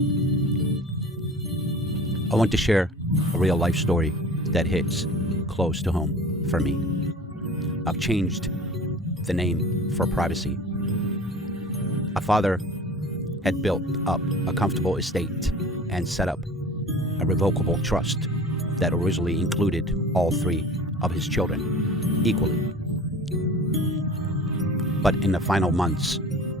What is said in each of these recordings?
I want to share a real life story that hits close to home for me. I've changed the name for privacy. A father had built up a comfortable estate and set up a revocable trust that originally included all three of his children equally. But in the final months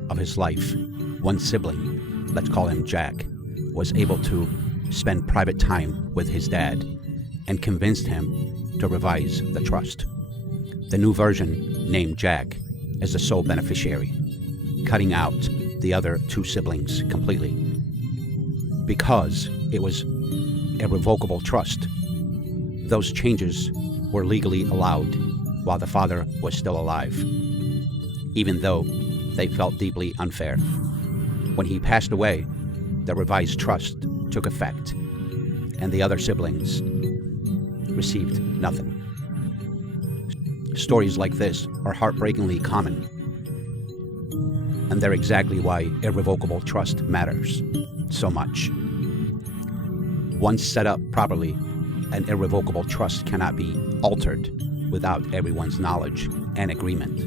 of his life, one sibling, let's call him Jack, was able to spend private time with his dad and convinced him to revise the trust. The new version named Jack as the sole beneficiary, cutting out the other two siblings completely. Because it was a revocable trust, those changes were legally allowed while the father was still alive, even though they felt deeply unfair. When he passed away, the revised trust took effect, and the other siblings received nothing. Stories like this are heartbreakingly common, and they're exactly why irrevocable trust matters so much. Once set up properly, an irrevocable trust cannot be altered without everyone's knowledge and agreement.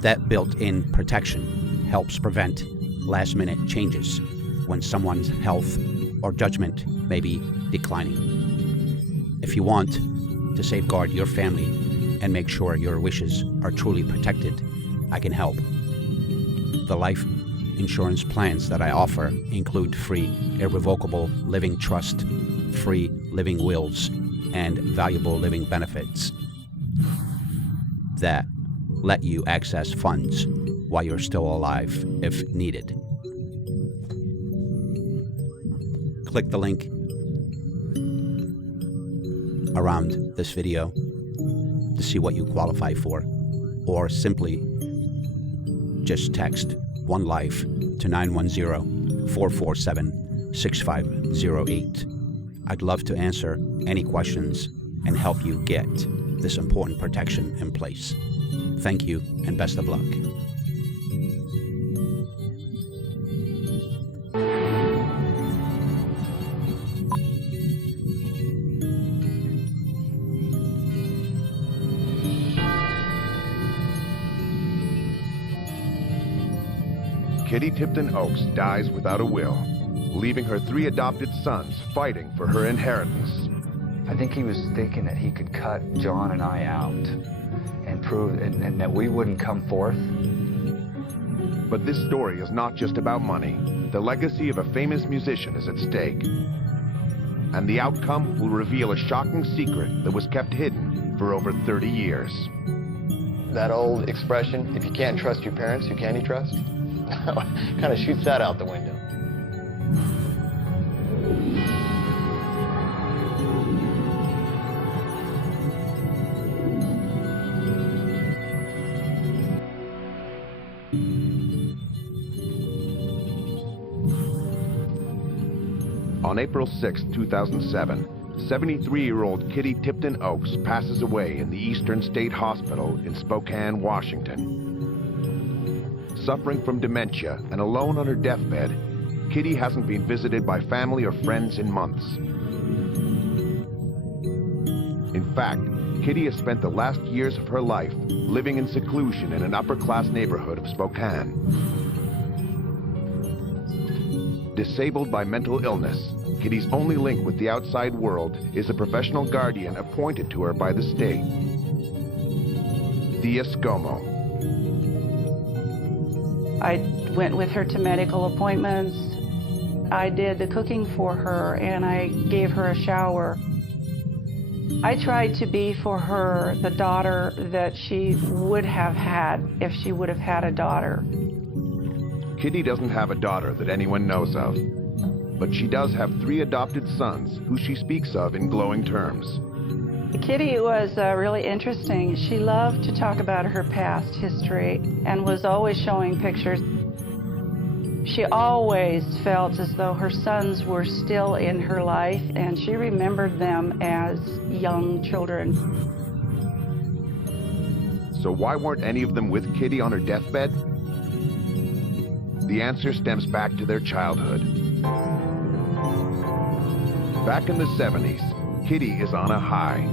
That built-in protection helps prevent last-minute changes when someone's health or judgment may be declining. If you want to safeguard your family and make sure your wishes are truly protected, I can help. The life insurance plans that I offer include free irrevocable living trust, free living wills, and valuable living benefits that let you access funds while you're still alive if needed. Click the link around this video to see what you qualify for, or simply just text One Life to 910-447-6508. I'd love to answer any questions and help you get this important protection in place. Thank you and best of luck. Kitty Tipton Oakes dies without a will, leaving her three adopted sons fighting for her inheritance. I think he was thinking that he could cut John and I out and prove and that we wouldn't come forth. But this story is not just about money. The legacy of a famous musician is at stake. And the outcome will reveal a shocking secret that was kept hidden for over 30 years. That old expression, if you can't trust your parents, who can you trust? Kind of shoots that out the window. On April 6, 2007, 73-year-old Kitty Tipton Oakes passes away in the Eastern State Hospital in Spokane, Washington. Suffering from dementia and alone on her deathbed, Kitty hasn't been visited by family or friends in months. In fact, Kitty has spent the last years of her life living in seclusion in an upper-class neighborhood of Spokane. Disabled by mental illness, Kitty's only link with the outside world is a professional guardian appointed to her by the state, Thea Scomo. I went with her to medical appointments. I did the cooking for her, and I gave her a shower. I tried to be for her the daughter that she would have had if she would have had a daughter. Kitty doesn't have a daughter that anyone knows of, but she does have three adopted sons who she speaks of in glowing terms. Kitty was really interesting. She loved to talk about her past history and was always showing pictures. She always felt as though her sons were still in her life, and she remembered them as young children. So why weren't any of them with Kitty on her deathbed? The answer stems back to their childhood. Back in the 70s, Kitty is on a high.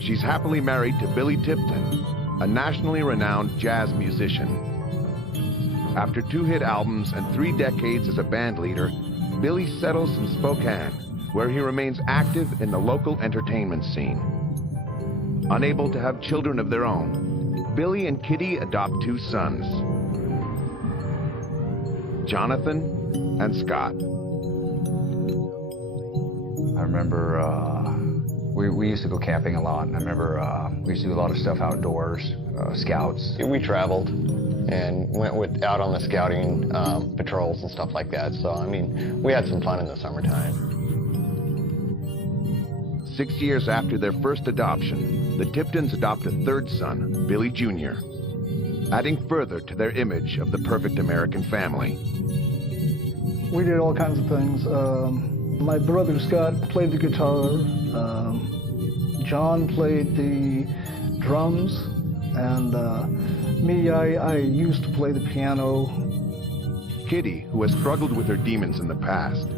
She's happily married to Billy Tipton, a nationally renowned jazz musician. After 2 hit albums and 3 decades as a band leader, Billy settles in Spokane, where he remains active in the local entertainment scene. Unable to have children of their own, Billy and Kitty adopt 2 sons, Jonathan and Scott. I remember we used to go camping a lot, and I remember we used to do a lot of stuff outdoors, scouts. We traveled and went out on the scouting patrols and stuff like that. So, I mean, we had some fun in the summertime. 6 years after their first adoption, the Tiptons adopt a 3rd son, Billy Jr., adding further to their image of the perfect American family. We did all kinds of things. My brother Scott played the guitar. John played the drums, and me, I used to play the piano. Kitty, who has struggled with her demons in the past,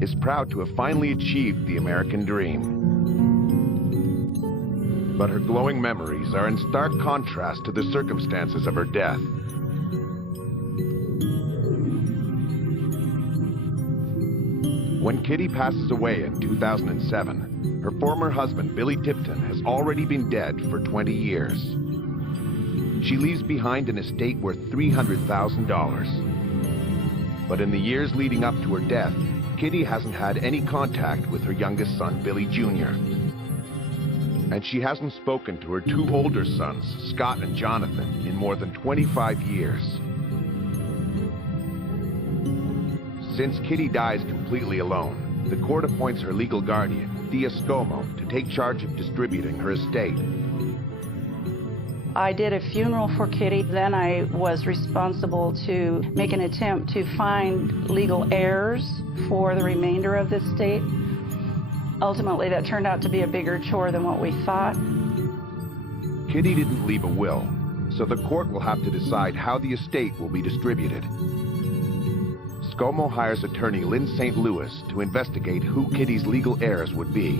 is proud to have finally achieved the American dream. But her glowing memories are in stark contrast to the circumstances of her death. When Kitty passes away in 2007, her former husband, Billy Tipton, has already been dead for 20 years. She leaves behind an estate worth $300,000. But in the years leading up to her death, Kitty hasn't had any contact with her youngest son, Billy Jr. And she hasn't spoken to her 2 older sons, Scott and Jonathan, in more than 25 years. Since Kitty dies completely alone, the court appoints her legal guardian, Thea Scomo, to take charge of distributing her estate. I did a funeral for Kitty. Then I was responsible to make an attempt to find legal heirs for the remainder of the estate. Ultimately, that turned out to be a bigger chore than what we thought. Kitty didn't leave a will, so the court will have to decide how the estate will be distributed. Scomo hires attorney Lynn St. Louis to investigate who Kitty's legal heirs would be.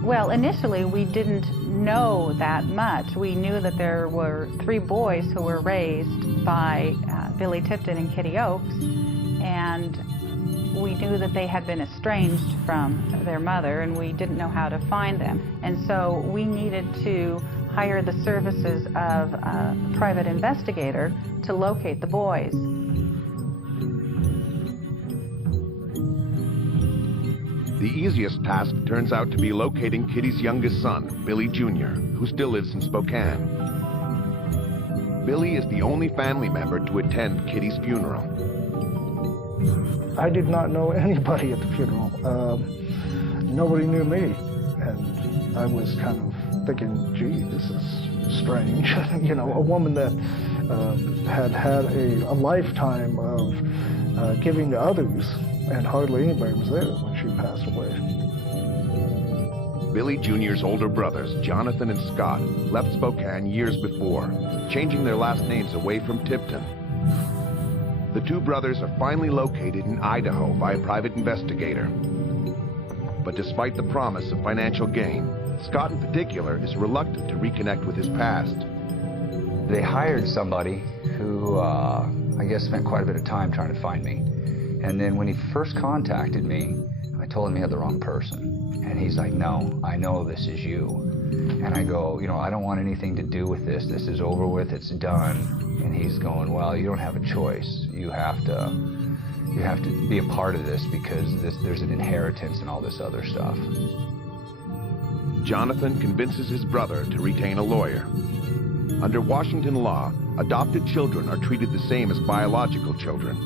Well, initially we didn't know that much. We knew that there were 3 boys who were raised by Billy Tipton and Kitty Oakes, and we knew that they had been estranged from their mother, and we didn't know how to find them. And so we needed to hire the services of a private investigator to locate the boys. The easiest task turns out to be locating Kitty's youngest son, Billy Jr., who still lives in Spokane. Billy is the only family member to attend Kitty's funeral. I did not know anybody at the funeral. Nobody knew me, and I was kind of thinking, gee, this is strange. You know, a woman that had had a lifetime of giving to others, and hardly anybody was there when she passed away. Billy Jr.'s older brothers, Jonathan and Scott, left Spokane years before, changing their last names away from Tipton. The 2 brothers are finally located in Idaho by a private investigator. But despite the promise of financial gain, Scott in particular is reluctant to reconnect with his past. They hired somebody who, I guess, spent quite a bit of time trying to find me. And then when he first contacted me, I told him he had the wrong person. And he's like, no, I know this is you. And I go, you know, I don't want anything to do with this. This is over with, it's done. And he's going, well, you don't have a choice. You have to be a part of this because there's an inheritance and all this other stuff. Jonathan convinces his brother to retain a lawyer. Under Washington law, adopted children are treated the same as biological children,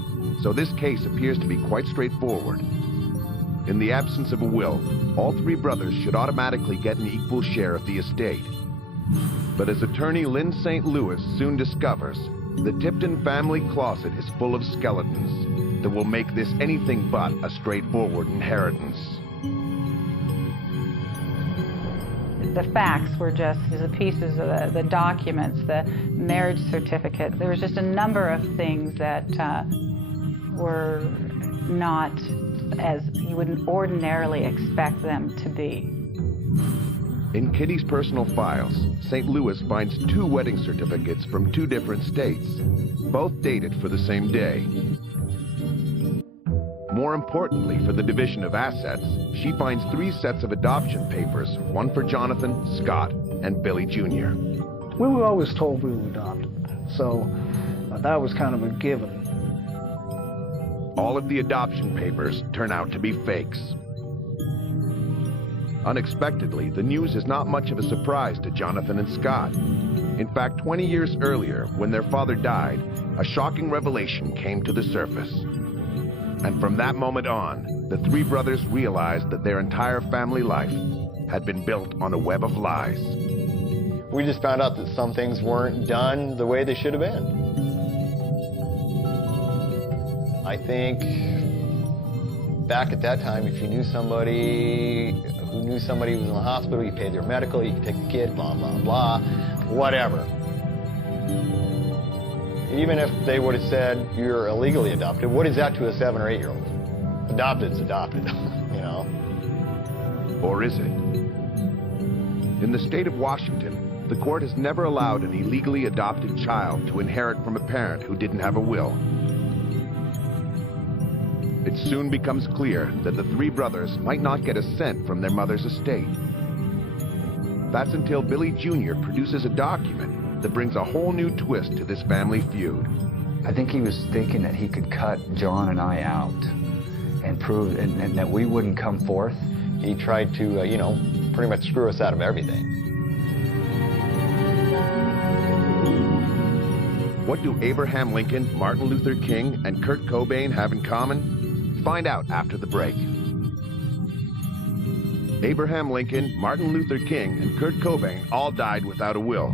so this case appears to be quite straightforward. In the absence of a will, all 3 brothers should automatically get an equal share of the estate. But as attorney Lynn St. Louis soon discovers, the Tipton family closet is full of skeletons that will make this anything but a straightforward inheritance. The facts were just the pieces of the documents, the marriage certificate. There was just a number of things that were not as you would ordinarily expect them to be. In Kitty's personal files, St. Louis finds 2 wedding certificates from 2 different states, both dated for the same day. More importantly, for the division of assets, she finds 3 sets of adoption papers, one for Jonathan, Scott, and Billy Jr. We were always told we were adopted, so that was kind of a given. All of the adoption papers turn out to be fakes. Unexpectedly, the news is not much of a surprise to Jonathan and Scott. In fact, 20 years earlier, when their father died, a shocking revelation came to the surface. And from that moment on, the 3 brothers realized that their entire family life had been built on a web of lies. We just found out that some things weren't done the way they should have been. I think back at that time, if you knew somebody who knew somebody who was in the hospital, you paid their medical, you could take the kid, blah, blah, blah, whatever. Even if they would have said you're illegally adopted, what is that to a 7 or 8-year-old? Adopted's adopted, you know? Or is it? In the state of Washington, the court has never allowed an illegally adopted child to inherit from a parent who didn't have a will. It soon becomes clear that the 3 brothers might not get a cent from their mother's estate. That's until Billy Jr. produces a document that brings a whole new twist to this family feud. I think he was thinking that he could cut John and I out and prove and that we wouldn't come forth. He tried to, you know, pretty much screw us out of everything. What do Abraham Lincoln, Martin Luther King, and Kurt Cobain have in common? Find out after the break. Abraham Lincoln, Martin Luther King, and Kurt Cobain all died without a will.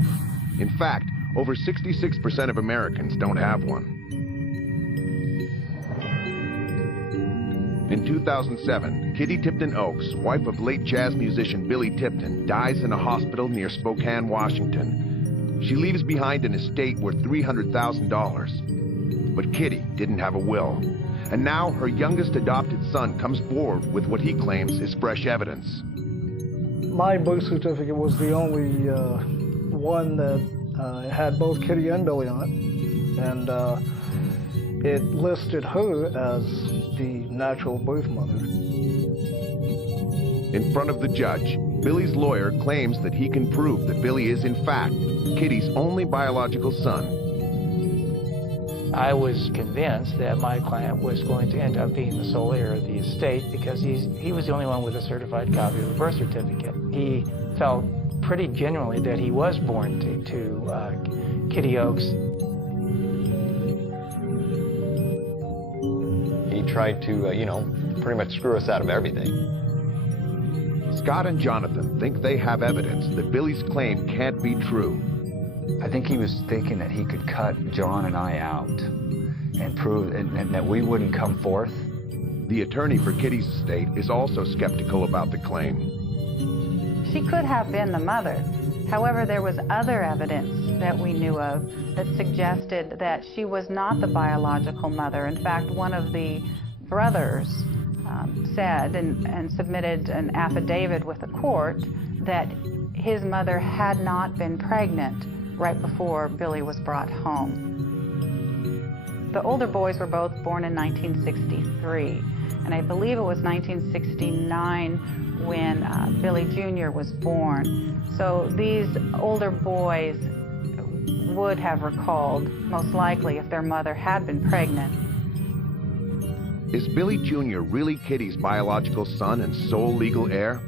In fact, over 66% of Americans don't have one. In 2007, Kitty Tipton Oakes, wife of late jazz musician Billy Tipton, dies in a hospital near Spokane, Washington. She leaves behind an estate worth $300,000. But Kitty didn't have a will. And now her youngest adopted son comes forward with what he claims is fresh evidence. My birth certificate was the only one that had both Kitty and Billy on it, and it listed her as the natural birth mother. In front of the judge, Billy's lawyer claims that he can prove that Billy is in fact Kitty's only biological son. I was convinced that my client was going to end up being the sole heir of the estate because he was the only one with a certified copy of the birth certificate. He felt pretty genuinely that he was born to Kitty Oakes. He tried to, you know, pretty much screw us out of everything. Scott and Jonathan think they have evidence that Billy's claim can't be true. I think he was thinking that he could cut John and I out and prove and that we wouldn't come forth. The attorney for Kitty's estate is also skeptical about the claim. She could have been the mother. However, there was other evidence that we knew of that suggested that she was not the biological mother. In fact, one of the brothers said and submitted an affidavit with the court that his mother had not been pregnant right before Billy was brought home. The older boys were both born in 1963, and I believe it was 1969 when Billy Jr. was born. So these older boys would have recalled, most likely, if their mother had been pregnant. Is Billy Jr. really Kitty's biological son and sole legal heir?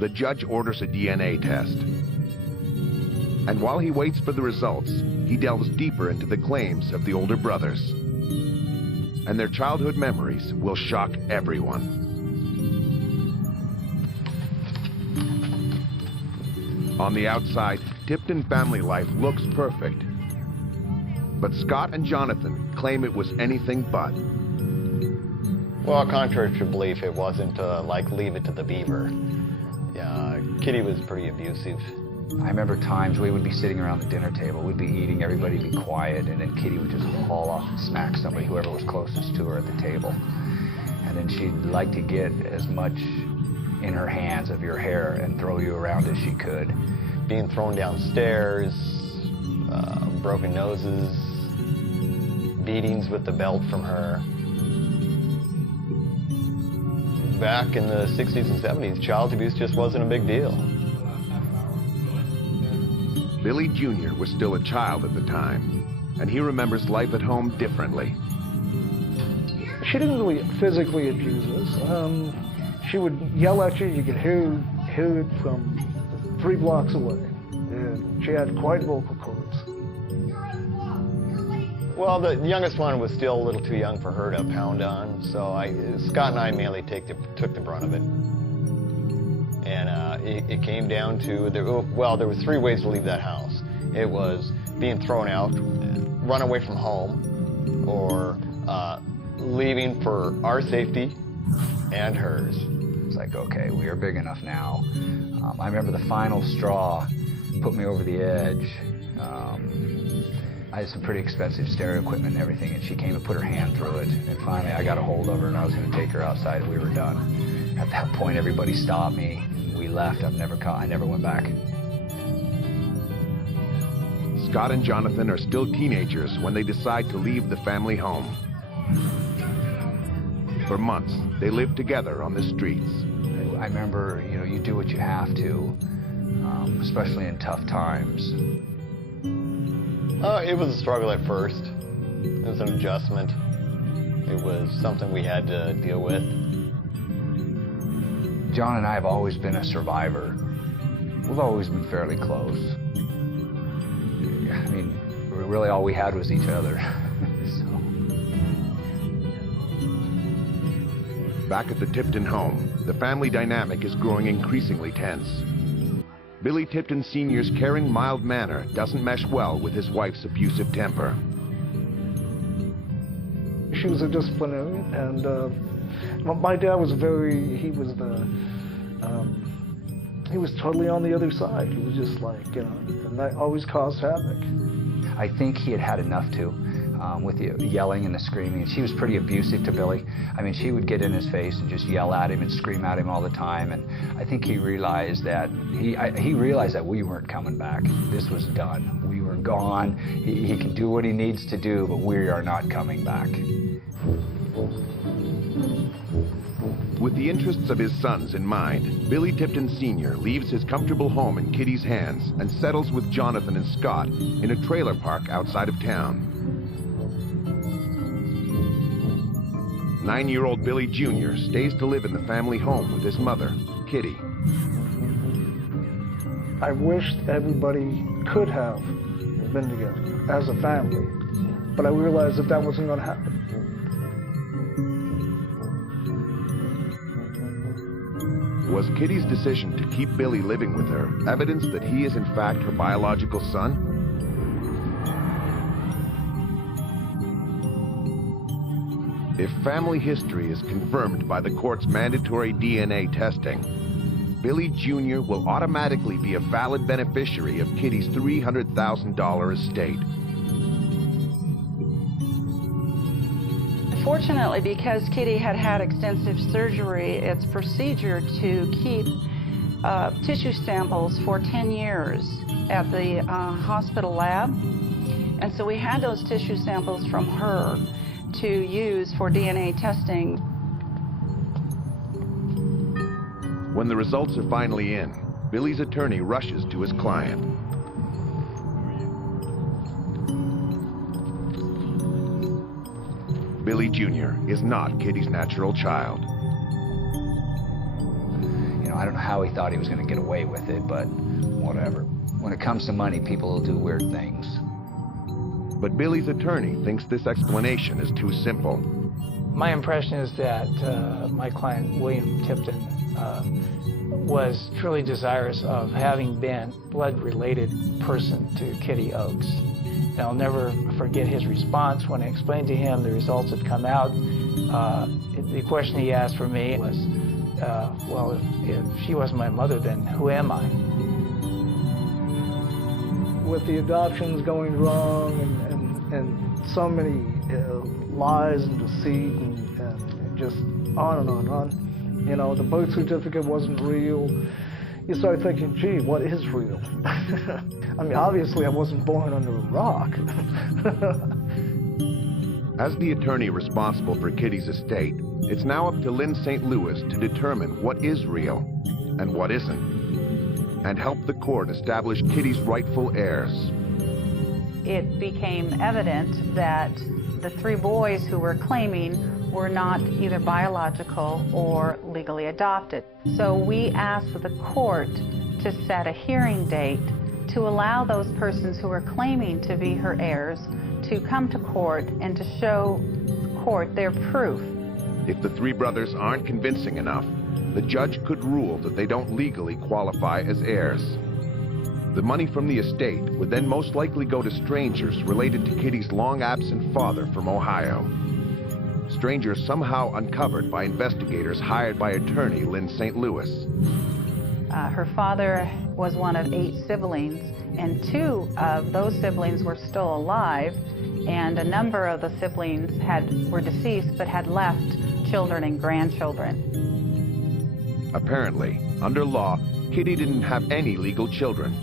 The judge orders a DNA test. And while he waits for the results, he delves deeper into the claims of the older brothers. And their childhood memories will shock everyone. On the outside, Tipton family life looks perfect. But Scott and Jonathan claim it was anything but. Well, contrary to belief, it wasn't like Leave It to the Beaver. Yeah, Kitty was pretty abusive. I remember times we would be sitting around the dinner table, we'd be eating, everybody would be quiet, and then Kitty would just haul off and smack somebody, whoever was closest to her at the table. And then she'd like to get as much in her hands of your hair and throw you around as she could. Being thrown downstairs, broken noses, beatings with the belt from her. Back in the 60s and 70s, child abuse just wasn't a big deal. Billy Jr. was still a child at the time, and he remembers life at home differently. She didn't really physically abuse us. She would yell at you, you could hear it from 3 blocks away. And she had quite vocal cords. Well, the youngest one was still a little too young for her to pound on, so Scott and I mainly took the brunt of it. And it came down to, there was 3 ways to leave that house. It was being thrown out, run away from home, or leaving for our safety and hers. It's like, okay, we are big enough now. I remember the final straw put me over the edge. I had some pretty expensive stereo equipment and everything, and she came and put her hand through it, and finally I got a hold of her and I was going to take her outside and we were done. At that point, everybody stopped me. We left. I never went back. Scott and Jonathan are still teenagers when they decide to leave the family home. For months, they lived together on the streets. I remember, you do what you have to, especially in tough times. It was a struggle at first. It was an adjustment. It was something we had to deal with. John and I have always been a survivor. We've always been fairly close. I mean, really all we had was each other. Back at the Tipton home, the family dynamic is growing increasingly tense. Billy Tipton Sr.'s caring, mild manner doesn't mesh well with his wife's abusive temper. She was a disciplinarian, and my dad was he was totally on the other side. He was just like, and that always caused havoc. I think he had had enough too, with the yelling and the screaming. She was pretty abusive to Billy. I mean, she would get in his face and just yell at him and scream at him all the time. And I think he realized that he realized that we weren't coming back. This was done. We were gone. He can do what he needs to do, but we are not coming back. With the interests of his sons in mind, Billy Tipton Sr. leaves his comfortable home in Kitty's hands and settles with Jonathan and Scott in a trailer park outside of town. 9-year-old Billy Jr. stays to live in the family home with his mother, Kitty. I wished everybody could have been together as a family, but I realized that wasn't going to happen. Was Kitty's decision to keep Billy living with her evidence that he is in fact her biological son? If family history is confirmed by the court's mandatory DNA testing, Billy Jr. will automatically be a valid beneficiary of Kitty's $300,000 estate. Fortunately, because Kitty had had extensive surgery, it's procedure to keep tissue samples for 10 years at the hospital lab. And so we had those tissue samples from her to use for DNA testing. When the results are finally in, Billy's attorney rushes to his client. Billy Jr. is not Kitty's natural child. I don't know how he thought he was going to get away with it, but whatever. When it comes to money, people will do weird things. But Billy's attorney thinks this explanation is too simple. My impression is that my client, William Tipton, was truly desirous of having been a blood-related person to Kitty Oakes. And I'll never forget his response when I explained to him the results had come out. The question he asked for me was, well, if she wasn't my mother, then who am I? With the adoptions going wrong and so many lies and deceit and just on and on and on. You know, the birth certificate wasn't real. You start thinking, gee, what is real? I mean, obviously I wasn't born under a rock. As the attorney responsible for Kitty's estate, it's now up to Lynn St. Louis to determine what is real and what isn't, and help the court establish Kitty's rightful heirs. It became evident that the 3 boys who were claiming were not either biological or legally adopted. So we asked the court to set a hearing date to allow those persons who were claiming to be her heirs to come to court and to show the court their proof. If the 3 brothers aren't convincing enough, the judge could rule that they don't legally qualify as heirs. The money from the estate would then most likely go to strangers related to Kitty's long-absent father from Ohio. Strangers somehow uncovered by investigators hired by attorney Lynn St. Louis. Her father was one of 8 siblings, and 2 of those siblings were still alive, and a number of the siblings were deceased but had left children and grandchildren. Apparently, under law, Kitty didn't have any legal children.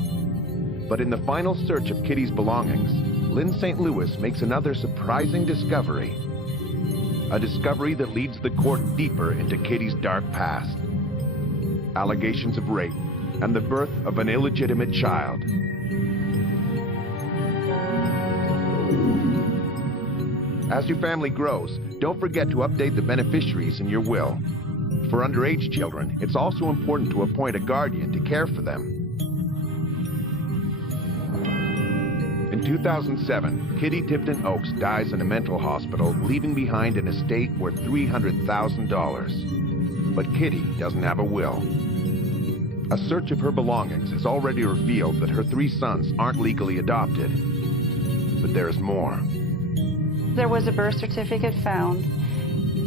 But in the final search of Kitty's belongings, Lynn St. Louis makes another surprising discovery. A discovery that leads the court deeper into Kitty's dark past. Allegations of rape and the birth of an illegitimate child. As your family grows, don't forget to update the beneficiaries in your will. For underage children, it's also important to appoint a guardian to care for them. In 2007, Kitty Tipton Oakes dies in a mental hospital, leaving behind an estate worth $300,000. But Kitty doesn't have a will. A search of her belongings has already revealed that her 3 sons aren't legally adopted. But there's more. There was a birth certificate found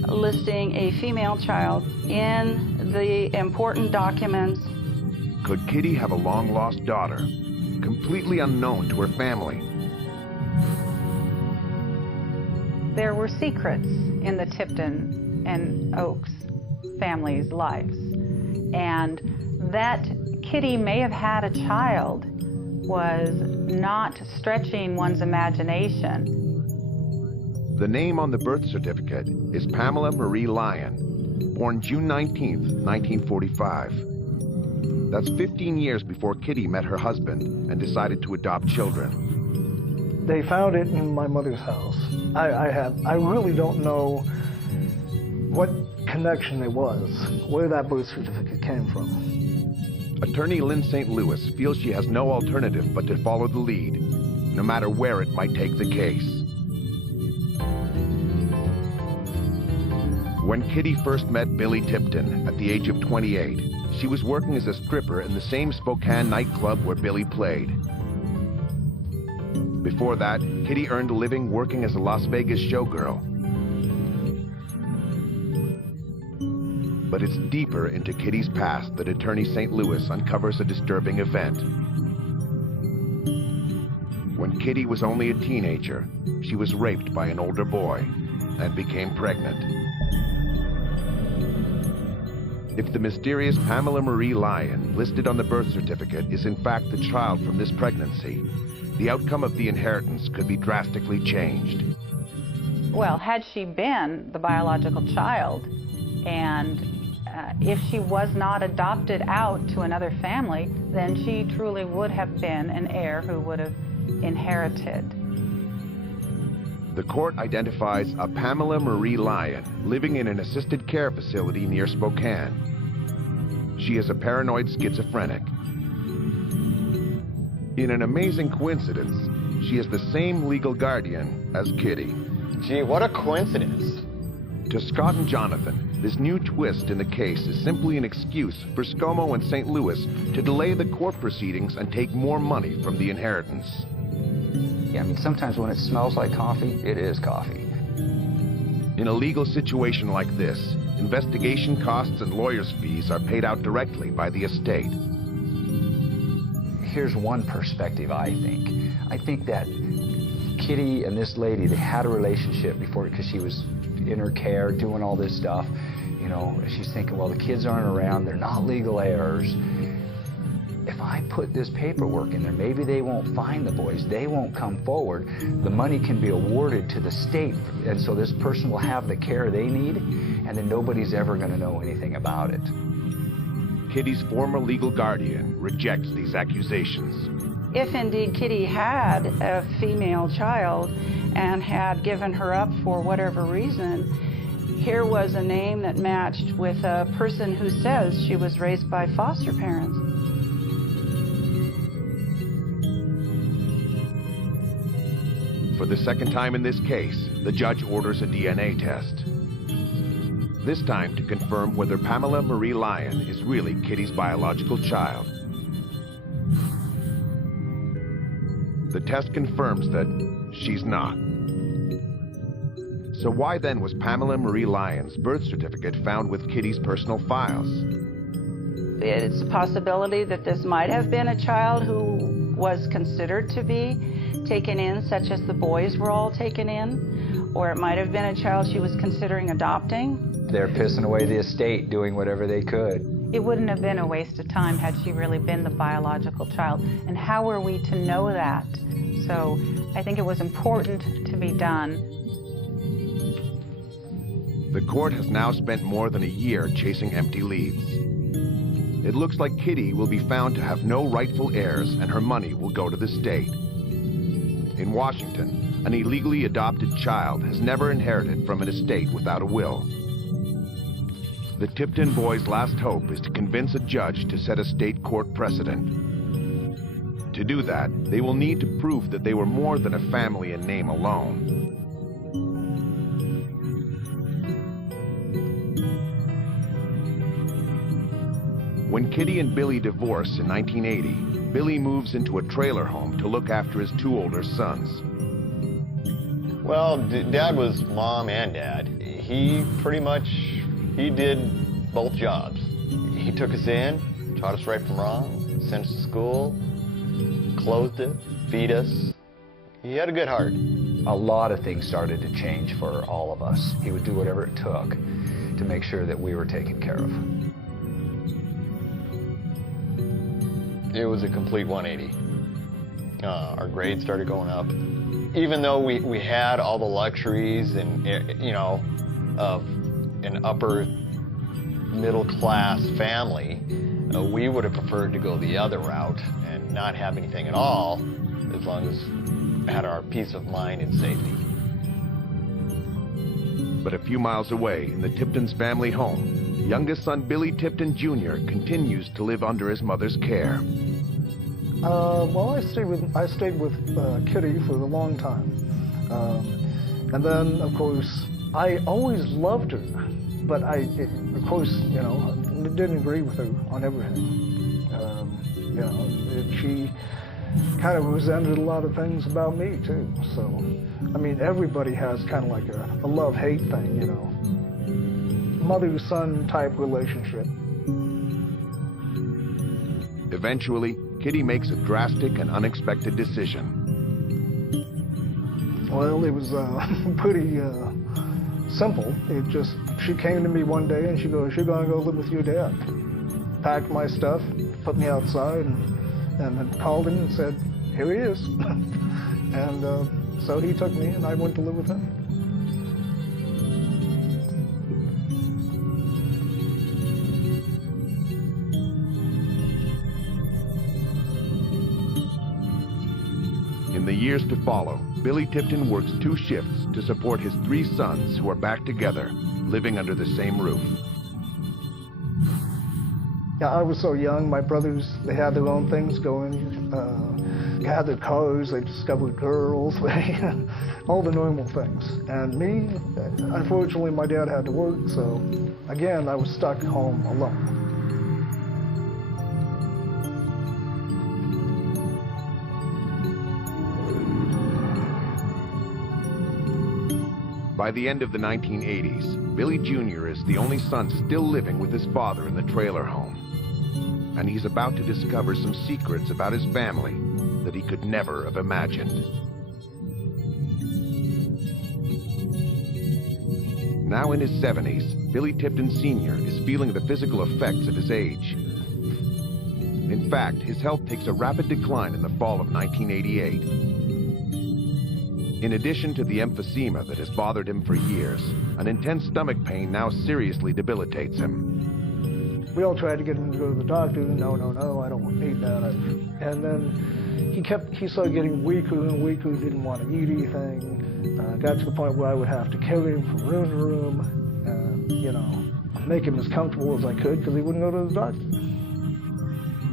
listing a female child in the important documents. Could Kitty have a long-lost daughter, completely unknown to her family? There were secrets in the Tipton and Oakes families' lives, and that Kitty may have had a child was not stretching one's imagination. The name on the birth certificate is Pamela Marie Lyon, born June 19th, 1945. That's 15 years before Kitty met her husband and decided to adopt children. They found it in my mother's house. I really don't know what connection there was, where that birth certificate came from. Attorney Lynn St. Louis feels she has no alternative but to follow the lead, no matter where it might take the case. When Kitty first met Billy Tipton at the age of 28, she was working as a stripper in the same Spokane nightclub where Billy played. Before that, Kitty earned a living working as a Las Vegas showgirl. But it's deeper into Kitty's past that attorney St. Louis uncovers a disturbing event. When Kitty was only a teenager, she was raped by an older boy and became pregnant. If the mysterious Pamela Marie Lyon listed on the birth certificate is in fact the child from this pregnancy, the outcome of the inheritance could be drastically changed. Well, had she been the biological child, and if she was not adopted out to another family, then she truly would have been an heir who would have inherited. The court identifies a Pamela Marie Lyon living in an assisted care facility near Spokane. She is a paranoid schizophrenic. In an amazing coincidence, she is the same legal guardian as Kitty. Gee, what a coincidence. To Scott and Jonathan, this new twist in the case is simply an excuse for ScoMo and St. Louis to delay the court proceedings and take more money from the inheritance. Yeah, I mean, sometimes when it smells like coffee, it is coffee. In a legal situation like this, investigation costs and lawyers' fees are paid out directly by the estate. Here's one perspective, I think. I think that Kitty and this lady, they had a relationship before, because she was in her care, doing all this stuff. You know, she's thinking, well, the kids aren't around, they're not legal heirs. If I put this paperwork in there, maybe they won't find the boys, they won't come forward, the money can be awarded to the state, and so this person will have the care they need, and then nobody's ever going to know anything about it. Kitty's former legal guardian rejects these accusations. If indeed Kitty had a female child and had given her up for whatever reason, here was a name that matched with a person who says she was raised by foster parents. For the second time in this case, the judge orders a DNA test. This time to confirm whether Pamela Marie Lyon is really Kitty's biological child. The test confirms that she's not. So why then was Pamela Marie Lyon's birth certificate found with Kitty's personal files? It's a possibility that this might have been a child who was considered to be taken in, such as the boys were all taken in, or it might have been a child she was considering adopting. They're pissing away the estate, doing whatever they could. It wouldn't have been a waste of time had she really been the biological child. And how were we to know that? So I think it was important to be done. The court has now spent more than a year chasing empty leads. It looks like Kitty will be found to have no rightful heirs and her money will go to the state. In Washington, an illegally adopted child has never inherited from an estate without a will. The Tipton boys' last hope is to convince a judge to set a state court precedent. To do that, they will need to prove that they were more than a family in name alone. When Kitty and Billy divorce in 1980, Billy moves into a trailer home to look after his two older sons. Well, Dad was mom and dad. He did both jobs. He took us in, taught us right from wrong, sent us to school, clothed it, feed us. He had a good heart. A lot of things started to change for all of us. He would do whatever it took to make sure that we were taken care of. It was a complete 180. Our grades started going up. Even though we had all the luxuries and, you know, of an upper middle class family, we would have preferred to go the other route and not have anything at all, as long as we had our peace of mind and safety. But a few miles away in the Tipton's family home, youngest son Billy Tipton Jr. continues to live under his mother's care. Well, I stayed with Kitty for a long time. And then, of course, I always loved her, but of course, you know, didn't agree with her on everything. You know, she kind of resented a lot of things about me, too. So, I mean, everybody has kind of like a love-hate thing, you know. Mother-son type relationship. Eventually, Kitty makes a drastic and unexpected decision. Well, it was pretty simple. She came to me one day and she goes, "You're gonna go live with your dad." Packed my stuff, put me outside, and then called him and said, "Here he is." And so he took me and I went to live with him. In the years to follow, Billy Tipton works 2 shifts to support his 3 sons who are back together, living under the same roof. Yeah, I was so young. My brothers, they had their own things going. Had their cars, they discovered girls, all the normal things. And me, unfortunately, my dad had to work, so again, I was stuck home alone. By the end of the 1980s, Billy Jr. is the only son still living with his father in the trailer home. And he's about to discover some secrets about his family that he could never have imagined. Now in his 70s, Billy Tipton Sr. is feeling the physical effects of his age. In fact, his health takes a rapid decline in the fall of 1988. In addition to the emphysema that has bothered him for years, an intense stomach pain now seriously debilitates him. We all tried to get him to go to the doctor. No, I don't need that. And then he started getting weaker and weaker, didn't want to eat anything. Got to the point where I would have to carry him from room to room, make him as comfortable as I could because he wouldn't go to the doctor.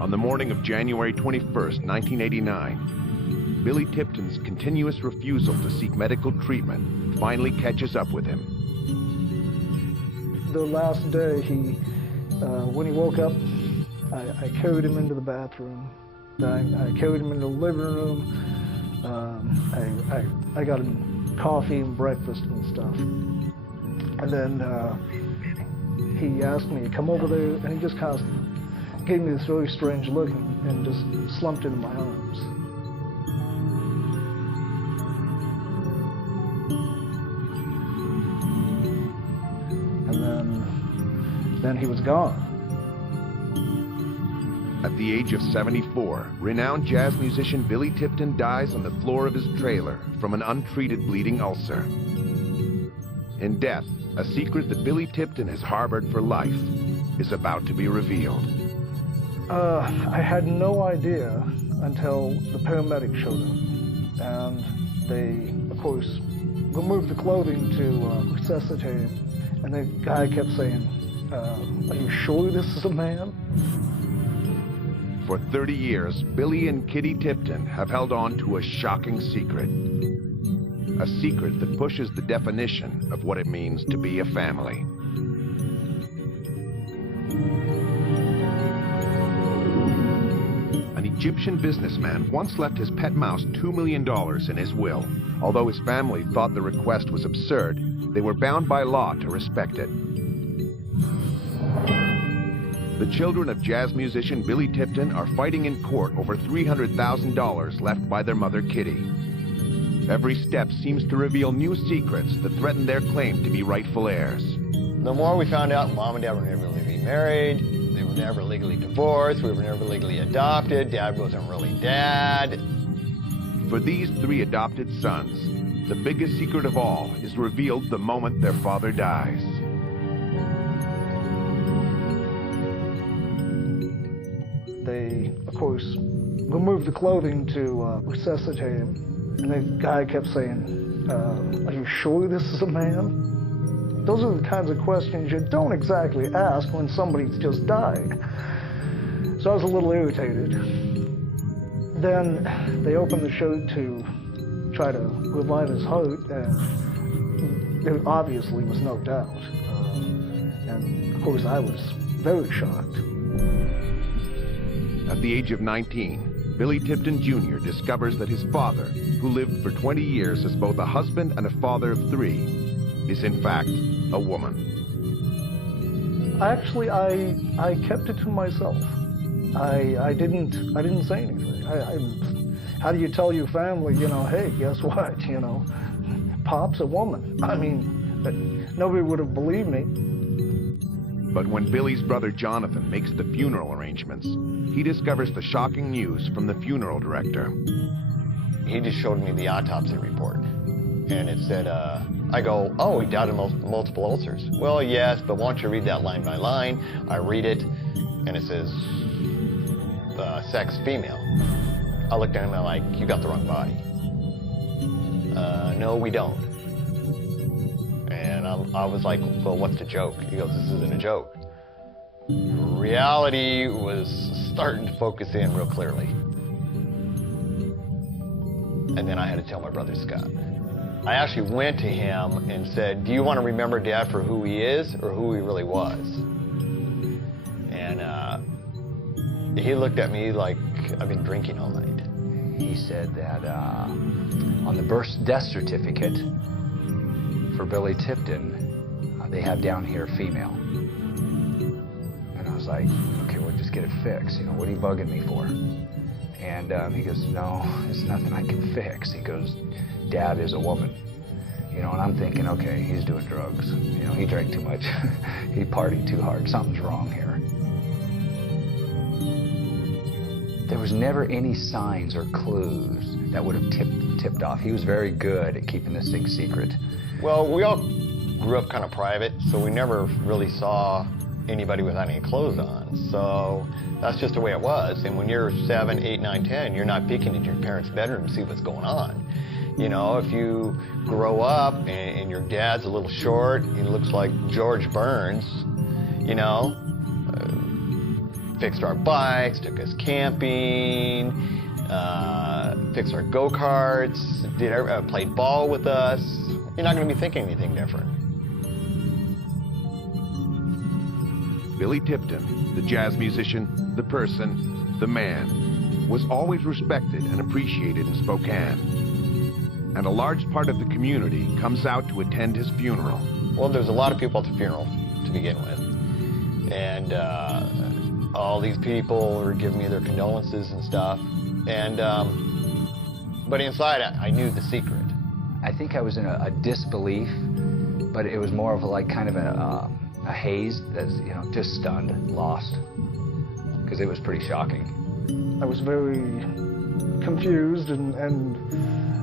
On the morning of January 21st, 1989, Billy Tipton's continuous refusal to seek medical treatment finally catches up with him. The last day, when he woke up, I carried him into the bathroom. I carried him into the living room. I got him coffee and breakfast and stuff. And then he asked me to come over there, and he just kind of gave me this very strange look and just slumped into my arms. And then he was gone. At the age of 74, renowned jazz musician Billy Tipton dies on the floor of his trailer from an untreated bleeding ulcer. In death, a secret that Billy Tipton has harbored for life is about to be revealed. I had no idea until the paramedics showed up. And they, of course, removed the clothing to resuscitate him. And the guy kept saying, are you sure this is a man? For 30 years, Billy and Kitty Tipton have held on to a shocking secret. A secret that pushes the definition of what it means to be a family. An Egyptian businessman once left his pet mouse $2 million in his will. Although his family thought the request was absurd, they were bound by law to respect it. The children of jazz musician Billy Tipton are fighting in court over $300,000 left by their mother, Kitty. Every step seems to reveal new secrets that threaten their claim to be rightful heirs. The more we found out, Mom and Dad were never legally married, they were never legally divorced, we were never legally adopted, Dad wasn't really Dad. For these 3 adopted sons, the biggest secret of all is revealed the moment their father dies. They, of course, removed the clothing to resuscitate him. And the guy kept saying, are you sure this is a man? Those are the kinds of questions you don't exactly ask when somebody's just died. So I was a little irritated. Then they opened the shirt to try to revive his heart, and there obviously was no doubt. And of course I was very shocked. At the age of 19, Billy Tipton Jr. discovers that his father, who lived for 20 years as both a husband and a father of 3, is in fact a woman. Actually, I kept it to myself. I didn't say anything. How do you tell your family, hey, guess what, Pop's a woman? I mean, nobody would have believed me. But when Billy's brother Jonathan makes the funeral arrangements, he discovers the shocking news from the funeral director. He just showed me the autopsy report, and it said, I go, oh, he died of multiple ulcers. Well, yes, but why don't you read that line by line? I read it, and it says, sex female. I looked at him and I'm like, you got the wrong body. No, we don't. And I was like, well, what's the joke? He goes, this isn't a joke. Reality was starting to focus in real clearly. And then I had to tell my brother Scott. I actually went to him and said, do you want to remember Dad for who he is or who he really was? And he looked at me like I've been drinking all night. He said that on the birth death certificate for for Billy Tipton, they have down here female. And I was like, okay, well, just get it fixed. You know, what are you bugging me for? And he goes, no, it's nothing I can fix. He goes, Dad is a woman. You know, and I'm thinking, okay, he's doing drugs. You know, he drank too much. He partied too hard. Something's wrong here. There was never any signs or clues that would have tipped off. He was very good at keeping this thing secret. Well, we all grew up kind of private, so we never really saw anybody without any clothes on. So that's just the way it was. And when you're 7, 8, 9, 10, you're not peeking into your parents' bedroom to see what's going on. You know, if you grow up and your dad's a little short, he looks like George Burns, you know, fixed our bikes, took us camping, fixed our go-karts, played ball with us, you're not going to be thinking anything different. Billy Tipton, the jazz musician, the person, the man, was always respected and appreciated in Spokane. And a large part of the community comes out to attend his funeral. Well, there's a lot of people at the funeral to begin with. And all these people were giving me their condolences and stuff. And, but inside, I knew the secret. I think I was in a disbelief, but it was more of a, like kind of a haze that's, you know, just stunned, lost, because it was pretty shocking. I was very confused and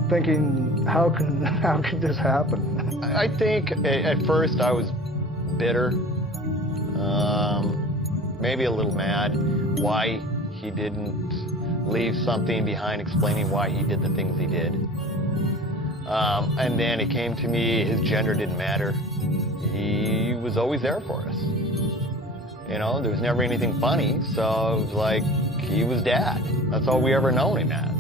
thinking, how could this happen? I think at first I was bitter, maybe a little mad why he didn't leave something behind explaining why he did the things he did. And then it came to me, his gender didn't matter. He was always there for us. You know, there was never anything funny, so it was like, he was Dad. That's all we ever known him as.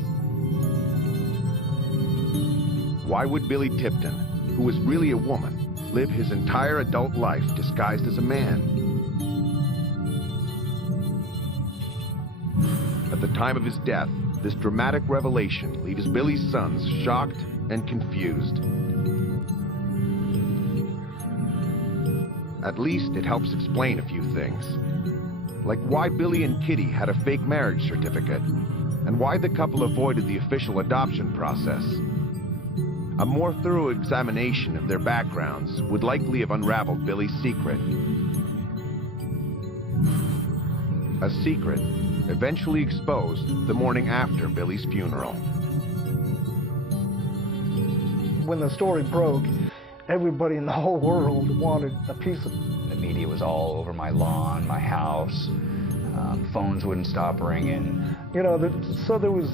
Why would Billy Tipton, who was really a woman, live his entire adult life disguised as a man? At the time of his death, this dramatic revelation leaves Billy's sons shocked and confused. At least it helps explain a few things, like why Billy and Kitty had a fake marriage certificate, and why the couple avoided the official adoption process. A more thorough examination of their backgrounds would likely have unraveled Billy's secret. A secret eventually exposed the morning after Billy's funeral. When the story broke, everybody in the whole world wanted a piece of it. The media was all over my lawn, my house. Phones wouldn't stop ringing. You know, so there was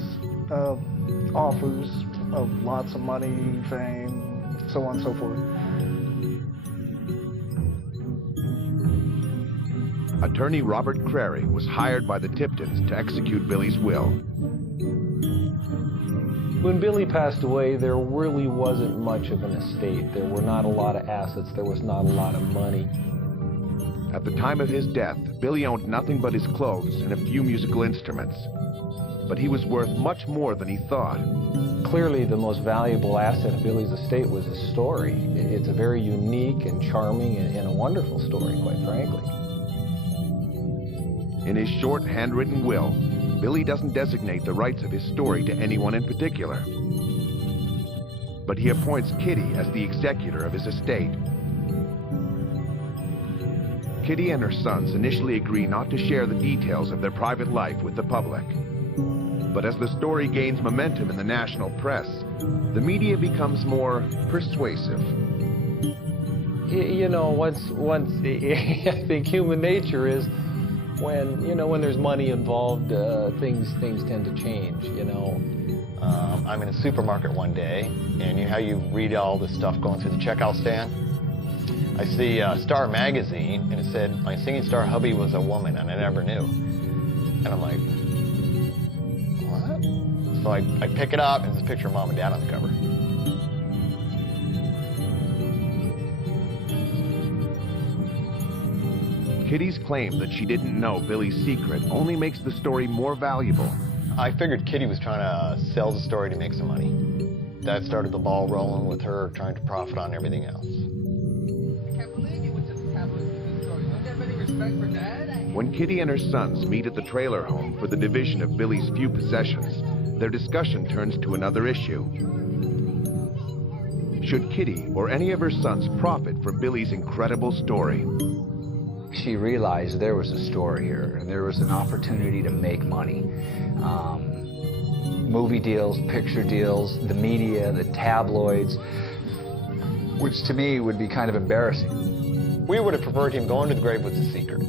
offers of lots of money, fame, so on and so forth. Attorney Robert Crary was hired by the Tiptons to execute Billy's will. When Billy passed away, there really wasn't much of an estate. There were not a lot of assets. There was not a lot of money. At the time of his death, Billy owned nothing but his clothes and a few musical instruments. But he was worth much more than he thought. Clearly, the most valuable asset of Billy's estate was his story. It's a very unique and charming and a wonderful story, quite frankly. In his short, handwritten will, Billy doesn't designate the rights of his story to anyone in particular. But he appoints Kitty as the executor of his estate. Kitty and her sons initially agree not to share the details of their private life with the public. But as the story gains momentum in the national press, the media becomes more persuasive. You know, once I think human nature is when there's money involved, things tend to change, you know. I'm in a supermarket one day, and you know how you read all this stuff going through the checkout stand? I see Star magazine, and it said my singing star hubby was a woman, and I never knew. And I'm like, what? So I pick it up, and there's a picture of Mom and Dad on the cover. Kitty's claim that she didn't know Billy's secret only makes the story more valuable. I figured Kitty was trying to sell the story to make some money. that started the ball rolling with her trying to profit on everything else. When Kitty and her sons meet at the trailer home for the division of Billy's few possessions, their discussion turns to another issue. Should Kitty or any of her sons profit from Billy's incredible story? She realized there was a story here, and there was an opportunity to make money. Movie deals, picture deals, the media, the tabloids, which to me would be kind of embarrassing. We would have preferred him going to the grave with a secret.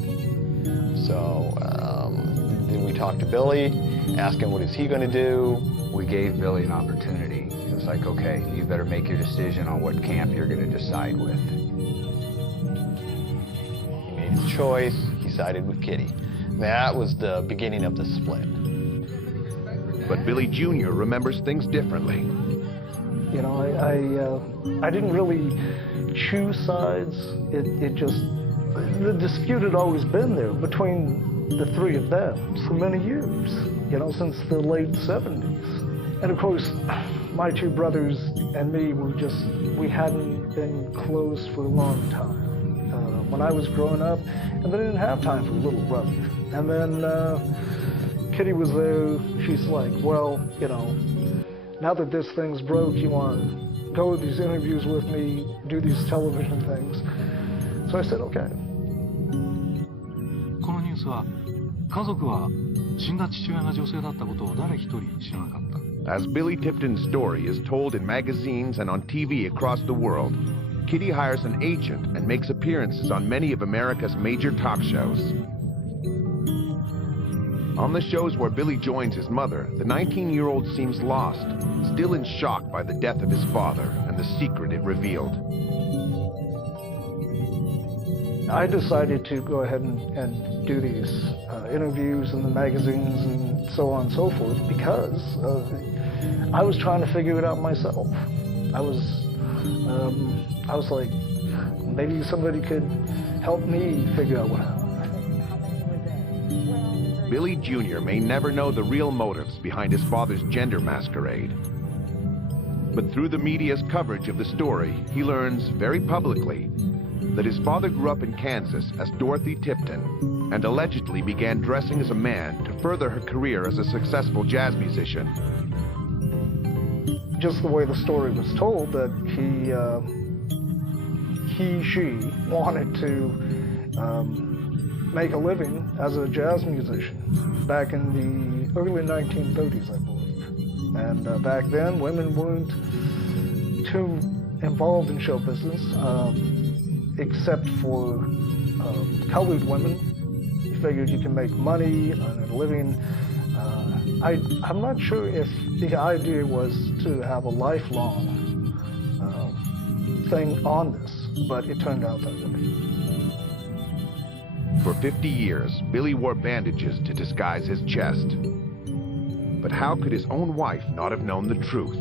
So then we talked to Billy, asked him what is he going to do. We gave Billy an opportunity. It was like, okay, you better make your decision on what camp you're going to decide with. He made his choice. He sided with Kitty. That was the beginning of the split. But Billy Jr. remembers things differently. You know, I didn't really choose sides. It just, the dispute had always been there between the three of them for many years, you know, since the late 70s. And of course, my two brothers and me we hadn't been close for a long time. When I was growing up, and they didn't have time for a little brother. And then Kitty was there. She's like, well, you know, now that this thing's broke, you want to go to these interviews with me, do these television things. So I said, okay. このニュースは家族は死んだ父親が女性だったことを誰一人知らなかった。 As Billy Tipton's story is told in magazines and on TV across the world, Kitty hires an agent and makes appearances on many of America's major talk shows. On the shows where Billy joins his mother, the 19-year-old seems lost, still in shock by the death of his father and the secret it revealed. I decided to go ahead and do these interviews in the magazines and so on and so forth because I was trying to figure it out myself. I was like, maybe somebody could help me figure out what happened. Billy Jr. may never know the real motives behind his father's gender masquerade. But through the media's coverage of the story, he learns very publicly that his father grew up in Kansas as Dorothy Tipton and allegedly began dressing as a man to further her career as a successful jazz musician. Just the way the story was told, that she wanted to make a living as a jazz musician back in the early 1930s, I believe. And back then, women weren't too involved in show business, except for colored women. You figured you can make money and a living. I'm not sure if the idea was to have a lifelong thing on this, but it turned out that way. For 50 years, Billy wore bandages to disguise his chest. But how could his own wife not have known the truth?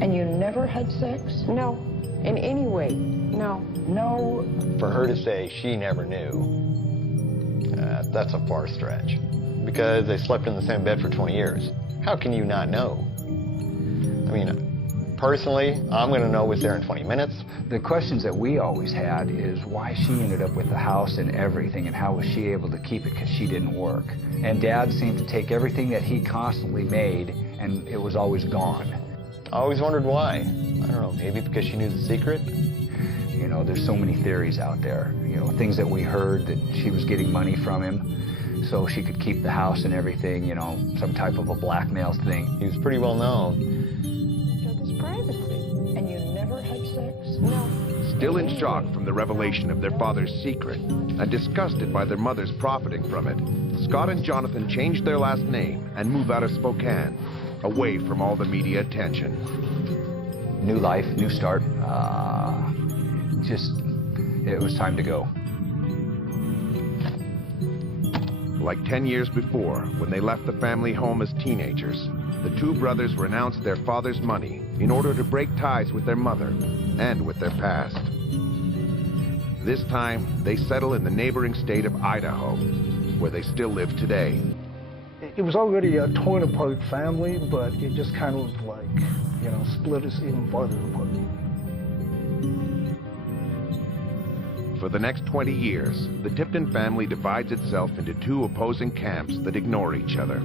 And you never had sex? No, in any way, no. No. For her to say she never knew, that's a far stretch. Because they slept in the same bed for 20 years. How can you not know? I mean, personally, I'm going to know what's there in 20 minutes. The questions that we always had is why she ended up with the house and everything, and how was she able to keep it because she didn't work. And Dad seemed to take everything that he constantly made, and it was always gone. I always wondered why. I don't know, maybe because she knew the secret? You know, there's so many theories out there. You know, things that we heard that she was getting money from him so she could keep the house and everything, you know, some type of a blackmail thing. He was pretty well known. There's privacy. And you never had sex? No. Still in shock from the revelation of their father's secret and disgusted by their mother's profiting from it, Scott and Jonathan changed their last name and moved out of Spokane, away from all the media attention. New life, new start. It was time to go. Like 10 years before, when they left the family home as teenagers, the two brothers renounced their father's money in order to break ties with their mother and with their past. This time, they settle in the neighboring state of Idaho, where they still live today. It was already a torn apart family, but it just kind of like, split us even farther apart. For the next 20 years, the Tipton family divides itself into two opposing camps that ignore each other.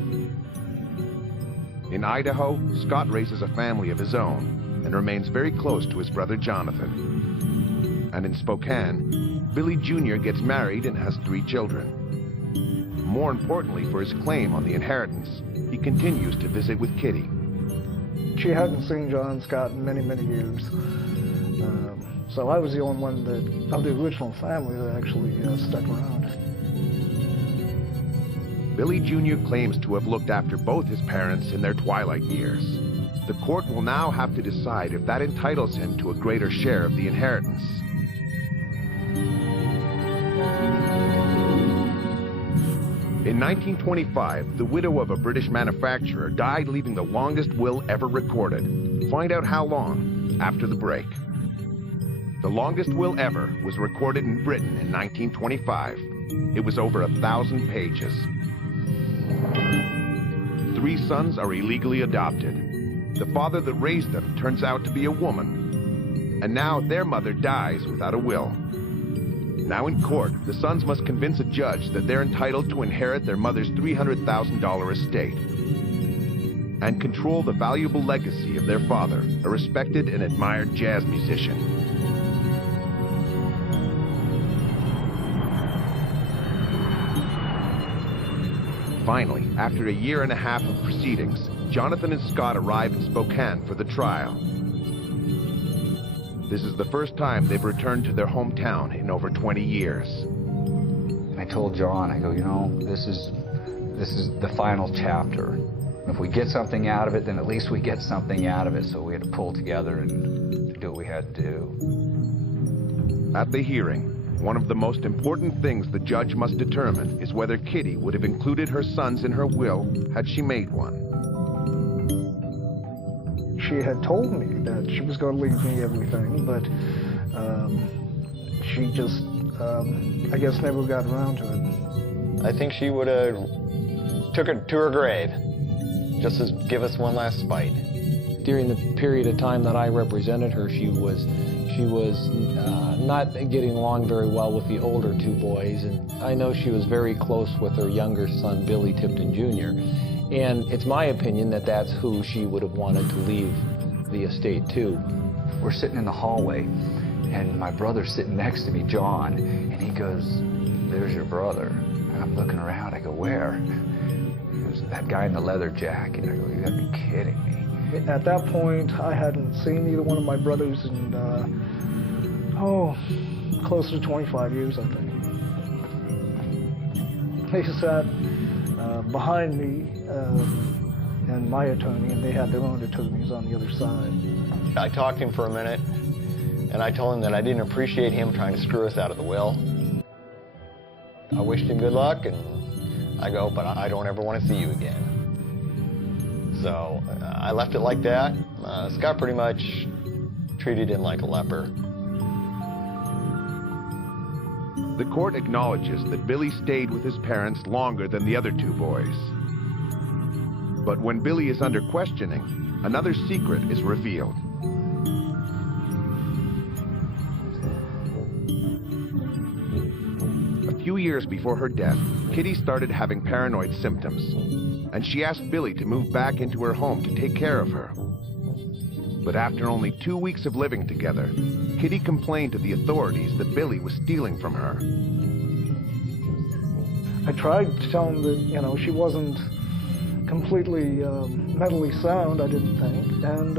In Idaho, Scott raises a family of his own and remains very close to his brother Jonathan. And in Spokane, Billy Jr. gets married and has 3 children. More importantly for his claim on the inheritance, he continues to visit with Kitty. She hadn't seen John Scott in many, many years. So I was the only one of the original family that actually stuck around. Billy Jr. claims to have looked after both his parents in their twilight years. The court will now have to decide if that entitles him to a greater share of the inheritance. In 1925, the widow of a British manufacturer died, leaving the longest will ever recorded. Find out how long after the break. The longest will ever was recorded in Britain in 1925. It was over 1,000 pages. 3 sons are illegally adopted. The father that raised them turns out to be a woman. And now their mother dies without a will. Now in court, the sons must convince a judge that they're entitled to inherit their mother's $300,000 estate and control the valuable legacy of their father, a respected and admired jazz musician. Finally, after a year and a half of proceedings, Jonathan and Scott arrive in Spokane for the trial. This is the first time they've returned to their hometown in over 20 years. I told John, I go, this is the final chapter. If we get something out of it, then at least we get something out of it. So we had to pull together and do what we had to do. At the hearing, one of the most important things the judge must determine is whether Kitty would have included her sons in her will had she made one. She had told me that she was going to leave me everything, but she just, I guess, never got around to it. I think she would have took it to her grave, just to give us one last spite. During the period of time that I represented her, she was not getting along very well with the older 2 boys, and I know she was very close with her younger son, Billy Tipton Jr., and it's my opinion that that's who she would have wanted to leave the estate to. We're sitting in the hallway, and my brother's sitting next to me, John, and he goes, "There's your brother." And I'm looking around, I go, "Where?" He goes, "That guy in the leather jacket." I go, "You gotta be kidding me." At that point, I hadn't seen either one of my brothers in, close to 25 years, I think. They sat behind me and my attorney, and they had their own attorneys on the other side. I talked to him for a minute, and I told him that I didn't appreciate him trying to screw us out of the will. I wished him good luck, and I go, but I don't ever want to see you again. So I left it like that. Scott pretty much treated him like a leper. The court acknowledges that Billy stayed with his parents longer than the other 2 boys. But when Billy is under questioning, another secret is revealed. A few years before her death, Kitty started having paranoid symptoms, and she asked Billy to move back into her home to take care of her. But after only 2 weeks of living together, Kitty complained to the authorities that Billy was stealing from her. I tried to tell him that, she wasn't completely mentally sound, I didn't think, and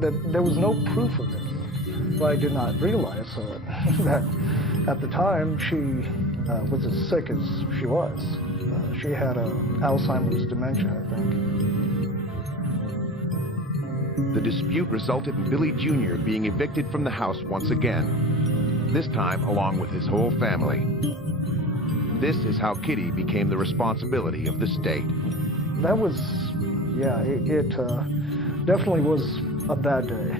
that there was no proof of it. But I did not realize that at the time she was as sick as she was. She had Alzheimer's dementia, I think. The dispute resulted in Billy Jr. being evicted from the house once again, this time along with his whole family. This is how Kitty became the responsibility of the state. That was, it definitely was a bad day.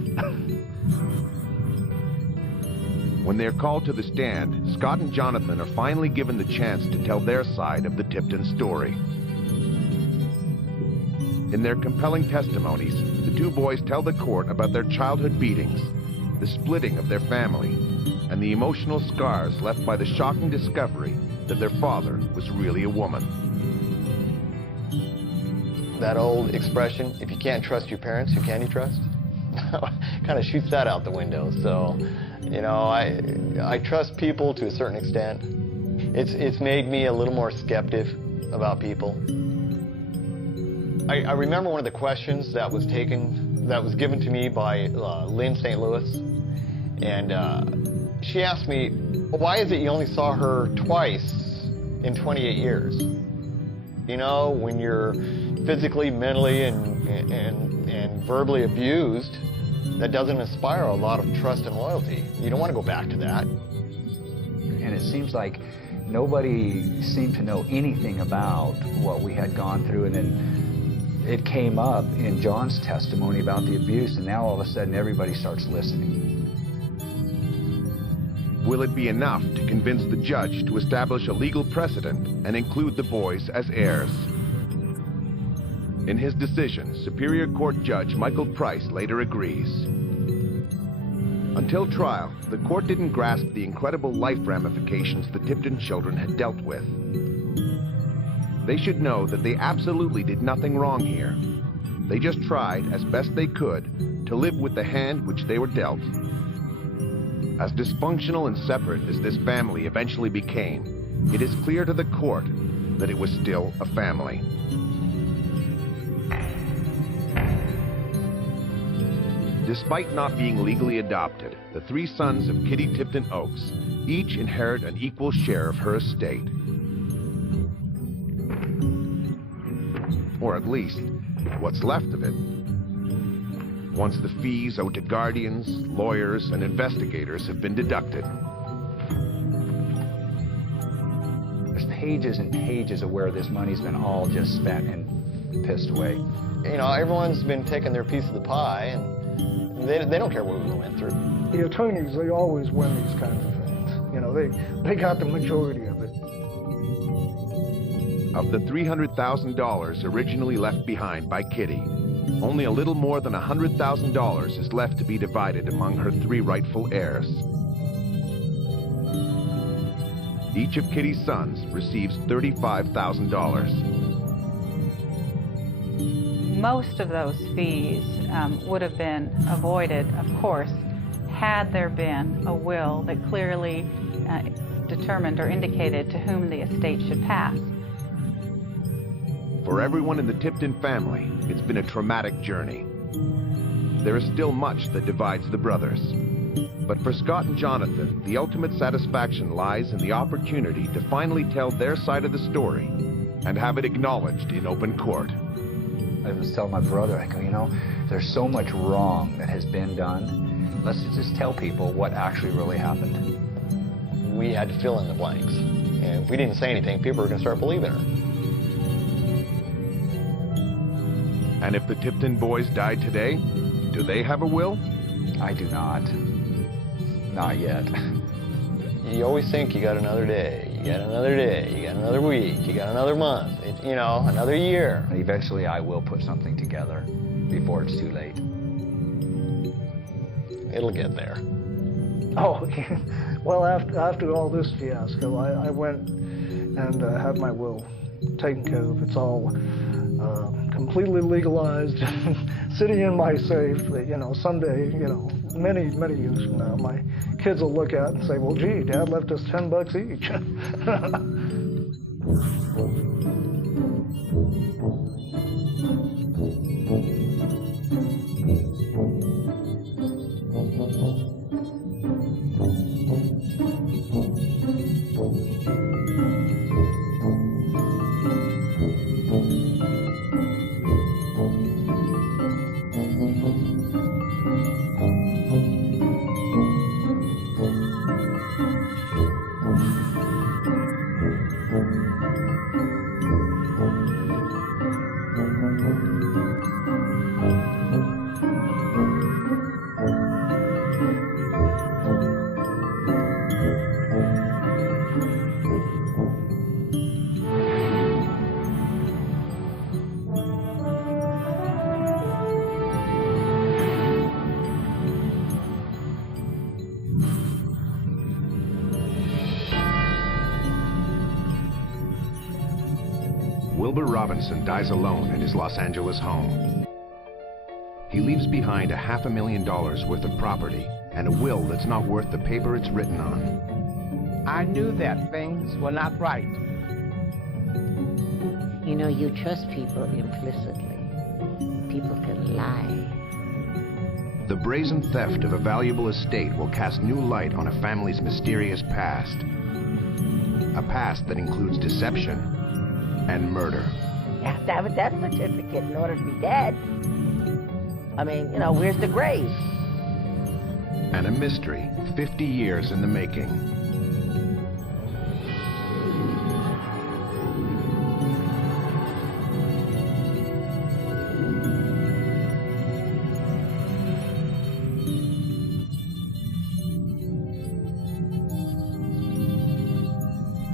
When they're called to the stand, Scott and Jonathan are finally given the chance to tell their side of the Tipton story. In their compelling testimonies, the two boys tell the court about their childhood beatings, the splitting of their family, and the emotional scars left by the shocking discovery that their father was really a woman. That old expression, if you can't trust your parents, who can you trust? Kind of shoots that out the window. So, you know, I trust people to a certain extent. It's made me a little more skeptic about people. I remember one of the questions that was given to me by Lynn St. Louis, and she asked me, why is it you only saw her twice in 28 years? You know, when you're physically, mentally, and verbally abused, that doesn't inspire a lot of trust and loyalty. You don't want to go back to that. And it seems like nobody seemed to know anything about what we had gone through, and then it came up in John's testimony about the abuse, and now all of a sudden everybody starts listening. Will it be enough to convince the judge to establish a legal precedent and include the boys as heirs? In his decision, Superior Court Judge Michael Price later agrees. Until trial, the court didn't grasp the incredible life ramifications the Tipton children had dealt with. They should know that they absolutely did nothing wrong here. They just tried, as best they could, to live with the hand which they were dealt. As dysfunctional and separate as this family eventually became, it is clear to the court that it was still a family. Despite not being legally adopted, the three sons of Kitty Tipton Oakes each inherit an equal share of her estate. Or at least, what's left of it. Once the fees owed to guardians, lawyers, and investigators have been deducted. There's pages and pages of where this money's been all just spent and pissed away. You know, everyone's been taking their piece of the pie, and they don't care what we went through. The attorneys, they always win these kinds of things. You know, they got the majority of it. Of the $300,000 originally left behind by Kitty, only a little more than $100,000 is left to be divided among her three rightful heirs. Each of Kitty's sons receives $35,000. Most of those fees would have been avoided, of course, had there been a will that clearly determined or indicated to whom the estate should pass. For everyone in the Tipton family, it's been a traumatic journey. There is still much that divides the brothers. But for Scott and Jonathan, the ultimate satisfaction lies in the opportunity to finally tell their side of the story and have it acknowledged in open court. I was telling my brother, I go, you know, there's so much wrong that has been done. Let's just tell people what actually really happened. We had to fill in the blanks. And if we didn't say anything, people were going to start believing her. And if the Tipton boys died today, do they have a will? I do not. Not yet. You always think you got another day, you got another day, you got another week, you got another month, you know, another year. Eventually I will put something together before it's too late. It'll get there. Oh, well, after all this fiasco, I went and had my will taken care of. It's all completely legalized, sitting in my safe that, you know, someday, you know, many years from now, my kids will look at it and say, well, gee, Dad left us $10 each. Wilbur Robinson dies alone in his Los Angeles home. He leaves behind $500,000 worth of property and a will that's not worth the paper it's written on. I knew that things were not right. You know, you trust people implicitly. People can lie. The brazen theft of a valuable estate will cast new light on a family's mysterious past. A past that includes deception and murder. You have to have a death certificate in order to be dead. I mean, you know, where's the grave? And a mystery 50 years in the making.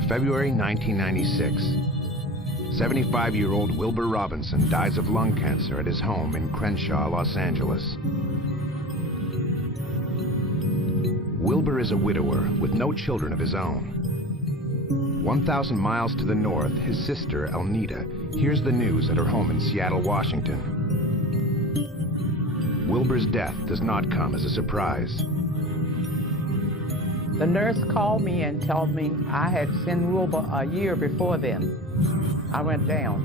February 1996. 75-year-old Wilbur Robinson dies of lung cancer at his home in Crenshaw, Los Angeles. Wilbur is a widower with no children of his own. 1,000 miles to the north, his sister, Elnita, hears the news at her home in Seattle, Washington. Wilbur's death does not come as a surprise. The nurse called me and told me I had seen Wilbur a year before then. I went down,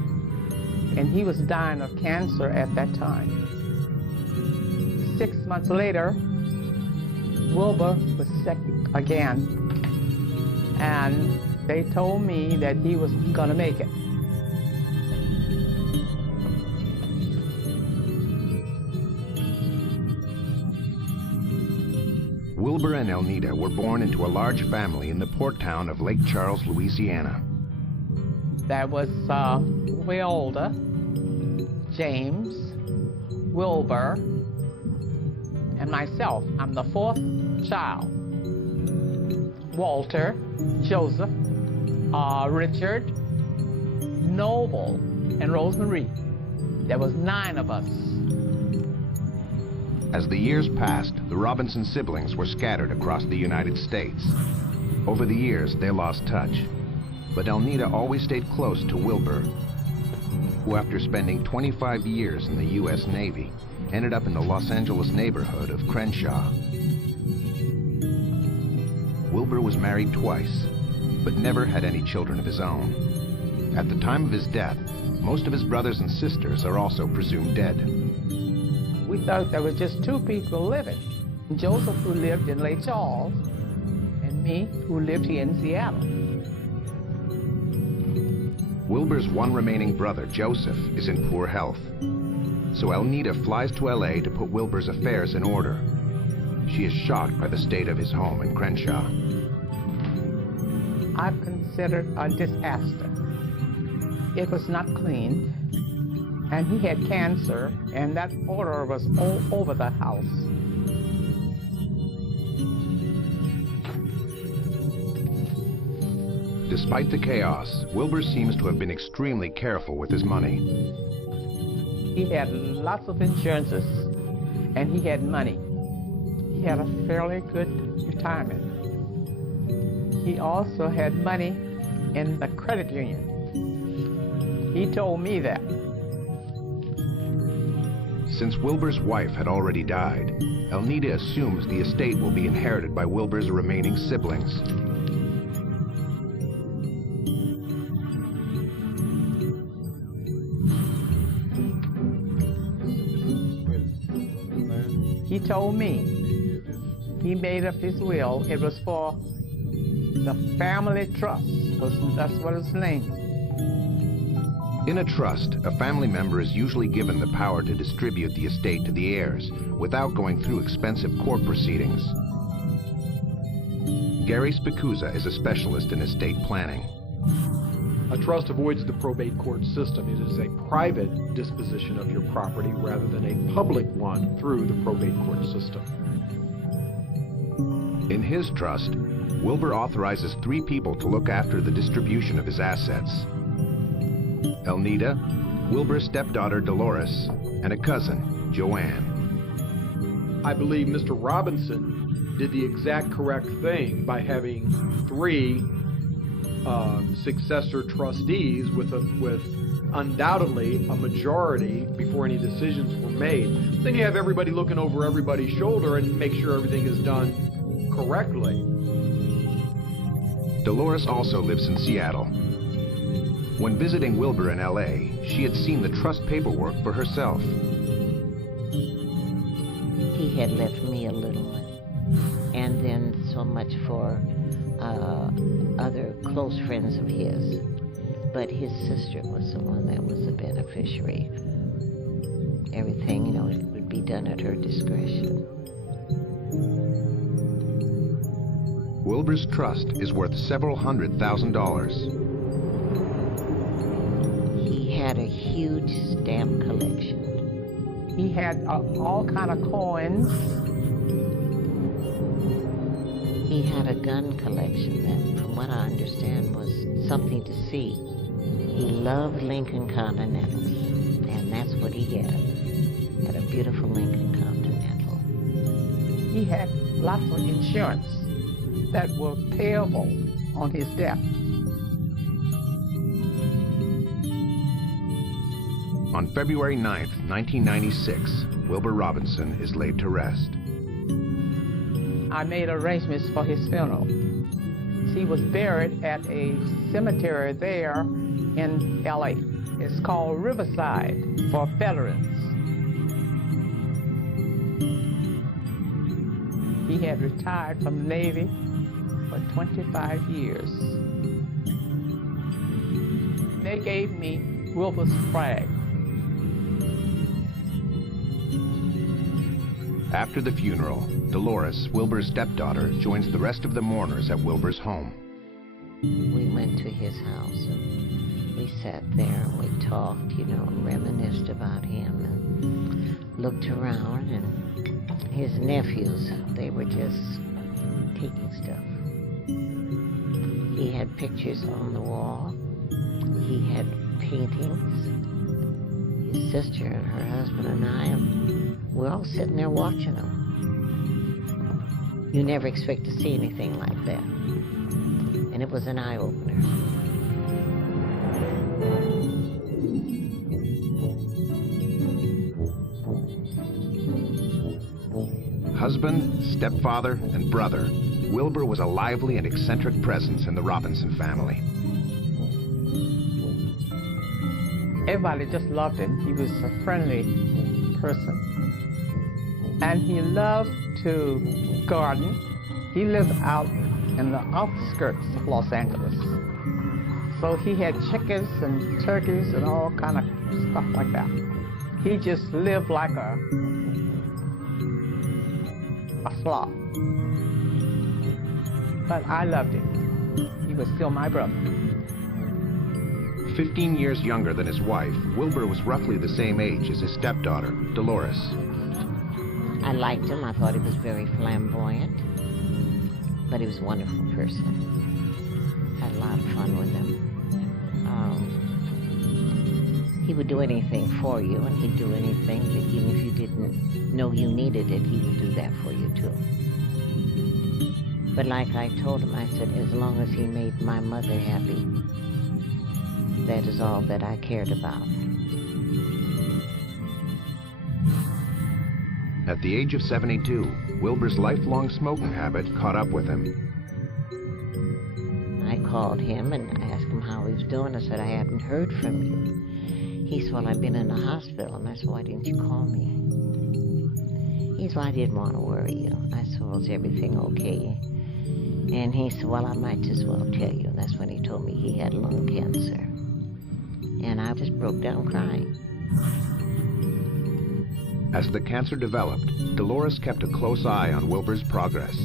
and he was dying of cancer at that time. 6 months later, Wilbur was sick again, and they told me that he was gonna make it. Wilbur and Elnita were born into a large family in the port town of Lake Charles, Louisiana. That was Wilda, James, Wilbur, and myself. I'm the fourth child. Walter, Joseph, Richard, Noble, and Rosemary. There was 9 of us. As the years passed, the Robinson siblings were scattered across the United States. Over the years, they lost touch. But Elnita always stayed close to Wilbur, who after spending 25 years in the U.S. Navy, ended up in the Los Angeles neighborhood of Crenshaw. Wilbur was married twice, but never had any children of his own. At the time of his death, most of his brothers and sisters are also presumed dead. We thought there were just 2 people living. Joseph, who lived in Lake Charles, and me, who lived here in Seattle. Wilbur's one remaining brother, Joseph, is in poor health. So Elnita flies to LA to put Wilbur's affairs in order. She is shocked by the state of his home in Crenshaw. I've considered a disaster. It was not clean, and he had cancer, and that odor was all over the house. Despite the chaos, Wilbur seems to have been extremely careful with his money. He had lots of insurances, and he had money. He had a fairly good retirement. He also had money in the credit union. He told me that. Since Wilbur's wife had already died, Elnita assumes the estate will be inherited by Wilbur's remaining siblings. He told me he made up his will. It was for the family trust. That's what it's named. In a trust, a family member is usually given the power to distribute the estate to the heirs without going through expensive court proceedings. Gary Spicuzza is a specialist in estate planning. A trust avoids the probate court system. It is a private disposition of your property rather than a public one through the probate court system. In his trust, Wilbur authorizes 3 people to look after the distribution of his assets. Elnita, Wilbur's stepdaughter Dolores, and a cousin, Joanne. I believe Mr. Robinson did the exact correct thing by having 3 successor trustees with undoubtedly a majority before any decisions were made. Then you have everybody looking over everybody's shoulder and make sure everything is done correctly. Dolores also lives in Seattle. When visiting Wilbur in LA, she had seen the trust paperwork for herself. He had left me a little money, and then so much for other close friends of his. But his sister was the one that was the beneficiary. Everything, you know, it would be done at her discretion. Wilbur's trust is worth several $100,000. He had a huge stamp collection. He had all kind of coins. He had a gun collection that, from what I understand, was something to see. He loved Lincoln Continentals, and that's what he had a beautiful Lincoln Continental. He had lots of insurance that were payable on his death. On February 9th, 1996, Wilbur Robinson is laid to rest. I made arrangements for his funeral. He was buried at a cemetery there in LA. It's called Riverside for veterans. He had retired from the Navy for 25 years. They gave me Wilbur's flag. After the funeral, Dolores, Wilbur's stepdaughter, joins the rest of the mourners at Wilbur's home. We went to his house and we sat there and we talked, you know, and reminisced about him and looked around, and his nephews, they were just taking stuff. He had pictures on the wall. He had paintings. His sister and her husband and I, we're all sitting there watching him. You never expect to see anything like that. And it was an eye-opener. Husband, stepfather, and brother, Wilbur was a lively and eccentric presence in the Robinson family. Everybody just loved him. He was a friendly person. And he loved to garden. He lived out in the outskirts of Los Angeles. So he had chickens and turkeys and all kind of stuff like that. He just lived like a slob. But I loved him. He was still my brother. 15 years younger than his wife, Wilbur was roughly the same age as his stepdaughter, Dolores. I liked him. I thought he was very flamboyant, but he was a wonderful person. Had a lot of fun with him. He would do anything for you, and he'd do anything that even if you didn't know you needed it, he would do that for you too. But like I told him, I said, as long as he made my mother happy, that is all that I cared about. At the age of 72, Wilbur's lifelong smoking habit caught up with him. I called him and asked him how he was doing. I said, I haven't heard from you. He said, well, I've been in the hospital. And I said, why didn't you call me? He said, well, I didn't want to worry you. I said, well, is everything okay? And he said, well, I might as well tell you. And that's when he told me he had lung cancer. And I just broke down crying. As the cancer developed, Dolores kept a close eye on Wilbur's progress.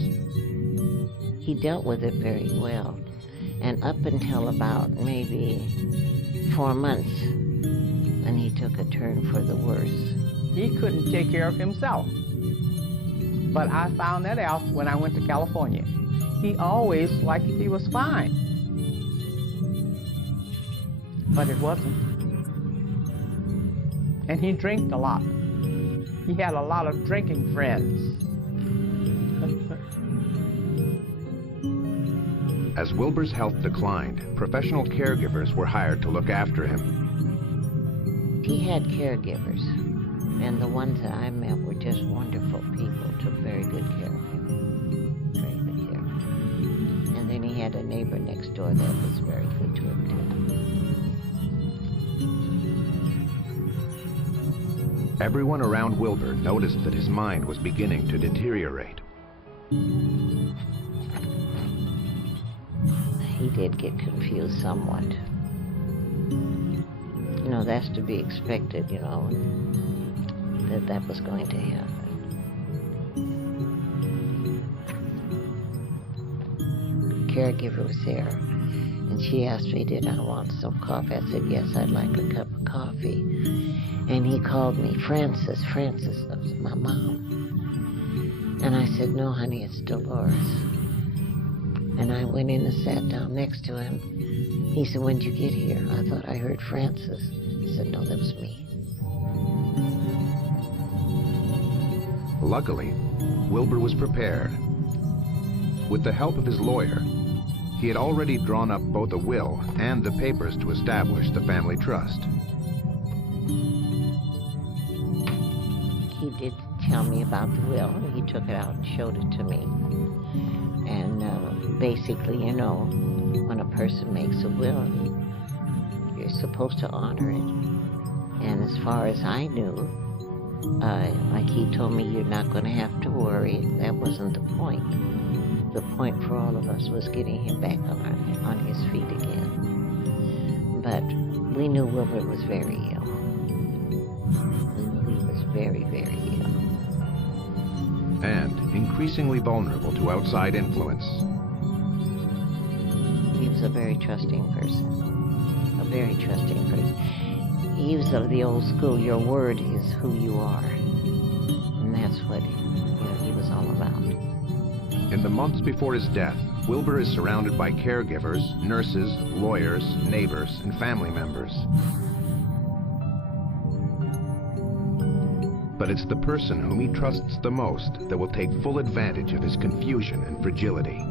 He dealt with it very well. And up until about maybe 4 months, and he took a turn for the worse. He couldn't take care of himself. But I found that out when I went to California. He always liked he was fine. But it wasn't. And he drank a lot. He had a lot of drinking friends. As Wilbur's health declined, professional caregivers were hired to look after him. He had caregivers, and the ones that I met were just wonderful people, took very good care of him. Very good care of him. And then he had a neighbor next door that was very good to him, too. Everyone around Wilbur noticed that his mind was beginning to deteriorate. He did get confused somewhat. You know, that's to be expected, you know, that was going to happen. The caregiver was there, and she asked me, did I want some coffee? I said, yes, I'd like a cup of coffee. And he called me Francis, that was my mom. And I said, no, honey, it's Dolores. And I went in and sat down next to him. He said, when did you get here? I thought I heard Francis. He said, no, that was me. Luckily, Wilbur was prepared. With the help of his lawyer, he had already drawn up both a will and the papers to establish the family trust. He did tell me about the will, and he took it out and showed it to me. And basically, you know, when a person makes a will, you're supposed to honor it. And as far as I knew, like he told me, you're not going to have to worry. That wasn't the point. The point for all of us was getting him back on his feet again. But we knew Wilbur was very ill. We knew he was very, very ill. And increasingly vulnerable to outside influence. He was a very trusting person. A very trusting person. He was of the old school, your word is who you are. And that's what, you know, he was all about. In the months before his death, Wilbur is surrounded by caregivers, nurses, lawyers, neighbors, and family members. But it's the person whom he trusts the most that will take full advantage of his confusion and fragility.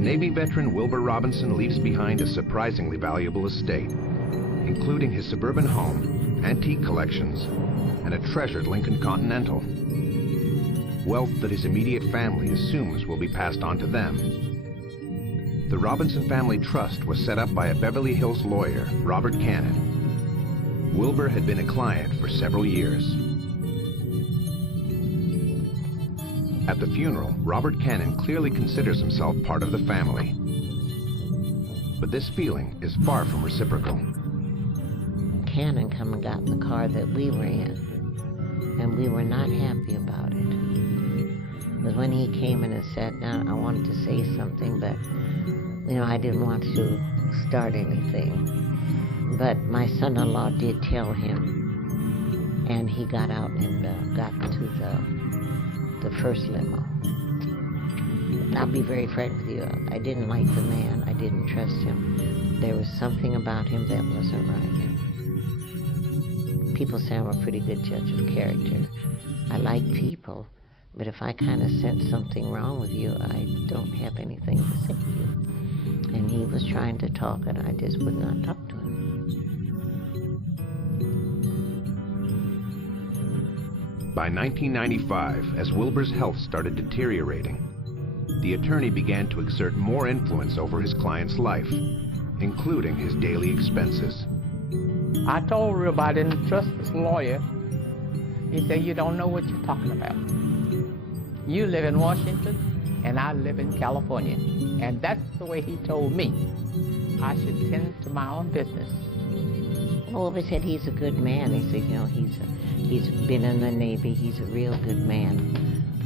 Navy veteran Wilbur Robinson leaves behind a surprisingly valuable estate, including his suburban home, antique collections, and a treasured Lincoln Continental. Wealth that his immediate family assumes will be passed on to them. The Robinson Family Trust was set up by a Beverly Hills lawyer, Robert Cannon. Wilbur had been a client for several years. At the funeral, Robert Cannon clearly considers himself part of the family. But this feeling is far from reciprocal. Cannon come and got in the car that we were in, and we were not happy about it. But when he came in and sat down, I wanted to say something, but, you know, I didn't want to start anything. But my son-in-law did tell him, and he got out and got to the first limo. I'll be very frank with you. I didn't like the man. I didn't trust him. There was something about him that wasn't right. People say I'm a pretty good judge of character. I like people, but if I kind of sense something wrong with you, I don't have anything to say to you. And he was trying to talk, and I just would not talk to him. By 1995, as Wilbur's health started deteriorating, the attorney began to exert more influence over his client's life, including his daily expenses. I told Rube I didn't trust this lawyer. He said, you don't know what you're talking about. You live in Washington, and I live in California. And that's the way he told me. I should tend to my own business. Wilbur said he's a good man. He said, you know, he's been in the Navy. He's a real good man.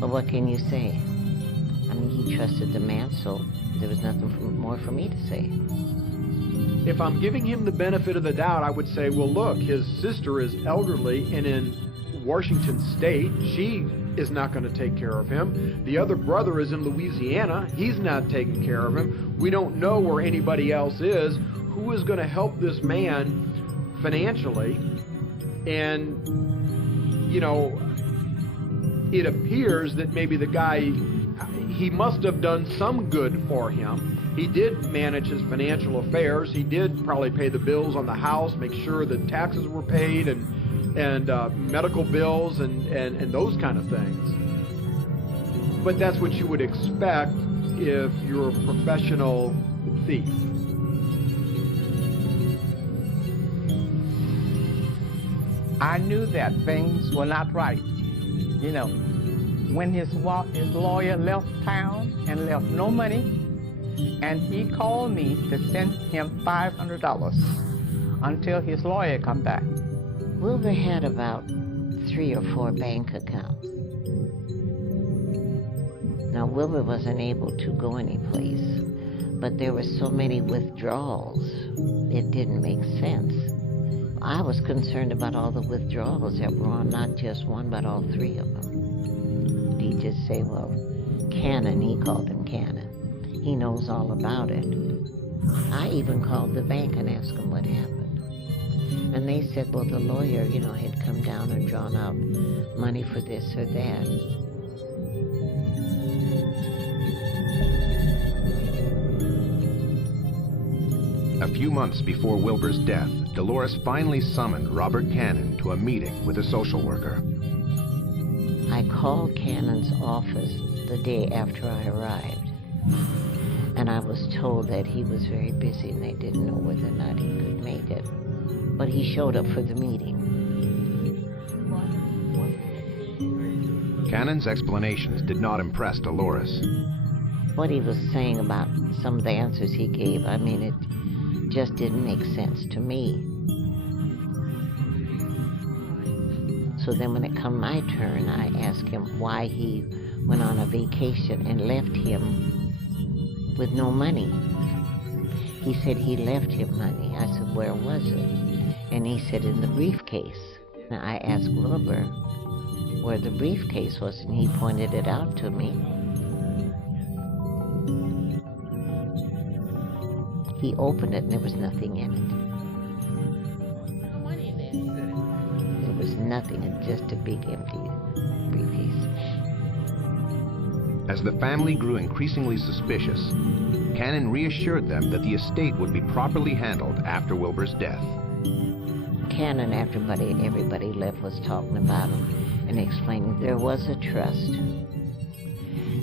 But what can you say? I mean, he trusted the man, so there was nothing more for me to say. If I'm giving him the benefit of the doubt, I would say, well, look, his sister is elderly and in Washington State. She is not going to take care of him. The other brother is in Louisiana. He's not taking care of him. We don't know where anybody else is. who is going to help this man financially. And, you know, it appears that maybe the guy, he must have done some good for him. He did manage his financial affairs. He did probably pay the bills on the house, make sure that taxes were paid, and medical bills and those kind of things. But that's what you would expect if you're a professional thief. I knew that things were not right. You know, when his lawyer left town and left no money, and he called me to send him $500 until his lawyer come back. Wilbur had about 3 or 4 bank accounts. Now, Wilbur wasn't able to go anyplace, but there were so many withdrawals, it didn't make sense. I was concerned about all the withdrawals that were on not just one, but all 3 of them. He'd just say, well, Cannon, he called him Cannon. He knows all about it. I even called the bank and asked them what happened. And they said, well, the lawyer, you know, had come down and drawn out money for this or that. A few months before Wilbur's death, Dolores finally summoned Robert Cannon to a meeting with a social worker. I called Cannon's office the day after I arrived, and I was told that he was very busy and they didn't know whether or not he could make it. But he showed up for the meeting. Cannon's explanations did not impress Dolores. What he was saying about some of the answers he gave, I mean, it just didn't make sense to me. So then when it come my turn, I asked him why he went on a vacation and left him with no money. He said he left him money. I said, where was it? And he said, in the briefcase. And I asked Wilbur where the briefcase was, and he pointed it out to me. He opened it and there was nothing in it. There was nothing, just a big empty briefcase. As the family grew increasingly suspicious, Cannon reassured them that the estate would be properly handled after Wilbur's death. Cannon, after everybody left, was talking about him and explaining there was a trust,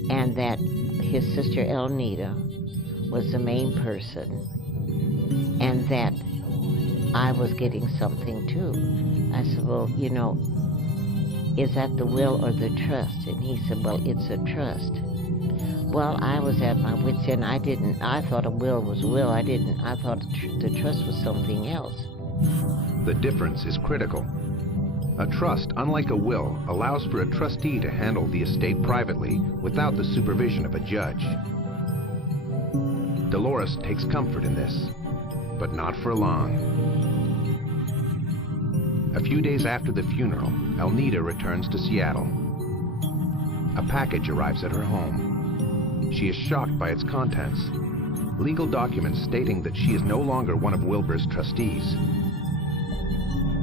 and that his sister Elnita was the main person, and that I was getting something too. I said, well, you know, is that the will or the trust? And he said, well, it's a trust. Well, I was at my wit's end. I thought a will was a will. I thought the trust was something else. The difference is critical. A trust, unlike a will, allows for a trustee to handle the estate privately without the supervision of a judge. Dolores takes comfort in this, but not for long. A few days after the funeral, Elnita returns to Seattle. A package arrives at her home. She is shocked by its contents. Legal documents stating that she is no longer one of Wilbur's trustees.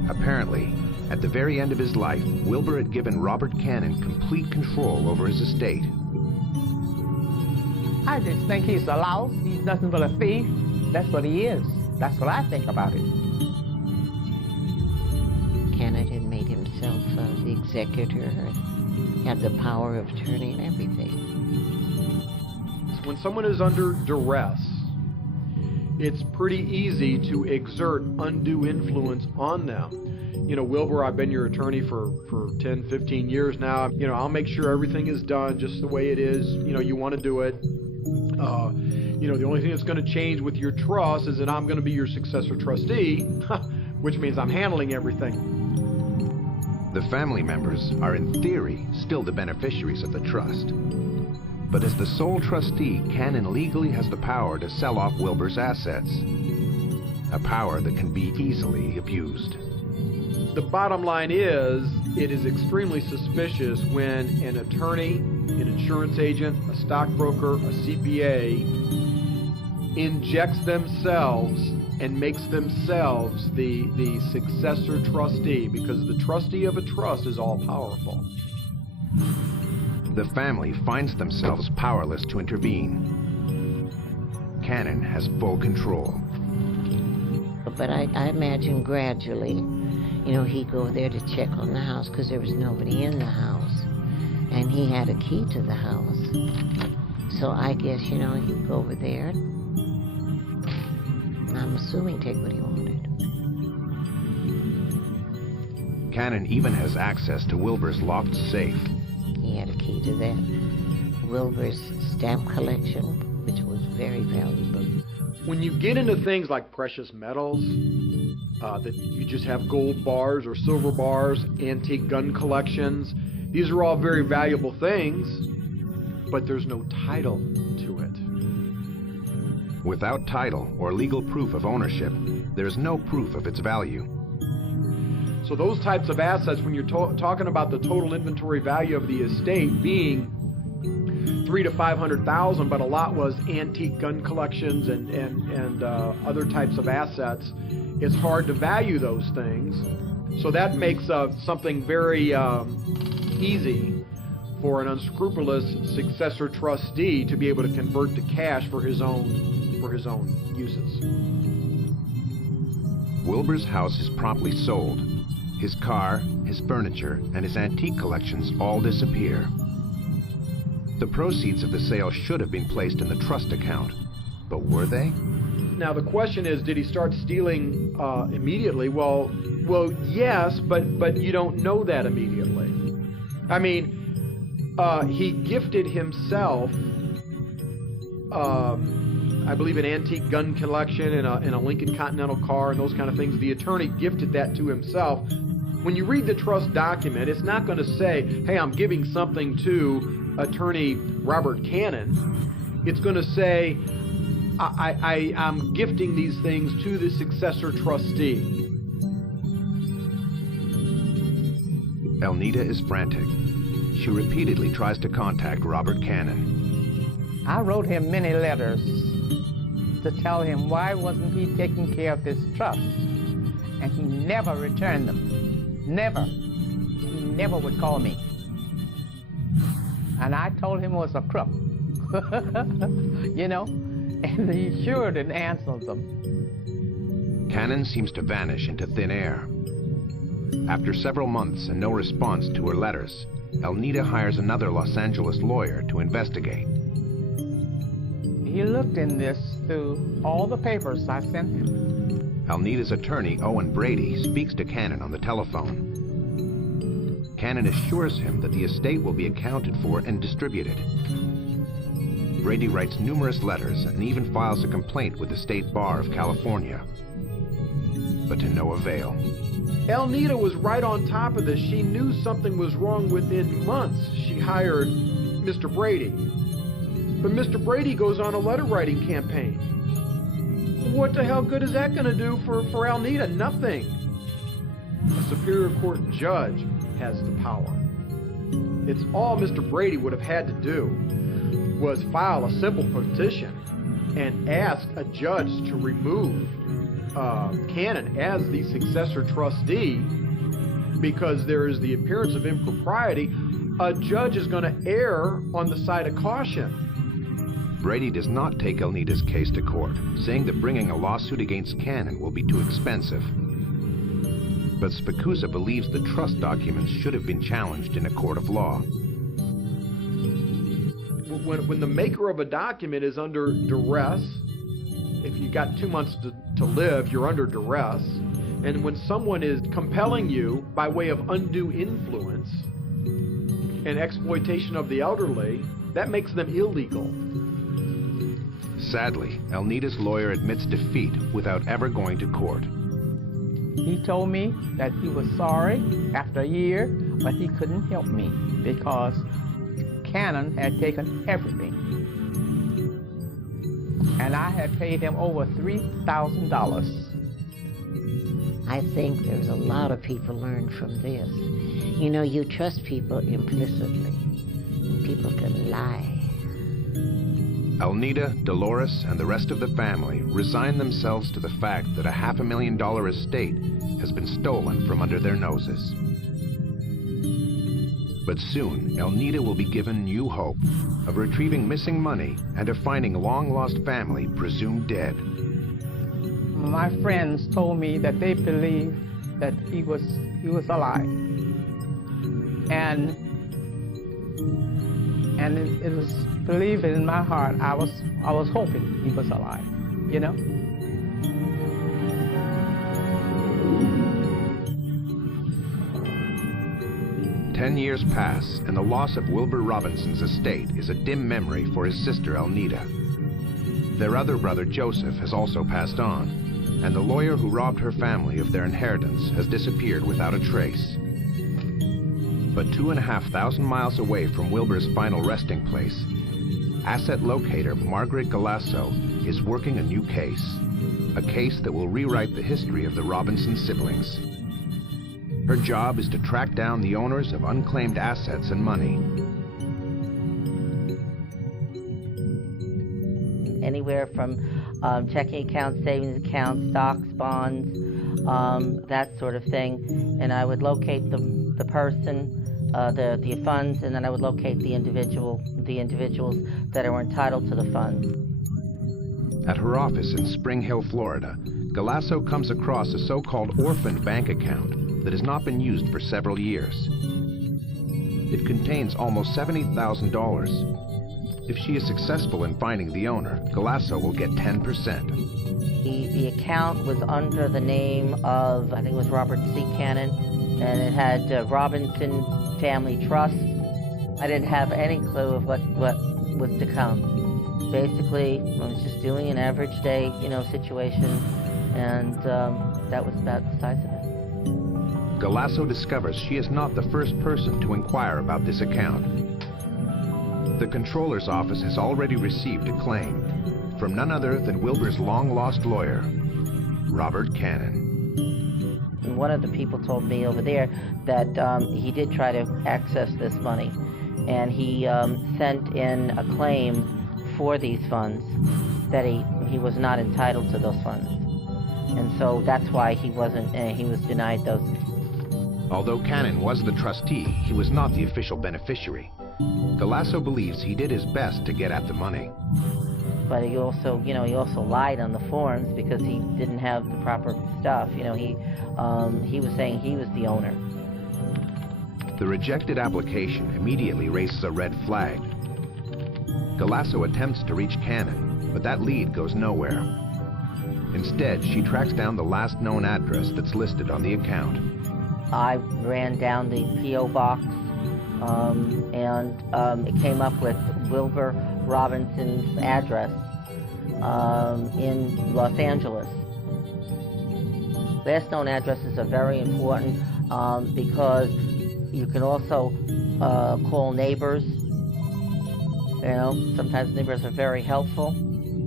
Apparently, at the very end of his life, Wilbur had given Robert Cannon complete control over his estate. I just think he's a louse. He's nothing but a thief. That's what he is. That's what I think about it. Cannon had made himself the executor, had the power of attorney and everything. When someone is under duress, it's pretty easy to exert undue influence on them. You know, Wilbur, I've been your attorney for 10, 15 years now. You know, I'll make sure everything is done just the way it is. You know, you want to do it. You know, the only thing that's going to change with your trust is that I'm going to be your successor trustee, which means I'm handling everything. The family members are, in theory, still the beneficiaries of the trust. But as the sole trustee, Cannon legally has the power to sell off Wilbur's assets. A power that can be easily abused. The bottom line is, it is extremely suspicious when an attorney, an insurance agent, a stockbroker, a CPA injects themselves and makes themselves the successor trustee, because the trustee of a trust is all powerful. The family finds themselves powerless to intervene. Cannon has full control. But I imagine gradually, you know, he'd go there to check on the house because there was nobody in the house. And he had a key to the house. So I guess, you know, he'd go over there. I'm assuming take what he wanted. Cannon even has access to Wilbur's locked safe. He had a key to that. Wilbur's stamp collection, which was very valuable. When you get into things like precious metals, that you just have gold bars or silver bars, antique gun collections, these are all very valuable things, but there's no title to it. Without title or legal proof of ownership, there's no proof of its value. So those types of assets, when you're talking about the total inventory value of the estate being $300,000 to $500,000, but a lot was antique gun collections and other types of assets, it's hard to value those things. So that makes something very easy for an unscrupulous successor trustee to be able to convert to cash for his own uses. Wilbur's house is promptly sold. His car, his furniture, and his antique collections all disappear. The proceeds of the sale should have been placed in the trust account, but were they? Now the question is, did he start stealing immediately? Well, yes, but you don't know that immediately. I mean, he gifted himself, I believe, an antique gun collection and a Lincoln Continental car and those kind of things. The attorney gifted that to himself. When you read the trust document, it's not going to say, hey, I'm giving something to attorney Robert Cannon. It's going to say, I'm gifting these things to the successor trustee. Elnita is frantic. She repeatedly tries to contact Robert Cannon. I wrote him many letters to tell him why wasn't he taking care of this trust, and he never returned them. Never. He never would call me. And I told him it was a crook. You know? And he sure didn't answer them. Cannon seems to vanish into thin air. After several months and no response to her letters, Elnita hires another Los Angeles lawyer to investigate. He looked in this through all the papers I sent him. Elnita's attorney, Owen Brady, speaks to Cannon on the telephone. Cannon assures him that the estate will be accounted for and distributed. Brady writes numerous letters and even files a complaint with the State Bar of California. But to no avail. Elnita was right on top of this. She knew something was wrong within months. She hired Mr. Brady. But Mr. Brady goes on a letter writing campaign. What the hell good is that going to do for Elnita? Nothing. A Superior Court judge has the power. It's all Mr. Brady would have had to do was file a simple petition and ask a judge to remove Cannon as the successor trustee because there is the appearance of impropriety. A judge is going to err on the side of caution. Brady does not take Elnita's case to court, saying that bringing a lawsuit against Cannon will be too expensive. But Spicuzza believes the trust documents should have been challenged in a court of law. When the maker of a document is under duress, if you got 2 months to live, you're under duress. And when someone is compelling you by way of undue influence and exploitation of the elderly, that makes them illegal. Sadly, Elnita's lawyer admits defeat without ever going to court. He told me that he was sorry after a year, but he couldn't help me because Cannon had taken everything. And I had paid him over $3,000. I think there's a lot of people learn from this. You know, you trust people implicitly. People can lie. Elnita, Dolores, and the rest of the family resign themselves to the fact that a $500,000 estate has been stolen from under their noses. But soon, Elnita will be given new hope of retrieving missing money and of finding long-lost family presumed dead. My friends told me that they believed that he was alive, and it was believed in my heart. I was hoping he was alive, you know. 10 years pass, and the loss of Wilbur Robinson's estate is a dim memory for his sister Elnita. Their other brother Joseph has also passed on, and the lawyer who robbed her family of their inheritance has disappeared without a trace. But 2,500 miles away from Wilbur's final resting place, asset locator Margaret Galasso is working a new case, a case that will rewrite the history of the Robinson siblings. Her job is to track down the owners of unclaimed assets and money. Anywhere from checking accounts, savings accounts, stocks, bonds, that sort of thing. And I would locate the person, the funds, and then I would locate the individuals that are entitled to the funds. At her office in Spring Hill, Florida, Galasso comes across a so-called orphaned bank account that has not been used for several years. It contains almost $70,000. If she is successful in finding the owner, Galasso will get 10%. The account was under the name of, I think it was Robert C. Cannon, and it had Robinson Family Trust. I didn't have any clue of what was to come. Basically, I was just doing an average day, situation, and that was about the size of it. Galasso discovers she is not the first person to inquire about this account. The Comptroller's office has already received a claim from none other than Wilbur's long-lost lawyer, Robert Cannon. And one of the people told me over there that he did try to access this money, and he sent in a claim for these funds, that he was not entitled to those funds. And so that's why he was denied those. Although Cannon was the trustee, he was not the official beneficiary. Galasso believes he did his best to get at the money. But he also, he also lied on the forms because he didn't have the proper stuff. He was saying he was the owner. The rejected application immediately raises a red flag. Galasso attempts to reach Cannon, but that lead goes nowhere. Instead, she tracks down the last known address that's listed on the account. I ran down the P.O. box, and it came up with Wilbur Robinson's address in Los Angeles. Last known addresses are very important because you can also call neighbors. Sometimes neighbors are very helpful.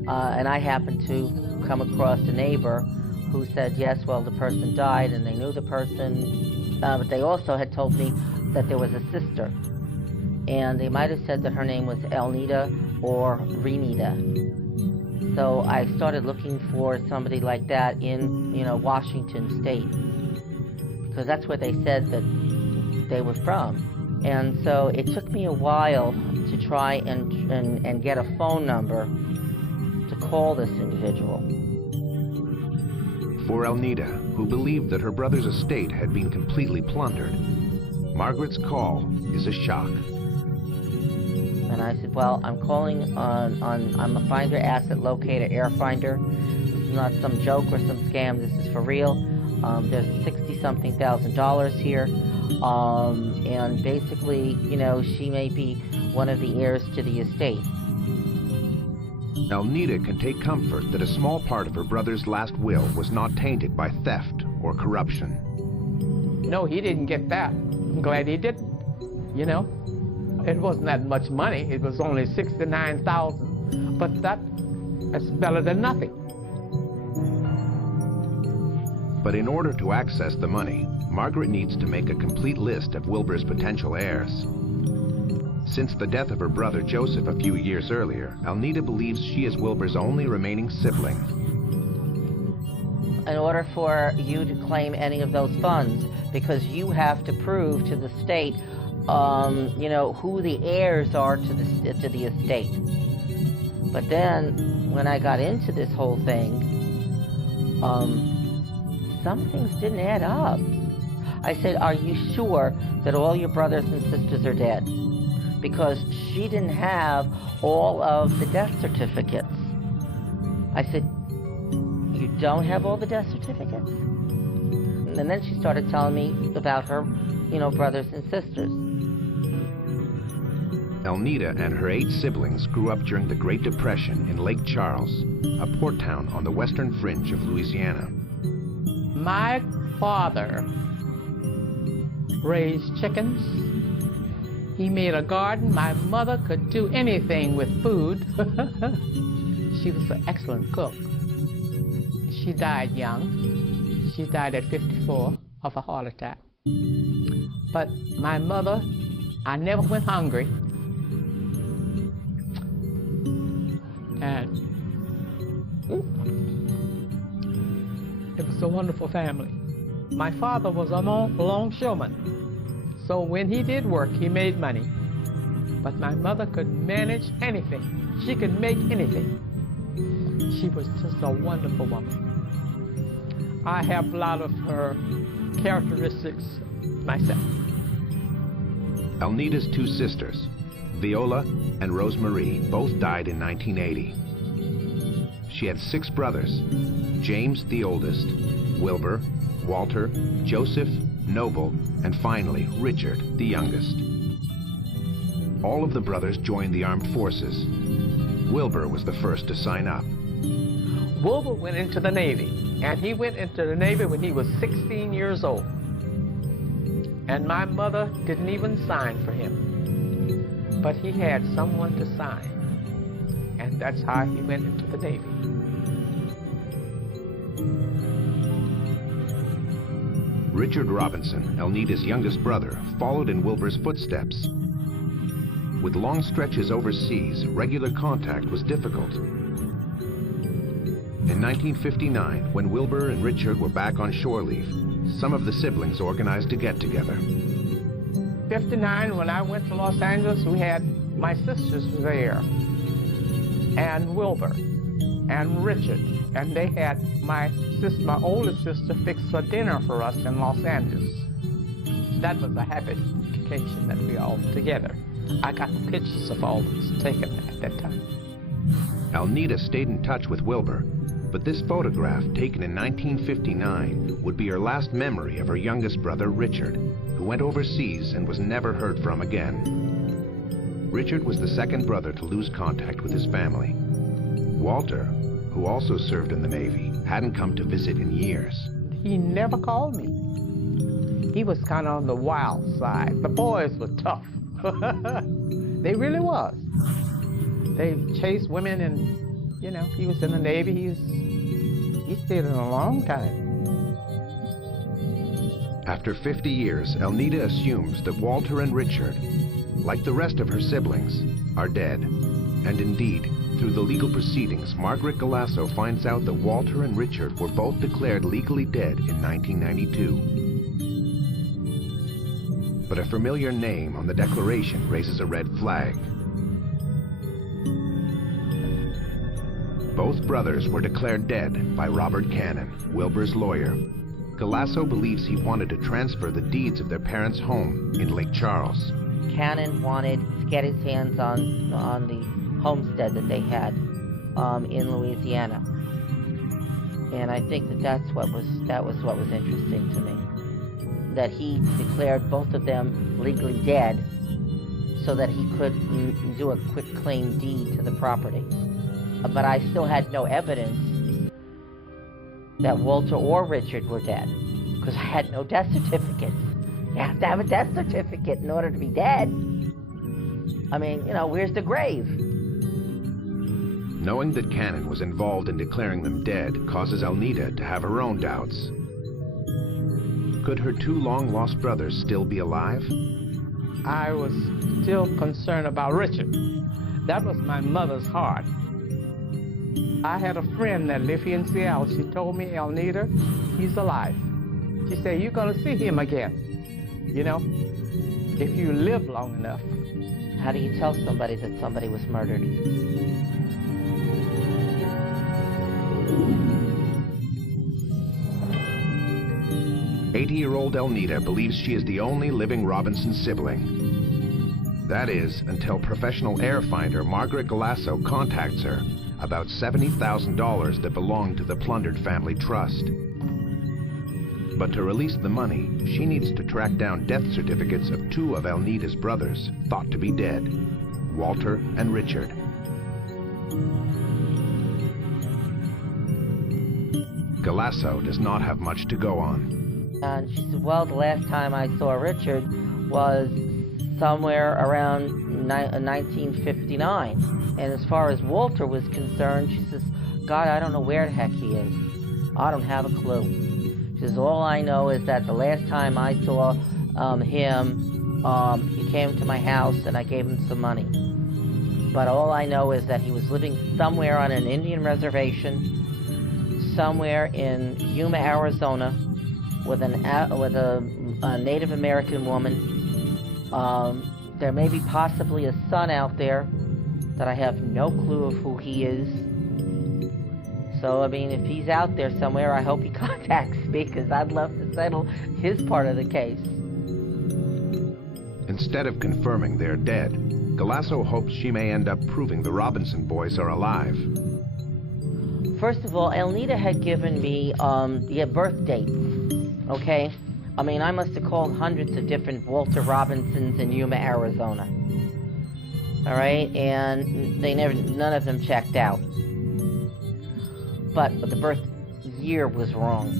And I happened to come across a neighbor who said, yes, well, the person died and they knew the person, but they also had told me that there was a sister. And they might have said that her name was Elnita or Renita. So I started looking for somebody like that in, Washington State, because that's where they said that they were from. And so it took me a while to try and get a phone number to call this individual. For Elnita, who believed that her brother's estate had been completely plundered, Margaret's call is a shock. And I said, well, I'm calling I'm a finder, asset locator, air finder. This is not some joke or some scam. This is for real. There's $60-something thousand here. And basically, she may be one of the heirs to the estate. Elnita can take comfort that a small part of her brother's last will was not tainted by theft or corruption. No, he didn't get that. I'm glad he didn't. It wasn't that much money. It was only $69,000, but that's better than nothing. But in order to access the money, Margaret needs to make a complete list of Wilbur's potential heirs. Since the death of her brother Joseph a few years earlier, Alnita believes she is Wilbur's only remaining sibling. In order for you to claim any of those funds, because you have to prove to the state, you know, who the heirs are to the estate. But then, when I got into this whole thing, some things didn't add up. I said, are you sure that all your brothers and sisters are dead? Because she didn't have all of the death certificates. I said, you don't have all the death certificates? And then she started telling me about her, you know, brothers and sisters. Alnita and her 8 siblings grew up during the Great Depression in Lake Charles, a port town on the western fringe of Louisiana. My father raised chickens. He made a garden. My mother could do anything with food. She was an excellent cook. She died young. She died at 54 of a heart attack. But my mother, I never went hungry. And it was a wonderful family. My father was a longshoreman. So when he did work, he made money. But my mother could manage anything. She could make anything. She was just a wonderful woman. I have a lot of her characteristics myself. Alnita's 2 sisters, Viola and Rosemarie, both died in 1980. She had 6 brothers, James the oldest, Wilbur, Walter, Joseph, Noble, and finally, Richard, the youngest. All of the brothers joined the armed forces. Wilbur was the first to sign up. Wilbur went into the Navy, and he went into the Navy when he was 16 years old. And my mother didn't even sign for him. But he had someone to sign. And that's how he went into the Navy. Richard Robinson, Alnita's youngest brother, followed in Wilbur's footsteps. With long stretches overseas, regular contact was difficult. In 1959, when Wilbur and Richard were back on shore leave, some of the siblings organized a get-together. 59, when I went to Los Angeles, we had my sisters there, and Wilbur, and Richard, and they had my oldest sister fix a dinner for us in Los Angeles. That was a happy occasion that we all together. I got pictures of all that was taken at that time. Alnita stayed in touch with Wilbur, but this photograph, taken in 1959, would be her last memory of her youngest brother, Richard, who went overseas and was never heard from again. Richard was the second brother to lose contact with his family. Walter, who also served in the Navy, hadn't come to visit in years. He never called me. He was kind of on the wild side. The boys were tough. They really was. They chased women, and, you know, he was in the Navy. He stayed in a long time. After 50 years, Alnita assumes that Walter and Richard, like the rest of her siblings, are dead. And indeed, through the legal proceedings, Margaret Galasso finds out that Walter and Richard were both declared legally dead in 1992. But a familiar name on the declaration raises a red flag. Both brothers were declared dead by Robert Cannon, Wilbur's lawyer. Galasso believes he wanted to transfer the deeds of their parents' home in Lake Charles. Cannon wanted to get his hands on the homestead that they had in Louisiana, and I think that was what was interesting to me. That he declared both of them legally dead, so that he could do a quick claim deed to the property. But I still had no evidence that Walter or Richard were dead, because I had no death certificates. You have to have a death certificate in order to be dead. I mean, you know, where's the grave? Knowing that Cannon was involved in declaring them dead causes Alnita to have her own doubts. Could her 2 long-lost brothers still be alive? I was still concerned about Richard. That was my mother's heart. I had a friend that lived here in Seattle. She told me, Elnita, he's alive. She said, you're going to see him again, you know, if you live long enough. How do you tell somebody that somebody was murdered? 80-year-old Elnita believes she is the only living Robinson sibling. That is, until professional heir finder Margaret Galasso contacts her about $70,000 that belonged to the plundered family trust. But to release the money, she needs to track down death certificates of two of Elnita's brothers, thought to be dead, Walter and Richard. Galasso does not have much to go on. And she said, well, the last time I saw Richard was somewhere around 1959. And as far as Walter was concerned, she says, God, I don't know where the heck he is. I don't have a clue. She says, all I know is that the last time I saw him, he came to my house and I gave him some money. But all I know is that he was living somewhere on an Indian reservation, somewhere in Yuma, Arizona, with a Native American woman. There may be possibly a son out there that I have no clue of who he is. So, I mean, if he's out there somewhere, I hope he contacts me, because I'd love to settle his part of the case. Instead of confirming they're dead, Galasso hopes she may end up proving the Robinson boys are alive. First of all, Elnita had given me the birth dates, okay? I mean, I must have called hundreds of different Walter Robinsons in Yuma, Arizona. All right, and none of them checked out. But the birth year was wrong.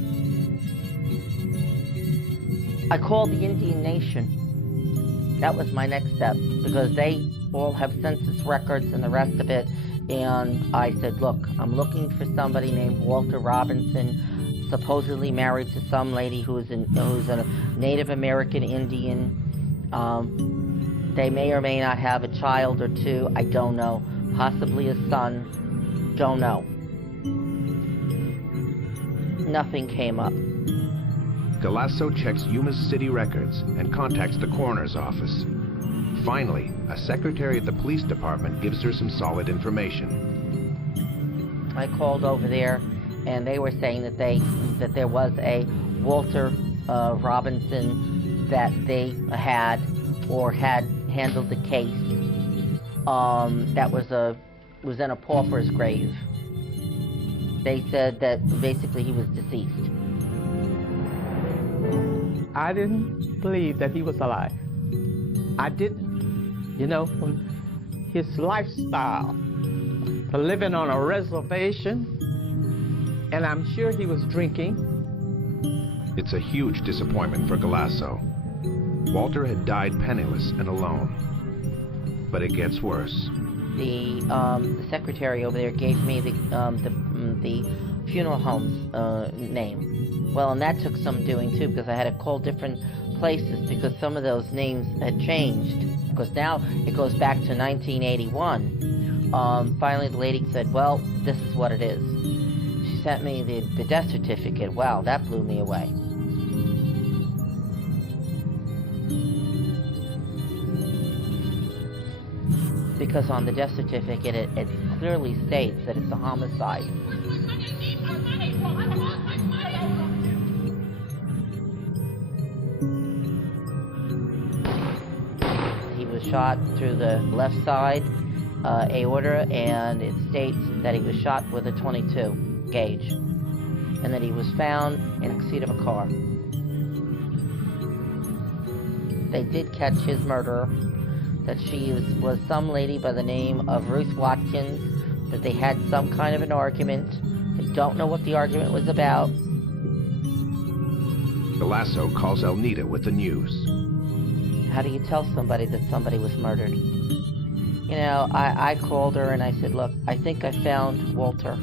I called the Indian Nation. That was my next step, because they all have census records and the rest of it. And I said, look, I'm looking for somebody named Walter Robinson, supposedly married to some lady who's a Native American Indian. They may or may not have a child or two, I don't know. Possibly a son, don't know. Nothing came up. Galasso checks Yuma's city records and contacts the coroner's office. Finally, a secretary at the police department gives her some solid information. I called over there, and they were saying that there was a Walter Robinson that they had or had handled the case that was in a pauper's grave. They said that basically he was deceased. I didn't believe that he was alive. I didn't. You know, from his lifestyle, to living on a reservation, and I'm sure he was drinking. It's a huge disappointment for Galasso. Walter had died penniless and alone. But it gets worse. The secretary over there gave me the funeral home's name. Well, and that took some doing too, because I had to call different places, because some of those names had changed. Because now it goes back to 1981. Finally, the lady said, well, this is what it is. She sent me the death certificate. Wow, that blew me away. Because on the death certificate, it clearly states that it's a homicide. He was shot through the left side aorta, and it states that he was shot with a .22 gauge, and that he was found in the seat of a car. They did catch his murderer, that she was some lady by the name of Ruth Watkins, that they had some kind of an argument. They don't know what the argument was about. Galasso calls Elnita with the news. How do you tell somebody that somebody was murdered? You know, I called her and I said, look, I think I found Walter.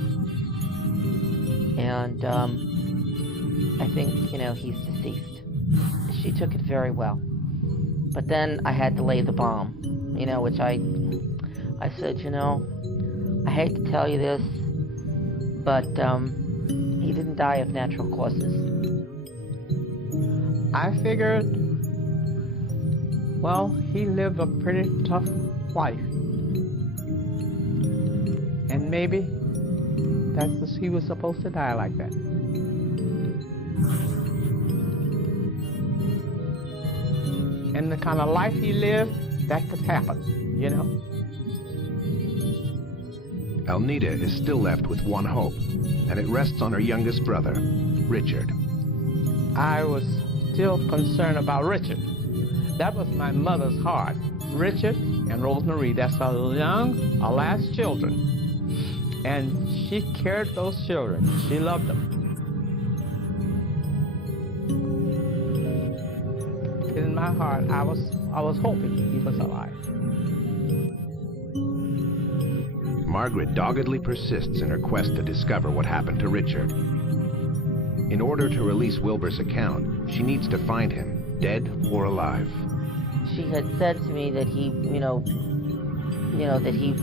And I think, you know, he's deceased. She took it very well. But then I had to lay the bomb, which I said, I hate to tell you this, but he didn't die of natural causes. I figured, well, he lived a pretty tough life. And maybe he was supposed to die like that. And the kind of life he lived, that could happen, Elnita is still left with one hope, and it rests on her youngest brother, Richard. I was still concerned about Richard. That was my mother's heart. Richard and Rosemary, that's our last children. And she cared those children. She loved them. In my heart, I was hoping he was alive. Margaret doggedly persists in her quest to discover what happened to Richard. In order to release Wilbur's account, she needs to find him, dead or alive. She had said to me that he, that he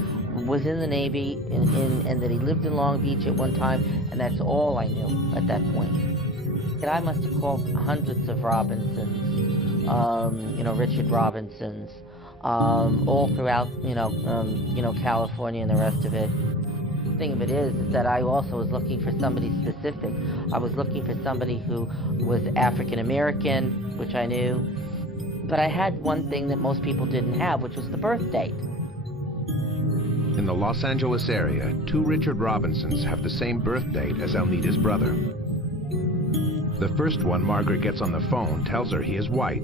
was in the Navy and that he lived in Long Beach at one time, and that's all I knew at that point. And I must have called hundreds of Robinsons, Richard Robinsons, all throughout, California and the rest of it. The thing of it is that I also was looking for somebody specific. I was looking for somebody who was African American, which I knew, but I had one thing that most people didn't have, which was the birth date. In the Los Angeles area, 2 Richard Robinsons have the same birth date as Elnita's brother. The first one Margaret gets on the phone tells her he is white.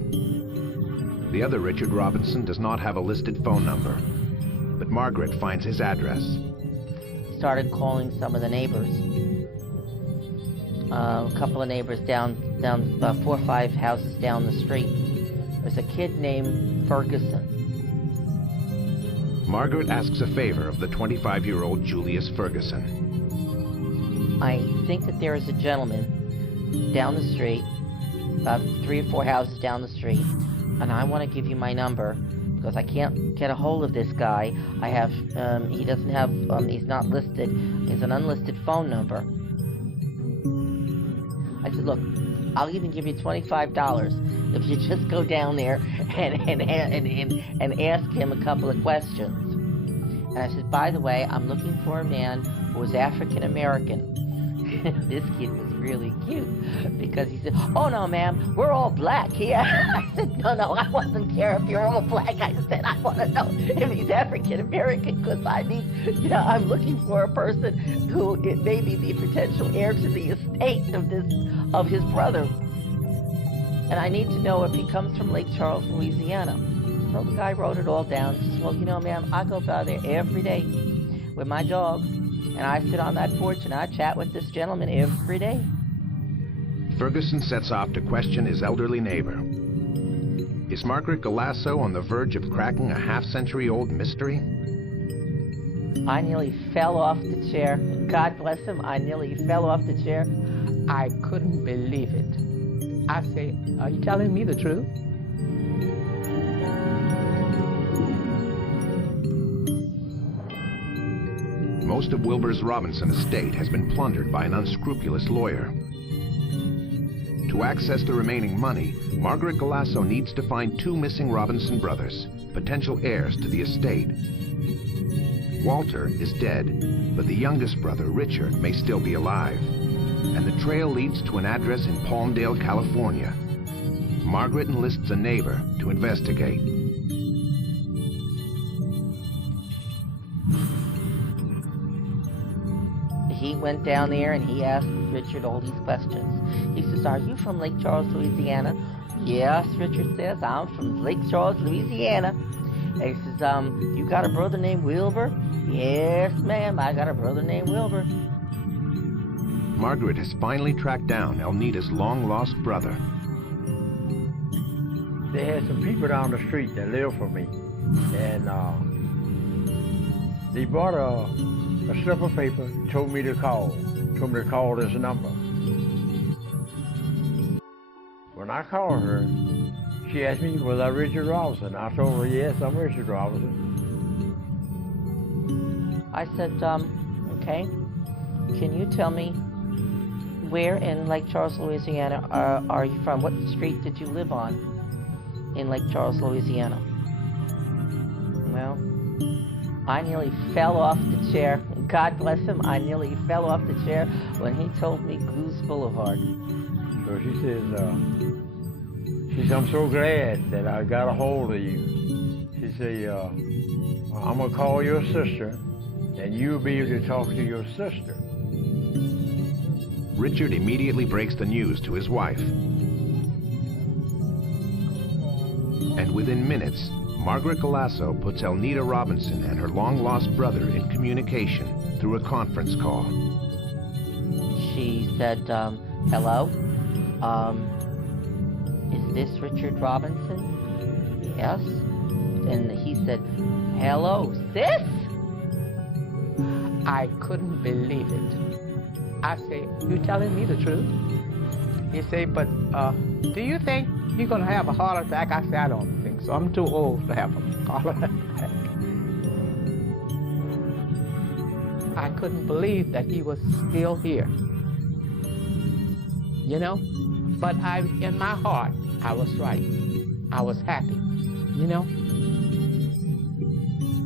The other Richard Robinson does not have a listed phone number, but Margaret finds his address. Started calling some of the neighbors. A couple of neighbors down about 4 or 5 houses down the street. There's a kid named Ferguson. Margaret asks a favor of the 25-year-old Julius Ferguson. I think that there is a gentleman down the street, about 3 or 4 houses down the street, and I want to give you my number because I can't get a hold of this guy. I have, he doesn't have, he's not listed. It's an unlisted phone number. I said, look, I'll even give you $25 if you just go down there and ask him a couple of questions. And I said, by the way, I'm looking for a man who was African American. This kid was really cute because he said, oh no, ma'am, we're all black here. I said, no, I wasn't care if you're all black. I said, I want to know if he's African American because I need, I'm looking for a person who it may be the potential heir to the estate of his brother. And I need to know if he comes from Lake Charles, Louisiana. So the guy wrote it all down. He says, well, ma'am, I go by there every day with my dog. And I sit on that porch and I chat with this gentleman every day. Ferguson sets off to question his elderly neighbor. Is Margaret Galasso on the verge of cracking a half-century-old mystery? I nearly fell off the chair. God bless him, I nearly fell off the chair. I couldn't believe it. I say, are you telling me the truth? Most of Wilbur's Robinson estate has been plundered by an unscrupulous lawyer. To access the remaining money, Margaret Galasso needs to find 2 missing Robinson brothers, potential heirs to the estate. Walter is dead, but the youngest brother, Richard, may still be alive. And the trail leads to an address in Palmdale, California. Margaret enlists a neighbor to investigate. He went down there and he asked Richard all these questions. He says, are you from Lake Charles, Louisiana? Yes, Richard says, I'm from Lake Charles, Louisiana. And he says, you got a brother named Wilbur? Yes, ma'am, I got a brother named Wilbur. Margaret has finally tracked down Elnita's long-lost brother. They had some people down the street that lived for me. And they brought a slip of paper, told me to call this number. When I called her, She asked me, was I Richard Robinson? I told her, yes, I'm Richard Robinson. I said, okay, can you tell me where in Lake Charles, Louisiana are you from? What street did you live on in Lake Charles, Louisiana? Well, I nearly fell off the chair. God bless him, I nearly fell off the chair when he told me Goose Boulevard. So she says, I'm so glad that I got a hold of you. She said, I'm going to call your sister, and you'll be able to talk to your sister. Richard immediately breaks the news to his wife. And within minutes, Margaret Galasso puts Elnita Robinson and her long-lost brother in communication through a conference call. She said, hello? Is this Richard Robinson? Yes. And he said, hello, sis? I couldn't believe it. I say, you telling me the truth? He said, but do you think you're going to have a heart attack? I said, I don't think so. I'm too old to have a heart attack. I couldn't believe that he was still here. You know? But in my heart, I was right. I was happy. You know?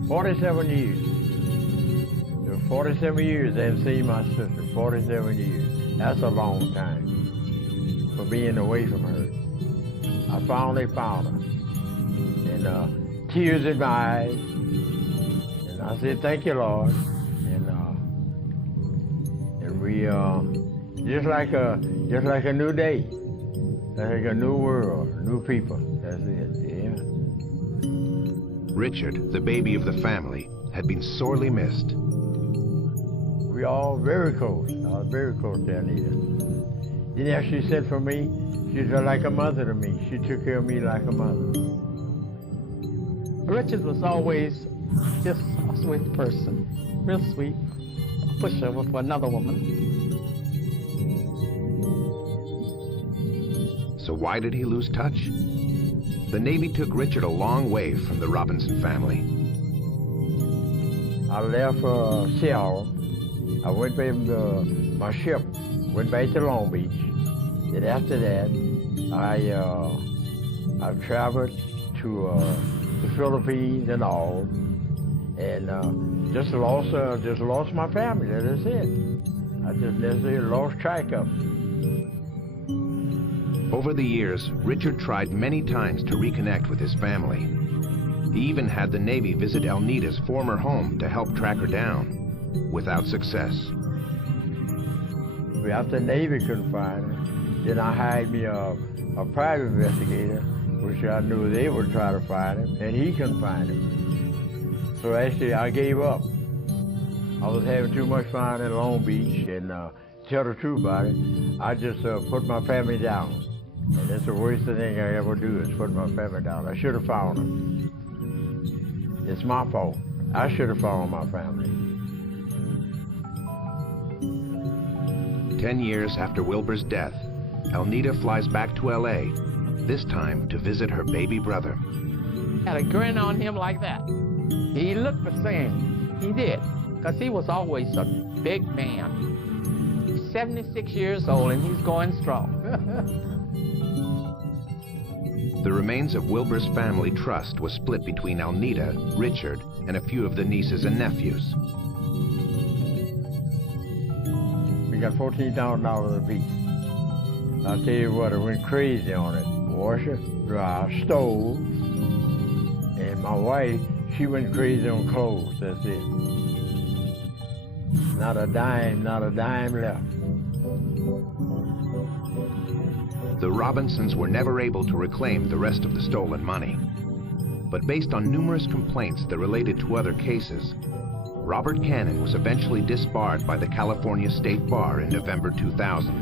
47 years. 47 years I haven't seen my sister. 47 years. That's a long time for being away from her. I finally found her. And tears in my eyes. And I said, thank you, Lord. And we, just like a new day. Like a new world, new people. That's it, yeah. Richard, the baby of the family, had been sorely missed. We all very close. I was very close to Anita. You know, she said for me, she was like a mother to me. She took care of me like a mother. Richard was always just a sweet person. Real sweet. A pushover for another woman. So why did he lose touch? The Navy took Richard a long way from the Robinson family. I left Seattle. I went back, my ship went back to Long Beach. And after that, I traveled to the Philippines and all, and just lost my family. That is it. I just necessarily lost track of it. Over the years, Richard tried many times to reconnect with his family. He even had the Navy visit Elnita's former home to help track her down, without success. After the Navy couldn't find her, then I hired me a private investigator, which I knew they would try to find him, and he couldn't find him. So actually, I gave up. I was having too much fun in Long Beach, and to tell the truth about it, I just put my family down. And that's the worst thing I ever do, is put my family down. I should have found them. It's my fault. I should have found my family. 10 years after Wilbur's death, Elnita flies back to L.A., this time to visit her baby brother. Had a grin on him like that. He looked the same. He did, because he was always a big man. He's 76 years old, and he's going strong. The remains of Wilbur's family trust was split between Elnita, Richard, and a few of the nieces and nephews. We got $14,000 apiece. I'll tell you what, I went crazy on it. Washer, dryer, stove, and my wife, she went crazy on clothes, that's it. Not a dime left. The Robinsons were never able to reclaim the rest of the stolen money. But based on numerous complaints that related to other cases, Robert Cannon was eventually disbarred by the California State Bar in November 2000.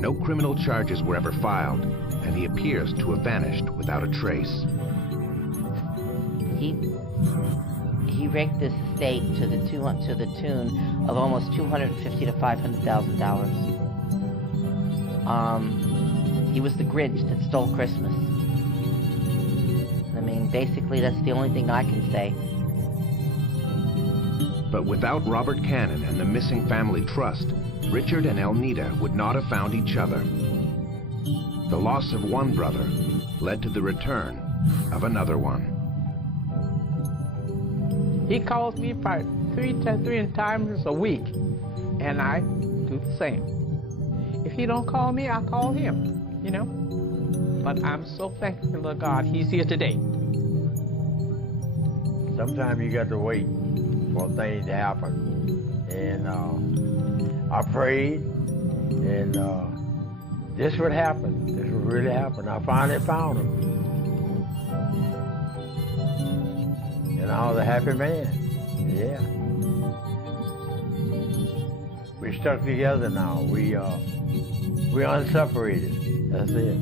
No criminal charges were ever filed, and he appears to have vanished without a trace. He raked this estate to the tune of almost $250,000 to $500,000. He was the Grinch that stole Christmas. I mean, basically, that's the only thing I can say. But without Robert Cannon and the missing family trust, Richard and Elnita would not have found each other. The loss of one brother led to the return of another one. He calls me about three times a week, and I do the same. If he don't call me, I call him, you know. But I'm so thankful to God he's here today. Sometimes you got to wait for things to happen. And I prayed, and this would happen. This would really happen. I finally found him. And I was a happy man. Yeah. We stuck together now. We unseparated. That's it.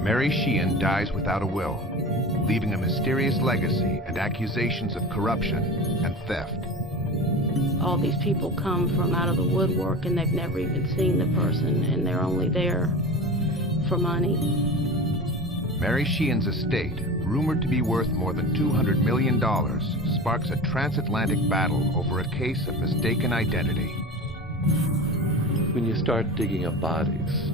Mary Sheehan dies without a will, leaving a mysterious legacy and accusations of corruption and theft. All these people come from out of the woodwork and they've never even seen the person, and they're only there for money. Mary Sheehan's estate, rumored to be worth more than $200 million, sparks a transatlantic battle over a case of mistaken identity. When you start digging up bodies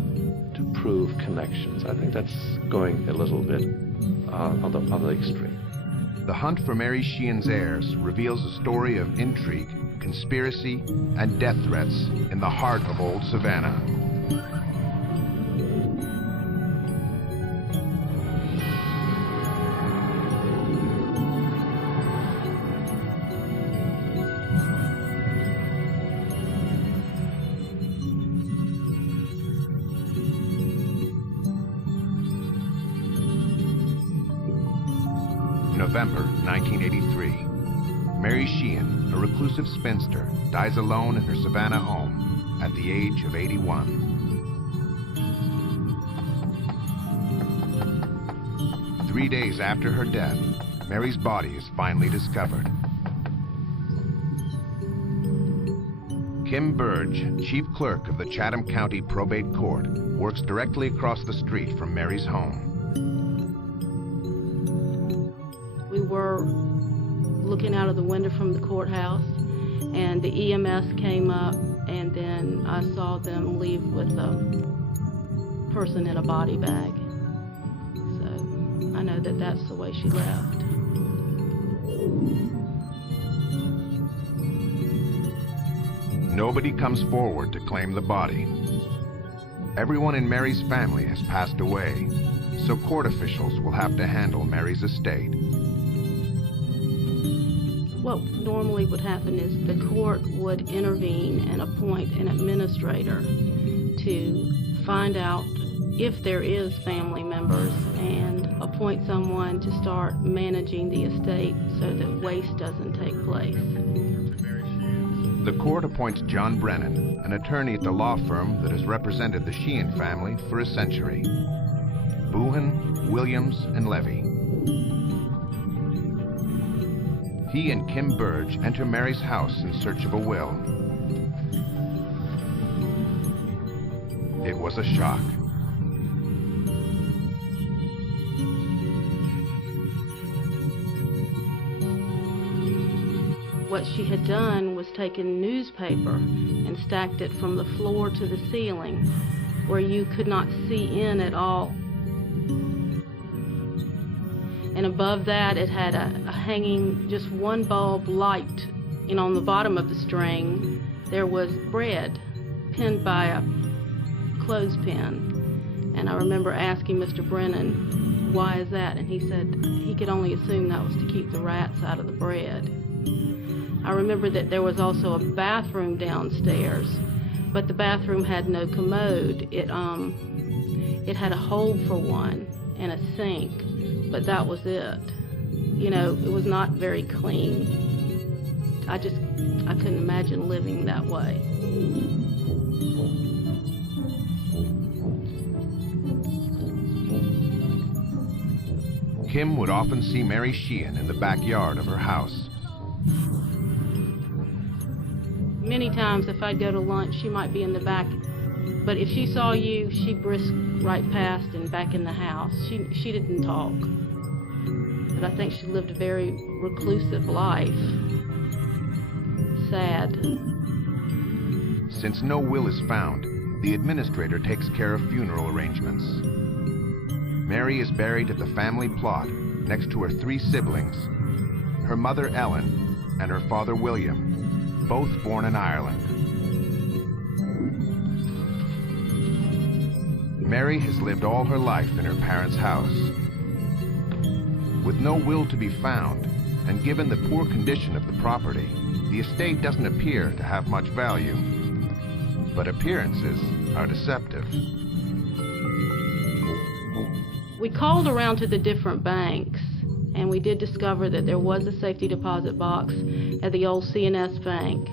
to prove connections, I think that's going a little bit on the extreme. The hunt for Mary Sheehan's heirs reveals a story of intrigue, conspiracy, and death threats in the heart of old Savannah. November 1983. Mary Sheehan, a reclusive spinster, dies alone in her Savannah home at the age of 81. Three days after her death, Mary's body is finally discovered. Kim Burge, chief clerk of the Chatham County Probate Court, works directly across the street from Mary's home. We were looking out of the window from the courthouse, and the EMS came up, and then I saw them leave with a person in a body bag. So I know that that's the way she left. Nobody comes forward to claim the body. Everyone in Mary's family has passed away, so court officials will have to handle Mary's estate. What normally would happen is the court would intervene and appoint an administrator to find out if there is family members and appoint someone to start managing the estate so that waste doesn't take place. The court appoints John Brennan, an attorney at the law firm that has represented the Sheehan family for a century. Boohan, Williams, and Levy. he and Kim Burge enter Mary's house in search of a will. It was a shock. What she had done was taken newspaper and stacked it from the floor to the ceiling, where you could not see in at all. And above that, it had a hanging, just one bulb light, and on the bottom of the string, there was bread pinned by a clothespin. And I remember asking Mr. Brennan, why is that? And he said he could only assume that was to keep the rats out of the bread. I remember that there was also a bathroom downstairs, but the bathroom had no commode. It had a hole for one and a sink, but that was it. You know, it was not very clean. I couldn't imagine living that way. Kim would often see Mary Sheehan in the backyard of her house. Many times if I'd go to lunch, she might be in the back, but if she saw you, she'd brisk right past and back in the house. She didn't talk, but I think she lived a very reclusive life. Sad. Since no will is found, the administrator takes care of funeral arrangements. Mary is buried at the family plot next to her 3 siblings, her mother Ellen and her father William, both born in Ireland. Mary has lived all her life in her parents' house. With no will to be found, and given the poor condition of the property, the estate doesn't appear to have much value. But appearances are deceptive. We called around to the different banks, and we did discover that there was a safety deposit box at the old CNS Bank.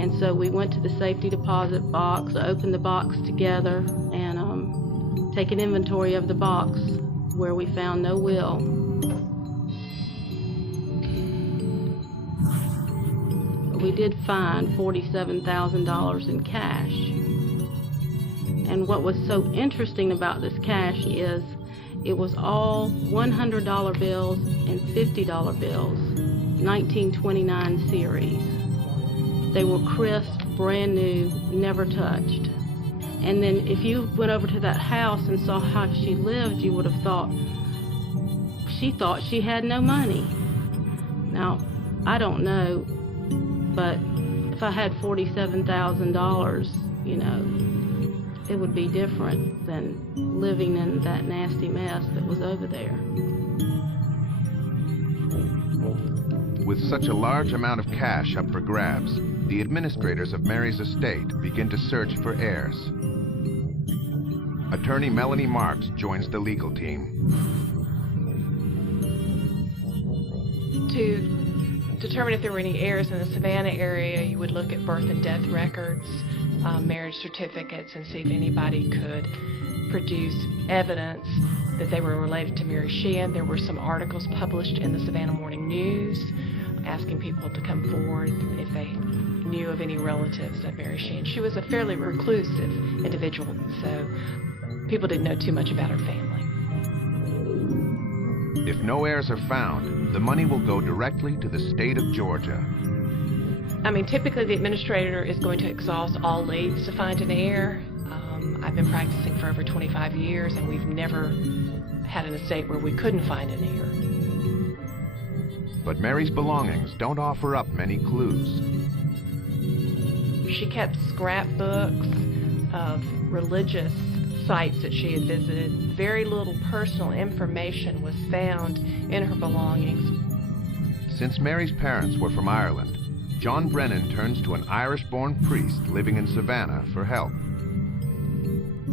And so we went to the safety deposit box, opened the box together, and take an inventory of the box, where we found no will. We did find $47,000 in cash. And what was so interesting about this cash is it was all $100 bills and $50 bills, 1929 series. They were crisp, brand new, never touched. And then if you went over to that house and saw how she lived, you would have thought she had no money. Now, I don't know, but if I had $47,000, you know, it would be different than living in that nasty mess that was over there. With such a large amount of cash up for grabs, the administrators of Mary's estate begin to search for heirs. Attorney Melanie Marks joins the legal team. To determine if there were any heirs in the Savannah area, you would look at birth and death records, marriage certificates, and see if anybody could produce evidence that they were related to Mary Sheehan. There were some articles published in the Savannah Morning News asking people to come forward if they knew of any relatives of Mary Sheehan. She was a fairly reclusive individual, so people didn't know too much about her family. If no heirs are found, the money will go directly to the state of Georgia. I mean, typically the administrator is going to exhaust all leads to find an heir. I've been practicing for over 25 years, and we've never had an estate where we couldn't find an heir. But Mary's belongings don't offer up many clues. She kept scrapbooks of religious sites that she had visited. Very little personal information was found in her belongings. Since Mary's parents were from Ireland, John Brennan turns to an Irish-born priest living in Savannah for help.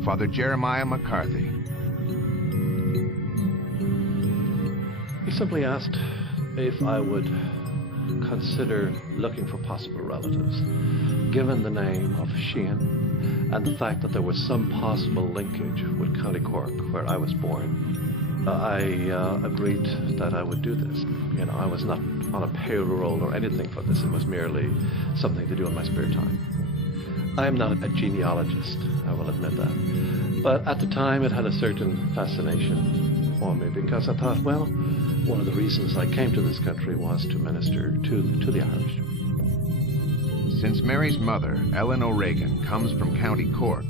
Father Jeremiah McCarthy. He simply asked if I would consider looking for possible relatives. Given the name of Sheehan, and the fact that there was some possible linkage with County Cork, where I was born, I agreed that I would do this. You know, I was not on a payroll or anything for this. It was merely something to do in my spare time. I'm not a genealogist, I will admit that. But at the time, it had a certain fascination for me because I thought, well, one of the reasons I came to this country was to minister to the Irish. Since Mary's mother, Ellen O'Regan, comes from County Cork,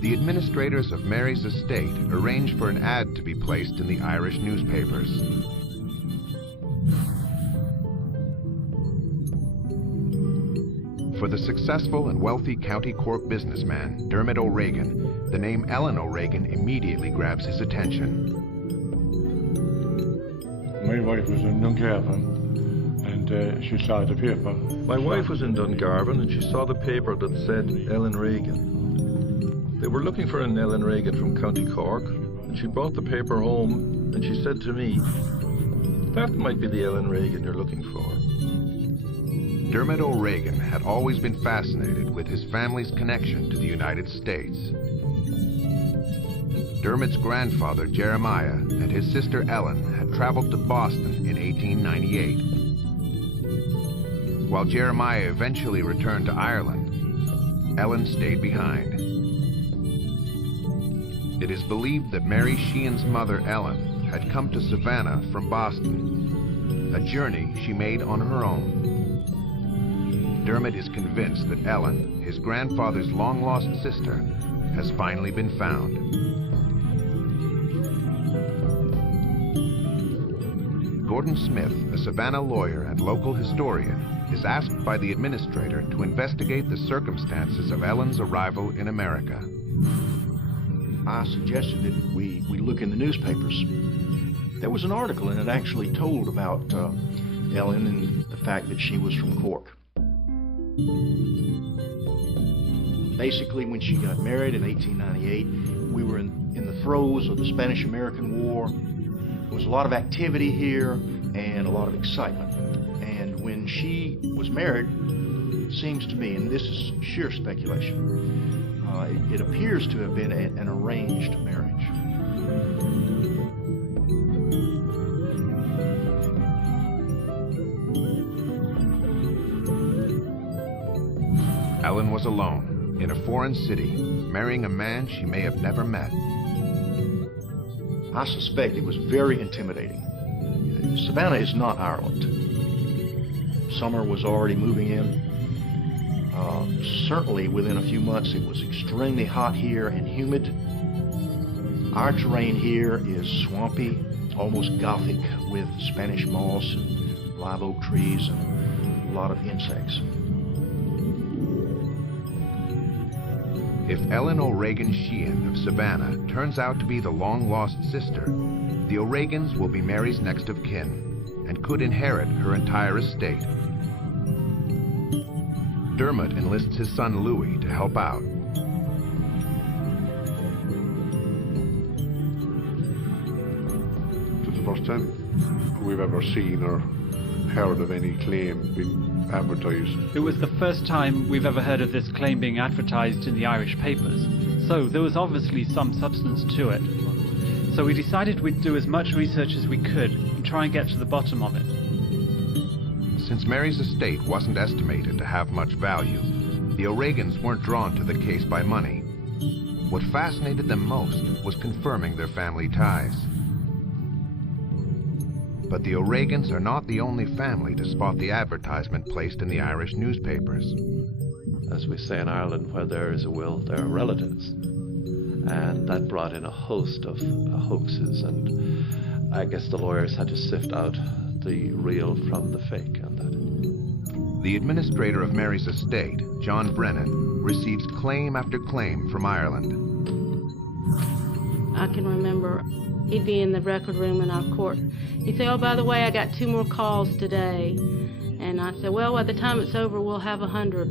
the administrators of Mary's estate arranged for an ad to be placed in the Irish newspapers. For the successful and wealthy County Cork businessman, Dermot O'Regan, the name Ellen O'Regan immediately grabs his attention. My wife was in Dungarvan, and she saw the paper. My wife was in Dungarvan, and she saw the paper that said Ellen Reagan. They were looking for an Ellen Reagan from County Cork, and she brought the paper home, and she said to me, "That might be the Ellen Reagan you're looking for." Dermot O'Regan had always been fascinated with his family's connection to the United States. Dermot's grandfather, Jeremiah, and his sister Ellen had traveled to Boston in 1898. While Jeremiah eventually returned to Ireland, Ellen stayed behind. It is believed that Mary Sheehan's mother, Ellen, had come to Savannah from Boston, a journey she made on her own. Dermot is convinced that Ellen, his grandfather's long-lost sister, has finally been found. Gordon Smith, a Savannah lawyer and local historian, is asked by the administrator to investigate the circumstances of Ellen's arrival in America. I suggested that we look in the newspapers. There was an article and it actually told about Ellen and the fact that she was from Cork. Basically, when she got married in 1898, we were in the throes of the Spanish-American War. There was a lot of activity here and a lot of excitement. And when she was married, it seems to me, and this is sheer speculation, it appears to have been an arranged marriage. Ellen was alone, in a foreign city, marrying a man she may have never met. I suspect it was very intimidating. Savannah is not Ireland. Summer was already moving in. Certainly within a few months it was extremely hot here and humid. Our terrain here is swampy, almost Gothic, with Spanish moss and live oak trees and a lot of insects. If Ellen O'Regan Sheehan of Savannah turns out to be the long-lost sister, the O'Regans will be Mary's next of kin and could inherit her entire estate. Dermot enlists his son Louis to help out. It's the first time we've ever seen or heard of any claim being advertised. It was the first time we've ever heard of this claim being advertised in the Irish papers, so there was obviously some substance to it. So we decided we'd do as much research as we could and try and get to the bottom of it. Since Mary's estate wasn't estimated to have much value, the O'Regans weren't drawn to the case by money. What fascinated them most was confirming their family ties. But the O'Regans are not the only family to spot the advertisement placed in the Irish newspapers. As we say in Ireland, where there is a will, there are relatives. And that brought in a host of hoaxes, and I guess the lawyers had to sift out the real from the fake on that. The administrator of Mary's estate, John Brennan, receives claim after claim from Ireland. I can remember he'd be in the record room in our court. He'd say, "Oh, by the way, I got 2 more calls today." And I said, "Well, by the time it's over, we'll have 100.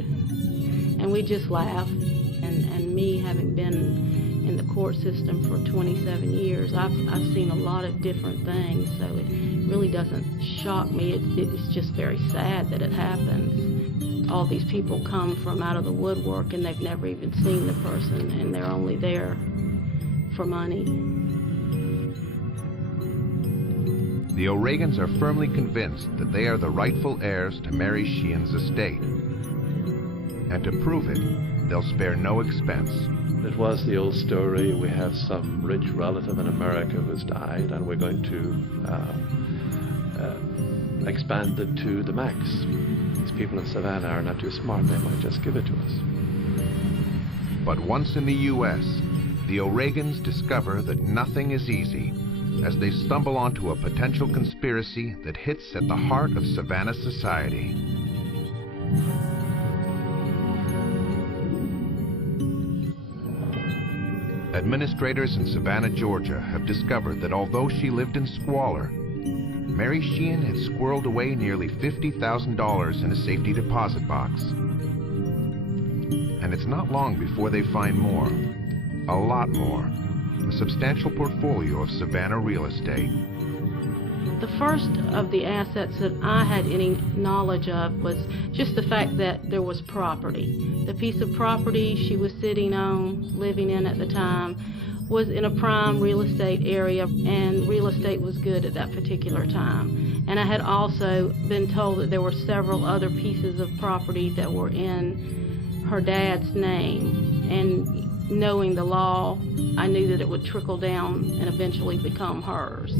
And we just laugh. And me, having been in the court system for 27 years, I've seen a lot of different things, so it really doesn't shock me. It's just very sad that it happens. all these people come from out of the woodwork and they've never even seen the person, and they're only there for money. The O'Reagans are firmly convinced that they are the rightful heirs to Mary Sheehan's estate. And to prove it, they'll spare no expense. It was the old story, we have some rich relative in America who's died and we're going to expand it to the max. These people in Savannah are not too smart, they might just give it to us. But once in the U.S., the O'Reagans discover that nothing is easy as they stumble onto a potential conspiracy that hits at the heart of Savannah society. Administrators in Savannah, Georgia have discovered that although she lived in squalor, Mary Sheehan had squirreled away nearly $50,000 in a safety deposit box. And it's not long before they find more, a lot more, a substantial portfolio of Savannah real estate. The first of the assets that I had any knowledge of was just the fact that there was property. The piece of property she was sitting on, living in at the time, was in a prime real estate area, and real estate was good at that particular time. And I had also been told that there were several other pieces of property that were in her dad's name. And knowing the law, I knew that it would trickle down and eventually become hers.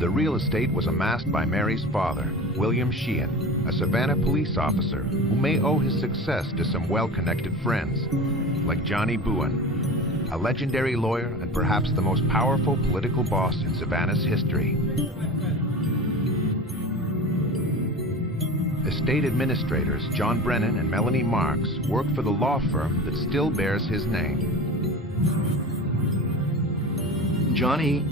The real estate was amassed by Mary's father, William Sheehan, a Savannah police officer who may owe his success to some well-connected friends, like Johnny Bowen, a legendary lawyer and perhaps the most powerful political boss in Savannah's history. Estate administrators John Brennan and Melanie Marks work for the law firm that still bears his name. Johnny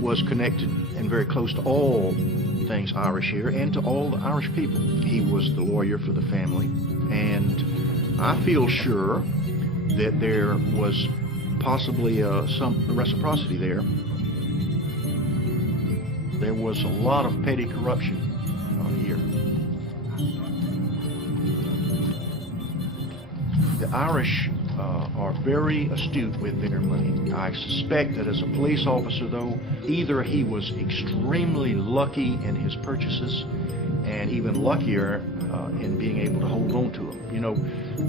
was connected and very close to all things Irish here and to all the Irish people. He was the lawyer for the family, and I feel sure that there was possibly some reciprocity there. There was a lot of petty corruption here. The Irish are very astute with their money. I suspect that as a police officer, though, either he was extremely lucky in his purchases and even luckier in being able to hold on to them. You know,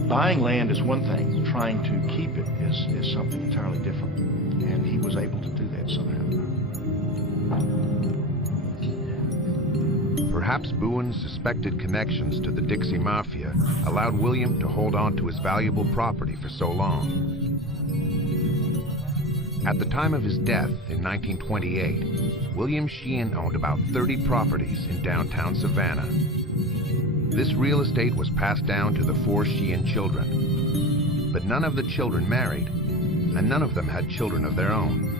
buying land is one thing. Trying to keep it is something entirely different. And he was able to do that somehow. Perhaps Bowen's suspected connections to the Dixie Mafia allowed William to hold on to his valuable property for so long. At the time of his death in 1928, William Sheehan owned about 30 properties in downtown Savannah. This real estate was passed down to the 4 Sheehan children. But none of the children married, and none of them had children of their own.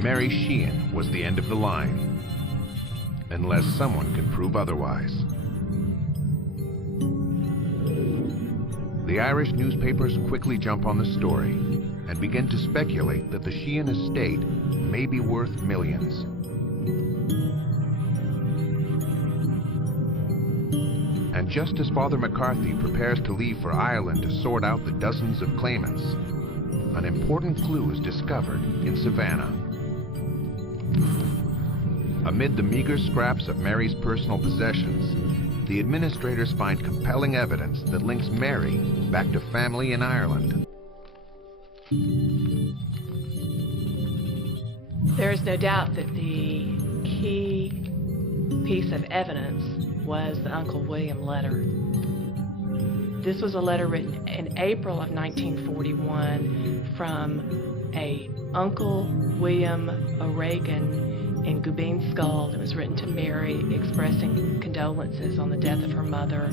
Mary Sheehan was the end of the line, unless someone can prove otherwise. The Irish newspapers quickly jump on the story and begin to speculate that the Sheehan estate may be worth millions. And just as Father McCarthy prepares to leave for Ireland to sort out the dozens of claimants, an important clue is discovered in Savannah. Amid the meager scraps of Mary's personal possessions, the administrators find compelling evidence that links Mary back to family in Ireland. There is no doubt that the key piece of evidence was the Uncle William letter. This was a letter written in April of 1941 from a Uncle William O'Regan in Gubeen Skull. It was written to Mary expressing condolences on the death of her mother,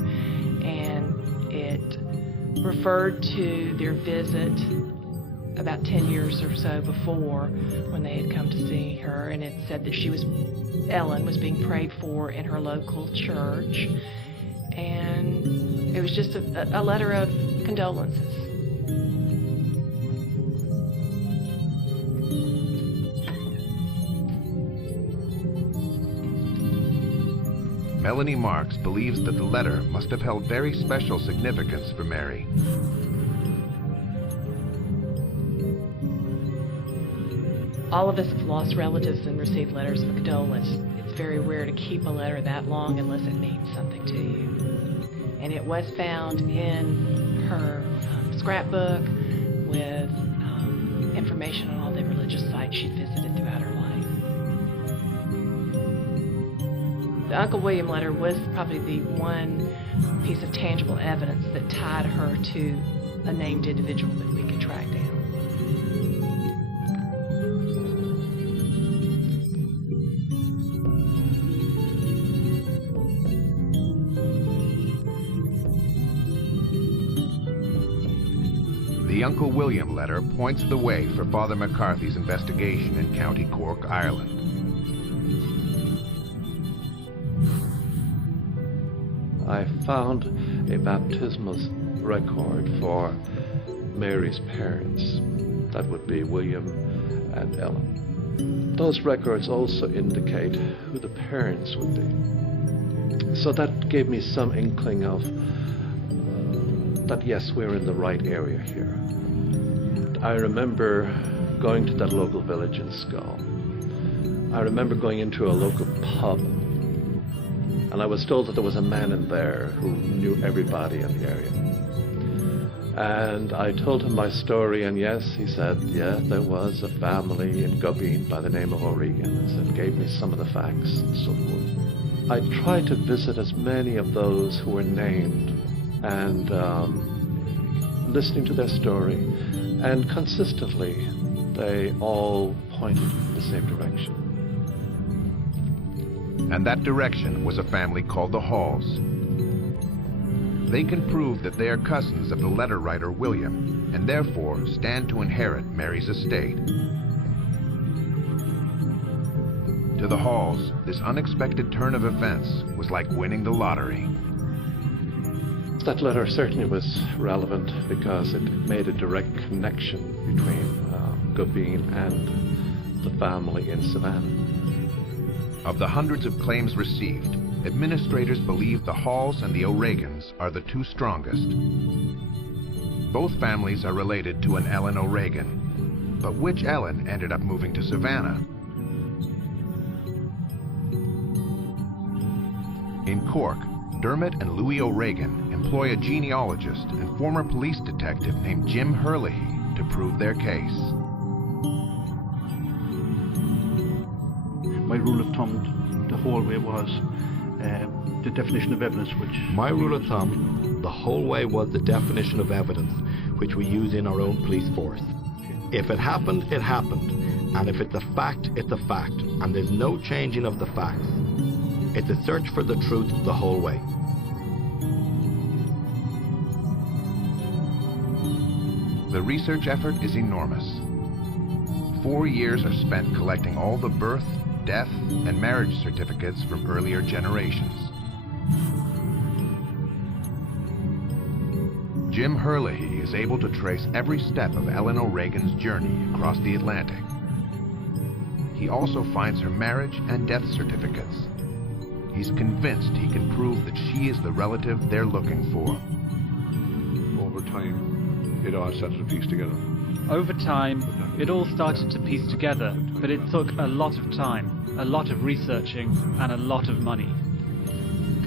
and it referred to their visit about 10 years or so before when they had come to see her, and it said that Ellen was being prayed for in her local church, and it was just a letter of condolences. Melanie Marks believes that the letter must have held very special significance for Mary. All of us have lost relatives and received letters of condolence. It's very rare to keep a letter that long unless it means something to you. And it was found in her scrapbook with information on all the religious sites she'd visited throughout her life. The Uncle William letter was probably the one piece of tangible evidence that tied her to a named individual that we could track down. The Uncle William letter points the way for Father McCarthy's investigation in County Cork, Ireland. I found a baptismal record for Mary's parents. That would be William and Ellen. Those records also indicate who the parents would be. So that gave me some inkling of that yes, we're in the right area here. I remember going to that local village in Skull. I remember going into a local pub, and I was told that there was a man in there who knew everybody in the area. And I told him my story, and yes, he said, yeah, there was a family in Gubbeen by the name of O'Regans, and gave me some of the facts and so forth. I tried to visit as many of those who were named, and listening to their story, and consistently they all pointed in the same direction. And that direction was a family called the Halls. They can prove that they are cousins of the letter writer William, and therefore stand to inherit Mary's estate. To the Halls, this unexpected turn of events was like winning the lottery. That letter certainly was relevant because it made a direct connection between Gubbeen and the family in Savannah. Of the hundreds of claims received, administrators believe the Halls and the O'Regans are the two strongest. Both families are related to an Ellen O'Regan, but which Ellen ended up moving to Savannah? In Cork, Dermot and Louis O'Regan employ a genealogist and former police detective named Jim Herlihy to prove their case. My rule of thumb the whole way was the definition of evidence, which... My rule of thumb the whole way was the definition of evidence, which we use in our own police force. If it happened, it happened. And if it's a fact, it's a fact. And there's no changing of the facts. It's a search for the truth the whole way. The research effort is enormous. 4 years are spent collecting all the birth, death, and marriage certificates from earlier generations. Jim Herlihy is able to trace every step of Ellen O'Regan's journey across the Atlantic. He also finds her marriage and death certificates. He's convinced he can prove that she is the relative they're looking for. Over time, it all started to piece together. Over time, it all started to piece together, but it took a lot of time, a lot of researching, and a lot of money.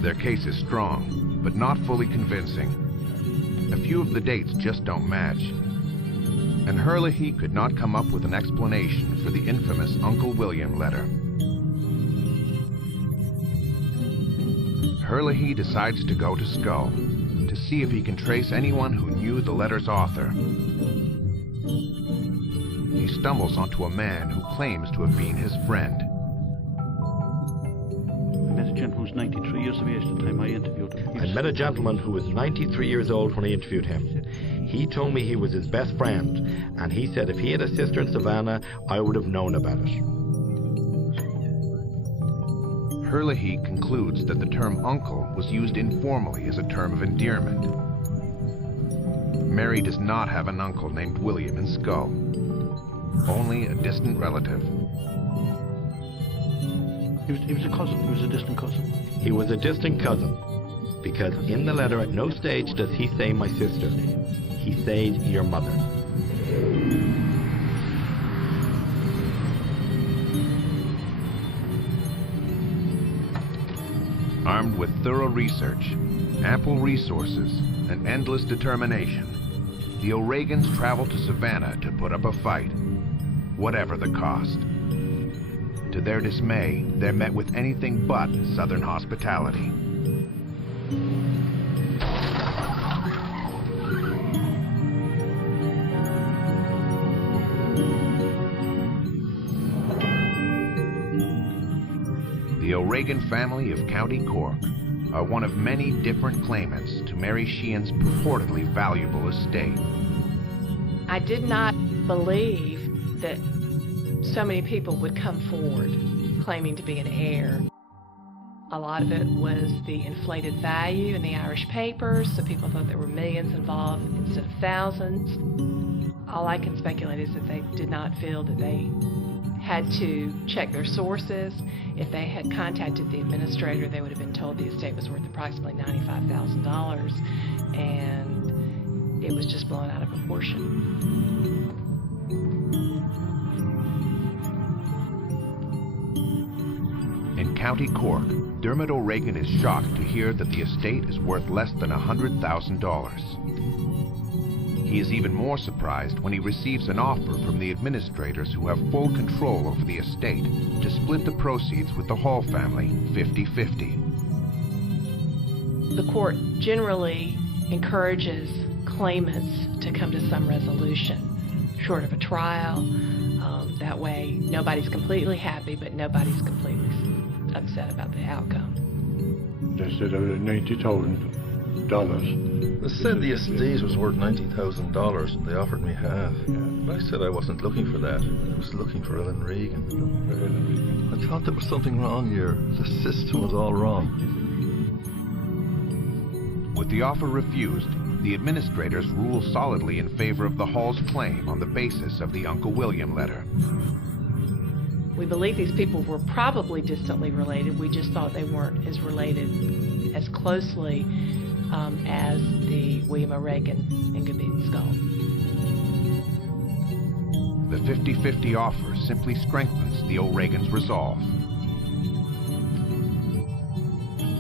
Their case is strong, but not fully convincing. A few of the dates just don't match. And Herlihy could not come up with an explanation for the infamous Uncle William letter. Herlihy decides to go to Skull to see if he can trace anyone who knew the letter's author. He stumbles onto a man who claims to have been his friend. I met a gentleman who was 93 years of age at the time I interviewed him. I met a gentleman who was 93 years old when I interviewed him. He told me he was his best friend, and he said if he had a sister in Savannah, I would have known about it. Herlihy concludes that the term uncle was used informally as a term of endearment. Mary does not have an uncle named William in Skull, only a distant relative. He was a cousin. He was a distant cousin. He was a distant cousin, because in the letter at no stage does he say my sister. He says your mother. Armed with thorough research, ample resources, and endless determination, the O'Regans travel to Savannah to put up a fight, whatever the cost. To their dismay, they're met with anything but Southern hospitality. The O'Regan family of County Cork are one of many different claimants to Mary Sheehan's purportedly valuable estate. I did not believe that so many people would come forward claiming to be an heir. A lot of it was the inflated value in the Irish papers, so people thought there were millions involved instead of thousands. All I can speculate is that they did not feel that they had to check their sources. If they had contacted the administrator, they would have been told the estate was worth approximately $95,000, and it was just blown out of proportion. In County Cork, Dermot O'Regan is shocked to hear that the estate is worth less than $100,000. He is even more surprised when he receives an offer from the administrators who have full control over the estate to split the proceeds with the Hall family 50-50. The court generally encourages claimants to come to some resolution, short of a trial. That way, nobody's completely happy, but nobody's completely upset about the outcome. They said $90,000. They said the estate was worth $90,000 and they offered me half. But I said I wasn't looking for that. I was looking for Ellen Regan. I thought there was something wrong here. The system was all wrong. With the offer refused, the administrators rule solidly in favor of the Hall's claim on the basis of the Uncle William letter. We believe these people were probably distantly related. We just thought they weren't as related as closely as the William O'Regan and Obaid skull. The 50-50 offer simply strengthens the O'Regans' resolve.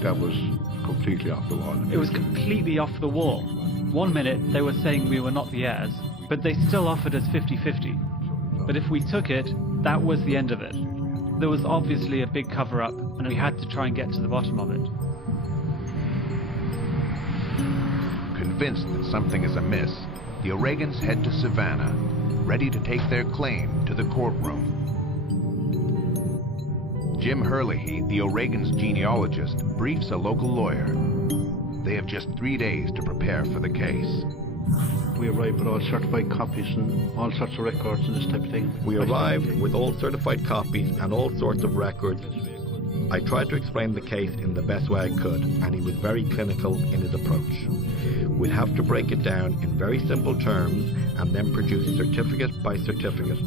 That was completely off the wall. It was completely off the wall. 1 minute they were saying we were not the heirs, but they still offered us 50-50. But if we took it, that was the end of it. There was obviously a big cover-up, and we had to try and get to the bottom of it. Convinced that something is amiss, the O'Regans head to Savannah, ready to take their claim to the courtroom. Jim Herlihy, the O'Regans' genealogist, briefs a local lawyer. They have just 3 days to prepare for the case. We arrived with all certified copies and all sorts of records and this type of thing. We arrived with all certified copies and all sorts of records. I tried to explain the case in the best way I could, and he was very clinical in his approach. We'd have to break it down in very simple terms and then produce certificate by certificate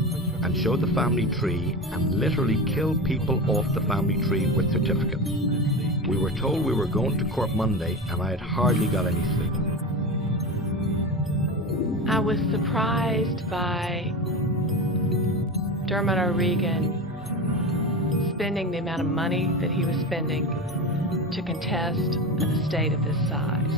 and show the family tree and literally kill people off the family tree with certificates. We were told we were going to court Monday, and I had hardly got any sleep. I was surprised by Dermot O'Regan spending the amount of money that he was spending to contest an estate of this size.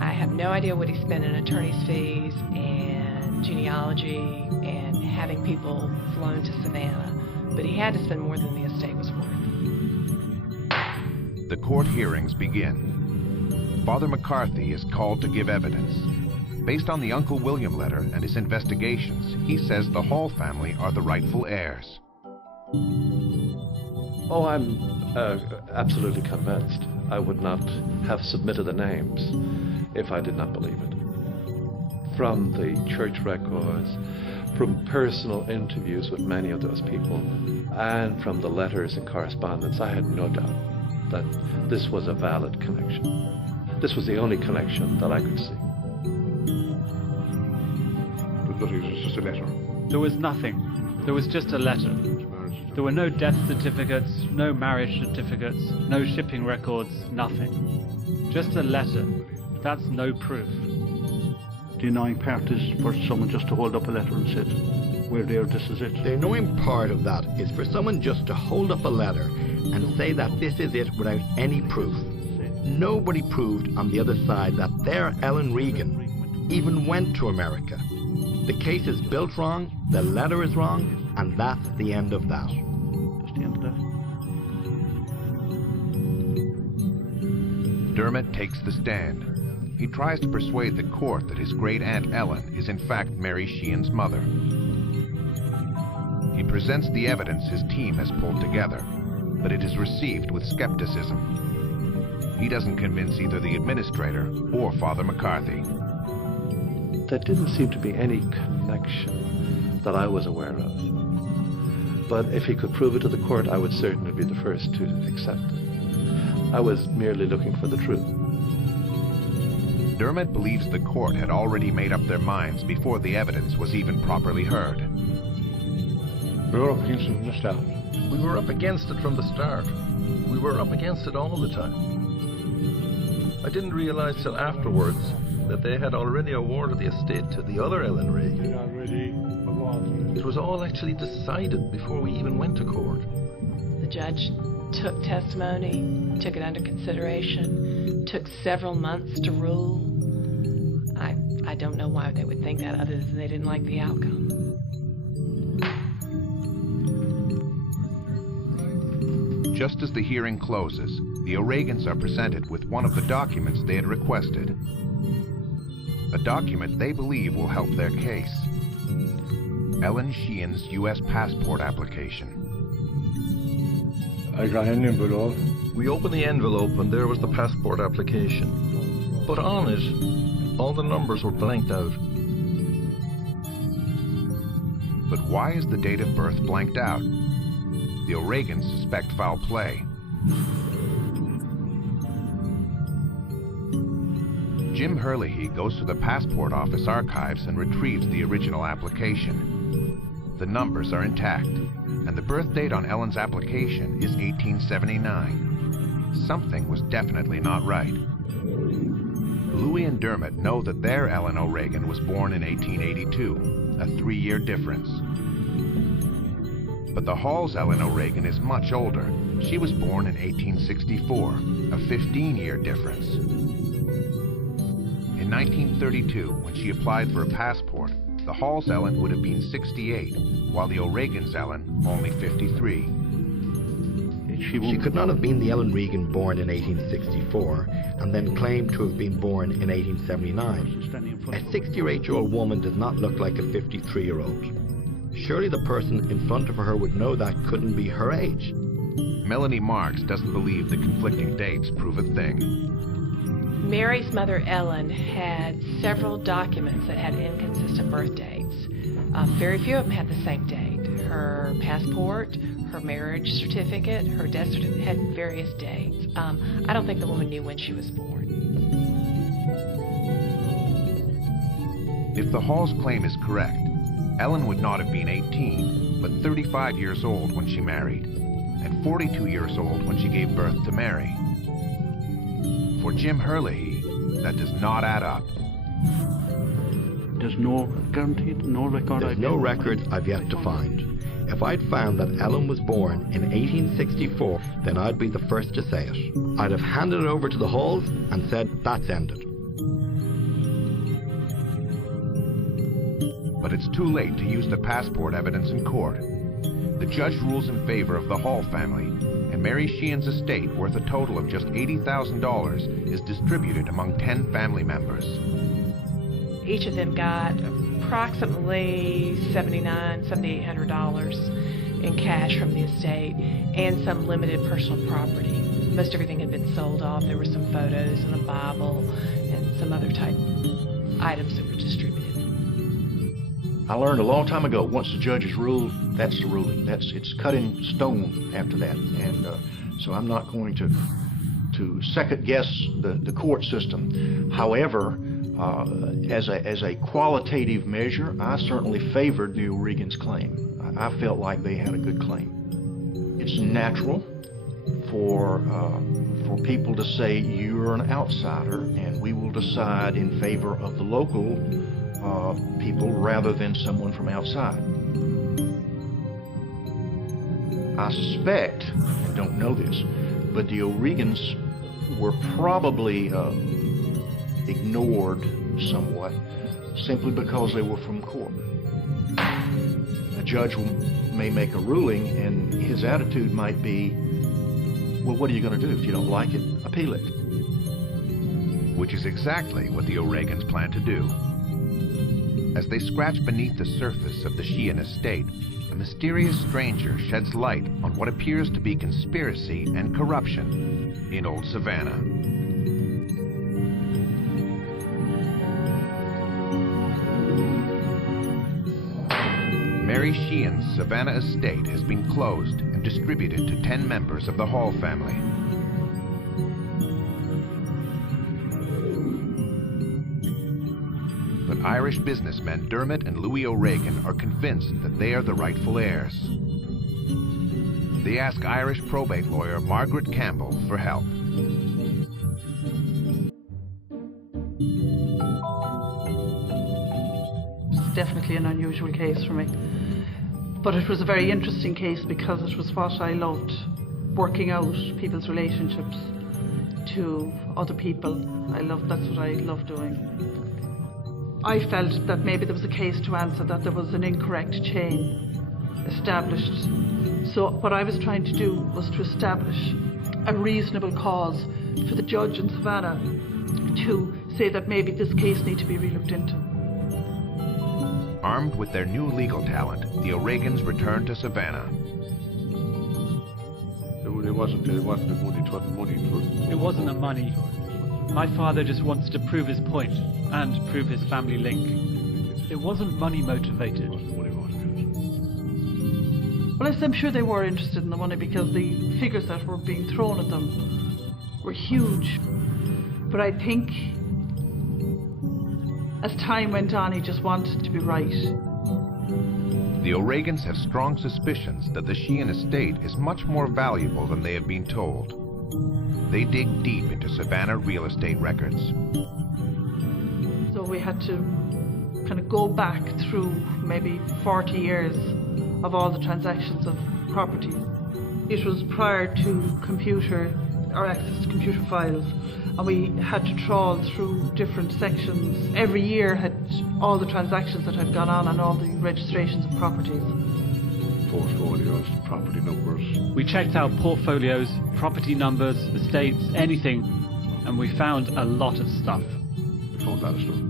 I have no idea what he spent in attorney's fees and genealogy and having people flown to Savannah, but he had to spend more than the estate was worth. The court hearings begin. Father McCarthy is called to give evidence. Based on the Uncle William letter and his investigations, he says the Hall family are the rightful heirs. Oh, I'm absolutely convinced. I would not have submitted the names if I did not believe it. From the church records, from personal interviews with many of those people, and from the letters and correspondence, I had no doubt that this was a valid connection. This was the only connection that I could see. But it was just a letter. There was nothing. There was just a letter. There were no death certificates, no marriage certificates, no shipping records, nothing. Just a letter. That's no proof. The annoying part is for someone just to hold up a letter and say, we're there, this is it. The annoying part of that is for someone just to hold up a letter and say that this is it without any proof. Nobody proved on the other side that their Ellen Regan even went to America. The case is built wrong, the letter is wrong, and that's the end of that. That's the end of that. Dermot takes the stand. He tries to persuade the court that his great-aunt Ellen is in fact Mary Sheehan's mother. He presents the evidence his team has pulled together, but it is received with skepticism. He doesn't convince either the administrator or Father McCarthy. There didn't seem to be any connection that I was aware of. But if he could prove it to the court, I would certainly be the first to accept it. I was merely looking for the truth. Dermot believes the court had already made up their minds before the evidence was even properly heard. We were up against it from the start. We were up against it from the start. We were up against it all the time. I didn't realize till afterwards that they had already awarded the estate to the other Ellen Regan. It was all actually decided before we even went to court. The judge took testimony, took it under consideration, took several months to rule. I don't know why they would think that other than they didn't like the outcome. Just as the hearing closes, the O'Regans are presented with one of the documents they had requested. A document they believe will help their case. Ellen Sheehan's U.S. passport application. I got an envelope. We opened the envelope and there was the passport application. But on it, all the numbers were blanked out. But why is the date of birth blanked out? The O'Regans suspect foul play. Jim Herlihy goes to the passport office archives and retrieves the original application. The numbers are intact, and the birth date on Ellen's application is 1879. Something was definitely not right. Louis and Dermot know that their Ellen O'Regan was born in 1882, a 3-year difference. But the Hall's Ellen O'Regan is much older. She was born in 1864, a 15-year difference. In 1932, when she applied for a passport, the Hall's Ellen would have been 68, while the O'Regan's Ellen only 53. She could not have been the Ellen Regan born in 1864 and then claimed to have been born in 1879. A 68-year-old woman does not look like a 53-year-old. Surely the person in front of her would know that couldn't be her age. Melanie Marks doesn't believe the conflicting dates prove a thing. Mary's mother, Ellen, had several documents that had inconsistent birth dates. Very few of them had the same date. Her passport, her marriage certificate, her death certificate had various dates. I don't think the woman knew when she was born. If the Hall's claim is correct, Ellen would not have been 18, but 35 years old when she married, and 42 years old when she gave birth to Mary. For Jim Herlihy, that does not add up. There's no guarantee, no record. There's no records I've yet to find. If I'd found that Ellen was born in 1864, then I'd be the first to say it. I'd have handed it over to the Halls and said, that's ended. But it's too late to use the passport evidence in court. The judge rules in favor of the Hall family, and Mary Sheehan's estate, worth a total of just $80,000, is distributed among 10 family members. Each of them got approximately $7,800 in cash from the estate and some limited personal property. Most everything had been sold off. There were some photos and a Bible and some other type items that were distributed. I learned a long time ago, once the judge has ruled, that's the ruling. It's cut in stone after that. And so I'm not going to second guess the court system. However, as a qualitative measure, I certainly favored the O'Regan's claim. I felt like they had a good claim. it's natural for people to say you're an outsider, and we will decide in favor of the local people rather than someone from outside. I suspect, and don't know this, but the O'Regans were probably ignored somewhat simply because they were from Cork. A judge may make a ruling, and his attitude might be, well, what are you going to do? If you don't like it, appeal it. Which is exactly what the O'Regans plan to do. As they scratch beneath the surface of the Sheehan estate, a mysterious stranger sheds light on what appears to be conspiracy and corruption in Old Savannah. Mary Sheehan's Savannah estate has been closed and distributed to 10 members of the Hall family. But Irish businessmen Dermot and Louis O'Regan are convinced that they are the rightful heirs. They ask Irish probate lawyer Margaret Campbell for help. It's definitely an unusual case for me. But it was a very interesting case because it was what I loved, working out people's relationships to other people. That's what I love doing. I felt that maybe there was a case to answer, that there was an incorrect chain established. So what I was trying to do was to establish a reasonable cause for the judge in Savannah to say that maybe this case needs to be relooked into. Armed with their new legal talent, the O'Regans returned to Savannah. It wasn't the money, it wasn't money. It wasn't the money. My father just wants to prove his point and prove his family link. It wasn't money motivated. Well, I'm sure they were interested in the money because the figures that were being thrown at them were huge. But I think as time went on, he just wanted to be right. The O'Regans have strong suspicions that the Sheehan estate is much more valuable than they have been told. They dig deep into Savannah real estate records. So we had to kind of go back through maybe 40 years of all the transactions of properties. It was prior to computer or access to computer files, and we had to trawl through different sections. Every year had all the transactions that had gone on and all the registrations of properties. Portfolios, property numbers. We checked out portfolios, property numbers, estates, anything, and we found a lot of stuff. We found a lot of stuff.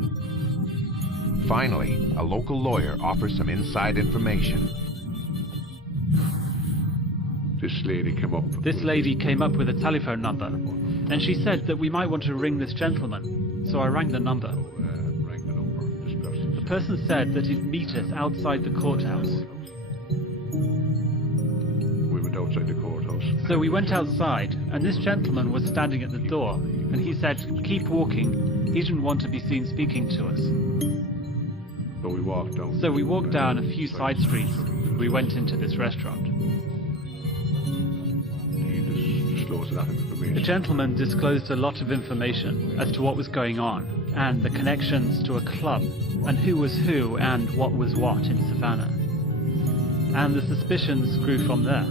Finally, a local lawyer offers some inside information. This lady came up with a telephone number, and she said that we might want to ring this gentleman. So I rang the number. The person said that he'd meet us outside the courthouse. We went outside the courthouse. So we went outside, and this gentleman was standing at the door, and he said, keep walking. He didn't want to be seen speaking to us. So we walked down. So we walked down a few side streets. We went into this restaurant. The gentleman disclosed a lot of information as to what was going on, and the connections to a club, and who was who and what was what in Savannah. And the suspicions grew from there.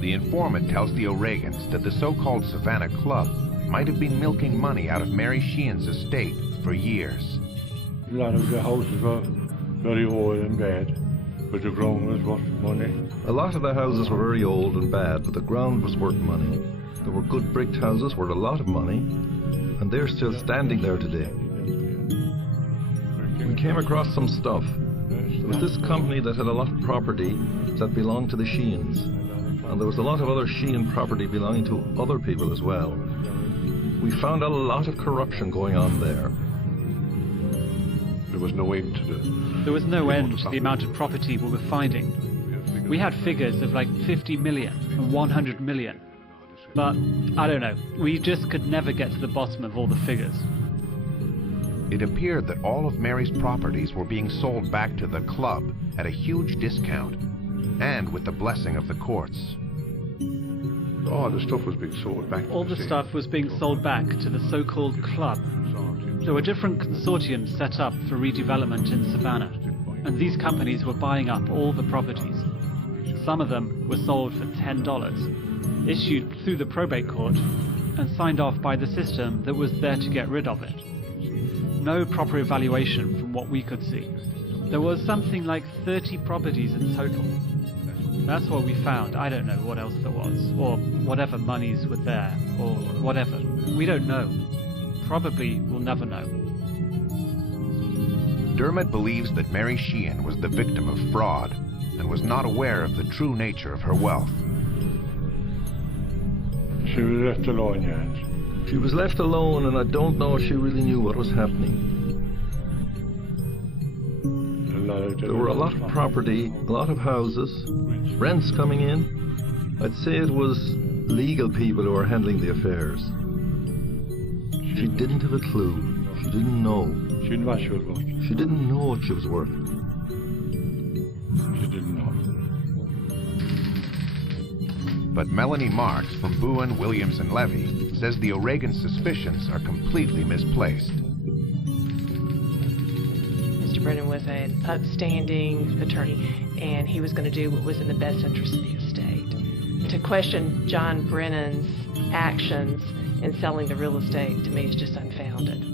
The informant tells the O'Regans that the so-called Savannah Club might have been milking money out of Mary Sheehan's estate for years. A lot of the houses were very old and bad, but the ground was worth money. A lot of the houses were very old and bad, but the ground was worth money. There were good bricked houses worth a lot of money, and they're still standing there today. We came across some stuff. There was this company that had a lot of property that belonged to the Sheehans, and there was a lot of other Sheehan property belonging to other people as well. We found a lot of corruption going on there. There was no end to There was no end to the amount of property we were finding. We had figures of like 50 million and 100 million. But, I don't know, we just could never get to the bottom of all the figures. It appeared that all of Mary's properties were being sold back to the club at a huge discount. and with the blessing of the courts. All the stuff was being sold back. All the stuff was being sold back to the so-called club. There were different consortiums set up for redevelopment in Savannah, and these companies were buying up all the properties. Some of them were sold for $10, issued through the probate court, and signed off by the system that was there to get rid of it. No proper evaluation from what we could see. There was something like 30 properties in total. That's what we found. I don't know what else there was, or whatever monies were there, or whatever. We don't know. Probably we'll never know. Dermot believes that Mary Sheehan was the victim of fraud and was not aware of the true nature of her wealth. She was left alone, Jens. She was left alone, and I don't know if she really knew what was happening. There were a lot of property, a lot of houses, rents coming in. I'd say it was legal people who were handling the affairs. She didn't have a clue. She didn't know. She didn't know what she was worth. She didn't know what she was worth. She didn't know. But Melanie Marks from Bowen, Williams & Levy says the O'Regan suspicions are completely misplaced. Mr. Brennan was an upstanding attorney, and he was going to do what was in the best interest of the estate. To question John Brennan's actions in selling the real estate, to me, is just unfounded.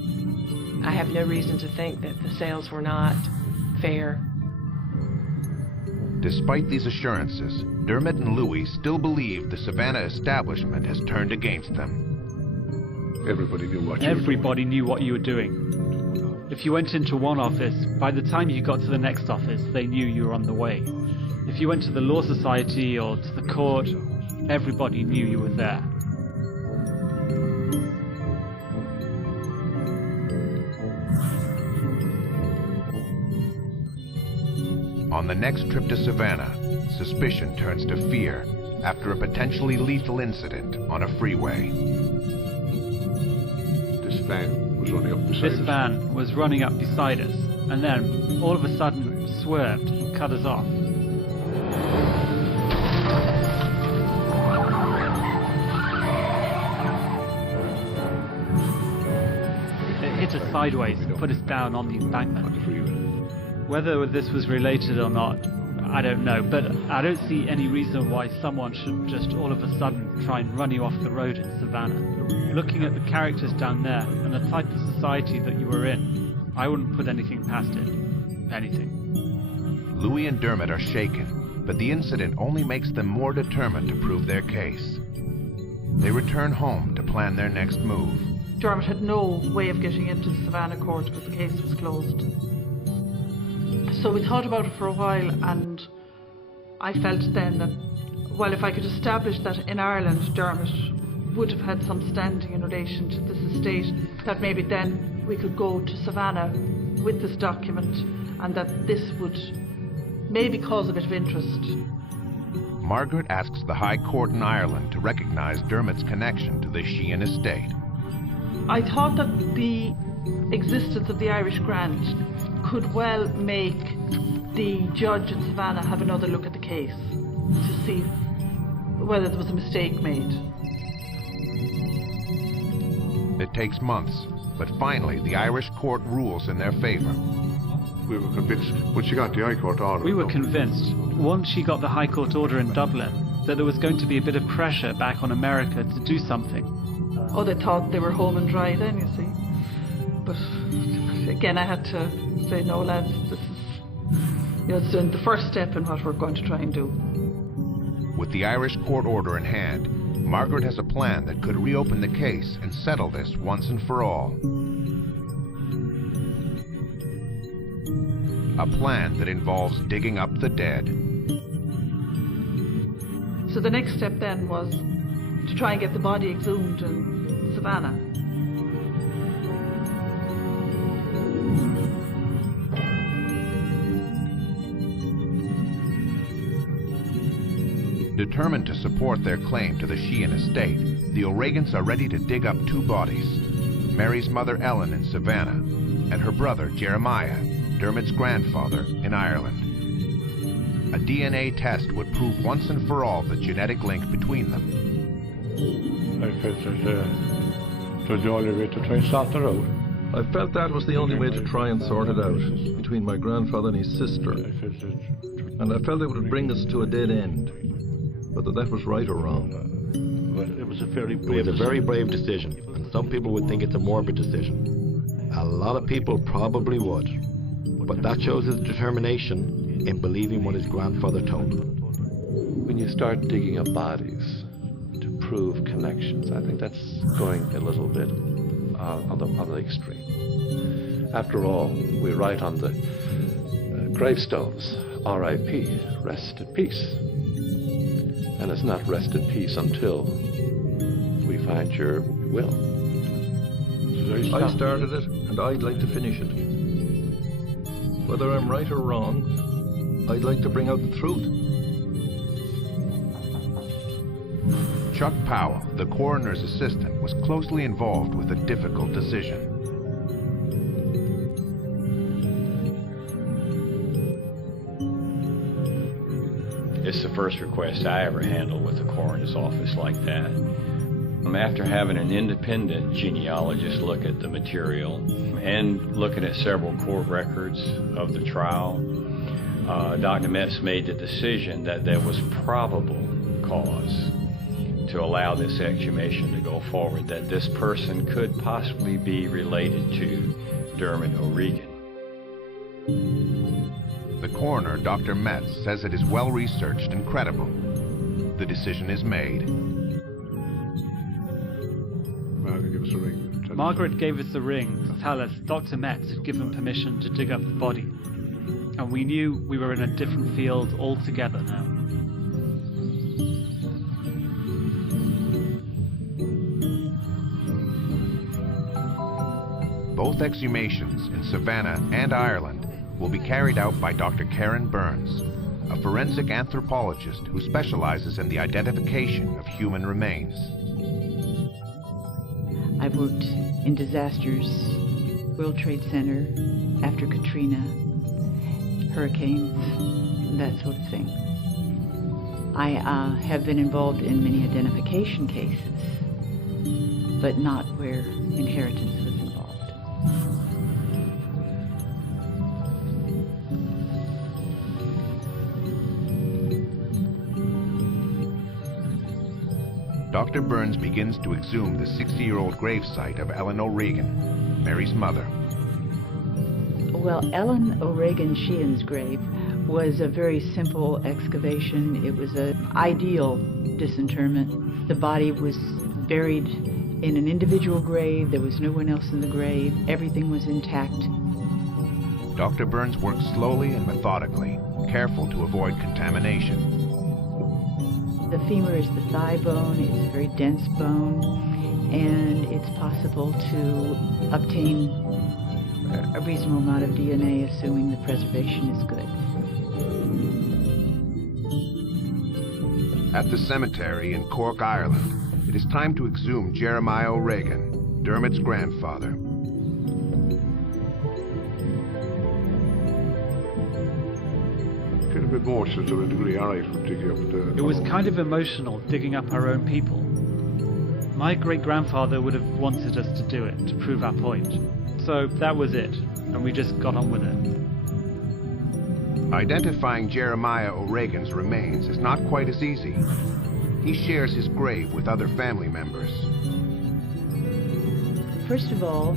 I have no reason to think that the sales were not fair. Despite these assurances, Dermot and Louis still believe the Savannah establishment has turned against them. Everybody knew what you were doing. If you went into one office, by the time you got to the next office, they knew you were on the way. If you went to the law society or to the court, everybody knew you were there. On the next trip to Savannah, suspicion turns to fear after a potentially lethal incident on a freeway. This van was running up beside us. This van was running up beside us, and then all of a sudden swerved and cut us off. It hit us sideways and put us down on the embankment. Whether this was related or not, I don't know, but I don't see any reason why someone should just all of a sudden try and run you off the road in Savannah. Looking at the characters down there and the type of society that you were in, I wouldn't put anything past it. Anything. Louis and Dermot are shaken, but the incident only makes them more determined to prove their case. They return home to plan their next move. Dermot had no way of getting into the Savannah court because the case was closed. So we thought about it for a while, and I felt then that, well, if I could establish that in Ireland Dermot would have had some standing in relation to this estate, that maybe then we could go to Savannah with this document, and that this would maybe cause a bit of interest. Margaret asks the High Court in Ireland to recognize Dermot's connection to the Sheehan estate. I thought that the existence of the Irish grant could well make the judge in Savannah have another look at the case to see whether there was a mistake made. It takes months, but finally the Irish court rules in their favor. We were convinced when she got the High Court order. We were convinced, once she got the High Court order in Dublin, that there was going to be a bit of pressure back on America to do something. Oh, they thought they were home and dry then, you see. But again, I had to say, no, lads, this is, it's the first step in what we're going to try and do. With the Irish court order in hand, Margaret has a plan that could reopen the case and settle this once and for all. A plan that involves digging up the dead. So the next step then was to try and get the body exhumed in Savannah. Determined to support their claim to the Sheehan estate, the O'Regans are ready to dig up two bodies, Mary's mother Ellen in Savannah, and her brother Jeremiah, Dermot's grandfather, in Ireland. a DNA test would prove once and for all the genetic link between them. I felt that was the only way to try and sort it out. I felt that was the only way to try and sort it out between my grandfather and his sister. And I felt it would bring us to a dead end, whether that was right or wrong. It was a very brave decision, and some people would think it's a morbid decision. A lot of people probably would, but that shows his determination in believing what his grandfather told him. When you start digging up bodies to prove connections, I think that's going a little bit on the extreme. After all, we write on the gravestones, R.I.P., rest in peace. And it's not rest in peace until we find your will. I started it, and I'd like to finish it. Whether I'm right or wrong, I'd like to bring out the truth. Chuck Powell, the coroner's assistant, was closely involved with a difficult decision. It's the first request I ever handled with the coroner's office like that. After having an independent genealogist look at the material and looking at several court records of the trial, Dr. Metz made the decision that there was probable cause to allow this exhumation to go forward, that this person could possibly be related to Dermot O'Regan. The coroner, Dr. Metz, says it is well researched and credible. The decision is made. Margaret gave us a ring to tell us Dr. Metz had given permission to dig up the body. And we knew we were in a different field altogether now. Both exhumations in Savannah and Ireland will be carried out by Dr. Karen Burns, a forensic anthropologist who specializes in the identification of human remains. I've worked in disasters, World Trade Center, after Katrina, hurricanes, that sort of thing. I have been involved in many identification cases, but not where inheritance was involved. Dr. Burns begins to exhume the 60-year-old gravesite of Ellen O'Regan, Mary's mother. Well, Ellen O'Regan Sheehan's grave was a very simple excavation. It was an ideal disinterment. The body was buried in an individual grave. There was no one else in the grave. Everything was intact. Dr. Burns works slowly and methodically, careful to avoid contamination. The femur is the thigh bone. It's a very dense bone, and it's possible to obtain a reasonable amount of DNA, assuming the preservation is good. At the cemetery in Cork, Ireland, it is time to exhume Jeremiah O'Regan, Dermot's grandfather. Kind of emotional to a degree, alright, from digging up the... It was kind of emotional digging up our own people. My great-grandfather would have wanted us to do it, to prove our point. So that was it, and we just got on with it. Identifying Jeremiah O'Regan's remains is not quite as easy. He shares his grave with other family members. First of all,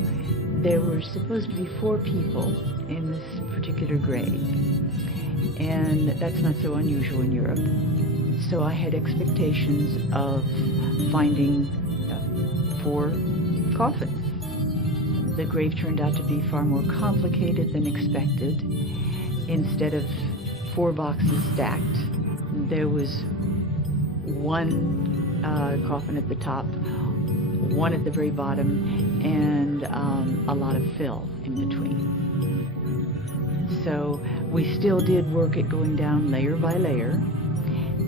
there were supposed to be 4 people in this particular grave, and that's not so unusual in Europe. So I had expectations of finding 4 coffins. The grave turned out to be far more complicated than expected. Instead of 4 boxes stacked, there was 1 coffin at the top, 1 at the very bottom, and a lot of fill in between. So we still did work at going down layer by layer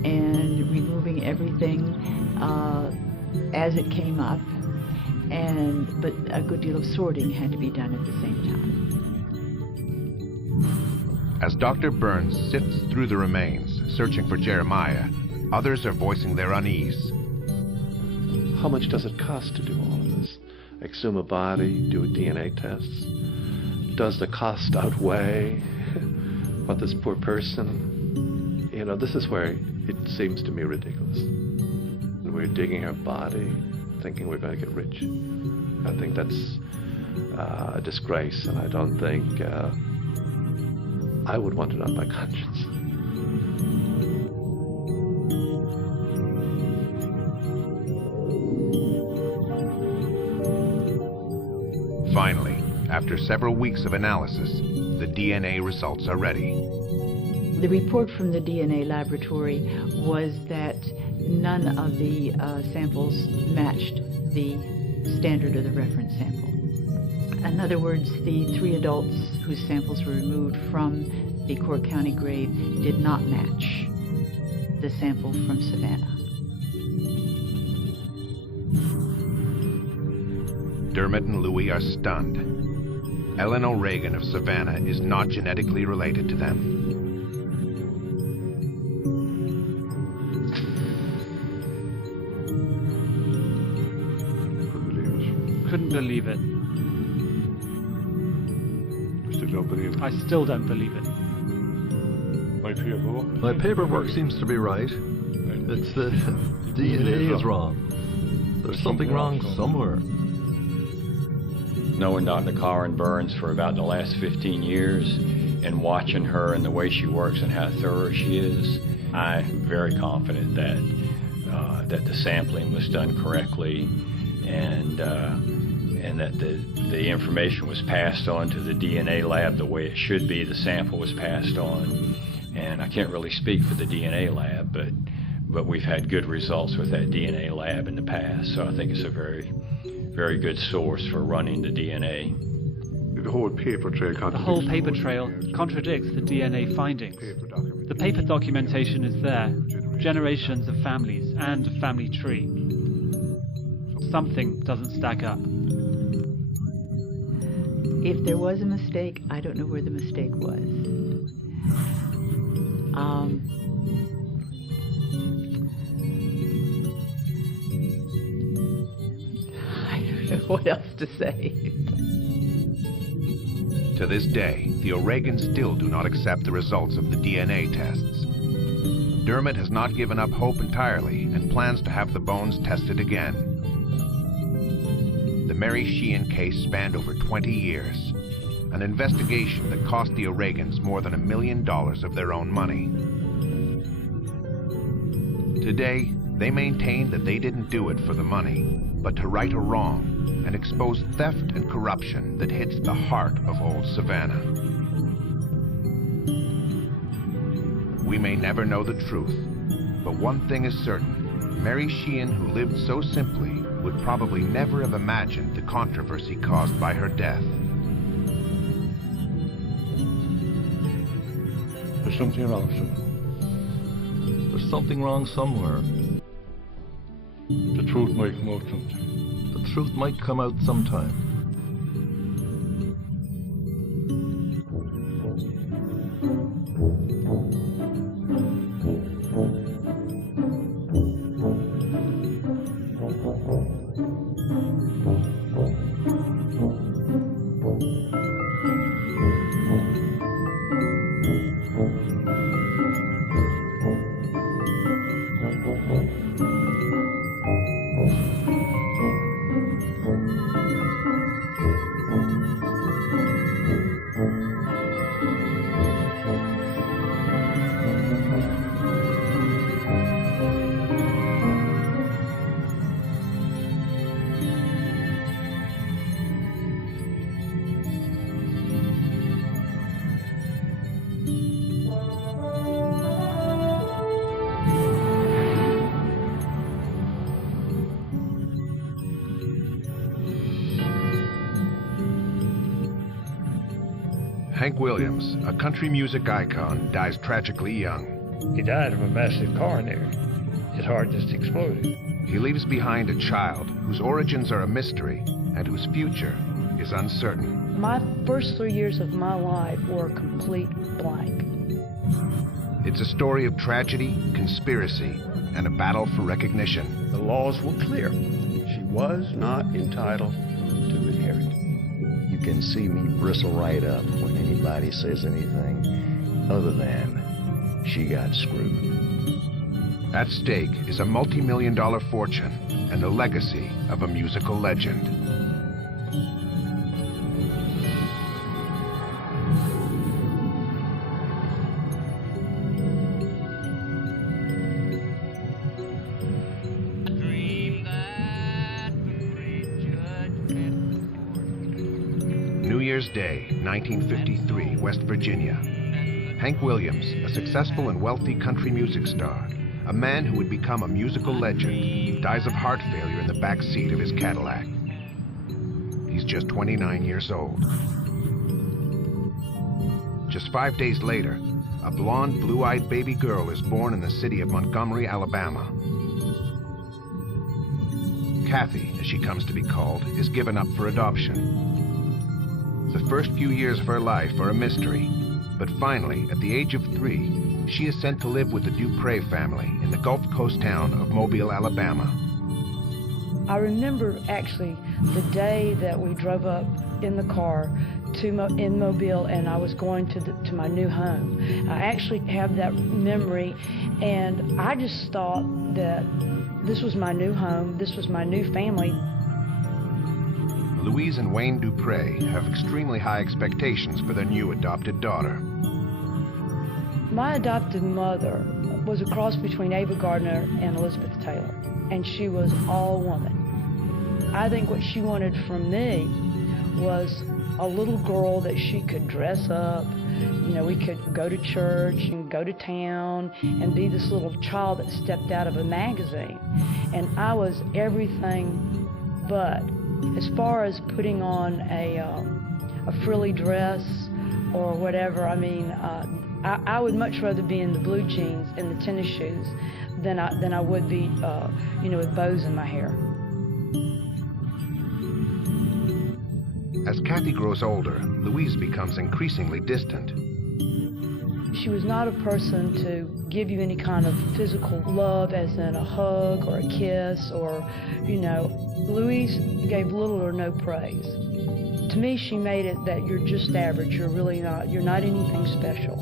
and removing everything as it came up, but a good deal of sorting had to be done at the same time. As Dr. Burns sifts through the remains, searching for Jeremiah, others are voicing their unease. How much does it cost to do all of this? Exhume a body, do DNA tests? Does the cost outweigh what this poor person... You know, this is where it seems to me ridiculous. We're digging her body, thinking we're going to get rich. I think that's a disgrace, and I don't think I would want it on my conscience. Finally, after several weeks of analysis, the DNA results are ready. The report from the DNA laboratory was that none of the samples matched the standard of the reference sample. In other words, the 3 adults whose samples were removed from the Cork County grave did not match the sample from Savannah. Dermot and Louis are stunned. Ellen O'Regan of Savannah is not genetically related to them. Couldn't believe it. Still don't believe it. I still don't believe it. My paperwork seems to be right. It's the DNA is wrong. There's something wrong somewhere. Knowing Dr. Karen Burns for about the last 15 years and watching her and the way she works and how thorough she is, I'm very confident that that the sampling was done correctly, and that the information was passed on to the DNA lab the way it should be. The sample was passed on, and I can't really speak for the DNA lab, but we've had good results with that DNA lab in the past, so I think it's a very, very good source for running the DNA. The whole paper trail contradicts. The whole paper trail contradicts the DNA findings. The paper documentation is there, generations of families and a family tree. Something doesn't stack up. If there was a mistake, I don't know where the mistake was. I don't know what else to say. To this day, the O'Regans still do not accept the results of the DNA tests. Dermot has not given up hope entirely and plans to have the bones tested again. The Mary Sheehan case spanned over 20 years, an investigation that cost the O'Regans more than $1 million of their own money. Today, they maintain that they didn't do it for the money, but to right a wrong and expose theft and corruption that hits the heart of old Savannah. We may never know the truth, but one thing is certain. Mary Sheehan, who lived so simply, would probably never have imagined the controversy caused by her death. There's something wrong somewhere. There's something wrong somewhere. The truth might come out sometime. The truth might come out sometime. Hank Williams, a country music icon, dies tragically young. He died of a massive coronary. His heart just exploded. He leaves behind a child whose origins are a mystery and whose future is uncertain. My first 3 years of my life were a complete blank. It's a story of tragedy, conspiracy, and a battle for recognition. The laws were clear. She was not entitled to inherit. You can see me bristle right up when anybody says anything other than she got screwed. At stake is a multi-million-dollar fortune and the legacy of a musical legend. New Year's Day, 1953, West Virginia. Hank Williams, a successful and wealthy country music star, a man who would become a musical legend, dies of heart failure in the back seat of his Cadillac. He's just 29 years old. Just 5 days later, a blonde, blue-eyed baby girl is born in the city of Montgomery, Alabama. Kathy, as she comes to be called, is given up for adoption. The first few years of her life are a mystery, but finally, at the age of 3, she is sent to live with the Dupre family in the Gulf Coast town of Mobile, Alabama. I remember actually the day that we drove up in the car in Mobile and I was going to my new home. I actually have that memory, and I just thought that this was my new home, this was my new family. Louise and Wayne Dupre have extremely high expectations for their new adopted daughter. My adopted mother was a cross between Ava Gardner and Elizabeth Taylor, and she was all woman. I think what she wanted from me was a little girl that she could dress up. You know, we could go to church and go to town and be this little child that stepped out of a magazine. And I was everything but. As far as putting on a frilly dress or whatever, I mean, I would much rather be in the blue jeans and the tennis shoes than I would be, you know, with bows in my hair. As Kathy grows older, Louise becomes increasingly distant. She was not a person to give you any kind of physical love, as in a hug or a kiss or, you know. Louise gave little or no praise. To me, she made it that you're just average. You're not anything special.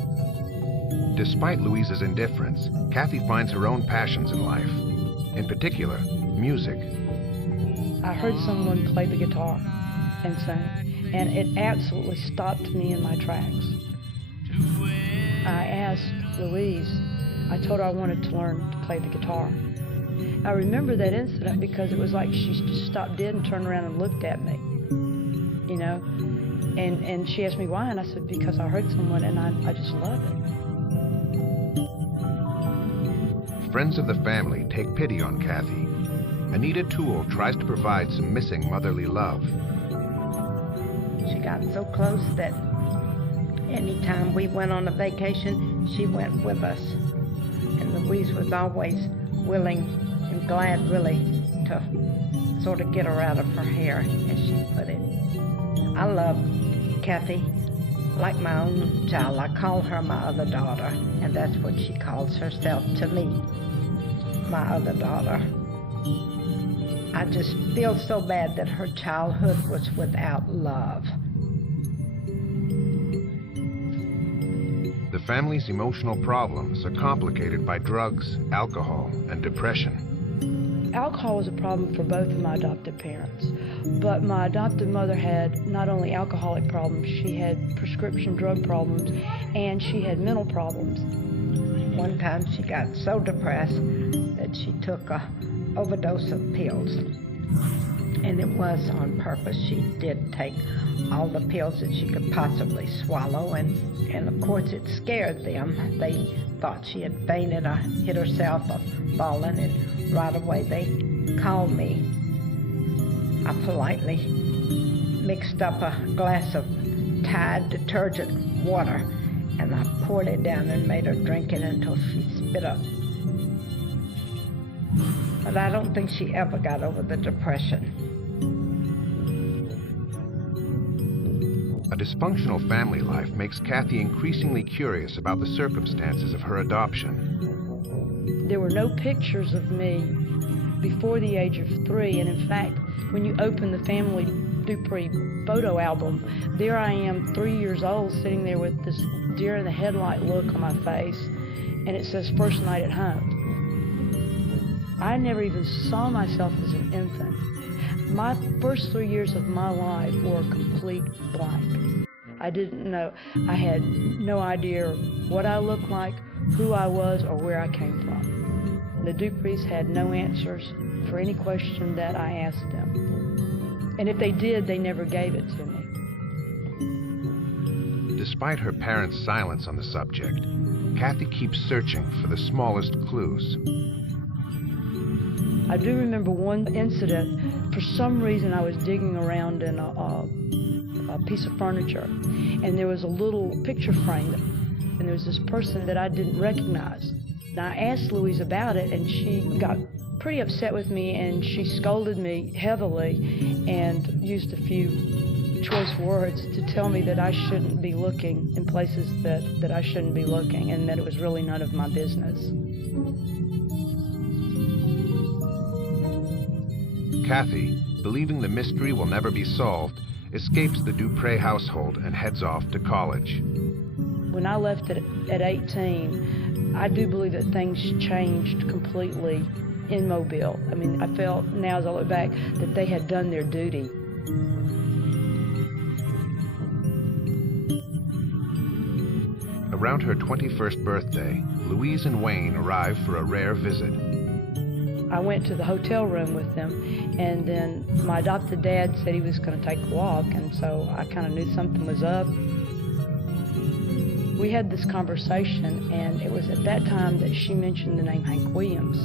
Despite Louise's indifference, Kathy finds her own passions in life. In particular, music. I heard someone play the guitar and sing, and it absolutely stopped me in my tracks. I asked Louise, I told her I wanted to learn to play the guitar. I remember that incident because it was like she just stopped dead and turned around and looked at me, you know? And she asked me why, and I said, because I heard someone and I just love it. Friends of the family take pity on Kathy. Anita Toole tries to provide some missing motherly love. She got so close that anytime we went on a vacation, she went with us. And Louise was always willing and glad, really, to sort of get her out of her hair, as she put it. I love Kathy like my own child. I call her my other daughter, and that's what she calls herself to me, my other daughter. I just feel so bad that her childhood was without love. The family's emotional problems are complicated by drugs, alcohol, and depression. Alcohol was a problem for both of my adopted parents, but my adopted mother had not only alcoholic problems, she had prescription drug problems, and she had mental problems. One time she got so depressed that she took a overdose of pills, and it was on purpose. She did take all the pills that she could possibly swallow, and of course it scared them. They thought she had fainted or hit herself or fallen, and right away they called me. I politely mixed up a glass of Tide detergent water, and I poured it down and made her drink it until she spit up. But I don't think she ever got over the depression. dysfunctional family life makes Kathy increasingly curious about the circumstances of her adoption. There were no pictures of me before the age of 3, and in fact, when you open the family Dupree photo album, there I am, 3 years old, sitting there with this deer-in-the-headlight look on my face, and it says first night at home. I never even saw myself as an infant. My first 3 years of my life were a complete blank. I didn't know, I had no idea what I looked like, who I was, or where I came from. The Duprees had no answers for any question that I asked them. And if they did, they never gave it to me. Despite her parents' silence on the subject, Kathy keeps searching for the smallest clues. I do remember one incident. For some reason, I was digging around in a piece of furniture, and there was a little picture frame, and there was this person that I didn't recognize. And I asked Louise about it, and she got pretty upset with me, and she scolded me heavily and used a few choice words to tell me that I shouldn't be looking in places that I shouldn't be looking, and that it was really none of my business. Kathy, believing the mystery will never be solved, escapes the Dupre household and heads off to college. When I left at 18, I do believe that things changed completely in Mobile. I mean, I felt now as I look back that they had done their duty. Around her 21st birthday, Louise and Wayne arrive for a rare visit. I went to the hotel room with them, and then my adopted dad said he was going to take a walk, and so I kind of knew something was up. We had this conversation, and it was at that time that she mentioned the name Hank Williams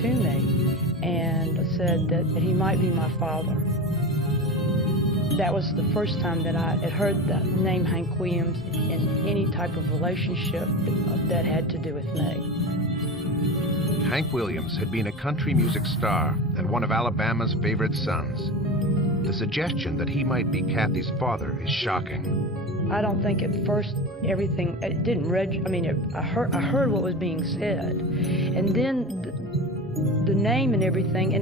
to me, and said that he might be my father. That was the first time that I had heard the name Hank Williams in any type of relationship that had to do with me. Hank Williams had been a country music star and one of Alabama's favorite sons. The suggestion that he might be Kathy's father is shocking. I don't think at first everything, it didn't register. I mean, I heard what was being said, and then the name and everything,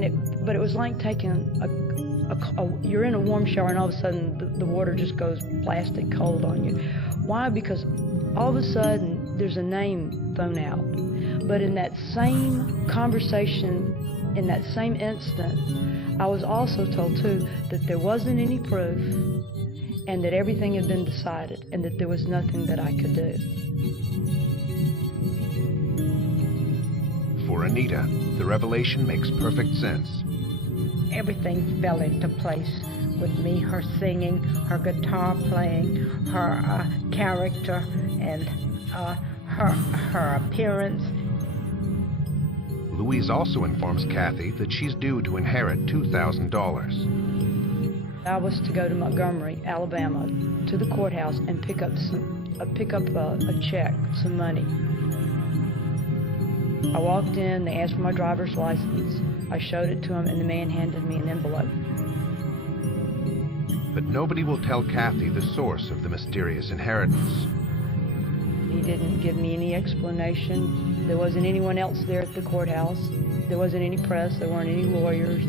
but it was like taking you're in a warm shower and all of a sudden the water just goes plastic cold on you. Why? Because all of a sudden there's a name thrown out. But in that same conversation, in that same instant, I was also told too that there wasn't any proof and that everything had been decided and that there was nothing that I could do. For Anita, the revelation makes perfect sense. Everything fell into place with me, her singing, her guitar playing, her character, and her appearance. Louise also informs Kathy that she's due to inherit $2,000. I was to go to Montgomery, Alabama, to the courthouse and pick up a check, some money. I walked in, they asked for my driver's license. I showed it to him, and the man handed me an envelope. But nobody will tell Kathy the source of the mysterious inheritance. He didn't give me any explanation. There wasn't anyone else there at the courthouse. There wasn't any press. There weren't any lawyers.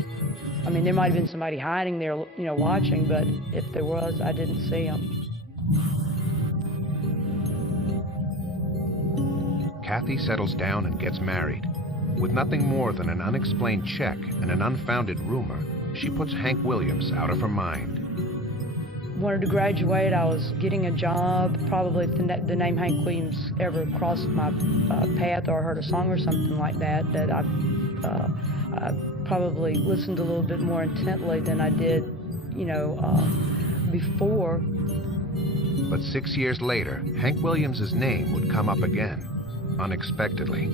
I mean, there might have been somebody hiding there, watching, but if there was, I didn't see him. Kathy settles down and gets married. With nothing more than an unexplained check and an unfounded rumor, she puts Hank Williams out of her mind. Wanted to graduate. I was getting a job. Probably if the name Hank Williams ever crossed my path or I heard a song or something like that, that I probably listened a little bit more intently than I did, before. But 6 years later, Hank Williams' name would come up again, unexpectedly.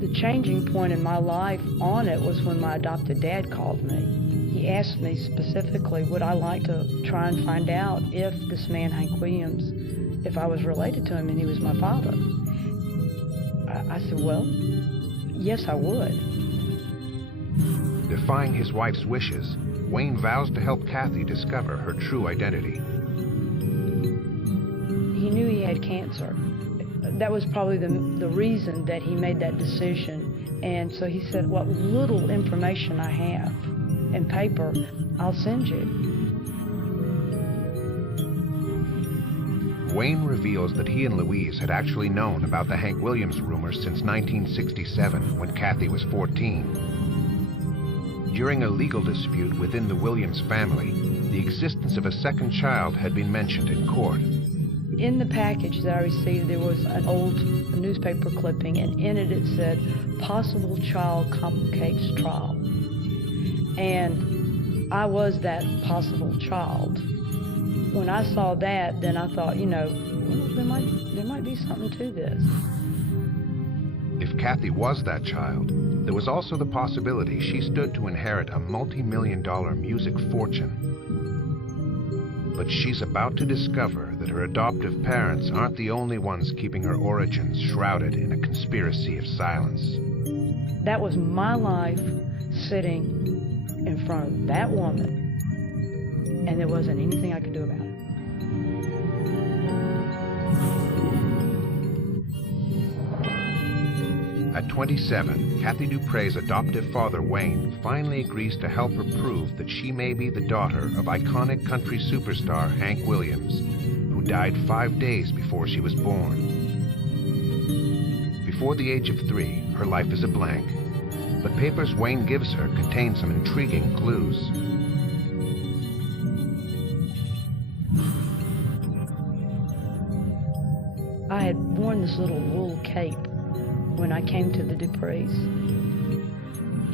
The changing point in my life on it was when my adopted dad called me. He asked me specifically, would I like to try and find out if this man, Hank Williams, if I was related to him and he was my father. I said, well, yes, I would. Defying his wife's wishes, Wayne vows to help Kathy discover her true identity. had cancer. That was probably the reason that he made that decision. And so he said, what little information I have in paper, I'll send you. Wayne reveals that he and Louise had actually known about the Hank Williams rumors since 1967, when Kathy was 14. During a legal dispute within the Williams family, the existence of a second child had been mentioned in court. In the package that I received, there was an old newspaper clipping, and in it said, possible child complicates trial. And I was that possible child. When I saw that, then I thought, there might be something to this. If Kathy was that child, there was also the possibility she stood to inherit a multi-million-dollar music fortune. But she's about to discover that her adoptive parents aren't the only ones keeping her origins shrouded in a conspiracy of silence. That was my life sitting in front of that woman, and there wasn't anything I could do about it. At 27, Kathy Dupre's adoptive father, Wayne, finally agrees to help her prove that she may be the daughter of iconic country superstar Hank Williams, who died 5 days before she was born. Before the age of 3, her life is a blank, but papers Wayne gives her contain some intriguing clues. I had worn this little wool cape when I came to the Dupre's.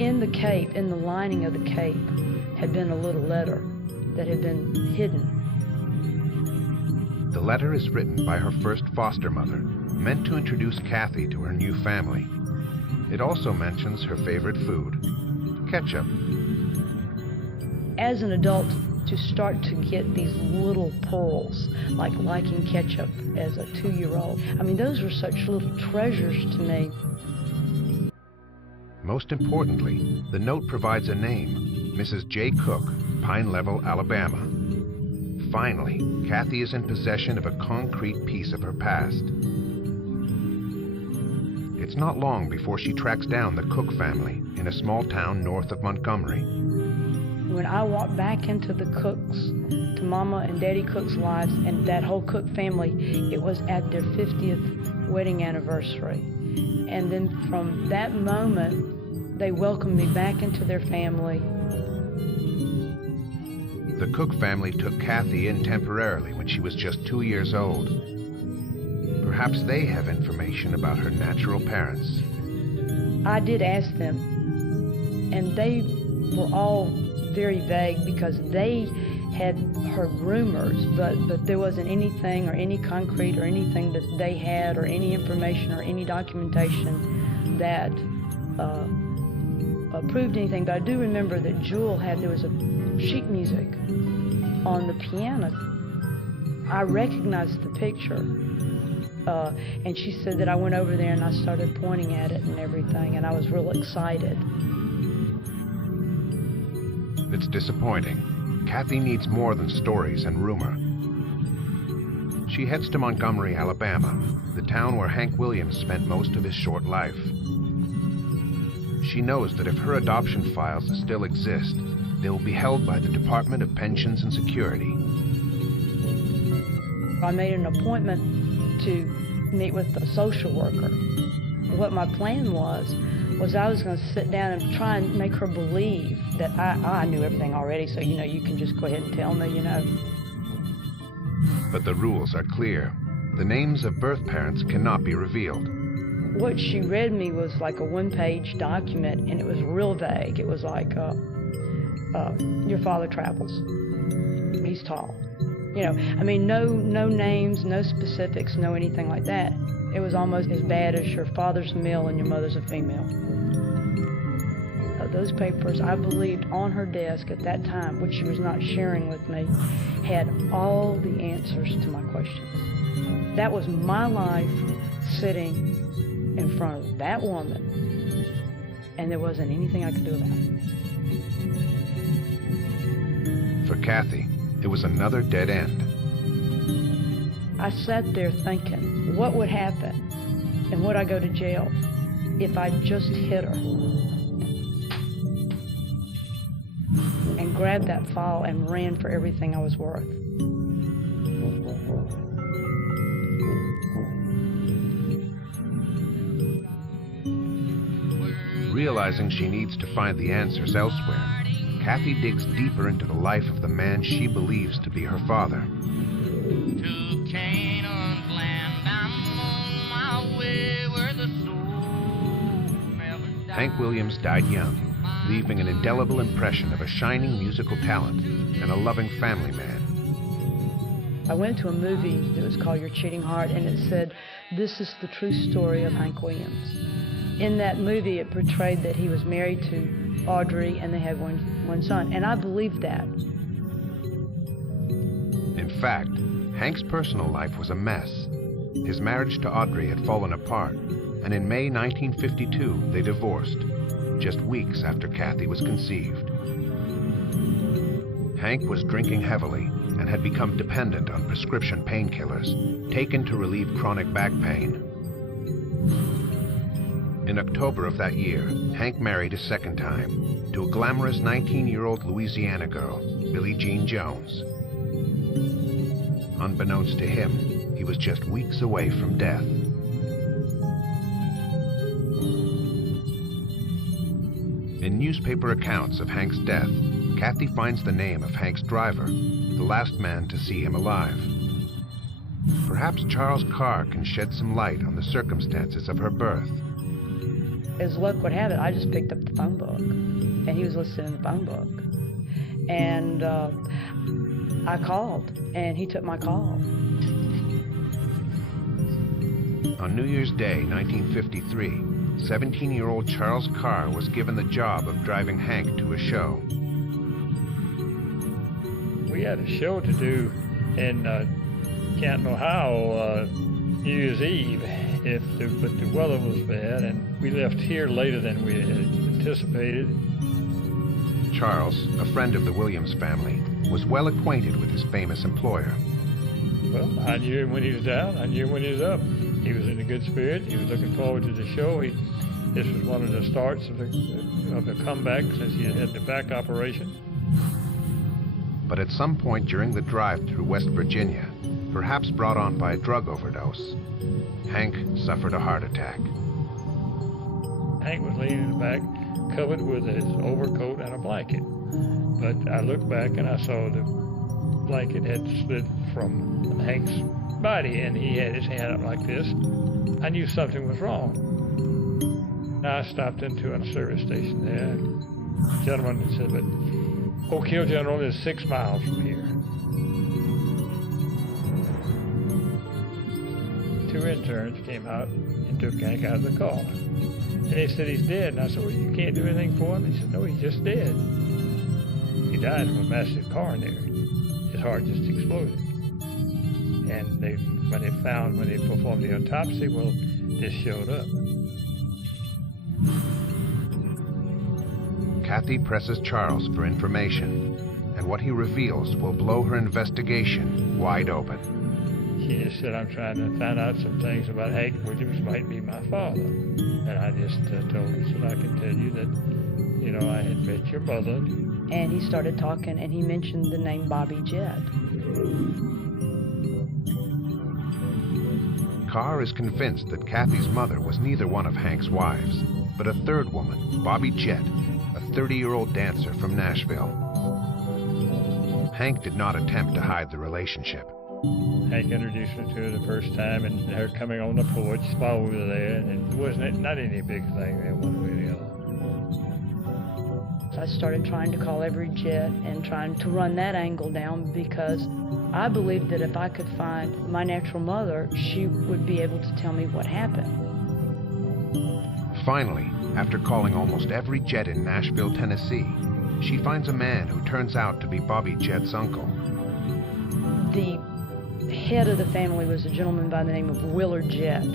In the cape, in the lining of the cape, had been a little letter that had been hidden. The letter is written by her first foster mother, meant to introduce Kathy to her new family. It also mentions her favorite food, ketchup. As an adult, to start to get these little pearls, like liking ketchup as a 2-year-old. I mean, those were such little treasures to me. Most importantly, the note provides a name, Mrs. J. Cook, Pine Level, Alabama. Finally, Kathy is in possession of a concrete piece of her past. It's not long before she tracks down the Cook family in a small town north of Montgomery. When I walked back into the Cooks, to Mama and Daddy Cook's lives, and that whole Cook family, it was at their 50th wedding anniversary. And then from that moment, they welcomed me back into their family. The Cook family took Kathy in temporarily when she was just 2 years old. Perhaps they have information about her natural parents. I did ask them, and they were all very vague because they had heard rumors, but there wasn't anything or any concrete or anything that they had or any information or any documentation that proved anything. But I do remember that Jewel there was a sheet music on the piano. I recognized the picture, and she said that I went over there and I started pointing at it and everything, and I was real excited. It's disappointing. Kathy needs more than stories and rumor. She heads to Montgomery, Alabama, the town where Hank Williams spent most of his short life. She knows that if her adoption files still exist, they will be held by the Department of Pensions and Security. I made an appointment to meet with a social worker. What my plan was I was going to sit down and try and make her believe that I knew everything already, so, you can just go ahead and tell me, But the rules are clear. The names of birth parents cannot be revealed. What she read me was like a one-page document, and it was real vague. It was like, your father travels. He's tall. No names, no specifics, no anything like that. It was almost as bad as your father's a male and your mother's a female. Those papers, I believed, on her desk at that time, which she was not sharing with me, had all the answers to my questions. That was my life sitting in front of that woman, and there wasn't anything I could do about it. For Kathy, it was another dead end. I sat there thinking, what would happen and would I go to jail if I just hit her? And grabbed that file and ran for everything I was worth. Realizing she needs to find the answers elsewhere, Kathy digs deeper into the life of the man she believes to be her father. Hank Williams died young, leaving an indelible impression of a shining musical talent and a loving family man. I went to a movie that was called Your Cheating Heart, and it said, this is the true story of Hank Williams. In that movie, it portrayed that he was married to Audrey and they had one son, and I believed that. In fact, Hank's personal life was a mess. His marriage to Audrey had fallen apart, and in May 1952, they divorced, just weeks after Kathy was conceived. Hank was drinking heavily and had become dependent on prescription painkillers, taken to relieve chronic back pain. In October of that year, Hank married a second time to a glamorous 19-year-old Louisiana girl, Billie Jean Jones. Unbeknownst to him, he was just weeks away from death. In newspaper accounts of Hank's death, Kathy finds the name of Hank's driver, the last man to see him alive. Perhaps Charles Carr can shed some light on the circumstances of her birth. As luck would have it, I just picked up the phone book, and he was listed in the phone book. And I called, and he took my call. On New Year's Day, 1953, 17-year-old Charles Carr was given the job of driving Hank to a show. We had a show to do in Canton, Ohio, New Year's Eve, but the weather was bad, and we left here later than we had anticipated. Charles, a friend of the Williams family, was well acquainted with his famous employer. Well, I knew him when he was down, I knew him when he was up. He was in a good spirit, he was looking forward to the show. This was one of the starts of the comeback since he had the back operation. But at some point during the drive through West Virginia, perhaps brought on by a drug overdose, Hank suffered a heart attack. Hank was laying in the back, covered with his overcoat and a blanket. But I looked back and I saw the blanket had slid from Hank's body, and he had his hand up like this. I knew something was wrong. I stopped into a service station there. The gentleman said, but Oak Hill General is 6 miles from here. 2 interns came out and took Hank out of the car. And they said he's dead. And I said, well, you can't do anything for him? He said, no, he's just dead. He died from a massive car there. His heart just exploded. And when they performed the autopsy, well, this showed up. Kathy presses Charles for information, and what he reveals will blow her investigation wide open. She just said, I'm trying to find out some things about Hank Williams might be my father. And I just told her, so I can tell you that, I had met your mother. And he started talking, and he mentioned the name Bobby Jett. Carr is convinced that Kathy's mother was neither one of Hank's wives, but a third woman, Bobby Jett, a 30-year-old dancer from Nashville. Hank did not attempt to hide the relationship. Hank introduced me to her the first time, and her coming on the porch while we were there, and it wasn't not any big thing there one way or the other. I started trying to call every Jett and trying to run that angle down, because I believed that if I could find my natural mother, she would be able to tell me what happened. Finally, after calling almost every Jett in Nashville, Tennessee, she finds a man who turns out to be Bobby Jett's uncle. The head of the family was a gentleman by the name of Willard Jett.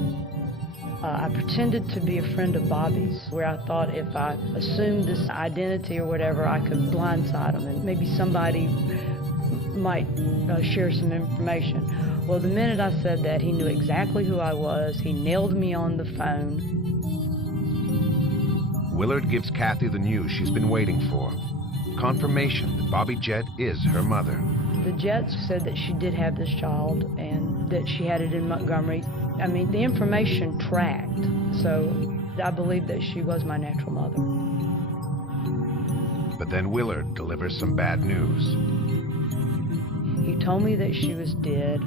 I pretended to be a friend of Bobby's, where I thought if I assumed this identity or whatever, I could blindside him, and maybe somebody might share some information. Well, the minute I said that, he knew exactly who I was. He nailed me on the phone. Willard gives Kathy the news she's been waiting for. Confirmation that Bobby Jett is her mother. The Jetts said that she did have this child and that she had it in Montgomery. I mean, the information tracked, so I believe that she was my natural mother. But then Willard delivers some bad news. He told me that she was dead,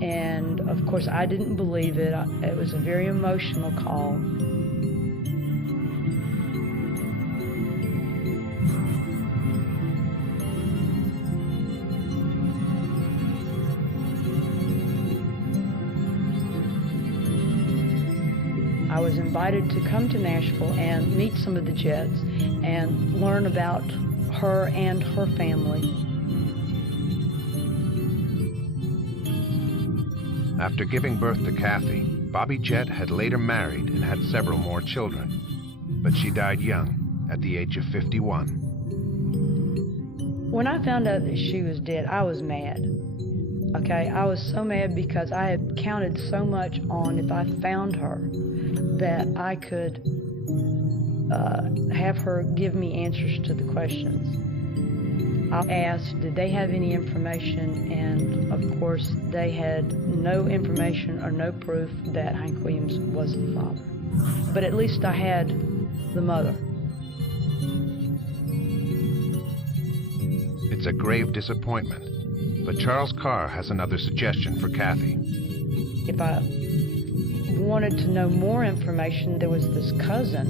and of course I didn't believe it. It was a very emotional call. I was invited to come to Nashville and meet some of the Jetts and learn about her and her family. After giving birth to Kathy, Bobby Jett had later married and had several more children. But she died young, at the age of 51. When I found out that she was dead, I was mad. Okay, I was so mad because I had counted so much on if I found her that I could have her give me answers to the questions. I asked, did they have any information? And of course, they had no information or no proof that Hank Williams was the father. But at least I had the mother. It's a grave disappointment, but Charles Carr has another suggestion for Kathy. If I wanted to know more information, there was this cousin.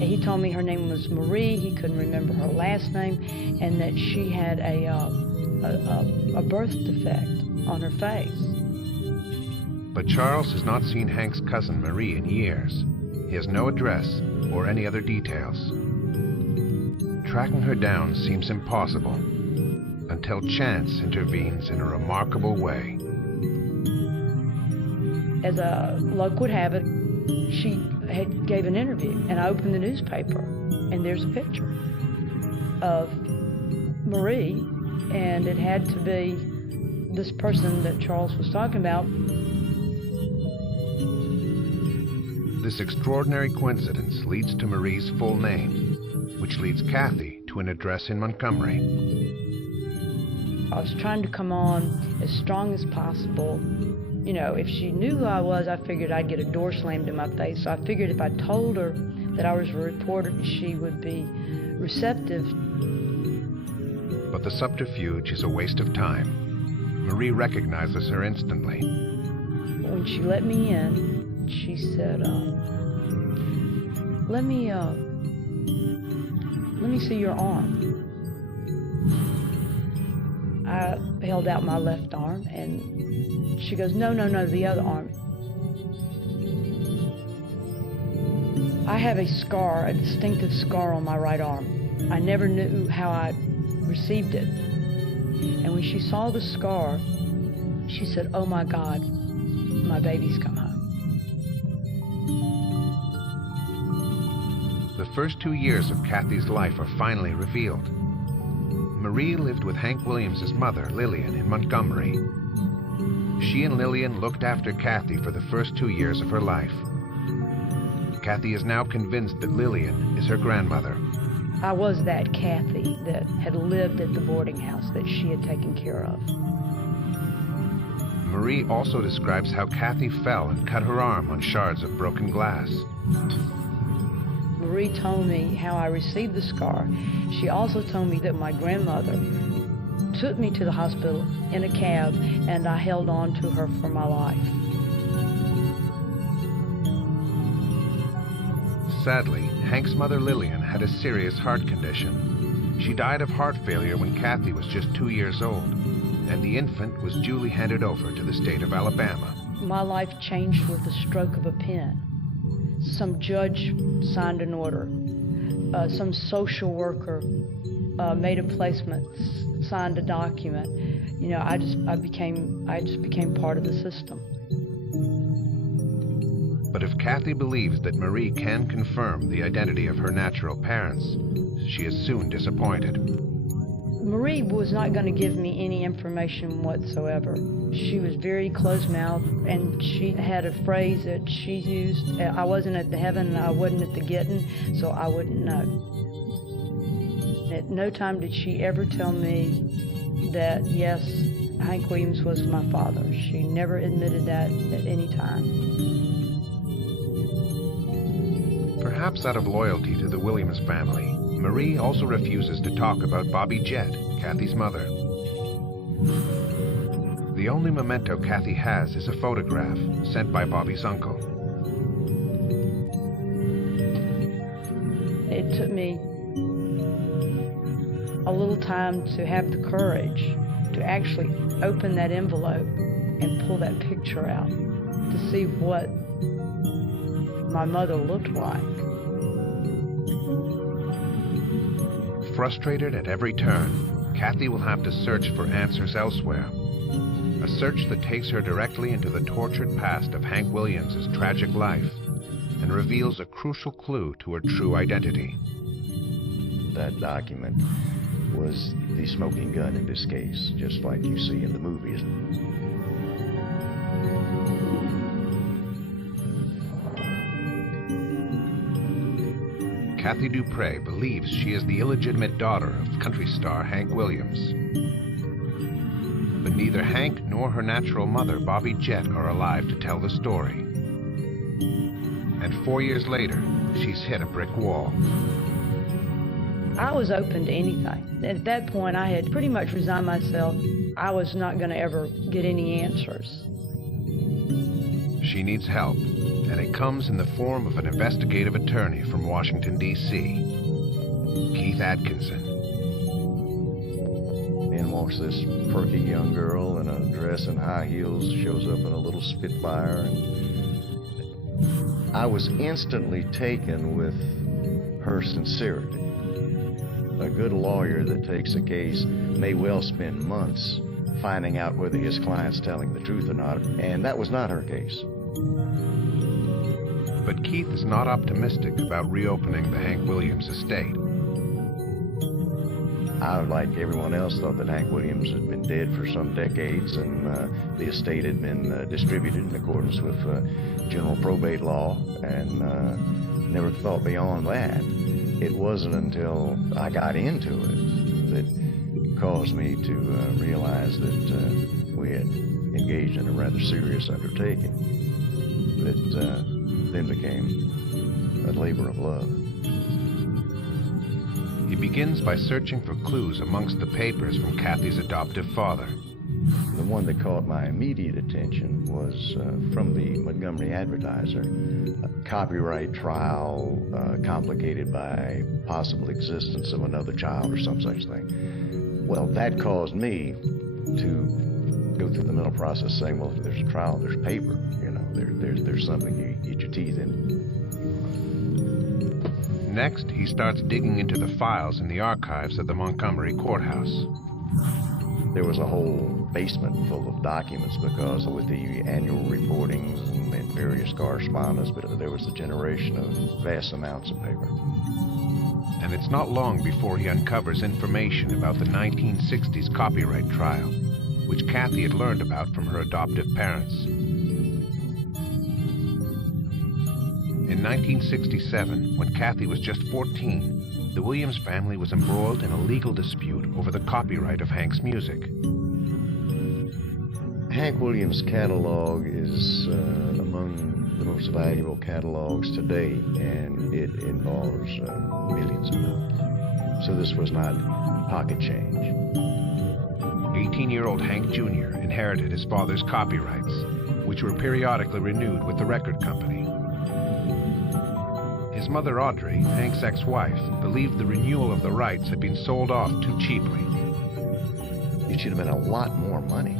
He told me her name was Marie. He couldn't remember her last name, and that she had a birth defect on her face. But Charles has not seen Hank's cousin Marie in years. He has no address or any other details. Tracking her down seems impossible until chance intervenes in a remarkable way. As luck would have it, she gave an interview, and I opened the newspaper, and there's a picture of Marie, and it had to be this person that Charles was talking about. This extraordinary coincidence leads to Marie's full name, which leads Kathy to an address in Montgomery. I was trying to come on as strong as possible. You know, if she knew who I was, I figured I'd get a door slammed in my face. So I figured if I told her that I was a reporter, she would be receptive. But the subterfuge is a waste of time. Marie recognizes her instantly. When she let me in, she said, let me see your arm. I held out my left arm, and she goes, no, the other arm. I have a scar, a distinctive scar on my right arm. I never knew how I received it. And when she saw the scar, she said, oh my God, my baby's come home. The first 2 years of Kathy's life are finally revealed. Marie lived with Hank Williams' mother, Lillian, in Montgomery. She and Lillian looked after Kathy for the first 2 years of her life. Kathy is now convinced that Lillian is her grandmother. I was that Kathy that had lived at the boarding house that she had taken care of. Marie also describes how Kathy fell and cut her arm on shards of broken glass. Marie told me how I received the scar. She also told me that my grandmother took me to the hospital in a cab, and I held on to her for my life. Sadly, Hank's mother Lillian had a serious heart condition. She died of heart failure when Kathy was just 2 years old, and the infant was duly handed over to the state of Alabama. My life changed with the stroke of a pen. Some judge signed an order. Some social worker made a placement, signed a document. You know, I just became part of the system. But if Kathy believes that Marie can confirm the identity of her natural parents, she is soon disappointed. Marie was not going to give me any information whatsoever. She was very close-mouthed, and she had a phrase that she used, I wasn't at the heaven and I wasn't at the getting, so I wouldn't know. At no time did she ever tell me that, yes, Hank Williams was my father. She never admitted that at any time. Perhaps out of loyalty to the Williams family, Marie also refuses to talk about Bobby Jett, Kathy's mother. The only memento Kathy has is a photograph sent by Bobby's uncle. It took me a little time to have the courage to actually open that envelope and pull that picture out to see what my mother looked like. Frustrated at every turn, Kathy will have to search for answers elsewhere. A search that takes her directly into the tortured past of Hank Williams' tragic life and reveals a crucial clue to her true identity. That document was the smoking gun in this case, just like you see in the movies. Kathy Dupre believes she is the illegitimate daughter of country star Hank Williams. But neither Hank nor her natural mother, Bobby Jett, are alive to tell the story. And 4 years later, she's hit a brick wall. I was open to anything. At that point, I had pretty much resigned myself. I was not going to ever get any answers. She needs help, and it comes in the form of an investigative attorney from Washington, D.C., Keith Atkinson. In walks this perky young girl in a dress and high heels, shows up in a little Spitfire, and I was instantly taken with her sincerity. A good lawyer that takes a case may well spend months finding out whether his client's telling the truth or not, and that was not her case. But Keith is not optimistic about reopening the Hank Williams estate. I, like everyone else, thought that Hank Williams had been dead for some decades, and the estate had been distributed in accordance with general probate law, and never thought beyond that. It wasn't until I got into it that caused me to realize that we had engaged in a rather serious undertaking that then became a labor of love. He begins by searching for clues amongst the papers from Kathy's adoptive father. The one that caught my immediate attention was from the Montgomery Advertiser, a copyright trial complicated by possible existence of another child or some such thing. Well, that caused me to go through the mental process saying, well, if there's a trial, there's paper, you know, there's something you get your teeth in. Next, he starts digging into the files in the archives of the Montgomery courthouse. There was a whole basement full of documents because with the annual reportings and various correspondence, but there was a generation of vast amounts of paper. And it's not long before he uncovers information about the 1960s copyright trial, which Kathy had learned about from her adoptive parents. In 1967, when Kathy was just 14, the Williams family was embroiled in a legal dispute over the copyright of Hank's music. Hank Williams' catalog is among the most valuable catalogs today, and it involves millions of dollars. So this was not pocket change. 18-year-old Hank Jr. inherited his father's copyrights, which were periodically renewed with the record company. His mother, Audrey, Hank's ex-wife, believed the renewal of the rights had been sold off too cheaply. It should have been a lot more money.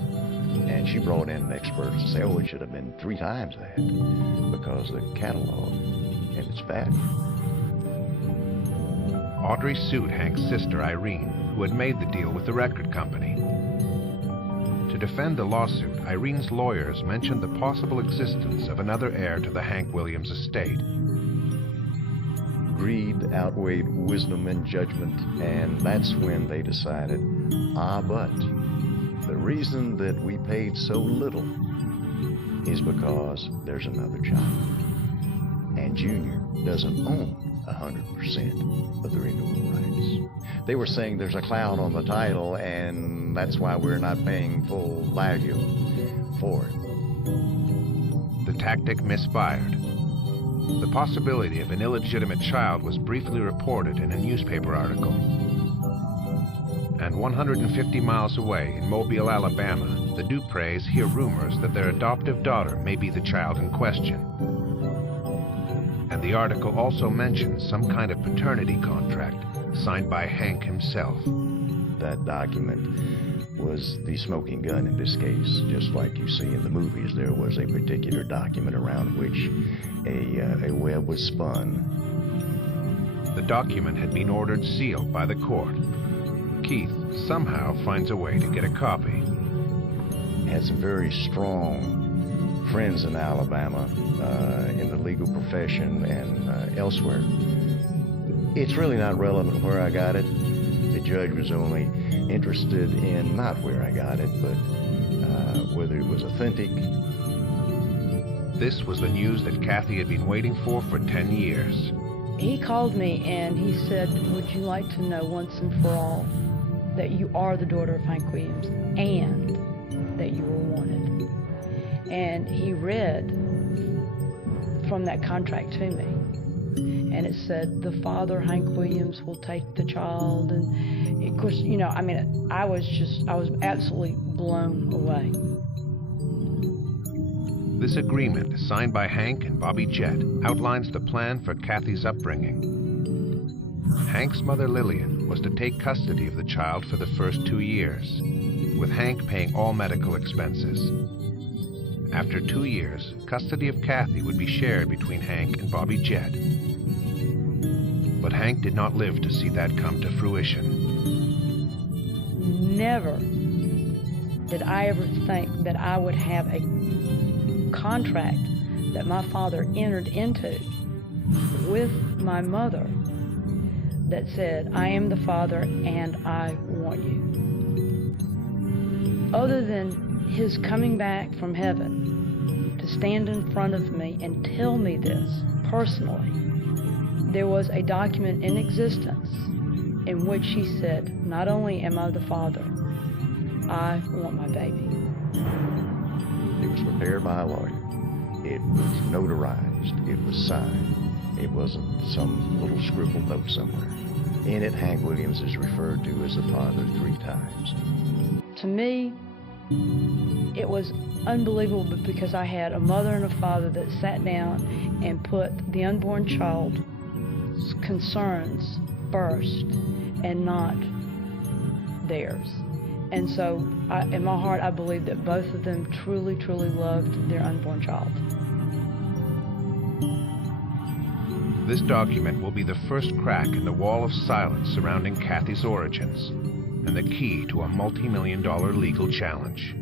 And she brought in experts to say, oh, it should have been 3 times that, because the catalog and its value. Audrey sued Hank's sister, Irene, who had made the deal with the record company. To defend the lawsuit, Irene's lawyers mentioned the possible existence of another heir to the Hank Williams estate. greed outweighed wisdom and judgment, and that's when they decided, but the reason that we paid so little is because there's another child, and Junior doesn't own 100% of the renewal rights. They were saying there's a cloud on the title, and that's why we're not paying full value for it. The tactic misfired. The possibility of an illegitimate child was briefly reported in a newspaper article. And 150 miles away in Mobile, Alabama, the Dupreys hear rumors that their adoptive daughter may be the child in question. And the article also mentions some kind of paternity contract signed by Hank himself. That document was the smoking gun in this case. Just like you see in the movies, there was a particular document around which a web was spun. The document had been ordered sealed by the court. Keith somehow finds a way to get a copy. Had some very strong friends in Alabama, in the legal profession and elsewhere. It's really not relevant where I got it. The judge was only interested in not where I got it, but whether it was authentic. This was the news that Kathy had been waiting for 10 years. He called me and he said, would you like to know once and for all that you are the daughter of Hank Williams and that you were wanted? And he read from that contract to me. And it said, the father, Hank Williams, will take the child. And of course, you know, I mean, I was absolutely blown away. This agreement, signed by Hank and Bobby Jett, outlines the plan for Kathy's upbringing. Hank's mother, Lillian, was to take custody of the child for the first 2 years, with Hank paying all medical expenses. After 2 years, custody of Kathy would be shared between Hank and Bobby Jett. But Hank did not live to see that come to fruition. Never did I ever think that I would have a contract that my father entered into with my mother that said, I am the father and I want you. Other than his coming back from heaven to stand in front of me and tell me this personally, there was a document in existence in which he said, not only am I the father, I want my baby. It was prepared by a lawyer. It was notarized. It was signed. It wasn't some little scribbled note somewhere. In it, Hank Williams is referred to as the father 3 times. To me, it was unbelievable because I had a mother and a father that sat down and put the unborn child's concerns first and not theirs. And so, in my heart, I believe that both of them truly, truly loved their unborn child. This document will be the first crack in the wall of silence surrounding Kathy's origins, and the key to a multi-million-dollar legal challenge.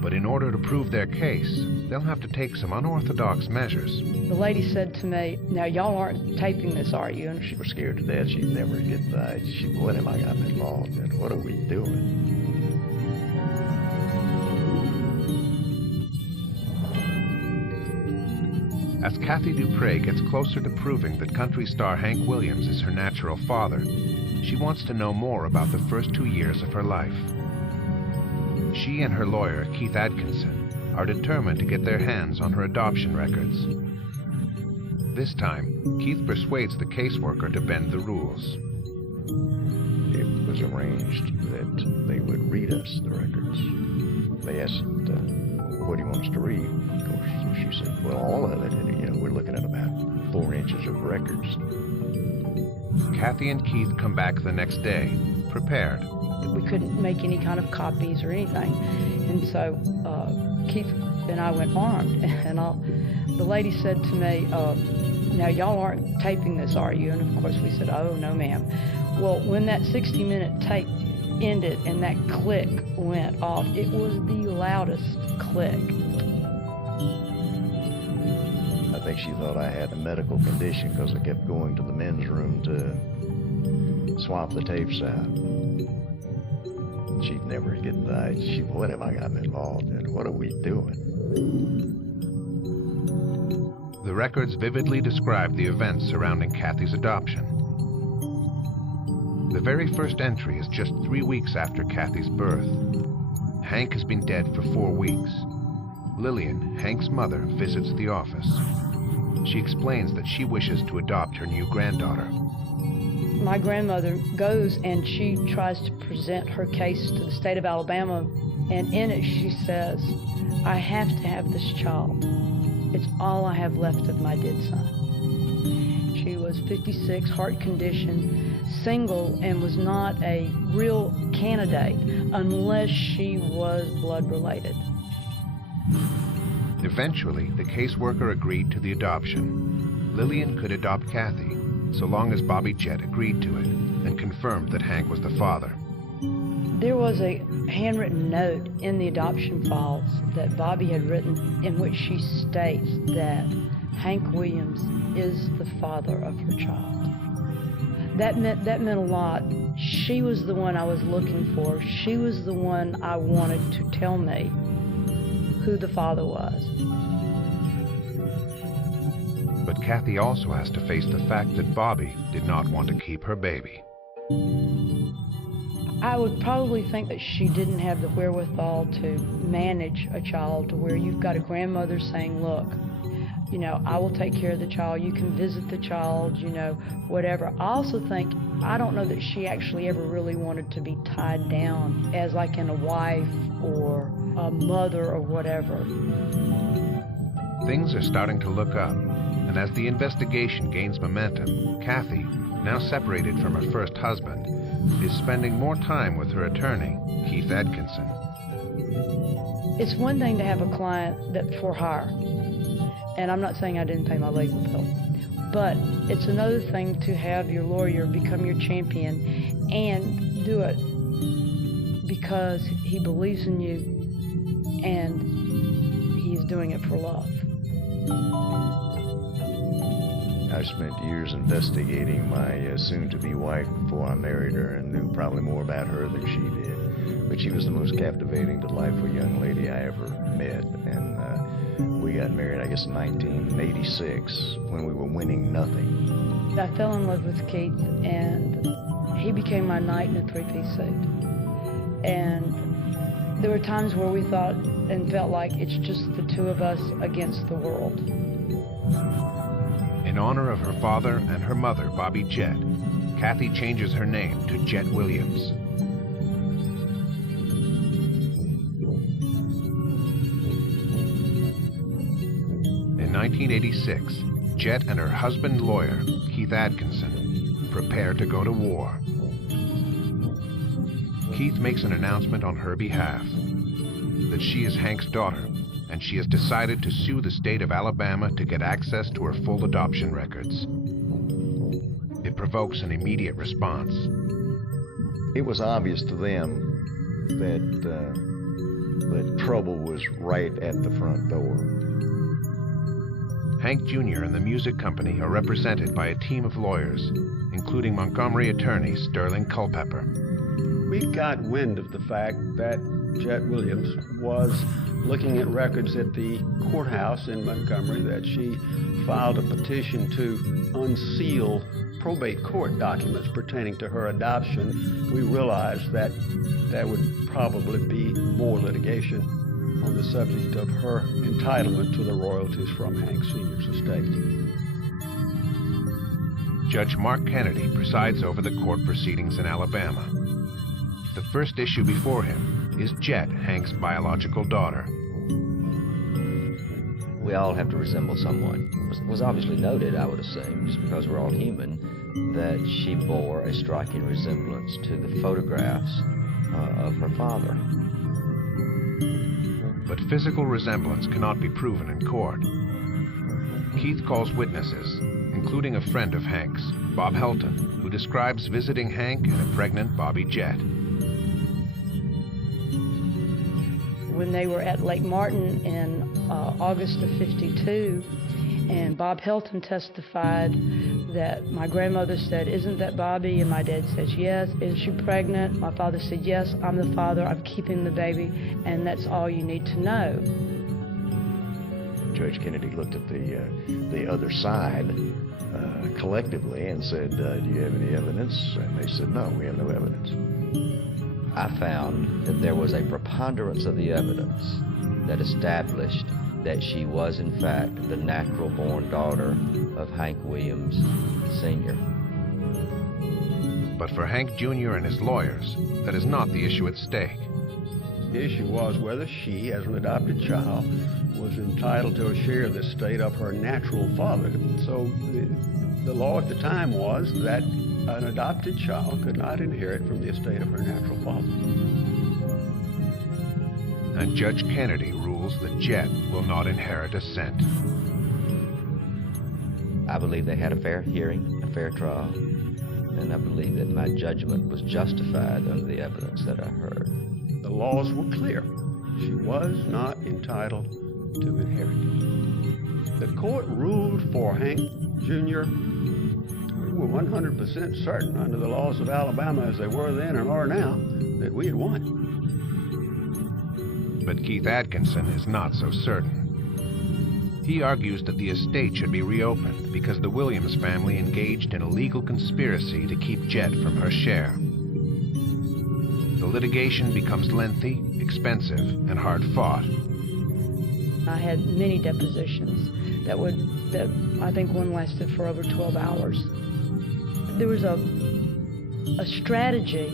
But in order to prove their case, they'll have to take some unorthodox measures. The lady said to me, now y'all aren't taping this, are you? And she was scared to death. She'd never get that. What have I gotten involved in? What are we doing? As Kathy Duprey gets closer to proving that country star Hank Williams is her natural father, she wants to know more about the first 2 years of her life. She and her lawyer, Keith Atkinson, are determined to get their hands on her adoption records. This time, Keith persuades the caseworker to bend the rules. It was arranged that they would read us the records. They asked, what do you want us to read? Of course, she said, well, all of it. And, we're looking at about 4 inches of records. Kathy and Keith come back the next day, prepared. We couldn't make any kind of copies or anything. And so Keith and I went armed. And the lady said to me, now y'all aren't taping this, are you? And of course we said, oh, no, ma'am. Well, when that 60-minute tape ended and that click went off, it was the loudest click. think she thought I had a medical condition because I kept going to the men's room to swap the tapes out. She'd never get that. What have I gotten involved in? What are we doing? The records vividly describe the events surrounding Kathy's adoption. The very first entry is just 3 weeks after Kathy's birth. Hank has been dead for 4 weeks. Lillian, Hank's mother, visits the office. She explains that she wishes to adopt her new granddaughter. My grandmother goes and she tries to present her case to the state of Alabama, and in it she says, I have to have this child. It's all I have left of my dead son. She was 56, heart condition, single, and was not a real candidate unless she was blood related. Eventually, the caseworker agreed to the adoption. Lillian could adopt Kathy, so long as Bobby Jett agreed to it and confirmed that Hank was the father. There was a handwritten note in the adoption files that Bobby had written in which she states that Hank Williams is the father of her child. That meant a lot. She was the one I was looking for. She was the one I wanted to tell me who the father was. But Kathy also has to face the fact that Bobby did not want to keep her baby. I would probably think that she didn't have the wherewithal to manage a child to where you've got a grandmother saying, look, you know, I will take care of the child, you can visit the child, you know, whatever. I also think, I don't know that she actually ever really wanted to be tied down as like in a wife or a mother or whatever. Things are starting to look up, and as the investigation gains momentum, Kathy, now separated from her first husband, is spending more time with her attorney, Keith Atkinson. It's one thing to have a client that for hire, and I'm not saying I didn't pay my legal bill, but it's another thing to have your lawyer become your champion and do it because he believes in you and he is doing it for love. I spent years investigating my soon-to-be wife before I married her and knew probably more about her than she did. But she was the most captivating, delightful young lady I ever met. And we got married, I guess, in 1986 when we were winning nothing. I fell in love with Keith, and he became my knight in a three-piece suit. And there were times where we thought and felt like it's just the two of us against the world. In honor of her father and her mother, Bobby Jett, Kathy changes her name to Jett Williams. In 1986, Jett and her husband lawyer, Keith Atkinson, prepare to go to war. Keith makes an announcement on her behalf that she is Hank's daughter, and she has decided to sue the state of Alabama to get access to her full adoption records. It provokes an immediate response. It was obvious to them that trouble was right at the front door. Hank Jr. and the music company are represented by a team of lawyers, including Montgomery attorney Sterling Culpepper. We got wind of the fact that Jett Williams was looking at records at the courthouse in Montgomery, that she filed a petition to unseal probate court documents pertaining to her adoption. We realized that there would probably be more litigation on the subject of her entitlement to the royalties from Hank Sr.'s estate. Judge Mark Kennedy presides over the court proceedings in Alabama. The first issue before him is Jett, Hank's biological daughter. We all have to resemble someone. It was obviously noted, I would assume, just because we're all human, that she bore a striking resemblance to the photographs of her father. But physical resemblance cannot be proven in court. Keith calls witnesses, including a friend of Hank's, Bob Helton, who describes visiting Hank and a pregnant Bobby Jett. When they were at Lake Martin in August of '52, And Bob Helton testified that my grandmother said, "Isn't that Bobby?" And my dad says, "Yes." "Is she pregnant?" My father said, "Yes, I'm the father. I'm keeping the baby, and that's all you need to know." Judge Kennedy looked at the other side collectively and said, "Do you have any evidence?" And they said, "No, we have no evidence." I found that there was a preponderance of the evidence that established that she was in fact the natural-born daughter of Hank Williams, Sr. But for Hank Jr. and his lawyers, that is not the issue at stake. The issue was whether she, as an adopted child, was entitled to a share of the estate of her natural father. So the law at the time was that an adopted child could not inherit from the estate of her natural father. And Judge Kennedy rules that Jet will not inherit a cent. I believe they had a fair hearing, a fair trial, and I believe that my judgment was justified under the evidence that I heard. The laws were clear. She was not entitled to inherit. The court ruled for Hank Jr. We were 100% certain under the laws of Alabama as they were then and are now that we had won. But Keith Atkinson is not so certain. He argues that the estate should be reopened because the Williams family engaged in a legal conspiracy to keep Jet from her share. The litigation becomes lengthy, expensive, and hard-fought. I had many depositions that I think one lasted for over 12 hours. There was a strategy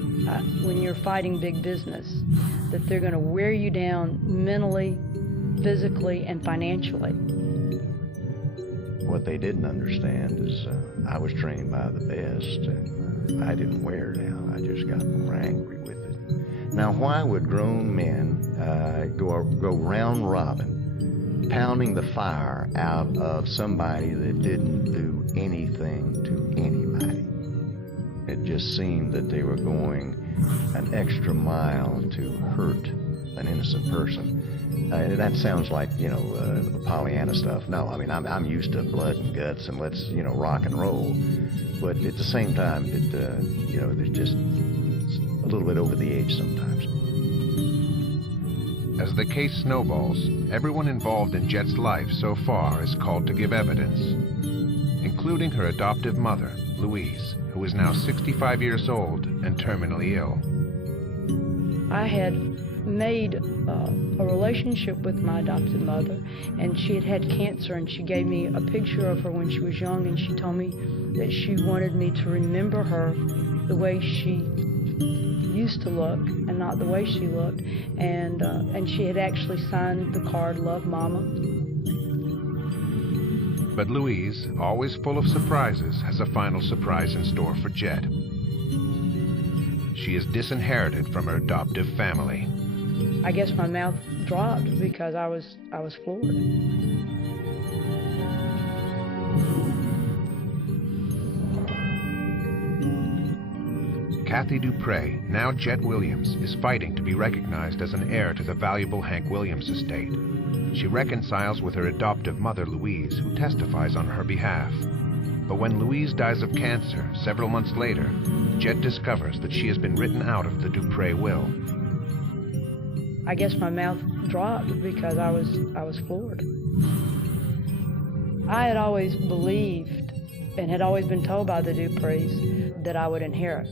when you're fighting big business that they're going to wear you down mentally, physically, and financially. What they didn't understand is I was trained by the best, and I didn't wear down. I just got more angry with it. Now, why would grown men go round robin, pounding the fire out of somebody that didn't do anything to anybody? It just seemed that they were going an extra mile to hurt an innocent person. That sounds like, Pollyanna stuff. No, I mean, I'm used to blood and guts and let's, rock and roll. But at the same time, there's just a little bit over the edge sometimes. As the case snowballs, everyone involved in Jet's life so far is called to give evidence, including her adoptive mother, Louise, who is now 65 years old and terminally ill. I had made a relationship with my adopted mother, and she had had cancer, and she gave me a picture of her when she was young, and she told me that she wanted me to remember her the way she used to look and not the way she looked, and she had actually signed the card, "Love, Mama." But Louise, always full of surprises, has a final surprise in store for Jet. She is disinherited from her adoptive family. I guess my mouth dropped because I was floored. Kathy Dupre, now Jet Williams, is fighting to be recognized as an heir to the valuable Hank Williams estate. She reconciles with her adoptive mother, Louise, who testifies on her behalf. But when Louise dies of cancer several months later, Jet discovers that she has been written out of the Dupre will. I guess my mouth dropped because I was floored. I had always believed and had always been told by the Dupres that I would inherit.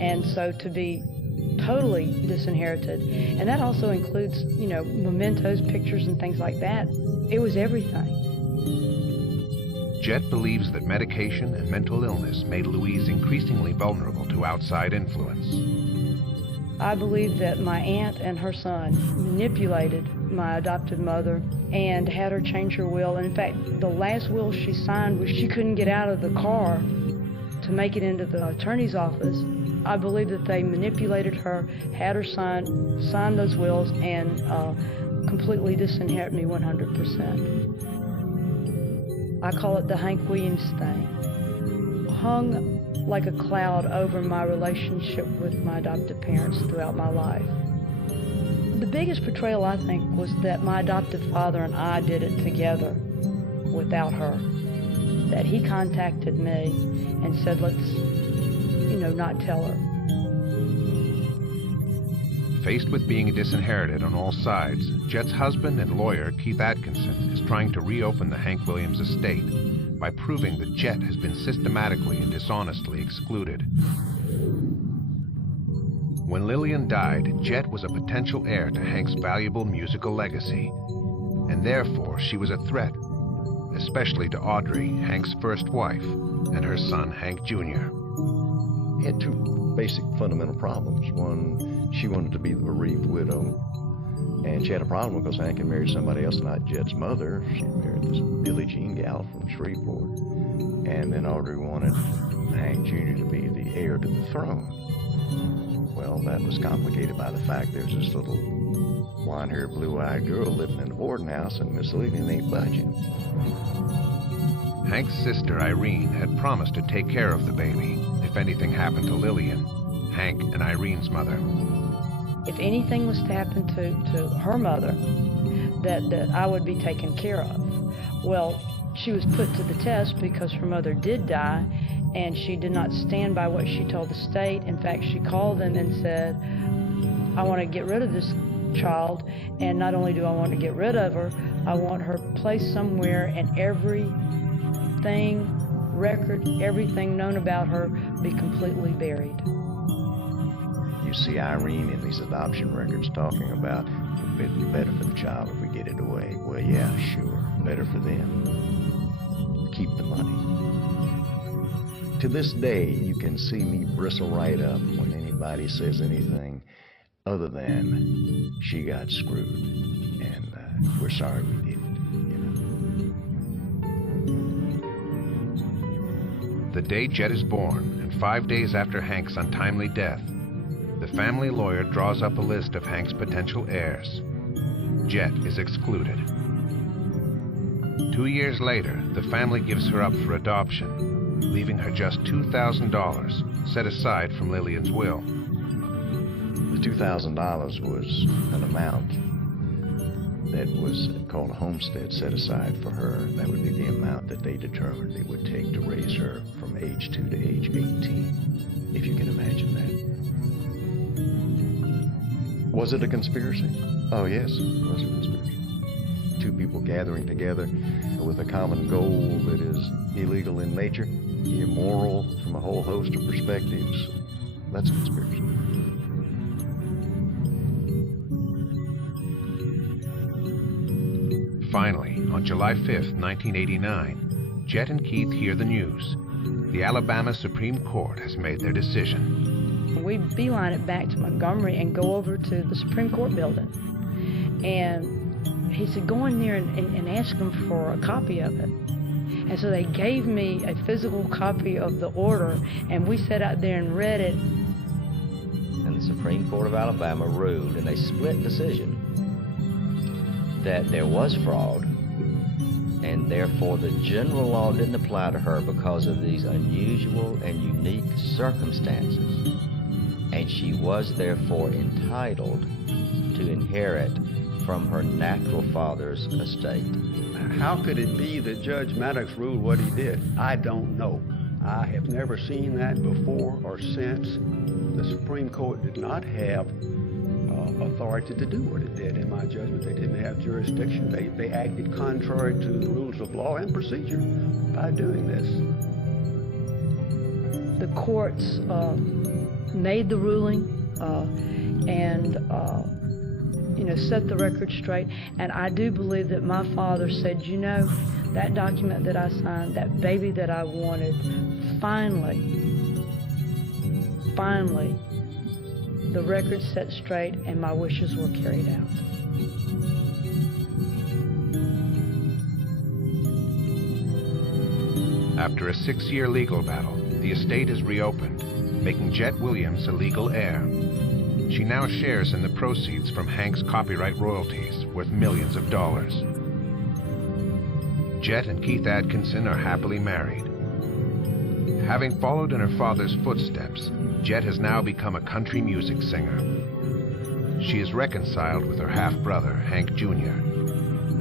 And so to be totally disinherited, and that also includes, mementos, pictures, and things like that, it was everything. Jet believes that medication and mental illness made Louise increasingly vulnerable to outside influence. I believe that my aunt and her son manipulated my adopted mother and had her change her will. And in fact, the last will she signed was she couldn't get out of the car to make it into the attorney's office. I believe that they manipulated her, had her sign those wills, and completely disinherit me 100%. I call it the Hank Williams thing. Hung like a cloud over my relationship with my adoptive parents throughout my life. The biggest betrayal, I think, was that my adoptive father and I did it together. without her, that he contacted me and said, let's, not tell her. Faced with being disinherited on all sides, Jet's husband and lawyer, Keith Atkinson, is trying to reopen the Hank Williams estate by proving that Jet has been systematically and dishonestly excluded. When Lillian died, Jet was a potential heir to Hank's valuable musical legacy, and therefore she was a threat, especially to Audrey, Hank's first wife, and her son, Hank Jr. He had two basic fundamental problems. One, she wanted to be the bereaved widow, and she had a problem because Hank had married somebody else, not Jet's mother. She married this Billie Jean gal from Shreveport. And then Audrey wanted Hank Jr. to be the heir to the throne. Well, that was complicated by the fact there's this little blonde-haired, blue-eyed girl living in the boarding house, and Miss Lillian ain't budging. Hank's sister, Irene, had promised to take care of the baby if anything happened to Lillian, Hank and Irene's mother. If anything was to happen to her mother, that I would be taken care of. Well, she was put to the test because her mother did die, and she did not stand by what she told the state. In fact, she called them and said, I want to get rid of this child, and not only do I want to get rid of her, I want her placed somewhere and everything, record, everything known about her be completely buried. You see Irene in these adoption records talking about it'd be better for the child if we get it away. Well, yeah, sure, better for them. Keep the money. To this day, you can see me bristle right up when anybody says anything other than she got screwed, and we're sorry we did it. The day Jet is born, and 5 days after Hank's untimely death, the family lawyer draws up a list of Hank's potential heirs. Jet is excluded. 2 years later, the family gives her up for adoption, leaving her just $2,000 set aside from Lillian's will. The $2,000 was an amount that was called a homestead set aside for her. That would be the amount that they determined it would take to raise her from age 2 to age 18, if you can imagine that. Was it a conspiracy? Oh yes, it was a conspiracy. Two people gathering together with a common goal that is illegal in nature, immoral from a whole host of perspectives. That's a conspiracy. Finally, on July 5th, 1989, Jet and Keith hear the news. The Alabama Supreme Court has made their decision. We beeline it back to Montgomery and go over to the Supreme Court building. And he said, go in there and ask them for a copy of it. And so they gave me a physical copy of the order, and we sat out there and read it. And the Supreme Court of Alabama ruled in a split decision that there was fraud, and therefore the general law didn't apply to her because of these unusual and unique circumstances, and she was therefore entitled to inherit from her natural father's estate. How could it be that Judge Maddox ruled what he did? I don't know. I have never seen that before or since. The Supreme Court did not have authority to do what it did. In my judgment, they didn't have jurisdiction. They acted contrary to the rules of law and procedure by doing this. The courts made the ruling and set the record straight. And I do believe that my father said, that document that I signed, that baby that I wanted, finally, the record set straight and my wishes were carried out. After a 6-year legal battle, the estate is reopened, making Jet Williams a legal heir. She now shares in the proceeds from Hank's copyright royalties, worth millions of dollars. Jet and Keith Atkinson are happily married. Having followed in her father's footsteps, Jet has now become a country music singer. She is reconciled with her half-brother, Hank Jr.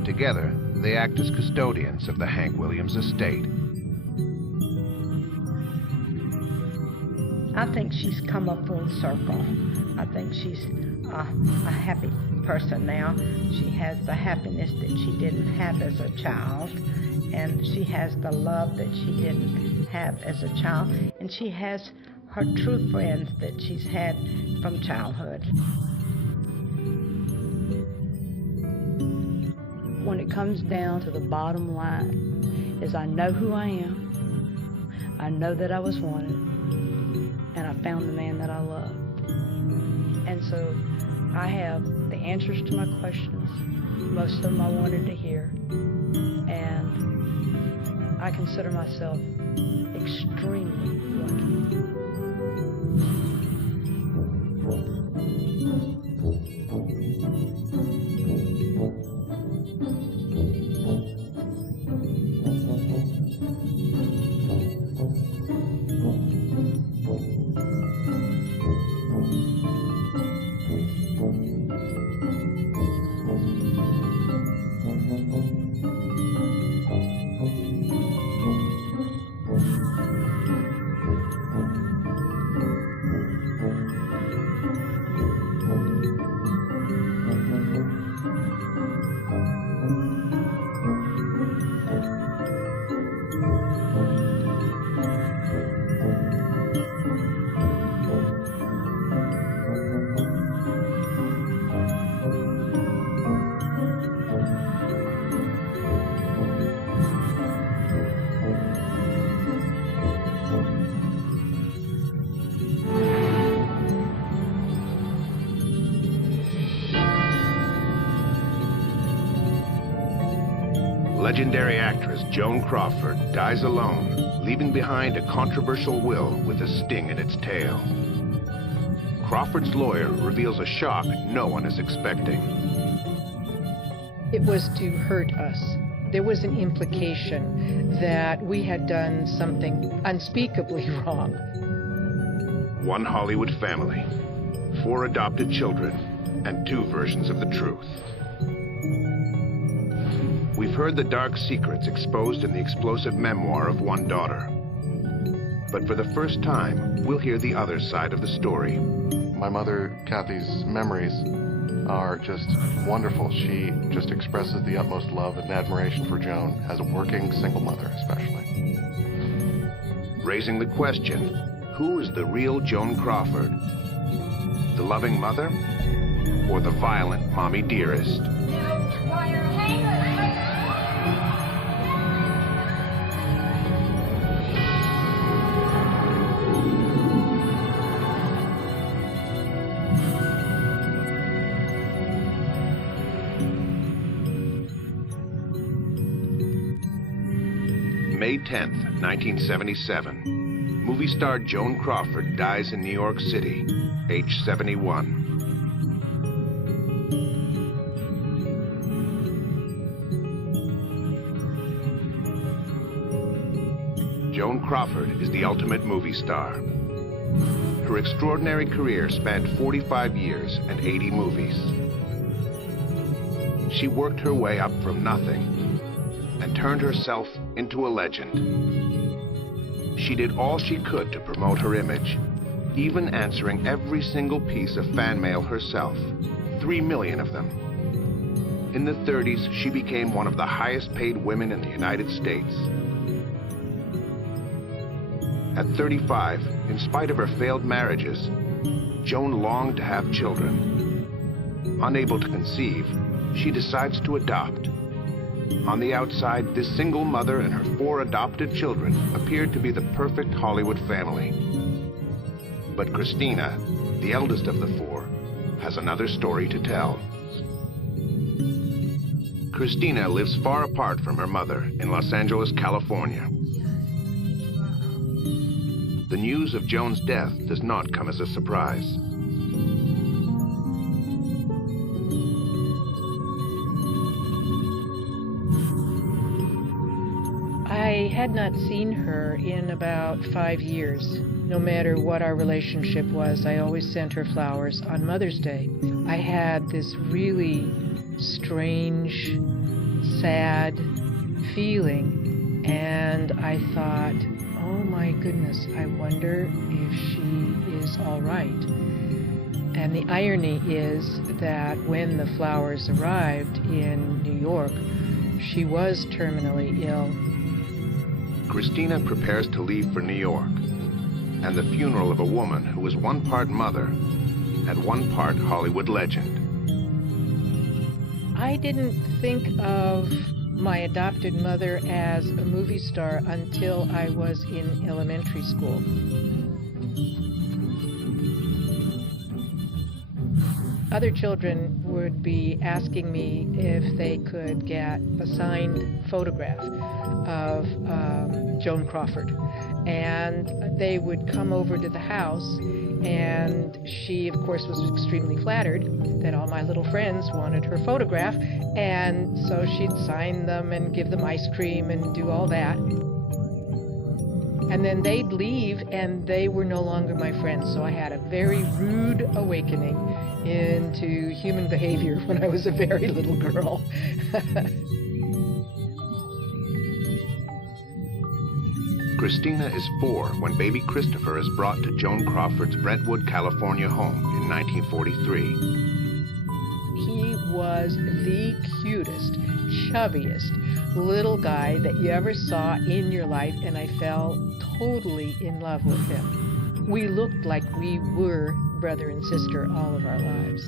Together, they act as custodians of the Hank Williams estate. I think she's come up full circle. I think she's a happy person now. She has the happiness that she didn't have as a child, and she has the love that she didn't have as a child, and she has her true friends that she's had from childhood. When it comes down to the bottom line, is I know who I am, I know that I was wanted, and I found the man that I loved. And so I have the answers to my questions. Most of them I wanted to hear. And I consider myself extremely lucky. Legendary actress Joan Crawford dies alone, leaving behind a controversial will with a sting in its tail. Crawford's lawyer reveals a shock no one is expecting. It was to hurt us. There was an implication that we had done something unspeakably wrong. One Hollywood family, 4 adopted children, and 2 versions of the truth. We've heard the dark secrets exposed in the explosive memoir of one daughter. But for the first time, we'll hear the other side of the story. My mother, Kathy's memories are just wonderful. She just expresses the utmost love and admiration for Joan as a working single mother, especially. Raising the question, who is the real Joan Crawford? The loving mother or the violent mommy dearest? May 10th, 1977. Movie star Joan Crawford dies in New York City, age 71. Joan Crawford is the ultimate movie star. Her extraordinary career spanned 45 years and 80 movies. She worked her way up from nothing and turned herself into a legend. She did all she could to promote her image, even answering every single piece of fan mail herself, 3 million of them. In the 30s, she became one of the highest paid women in the United States. At 35, in spite of her failed marriages, Joan longed to have children. Unable to conceive, she decides to adopt. On the outside, this single mother and her 4 adopted children appeared to be the perfect Hollywood family. But Christina, the eldest of the 4, has another story to tell. Christina lives far apart from her mother in Los Angeles, California. The news of Joan's death does not come as a surprise. I had not seen her in about 5 years. No matter what our relationship was, I always sent her flowers on Mother's Day. I had this really strange sad feeling, and I thought, oh my goodness, I wonder if she is all right. And the irony is that when the flowers arrived in New York, she was terminally ill. Christina prepares to leave for New York, and the funeral of a woman who was one part mother and one part Hollywood legend. I didn't think of my adopted mother as a movie star until I was in elementary school. Other children would be asking me if they could get a signed photograph of Joan Crawford. And they would come over to the house, and she, of course, was extremely flattered that all my little friends wanted her photograph, and so she'd sign them and give them ice cream and do all that. And then they'd leave, and they were no longer my friends, so I had a very rude awakening into human behavior when I was a very little girl. Christina is 4 when baby Christopher is brought to Joan Crawford's Brentwood, California home in 1943. He was the cutest, chubbiest little guy that you ever saw in your life, and I fell totally in love with him. We looked like we were brother and sister all of our lives.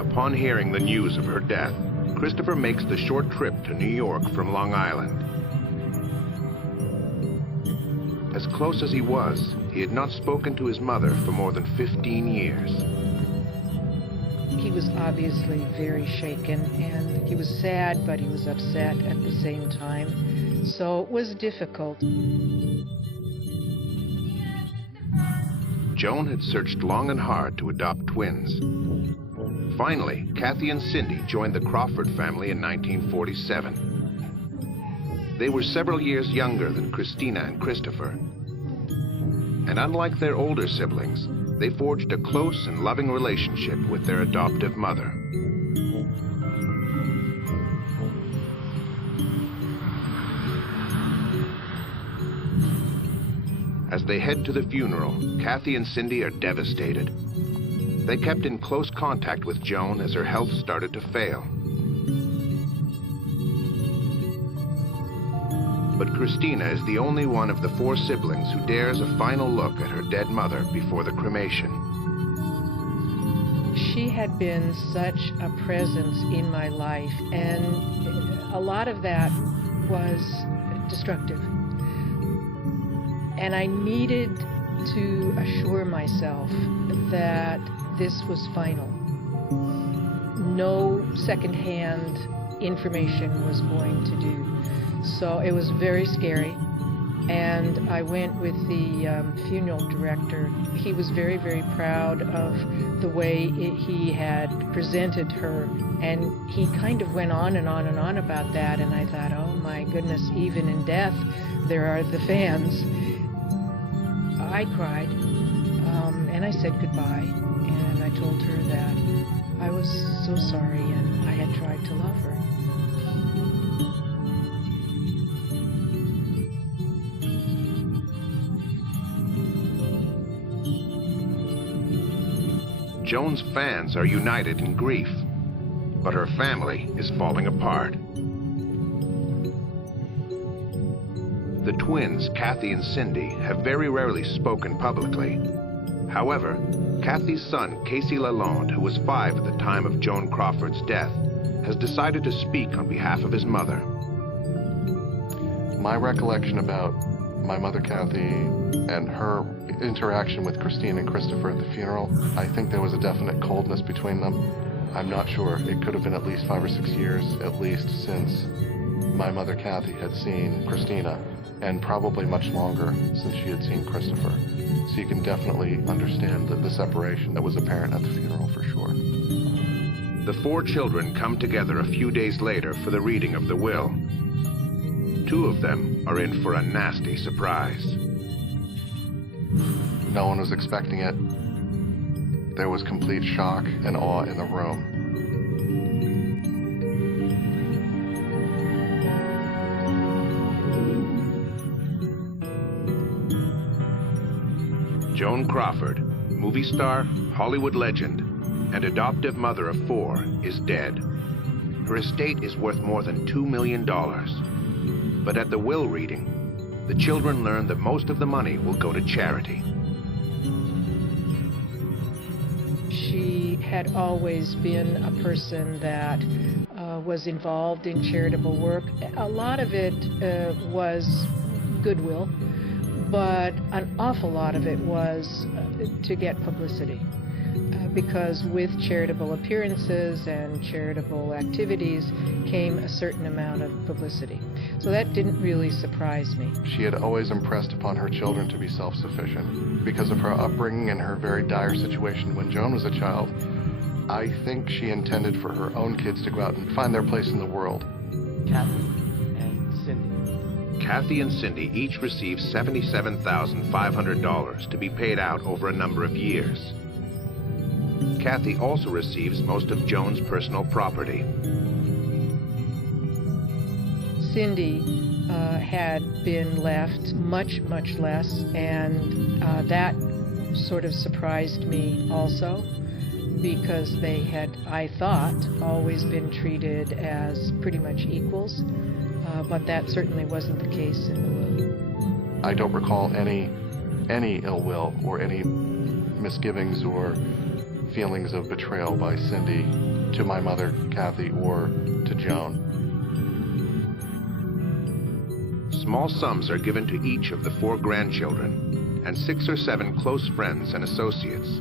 Upon hearing the news of her death, Christopher makes the short trip to New York from Long Island. As close as he was, he had not spoken to his mother for more than 15 years. He was obviously very shaken, and he was sad, but he was upset at the same time. So it was difficult. Joan had searched long and hard to adopt twins. Finally, Kathy and Cindy joined the Crawford family in 1947. They were several years younger than Christina and Christopher. And unlike their older siblings, they forged a close and loving relationship with their adoptive mother. As they head to the funeral, Kathy and Cindy are devastated. They kept in close contact with Joan as her health started to fail. But Christina is the only one of the 4 siblings who dares a final look at her dead mother before the cremation. She had been such a presence in my life, and a lot of that was destructive. And I needed to assure myself that this was final. No secondhand information was going to do. So it was very scary, and I went with the funeral director. He was very, very proud of the way he had presented her, and he kind of went on and on and on about that, and I thought, oh my goodness, even in death, there are the fans. I cried, and I said goodbye, and I told her that I was so sorry and I had tried to love her. Joan's fans are united in grief, but her family is falling apart. The twins, Kathy and Cindy, have very rarely spoken publicly. However, Kathy's son, Casey Lalonde, who was 5 at the time of Joan Crawford's death, has decided to speak on behalf of his mother. My recollection about my mother, Kathy, and her interaction with Christine and Christopher at the funeral, I think there was a definite coldness between them. I'm not sure. It could have been at least 5 or 6 years, at least, since my mother, Kathy, had seen Christina, and probably much longer since she had seen Christopher. So you can definitely understand the separation that was apparent at the funeral for sure. The 4 children come together a few days later for the reading of the will. two of them are in for a nasty surprise. No one was expecting it. There was complete shock and awe in the room. Joan Crawford, movie star, Hollywood legend, and adoptive mother of 4, is dead. Her estate is worth more than $2 million. But at the will reading, the children learn that most of the money will go to charity. She had always been a person that was involved in charitable work. A lot of it was goodwill, but an awful lot of it was to get publicity. Because with charitable appearances and charitable activities came a certain amount of publicity. So that didn't really surprise me. She had always impressed upon her children to be self-sufficient. Because of her upbringing and her very dire situation when Joan was a child, I think she intended for her own kids to go out and find their place in the world. Kathy and Cindy. Kathy and Cindy each received $77,500 to be paid out over a number of years. Kathy also receives most of Joan's personal property. Cindy had been left much, much less, and that sort of surprised me also, because they had, I thought, always been treated as pretty much equals, but that certainly wasn't the case in the will. I don't recall any ill will or any misgivings or feelings of betrayal by Cindy to my mother, Kathy, or to Joan. Small sums are given to each of the 4 grandchildren and 6 or 7 close friends and associates,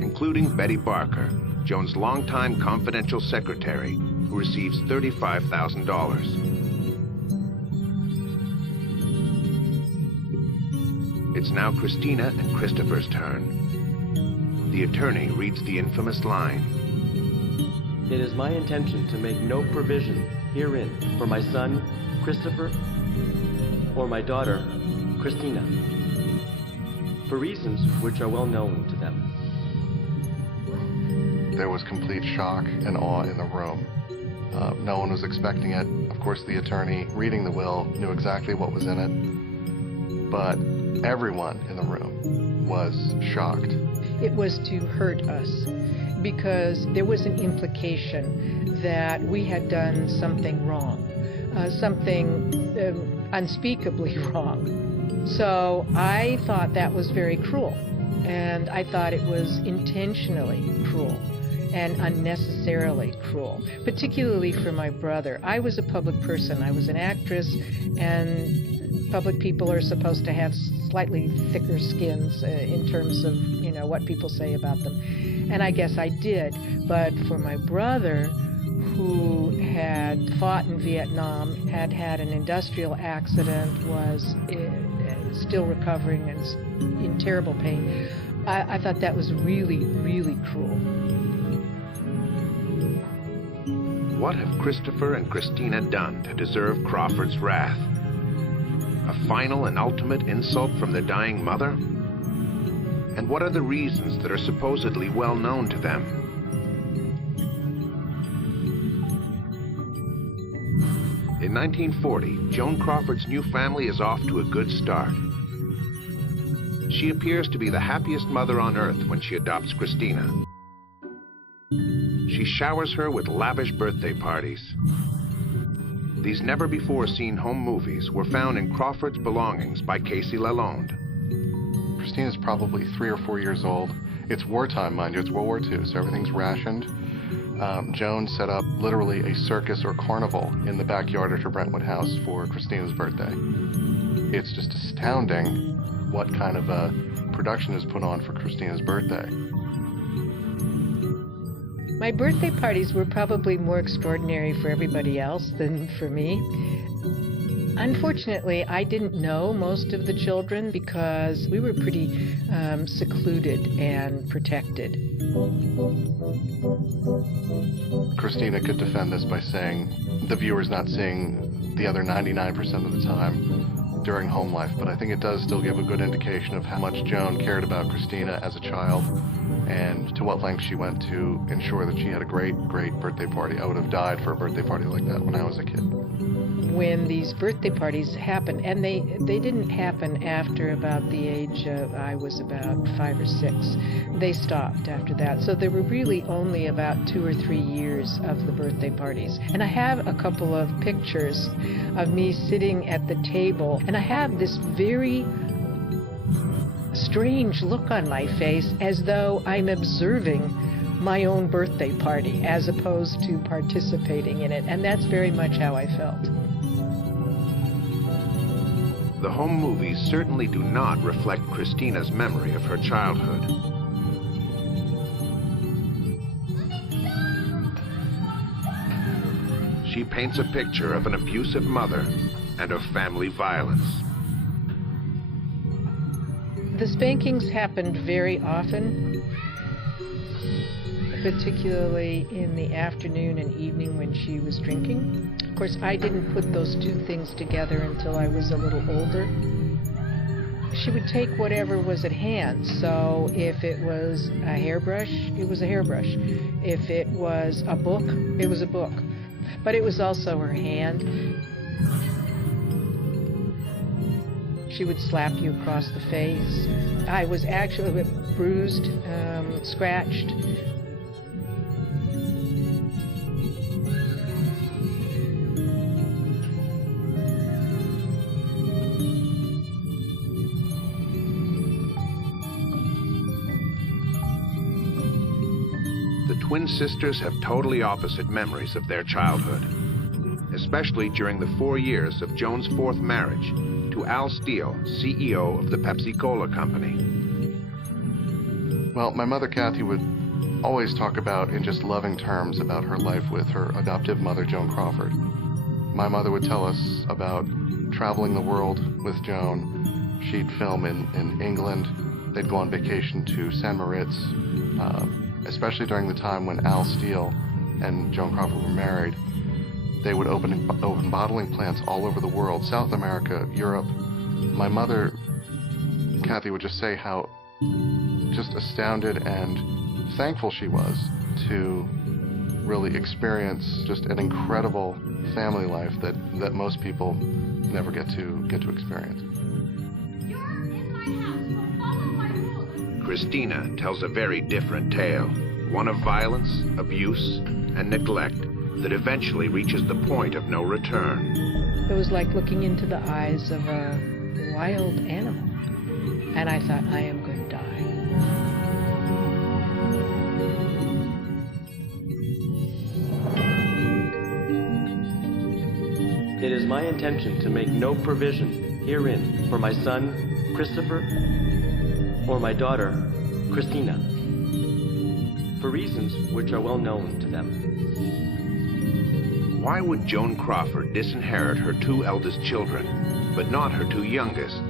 including Betty Barker, Joan's longtime confidential secretary, who receives $35,000. It's now Christina and Christopher's turn. The attorney reads the infamous line. It is my intention to make no provision herein for my son, Christopher, or my daughter, Christina, for reasons which are well known to them. There was complete shock and awe in the room. No one was expecting it. Of course, the attorney reading the will knew exactly what was in it, but everyone in the room was shocked. It was to hurt us, because there was an implication that we had done something wrong, something unspeakably wrong. So I thought that was very cruel, and I thought it was intentionally cruel and unnecessarily cruel, particularly for my brother. I was a public person. I was an actress, and public people are supposed to have slightly thicker skins in terms of, what people say about them. And I guess I did. But for my brother, who had fought in Vietnam, had had an industrial accident, was still recovering and in terrible pain, I thought that was really, really cruel. What have Christopher and Christina done to deserve Crawford's wrath? A final and ultimate insult from the dying mother? And what are the reasons that are supposedly well known to them? In 1940, Joan Crawford's new family is off to a good start. She appears to be the happiest mother on earth when she adopts Christina. She showers her with lavish birthday parties. These never-before-seen home movies were found in Crawford's belongings by Casey Lalonde. Christina's probably 3 or 4 years old. It's wartime, mind you. It's World War II, so everything's rationed. Joan set up literally a circus or carnival in the backyard at her Brentwood house for Christina's birthday. It's just astounding what kind of a production is put on for Christina's birthday. My birthday parties were probably more extraordinary for everybody else than for me. Unfortunately, I didn't know most of the children because we were pretty secluded and protected. Christina could defend this by saying the viewer's not seeing the other 99% of the time during home life, but I think it does still give a good indication of how much Joan cared about Christina as a child and to what lengths she went to ensure that she had a great, great birthday party. I would have died for a birthday party like that when I was a kid. When these birthday parties happened, and they didn't happen after about the age of, I was about 5 or 6. They stopped after that. So there were really only about 2 or 3 years of the birthday parties. And I have a couple of pictures of me sitting at the table, and I have this very strange look on my face as though I'm observing my own birthday party as opposed to participating in it. And that's very much how I felt. The home movies certainly do not reflect Christina's memory of her childhood. She paints a picture of an abusive mother and of family violence. The spankings happened very often, particularly in the afternoon and evening when she was drinking. Of course, I didn't put those two things together until I was a little older. She would take whatever was at hand. So if it was a hairbrush, it was a hairbrush. If it was a book, it was a book. But it was also her hand. She would slap you across the face. I was actually bruised, scratched. The twin sisters have totally opposite memories of their childhood, especially during the 4 years of Joan's 4th marriage to Al Steele, CEO of the Pepsi-Cola Company. Well, my mother, Kathy, would always talk about, in just loving terms, about her life with her adoptive mother, Joan Crawford. My mother would tell us about traveling the world with Joan. She'd film in England. They'd go on vacation to San Moritz, especially during the time when Al Steele and Joan Crawford were married. They would open bottling plants all over the world, South America, Europe. My mother, Kathy, would just say how just astounded and thankful she was to really experience just an incredible family life that most people never get to experience. Christina tells a very different tale, one of violence, abuse, and neglect that eventually reaches the point of no return. It was like looking into the eyes of a wild animal. And I thought, I am going to die. It is my intention to make no provision herein for my son, Christopher, or my daughter, Christina, for reasons which are well known to them. Why would Joan Crawford disinherit her 2 eldest children, but not her 2 youngest?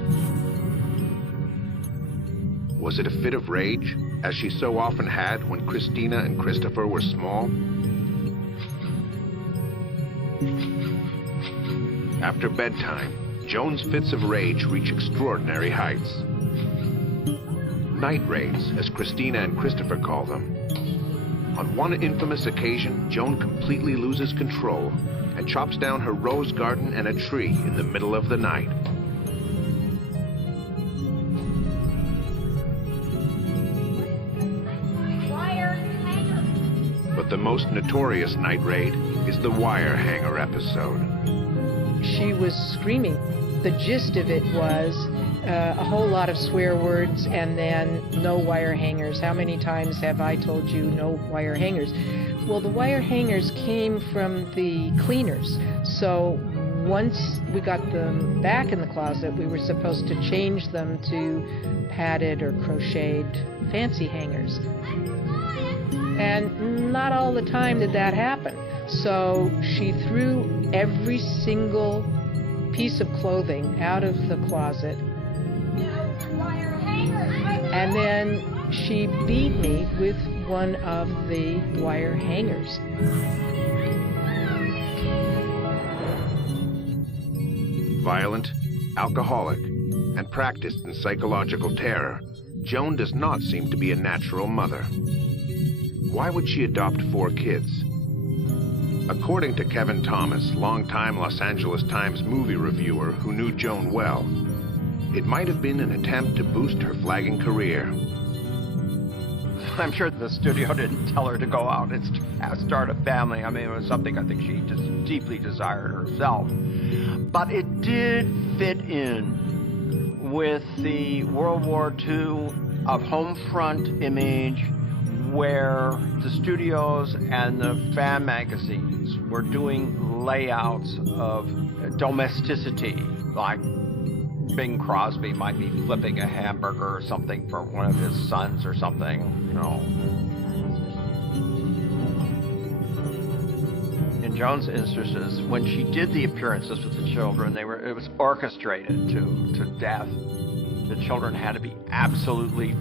Was it a fit of rage, as she so often had when Christina and Christopher were small? After bedtime, Joan's fits of rage reach extraordinary heights. Night raids, as Christina and Christopher call them. On one infamous occasion, Joan completely loses control and chops down her rose garden and a tree in the middle of the night. But the most notorious night raid is the wire hanger episode. She was screaming. The gist of it was a whole lot of swear words and then no wire hangers. How many times have I told you no wire hangers? Well, the wire hangers came from the cleaners. So once we got them back in the closet, we were supposed to change them to padded or crocheted fancy hangers. And not all the time did that happen. So she threw every single piece of clothing out of the closet, and then she beat me with one of the wire hangers. Violent, alcoholic, and practiced in psychological terror, Joan does not seem to be a natural mother. Why would she adopt 4 kids? According to Kevin Thomas, longtime Los Angeles Times movie reviewer who knew Joan well, it might have been an attempt to boost her flagging career. I'm sure the studio didn't tell her to go out and start a family. I mean, it was something I think she just deeply desired herself. But it did fit in with the World War II of home front image, where the studios and the fan magazines were doing layouts of domesticity, like Bing Crosby might be flipping a hamburger or something for one of his sons or something, you know. In Joan's instances, when she did the appearances with the children, it was orchestrated to death. The children had to be absolutely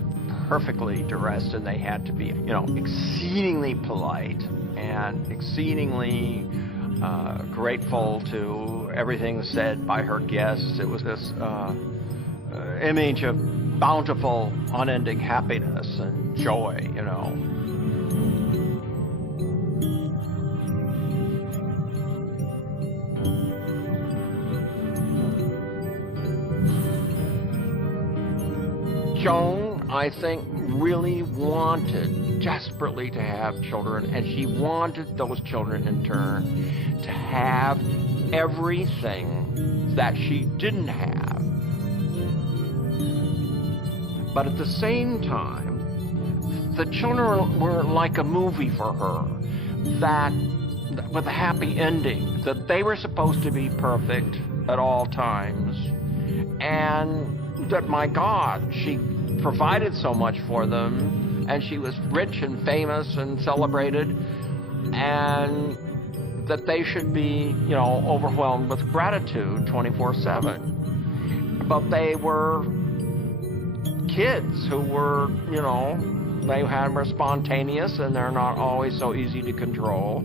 perfectly dressed, and they had to be, you know, exceedingly polite and exceedingly grateful to everything said by her guests. It was this image of bountiful, unending happiness and joy, you know. Joan, I think, really wanted desperately to have children, and she wanted those children in turn to have everything that she didn't have. But at the same time, the children were like a movie for her, that with a happy ending, that they were supposed to be perfect at all times, and that, my God, she provided so much for them, and she was rich and famous and celebrated, and that they should be, you know, overwhelmed with gratitude 24/7. But they were kids who were, you know, were spontaneous, and they're not always so easy to control.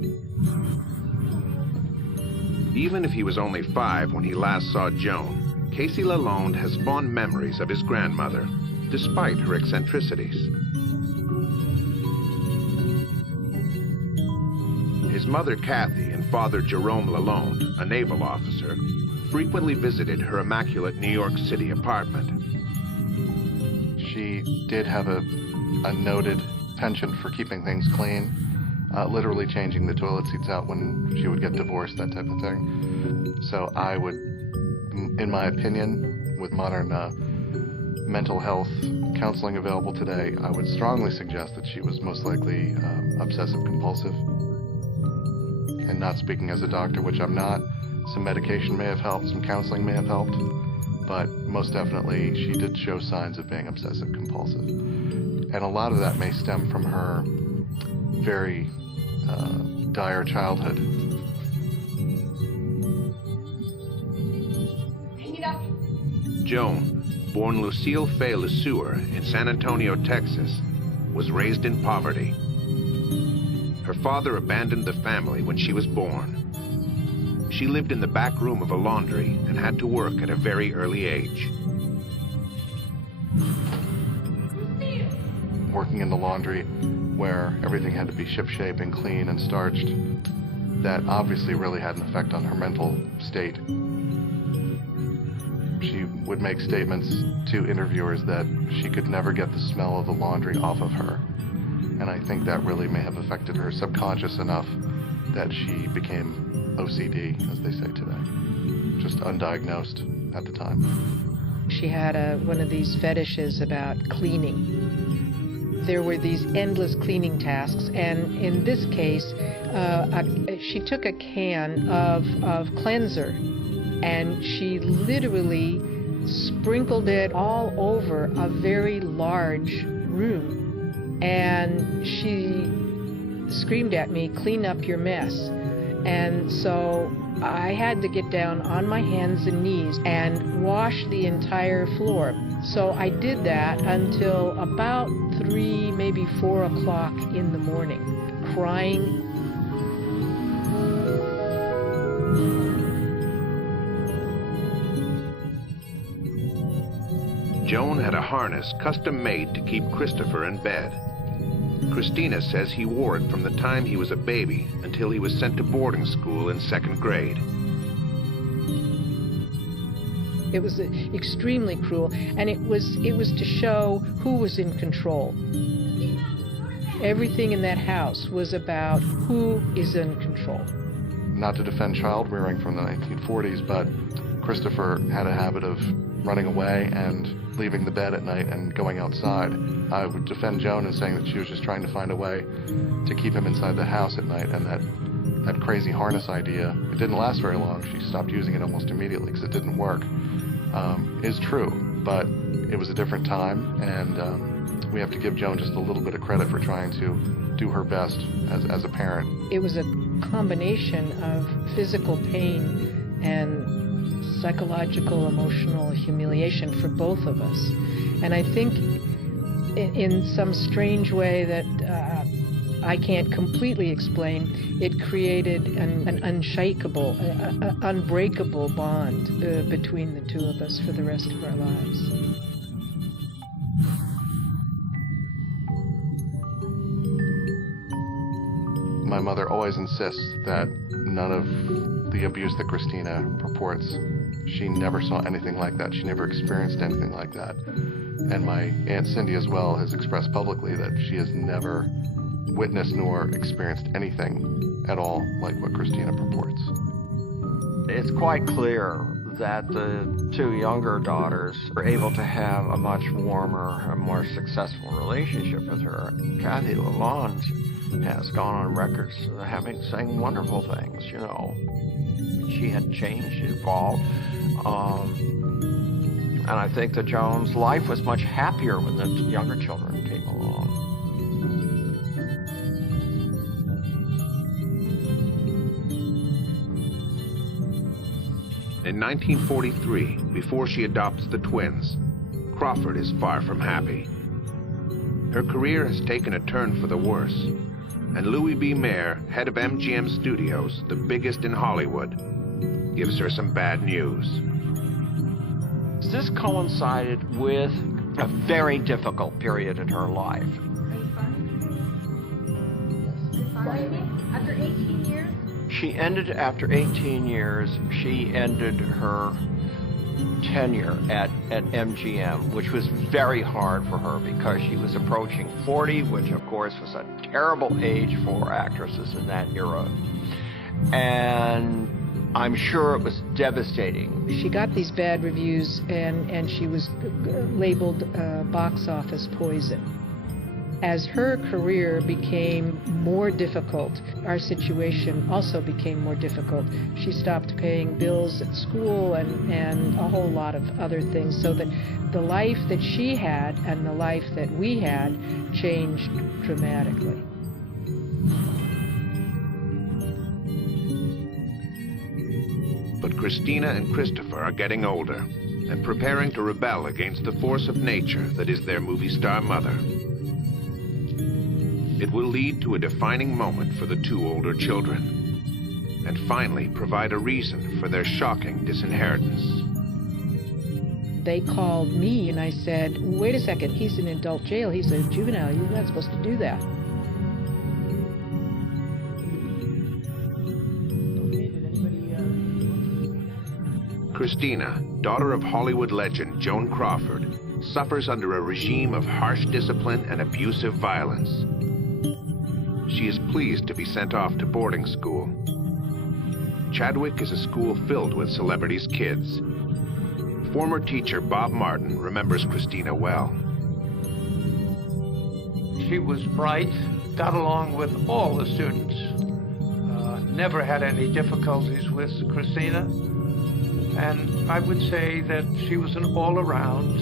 Even if he was only 5 when he last saw Joan, Casey Lalonde has fond memories of his grandmother, despite her eccentricities. His mother, Kathy, and father, Jerome Lalonde, a naval officer, frequently visited her immaculate New York City apartment. She did have a noted penchant for keeping things clean, literally changing the toilet seats out when she would get divorced, that type of thing. So I would, in my opinion, with modern mental health counseling available today, I would strongly suggest that she was most likely obsessive compulsive. And not speaking as a doctor, which I'm not, some medication may have helped, some counseling may have helped, but most definitely she did show signs of being obsessive compulsive. And a lot of that may stem from her very dire childhood. Joan, born Lucille Fay LeSueur in San Antonio, Texas, was raised in poverty. Her father abandoned the family when she was born. She lived in the back room of a laundry and had to work at a very early age. Working in the laundry, where everything had to be shipshape and clean and starched, that obviously really had an effect on her mental state. She would make statements to interviewers that she could never get the smell of the laundry off of her. And I think that really may have affected her subconscious enough that she became OCD, as they say today, just undiagnosed at the time. She had one of these fetishes about cleaning. There were these endless cleaning tasks, and in this case, she took a can of cleanser, and she literally sprinkled it all over a very large room. And she screamed at me, "Clean up your mess." And so I had to get down on my hands and knees and wash the entire floor. So I did that until about 3, maybe 4 o'clock in the morning, crying. Joan had a harness custom made to keep Christopher in bed. Christina says he wore it from the time he was a baby until he was sent to boarding school in 2nd grade. It was extremely cruel, and it was to show who was in control. Everything in that house was about who is in control. Not to defend child rearing from the 1940s, but Christopher had a habit of running away and leaving the bed at night and going outside. I would defend Joan in saying that she was just trying to find a way to keep him inside the house at night, and that crazy harness idea, it didn't last very long. She stopped using it almost immediately because it didn't work. Is true, but it was a different time, and we have to give Joan just a little bit of credit for trying to do her best as a parent. It was a combination of physical pain and psychological, emotional humiliation for both of us. And I think in some strange way that I can't completely explain, it created an unshakable, unbreakable bond between the two of us for the rest of our lives. My mother always insists that none of the abuse that Christina purports, she never saw anything like that. She never experienced anything like that. And my Aunt Cindy as well has expressed publicly that she has never witnessed nor experienced anything at all like what Christina purports. It's quite clear that the two younger daughters were able to have a much warmer and more successful relationship with her. Kathy Lalonde has gone on record saying wonderful things, you know. She had changed, evolved, and I think that Joan's life was much happier when the younger children came along. In 1943, before she adopts the twins, Crawford is far from happy. Her career has taken a turn for the worse, and Louis B. Mayer, head of MGM Studios, the biggest in Hollywood, gives her some bad news. This coincided with a very difficult period in her life. After 18 years? After 18 years, she ended her tenure at MGM, which was very hard for her because she was approaching 40, which of course was a terrible age for actresses in that era. And I'm sure it was devastating. She got these bad reviews, and she was labeled box office poison. As her career became more difficult, our situation also became more difficult. She stopped paying bills at school and a whole lot of other things, so that the life that she had and the life that we had changed dramatically. But Christina and Christopher are getting older and preparing to rebel against the force of nature that is their movie star mother. It will lead to a defining moment for the two older children, and finally provide a reason for their shocking disinheritance. They called me and I said, wait a second, he's in adult jail, he's a juvenile, you're not supposed to do that. Christina, daughter of Hollywood legend Joan Crawford, suffers under a regime of harsh discipline and abusive violence. She is pleased to be sent off to boarding school. Chadwick is a school filled with celebrities' kids. Former teacher Bob Martin remembers Christina well. She was bright, got along with all the students, never had any difficulties with Christina, and I would say that she was an all-around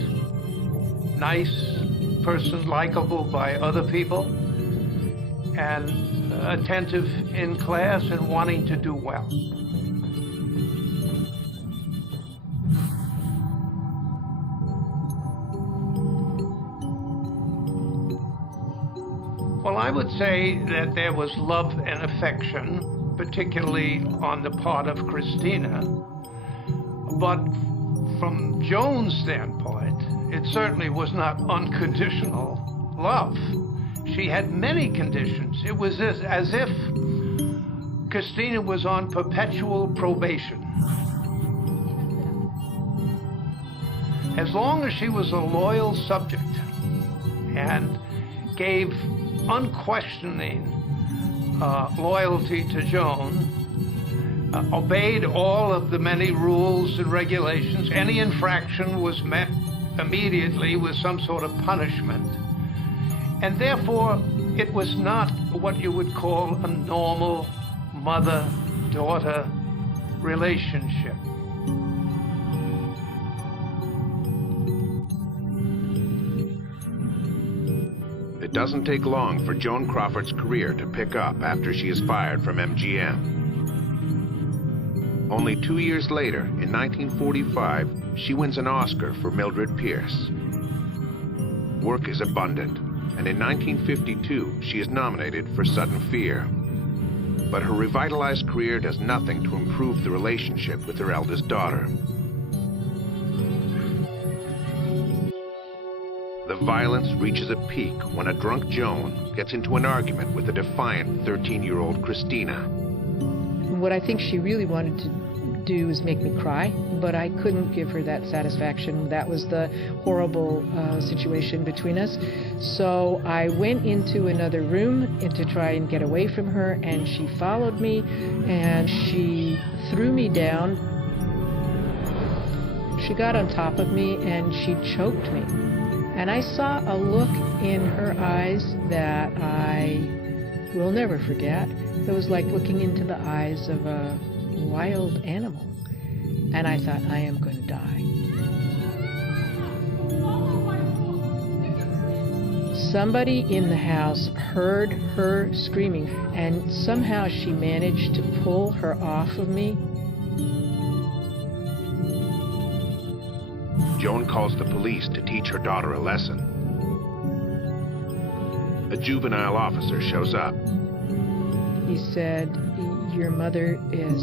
nice person, likable by other people. and attentive in class and wanting to do well. Well, I would say that there was love and affection, particularly on the part of Christina. But from Joan's standpoint, it certainly was not unconditional love. She had many conditions. It was as if Christina was on perpetual probation. As long as she was a loyal subject and gave unquestioning loyalty to Joan, obeyed all of the many rules and regulations, any infraction was met immediately with some sort of punishment. And therefore, it was not what you would call a normal mother-daughter relationship. It doesn't take long for Joan Crawford's career to pick up after she is fired from MGM. Only 2 years later, in 1945, she wins an Oscar for Mildred Pierce. Work is abundant, and in 1952, she is nominated for Sudden Fear. But her revitalized career does nothing to improve the relationship with her eldest daughter. The violence reaches a peak when a drunk Joan gets into an argument with a defiant 13-year-old Christina. What I think she really wanted to do is make me cry, but I couldn't give her that satisfaction. That was the horrible situation between us. So I went into another room to try and get away from her, and she followed me, and she threw me down. She got on top of me, and she choked me. And I saw a look in her eyes that I will never forget. It was like looking into the eyes of a wild animal. And I thought, I am going to die. Somebody in the house heard her screaming, and somehow she managed to pull her off of me. Joan calls the police to teach her daughter a lesson. A juvenile officer shows up. He said, your mother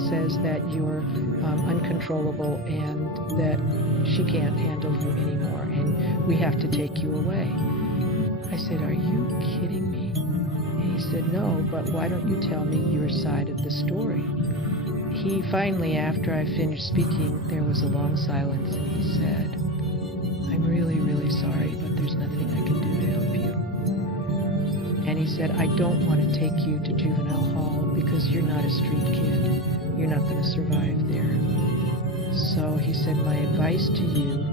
says that you're uncontrollable and that she can't handle you anymore, and we have to take you away. I said, are you kidding me? And he said, no, but why don't you tell me your side of the story? He finally, after I finished speaking, there was a long silence, and he said, I'm really, really sorry, but there's nothing I can do to help you. And he said, I don't want to take you to juvenile hall because you're not a street kid. You're not going to survive there. So he said, my advice to you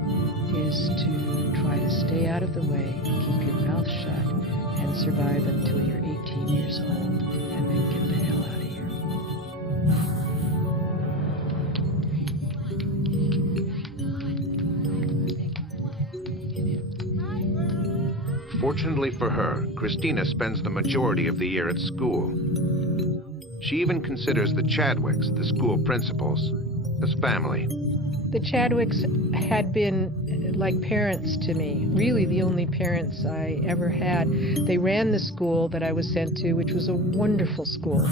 is to try to stay out of the way, keep your mouth shut, and survive until you're 18 years old, and then get the hell out of here. Fortunately for her, Christina spends the majority of the year at school. She even considers the Chadwicks, the school principals, as family. The Chadwicks had been like parents to me, really the only parents I ever had. They ran the school that I was sent to, which was a wonderful school.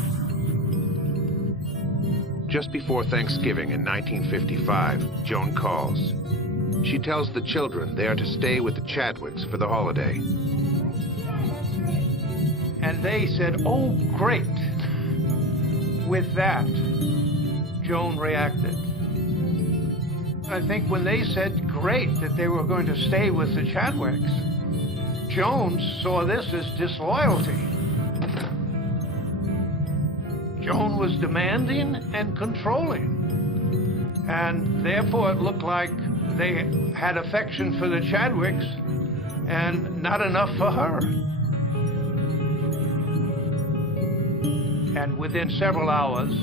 Just before Thanksgiving in 1955, Joan calls. She tells the children they are to stay with the Chadwicks for the holiday. And they said, oh, great. With that, Joan reacted. I think when they said great that they were going to stay with the Chadwicks, Joan saw this as disloyalty. Joan was demanding and controlling. And therefore it looked like they had affection for the Chadwicks and not enough for her. And within several hours,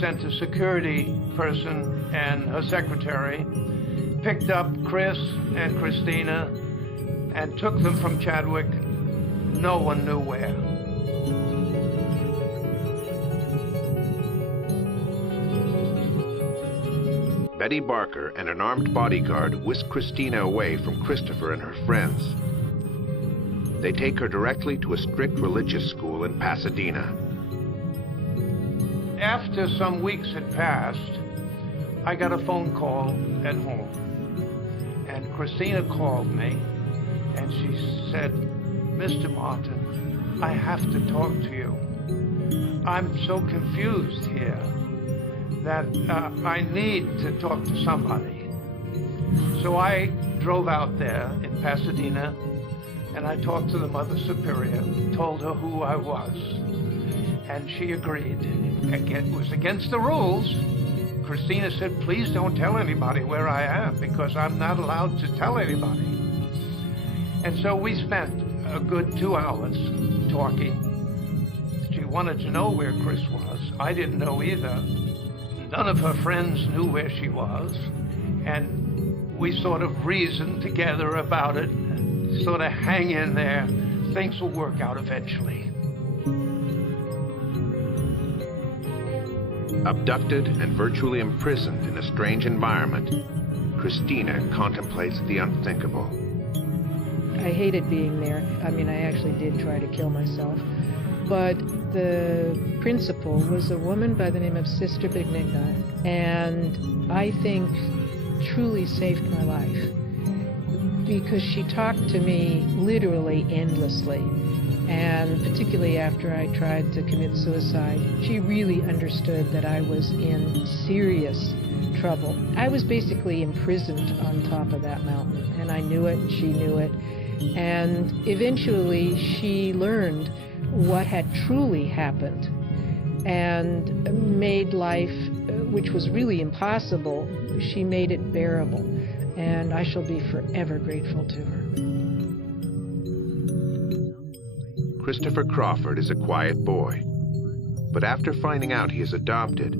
sent a security person and her secretary, picked up Chris and Christina, and took them from Chadwick, no one knew where. Betty Barker and an armed bodyguard whisk Christina away from Christopher and her friends. They take her directly to a strict religious school in Pasadena. After some weeks had passed, I got a phone call at home. And Christina called me, and she said, "Mr. Martin, I have to talk to you. I'm so confused here that I need to talk to somebody." So I drove out there in Pasadena, and I talked to the Mother Superior, told her who I was, and she agreed. It was against the rules. Christina said, "Please don't tell anybody where I am, because I'm not allowed to tell anybody." And so we spent a good 2 hours talking. She wanted to know where Chris was. I didn't know either. None of her friends knew where she was. And we sort of reasoned together about it, and sort of hang in there. Things will work out eventually. Abducted and virtually imprisoned in a strange environment, Christina contemplates the unthinkable. I hated being there. I mean, I actually did try to kill myself. But the principal was a woman by the name of Sister Benigna, and I think truly saved my life, because she talked to me literally endlessly. And particularly after I tried to commit suicide, she really understood that I was in serious trouble. I was basically imprisoned on top of that mountain, and I knew it, and she knew it. And eventually she learned what had truly happened and made life, which was really impossible, she made it bearable. And I shall be forever grateful to her. Christopher Crawford is a quiet boy, but after finding out he is adopted,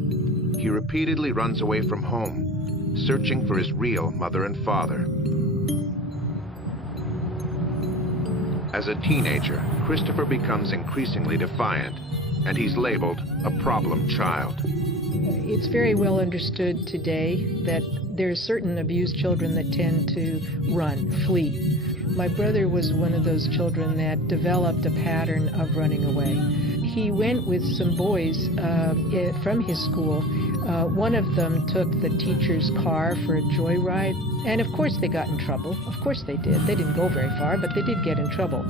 he repeatedly runs away from home, searching for his real mother and father. As a teenager, Christopher becomes increasingly defiant, and he's labeled a problem child. It's very well understood today that there's certain abused children that tend to run, flee. My brother was one of those children that developed a pattern of running away. He went with some boys from his school. One of them took the teacher's car for a joyride, and of course they got in trouble. Of course they did. They didn't go very far, but they did get in trouble.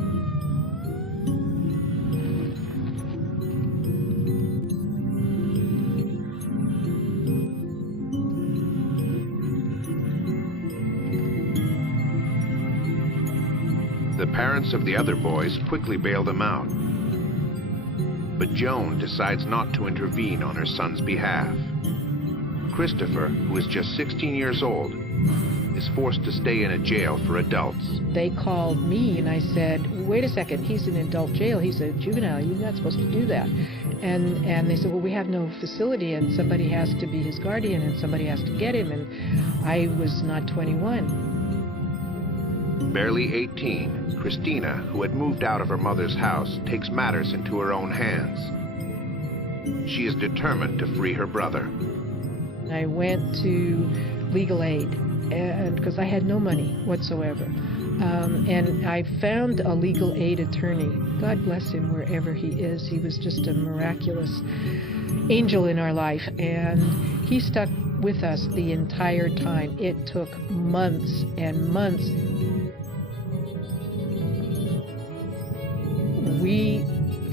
The parents of the other boys quickly bail them out. But Joan decides not to intervene on her son's behalf. Christopher, who is just 16 years old, is forced to stay in a jail for adults. They called me and I said, "Wait a second, he's in adult jail. He's a juvenile. You're not supposed to do that." And they said, "Well, we have no facility and somebody has to be his guardian and somebody has to get him." And I was not 21. Barely 18, Christina, who had moved out of her mother's house, takes matters into her own hands. She is determined to free her brother. I went to legal aid because I had no money whatsoever. And I found a legal aid attorney. God bless him wherever he is. He was just a miraculous angel in our life. And he stuck with us the entire time. It took months and months. We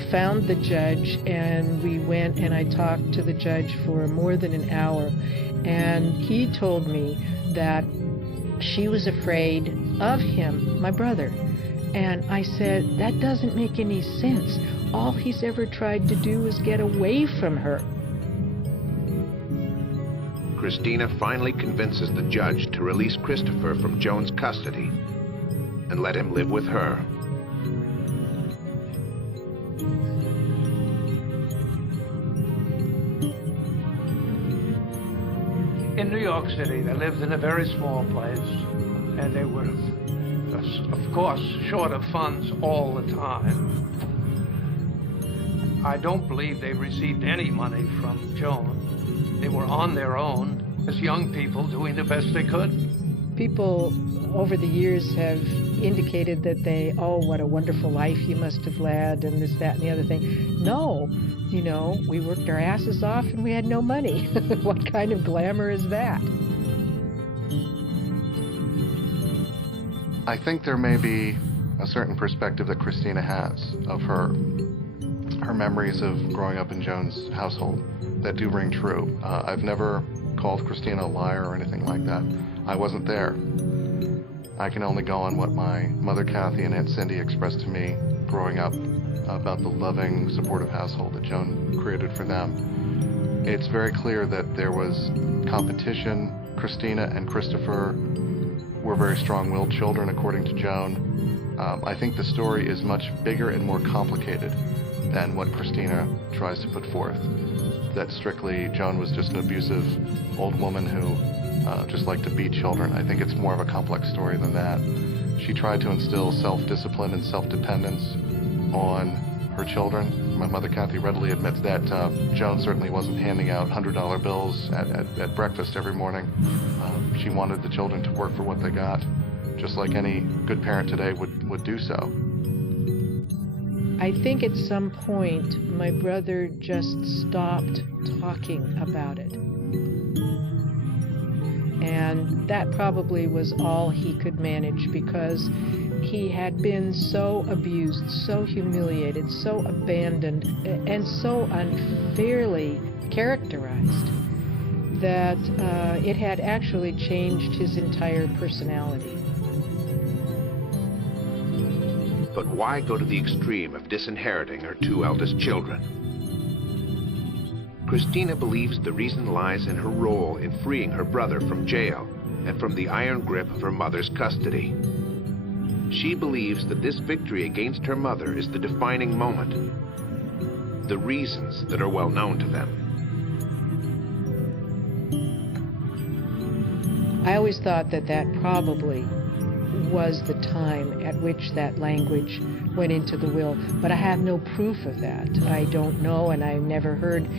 found the judge and we went and I talked to the judge for more than an hour, and he told me that she was afraid of him, my brother. And I said, that doesn't make any sense. All he's ever tried to do is get away from her. Christina finally convinces the judge to release Christopher from Joan's custody and let him live with her. In New York City, they lived in a very small place, and they were, of course, short of funds all the time. I don't believe they received any money from Joan. They were on their own. as young people doing the best they could. People over the years have indicated that what a wonderful life you must have led, and this, that, and the other thing. No, we worked our asses off and we had no money. What kind of glamour is that? I think there may be a certain perspective that Christina has of her memories of growing up in Joan's household that do ring true. I've never called Christina a liar or anything like that. I wasn't there. I can only go on what my mother Kathy and Aunt Cindy expressed to me growing up about the loving, supportive household that Joan created for them. It's very clear that there was competition. Christina and Christopher were very strong-willed children, according to Joan. I think the story is much bigger and more complicated than what Christina tries to put forth. That strictly Joan was just an abusive old woman who just liked to beat children. I think it's more of a complex story than that. She tried to instill self-discipline and self-dependence on her children. My mother Kathy readily admits that Joan certainly wasn't handing out $100 bills at breakfast every morning. She wanted the children to work for what they got, just like any good parent today would do so. I think at some point my brother just stopped talking about it. And that probably was all he could manage, because he had been so abused, so humiliated, so abandoned, and so unfairly characterized that it had actually changed his entire personality. But why go to the extreme of disinheriting her two eldest children? Christina believes the reason lies in her role in freeing her brother from jail and from the iron grip of her mother's custody. She believes that this victory against her mother is the defining moment, the reasons that are well known to them. I always thought that probably was the time at which that language went into the will, but I have no proof of that. I don't know, and I've never heard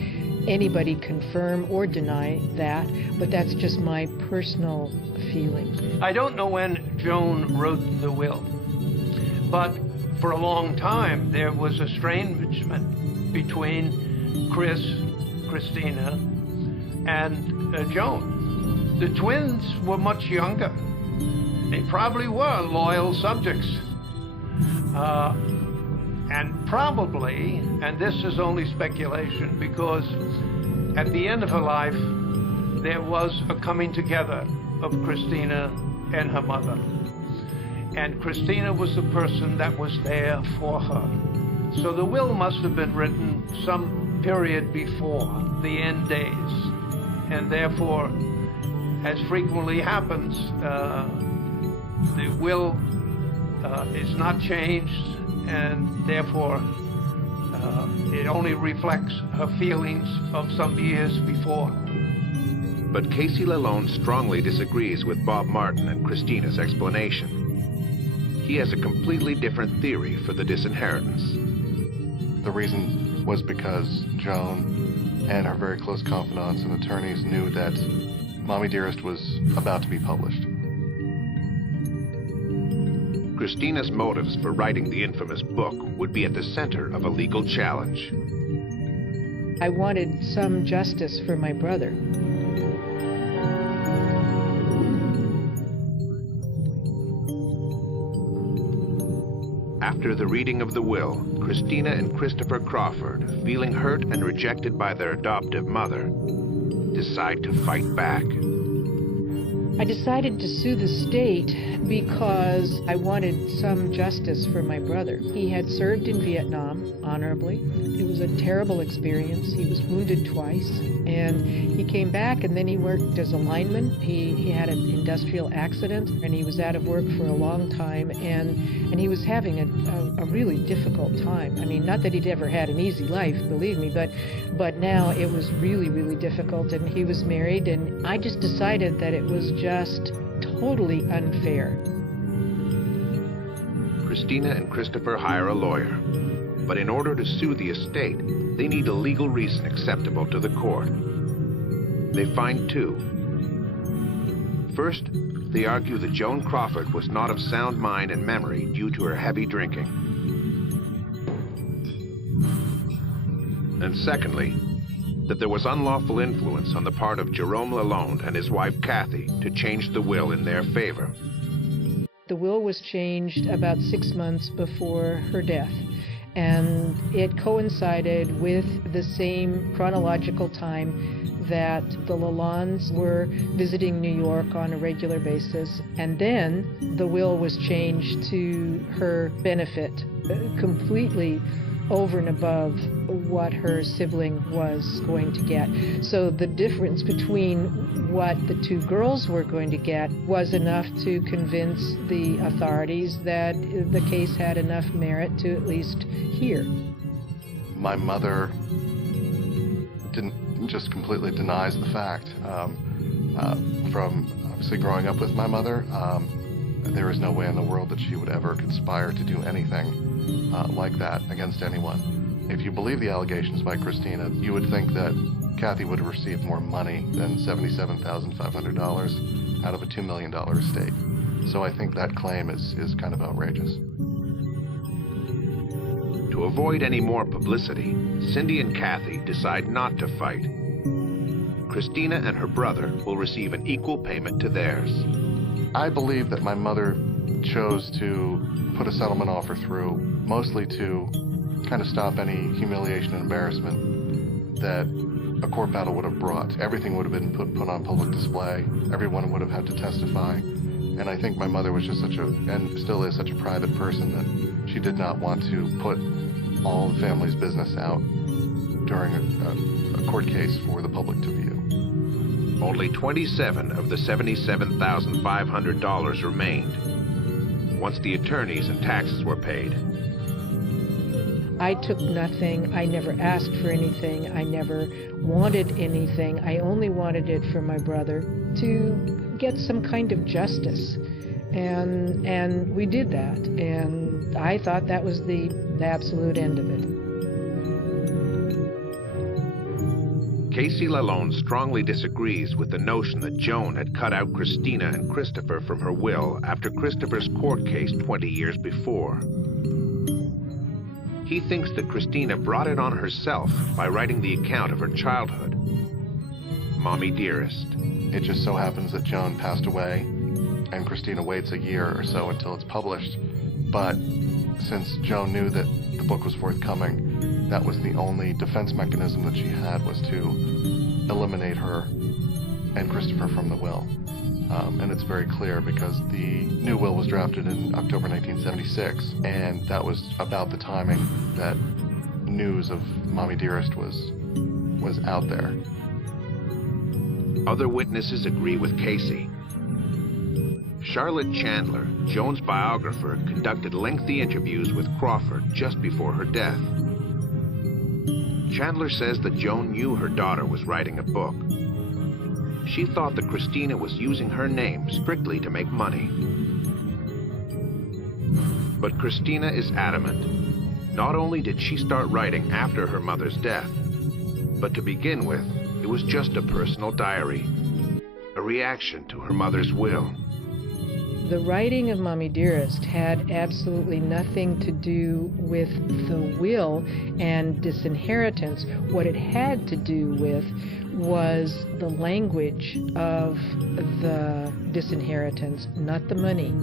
anybody confirm or deny that, but that's just my personal feeling. I don't know when Joan wrote the will, but for a long time there was estrangement between Christina, and Joan. The twins were much younger. They probably were loyal subjects. And probably, and this is only speculation, because at the end of her life, there was a coming together of Christina and her mother. And Christina was the person that was there for her. So the will must have been written some period before the end days. And therefore, as frequently happens, the will is not changed, and therefore it only reflects her feelings of some years before. But Casey Lalonde strongly disagrees with Bob Martin and Christina's explanation. He has a completely different theory for the disinheritance. The reason was because Joan and her very close confidants and attorneys knew that Mommy Dearest was about to be published. Christina's motives for writing the infamous book would be at the center of a legal challenge. I wanted some justice for my brother. After the reading of the will, Christina and Christopher Crawford, feeling hurt and rejected by their adoptive mother, decide to fight back. I decided to sue the state because I wanted some justice for my brother. He had served in Vietnam honorably. It was a terrible experience. He was wounded twice, and he came back, and then he worked as a lineman. He had an industrial accident, and he was out of work for a long time, and he was having a really difficult time. I mean, not that he'd ever had an easy life, believe me, but now it was really, really difficult, and he was married, and I just decided that it was just totally unfair. Christina and Christopher hire a lawyer, but in order to sue the estate, they need a legal reason acceptable to the court. They find two, First, they argue that Joan Crawford was not of sound mind and memory due to her heavy drinking. And secondly, that there was unlawful influence on the part of Jerome Lalonde and his wife Kathy to change the will in their favor. The will was changed about 6 months before her death, and it coincided with the same chronological time that the Lalondes were visiting New York on a regular basis, and then the will was changed to her benefit, completely over and above what her sibling was going to get. So the difference between what the two girls were going to get was enough to convince the authorities that the case had enough merit to at least hear. My mother just completely denies the fact. From obviously growing up with my mother, there is no way in the world that she would ever conspire to do anything like that against anyone. If you believe the allegations by Christina, you would think that Kathy would have received more money than $77,500 out of a $2 million estate. So I think that claim is kind of outrageous. To avoid any more publicity, Cindy and Kathy decide not to fight. Christina and her brother will receive an equal payment to theirs. I believe that my mother chose to put a settlement offer through mostly to kind of stop any humiliation and embarrassment that a court battle would have brought. Everything would have been put on public display. Everyone would have had to testify. And I think my mother was just and still is such a private person that she did not want to put all the family's business out during a court case for the public to view. Only $27 of the $77,500 remained once the attorneys and taxes were paid. I took nothing. I never asked for anything. I never wanted anything. I only wanted it for my brother to get some kind of justice. And we did that. And I thought that was the absolute end of it. Casey Lalonde strongly disagrees with the notion that Joan had cut out Christina and Christopher from her will after Christopher's court case 20 years before. He thinks that Christina brought it on herself by writing the account of her childhood. Mommy Dearest. It just so happens that Joan passed away, and Christina waits a year or so until it's published. But since Joan knew that the book was forthcoming, that was the only defense mechanism that she had, was to eliminate her and Christopher from the will. And it's very clear because the new will was drafted in October 1976, and that was about the timing that news of Mommy Dearest was out there. Other witnesses agree with Casey. Charlotte Chandler, Joan's biographer, conducted lengthy interviews with Crawford just before her death. Chandler says that Joan knew her daughter was writing a book. She thought that Christina was using her name strictly to make money. But Christina is adamant. Not only did she start writing after her mother's death, but to begin with, it was just a personal diary, a reaction to her mother's will. The writing of Mommy Dearest had absolutely nothing to do with the will and disinheritance. What it had to do with was the language of the disinheritance, not the money,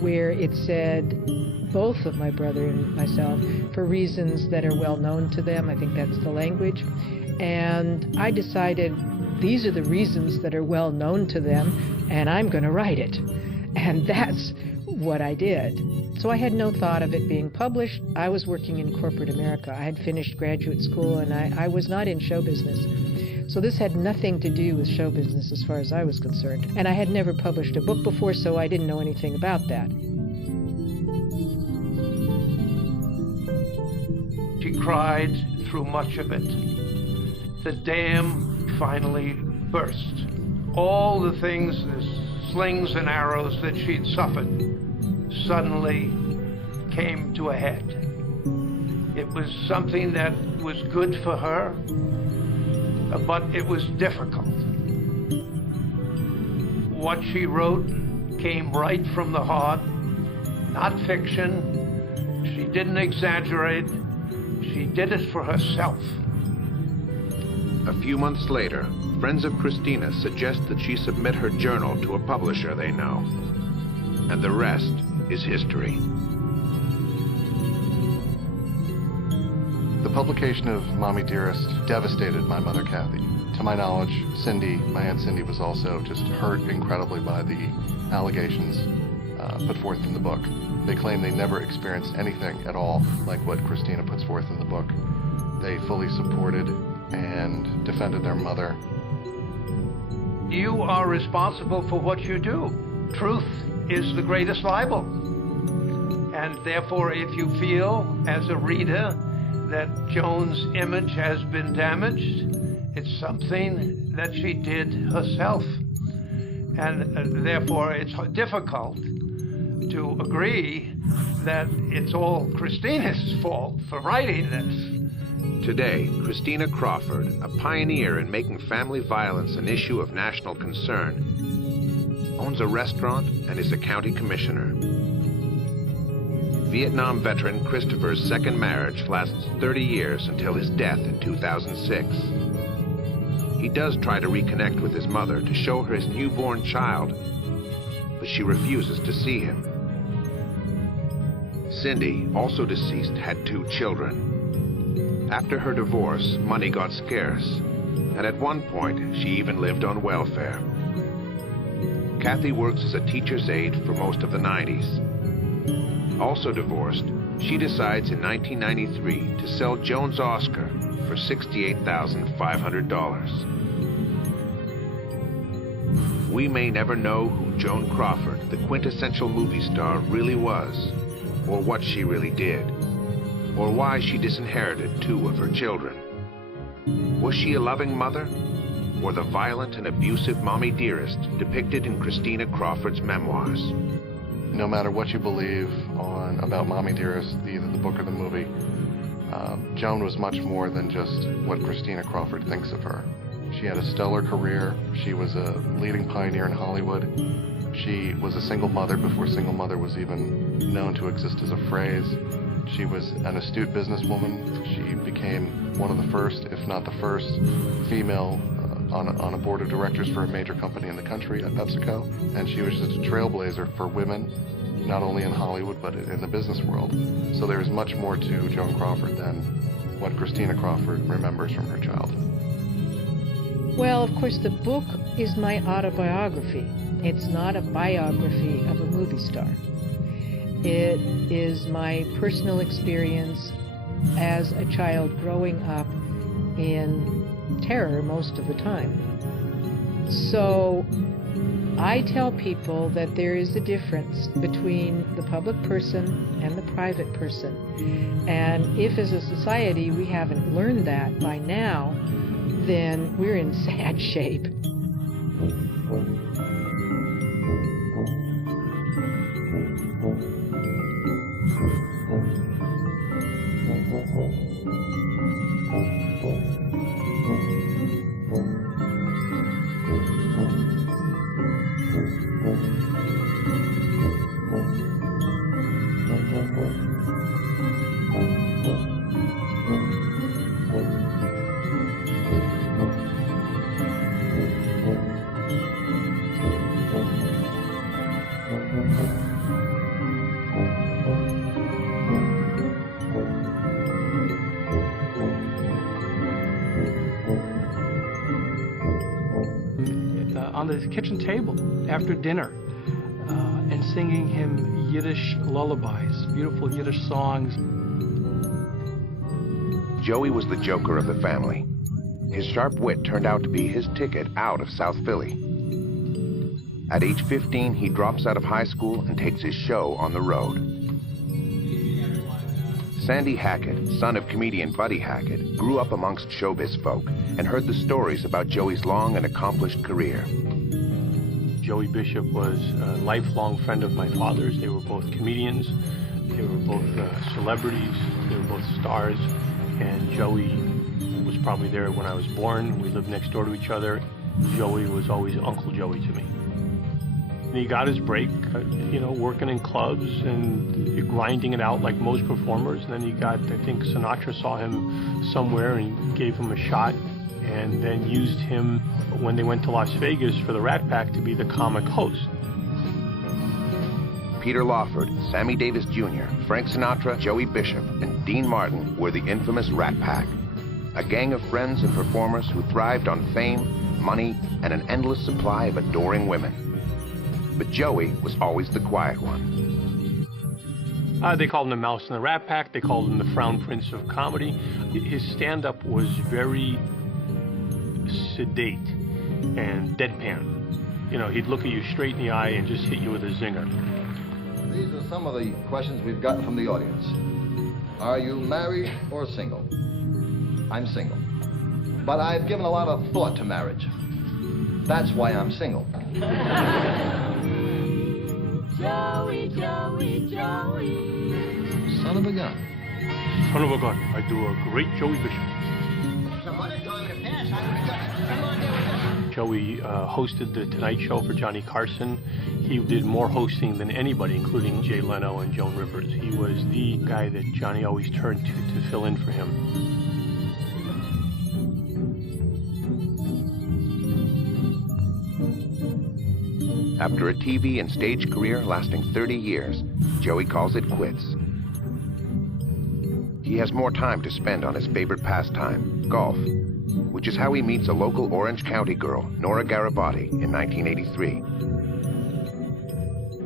where it said, both of my brother and myself, for reasons that are well known to them. I think that's the language. And I decided these are the reasons that are well known to them, and I'm going to write it. And that's what I did. So I had no thought of it being published. I was working in corporate America. I had finished graduate school, and I was not in show business. So this had nothing to do with show business as far as I was concerned. And I had never published a book before, so I didn't know anything about that. She cried through much of it. The dam finally burst. All the things, the slings and arrows that she'd suffered, suddenly came to a head. It was something that was good for her, but it was difficult. what she wrote came right from the heart, not fiction. She didn't exaggerate. She did it for herself. A few months later, friends of Christina suggest that she submit her journal to a publisher they know. And the rest is history. The publication of Mommy Dearest devastated my mother, Kathy. To my knowledge, Cindy, my Aunt Cindy, was also just hurt incredibly by the allegations put forth in the book. They claim they never experienced anything at all like what Christina puts forth in the book. They fully supported and defended their mother. You are responsible for what you do. Truth is the greatest libel. And therefore, if you feel, as a reader, that Joan's image has been damaged, it's something that she did herself. And therefore, it's difficult to agree that it's all Christina's fault for writing this. Today, Christina Crawford, a pioneer in making family violence an issue of national concern, owns a restaurant and is a county commissioner. Vietnam veteran Christopher's second marriage lasts 30 years until his death in 2006. He does try to reconnect with his mother to show her his newborn child, but she refuses to see him. Cindy, also deceased, had 2 children. After her divorce, money got scarce, and at one point, she even lived on welfare. Kathy works as a teacher's aide for most of the 90s. Also divorced, she decides in 1993 to sell Joan's Oscar for $68,500. We may never know who Joan Crawford, the quintessential movie star, really was, or what she really did, or why she disinherited 2 of her children. Was she a loving mother, or the violent and abusive Mommy Dearest depicted in Christina Crawford's memoirs? No matter what you believe about Mommy Dearest, either the book or the movie, Joan was much more than just what Christina Crawford thinks of her. She had a stellar career. She was a leading pioneer in Hollywood. She was a single mother before single mother was even known to exist as a phrase. She was an astute businesswoman. She became one of the first, if not the first, female on a board of directors for a major company in the country at PepsiCo. And she was just a trailblazer for women, not only in Hollywood, but in the business world. So there is much more to Joan Crawford than what Christina Crawford remembers from her childhood. Well, of course, the book is my autobiography. It's not a biography of a movie star. It is my personal experience as a child growing up in terror most of the time. So I tell people that there is a difference between the public person and the private person. And if as a society we haven't learned that by now, then we're in sad shape. On the kitchen table after dinner and singing him Yiddish lullabies, beautiful Yiddish songs. Joey was the joker of the family. His sharp wit turned out to be his ticket out of South Philly. At age 15, he drops out of high school and takes his show on the road. Sandy Hackett, son of comedian Buddy Hackett, grew up amongst showbiz folk and heard the stories about Joey's long and accomplished career. Joey Bishop was a lifelong friend of my father's. They were both comedians. They were both celebrities. They were both stars. And Joey was probably there when I was born. We lived next door to each other. Joey was always Uncle Joey to me. And he got his break, working in clubs and grinding it out like most performers. And then I think Sinatra saw him somewhere and gave him a shot, and then used him when they went to Las Vegas for the Rat Pack to be the comic host. Peter Lawford, Sammy Davis Jr., Frank Sinatra, Joey Bishop, and Dean Martin were the infamous Rat Pack, a gang of friends and performers who thrived on fame, money, and an endless supply of adoring women. But Joey was always the quiet one. They called him the Mouse in the Rat Pack. They called him the Frown Prince of Comedy. His stand-up was very sedate and deadpan. He'd look at you straight in the eye and just hit you with a zinger. These are some of the questions we've gotten from the audience. Are you married or single? I'm single. But I've given a lot of thought to marriage. That's why I'm single. Joey, Joey, Joey. Son of a gun. Son of a gun. I do a great Joey Bishop. Joey hosted The Tonight Show for Johnny Carson. He did more hosting than anybody, including Jay Leno and Joan Rivers. He was the guy that Johnny always turned to fill in for him. After a TV and stage career lasting 30 years, Joey calls it quits. He has more time to spend on his favorite pastime, golf, which is how he meets a local Orange County girl, Nora Garibaldi, in 1983.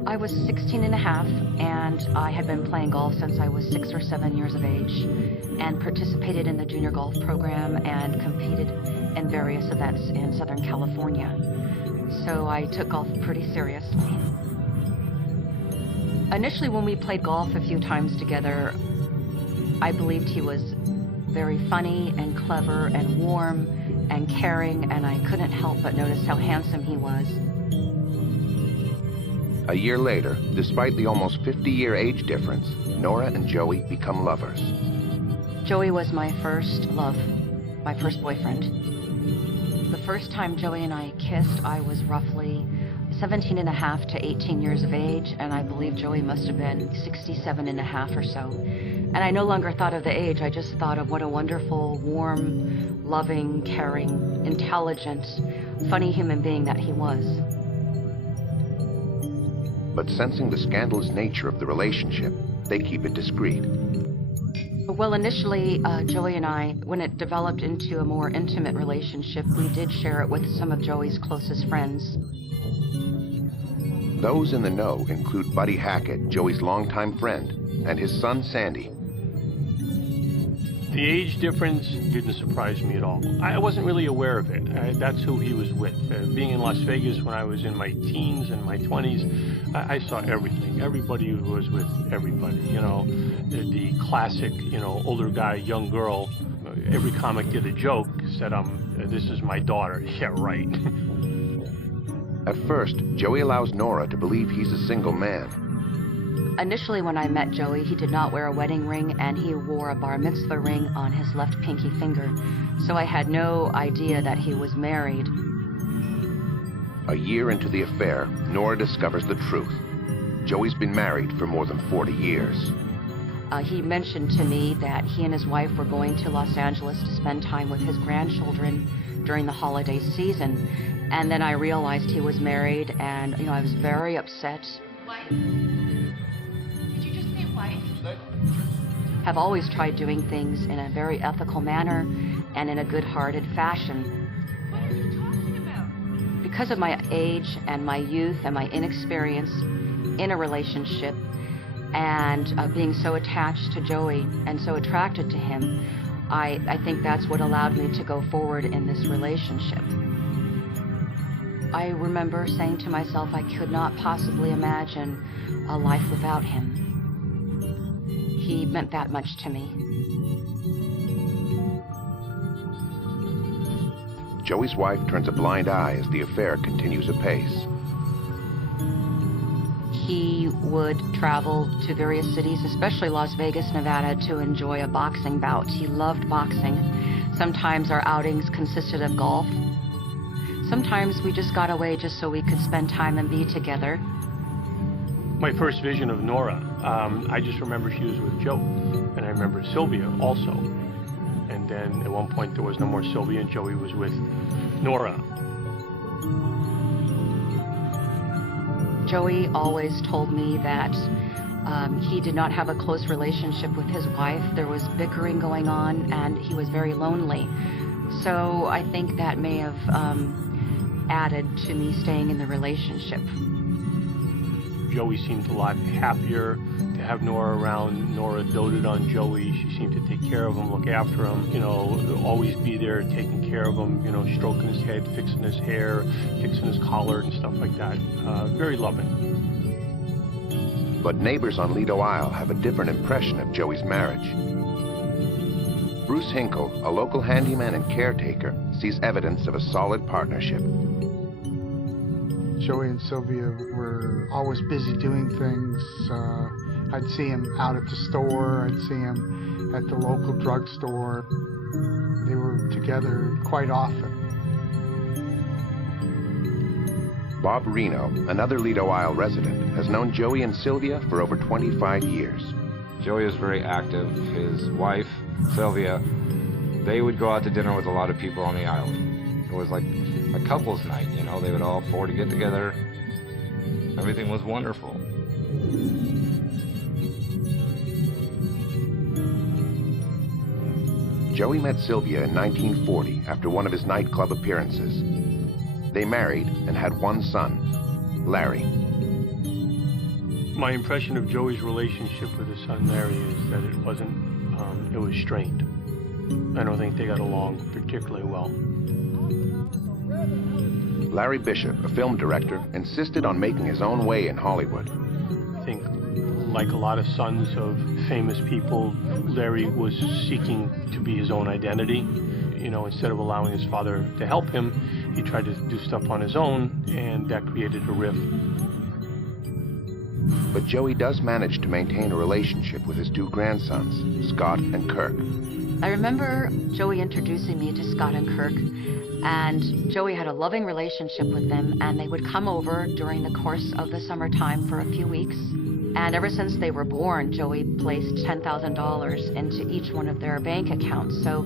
I was 16 and a half, and I had been playing golf since I was 6 or 7 years of age, and participated in the junior golf program and competed in various events in Southern California. So I took golf pretty seriously. Initially, when we played golf a few times together, I believed he was very funny and clever and warm and caring, and I couldn't help but notice how handsome he was. A year later, despite the almost 50-year age difference, Nora and Joey become lovers. Joey was my first love, my first boyfriend. The first time Joey and I kissed, I was roughly 17 and a half to 18 years of age, and I believe Joey must have been 67 and a half or so. And I no longer thought of the age, I just thought of what a wonderful, warm, loving, caring, intelligent, funny human being that he was. But sensing the scandalous nature of the relationship, they keep it discreet. Well, initially, Joey and I, when it developed into a more intimate relationship, we did share it with some of Joey's closest friends. Those in the know include Buddy Hackett, Joey's longtime friend, and his son, Sandy. The age difference didn't surprise me at all. I wasn't really aware of it. That's who he was with. Being in Las Vegas when I was in my teens and my 20s, I saw everything. Everybody who was with everybody. The classic, older guy, young girl. Every comic did a joke, said, this is my daughter. Yeah, right. At first, Joey allows Nora to believe he's a single man. Initially, when I met Joey, he did not wear a wedding ring, and he wore a bar mitzvah ring on his left pinky finger. So I had no idea that he was married. A year into the affair, Nora discovers the truth. Joey's been married for more than 40 years. He mentioned to me that he and his wife were going to Los Angeles to spend time with his grandchildren during the holiday season. And then I realized he was married, and, I was very upset. Have always tried doing things in a very ethical manner and in a good-hearted fashion. What are you talking about? Because of my age and my youth and my inexperience in a relationship and being so attached to Joey and so attracted to him, I think that's what allowed me to go forward in this relationship. I remember saying to myself I could not possibly imagine a life without him. He meant that much to me. Joey's wife turns a blind eye as the affair continues apace. He would travel to various cities, especially Las Vegas, Nevada, to enjoy a boxing bout. He loved boxing. Sometimes our outings consisted of golf. Sometimes we just got away just so we could spend time and be together. My first vision of Nora, I just remember she was with Joe, and I remember Sylvia also. And then at one point there was no more Sylvia, and Joey was with Nora. Joey always told me that he did not have a close relationship with his wife. There was bickering going on, and he was very lonely. So I think that may have added to me staying in the relationship. Joey seemed a lot happier to have Nora around. Nora doted on Joey. She seemed to take care of him, look after him, you know, always be there taking care of him, you know, stroking his head, fixing his hair, fixing his collar and stuff like that. Very loving. But neighbors on Lido Isle have a different impression of Joey's marriage. Bruce Hinkle, a local handyman and caretaker, sees evidence of a solid partnership. Joey and Sylvia were always busy doing things. I'd see him out at the store, I'd see him at the local drugstore. They were together quite often. Bob Reno, another Lido Isle resident, has known Joey and Sylvia for over 25 years. Joey was very active. His wife, Sylvia, they would go out to dinner with a lot of people on the island. It was like a couple's night, you know, they would all four to get together. Everything was wonderful. Joey met Sylvia in 1940 after one of his nightclub appearances. They married and had one son, Larry. My impression of Joey's relationship with his son Larry is that it was strained. I don't think they got along particularly well. Larry Bishop, a film director, insisted on making his own way in Hollywood. I think, like a lot of sons of famous people, Larry was seeking to be his own identity. You know, instead of allowing his father to help him, he tried to do stuff on his own, and that created a rift. But Joey does manage to maintain a relationship with his two grandsons, Scott and Kirk. I remember Joey introducing me to Scott and Kirk, and Joey had a loving relationship with them, and they would come over during the course of the summertime for a few weeks. And ever since they were born, Joey placed $10,000 into each one of their bank accounts. So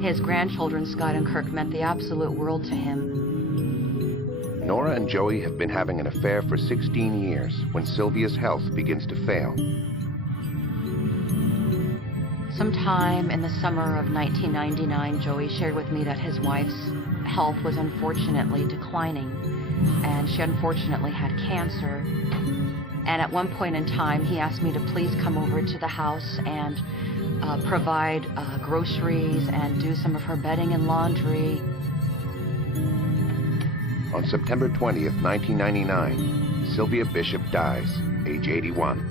his grandchildren, Scott and Kirk, meant the absolute world to him. Nora and Joey have been having an affair for 16 years when Sylvia's health begins to fail. Sometime in the summer of 1999, Joey shared with me that his wife's health was unfortunately declining, and she unfortunately had cancer. And at one point in time, he asked me to please come over to the house and provide groceries and do some of her bedding and laundry. On September 20th, 1999, Sylvia Bishop dies, age 81.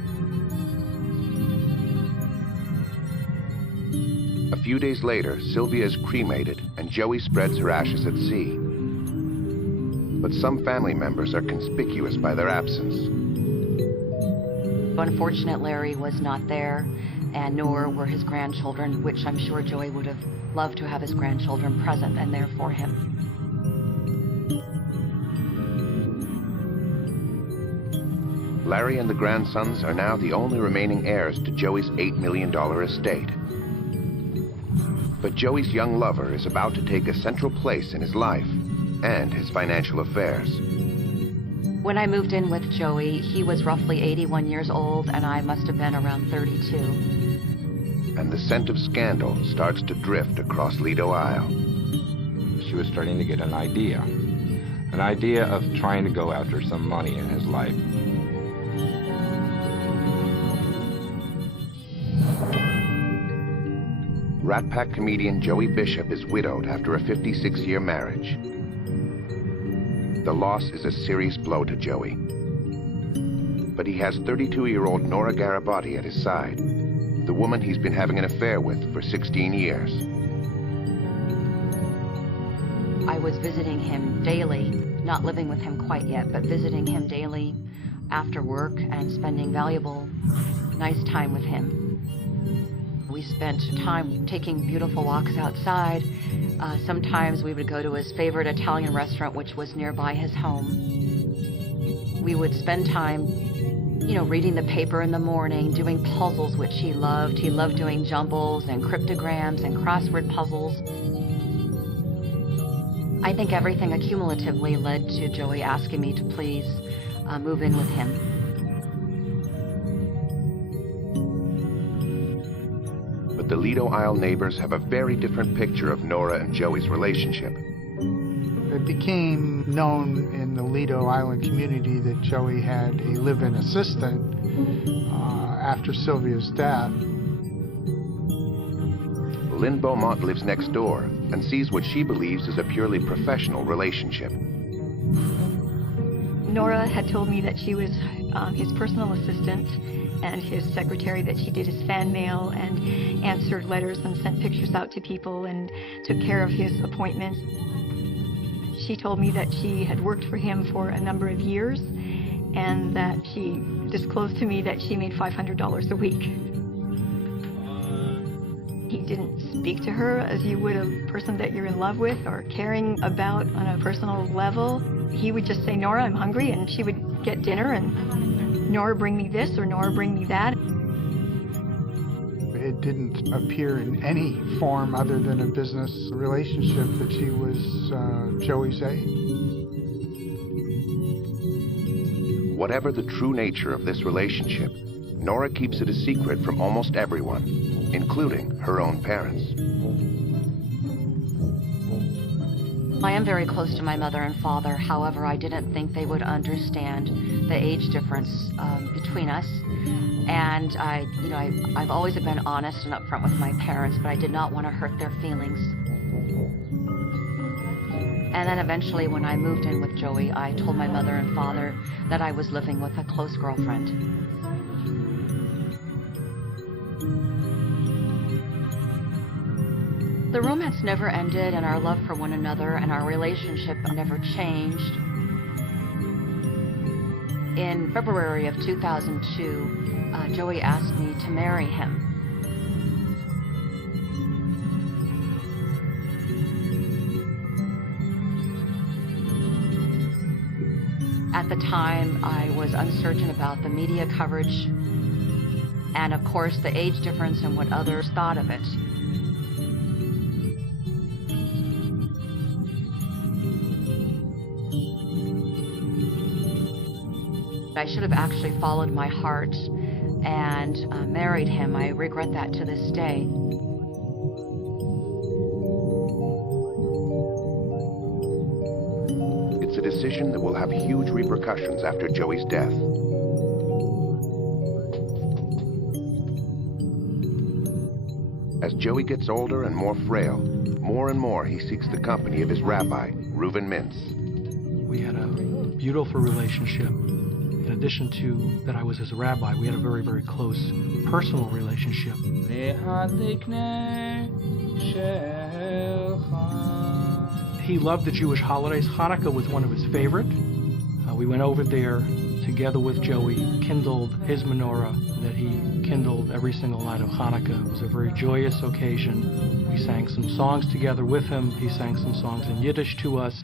A few days later, Sylvia is cremated and Joey spreads her ashes at sea. But some family members are conspicuous by their absence. Unfortunately, Larry was not there, and nor were his grandchildren, which I'm sure Joey would have loved to have his grandchildren present and there for him. Larry and the grandsons are now the only remaining heirs to Joey's $8 million estate. But Joey's young lover is about to take a central place in his life and his financial affairs. When I moved in with Joey, he was roughly 81 years old, and I must have been around 32. And the scent of scandal starts to drift across Lido Isle. She was starting to get an idea of trying to go after some money in his life. Rat Pack comedian Joey Bishop is widowed after a 56-year marriage. The loss is a serious blow to Joey. But he has 32-year-old Nora Garibaldi at his side, the woman he's been having an affair with for 16 years. I was visiting him daily, not living with him quite yet, but visiting him daily after work and spending valuable, nice time with him. We spent time taking beautiful walks outside. Sometimes we would go to his favorite Italian restaurant, which was nearby his home. We would spend time, reading the paper in the morning, doing puzzles, which he loved. He loved doing jumbles and cryptograms and crossword puzzles. I think everything accumulatively led to Joey asking me to please move in with him. But the Lido Isle neighbors have a very different picture of Nora and Joey's relationship. It became known in the Lido Island community that Joey had a live-in assistant after Sylvia's death. Lynn Beaumont lives next door and sees what she believes is a purely professional relationship. Nora had told me that she was his personal assistant and his secretary, that she did his fan mail and answered letters and sent pictures out to people and took care of his appointments. She told me that she had worked for him for a number of years and that she disclosed to me that she made $500 a week. He didn't speak to her as you would a person that you're in love with or caring about on a personal level. He would just say, "Nora, I'm hungry," and she would get dinner, and "Nora, bring me this," or "Nora, bring me that." It didn't appear in any form other than a business relationship that she was Joey's aide. Whatever the true nature of this relationship, Nora keeps it a secret from almost everyone, including her own parents. I am very close to my mother and father. However, I didn't think they would understand the age difference between us. And I've always been honest and upfront with my parents, but I did not want to hurt their feelings. And then eventually, when I moved in with Joey, I told my mother and father that I was living with a close girlfriend. The romance never ended, and our love for one another and our relationship never changed. In February of 2002, Joey asked me to marry him. At the time, I was uncertain about the media coverage and, of course, the age difference and what others thought of it. I should have actually followed my heart and married him. I regret that to this day. It's a decision that will have huge repercussions after Joey's death. As Joey gets older and more frail, more and more he seeks the company of his rabbi, Reuven Mintz. We had a beautiful relationship. In addition to that I was his rabbi, we had a very, very close personal relationship. He loved the Jewish holidays. Hanukkah was one of his favorite. We went over there together with Joey, kindled his menorah that he kindled every single night of Hanukkah. It was a very joyous occasion. We sang some songs together with him. He sang some songs in Yiddish to us.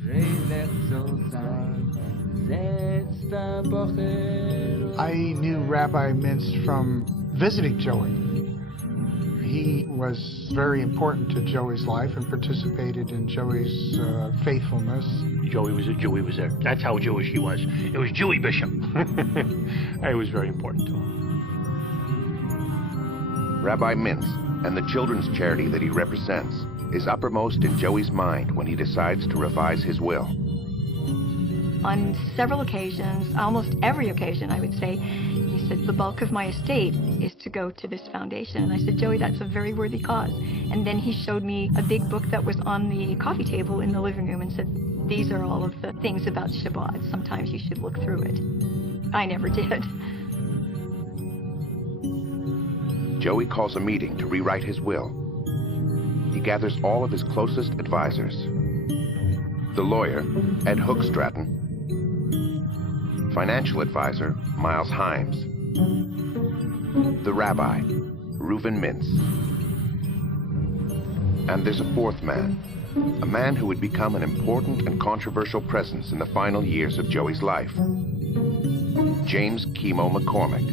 I knew Rabbi Mintz from visiting Joey. He was very important to Joey's life and participated in Joey's faithfulness. Joey was there. That's how Jewish he was. It was Jewy Bishop. It was very important to him. Rabbi Mintz and the children's charity that he represents is uppermost in Joey's mind when he decides to revise his will. On several occasions, almost every occasion, I would say, he said, "The bulk of my estate is to go to this foundation." And I said, "Joey, that's a very worthy cause." And then he showed me a big book that was on the coffee table in the living room and said, "These are all of the things about Shabbat. Sometimes you should look through it." I never did. Joey calls a meeting to rewrite his will. He gathers all of his closest advisors. The lawyer, Ed Hookstratton, financial advisor, Miles Himes, the rabbi, Reuven Mintz, And there's a fourth man, a man who would become an important and controversial presence in the final years of Joey's life. James Chemo McCormick.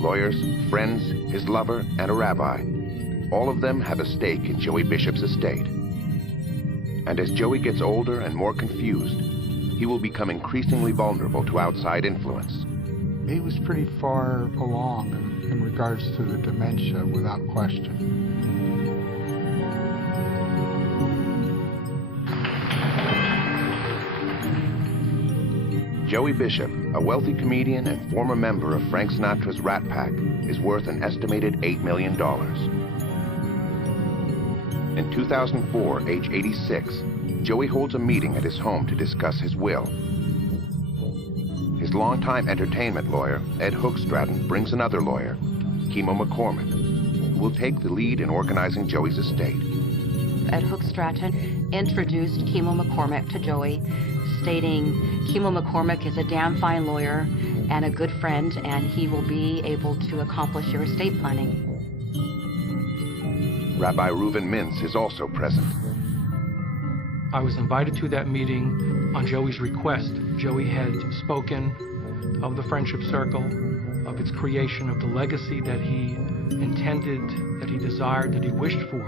Lawyers, friends, his lover, and a rabbi. All of them have a stake in Joey Bishop's estate. And as Joey gets older and more confused, he will become increasingly vulnerable to outside influence. He was pretty far along in regards to the dementia, without question. Joey Bishop, a wealthy comedian and former member of Frank Sinatra's Rat Pack, is worth an estimated $8 million. In 2004, age 86, Joey holds a meeting at his home to discuss his will. His longtime entertainment lawyer, Ed Hookstratton, brings another lawyer, Chemo McCormick, who will take the lead in organizing Joey's estate. Ed Hookstratton introduced Chemo McCormick to Joey, stating Chemo McCormick is a damn fine lawyer and a good friend, and he will be able to accomplish your estate planning. Rabbi Reuven Mintz is also present. I was invited to that meeting on Joey's request. Joey had spoken of the friendship circle, of its creation, of the legacy that he intended, that he desired, that he wished for,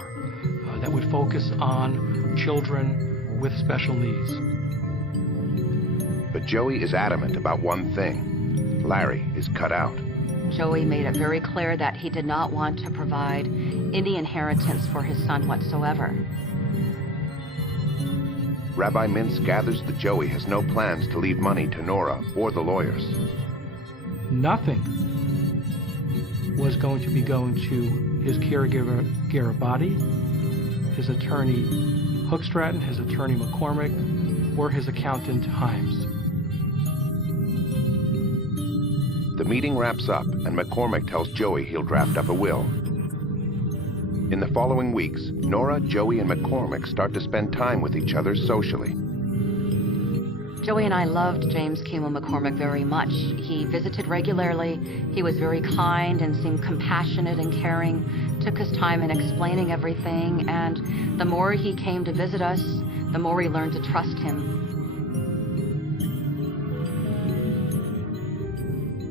that would focus on children with special needs. But Joey is adamant about one thing. Larry is cut out. Joey made it very clear that he did not want to provide any inheritance for his son whatsoever. Rabbi Mintz gathers that Joey has no plans to leave money to Nora or the lawyers. Nothing was going to be going to his caregiver, Garabati, his attorney, Hookstratton, his attorney, McCormick, or his accountant, Himes. The meeting wraps up, and McCormick tells Joey he'll draft up a will. In the following weeks, Nora, Joey, and McCormick start to spend time with each other socially. Joey and I loved James Chemo McCormick very much. He visited regularly. He was very kind and seemed compassionate and caring, took his time in explaining everything, and the more he came to visit us, the more we learned to trust him.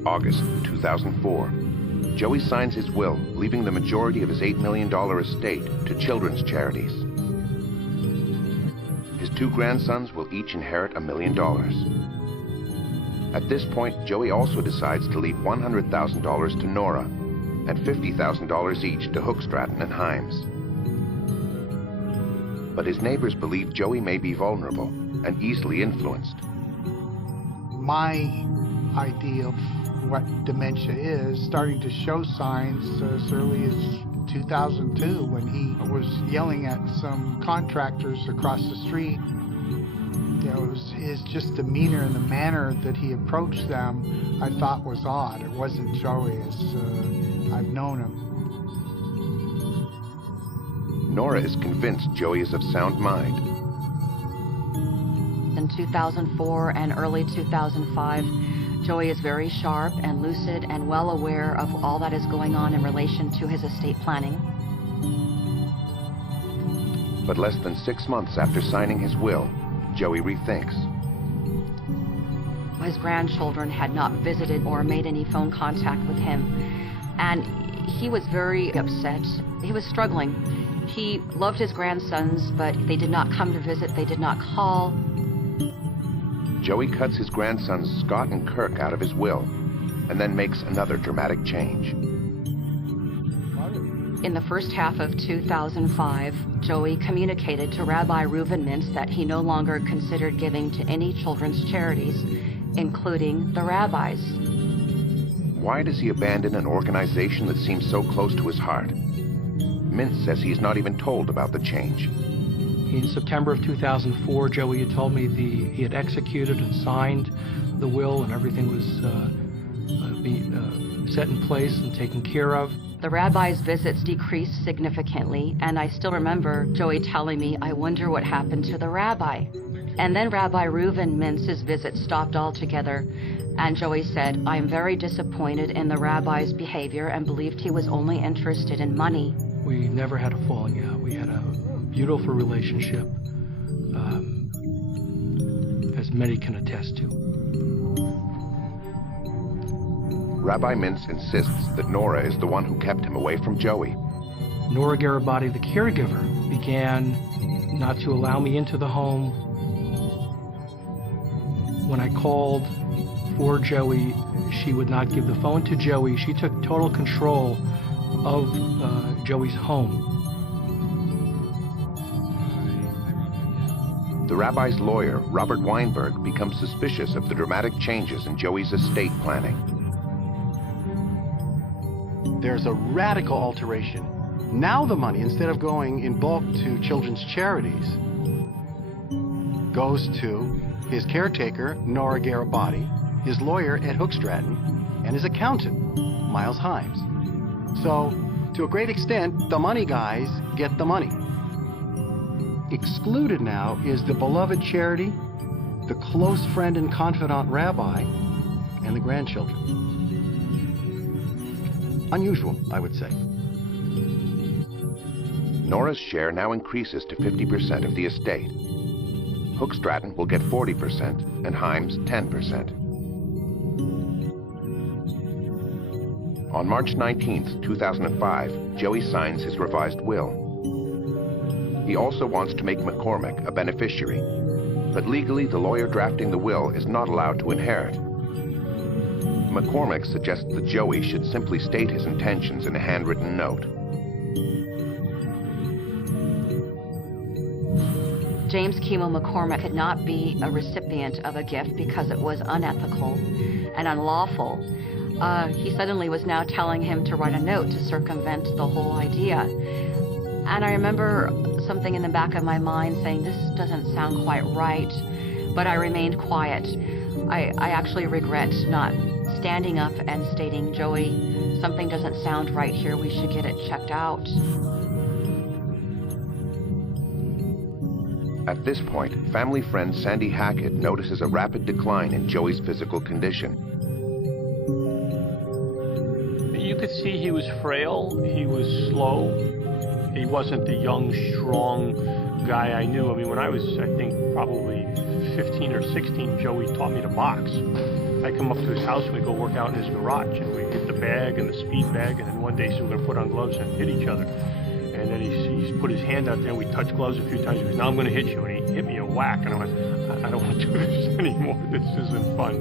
August 2004. Joey signs his will, leaving the majority of his $8 million estate to children's charities. His two grandsons will each inherit $1 million. At this point, Joey also decides to leave $100,000 to Nora and $50,000 each to Hookstratton and Himes. But his neighbors believe Joey may be vulnerable and easily influenced. My idea of what dementia is starting to show signs as early as 2002 when he was yelling at some contractors across the street. You know, it was his just demeanor and the manner that he approached them I thought was odd. It wasn't Joey as I've known him. Nora is convinced Joey is of sound mind. In 2004 and early 2005, Joey is very sharp and lucid and well aware of all that is going on in relation to his estate planning. But less than 6 months after signing his will, Joey rethinks. His grandchildren had not visited or made any phone contact with him, and he was very upset. He was struggling. He loved his grandsons, but they did not come to visit, they did not call. Joey cuts his grandsons Scott and Kirk out of his will, and then makes another dramatic change. In the first half of 2005, Joey communicated to Rabbi Reuven Mintz that he no longer considered giving to any children's charities, including the rabbis. Why does he abandon an organization that seems so close to his heart? Mintz says he's not even told about the change. In September of 2004, Joey had told me he had executed and signed the will and everything was set in place and taken care of. The rabbi's visits decreased significantly, and I still remember Joey telling me, "I wonder what happened to the rabbi." And then Rabbi Reuven Mintz's visit stopped altogether, and Joey said, "I am very disappointed in the rabbi's behavior and believed he was only interested in money." We never had a falling out. We had a beautiful relationship, as many can attest to. Rabbi Mintz insists that Nora is the one who kept him away from Joey. Nora Garibati, the caregiver, began not to allow me into the home. When I called for Joey, she would not give the phone to Joey. She took total control of Joey's home. The rabbi's lawyer, Robert Weinberg, becomes suspicious of the dramatic changes in Joey's estate planning. There's a radical alteration. Now the money, instead of going in bulk to children's charities, goes to his caretaker, Nora Garibati, his lawyer, Ed Hookstratton, and his accountant, Miles Himes. So, to a great extent, the money guys get the money. Excluded now is the beloved charity, the close friend and confidant rabbi, and the grandchildren. Unusual, I would say. Nora's share now increases to 50% of the estate. Hookstratton will get 40% and Himes 10%. On March 19th, 2005, Joey signs his revised will. He also wants to make McCormick a beneficiary, but legally the lawyer drafting the will is not allowed to inherit. McCormick suggests that Joey should simply state his intentions in a handwritten note. James Kimo McCormick could not be a recipient of a gift because it was unethical and unlawful. He suddenly was now telling him to write a note to circumvent the whole idea. And I remember something in the back of my mind saying, this doesn't sound quite right, but I remained quiet. I actually regret not standing up and stating, Joey, something doesn't sound right here, we should get it checked out. At this point, family friend Sandy Hackett notices a rapid decline in Joey's physical condition. You could see he was frail, he was slow. He wasn't the young, strong guy I knew. I mean, when I was, I think, probably 15 or 16, Joey taught me to box. I'd come up to his house and we'd go work out in his garage, and we'd hit the bag and the speed bag, and then one day he said we're going to put on gloves and hit each other. And then he put his hand out there, and we touched gloves a few times. He goes, now I'm going to hit you. And he hit me a whack, and I went, I don't want to do this anymore. This isn't fun.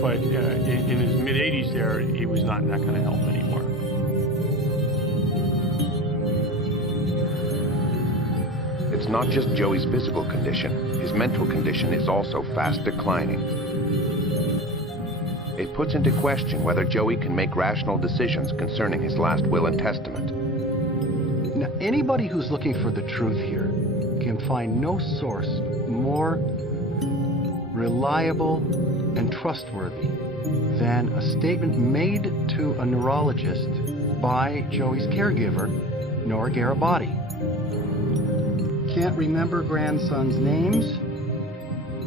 But in his mid-80s there, he was not in that kind of health anymore. It's not just Joey's physical condition. His mental condition is also fast declining. It puts into question whether Joey can make rational decisions concerning his last will and testament. Now, anybody who's looking for the truth here can find no source more reliable and trustworthy than a statement made to a neurologist by Joey's caregiver, Nora Garibati. Can't remember grandson's names.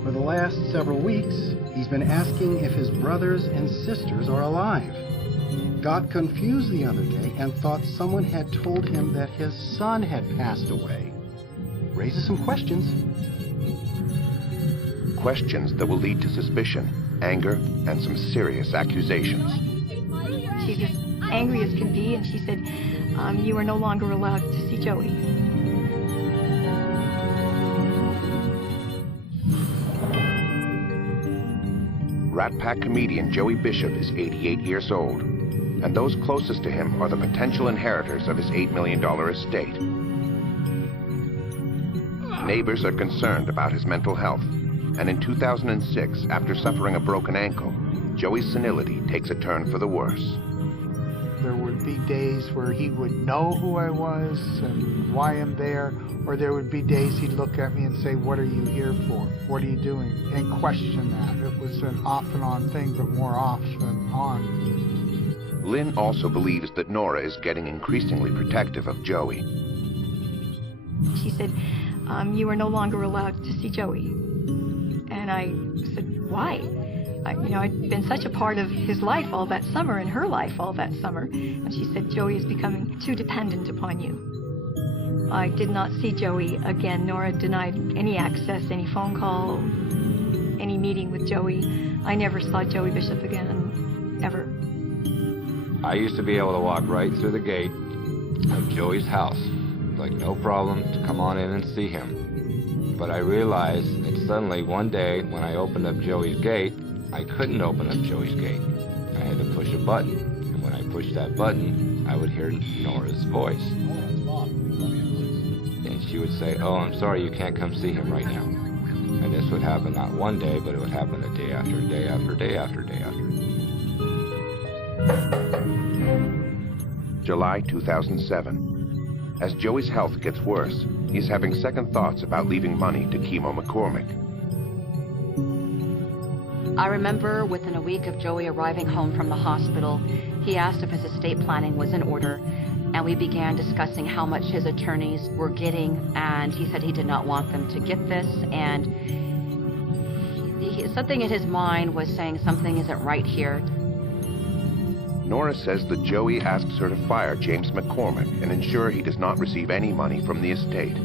For the last several weeks, he's been asking if his brothers and sisters are alive. Got confused the other day and thought someone had told him that his son had passed away. Raises some questions. Questions that will lead to suspicion, anger, and some serious accusations. She's as angry as can be, and she said, you are no longer allowed to see Joey. Rat Pack comedian Joey Bishop is 88 years old, and those closest to him are the potential inheritors of his $8 million estate. Neighbors are concerned about his mental health, and in 2006, after suffering a broken ankle, Joey's senility takes a turn for the worse. There would be days where he would know who I was and why I'm there, or there would be days he'd look at me and say, what are you here for? What are you doing? And question that. It was an off and on thing, but more off than on. Lynn also believes that Nora is getting increasingly protective of Joey. She said, you are no longer allowed to see Joey. And I said, why? I'd been such a part of his life all that summer and her life all that summer. And she said, Joey is becoming too dependent upon you. I did not see Joey again. Nora denied any access, any phone call, any meeting with Joey. I never saw Joey Bishop again, ever. I used to be able to walk right through the gate of Joey's house, like no problem to come on in and see him. But I realized that suddenly one day when I opened up Joey's gate, I couldn't open up Joey's gate. I had to push a button, and when I pushed that button, I would hear Nora's voice. And she would say, oh, I'm sorry, you can't come see him right now. And this would happen not one day, but it would happen a day after day after day after day after. July 2007. As Joey's health gets worse, he's having second thoughts about leaving money to Chemo McCormick. I remember within a week of Joey arriving home from the hospital, he asked if his estate planning was in order, and we began discussing how much his attorneys were getting, and he said he did not want them to get this, and something in his mind was saying something isn't right here. Nora says that Joey asks her to fire James McCormick and ensure he does not receive any money from the estate.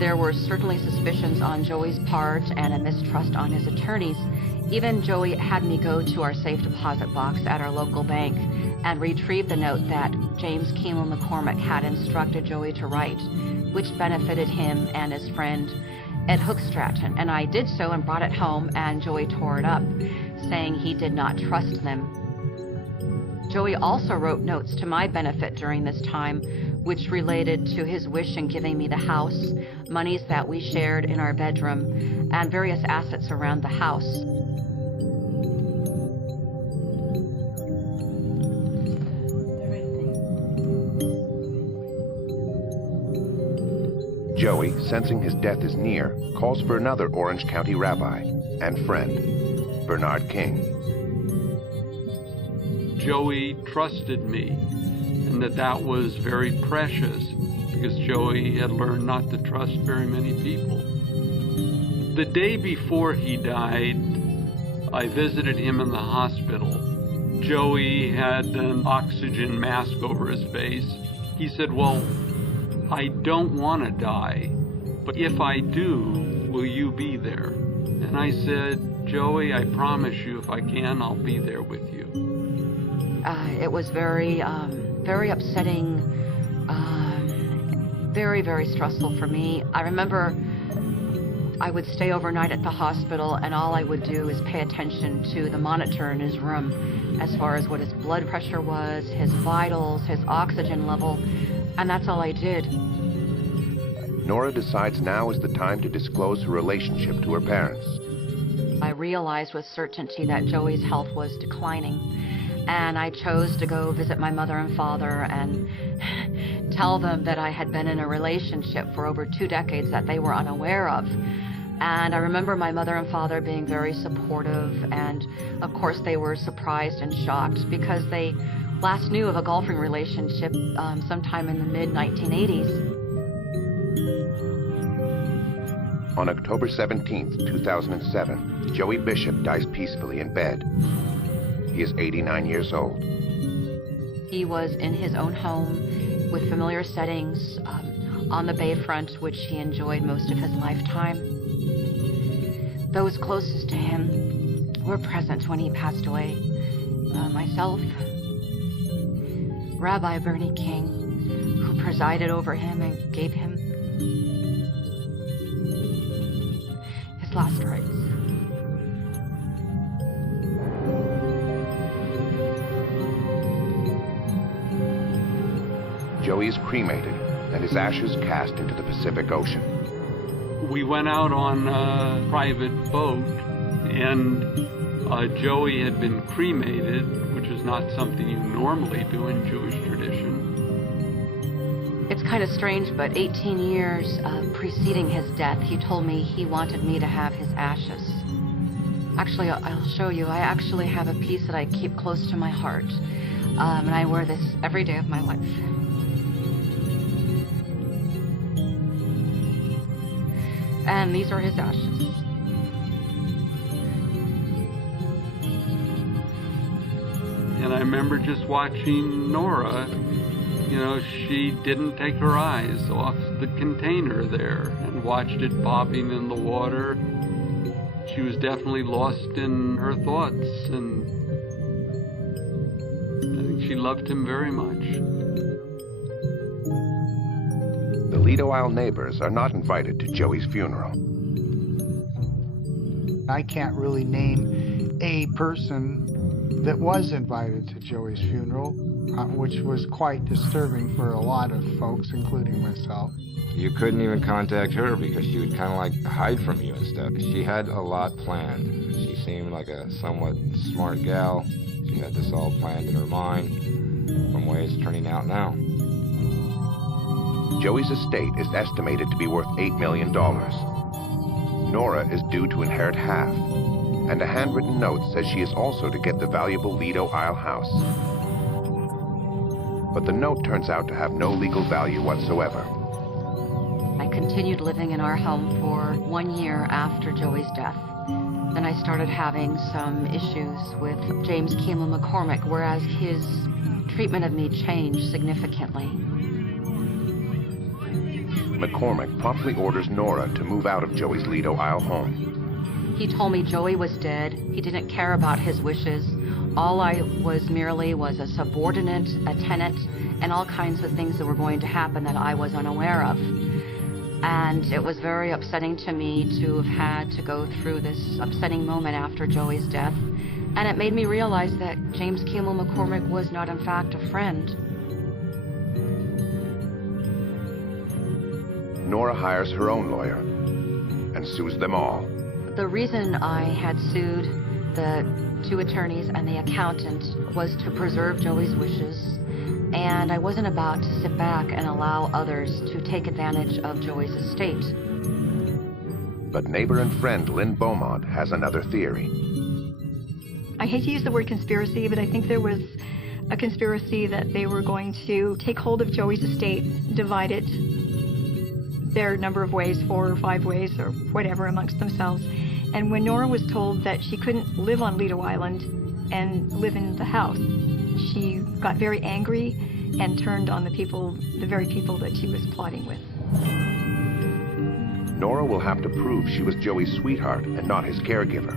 There were certainly suspicions on Joey's part and a mistrust on his attorneys. Even Joey had me go to our safe deposit box at our local bank and retrieve the note that James Chemo McCormick had instructed Joey to write, which benefited him and his friend Ed Hookstratton. And I did so and brought it home, and Joey tore it up, saying he did not trust them. Joey also wrote notes to my benefit during this time, which related to his wish in giving me the house, monies that we shared in our bedroom, and various assets around the house. Joey, sensing his death is near, calls for another Orange County rabbi and friend, Bernard King. Joey trusted me, and that was very precious, because Joey had learned not to trust very many people. The day before he died, I visited him in the hospital. Joey had an oxygen mask over his face. He said, well, I don't want to die, but if I do, will you be there? And I said, Joey, I promise you, if I can, I'll be there with you. It was very upsetting, very, very stressful for me. I remember I would stay overnight at the hospital, and all I would do is pay attention to the monitor in his room as far as what his blood pressure was, his vitals, his oxygen level, and that's all I did. Nora decides now is the time to disclose her relationship to her parents. I realized with certainty that Joey's health was declining, and I chose to go visit my mother and father and tell them that I had been in a relationship for over 2 decades that they were unaware of. And I remember my mother and father being very supportive, and of course they were surprised and shocked because they last knew of a golfing relationship sometime in the mid-1980s. On October 17th, 2007, Joey Bishop dies peacefully in bed. He is 89 years old. He was in his own home with familiar settings on the bayfront, which he enjoyed most of his lifetime. Those closest to him were present when he passed away. Myself, Rabbi Bernie King, who presided over him and gave him his last rites. Joey is cremated and his ashes cast into the Pacific Ocean. We went out on a private boat, and Joey had been cremated, which is not something you normally do in Jewish tradition. It's kind of strange, but 18 years preceding his death, he told me he wanted me to have his ashes. Actually, I'll show you. I actually have a piece that I keep close to my heart, and I wear this every day of my life. And these are his ashes. And I remember just watching Nora. You know, she didn't take her eyes off the container there and watched it bobbing in the water. She was definitely lost in her thoughts, and I think she loved him very much. The Lido Isle neighbors are not invited to Joey's funeral. I can't really name a person that was invited to Joey's funeral, which was quite disturbing for a lot of folks, including myself. You couldn't even contact her because she would kind of like hide from you and stuff. She had a lot planned. She seemed like a somewhat smart gal. She had this all planned in her mind from the way it's turning out now. Joey's estate is estimated to be worth $8 million. Nora is due to inherit half, and a handwritten note says she is also to get the valuable Lido Isle house. But the note turns out to have no legal value whatsoever. I continued living in our home for 1 year after Joey's death. Then I started having some issues with James Keeler McCormick, whereas his treatment of me changed significantly. McCormick promptly orders Nora to move out of Joey's Lido Isle home. He told me Joey was dead. He didn't care about his wishes. All I was merely was a subordinate, a tenant, and all kinds of things that were going to happen that I was unaware of. And it was very upsetting to me to have had to go through this upsetting moment after Joey's death. And it made me realize that James Keeler McCormick was not, in fact, a friend. Nora hires her own lawyer and sues them all. The reason I had sued the 2 attorneys and the accountant was to preserve Joey's wishes, and I wasn't about to sit back and allow others to take advantage of Joey's estate. But neighbor and friend Lynn Beaumont has another theory. I hate to use the word conspiracy, but I think there was a conspiracy that they were going to take hold of Joey's estate, divide it their number of ways, 4 or 5 ways or whatever, amongst themselves. And when Nora was told that she couldn't live on Lido Island and live in the house, she got very angry and turned on the very people that she was plotting with. Nora will have to prove she was Joey's sweetheart and not his caregiver.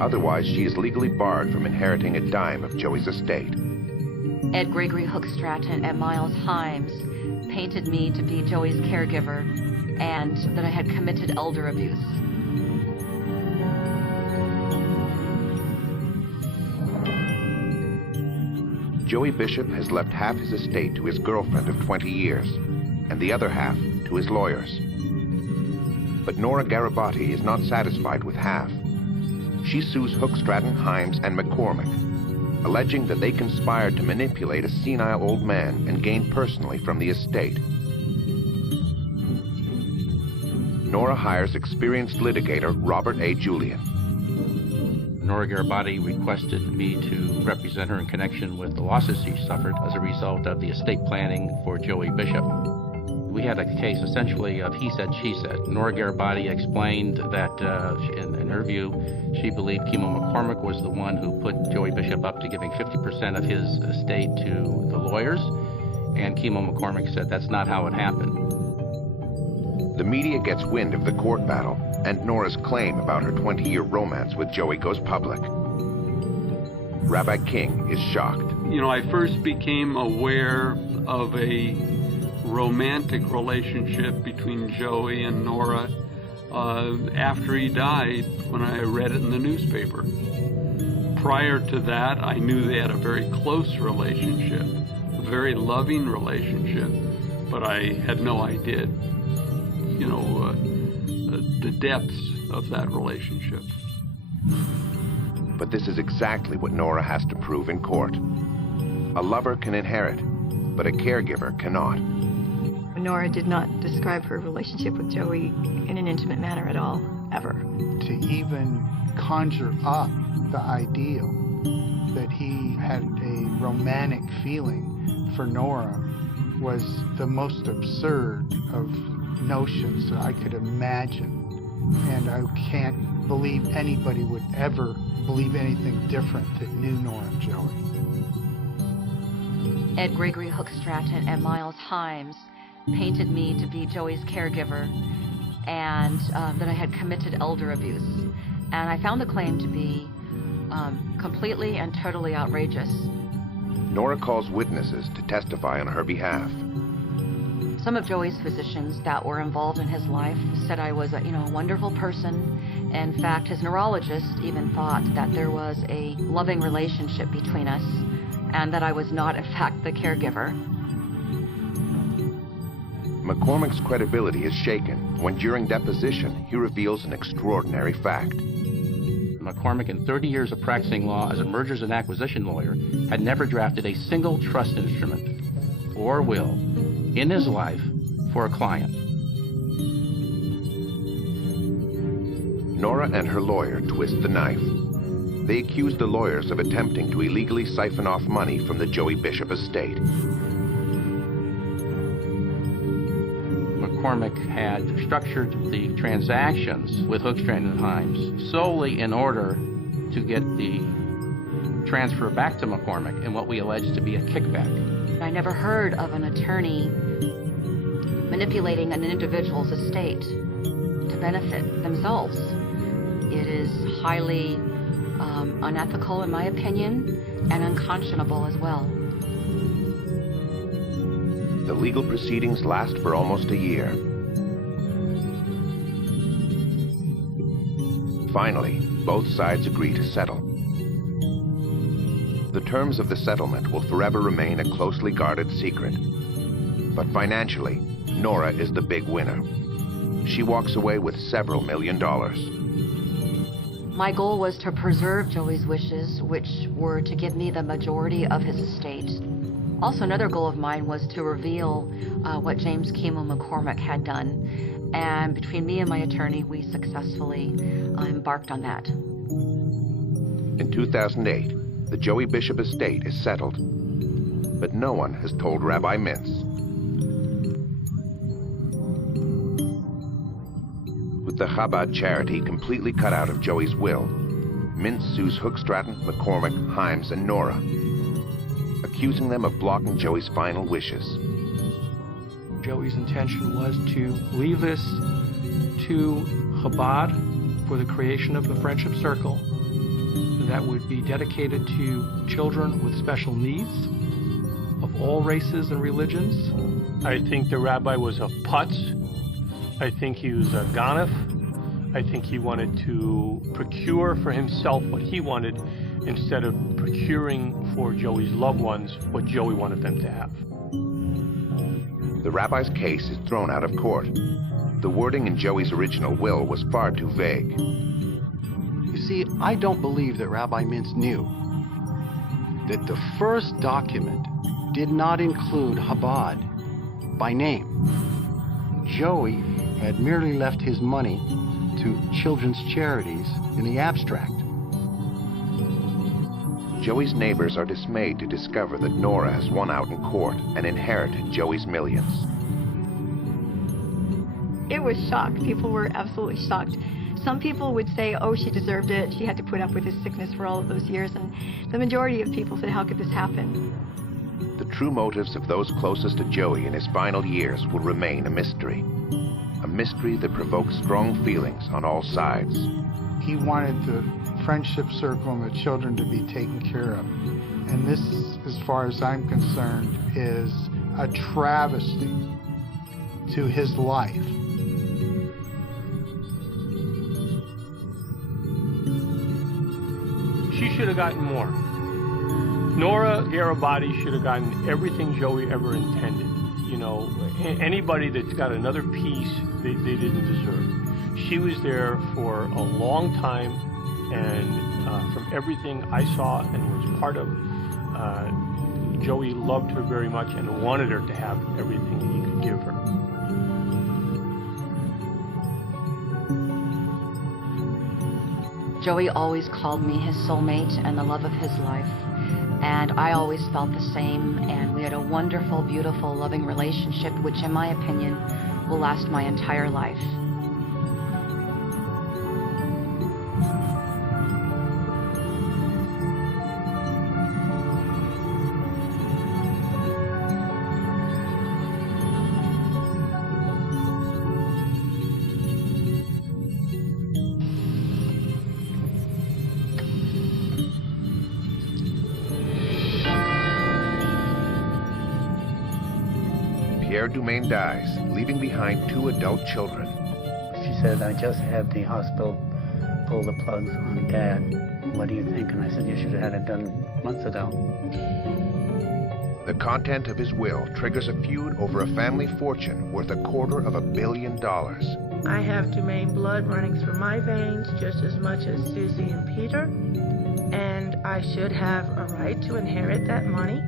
Otherwise, she is legally barred from inheriting a dime of Joey's estate. Ed Gregory Hookstratton and Miles Himes painted me to be Joey's caregiver and that I had committed elder abuse. Joey Bishop has left half his estate to his girlfriend of 20 years, and the other half to his lawyers. But Nora Garibaldi is not satisfied with half. She sues Hookstratton, Himes, and McCormick, alleging that they conspired to manipulate a senile old man and gain personally from the estate. Nora hires experienced litigator Robert A. Julian. Nora Garibaldi requested me to represent her in connection with the losses she suffered as a result of the estate planning for Joey Bishop. We had a case essentially of he said, she said. Nora Garibaldi explained that in her view, she believed Keeler McCormick was the one who put Joey Bishop up to giving 50% of his estate to the lawyers, and Keeler McCormick said that's not how it happened. The media gets wind of the court battle, and Nora's claim about her 20-year romance with Joey goes public. Rabbi King is shocked. You know, I first became aware of a romantic relationship between Joey and Nora after he died, when I read it in the newspaper. Prior to that, I knew they had a very close relationship, a very loving relationship, but I had no idea, you know, the depths of that relationship. But this is exactly what Nora has to prove in court. A lover can inherit, but a caregiver cannot. Nora did not describe her relationship with Joey in an intimate manner at all, ever. To even conjure up the ideal that he had a romantic feeling for Nora was the most absurd of notions that I could imagine. And I can't believe anybody would ever believe anything different that knew Nora and Joey. Ed Gregory Hookstratton and Miles Himes painted me to be Joey's caregiver and that I had committed elder abuse. And I found the claim to be completely and totally outrageous. Nora calls witnesses to testify on her behalf. Some of Joey's physicians that were involved in his life said I was a wonderful person. In fact, his neurologist even thought that there was a loving relationship between us and that I was not, in fact, the caregiver. McCormick's credibility is shaken when during deposition he reveals an extraordinary fact. McCormick, in 30 years of practicing law as a mergers and acquisition lawyer, had never drafted a single trust instrument or will in his life for a client. Nora and her lawyer twist the knife. They accuse the lawyers of attempting to illegally siphon off money from the Joey Bishop estate. McCormick had structured the transactions with Hookstratton and Himes solely in order to get the transfer back to McCormick in what we allege to be a kickback. I never heard of an attorney manipulating an individual's estate to benefit themselves. It is highly unethical, in my opinion, and unconscionable as well. The legal proceedings last for almost a year. Finally, both sides agree to settle. The terms of the settlement will forever remain a closely guarded secret. But financially, Nora is the big winner. She walks away with several $1 million. My goal was to preserve Joey's wishes, which were to give me the majority of his estate. Also, another goal of mine was to reveal what James Kimo McCormick had done. And between me and my attorney, we successfully embarked on that. In 2008, the Joey Bishop estate is settled. But no one has told Rabbi Mintz. With the Chabad charity completely cut out of Joey's will, Mintz sues Hookstratton, McCormick, Himes, and Nora, accusing them of blocking Joey's final wishes. Joey's intention was to leave this to Chabad for the creation of the Friendship Circle that would be dedicated to children with special needs of all races and religions. I think the rabbi was a putz. I think he was a ganef. I think he wanted to procure for himself what he wanted instead of procuring for Joey's loved ones what Joey wanted them to have. The rabbi's case is thrown out of court. The wording in Joey's original will was far too vague. You see, I don't believe that Rabbi Mintz knew that the first document did not include Chabad by name. Joey had merely left his money to children's charities in the abstract. Joey's neighbors are dismayed to discover that Nora has won out in court and inherited Joey's millions. It was shocked. People were absolutely shocked. Some people would say, oh, she deserved it. She had to put up with his sickness for all of those years. And the majority of people said, how could this happen? The true motives of those closest to Joey in his final years will remain a mystery. A mystery that provokes strong feelings on all sides. He wanted the Friendship Circle and the children to be taken care of. And this, as far as I'm concerned, is a travesty to his life. She should have gotten more. Nora Garabati should have gotten everything Joey ever intended. You know, anybody that's got another piece, they didn't deserve. She was there for a long time, and from everything I saw and was part of, Joey loved her very much and wanted her to have everything he could give her. Joey always called me his soulmate and the love of his life. And I always felt the same, and we had a wonderful, beautiful, loving relationship, which in my opinion will last my entire life. Pierre Dumaine dies, leaving behind 2 adult children. She said, I just had the hospital pull the plugs on Dad. What do you think? And I said, you should have had it done months ago. The content of his will triggers a feud over a family fortune worth $250 million. I have Dumaine blood running through my veins just as much as Susie and Peter, and I should have a right to inherit that money.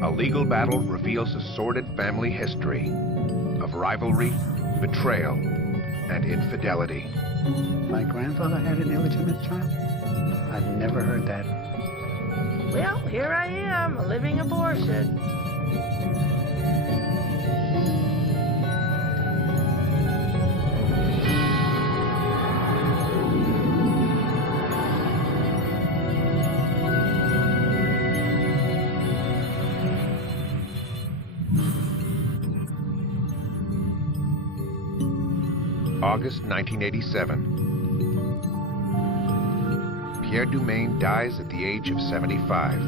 A legal battle reveals a sordid family history of rivalry, betrayal, and infidelity. My grandfather had an illegitimate child? I've never heard that. Well, here I am, a living abortion. August 1987. Pierre Dumaine dies at the age of 75.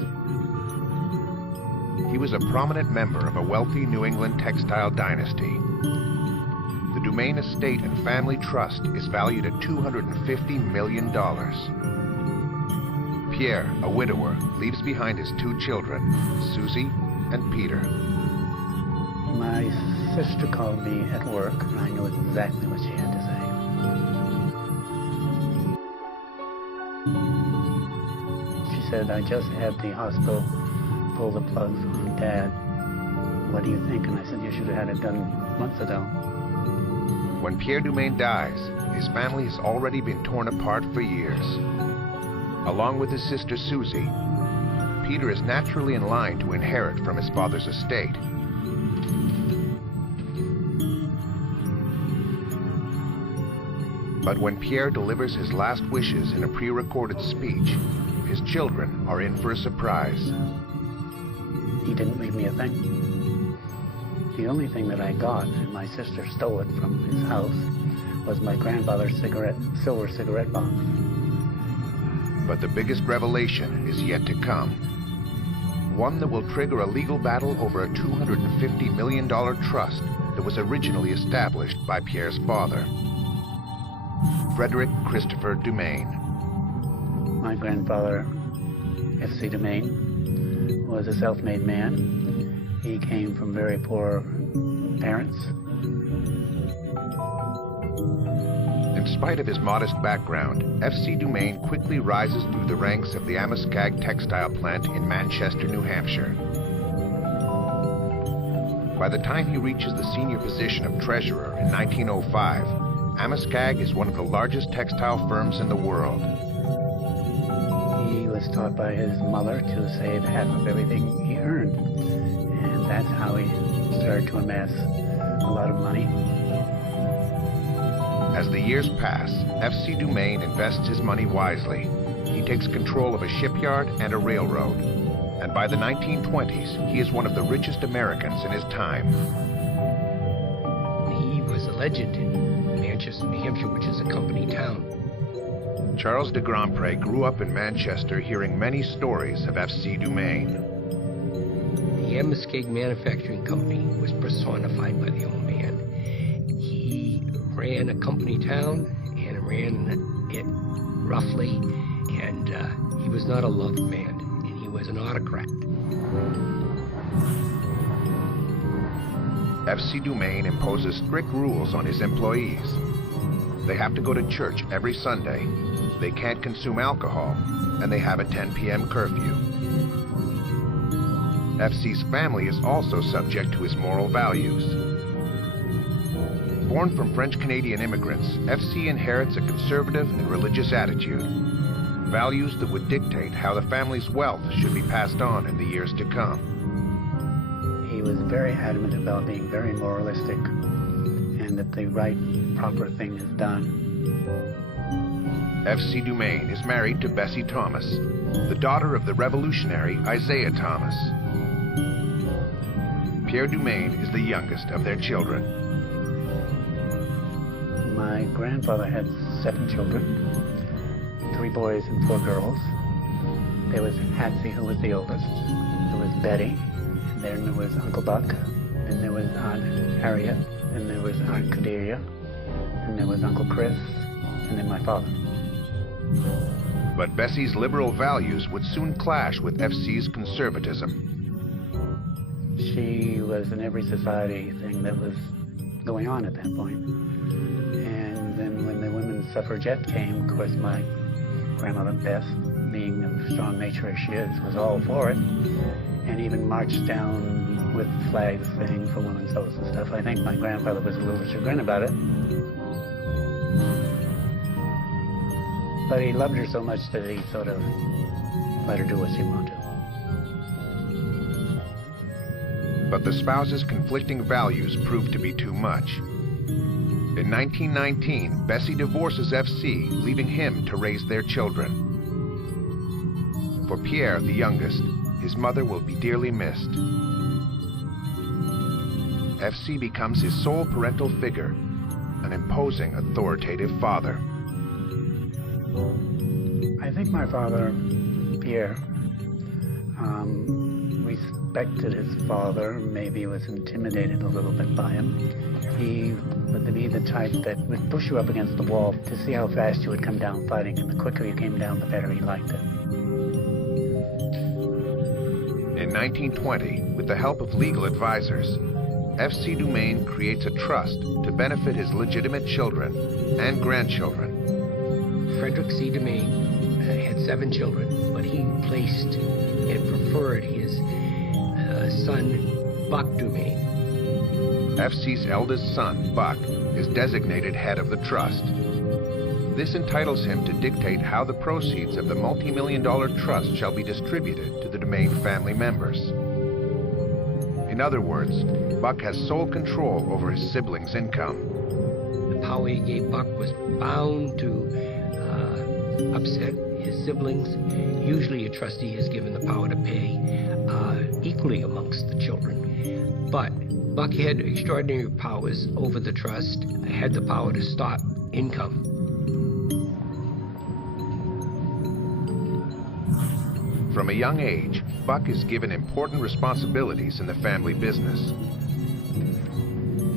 He was a prominent member of a wealthy New England textile dynasty. The Dumaine estate and family trust is valued at $250 million. Pierre, a widower, leaves behind his 2 children, Susie and Peter. My sister called me at work, and I knew exactly what she had to say. She said, I just had the hospital pull the plugs on Dad. What do you think? And I said, you should have had it done months ago. When Pierre Dumaine dies, his family has already been torn apart for years. Along with his sister Susie, Peter is naturally in line to inherit from his father's estate. But when Pierre delivers his last wishes in a pre-recorded speech, his children are in for a surprise. He didn't leave me a thing. The only thing that I got, and my sister stole it from his house, was my grandfather's silver cigarette box. But the biggest revelation is yet to come. One that will trigger a legal battle over a $250 million trust that was originally established by Pierre's father. Frederick Christopher Dumaine. My grandfather, F.C. Dumaine, was a self-made man. He came from very poor parents. In spite of his modest background, F.C. Dumaine quickly rises through the ranks of the Amoscag textile plant in Manchester, New Hampshire. By the time he reaches the senior position of treasurer in 1905, Amoscag is one of the largest textile firms in the world. He was taught by his mother to save half of everything he earned. And that's how he started to amass a lot of money. As the years pass, F.C. Dumaine invests his money wisely. He takes control of a shipyard and a railroad. And by the 1920s, he is one of the richest Americans in his time. He was a legend in Manchester, New Hampshire, which is a company town. Charles de Grandpré grew up in Manchester hearing many stories of F.C. Dumaine. The Amoscag Manufacturing Company was personified by the old man. He ran a company town and ran it roughly, and he was not a loved man, and he was an autocrat. F.C. Dumaine imposes strict rules on his employees. They have to go to church every Sunday, they can't consume alcohol, and they have a 10 p.m. curfew. F.C.'s family is also subject to his moral values. Born from French-Canadian immigrants, F.C. inherits a conservative and religious attitude, values that would dictate how the family's wealth should be passed on in the years to come. He was very adamant about being very moralistic and that the right, proper thing is done. F.C. Dumaine is married to Bessie Thomas, the daughter of the revolutionary Isaiah Thomas. Pierre Dumaine is the youngest of their children. My grandfather had 7 children, 3 boys and 4 girls. There was Patsy, who was the oldest. There was Betty, and then there was Uncle Buck, and there was Aunt Harriet, and there was Aunt Cordelia, and there was Uncle Chris, and then my father. But Bessie's liberal values would soon clash with FC's conservatism. She was in every society thing that was going on at that point. And then when the women's suffragette came, of course, my grandmother Beth, being the strong nature as she is, was all for it, and even marched down with flags thing for women's votes and stuff. I think my grandfather was a little chagrined about it. But he loved her so much that he sort of let her do what she wanted to. But the spouses' conflicting values proved to be too much. In 1919, Bessie divorces FC, leaving him to raise their children. For Pierre, the youngest, his mother will be dearly missed. FC becomes his sole parental figure, an imposing, authoritative father. I think my father, Pierre, respected his father, maybe was intimidated a little bit by him. He would be the type that would push you up against the wall to see how fast you would come down fighting, and the quicker you came down, the better he liked it. In 1920, with the help of legal advisors, F.C. Dumaine creates a trust to benefit his legitimate children and grandchildren. Frederick C. Dumaine had 7 children, but he placed and preferred his son, Buck Dumaine. F.C.'s eldest son, Buck, is designated head of the trust. This entitles him to dictate how the proceeds of the multi-million-dollar trust shall be distributed to the Dumaine family members. In other words, Buck has sole control over his siblings' income. The power he gave Buck was bound to upset his siblings. Usually a trustee is given the power to pay equally amongst the children. But Buck had extraordinary powers over the trust, had the power to stop income. From a young age, Buck is given important responsibilities in the family business.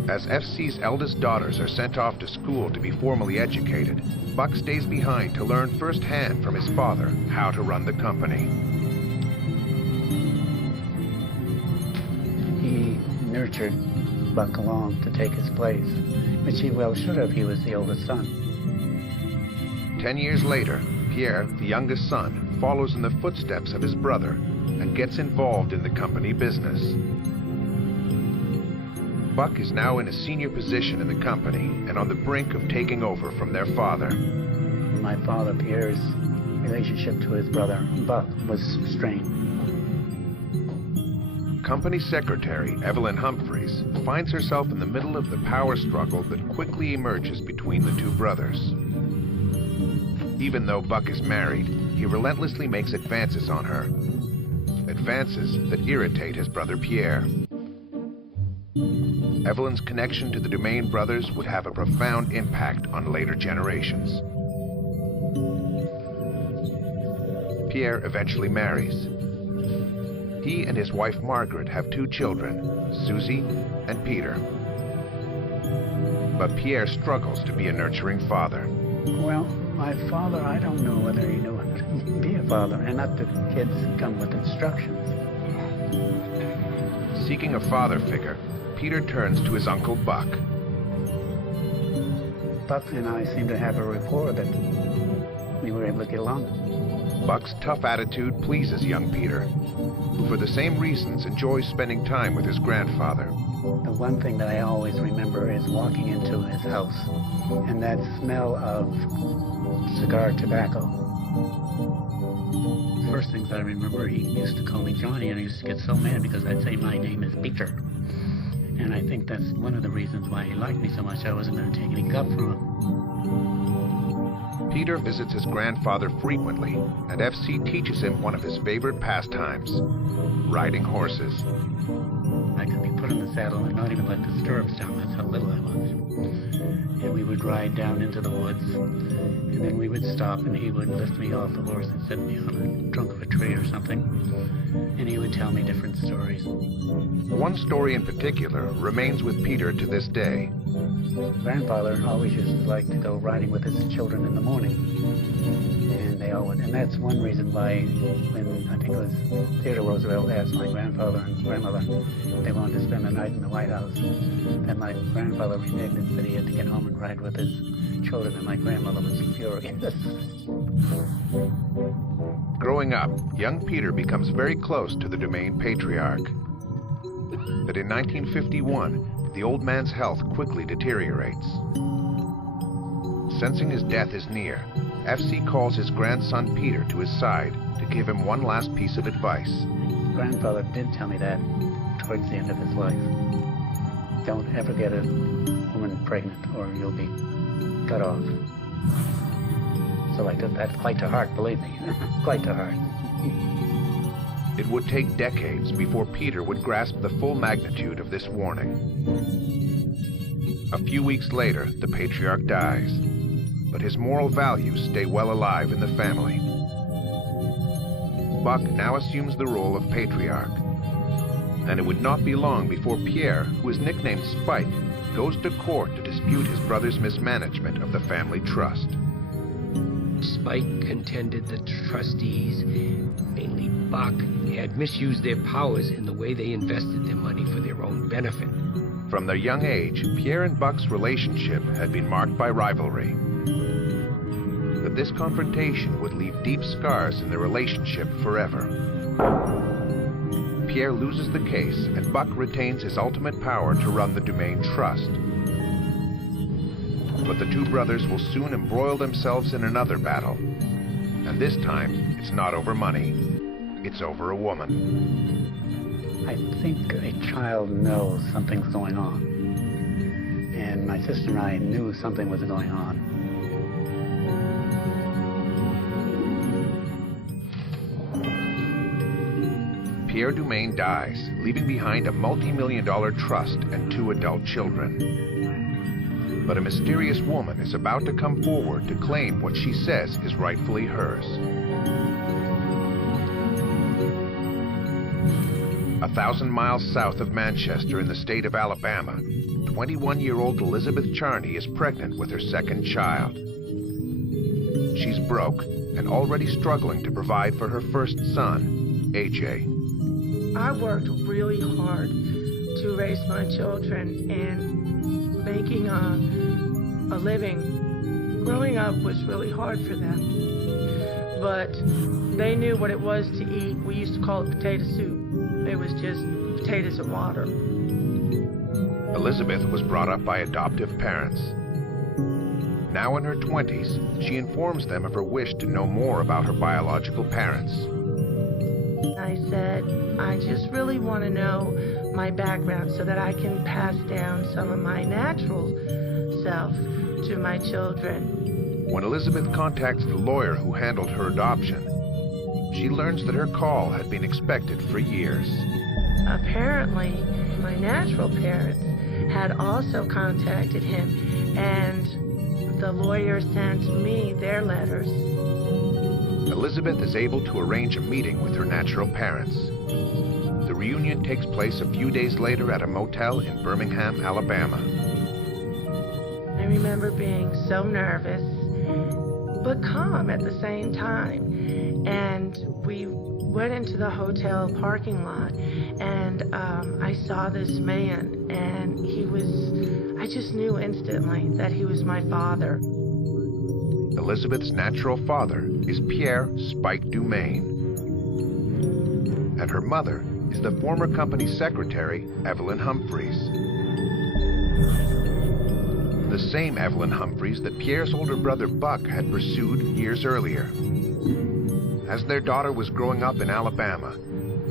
As F.C.'s eldest daughters are sent off to school to be formally educated, Buck stays behind to learn firsthand from his father how to run the company. He nurtured Buck along to take his place, which he well should have. He was the oldest son. 10 years later, Pierre, the youngest son, follows in the footsteps of his brother and gets involved in the company business. Buck is now in a senior position in the company and on the brink of taking over from their father. My father, Pierre's relationship to his brother, Buck, was strained. Company Secretary Evelyn Humphreys finds herself in the middle of the power struggle that quickly emerges between the two brothers. Even though Buck is married, he relentlessly makes advances on her. Advances that irritate his brother Pierre. Evelyn's connection to the Dumaine brothers would have a profound impact on later generations. Pierre eventually marries. He and his wife Margaret have 2 children, Susie and Peter. But Pierre struggles to be a nurturing father. Well, my father, I don't know whether he knew how to be a father, and not that kids come with instructions. Seeking a father figure, Peter turns to his uncle Buck. Buck and I seem to have a rapport that we were able to get along. Buck's tough attitude pleases young Peter, who for the same reasons enjoys spending time with his grandfather. The one thing that I always remember is walking into his house and that smell of cigar tobacco. First things I remember, he used to call me Johnny, and I used to get so mad because I'd say my name is Peter. And I think that's one of the reasons why he liked me so much. I wasn't going to take any guff from him. Peter visits his grandfather frequently, and FC teaches him one of his favorite pastimes, riding horses. I could be put in the saddle and not even let the stirrups down. That's how little I was. And we would ride down into the woods, and then we would stop, and he would lift me off the horse and set me on the trunk of a tree. country or something, and he would tell me different stories. One story in particular remains with Peter to this day. Grandfather always used to like to go riding with his children in the morning, and that's one reason why when I think it was Theodore Roosevelt asked my grandfather and grandmother if they wanted to spend the night in the White House, then my grandfather reneged and said he had to get home and ride with his children, and my grandmother was furious. Growing up, young Peter becomes very close to the Dumaine patriarch. But in 1951, the old man's health quickly deteriorates. Sensing his death is near, FC calls his grandson Peter to his side to give him one last piece of advice. Grandfather did tell me that towards the end of his life. Don't ever get a woman pregnant or you'll be cut off. So I took that quite to heart, believe me, quite to heart. It would take decades before Peter would grasp the full magnitude of this warning. A few weeks later, the patriarch dies, but his moral values stay well alive in the family. Buck now assumes the role of patriarch, and it would not be long before Pierre, who is nicknamed Spike, goes to court to dispute his brother's mismanagement of the family trust. Spike contended the trustees, mainly Buck, had misused their powers in the way they invested their money for their own benefit. From their young age, Pierre and Buck's relationship had been marked by rivalry. But this confrontation would leave deep scars in their relationship forever. Pierre loses the case, and Buck retains his ultimate power to run the Dumaine Trust. But the two brothers will soon embroil themselves in another battle. And this time, it's not over money. It's over a woman. I think a child knows something's going on. And my sister and I knew something was going on. Pierre Dumaine dies, leaving behind a multi-million-dollar trust and 2 adult children. But a mysterious woman is about to come forward to claim what she says is rightfully hers. 1,000 miles south of Manchester in the state of Alabama, 21-year-old Elizabeth Charney is pregnant with her second child. She's broke and already struggling to provide for her first son, AJ. I worked really hard to raise my children, and making a living growing up was really hard for them. But they knew what it was to eat. We used to call it potato soup. It was just potatoes and water. Elizabeth was brought up by adoptive parents. Now in her 20s, she informs them of her wish to know more about her biological parents. I said, I just really want to know my background so that I can pass down some of my natural self to my children. When Elizabeth contacts the lawyer who handled her adoption, she learns that her call had been expected for years. Apparently, my natural parents had also contacted him, and the lawyer sent me their letters. Elizabeth is able to arrange a meeting with her natural parents. The reunion takes place a few days later at a motel in Birmingham, Alabama. I remember being so nervous, but calm at the same time. And we went into the hotel parking lot, and I saw this man, and I just knew instantly that he was my father. Elizabeth's natural father is Pierre Spike Dumaine. And her mother is the former company secretary, Evelyn Humphreys. The same Evelyn Humphreys that Pierre's older brother Buck had pursued years earlier. As their daughter was growing up in Alabama,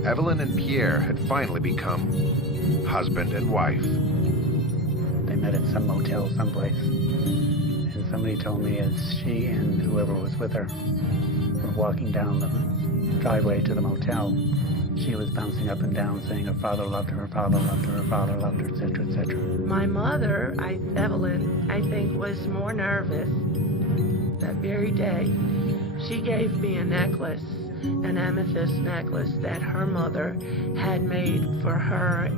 Evelyn and Pierre had finally become husband and wife. They met at some motel someplace. And somebody told me as she and whoever was with her were walking down the driveway to the motel, she was bouncing up and down saying her father loved her, her father loved her, her father loved her, etc., etc. My mother, Evelyn, I think was more nervous that very day. She gave me a necklace an amethyst necklace that her mother had made for her.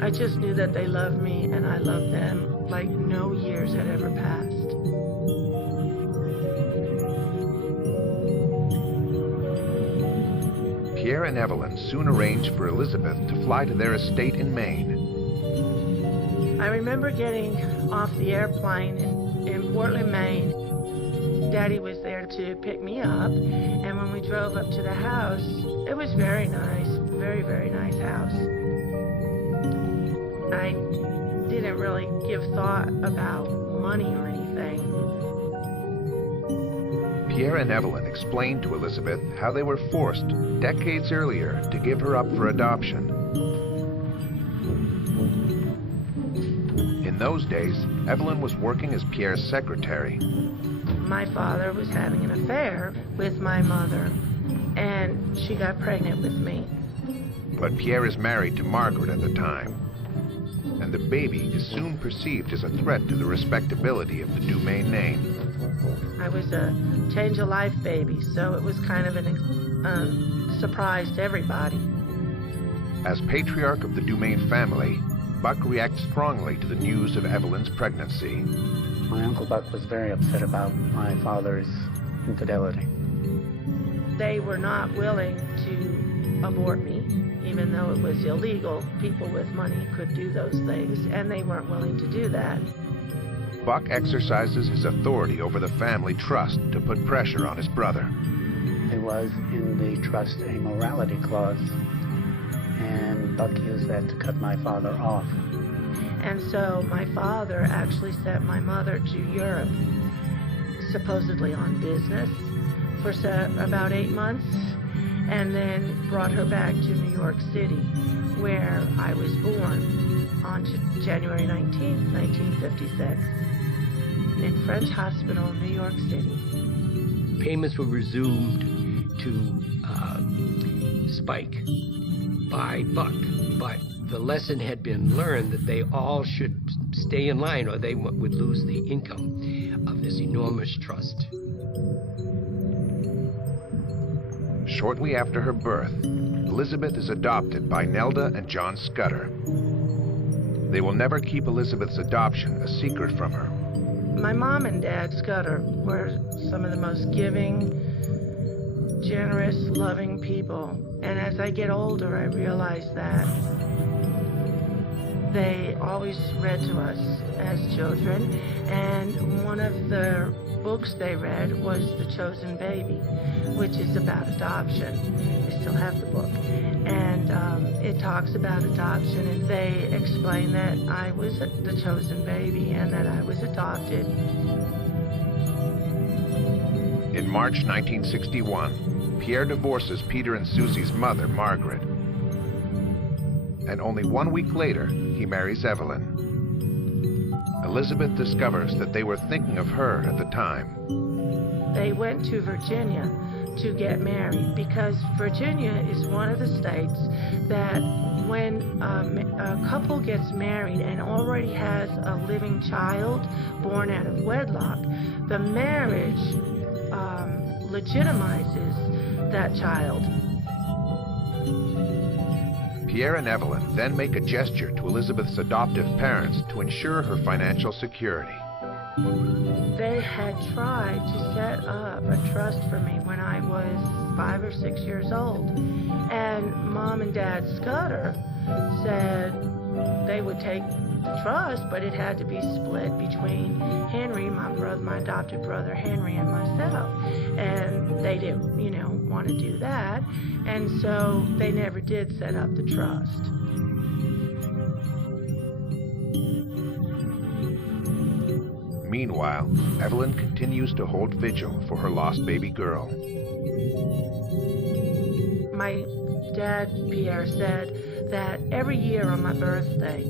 I just knew that they loved me and I loved them like no years had ever passed. Pierre and Evelyn soon arranged for Elizabeth to fly to their estate in Maine. I remember getting off the airplane in Portland, Maine. Daddy was there to pick me up, and when we drove up to the house, it was very nice, very, very nice house. I didn't really give thought about money or anything. Pierre and Evelyn explained to Elizabeth how they were forced, decades earlier, to give her up for adoption. In those days, Evelyn was working as Pierre's secretary. My father was having an affair with my mother, and she got pregnant with me. But Pierre is married to Margaret at the time, and the baby is soon perceived as a threat to the respectability of the Dumaine name. I was a change-of-life baby, so it was kind of a surprise to everybody. As patriarch of the Dumaine family, Buck reacts strongly to the news of Evelyn's pregnancy. My Uncle Buck was very upset about my father's infidelity. They were not willing to abort me, even though it was illegal. People with money could do those things, and they weren't willing to do that. Buck exercises his authority over the family trust to put pressure on his brother. There was in the trust a morality clause, and Buck used that to cut my father off. And so my father actually sent my mother to Europe, supposedly on business, for about 8 months, and then brought her back to New York City, where I was born on January 19th, 1956, in French Hospital, New York City. Payments were resumed to Spike by Buck, but the lesson had been learned that they all should stay in line or they would lose the income of this enormous trust. Shortly after her birth, Elizabeth is adopted by Nelda and John Scudder. They will never keep Elizabeth's adoption a secret from her. My mom and dad, Scudder, were some of the most giving, generous, loving people. And as I get older, I realize that they always read to us as children, and one of the books they read was The Chosen Baby, which is about adoption. I still have the book. And it talks about adoption, and they explain that I was the chosen baby and that I was adopted. In March 1961, Pierre divorces Peter and Susie's mother, Margaret. And only 1 week later, he marries Evelyn. Elizabeth discovers that they were thinking of her at the time. They went to Virginia to get married because Virginia is one of the states that when a couple gets married and already has a living child born out of wedlock, the marriage legitimizes that child. Pierre and Evelyn then make a gesture to Elizabeth's adoptive parents to ensure her financial security. They had tried to set up a trust for me when I was 5 or 6 years old. And Mom and Dad Scudder said they would take the trust, but it had to be split between Henry, my adopted brother Henry, and myself. And they didn't, want to do that. And so they never did set up the trust. Meanwhile, Evelyn continues to hold vigil for her lost baby girl. My dad, Pierre, said that every year on my birthday,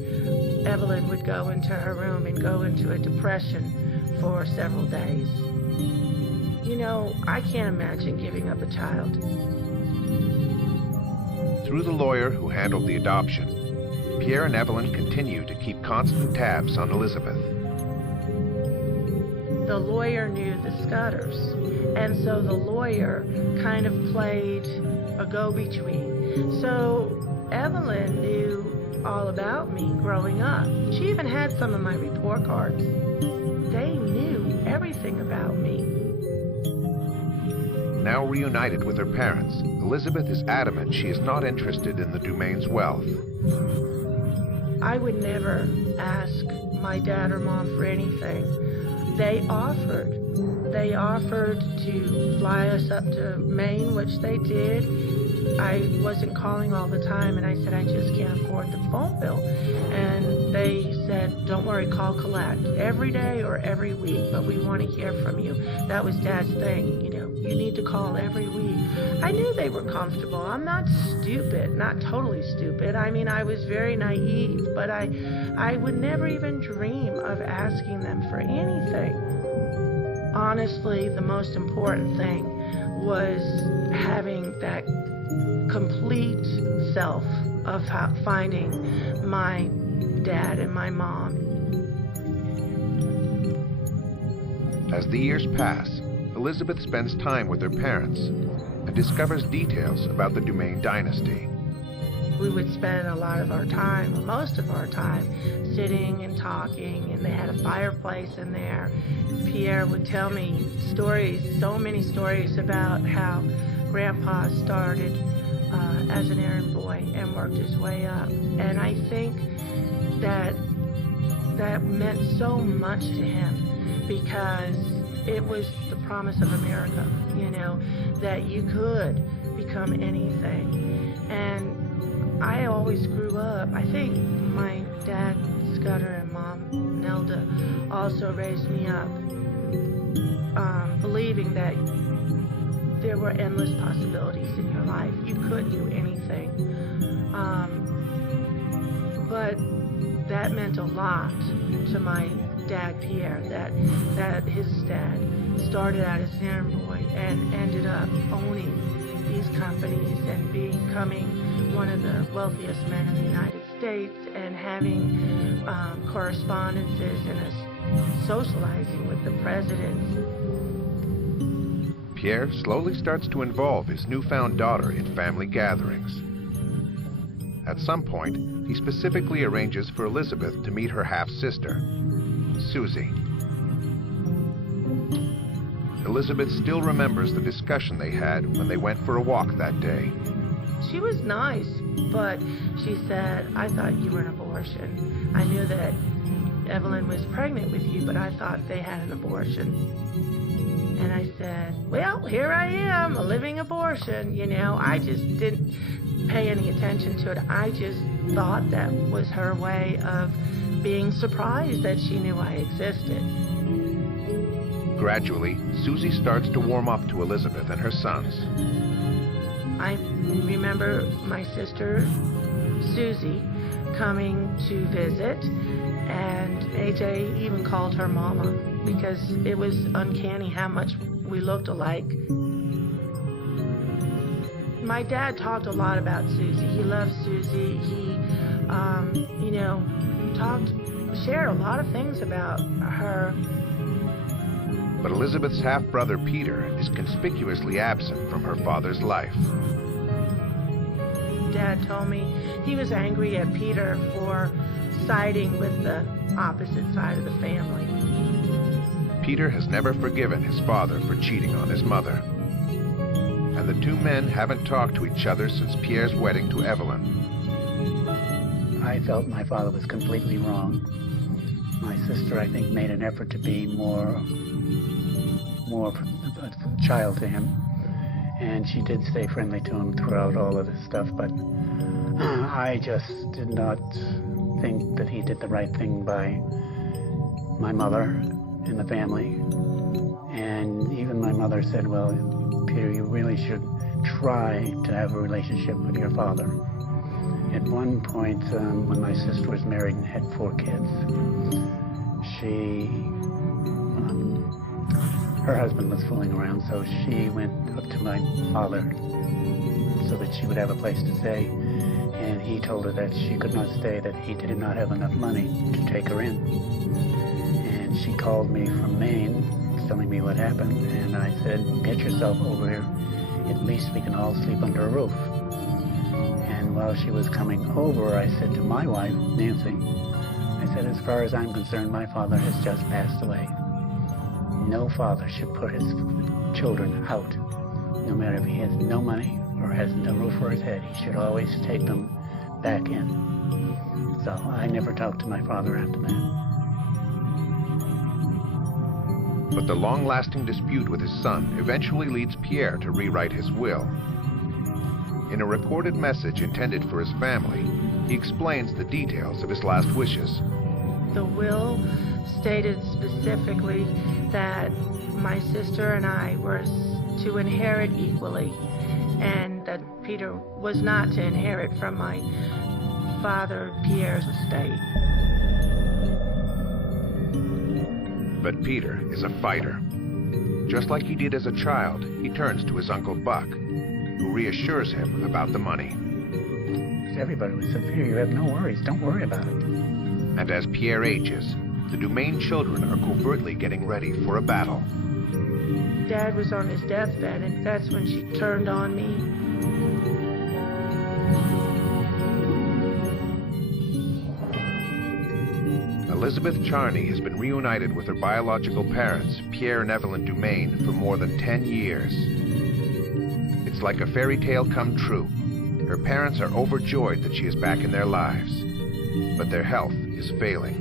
Evelyn would go into her room and go into a depression for several days. I can't imagine giving up a child. Through the lawyer who handled the adoption, Pierre and Evelyn continue to keep constant tabs on Elizabeth. The lawyer knew the Scudders, And so the lawyer kind of played a go-between. So Evelyn knew all about me growing up. She even had some of my report cards. They knew everything about me. Now reunited with her parents, Elizabeth is adamant she is not interested in the Dumain's wealth. I would never ask my dad or mom for anything. They offered. They offered to fly us up to Maine, which they did. I wasn't calling all the time, and I said, I just can't afford the phone bill. And they said, don't worry, call Colette every day or every week, but we want to hear from you. That was Dad's thing, you know, you need to call every week. I knew they were comfortable. I'm not stupid, not totally stupid. I mean, I was very naive, but I would never even dream of asking them for anything. Honestly, the most important thing was having that complete self of finding my dad and my mom. As the years pass, Elizabeth spends time with her parents and discovers details about the Dumain dynasty. We would spend a lot of our time, most of our time, sitting and talking, and they had a fireplace in there. Pierre would tell me stories, so many stories about how Grandpa started as an errand boy and worked his way up. And I think that meant so much to him, because it was the promise of America, you know, that you could become anything. And I always grew up, I think my dad, Scudder, and Mom, Nelda, also raised me up believing that there were endless possibilities in your life. You could do anything. But that meant a lot to my dad, Pierre, that his dad started out as an errand boy and ended up owning these companies and becoming one of the wealthiest men in the United States, and having correspondences and socializing with the presidents. Pierre slowly starts to involve his newfound daughter in family gatherings. At some point, he specifically arranges for Elizabeth to meet her half-sister, Susie. Elizabeth still remembers the discussion they had when they went for a walk that day. She was nice, but she said, I thought you were an abortion. I knew that Evelyn was pregnant with you, but I thought they had an abortion. And I said, well, here I am, a living abortion. You know, I just didn't pay any attention to it. I just thought that was her way of being surprised that she knew I existed. Gradually, Susie starts to warm up to Elizabeth and her sons. I remember my sister, Susie, coming to visit, and AJ even called her Mama, because it was uncanny how much we looked alike. My dad talked a lot about Susie. He loved Susie. He, you know, shared a lot of things about her. But Elizabeth's half-brother Peter is conspicuously absent from her father's life. Dad told me he was angry at Peter for siding with the opposite side of the family. Peter has never forgiven his father for cheating on his mother. And the two men haven't talked to each other since Pierre's wedding to Evelyn. I felt my father was completely wrong. My sister, I think, made an effort to be more a child to him, and she did stay friendly to him throughout all of this stuff, but I just did not think that he did the right thing by my mother and the family. And even my mother said, well, Peter, you really should try to have a relationship with your father. At one point, when my sister was married and had 4 kids, her husband was fooling around, so she went up to my father so that she would have a place to stay, and he told her that she could not stay, that he did not have enough money to take her in. And she called me from Maine telling me what happened, and I said, get yourself over here. At least we can all sleep under a roof. And while she was coming over, I said to my wife, Nancy, I said, as far as I'm concerned, my father has just passed away. No father should put his children out. No matter if he has no money or has no roof over his head, he should always take them back in. So I never talked to my father after that. But the long-lasting dispute with his son eventually leads Pierre to rewrite his will. In a recorded message intended for his family, he explains the details of his last wishes. The will stated specifically that my sister and I were to inherit equally, and that Peter was not to inherit from my father Pierre's estate. But Peter is a fighter. Just like he did as a child, he turns to his Uncle Buck, who reassures him about the money. Everybody was said, here, you have no worries, don't worry about it. And as Pierre ages, the Dumaine children are covertly getting ready for a battle. Dad was on his deathbed, and that's when she turned on me. Elizabeth Charney has been reunited with her biological parents, Pierre and Evelyn Dumaine, for more than 10 years. It's like a fairy tale come true. Her parents are overjoyed that she is back in their lives, but their health is failing.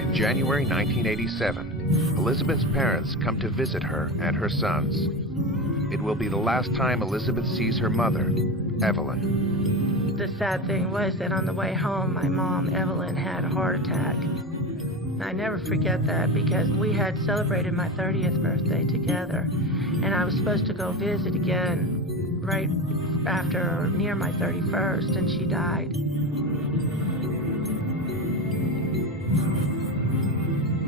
In January 1987, Elizabeth's parents come to visit her and her sons. It will be the last time Elizabeth sees her mother, Evelyn. The sad thing was that on the way home, my mom, Evelyn, had a heart attack. I never forget that because we had celebrated my 30th birthday together, and I was supposed to go visit again right after, near my 31st, and she died.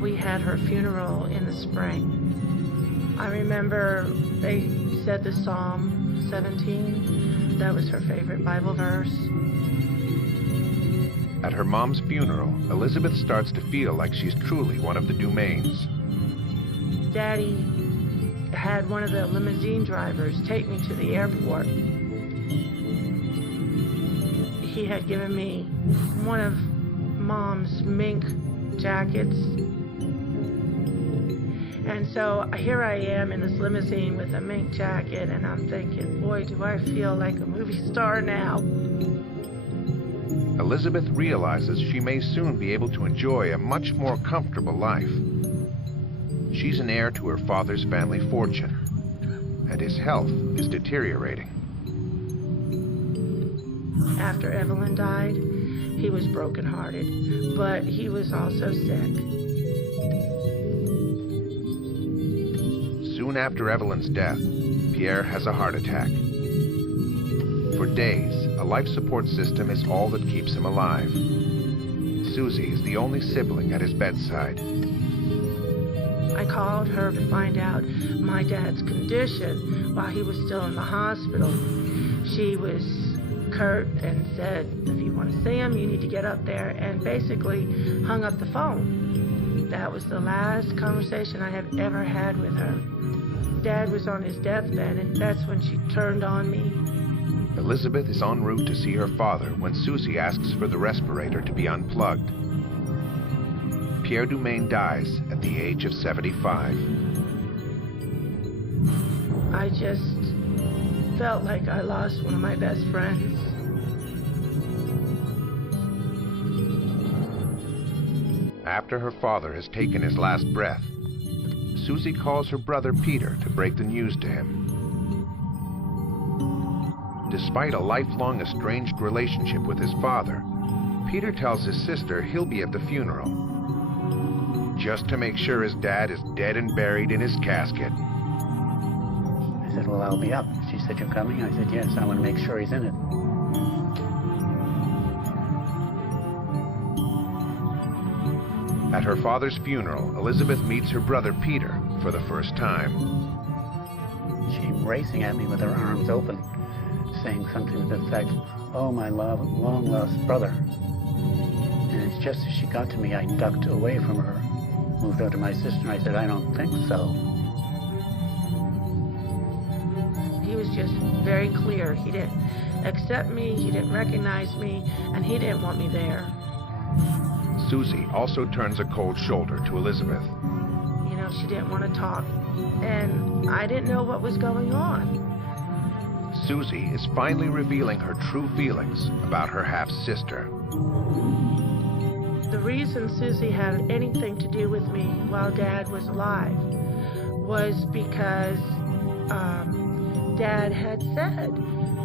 We had her funeral in the spring. I remember they said the Psalm 17. That was her favorite Bible verse. At her mom's funeral, Elizabeth starts to feel like she's truly one of the Dumaines. Daddy had one of the limousine drivers take me to the airport. He had given me one of Mom's mink jackets. And so here I am in this limousine with a mink jacket, and I'm thinking, boy, do I feel like a movie star now. Elizabeth realizes she may soon be able to enjoy a much more comfortable life. She's an heir to her father's family fortune, and his health is deteriorating. After Evelyn died, he was brokenhearted, but he was also sick. Soon after Evelyn's death, Pierre has a heart attack. For days, a life support system is all that keeps him alive. Susie is the only sibling at his bedside. I called her to find out my dad's condition while he was still in the hospital. She was curt and said, if you want to see him, you need to get up there, and basically hung up the phone. That was the last conversation I have ever had with her. Dad was on his deathbed, and that's when she turned on me. Elizabeth is en route to see her father when Susie asks for the respirator to be unplugged. Pierre Dumaine dies at the age of 75. I just felt like I lost one of my best friends. After her father has taken his last breath, Susie calls her brother Peter to break the news to him. Despite a lifelong estranged relationship with his father, Peter tells his sister he'll be at the funeral, just to make sure his dad is dead and buried in his casket. I said, well, I'll be up. She said, you're coming? I said, yes, I want to make sure he's in it. At her father's funeral, Elizabeth meets her brother Peter for the first time. She racing at me with her arms open, saying something to the effect, oh, my long-lost brother. And just as she got to me, I ducked away from her, moved over to my sister, and I said, I don't think so. He was just very clear. He didn't accept me, he didn't recognize me, and he didn't want me there. Susie also turns a cold shoulder to Elizabeth. You know, she didn't want to talk, and I didn't know what was going on. Susie is finally revealing her true feelings about her half-sister. The reason Susie had anything to do with me while Dad was alive was because Dad had said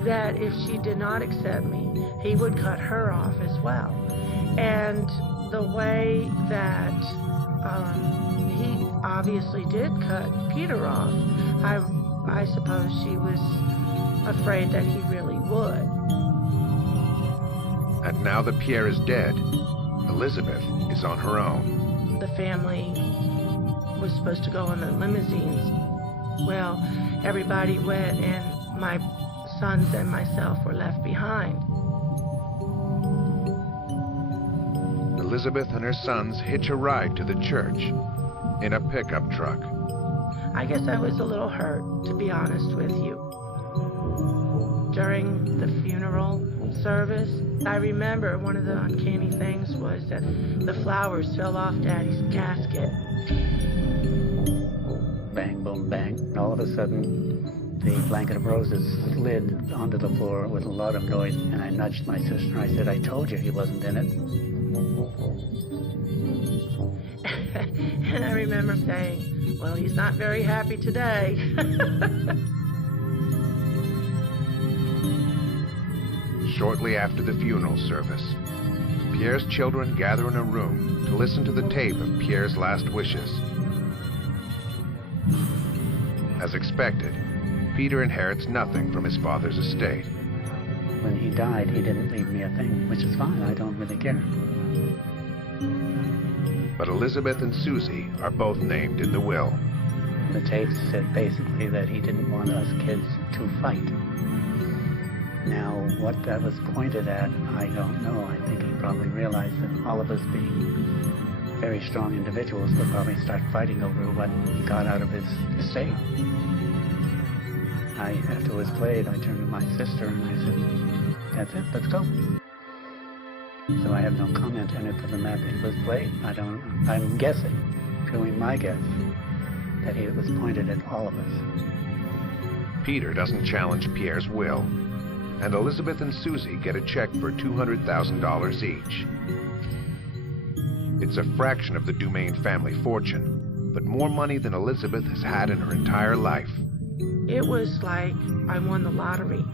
that if she did not accept me, he would cut her off as well. And the way that he obviously did cut Peter off, I suppose she was afraid that he really would. And now that Pierre is dead, Elizabeth is on her own. The family was supposed to go in the limousines. Well, everybody went and my sons and myself were left behind. Elizabeth and her sons hitch a ride to the church in a pickup truck. I guess I was a little hurt, to be honest with you. During the funeral service, I remember one of the uncanny things was that the flowers fell off Daddy's casket. Bang, boom, bang. And all of a sudden, the blanket of roses slid onto the floor with a lot of noise, and I nudged my sister and I said, I told you he wasn't in it. And I remember saying, well, he's not very happy today. Shortly after the funeral service, Pierre's children gather in a room to listen to the tape of Pierre's last wishes. As expected, Peter inherits nothing from his father's estate. When he died, he didn't leave me a thing, which is fine. I don't really care. But Elizabeth and Susie are both named in the will. The tape said basically that he didn't want us kids to fight. Now, what that was pointed at, I don't know. I think he probably realized that all of us being very strong individuals would probably start fighting over what he got out of his estate. After it was played, I turned to my sister and I said, that's it, let's go. So I have no comment on it other than that it was played. I'm guessing, purely my guess, that it was pointed at all of us. Peter doesn't challenge Pierre's will, and Elizabeth and Susie get a check for $200,000 each. It's a fraction of the Dumaine family fortune, but more money than Elizabeth has had in her entire life. It was like I won the lottery.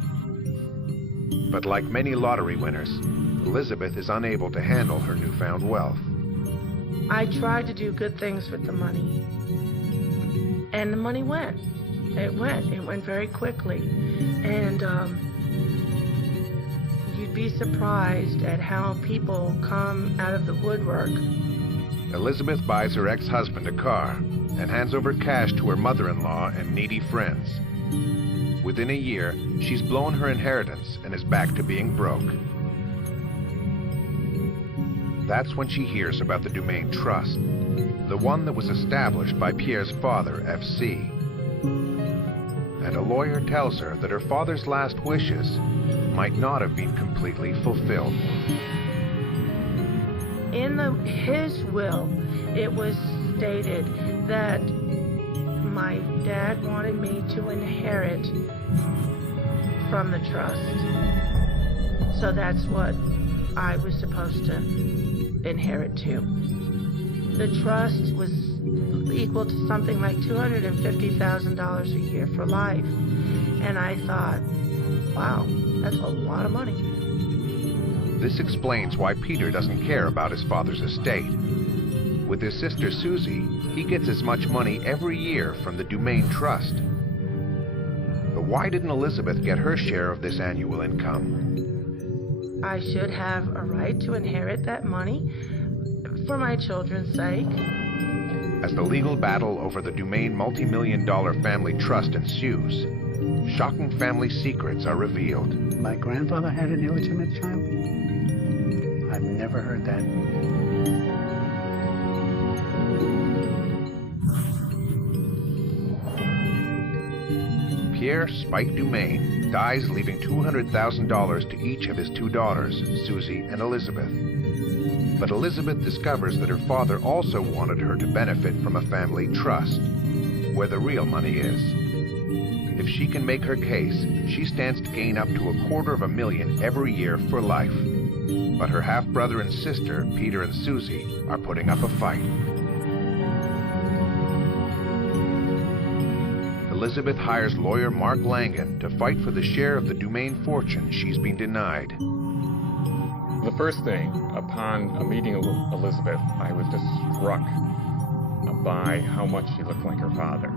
But like many lottery winners, Elizabeth is unable to handle her newfound wealth. I tried to do good things with the money. And the money went. It went very quickly. And you'd be surprised at how people come out of the woodwork. Elizabeth buys her ex-husband a car and hands over cash to her mother-in-law and needy friends. Within a year, she's blown her inheritance and is back to being broke. That's when she hears about the Dumaine Trust, the one that was established by Pierre's father, F.C. And a lawyer tells her that her father's last wishes might not have been completely fulfilled. In his will, it was stated that my dad wanted me to inherit from the trust. So that's what I was supposed to inherit to. The trust was equal to something like $250,000 a year for life. And I thought, wow, that's a lot of money. This explains why Peter doesn't care about his father's estate. With his sister Susie, he gets as much money every year from the Dumaine Trust. But why didn't Elizabeth get her share of this annual income? I should have a right to inherit that money for my children's sake. As the legal battle over the Dumaine multi-million-dollar family trust ensues, shocking family secrets are revealed. My grandfather had an illegitimate child? I've never heard that. Pierre Spike Dumaine dies leaving $200,000 to each of his two daughters, Susie and Elizabeth. But Elizabeth discovers that her father also wanted her to benefit from a family trust, where the real money is. If she can make her case, she stands to gain up to $250,000 every year for life. But her half-brother and sister, Peter and Susie, are putting up a fight. Elizabeth hires lawyer Mark Langan to fight for the share of the Dumaine fortune she's been denied. The first thing, upon meeting Elizabeth, I was just struck by how much she looked like her father.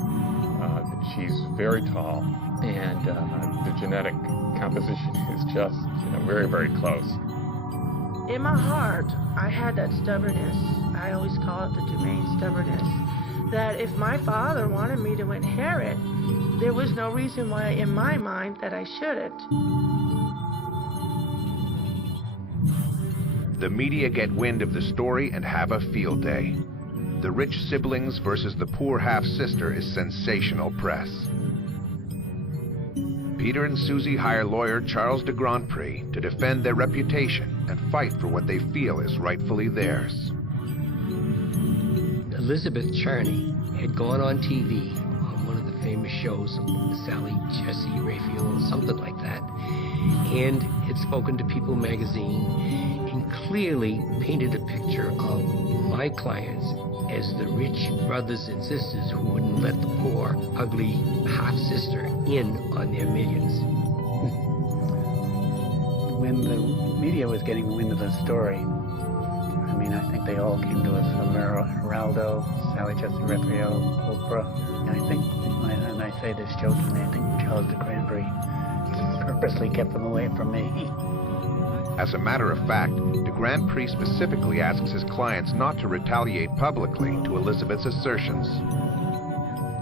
She's very tall, and the genetic composition is just, very, very close. In my heart, I had that stubbornness. I always call it the Dumaine stubbornness. That if my father wanted me to inherit, there was no reason why, in my mind, that I shouldn't. The media get wind of the story and have a field day. The rich siblings versus the poor half-sister is sensational press. Peter and Susie hire lawyer Charles de Grand Prix to defend their reputation and fight for what they feel is rightfully theirs. Elizabeth Charney had gone on TV on one of the famous shows, Sally Jesse Raphael, something like that, and had spoken to People magazine and clearly painted a picture of my clients as the rich brothers and sisters who wouldn't let the poor, ugly half-sister in on their millions. When the media was getting wind of the story, I think they all came to us from Geraldo, Sally Jesse Raphael, Oprah. And I say this jokingly, I think Charles de Grand Prix purposely kept them away from me. As a matter of fact, de Grand Prix specifically asks his clients not to retaliate publicly to Elizabeth's assertions.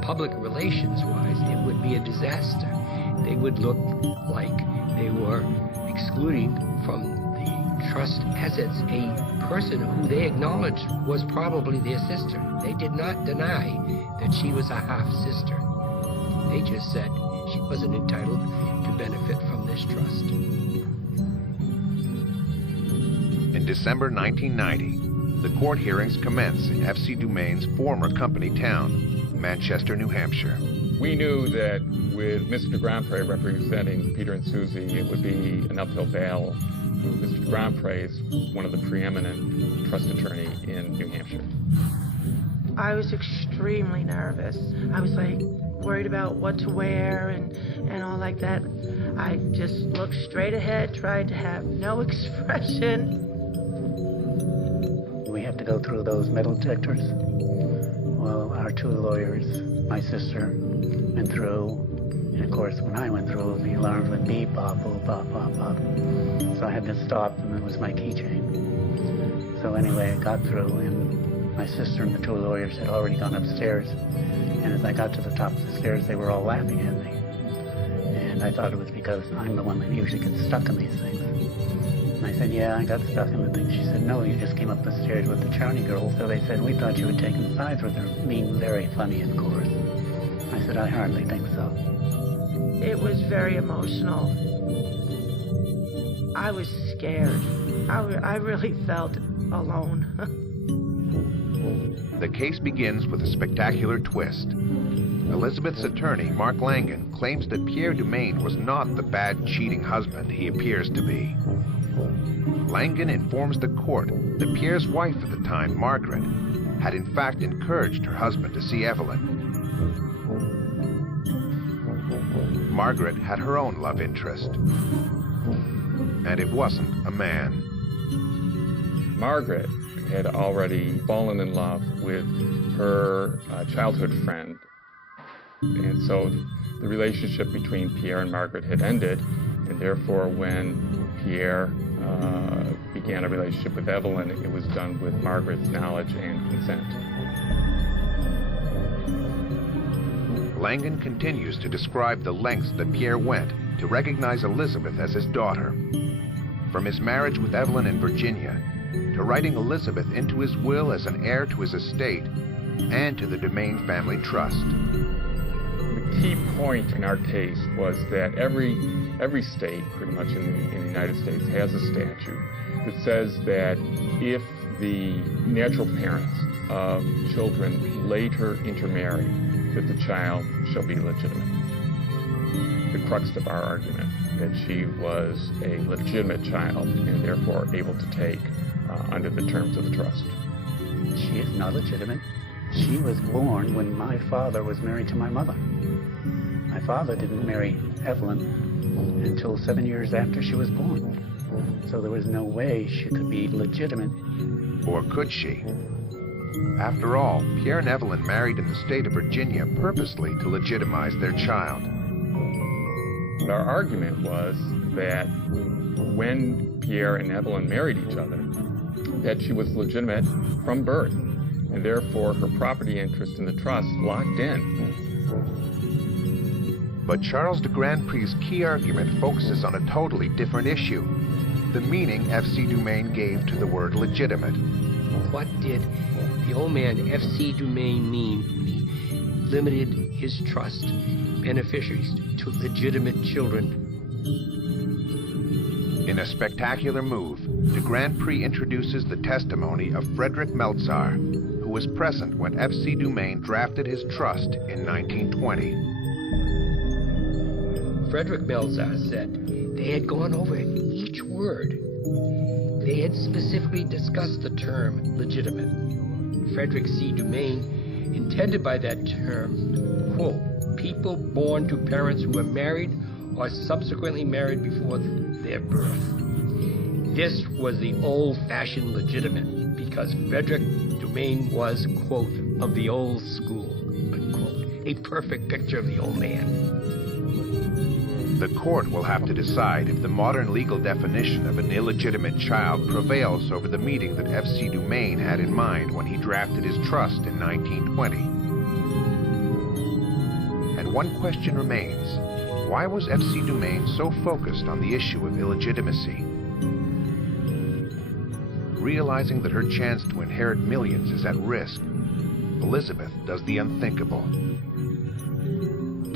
Public relations-wise, it would be a disaster. They would look like they were excluding from the trust assets a person who they acknowledged was probably their sister. They did not deny that she was a half-sister. They just said she wasn't entitled to benefit from this trust. In December 1990, the court hearings commence in F.C. Dumaine's former company town, Manchester, New Hampshire. We knew that with Mr. de Grand Prix representing Peter and Susie, it would be an uphill battle. Mr. de Grand Prix is one of the preeminent trust attorney in New Hampshire. I was extremely nervous. I was worried about what to wear and all like that. I just looked straight ahead, tried to have no expression. We have to go through those metal detectors. Well, our two lawyers, my sister, went through. And of course, when I went through, the alarms went beep, bop, boop, bop, bop, bop. So I had to stop, and it was my keychain. So anyway, I got through, and my sister and the two lawyers had already gone upstairs. And as I got to the top of the stairs, they were all laughing at me. And I thought it was because I'm the one that usually gets stuck in these things. And I said, yeah, I got stuck in the thing. She said, no, you just came up the stairs with the Charney girl. So they said, we thought you had taken sides with her. Being very funny, of course. I said, I hardly think so. It was very emotional. I was scared. I really felt alone. The case begins with a spectacular twist. Elizabeth's attorney, Mark Langan, claims that Pierre Dumaine was not the bad, cheating husband he appears to be. Langan informs the court that Pierre's wife at the time, Margaret, had in fact encouraged her husband to see Evelyn. Margaret had her own love interest, and it wasn't a man. Margaret had already fallen in love with her childhood friend, and so the relationship between Pierre and Margaret had ended, and therefore when Pierre began a relationship with Evelyn, it was done with Margaret's knowledge and consent. Langan continues to describe the lengths that Pierre went to recognize Elizabeth as his daughter. from his marriage with Evelyn in Virginia to writing Elizabeth into his will as an heir to his estate and to the Dumaine family trust. The key point in our case was that every state, pretty much in the United States, has a statute that says that if the natural parents of children later intermarry, that the child shall be legitimate. The crux of our argument, that she was a legitimate child and therefore able to take under the terms of the trust. She is not legitimate. She was born when my father was married to my mother. My father didn't marry Evelyn until 7 years after she was born. So there was no way she could be legitimate. Or could she? After all, Pierre and Evelyn married in the state of Virginia purposely to legitimize their child. But our argument was that when Pierre and Evelyn married each other, that she was legitimate from birth, and therefore her property interest in the trust locked in. But Charles de Grand Prix's key argument focuses on a totally different issue, the meaning F.C. Dumaine gave to the word legitimate. What did the old man F.C. Dumaine mean when he limited his trust beneficiaries to legitimate children? In a spectacular move, de Grand Prix introduces the testimony of Frederick Meltzar, who was present when F.C. Dumaine drafted his trust in 1920. Frederick Meltzar said they had gone over each word. They had specifically discussed the term legitimate. Frederick C. Dumaine intended by that term, quote, people born to parents who were married or subsequently married before their birth. This was the old-fashioned legitimate because Frederick Dumaine was, quote, of the old school, unquote, a perfect picture of the old man. The court will have to decide if the modern legal definition of an illegitimate child prevails over the meaning that F.C. Dumaine had in mind when he drafted his trust in 1920. And one question remains. Why was F.C. Dumaine so focused on the issue of illegitimacy? Realizing that her chance to inherit millions is at risk, Elizabeth does the unthinkable.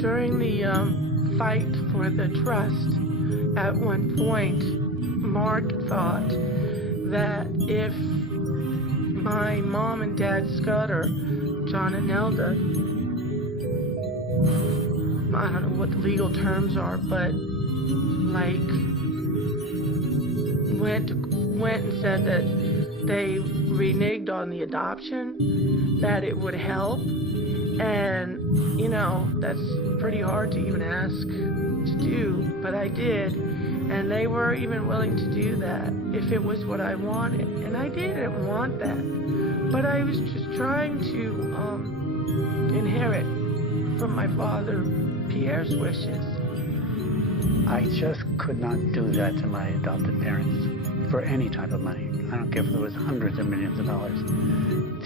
During the fight for the trust, at one point, Mark thought that if my mom and dad Scudder, John and Nelda, I don't know what the legal terms are, but like went and said that they reneged on the adoption, that it would help. And, you know, that's pretty hard to even ask to do, but I did. And they were even willing to do that if it was what I wanted. And I didn't want that. But I was just trying to inherit from my father Pierre's wishes. I just could not do that to my adopted parents for any type of money. I don't care if there was hundreds of millions of dollars.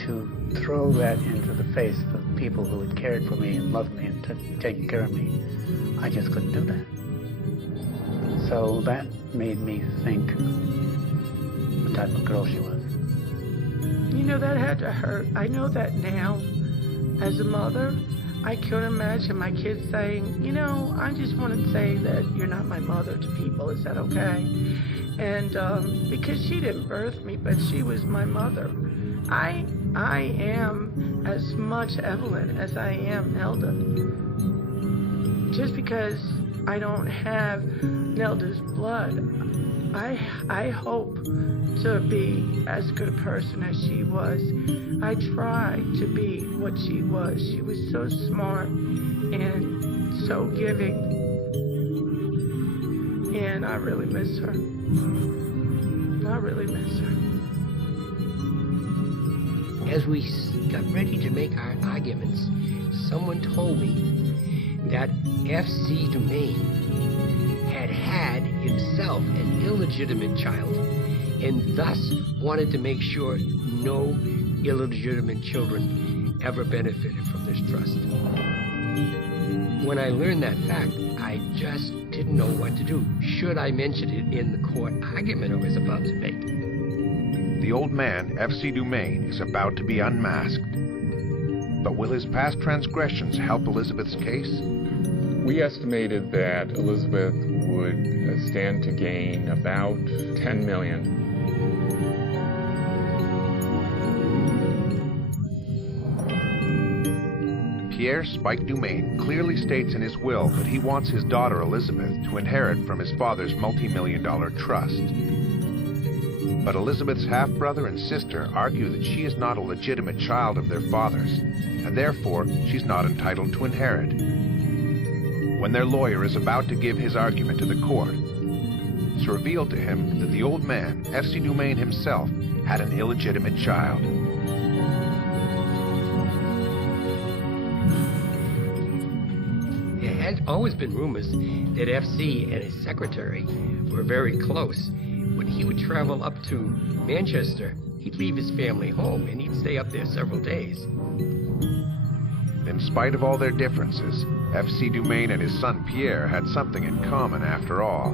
To throw that into the face of people who had cared for me and loved me and taken care of me, I just couldn't do that. So that made me think what type of girl she was. You know, that had to hurt. I know that now, as a mother, I couldn't imagine my kids saying, you know, I just want to say that you're not my mother to people. Is that okay? And because she didn't birth me, but she was my mother. I am as much Evelyn as I am Nelda. Just because I don't have Nelda's blood, I hope to be as good a person as she was. I tried to be what she was. She was so smart and so giving. And I really miss her. I really miss her. As we got ready to make our arguments, someone told me that F.C. Dumaine had had himself an illegitimate child and thus wanted to make sure no illegitimate children ever benefited from this trust. When I learned that fact, I just didn't know what to do. Should I mention it in the court argument I was about to make? The old man, F.C. Dumaine, is about to be unmasked. But will his past transgressions help Elizabeth's case? We estimated that Elizabeth would stand to gain about $10 million. Pierre Spike Dumaine clearly states in his will that he wants his daughter Elizabeth to inherit from his father's multi-million-dollar trust. But Elizabeth's half-brother and sister argue that she is not a legitimate child of their father's, and therefore she's not entitled to inherit. When their lawyer is about to give his argument to the court, it's revealed to him that the old man, F.C. Dumaine himself, had an illegitimate child. There had always been rumors that FC and his secretary were very close. When he would travel up to Manchester, he'd leave his family home and he'd stay up there several days. In spite of all their differences, F.C. Dumaine and his son Pierre had something in common after all.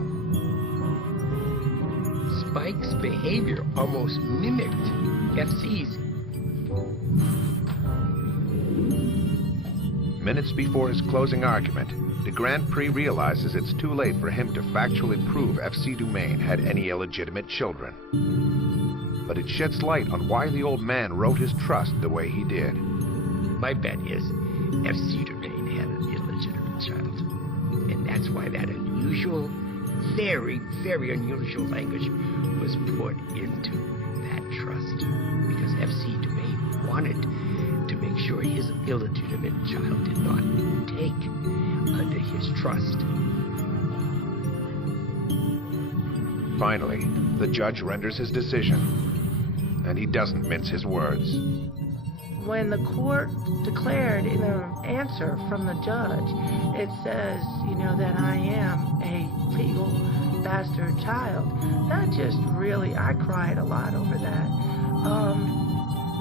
Spike's behavior almost mimicked FC's. Minutes before his closing argument, the Grand Prix realizes it's too late for him to factually prove F.C. Dumaine had any illegitimate children. But it sheds light on why the old man wrote his trust the way he did. My bet is F.C. Dumaine had an illegitimate child. And that's why that unusual, very, very unusual language was put into that trust. Because F.C. Dumaine wanted to make sure his illegitimate child did not take under his trust. Finally, the judge renders his decision, and he doesn't mince his words. When the court declared in an answer from the judge, it says, that I am a legal bastard child. That just really, I cried a lot over that.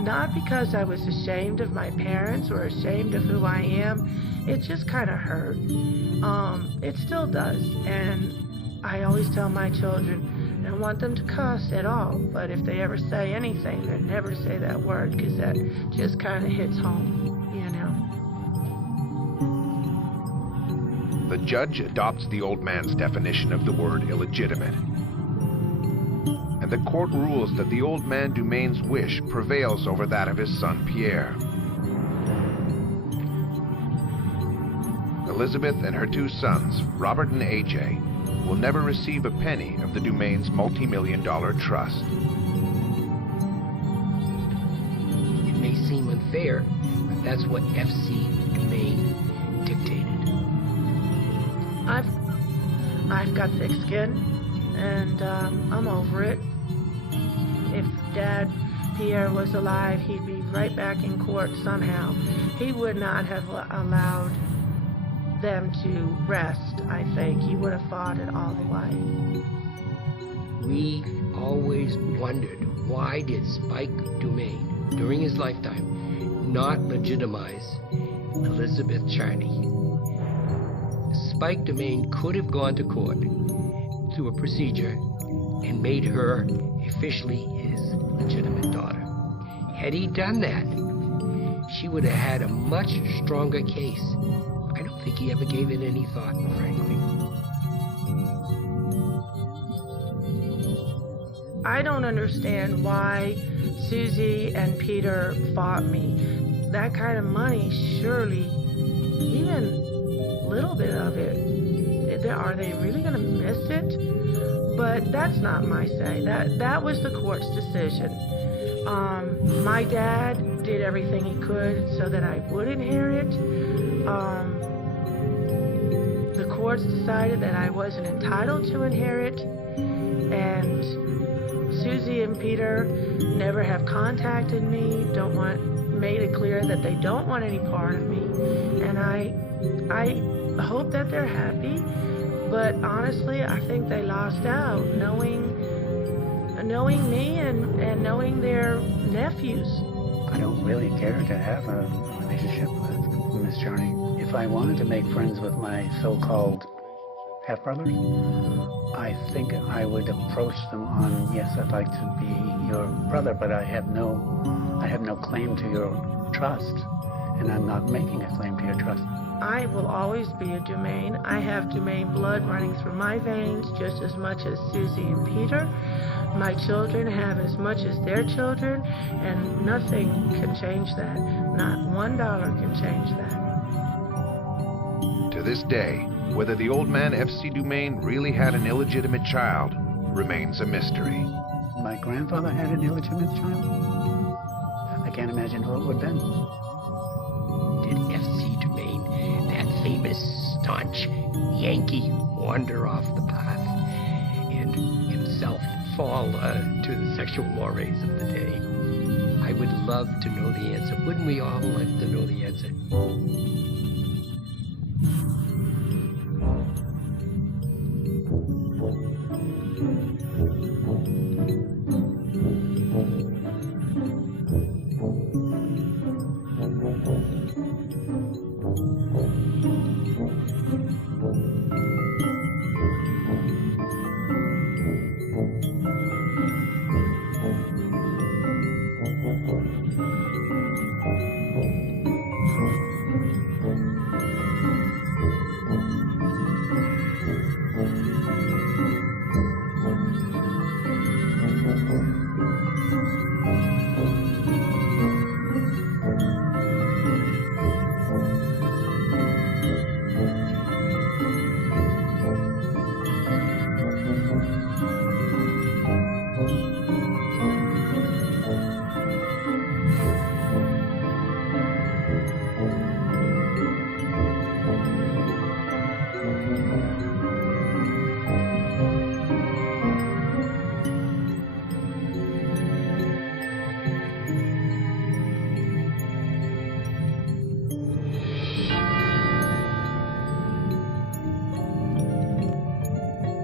Not because I was ashamed of my parents or ashamed of who I am. It just kind of hurt. It still does. And I always tell my children, I don't want them to cuss at all, but if they ever say anything, they never say that word, because that just kind of hits home, The judge adopts the old man's definition of the word illegitimate. And the court rules that the old man Dumaine's wish prevails over that of his son Pierre. Elizabeth and her two sons, Robert and AJ, will never receive a penny of the Dumaine's multi-million-dollar trust. It may seem unfair, but that's what F.C. Dumaine dictated. I've got thick skin, and I'm over it. If Dad Pierre was alive, he'd be right back in court somehow. He would not have allowed them to rest, I think. He would have fought it all the way. We always wondered, why did Spike Dumaine, during his lifetime, not legitimize Elizabeth Charney? Spike Dumaine could have gone to court through a procedure and made her officially his legitimate daughter. Had he done that, she would have had a much stronger case. I don't think he ever gave it any thought, frankly. I don't understand why Susie and Peter fought me. That kind of money, surely, even a little bit of it, are they really going to miss it? But that's not my say. That was the court's decision. My dad did everything he could so that I would inherit. The courts decided that I wasn't entitled to inherit, and Susie and Peter never have contacted me, made it clear that they don't want any part of me, and I hope that they're happy, but honestly, I think they lost out knowing me and knowing their nephews. I don't really care to have a relationship with Miss Charney. if I wanted to make friends with my so-called half-brothers, I think I would approach them on, yes, I'd like to be your brother, but I have no claim to your trust, and I'm not making a claim to your trust. I will always be a Dumaine. I have Dumaine blood running through my veins just as much as Susie and Peter. My children have as much as their children, and nothing can change that. Not $1 can change that. To this day, whether the old man F.C. Dumaine really had an illegitimate child remains a mystery. My grandfather had an illegitimate child? I can't imagine who it would have been. Did F.C. Dumaine, that famous staunch Yankee, wander off the path and himself fall to the sexual mores of the day? I would love to know the answer. Wouldn't we all like to know the answer?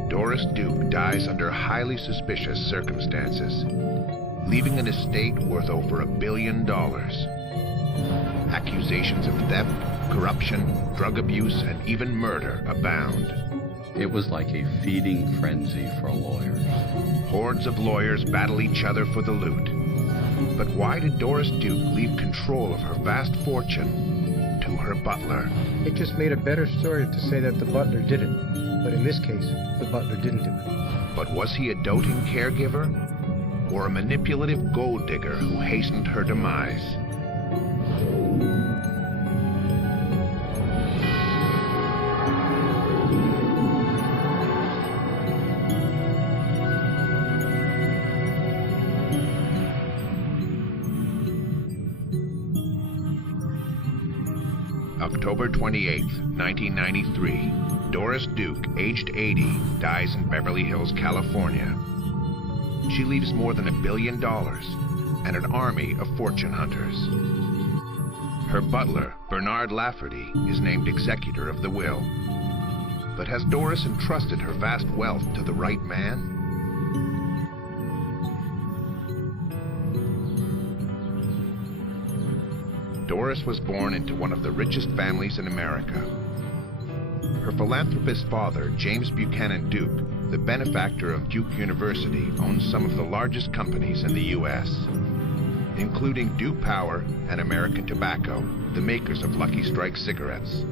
Doris Duke dies under highly suspicious circumstances, leaving an estate worth over $1 billion. Accusations of theft, corruption, drug abuse, and even murder abound. It was like a feeding frenzy for lawyers. Hordes of lawyers battle each other for the loot. But why did Doris Duke leave control of her vast fortune to her butler? It just made a better story to say that the butler did it. But in this case, the butler didn't do it. But was he a doting caregiver? Or a manipulative gold digger who hastened her demise? October 28, 1993. Doris Duke, aged 80, dies in Beverly Hills, California. She leaves more than $1 billion and an army of fortune hunters. Her butler, Bernard Lafferty, is named executor of the will. But has Doris entrusted her vast wealth to the right man? Doris was born into one of the richest families in America. Her philanthropist father, James Buchanan Duke, the benefactor of Duke University, owns some of the largest companies in the U.S., including Duke Power and American Tobacco, the makers of Lucky Strike cigarettes.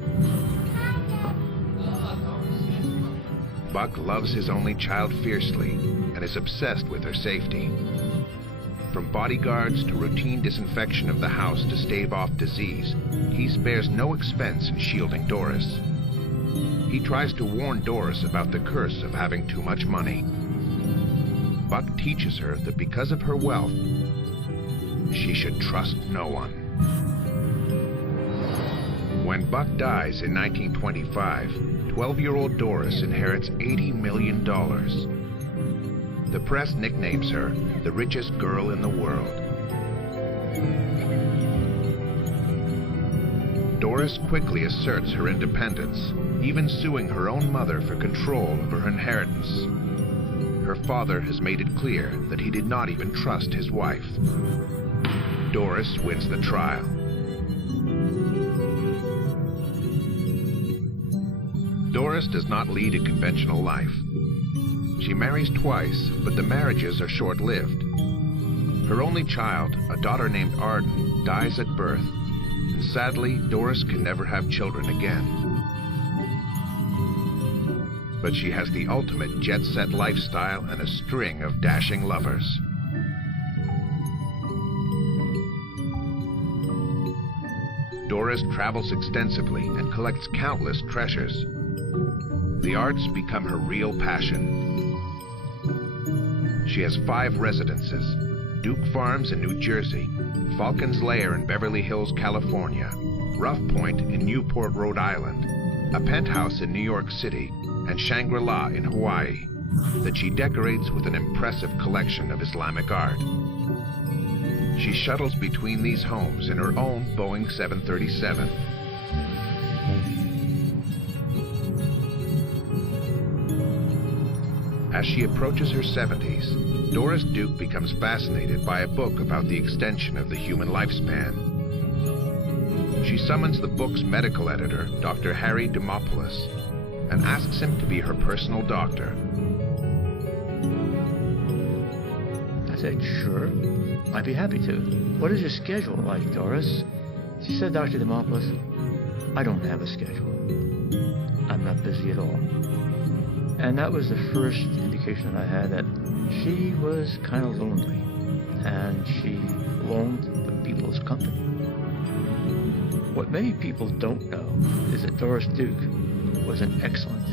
Buck loves his only child fiercely and is obsessed with her safety. From bodyguards to routine disinfection of the house to stave off disease, he spares no expense in shielding Doris. He tries to warn Doris about the curse of having too much money. Buck teaches her that because of her wealth, she should trust no one. When Buck dies in 1925, 12-year-old Doris inherits $80 million. The press nicknames her the richest girl in the world. Doris quickly asserts her independence, even suing her own mother for control over her inheritance. Her father has made it clear that he did not even trust his wife. Doris wins the trial. Doris does not lead a conventional life. She marries twice, but the marriages are short-lived. Her only child, a daughter named Arden, dies at birth, and sadly, Doris can never have children again. But she has the ultimate jet-set lifestyle and a string of dashing lovers. Doris travels extensively and collects countless treasures. The arts become her real passion. She has 5 residences: Duke Farms in New Jersey, Falcon's Lair in Beverly Hills, California, Rough Point in Newport, Rhode Island, a penthouse in New York City, and Shangri-La in Hawaii, that she decorates with an impressive collection of Islamic art. She shuttles between these homes in her own Boeing 737. As she approaches her 70s, Doris Duke becomes fascinated by a book about the extension of the human lifespan. She summons the book's medical editor, Dr. Harry Dimopoulos, and asks him to be her personal doctor. I said, sure, I'd be happy to. What is your schedule like, Doris? She said, Dr. Dimopoulos, I don't have a schedule. I'm not busy at all. And that was the first indication that I had that she was kind of lonely, and she longed for people's company. What many people don't know is that Doris Duke was an excellent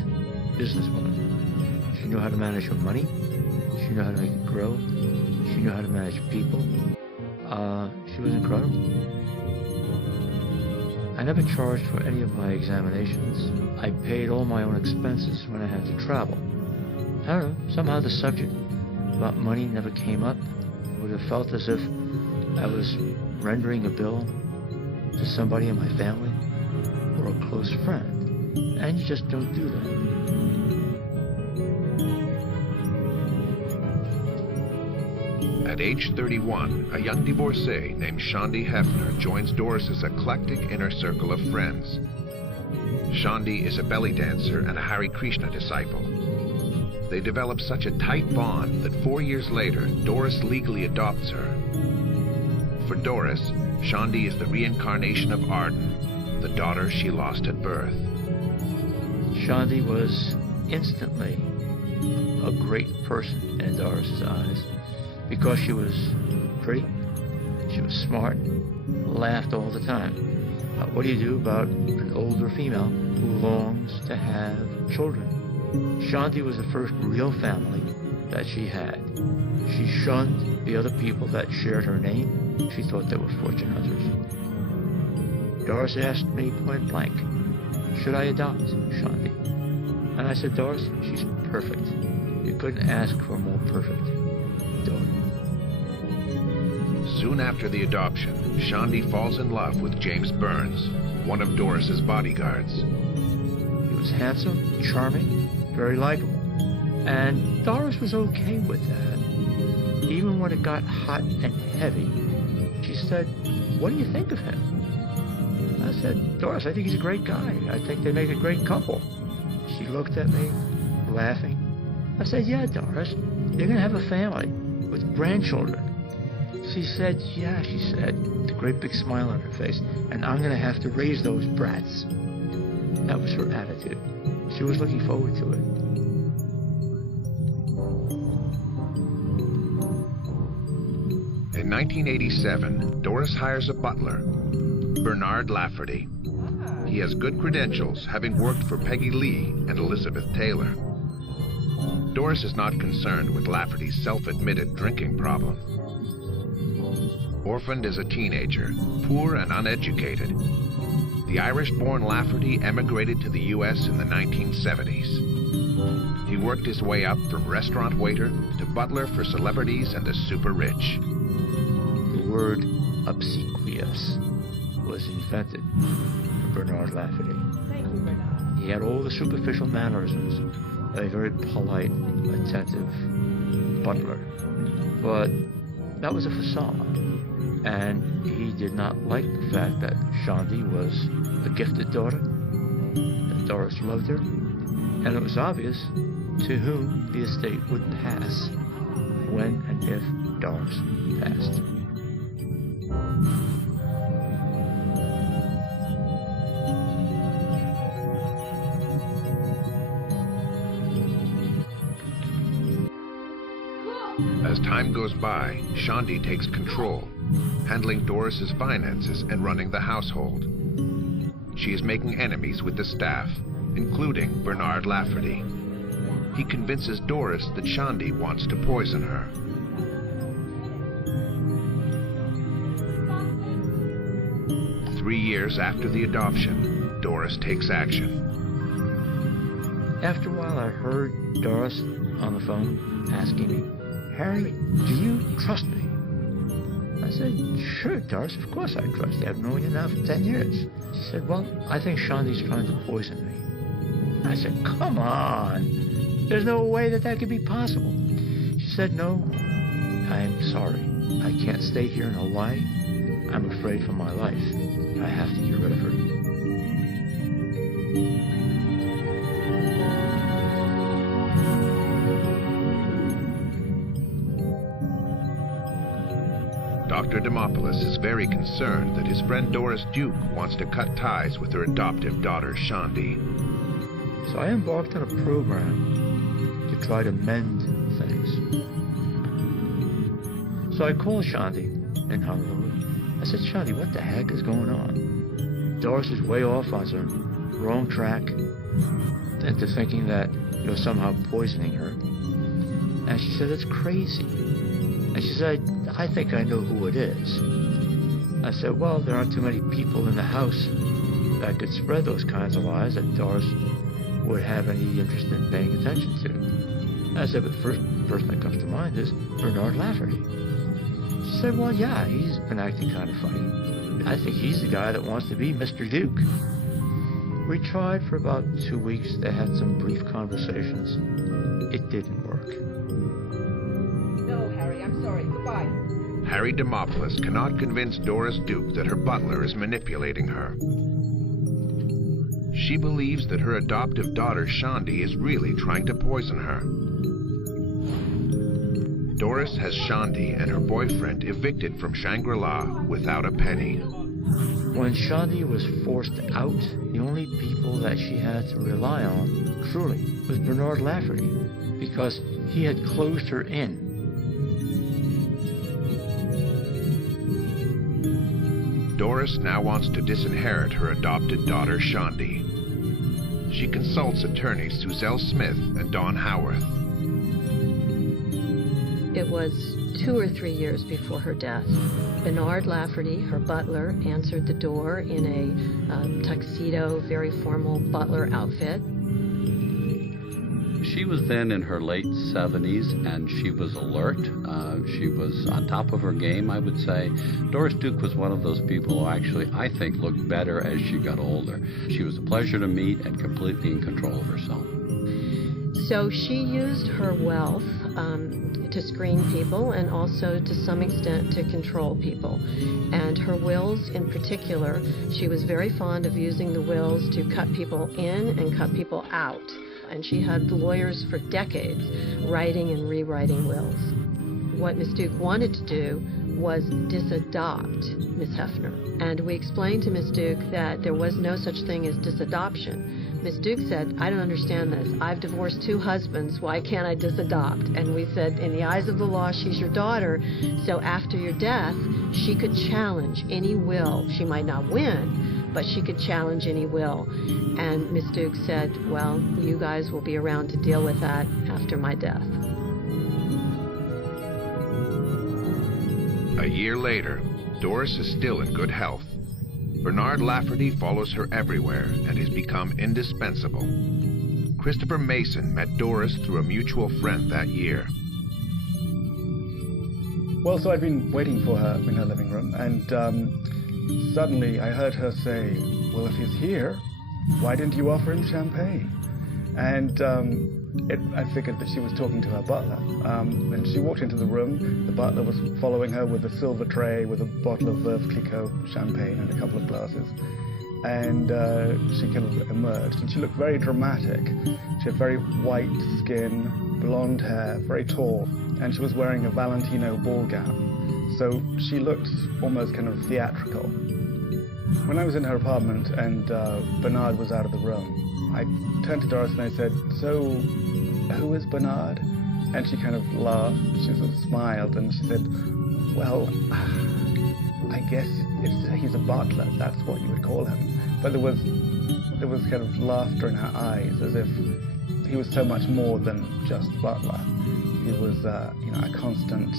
businesswoman. She knew how to manage her money. She knew how to make it grow. She knew how to manage people. She was incredible. I never charged for any of my examinations. I paid all my own expenses when I had to travel. I don't know, somehow the subject about money never came up. It would have felt as if I was rendering a bill to somebody in my family or a close friend. And you just don't do that. At age 31, a young divorcee named Shandi Hefner joins Doris's eclectic inner circle of friends. Shandi is a belly dancer and a Hare Krishna disciple. They develop such a tight bond that 4 years later, Doris legally adopts her. For Doris, Shandi is the reincarnation of Arden, the daughter she lost at birth. Shandi was instantly a great person in Doris's eyes because she was pretty, she was smart, laughed all the time. What do you do about an older female who longs to have children? Shandi was the first real family that she had. She shunned the other people that shared her name. She thought they were fortune hunters. Doris asked me point blank, should I adopt Shandi? And I said, Doris, she's perfect. You couldn't ask for a more perfect daughter. Soon after the adoption, Shandi falls in love with James Burns, one of Doris's bodyguards. He was handsome, charming, very likable. And Doris was okay with that. Even when it got hot and heavy, she said, what do you think of him? I said, Doris, I think he's a great guy. I think they make a great couple. She looked at me, laughing. I said, yeah, Doris, you're going to have a family with grandchildren. She said, yeah, she said, with a great big smile on her face, and I'm going to have to raise those brats. That was her attitude. She was looking forward to it. In 1987, Doris hires a butler, Bernard Lafferty. He has good credentials, having worked for Peggy Lee and Elizabeth Taylor. Doris is not concerned with Lafferty's self-admitted drinking problem. Orphaned as a teenager, poor and uneducated, the Irish-born Lafferty emigrated to the U.S. in the 1970s. He worked his way up from restaurant waiter to butler for celebrities and the super rich. The word obsequious was invented for Bernard Lafferty. He had all the superficial mannerisms of a very polite, attentive butler. But that was a facade. And he did not like the fact that Shandi was a gifted daughter. that Doris loved her, and it was obvious to whom the estate would pass when and if Doris passed. As time goes by, Shandi takes control, handling Doris's finances and running the household. She is making enemies with the staff, including Bernard Lafferty. He convinces Doris that Shandi wants to poison her. Three years after the adoption, Doris takes action. After a while, I heard Doris on the phone asking me, "Harry, do you trust me?" I said, "Sure, Doris, of course I trust you. I've known you now for 10 years. She said, "Well, I think Shandi's trying to poison me." I said, "Come on. There's no way that could be possible." She said, "No, I am sorry. I can't stay here in Hawaii. I'm afraid for my life. I have to get rid of her." Dr. Demopoulos is very concerned that his friend Doris Duke wants to cut ties with her adoptive daughter, Shandi. So I embarked on a program to try to mend things. So I called Shandi in Honolulu. I said, "Shandi, what the heck is going on? Doris is way off on some wrong track into thinking that you're somehow poisoning her." And she said, "It's crazy." And she said, "I think I know who it is." I said, "Well, there aren't too many people in the house that could spread those kinds of lies that Doris would have any interest in paying attention to." I said, "But the first person that comes to mind is Bernard Lafferty." She said, "Well, yeah, he's been acting kind of funny. I think he's the guy that wants to be Mr. Duke." We tried for about 2 weeks. They had some brief conversations. It didn't work. No, Harry, I'm sorry. Goodbye. Harry Demopoulos cannot convince Doris Duke that her butler is manipulating her. She believes that her adoptive daughter, Shandi, is really trying to poison her. Doris has Shandi and her boyfriend evicted from Shangri-La without a penny. When Shandi was forced out, the only people that she had to rely on, truly, was Bernard Lafferty, because he had closed her in. Doris now wants to disinherit her adopted daughter, Shandi. She consults attorneys Suzelle Smith and Don Howarth. It was 2 or 3 years before her death. Bernard Lafferty, her butler, answered the door in a tuxedo, very formal butler outfit. She was then in her late 70s, and she was alert. She was on top of her game, I would say. Doris Duke was one of those people who actually, I think, looked better as she got older. She was a pleasure to meet and completely in control of herself. So she used her wealth to screen people and also to some extent to control people. And her wills in particular, she was very fond of using the wills to cut people in and cut people out. And she had lawyers for decades writing and rewriting wills. What Miss Duke wanted to do was disadopt Miss Hefner. And we explained to Miss Duke that there was no such thing as disadoption. Miss Duke said, "I don't understand this. I've divorced 2 husbands. Why can't I disadopt?" And we said, in the eyes of the law, she's your daughter. So after your death, she could challenge any will. She might not win, but she could challenge any will. And Miss Duke said, "Well, you guys will be around to deal with that after my death." A year later, Doris is still in good health. Bernard Lafferty follows her everywhere and has become indispensable. Christopher Mason met Doris through a mutual friend that year. Well, so I'd been waiting for her in her living room, and suddenly I heard her say, "Well, if he's here, why didn't you offer him champagne?" And I figured that she was talking to her butler. And she walked into the room. The butler was following her with a silver tray with a bottle of Veuve Clicquot champagne and a couple of glasses. And she kind of emerged, and she looked very dramatic. She had very white skin, blonde hair, very tall, and she was wearing a Valentino ball gown. So she looked almost kind of theatrical. When I was in her apartment and Bernard was out of the room, I turned to Doris and I said, "So, who is Bernard?" And she kind of laughed. She sort of smiled and she said, "Well, I guess he's a butler. That's what you would call him." But there was kind of laughter in her eyes, as if he was so much more than just a butler. He was, a constant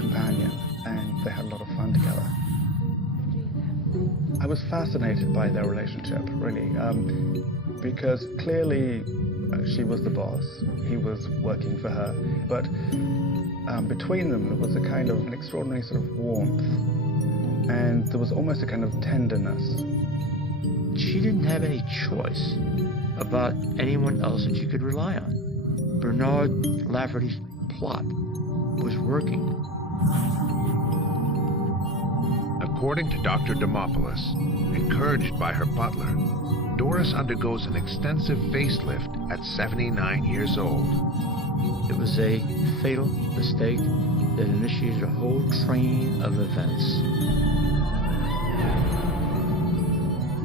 companion, and they had a lot of fun together. I was fascinated by their relationship, really, because clearly she was the boss. He was working for her, but between them there was a kind of an extraordinary sort of warmth. And there was almost a kind of tenderness. She didn't have any choice about anyone else that she could rely on. Bernard Lafferty's plot was working. According to Dr. Demopoulos, encouraged by her butler, Doris undergoes an extensive facelift at 79 years old. It was a fatal mistake that initiated a whole train of events.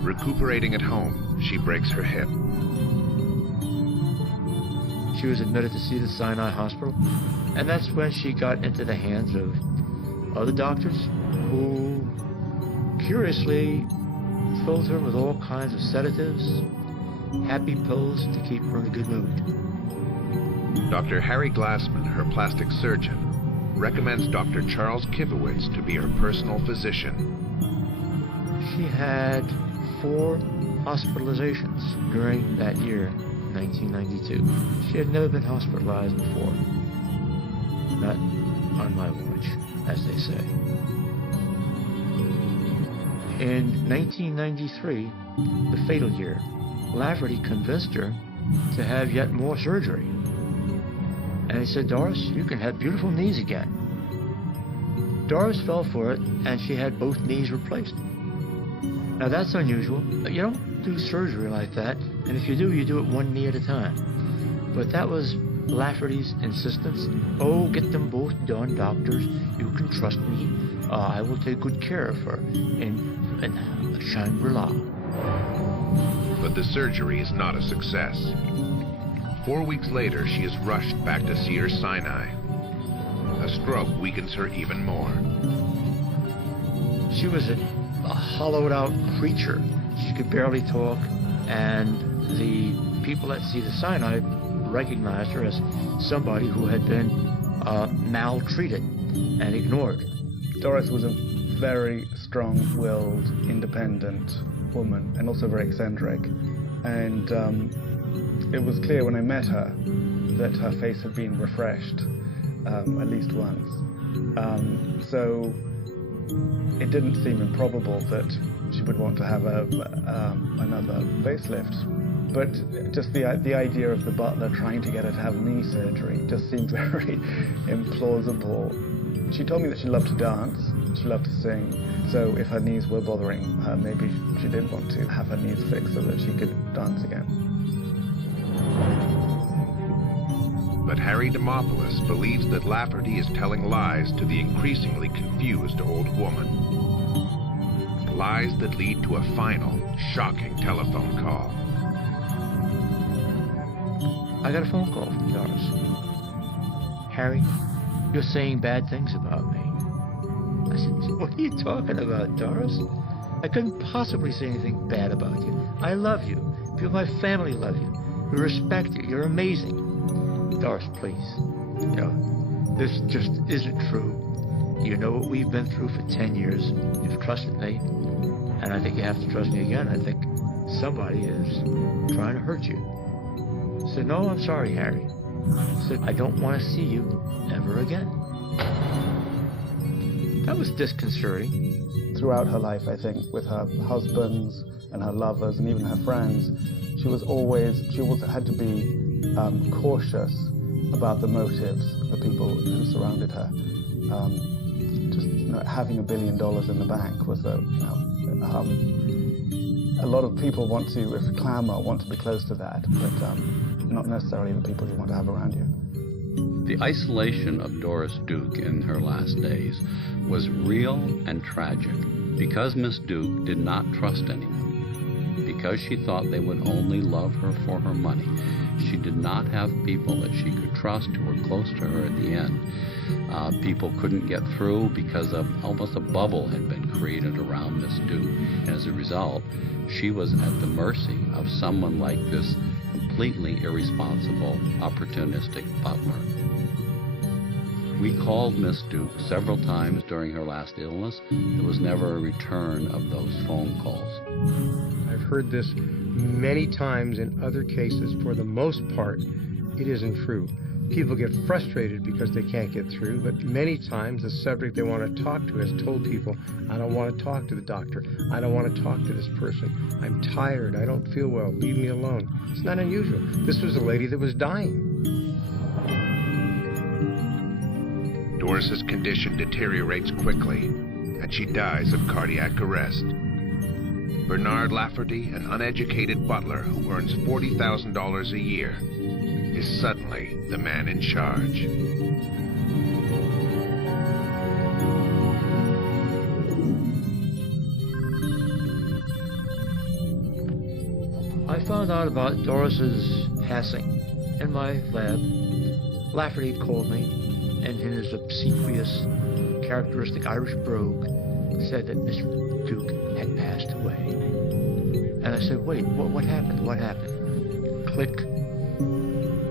Recuperating at home, she breaks her hip. She was admitted to Cedar Sinai Hospital, and that's when she got into the hands of other doctors who curiously filled her with all kinds of sedatives, happy pills to keep her in a good mood. Dr. Harry Glassman, her plastic surgeon, recommends Dr. Charles Kivowitz to be her personal physician. She had 4 hospitalizations during that year, 1992. She had never been hospitalized before. Not on my watch, as they say. In 1993, the fatal year, Lafferty convinced her to have yet more surgery. And he said, "Doris, you can have beautiful knees again." Doris fell for it, and she had both knees replaced. Now that's unusual. You don't do surgery like that, and if you do it one knee at a time. But that was Lafferty's insistence. "Oh, get them both done, doctors. You can trust me. I will take good care of her in Shangri-La." But the surgery is not a success. 4 weeks later, she is rushed back to Cedar Sinai. A stroke weakens her even more. She was a hollowed-out creature. She could barely talk, and the people at Cedar Sinai recognized her as somebody who had been maltreated and ignored. Doris was a very strong-willed, independent woman, and also very eccentric. And it was clear when I met her that her face had been refreshed at least once. So it didn't seem improbable that she would want to have another facelift. But just the idea of the butler trying to get her to have knee surgery just seemed very implausible. She told me that she loved to dance, she loved to sing, so if her knees were bothering her, maybe she did want to have her knees fixed so that she could dance again. But Harry Demopoulos believes that Lafferty is telling lies to the increasingly confused old woman. Lies that lead to a final, shocking telephone call. I got a phone call from Doris. "Harry, you're saying bad things about me." I said, "What are you talking about, Doris? I couldn't possibly say anything bad about you. I love you. People in my family love you. We respect you. You're amazing." "Doris, please. This just isn't true. You know what we've been through for 10 years. You've trusted me, and I think you have to trust me again. I think somebody is trying to hurt you." I said, "No, I'm sorry, Harry." I said, "I don't want to see you ever again." That was disconcerting. Throughout her life, I think, with her husbands and her lovers and even her friends, she always had to be cautious about the motives of the people who surrounded her. Having $1 billion in the bank was A lot of people want to, if clamor, want to be close to that, but not necessarily the people you want to have around you. The isolation of Doris Duke in her last days was real and tragic because Miss Duke did not trust anyone. Because she thought they would only love her for her money. She did not have people that she could trust who were close to her at the end. People couldn't get through because almost a bubble had been created around Miss Duke. As a result, she was at the mercy of someone like this completely irresponsible, opportunistic butler. We called Miss Duke several times during her last illness. There was never a return of those phone calls. I've heard this many times in other cases. For the most part, it isn't true. People get frustrated because they can't get through, but many times the subject they want to talk to has told people, I don't want to talk to the doctor. I don't want to talk to this person. I'm tired. I don't feel well. Leave me alone. It's not unusual. This was a lady that was dying. Doris's condition deteriorates quickly, and she dies of cardiac arrest. Bernard Lafferty, an uneducated butler who earns $40,000 a year, is suddenly the man in charge. I found out about Doris's passing in my lab. Lafferty called me, and in his obsequious, characteristic Irish brogue, said that Miss Duke had passed away. And I said, wait, what happened? What happened? Click.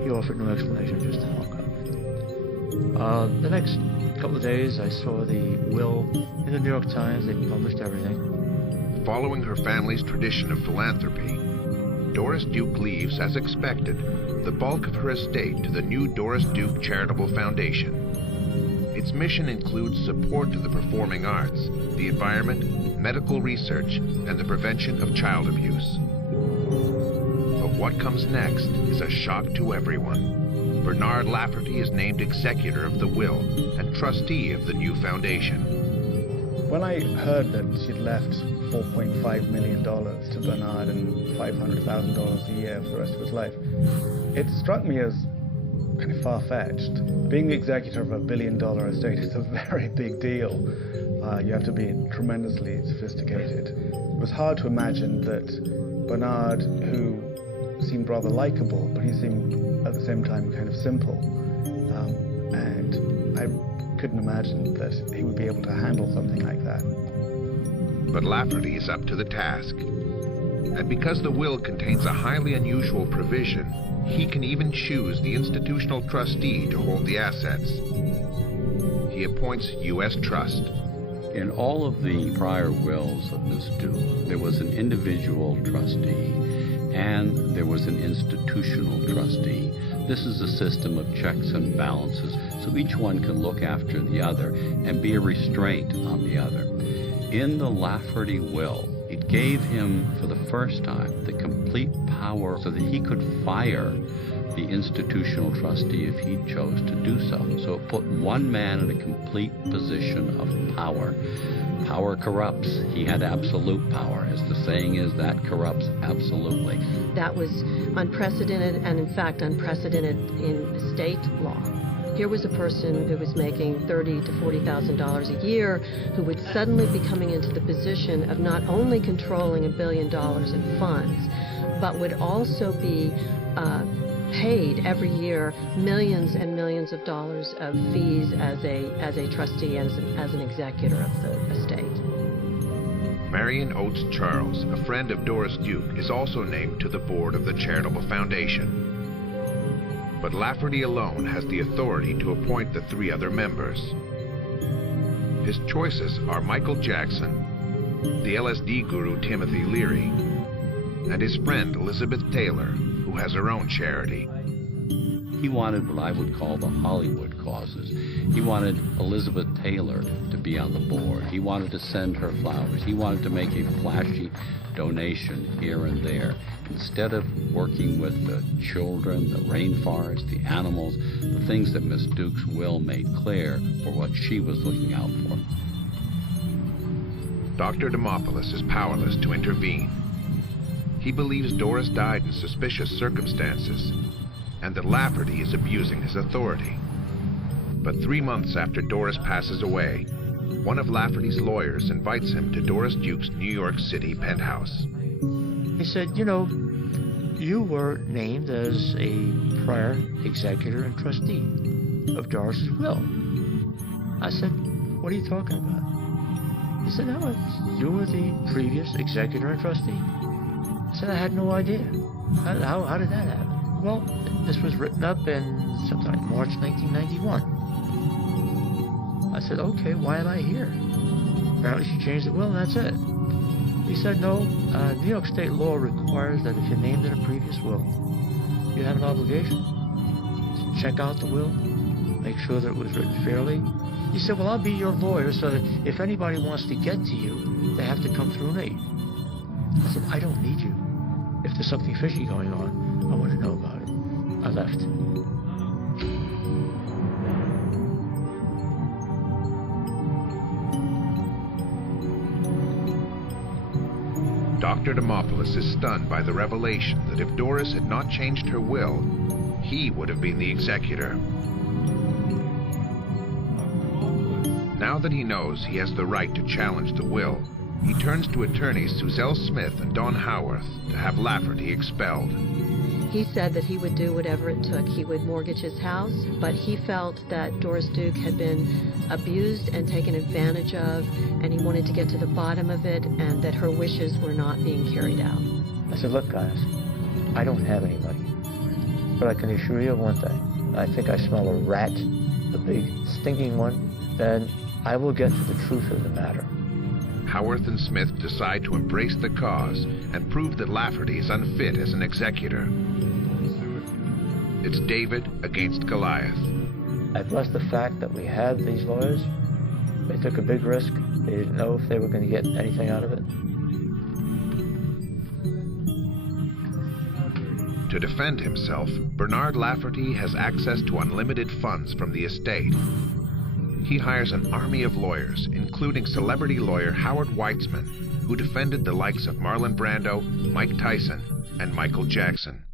He offered no explanation, just hung up. The next couple of days, I saw the will in the New York Times. They published everything. Following her family's tradition of philanthropy, Doris Duke leaves, as expected, the bulk of her estate to the new Doris Duke Charitable Foundation. Its mission includes support to the performing arts, the environment, medical research, and the prevention of child abuse. But what comes next is a shock to everyone. Bernard Lafferty is named executor of the will and trustee of the new foundation. When I heard that she'd left $4.5 million to Bernard and $500,000 a year for the rest of his life, it struck me as kind of far-fetched. Being the executor of $1 billion estate is a very big deal. You have to be tremendously sophisticated. It was hard to imagine that Bernard, who seemed rather likable, but he seemed at the same time kind of simple, and I couldn't imagine that he would be able to handle something like that. But Lafferty is up to the task. And because the will contains a highly unusual provision, he can even choose the institutional trustee to hold the assets. He appoints U.S. Trust. In all of the prior wills of Miss Duke, there was an individual trustee and there was an institutional trustee. This is a system of checks and balances, so each one can look after the other and be a restraint on the other. In the Lafferty will, it gave him, for the first time, the complete power so that he could fire the institutional trustee if he chose to do so. So it put one man in a complete position of power. Power corrupts. He had absolute power. As the saying is, that corrupts absolutely. That was unprecedented, and in fact unprecedented in estate law. Here was a person who was making $30,000 to $40,000 a year, who would suddenly be coming into the position of not only controlling $1 billion in funds, but would also be paid every year millions and millions of dollars of fees as a trustee, as an executor of the estate. Marion Oates Charles, a friend of Doris Duke, is also named to the board of the Charitable Foundation. But Lafferty alone has the authority to appoint the three other members. His choices are Michael Jackson, the LSD guru Timothy Leary, and his friend Elizabeth Taylor, who has her own charity. He wanted what I would call the Hollywood causes. He wanted Elizabeth Taylor to be on the board. He wanted to send her flowers. He wanted to make a flashy donation here and there, instead of working with the children, the rainforest, the animals, the things that Miss Duke's will made clear for what she was looking out for. Dr. Demopoulos is powerless to intervene. He believes Doris died in suspicious circumstances and that Lafferty is abusing his authority. But 3 months after Doris passes away, one of Lafferty's lawyers invites him to Doris Duke's New York City penthouse. He said, you know, you were named as a prior executor and trustee of Doris's will. I said, what are you talking about? He said, no, you were the previous executor and trustee. I said, I had no idea. How did that happen? Well, this was written up in sometime March 1991. I said, okay, why am I here? Apparently she changed the will and that's it. He said, no, New York State law requires that if you're named in a previous will, you have an obligation to check out the will, make sure that it was written fairly. He said, well, I'll be your lawyer so that if anybody wants to get to you, they have to come through me. I said, I don't need you. If there's something fishy going on, I want to know about it. I left. Dr. Demopoulos is stunned by the revelation that if Doris had not changed her will, he would have been the executor. Now that he knows he has the right to challenge the will, he turns to attorneys Suzelle Smith and Don Howarth to have Lafferty expelled. He said that he would do whatever it took. He would mortgage his house, but he felt that Doris Duke had been abused and taken advantage of, and he wanted to get to the bottom of it, and that her wishes were not being carried out. I said, look, guys, I don't have any money, but I can assure you of one thing. I think I smell a rat, a big stinking one, then I will get to the truth of the matter. Howarth and Smith decide to embrace the cause and prove that Lafferty is unfit as an executor. It's David against Goliath. I bless the fact that we had these lawyers. They took a big risk. They didn't know if they were going to get anything out of it. To defend himself, Bernard Lafferty has access to unlimited funds from the estate. He hires an army of lawyers, including celebrity lawyer Howard Weitzman, who defended the likes of Marlon Brando, Mike Tyson, and Michael Jackson.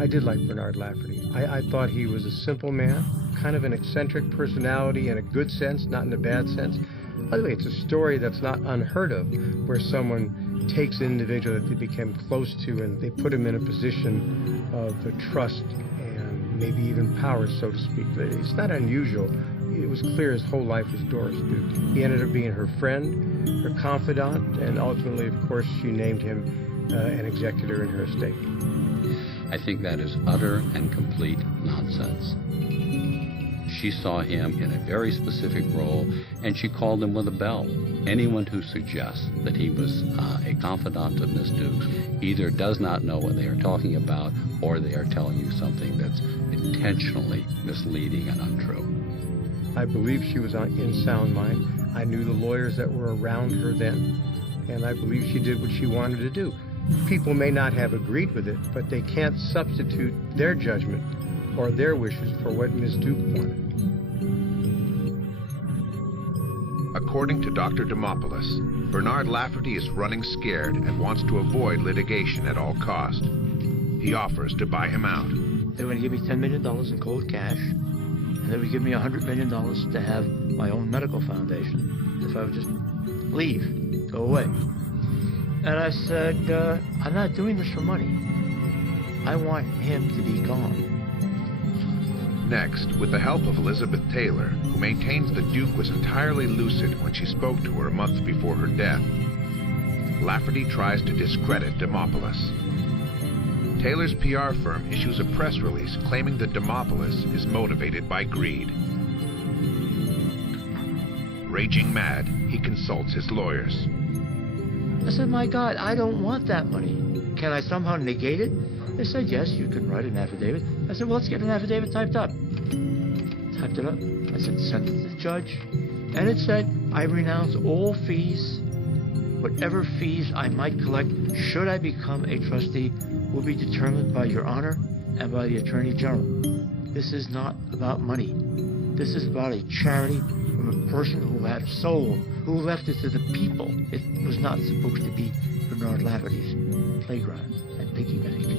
I did like Bernard Lafferty. I thought he was a simple man, kind of an eccentric personality in a good sense, not in a bad sense. By the way, it's a story that's not unheard of, where someone takes an individual that they became close to and they put him in a position of trust and maybe even power, so to speak. But it's not unusual. It was clear his whole life was Doris Duke. He ended up being her friend, her confidant, and ultimately, of course, she named him an executor in her estate. I think that is utter and complete nonsense. She saw him in a very specific role, and she called him with a bell. Anyone who suggests that he was a confidant of Miss Duke's either does not know what they are talking about, or they are telling you something that's intentionally misleading and untrue. I believe she was in sound mind. I knew the lawyers that were around her then, and I believe she did what she wanted to do. People may not have agreed with it, but they can't substitute their judgment or their wishes for what Ms. Duke wanted. According to Dr. Demopoulos, Bernard Lafferty is running scared and wants to avoid litigation at all cost. He offers to buy him out. They were going to give me $10 million in cold cash, and they would give me $100 million to have my own medical foundation if I would just leave, go away. And I said, I'm not doing this for money. I want him to be gone. Next, with the help of Elizabeth Taylor, who maintains the Duke was entirely lucid when she spoke to her a month before her death, Lafferty tries to discredit Demopoulos. Taylor's PR firm issues a press release claiming that Demopoulos is motivated by greed. Raging mad, he consults his lawyers. I said, my God, I don't want that money. Can I somehow negate it? They said, yes, you can write an affidavit. I said, well, let's get an affidavit typed up. Typed it up. I said, send it to the judge. And it said, I renounce all fees. Whatever fees I might collect should I become a trustee will be determined by your honor and by the Attorney General. This is not about money. This is about a charity from a person who had a soul, who left it to the people. It was not supposed to be Bernard Lafferty's. playground and piggy bank.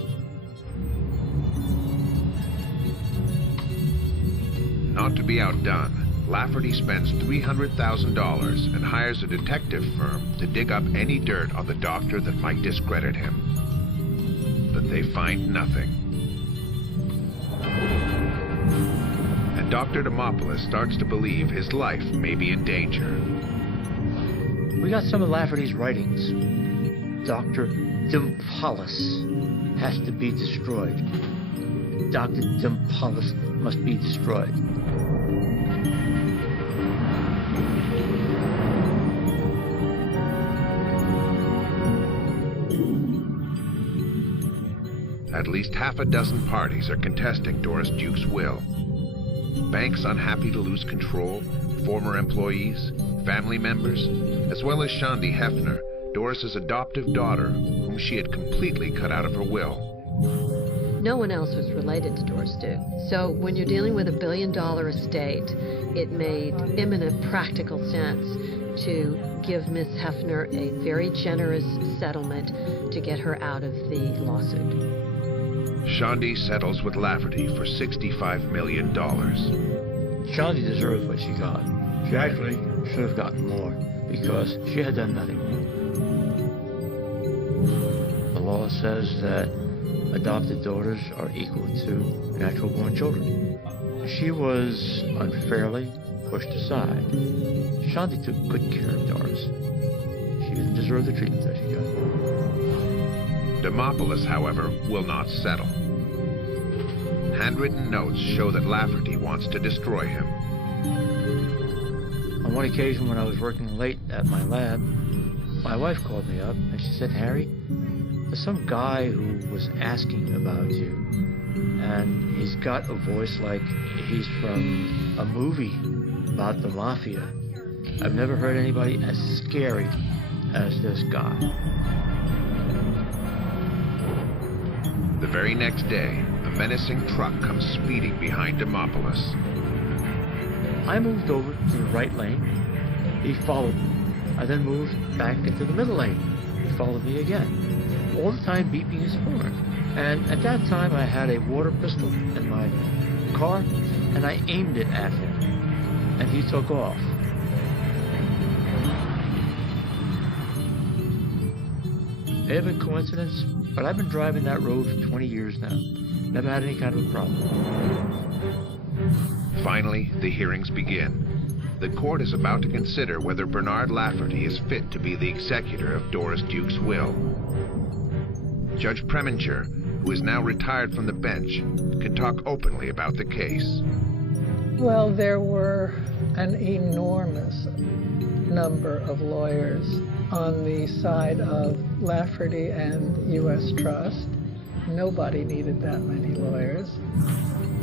Not to be outdone, Lafferty spends $300,000 and hires a detective firm to dig up any dirt on the doctor that might discredit him. But they find nothing. And Dr. Demopoulos starts to believe his life may be in danger. We got some of Lafferty's writings. Dr. Demopoulos has to be destroyed. Dr. Demopoulos must be destroyed. At least half a dozen parties are contesting Doris Duke's will. Banks unhappy to lose control, former employees, family members, as well as Shandi Hefner, Doris's adoptive daughter, whom she had completely cut out of her will. No one else was related to Doris Duke. So when you're dealing with $1 billion estate, it made imminent practical sense to give Miss Hefner a very generous settlement to get her out of the lawsuit. Shandi settles with Lafferty for $65 million. Shandi deserved what she got. She actually should have gotten more because she had done nothing wrong. The law says that adopted daughters are equal to natural-born children. She was unfairly pushed aside. Shandi took good care of Doris. She didn't deserve the treatment that she got. Demopoulos, however, will not settle. Handwritten notes show that Lafferty wants to destroy him. On one occasion when I was working late at my lab, my wife called me up and she said, "Harry, there's some guy who was asking about you, and he's got a voice like he's from a movie about the mafia. I've never heard anybody as scary as this guy." The very next day, a menacing truck comes speeding behind Demopoulos. I moved over to the right lane. He followed me. I then moved back into the middle lane. He followed me again, all the time beeping his horn. And at that time, I had a water pistol in my car, and I aimed it at him, and he took off. It may have been coincidence, but I've been driving that road for 20 years now. Never had any kind of a problem. Finally, the hearings begin. The court is about to consider whether Bernard Lafferty is fit to be the executor of Doris Duke's will. Judge Preminger, who is now retired from the bench, can talk openly about the case. Well, there were an enormous number of lawyers on the side of Lafferty and U.S. Trust. Nobody needed that many lawyers.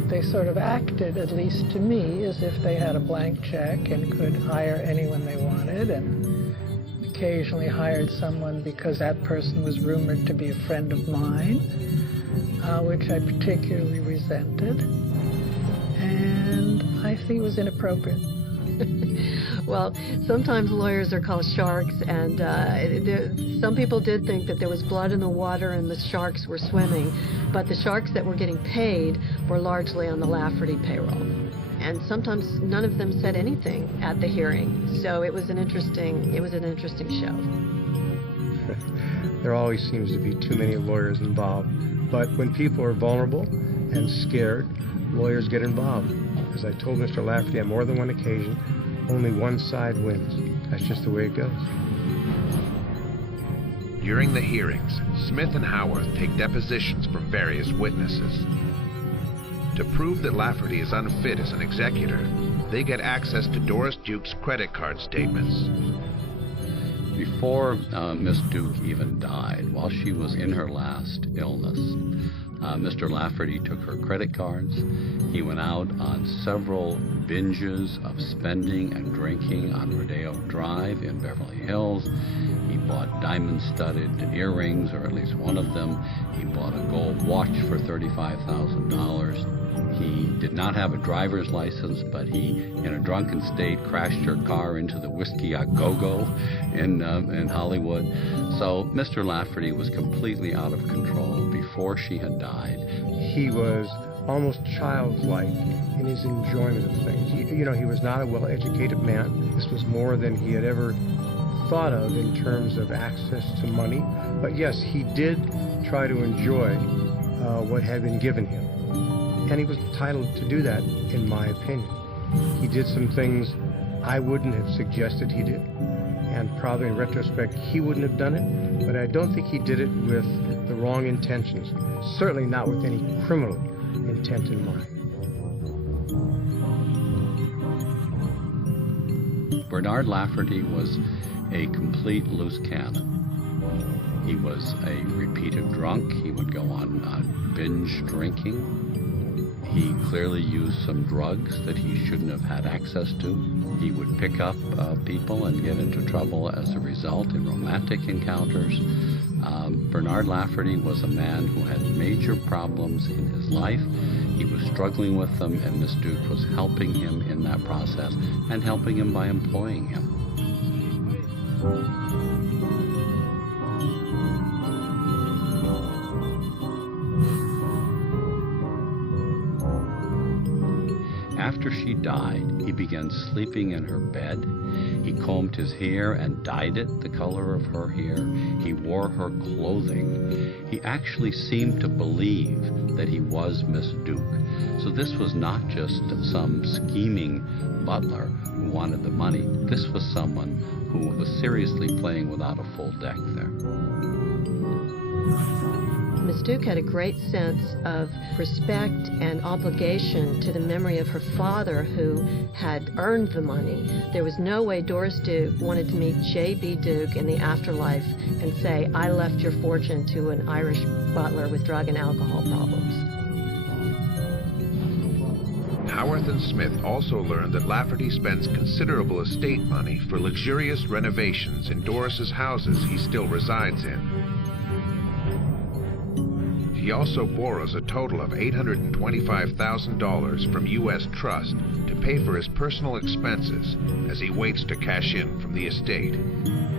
They sort of acted, at least to me, as if they had a blank check and could hire anyone they wanted, and occasionally hired someone because that person was rumored to be a friend of mine, which I particularly resented. And I think it was inappropriate. Well, sometimes lawyers are called sharks, and some people did think that there was blood in the water and the sharks were swimming, but the sharks that were getting paid were largely on the Lafferty payroll. And sometimes none of them said anything at the hearing, so it was an interesting show. There always seems to be too many lawyers involved, but when people are vulnerable and scared, lawyers get involved. As I told Mr. Lafferty on more than one occasion, only one side wins. That's just the way it goes. During the hearings, Smith and Howarth take depositions from various witnesses. To prove that Lafferty is unfit as an executor, they get access to Doris Duke's credit card statements. Before Miss Duke even died, while she was in her last illness, Mr. Lafferty took her credit cards. He went out on several binges of spending and drinking on Rodeo Drive in Beverly Hills. He bought diamond-studded earrings, or at least one of them. He bought a gold watch for $35,000. He did not have a driver's license, but he, in a drunken state, crashed her car into the Whiskey A Go-Go in Hollywood. So Mr. Lafferty was completely out of control before she had died. He was almost childlike in his enjoyment of things. He was not a well-educated man. This was more than he had ever thought of in terms of access to money. But yes, he did try to enjoy what had been given him. And he was entitled to do that, in my opinion. He did some things I wouldn't have suggested he did. And probably in retrospect, he wouldn't have done it. But I don't think he did it with the wrong intentions. Certainly not with any criminal intent in mind. Bernard Lafferty was a complete loose cannon. He was a repeated drunk. He would go on binge drinking. He clearly used some drugs that he shouldn't have had access to. He would pick up people and get into trouble as a result in romantic encounters. Bernard Lafferty was a man who had major problems in his life. He was struggling with them, and Miss Duke was helping him in that process and helping him by employing him. After she died, he began sleeping in her bed. He combed his hair and dyed it the color of her hair. He wore her clothing. He actually seemed to believe that he was Miss Duke. So this was not just some scheming butler who wanted the money. This was someone who was seriously playing without a full deck there. Miss Duke had a great sense of respect and obligation to the memory of her father, who had earned the money. There was no way Doris Duke wanted to meet J.B. Duke in the afterlife and say, I left your fortune to an Irish butler with drug and alcohol problems. Howarth and Smith also learned that Lafferty spends considerable estate money for luxurious renovations in Doris's houses he still resides in. He also borrows a total of $825,000 from U.S. Trust to pay for his personal expenses as he waits to cash in from the estate.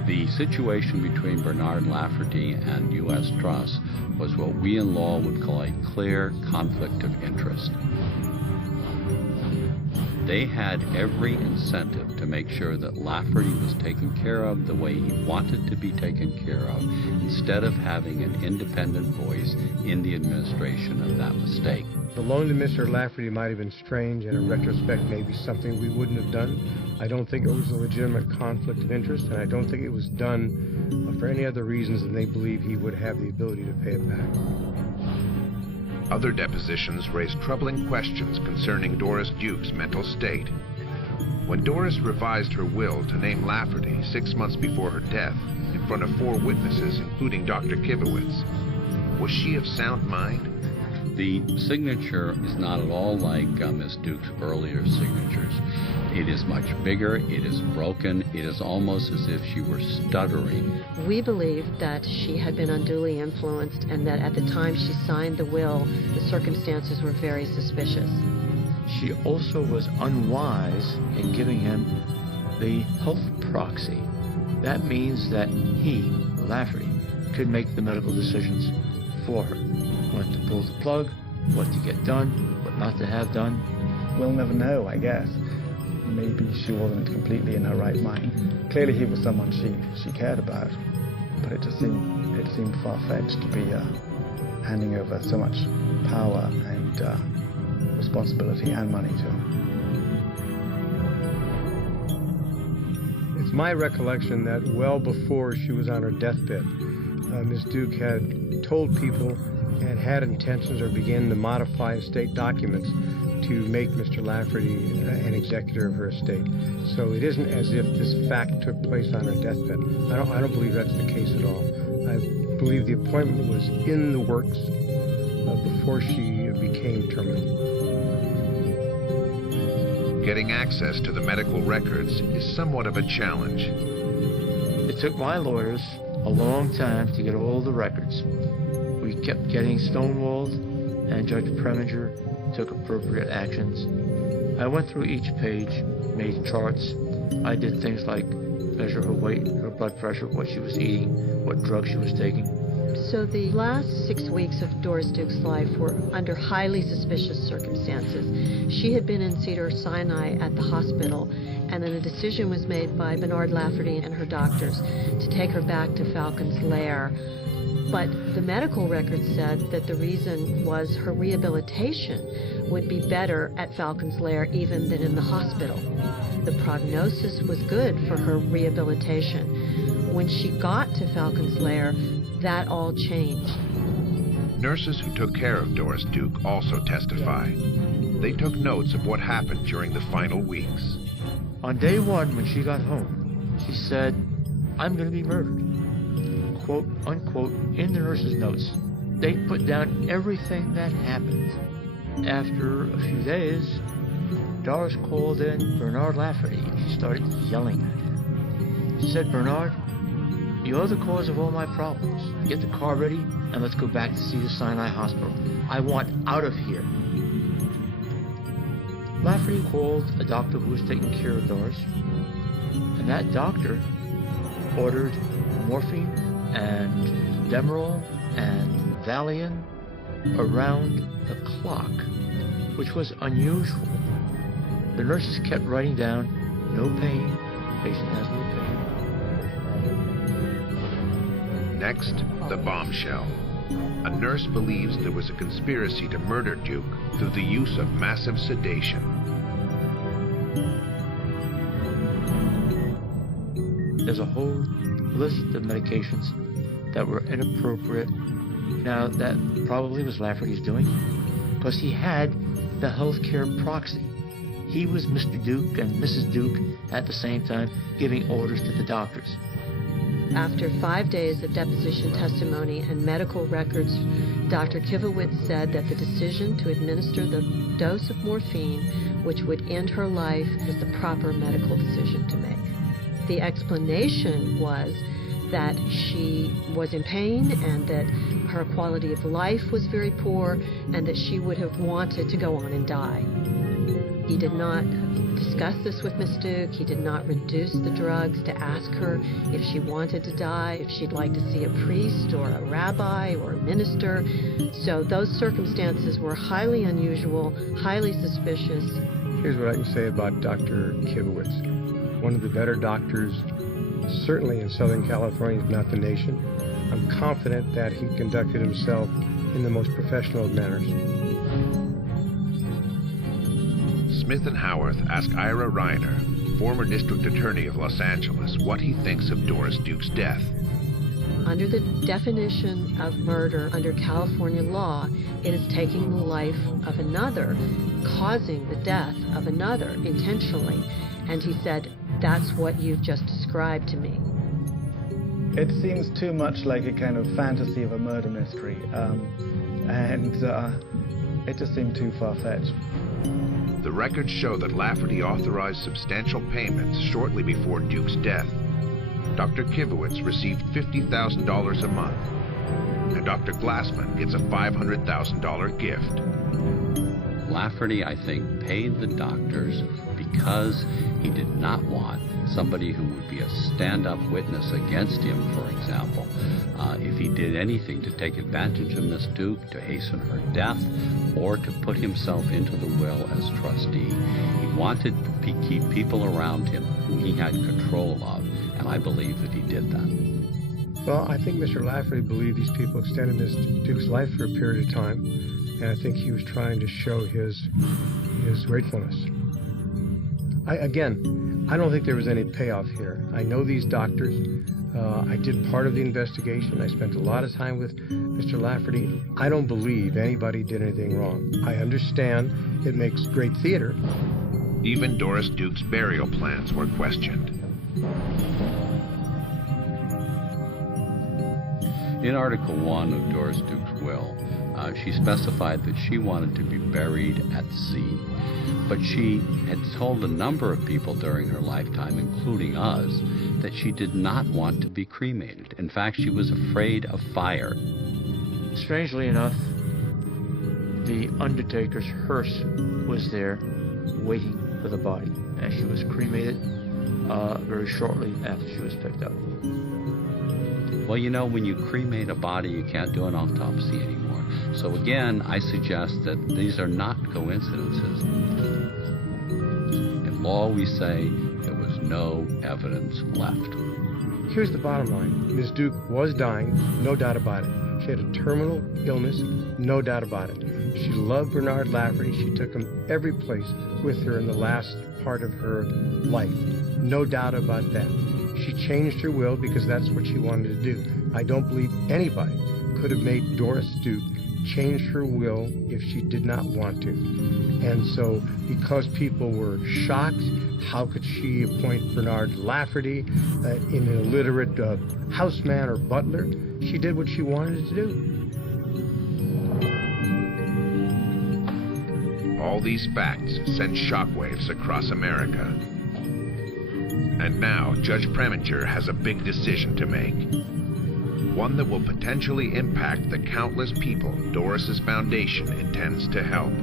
The situation between Bernard Lafferty and U.S. Trust was what we in law would call a clear conflict of interest. They had every incentive to make sure that Lafferty was taken care of the way he wanted to be taken care of, instead of having an independent voice in the administration of that mistake. The loan to Mr. Lafferty might have been strange, and in retrospect maybe something we wouldn't have done. I don't think it was a legitimate conflict of interest, and I don't think it was done for any other reasons than they believe he would have the ability to pay it back. Other depositions raised troubling questions concerning Doris Duke's mental state. When Doris revised her will to name Lafferty 6 months before her death, in front of 4 witnesses, including Dr. Kivowitz, was she of sound mind? The signature is not at all like Miss Duke's earlier signatures. It is much bigger, it is broken, it is almost as if she were stuttering. We believe that she had been unduly influenced, and that at the time she signed the will, the circumstances were very suspicious. She also was unwise in giving him the health proxy. That means that he, Lafferty, could make the medical decisions for her. When to pull the plug, what to get done, what not to have done. We'll never know, I guess. Maybe she wasn't completely in her right mind. Clearly he was someone she cared about, but it just seemed far-fetched to be handing over so much power and responsibility and money to him. It's my recollection that well before she was on her deathbed, Ms. Duke had told people and had intentions or began to modify estate documents to make Mr. Lafferty an executor of her estate. So it isn't as if this fact took place on her deathbed. I don't believe that's the case at all. I believe the appointment was in the works. before she became terminal. Getting access to the medical records is somewhat of a challenge. It took my lawyers a long time to get all the records. We kept getting stonewalled, and Judge Preminger took appropriate actions. I went through each page, made charts. I did things like measure her weight, her blood pressure, what she was eating, what drugs she was taking. So the last 6 weeks of Doris Duke's life were under highly suspicious circumstances. She had been in Cedars-Sinai at the hospital, and then a decision was made by Bernard Lafferty and her doctors to take her back to Falcon's Lair. But the medical records said that the reason was her rehabilitation would be better at Falcon's Lair even than in the hospital. The prognosis was good for her rehabilitation. When she got to Falcon's Lair, that all changed. Nurses who took care of Doris Duke also testify. They took notes of what happened during the final weeks. On day one, when she got home, she said, "I'm going to be murdered." Quote, unquote, in the nurses' notes. They put down everything that happened. After a few days, Doris called in Bernard Lafferty. She started yelling at him. She said, "Bernard, you're the cause of all my problems. Get the car ready and let's go back to Cedars-Sinai Hospital. I want out of here." Lafferty called a doctor who was taking care of Doris, and that doctor ordered morphine and Demerol and Valium around the clock, which was unusual. The nurses kept writing down, "No pain, patient has no pain." Next, the bombshell. A nurse believes there was a conspiracy to murder Duke through the use of massive sedation. There's a whole list of medications that were inappropriate. Now, that probably was Lafferty's doing, because he had the healthcare proxy. He was Mr. Duke and Mrs. Duke at the same time, giving orders to the doctors. After 5 days of deposition testimony and medical records, Dr. Kivowitz said that the decision to administer the dose of morphine, which would end her life, was the proper medical decision to make. The explanation was that she was in pain and that her quality of life was very poor and that she would have wanted to go on and die. He did not discuss this with Miss Duke. He did not reduce the drugs to ask her if she wanted to die, if she'd like to see a priest or a rabbi or a minister. So those circumstances were highly unusual, highly suspicious. Here's what I can say about Dr. Kivowitz. One of the better doctors, certainly in Southern California, if not the nation. I'm confident that he conducted himself in the most professional of manners. Smith and Howarth ask Ira Reiner, former district attorney of Los Angeles, what he thinks of Doris Duke's death. Under the definition of murder under California law, it is taking the life of another, causing the death of another intentionally. And he said, "That's what you've just described to me." It seems too much like a kind of fantasy of a murder mystery, and it just seemed too far-fetched. The records show that Lafferty authorized substantial payments shortly before Duke's death. Dr. Kivowitz received $50,000 a month, and Dr. Glassman gets a $500,000 gift. Lafferty, I think, paid the doctors because he did not want somebody who would be a stand-up witness against him, for example. If he did anything to take advantage of Miss Duke, to hasten her death, or to put himself into the will as trustee. He wanted to keep people around him who he had control of, and I believe that he did that. Well, I think Mr. Lafferty believed these people extended Miss Duke's life for a period of time, and I think he was trying to show his gratefulness. I don't think there was any payoff here. I know these doctors. I did part of the investigation. I spent a lot of time with Mr. Lafferty. I don't believe anybody did anything wrong. I understand it makes great theater. Even Doris Duke's burial plans were questioned. In Article 1 of Doris Duke's will, She specified that she wanted to be buried at sea. But she had told a number of people during her lifetime, including us, that she did not want to be cremated. In fact, she was afraid of fire. Strangely enough, the undertaker's hearse was there waiting for the body, and she was cremated very shortly after she was picked up. Well, you know, when you cremate a body, you can't do an autopsy anymore. So again, I suggest that these are not coincidences. In law, we say there was no evidence left. Here's the bottom line. Ms. Duke was dying, no doubt about it. She had a terminal illness, no doubt about it. She loved Bernard Lafferty. She took him every place with her in the last part of her life. No doubt about that. She changed her will because that's what she wanted to do. I don't believe anybody could have made Doris Duke change her will if she did not want to. And so because people were shocked, how could she appoint Bernard Lafferty, an illiterate houseman or butler? She did what she wanted to do. All these facts send shockwaves across America. And now Judge Preminger has a big decision to make. One that will potentially impact the countless people Doris's foundation intends to help.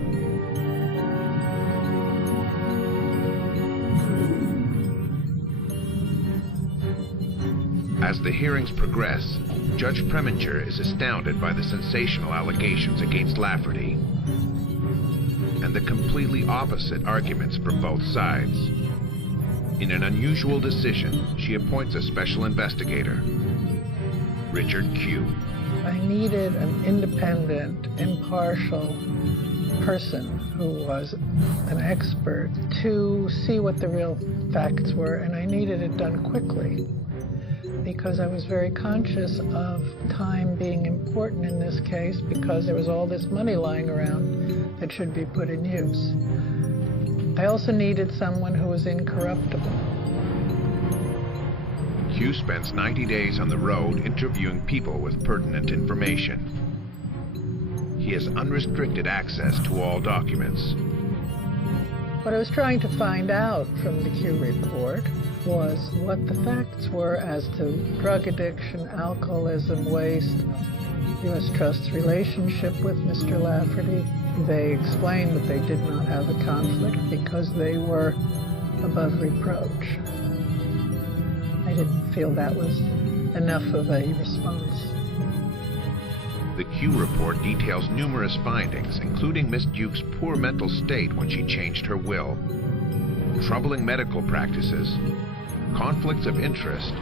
As the hearings progress, Judge Preminger is astounded by the sensational allegations against Lafferty and the completely opposite arguments from both sides. In an unusual decision, she appoints a special investigator, Richard Q. I needed an independent, impartial person who was an expert to see what the real facts were, and I needed it done quickly because I was very conscious of time being important in this case because there was all this money lying around that should be put in use. I also needed someone who was incorruptible. Q spends 90 days on the road interviewing people with pertinent information. He has unrestricted access to all documents. What I was trying to find out from the Q report was what the facts were as to drug addiction, alcoholism, waste, U.S. Trust's relationship with Mr. Lafferty. They explained that they did not have a conflict because they were above reproach. I didn't feel that was enough of a response. The Q report details numerous findings, including Miss Duke's poor mental state when she changed her will, troubling medical practices, conflicts of interest,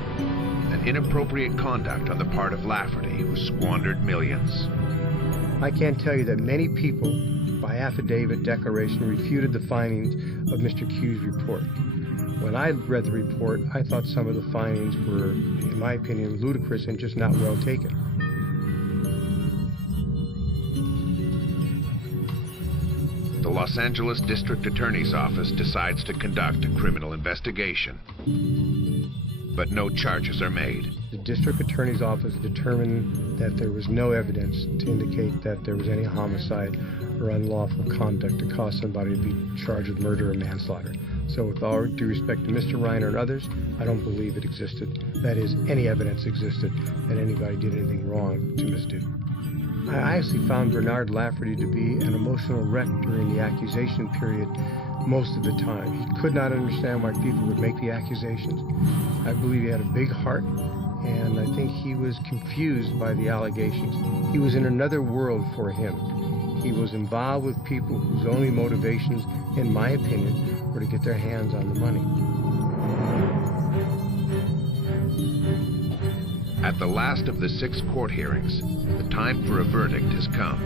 and inappropriate conduct on the part of Lafferty, who squandered millions. I can't tell you that many people, by affidavit declaration, refuted the findings of Mr. Q's report. When I read the report, I thought some of the findings were, in my opinion, ludicrous and just not well taken. The Los Angeles District Attorney's Office decides to conduct a criminal investigation, but no charges are made. The District Attorney's Office determined that there was no evidence to indicate that there was any homicide or unlawful conduct to cause somebody to be charged with murder or manslaughter. So with all due respect to Mr. Reiner and others, I don't believe it existed. That is, any evidence existed that anybody did anything wrong to Ms. Duke. I actually found Bernard Lafferty to be an emotional wreck during the accusation period most of the time. He could not understand why people would make the accusations. I believe he had a big heart, and I think he was confused by the allegations. He was in another world for him. He was involved with people whose only motivations, in my opinion, were to get their hands on the money. At the last of the 6 court hearings, the time for a verdict has come.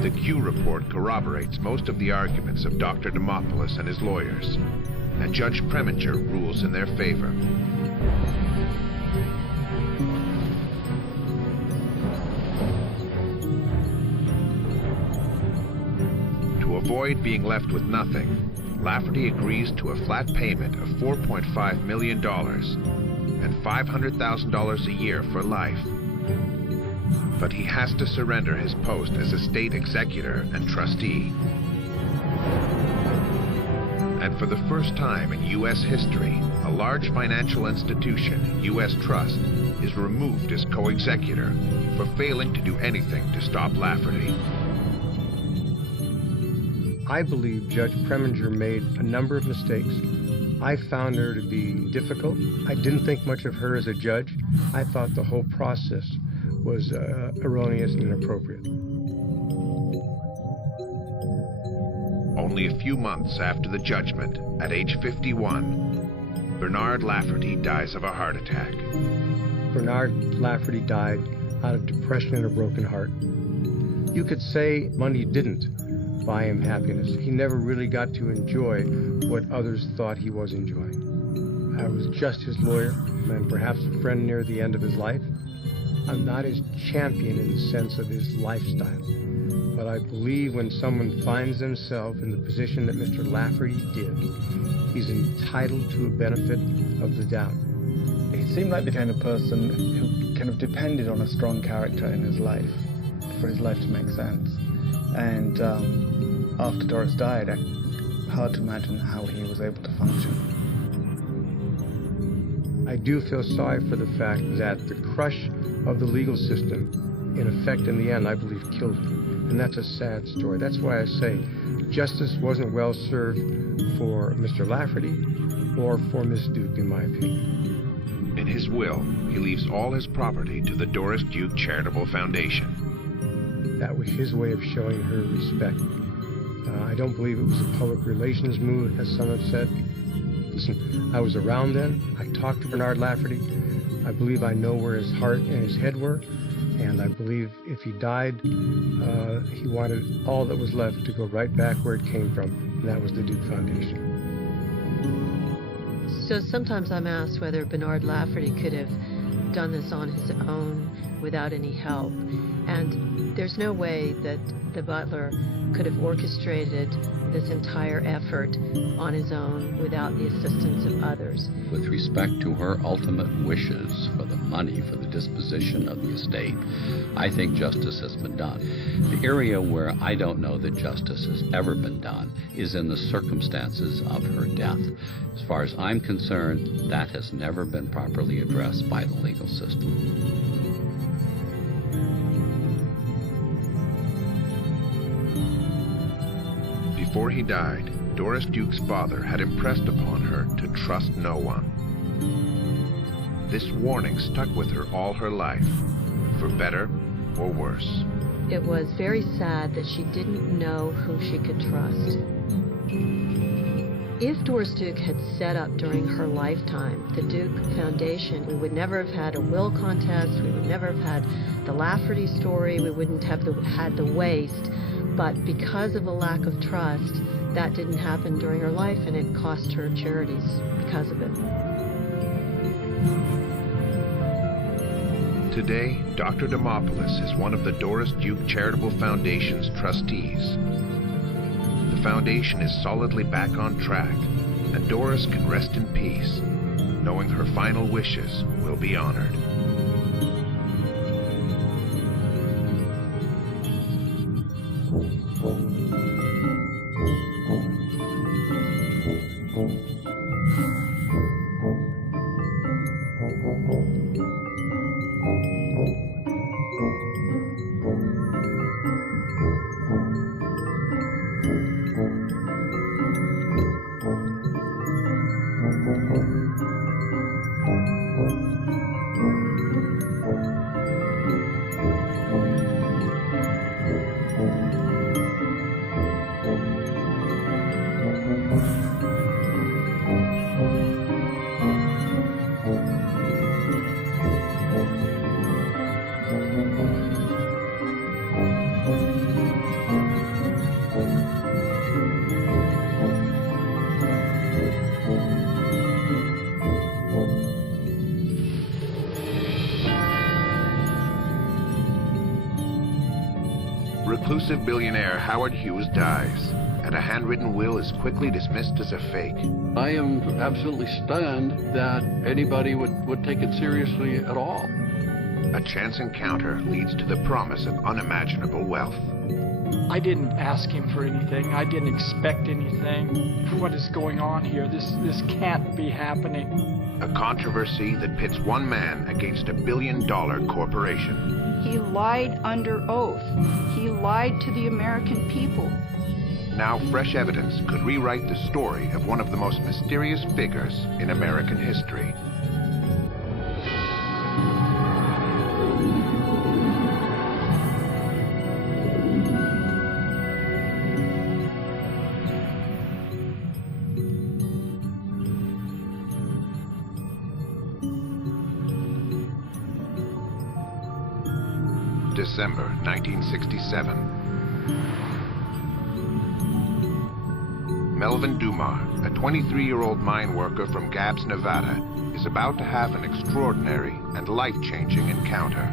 The Q report corroborates most of the arguments of Dr. Demopoulos and his lawyers, and Judge Preminger rules in their favor. To avoid being left with nothing, Lafferty agrees to a flat payment of $4.5 million and $500,000 a year for life. But he has to surrender his post as estate executor and trustee. And for the first time in U.S. history, a large financial institution, U.S. Trust, is removed as co-executor for failing to do anything to stop Lafferty. I believe Judge Preminger made a number of mistakes. I found her to be difficult. I didn't think much of her as a judge. I thought the whole process was erroneous and inappropriate. Only a few months after the judgment, at age 51, Bernard Lafferty dies of a heart attack. Bernard Lafferty died out of depression and a broken heart. You could say money didn't buy him happiness. He never really got to enjoy what others thought he was enjoying. I was just his lawyer and perhaps a friend near the end of his life. I'm not his champion in the sense of his lifestyle, but I believe when someone finds themselves in the position that Mr. Lafferty did, he's entitled to a benefit of the doubt. He seemed like the kind of person who kind of depended on a strong character in his life for his life to make sense. And after Doris died, hard to imagine how he was able to function. I do feel sorry for the fact that the crush of the legal system, in effect, in the end, I believe, killed him. And that's a sad story. That's why I say justice wasn't well served for Mr. Lafferty or for Miss Duke, in my opinion. In his will, he leaves all his property to the Doris Duke Charitable Foundation. That was his way of showing her respect. I don't believe it was a public relations move, as some have said. Listen, I was around then. I talked to Bernard Lafferty. I believe I know where his heart and his head were. And I believe if he died, he wanted all that was left to go right back where it came from, and that was the Duke Foundation. So sometimes I'm asked whether Bernard Lafferty could have done this on his own without any help. And there's no way that the butler could have orchestrated this entire effort on his own without the assistance of others. With respect to her ultimate wishes for the money for the disposition of the estate, I think justice has been done. The area where I don't know that justice has ever been done is in the circumstances of her death. As far as I'm concerned, that has never been properly addressed by the legal system. Before he died, Doris Duke's father had impressed upon her to trust no one. This warning stuck with her all her life, for better or worse. It was very sad that she didn't know who she could trust. If Doris Duke had set up during her lifetime the Duke Foundation, we would never have had a will contest, we would never have had the Lafferty story, we wouldn't have had the waste. But because of a lack of trust, that didn't happen during her life, and it cost her charities because of it. Today, Dr. Demopoulos is one of the Doris Duke Charitable Foundation's trustees. The foundation is solidly back on track, and Doris can rest in peace, knowing her final wishes will be honored. Reclusive billionaire Howard Hughes dies, and a handwritten will is quickly dismissed as a fake. I am absolutely stunned that anybody would take it seriously at all. A chance encounter leads to the promise of unimaginable wealth. I didn't ask him for anything. I didn't expect anything. What is going on here? This can't be happening. A controversy that pits one man against $1 billion corporation. He lied under oath. He lied to the American people. Now fresh evidence could rewrite the story of one of the most mysterious figures in American history. December 1967. Melvin Dumas, a 23-year-old mine worker from Gabbs, Nevada, is about to have an extraordinary and life-changing encounter.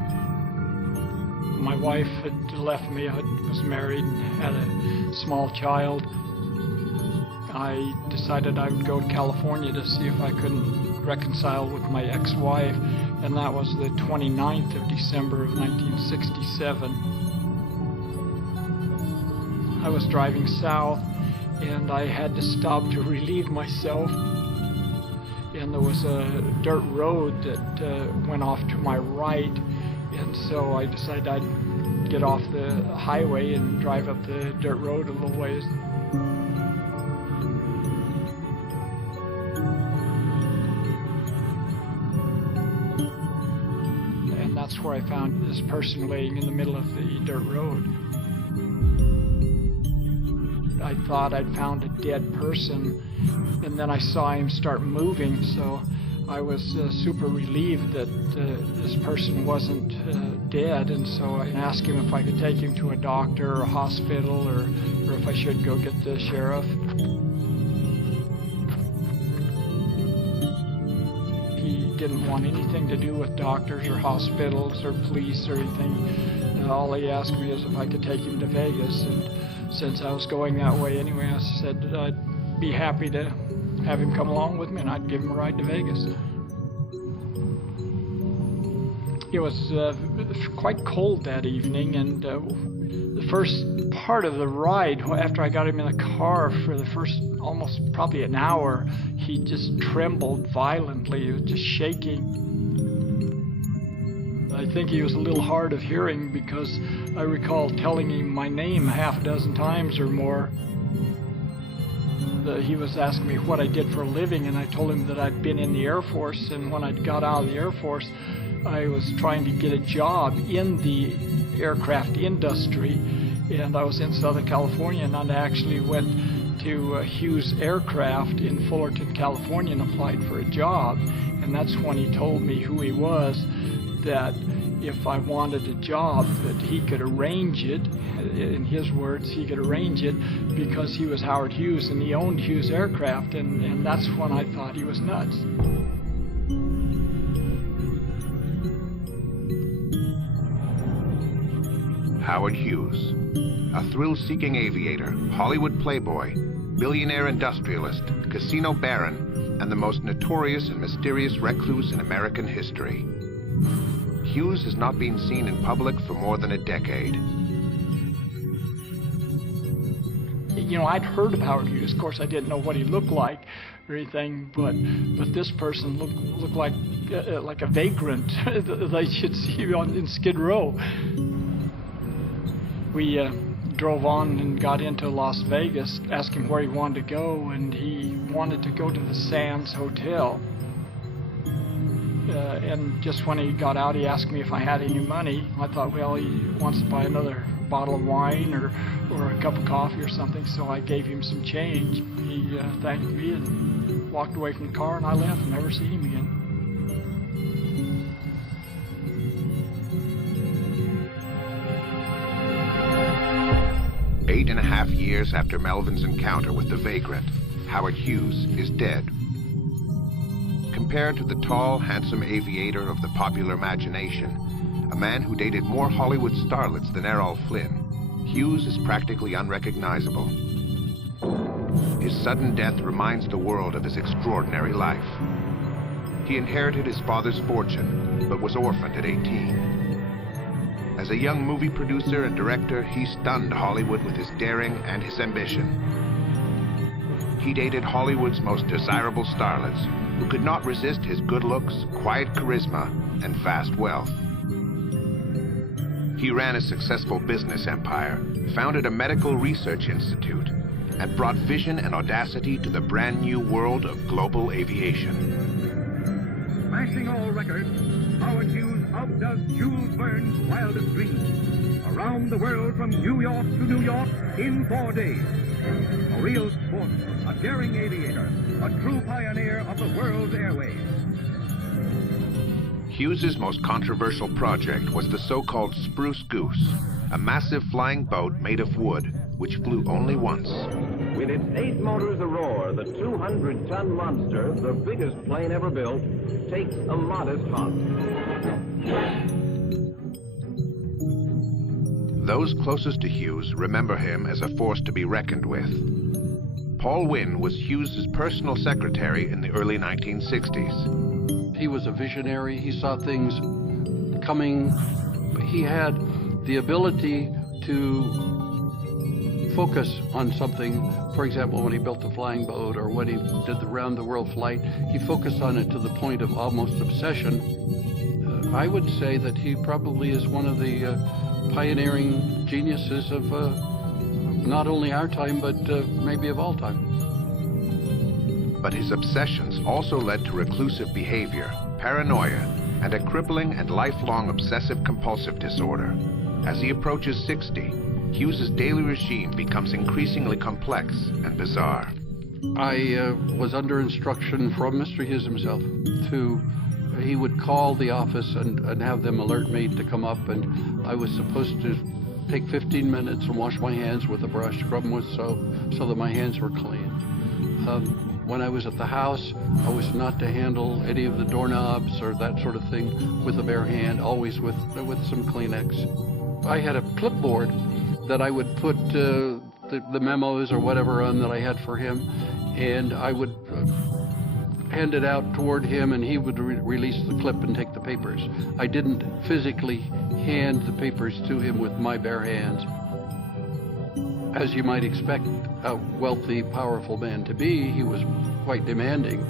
My wife had left me. I was married and had a small child. I decided I would go to California to see if I couldn't reconcile with my ex-wife, and that was the 29th of December of 1967. I was driving south, and I had to stop to relieve myself, and there was a dirt road that went off to my right, and so I decided I'd get off the highway and drive up the dirt road a little ways. And that's where I found this person laying in the middle of the dirt road. I thought I'd found a dead person, and then I saw him start moving, so I was super relieved that this person wasn't dead, and so I asked him if I could take him to a doctor or a hospital, or if I should go get the sheriff. He didn't want anything to do with doctors or hospitals or police or anything. All he asked me is if I could take him to Vegas, and since I was going that way anyway, I said that I'd be happy to have him come along with me, and I'd give him a ride to Vegas. It was quite cold that evening, and the first part of the ride, after I got him in the car for the first almost probably an hour, he just trembled violently. He was just shaking. I think he was a little hard of hearing because I recall telling him my name half a dozen times or more. He was asking me what I did for a living, and I told him that I'd been in the Air Force, and when I got out of the Air Force, I was trying to get a job in the aircraft industry, and I was in Southern California, and I actually went to Hughes Aircraft in Fullerton, California, and applied for a job, and that's when he told me who he was, that if I wanted a job, that he could arrange it. In his words, he could arrange it because he was Howard Hughes and he owned Hughes Aircraft, and that's when I thought he was nuts. Howard Hughes, a thrill-seeking aviator, Hollywood playboy, billionaire industrialist, casino baron, and the most notorious and mysterious recluse in American history. Hughes has not been seen in public for more than a decade. You know, I'd heard of Howard Hughes. Of course, I didn't know what he looked like or anything, but this person looked like a vagrant that I should see in Skid Row. We drove on and got into Las Vegas, asked him where he wanted to go, and he wanted to go to the Sands Hotel. And just when he got out, he asked me if I had any money. I thought, well, he wants to buy another bottle of wine or a cup of coffee or something, so I gave him some change. He thanked me and walked away from the car, and I left and never seen him again. Eight and a half years after Melvin's encounter with the vagrant, Howard Hughes is dead. Compared to the tall, handsome aviator of the popular imagination, a man who dated more Hollywood starlets than Errol Flynn, Hughes is practically unrecognizable. his sudden death reminds the world of his extraordinary life. He inherited his father's fortune, but was orphaned at 18. As a young movie producer and director, he stunned Hollywood with his daring and his ambition. He dated Hollywood's most desirable starlets, who could not resist his good looks, quiet charisma, and vast wealth. He ran a successful business empire, founded a medical research institute, and brought vision and audacity to the brand new world of global aviation. Smashing all records, Howard Hughes outdoes Jules Verne's wildest dreams. Around the world from New York to New York in 4 days. A real sport, a daring aviator, a true pioneer of the world's airways. Hughes's most controversial project was the so-called Spruce Goose, a massive flying boat made of wood, which flew only once. With its 8 motors a-roar, the 200-ton monster, the biggest plane ever built, takes a modest hop. Those closest to Hughes remember him as a force to be reckoned with. Paul Wynne was Hughes's personal secretary in the early 1960s. He was a visionary. He saw things coming. He had the ability to focus on something. For example, when he built the flying boat or when he did the round-the-world flight, he focused on it to the point of almost obsession. I would say that he probably is one of the pioneering geniuses of not only our time, but maybe of all time. But his obsessions also led to reclusive behavior, paranoia, and a crippling and lifelong obsessive-compulsive disorder. As he approaches 60, Hughes's daily regime becomes increasingly complex and bizarre. I was under instruction from Mr. Hughes himself he would call the office and have them alert me to come up, and I was supposed to take 15 minutes and wash my hands with a brush, scrub them with soap so that my hands were clean. When I was at the house, I was not to handle any of the doorknobs or that sort of thing with a bare hand, always with some Kleenex. I had a clipboard that I would put the memos or whatever on that I had for him, and I would hand it out toward him, and he would release the clip and take the papers. I didn't physically hand the papers to him with my bare hands. As you might expect a wealthy, powerful man to be, he was quite demanding.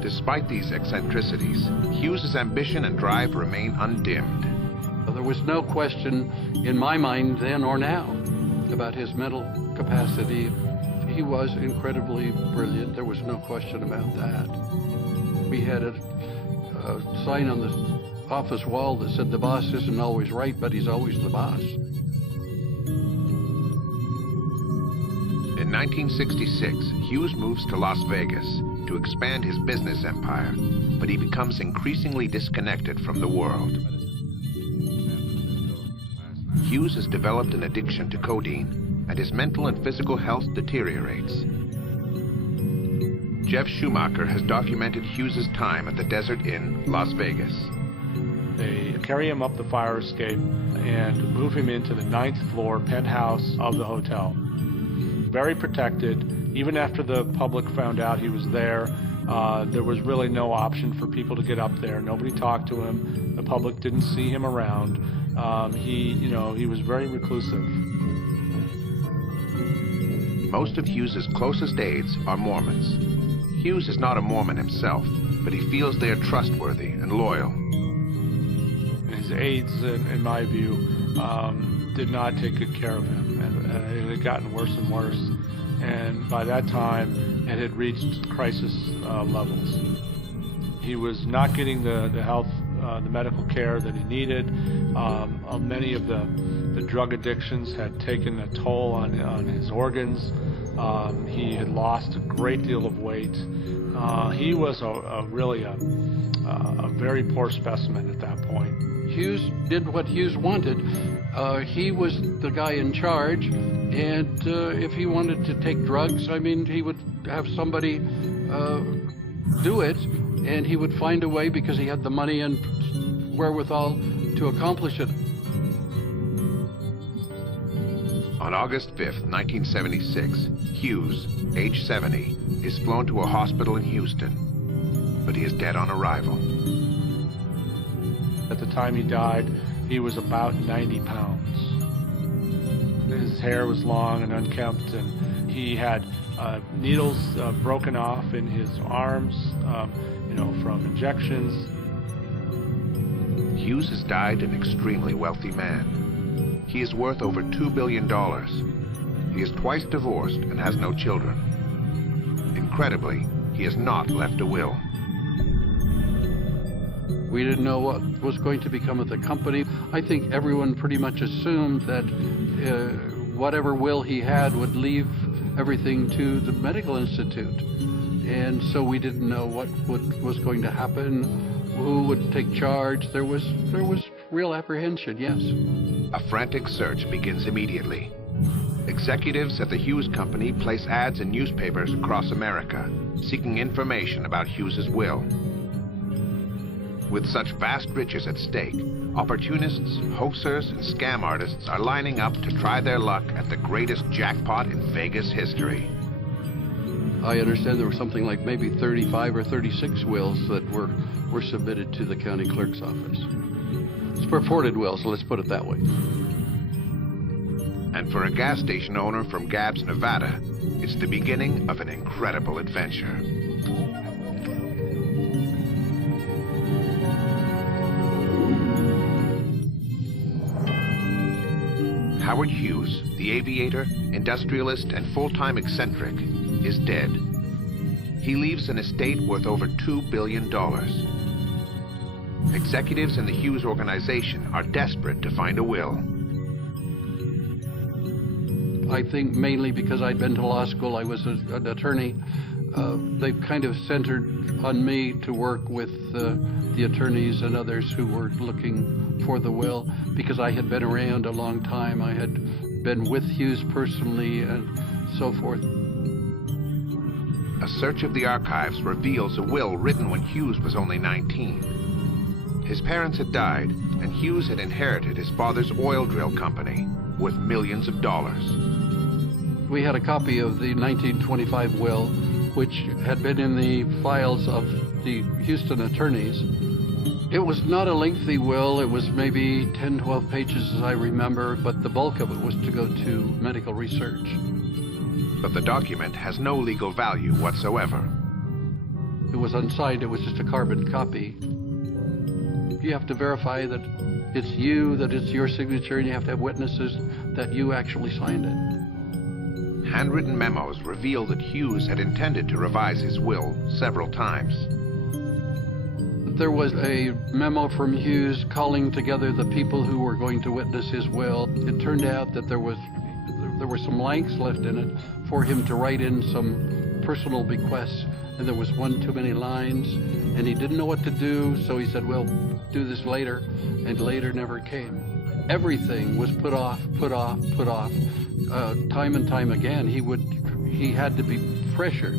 Despite these eccentricities, Hughes's ambition and drive remain undimmed. There was no question in my mind then or now about his mental capacity. He was incredibly brilliant. There was no question about that. We had a sign on the office wall that said, "The boss isn't always right, but he's always the boss." In 1966, Hughes moves to Las Vegas to expand his business empire, but he becomes increasingly disconnected from the world. Hughes has developed an addiction to codeine, and his mental and physical health deteriorates. Jeff Schumacher has documented Hughes's time at the Desert Inn, Las Vegas. They carry him up the fire escape and move him into the 9th floor penthouse of the hotel. Very protected. Even after the public found out he was there was really no option for people to get up there. Nobody talked to him. The public didn't see him around. He was very reclusive. Most of Hughes's closest aides are Mormons. Hughes is not a Mormon himself, but he feels they are trustworthy and loyal. His aides, in my view, did not take good care of him, and it had gotten worse and worse. And by that time, it had reached crisis levels. He was not getting the health, the medical care that he needed. Many of the drug addictions had taken a toll on his organs. He had lost a great deal of weight. He was really a very poor specimen at that point. Hughes did what Hughes wanted. He was the guy in charge, and if he wanted to take drugs, he would have somebody do it, and he would find a way because he had the money and wherewithal to accomplish it. On August 5th, 1976, Hughes, age 70, is flown to a hospital in Houston, but he is dead on arrival. At the time he died, he was about 90 pounds. His hair was long and unkempt, and he had needles broken off in his arms, from injections. Hughes has died an extremely wealthy man. He is worth over $2 billion. He is twice divorced and has no children. Incredibly, he has not left a will. We didn't know what was going to become of the company. I think everyone pretty much assumed that whatever will he had would leave everything to the medical institute. And so we didn't know what was going to happen, who would take charge. There was real apprehension, yes. A frantic search begins immediately. Executives at the Hughes Company place ads in newspapers across America, seeking information about Hughes's will. With such vast riches at stake, opportunists, hoaxers, and scam artists are lining up to try their luck at the greatest jackpot in Vegas history. I understand there were something like maybe 35 or 36 wills that were submitted to the county clerk's office. It's purported wills, so let's put it that way. And for a gas station owner from Gabbs, Nevada, it's the beginning of an incredible adventure. Howard Hughes, the aviator, industrialist, and full-time eccentric, is dead. He leaves an estate worth over $2 billion. Executives in the Hughes organization are desperate to find a will. I think mainly because I'd been to law school, I was an attorney. They kind of centered on me to work with the attorneys and others who were looking for the will, because I had been around a long time. I had been with Hughes personally and so forth. A search of the archives reveals a will written when Hughes was only 19. His parents had died, and Hughes had inherited his father's oil drill company, worth millions of dollars. We had a copy of the 1925 will, which had been in the files of the Houston attorneys. It was not a lengthy will. It was maybe 10, 12 pages, as I remember, but the bulk of it was to go to medical research. But the document has no legal value whatsoever. It was unsigned. It was just a carbon copy. You have to verify that it's you, that it's your signature, and you have to have witnesses that you actually signed it. Handwritten memos reveal that Hughes had intended to revise his will several times. There was a memo from Hughes calling together the people who were going to witness his will. It turned out that there were some blanks left in it for him to write in some personal bequests, and there was one too many lines, and he didn't know what to do, so he said, well, do this later, and later never came. Everything was put off. Time and time again, he had to be pressured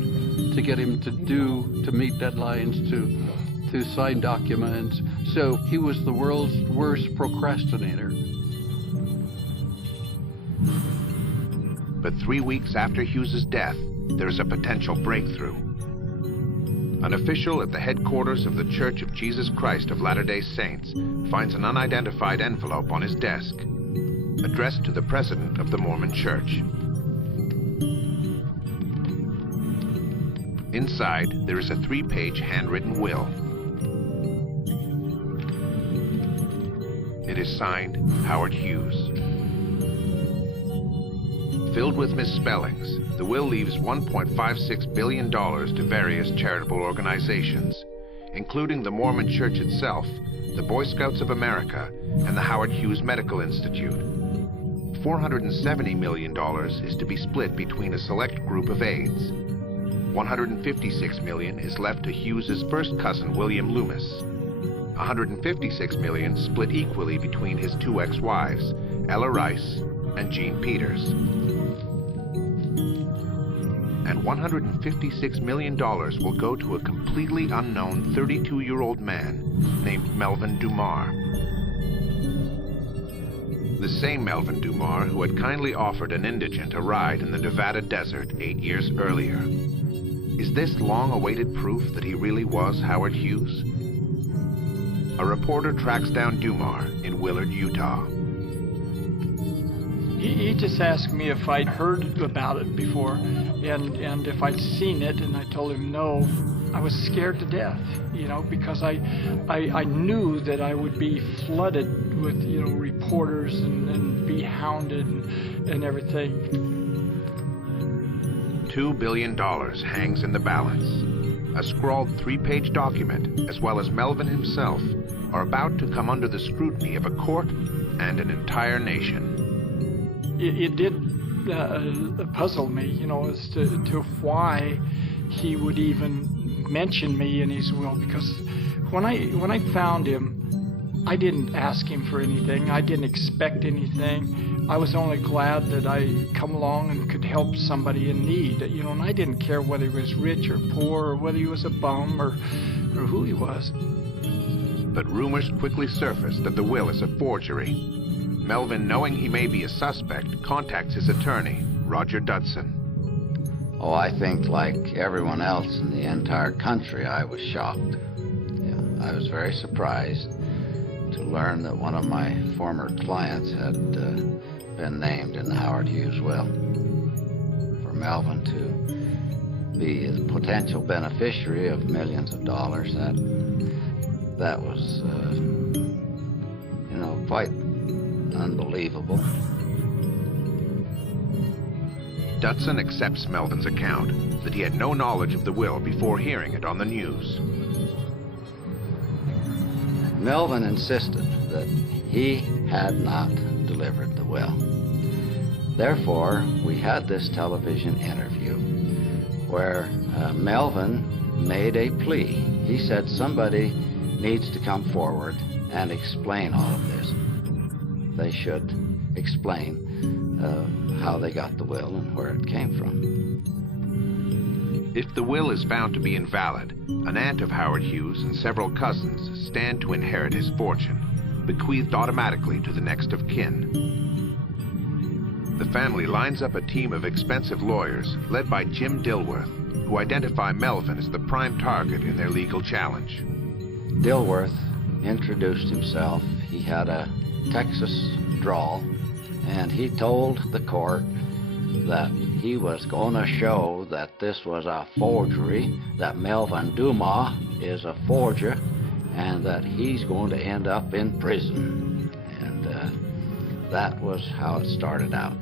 to get him to meet deadlines, to sign documents. So he was the world's worst procrastinator. But 3 weeks after Hughes's death, there's a potential breakthrough. An official at the headquarters of the Church of Jesus Christ of Latter-day Saints finds an unidentified envelope on his desk, addressed to the president of the Mormon Church. Inside, there is a 3-page handwritten will. It is signed Howard Hughes. Filled with misspellings, the will leaves $1.56 billion to various charitable organizations, including the Mormon Church itself, the Boy Scouts of America, and the Howard Hughes Medical Institute. $470 million is to be split between a select group of aides. $156 million is left to Hughes's first cousin, William Loomis. $156 million split equally between his 2 ex-wives, Ella Rice and Jean Peters. And $156 million will go to a completely unknown 32-year-old man named Melvin Dumar. The same Melvin Dumas who had kindly offered an indigent a ride in the Nevada desert 8 years earlier. Is this long-awaited proof that he really was Howard Hughes? A reporter tracks down Dumas in Willard, Utah. He just asked me if I'd heard about it before and if I'd seen it, and I told him no. I was scared to death, because I knew that I would be flooded with, reporters and be hounded and everything. $2 billion hangs in the balance. A scrawled 3-page document, as well as Melvin himself, are about to come under the scrutiny of a court and an entire nation. It did puzzle me, as to why he would even mention me in his will, because when I found him, I didn't ask him for anything. I didn't expect anything. I was only glad that I come along and could help somebody in need, and I didn't care whether he was rich or poor or whether he was a bum or who he was. But rumors quickly surface that the will is a forgery. Melvin, knowing he may be a suspect, contacts his attorney, Roger Dudson. Oh, I think like everyone else in the entire country, I was shocked. I was very surprised to learn that one of my former clients had been named in the Howard Hughes will. For Melvin to be the potential beneficiary of millions of dollars, that was, quite unbelievable. Dudson accepts Melvin's account that he had no knowledge of the will before hearing it on the news. Melvin insisted that he had not delivered the will. Therefore, we had this television interview where Melvin made a plea. He said somebody needs to come forward and explain all of this. They should explain how they got the will and where it came from. If the will is found to be invalid, an aunt of Howard Hughes and several cousins stand to inherit his fortune, bequeathed automatically to the next of kin. The family lines up a team of expensive lawyers led by Jim Dilworth, who identify Melvin as the prime target in their legal challenge. Dilworth introduced himself. He had a Texas drawl, and he told the court that he was going to show that this was a forgery, that Melvin Dumas is a forger, and that he's going to end up in prison. And that was how it started out.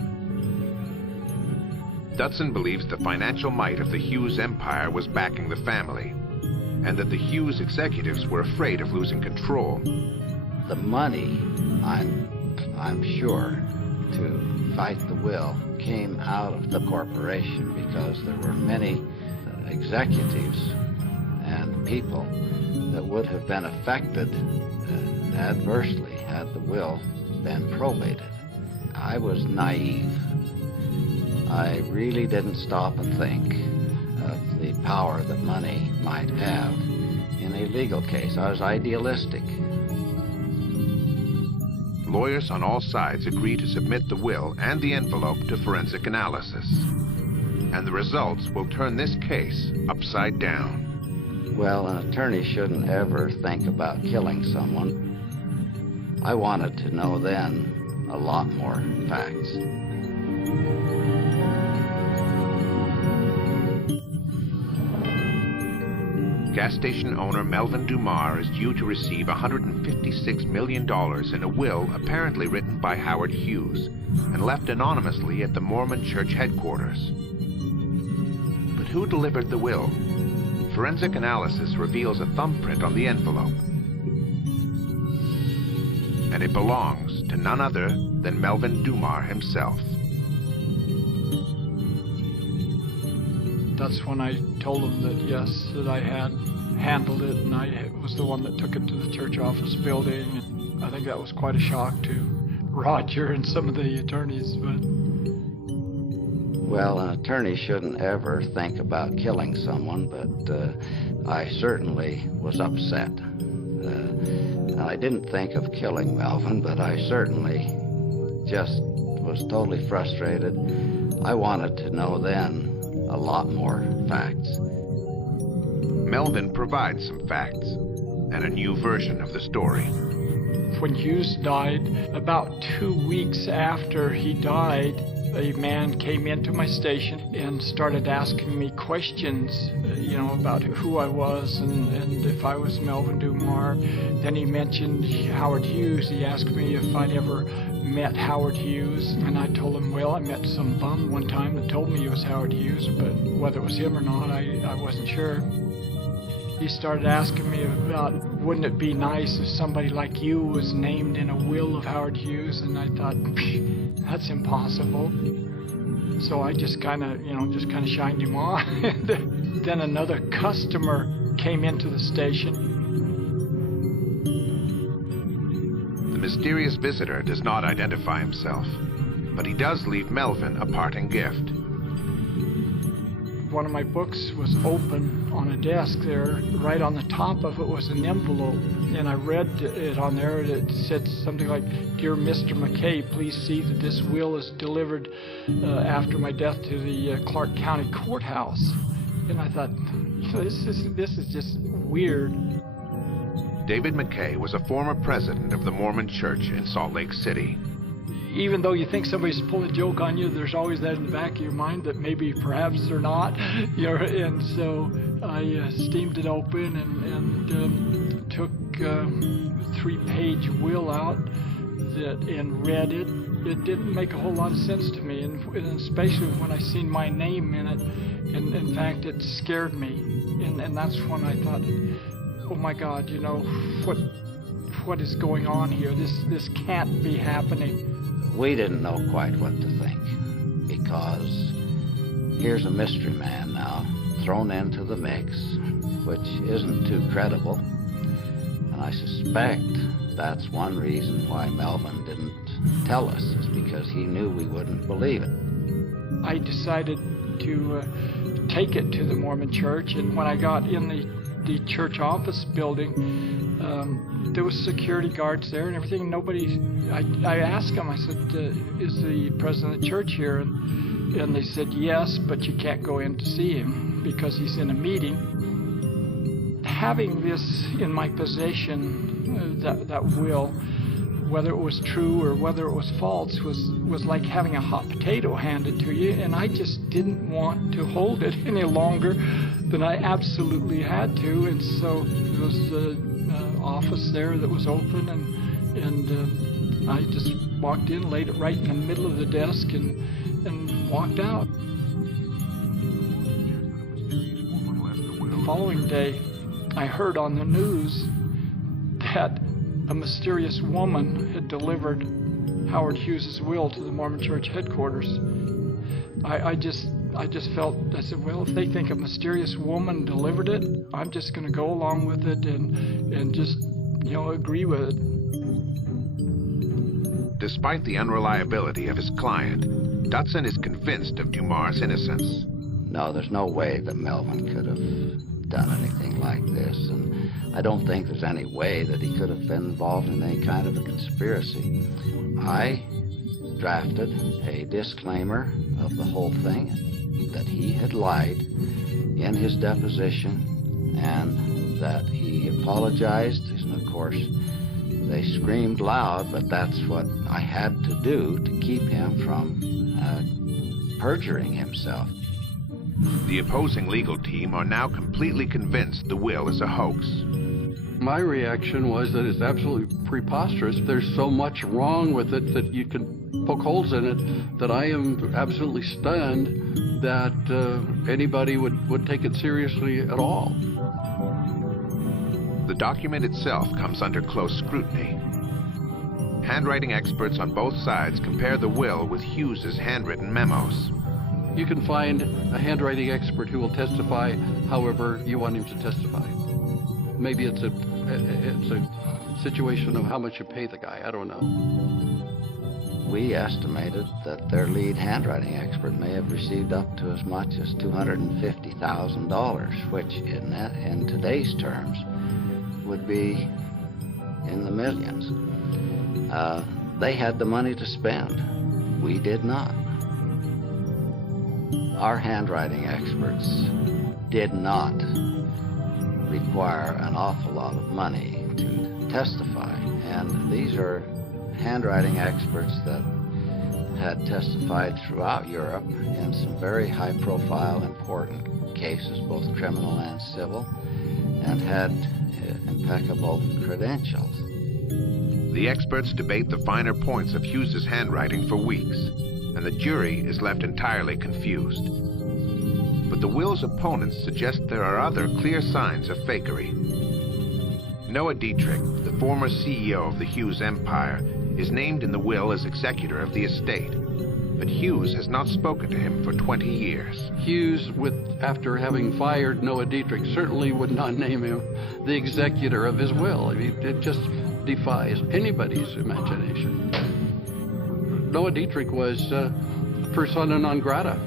Dudson believes the financial might of the Hughes empire was backing the family, and that the Hughes executives were afraid of losing control. The money, I'm sure, to fight the will came out of the corporation because there were many executives and people that would have been affected adversely had the will been probated. I was naive. I really didn't stop and think of the power that money might have in a legal case. I was idealistic. Lawyers on all sides agree to submit the will and the envelope to forensic analysis. And the results will turn this case upside down. Well, an attorney shouldn't ever think about killing someone. I wanted to know then a lot more facts. Gas station owner Melvin Dumas is due to receive $156 million in a will apparently written by Howard Hughes and left anonymously at the Mormon church headquarters. But who delivered the will? Forensic analysis reveals a thumbprint on the envelope. And it belongs to none other than Melvin Dumas himself. That's when I told him that, yes, that I had handled it, and I was the one that took it to the church office building. And I think that was quite a shock to Roger and some of the attorneys. But well, an attorney shouldn't ever think about killing someone, but I certainly was upset. I didn't think of killing Melvin, but I certainly just was totally frustrated. I wanted to know then a lot more facts. Melvin provides some facts and a new version of the story. When Hughes died, about 2 weeks after he died, a man came into my station and started asking me questions, about who I was and if I was Melvin Dumar. Then he mentioned Howard Hughes. He asked me if I'd ever met Howard Hughes, and I told him, well, I met some bum one time that told me he was Howard Hughes, but whether it was him or not, I wasn't sure. He started asking me about, wouldn't it be nice if somebody like you was named in a will of Howard Hughes? And I thought, that's impossible. So I just kind of shined him off. Then another customer came into the station. The mysterious visitor does not identify himself, but he does leave Melvin a parting gift. One of my books was open on a desk there. Right on the top of it was an envelope, and I read it on there. It said something like, "Dear Mr. McKay, please see that this will is delivered after my death to the Clark County Courthouse." And I thought, this is just weird. David McKay was a former president of the Mormon Church in Salt Lake City. Even though you think somebody's pulling a joke on you, there's always that in the back of your mind that maybe perhaps they're not. And so I steamed it open and took a 3-page will out and read it. It didn't make a whole lot of sense to me, and especially when I seen my name in it. And in fact, it scared me. And that's when I thought, oh my God, what is going on here? This can't be happening. We didn't know quite what to think, because here's a mystery man now thrown into the mix, which isn't too credible. And I suspect that's one reason why Melvin didn't tell us, is because he knew we wouldn't believe it. I decided to take it to the Mormon Church, and when I got in the church office building, there was security guards there and everything. I asked them, I said, is the president of the church here? And they said, yes, but you can't go in to see him because he's in a meeting. Having this in my possession, that will, whether it was true or whether it was false, was like having a hot potato handed to you, and I just didn't want to hold it any longer than I absolutely had to. And so there was the office there that was open, and I just walked in, laid it right in the middle of the desk, and walked out. The following day, I heard on the news that a mysterious woman had delivered Howard Hughes' will to the Mormon Church headquarters. I just felt, I said, well, if they think a mysterious woman delivered it, I'm just going to go along with it and just, agree with it. Despite the unreliability of his client, Dutson is convinced of Dumar's innocence. No, there's no way that Melvin could have done anything like this, and I don't think there's any way that he could have been involved in any kind of a conspiracy. I drafted a disclaimer of the whole thing, that he had lied in his deposition, and that he apologized. And of course, they screamed loud, but that's what I had to do to keep him from perjuring himself. The opposing legal team are now completely convinced the will is a hoax. My reaction was that it's absolutely preposterous. There's so much wrong with it that you can poke holes in it, that I am absolutely stunned that anybody would take it seriously at all. The document itself comes under close scrutiny. Handwriting experts on both sides compare the will with Hughes's handwritten memos. You can find a handwriting expert who will testify however you want him to testify. Maybe it's a situation of how much you pay the guy. I don't know. We estimated that their lead handwriting expert may have received up to as much as $250,000, which in today's terms would be in the millions. They had the money to spend. We did not. Our handwriting experts did not require an awful lot of money to testify. And these are handwriting experts that had testified throughout Europe in some very high-profile, important cases, both criminal and civil, and had impeccable credentials. The experts debate the finer points of Hughes's handwriting for weeks, and the jury is left entirely confused. But the will's opponents suggest there are other clear signs of fakery. Noah Dietrich, the former CEO of the Hughes empire, is named in the will as executor of the estate, but Hughes has not spoken to him for 20 years. Hughes, after having fired Noah Dietrich, certainly would not name him the executor of his will. I mean, it just defies anybody's imagination. Noah Dietrich was persona non grata.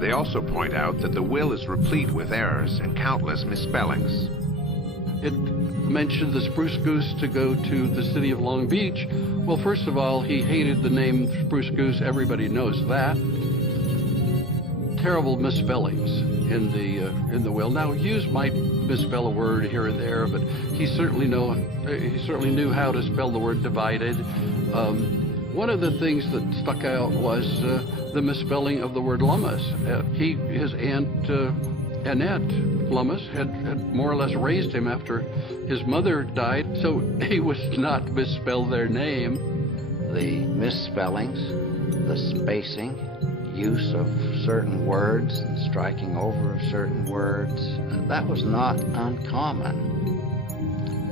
They also point out that the will is replete with errors and countless misspellings. It mentioned the Spruce Goose to go to the city of Long Beach. Well, first of all, he hated the name Spruce Goose. Everybody knows that. Terrible misspellings in the will. Now, Hughes might misspell a word here or there, but he certainly knew how to spell the word divided. One of the things that stuck out was the misspelling of the word Lummis. His aunt Annette Lummis had more or less raised him after his mother died, so he was not misspell their name. The misspellings, the spacing, use of certain words and striking over of certain words, that was not uncommon.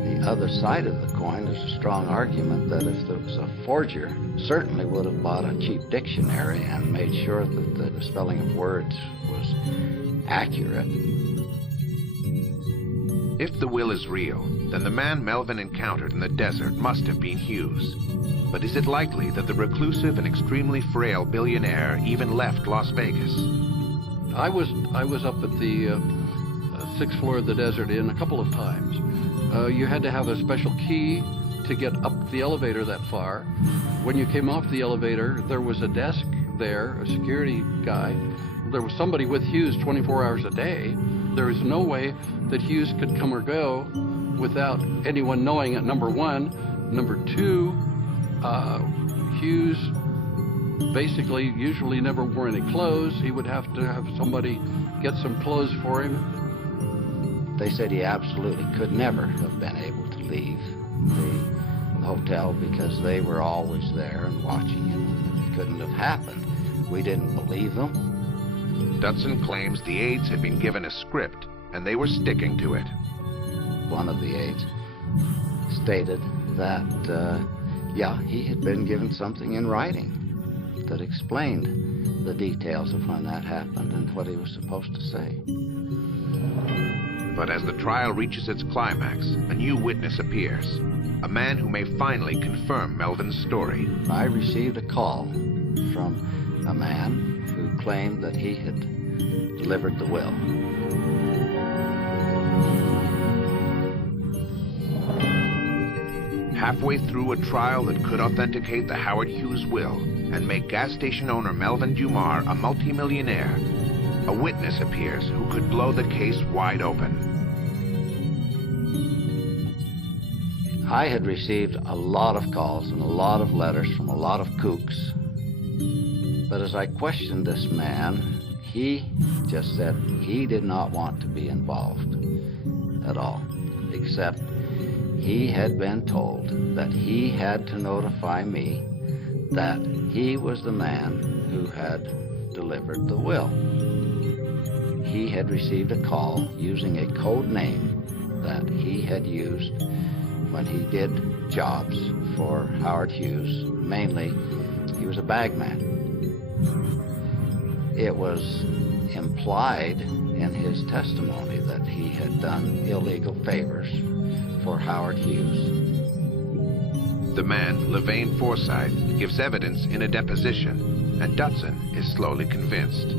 The other side of the coin is a strong argument that if there was a forger, certainly would have bought a cheap dictionary and made sure that the spelling of words was accurate. If the will is real, then the man Melvin encountered in the desert must have been Hughes. But is it likely that the reclusive and extremely frail billionaire even left Las Vegas? I was up at the 6th floor of the Desert Inn a couple of times. You had to have a special key to get up the elevator that far. When you came off the elevator, there was a desk there, a security guy. There was somebody with Hughes 24 hours a day. There was no way that Hughes could come or go without anyone knowing it, number one. Number two, Hughes basically usually never wore any clothes. He would have to have somebody get some clothes for him. They said he absolutely could never have been able to leave the hotel because they were always there and watching him. It couldn't have happened. We didn't believe them. Dutson claims the aides had been given a script and they were sticking to it. One of the aides stated that, he had been given something in writing that explained the details of when that happened and what he was supposed to say. But as the trial reaches its climax, a new witness appears, a man who may finally confirm Melvin's story. I received a call from a man who claimed that he had delivered the will. Halfway through a trial that could authenticate the Howard Hughes will and make gas station owner Melvin Dumar a multimillionaire, a witness appears who could blow the case wide open. I had received a lot of calls and a lot of letters from a lot of kooks. But as I questioned this man, he just said he did not want to be involved at all, except he had been told that he had to notify me that he was the man who had delivered the will. He had received a call using a code name that he had used when he did jobs for Howard Hughes. Mainly, he was a bagman. It was implied in his testimony that he had done illegal favors for Howard Hughes. The man, Levain Forsythe, gives evidence in a deposition, and Dutson is slowly convinced.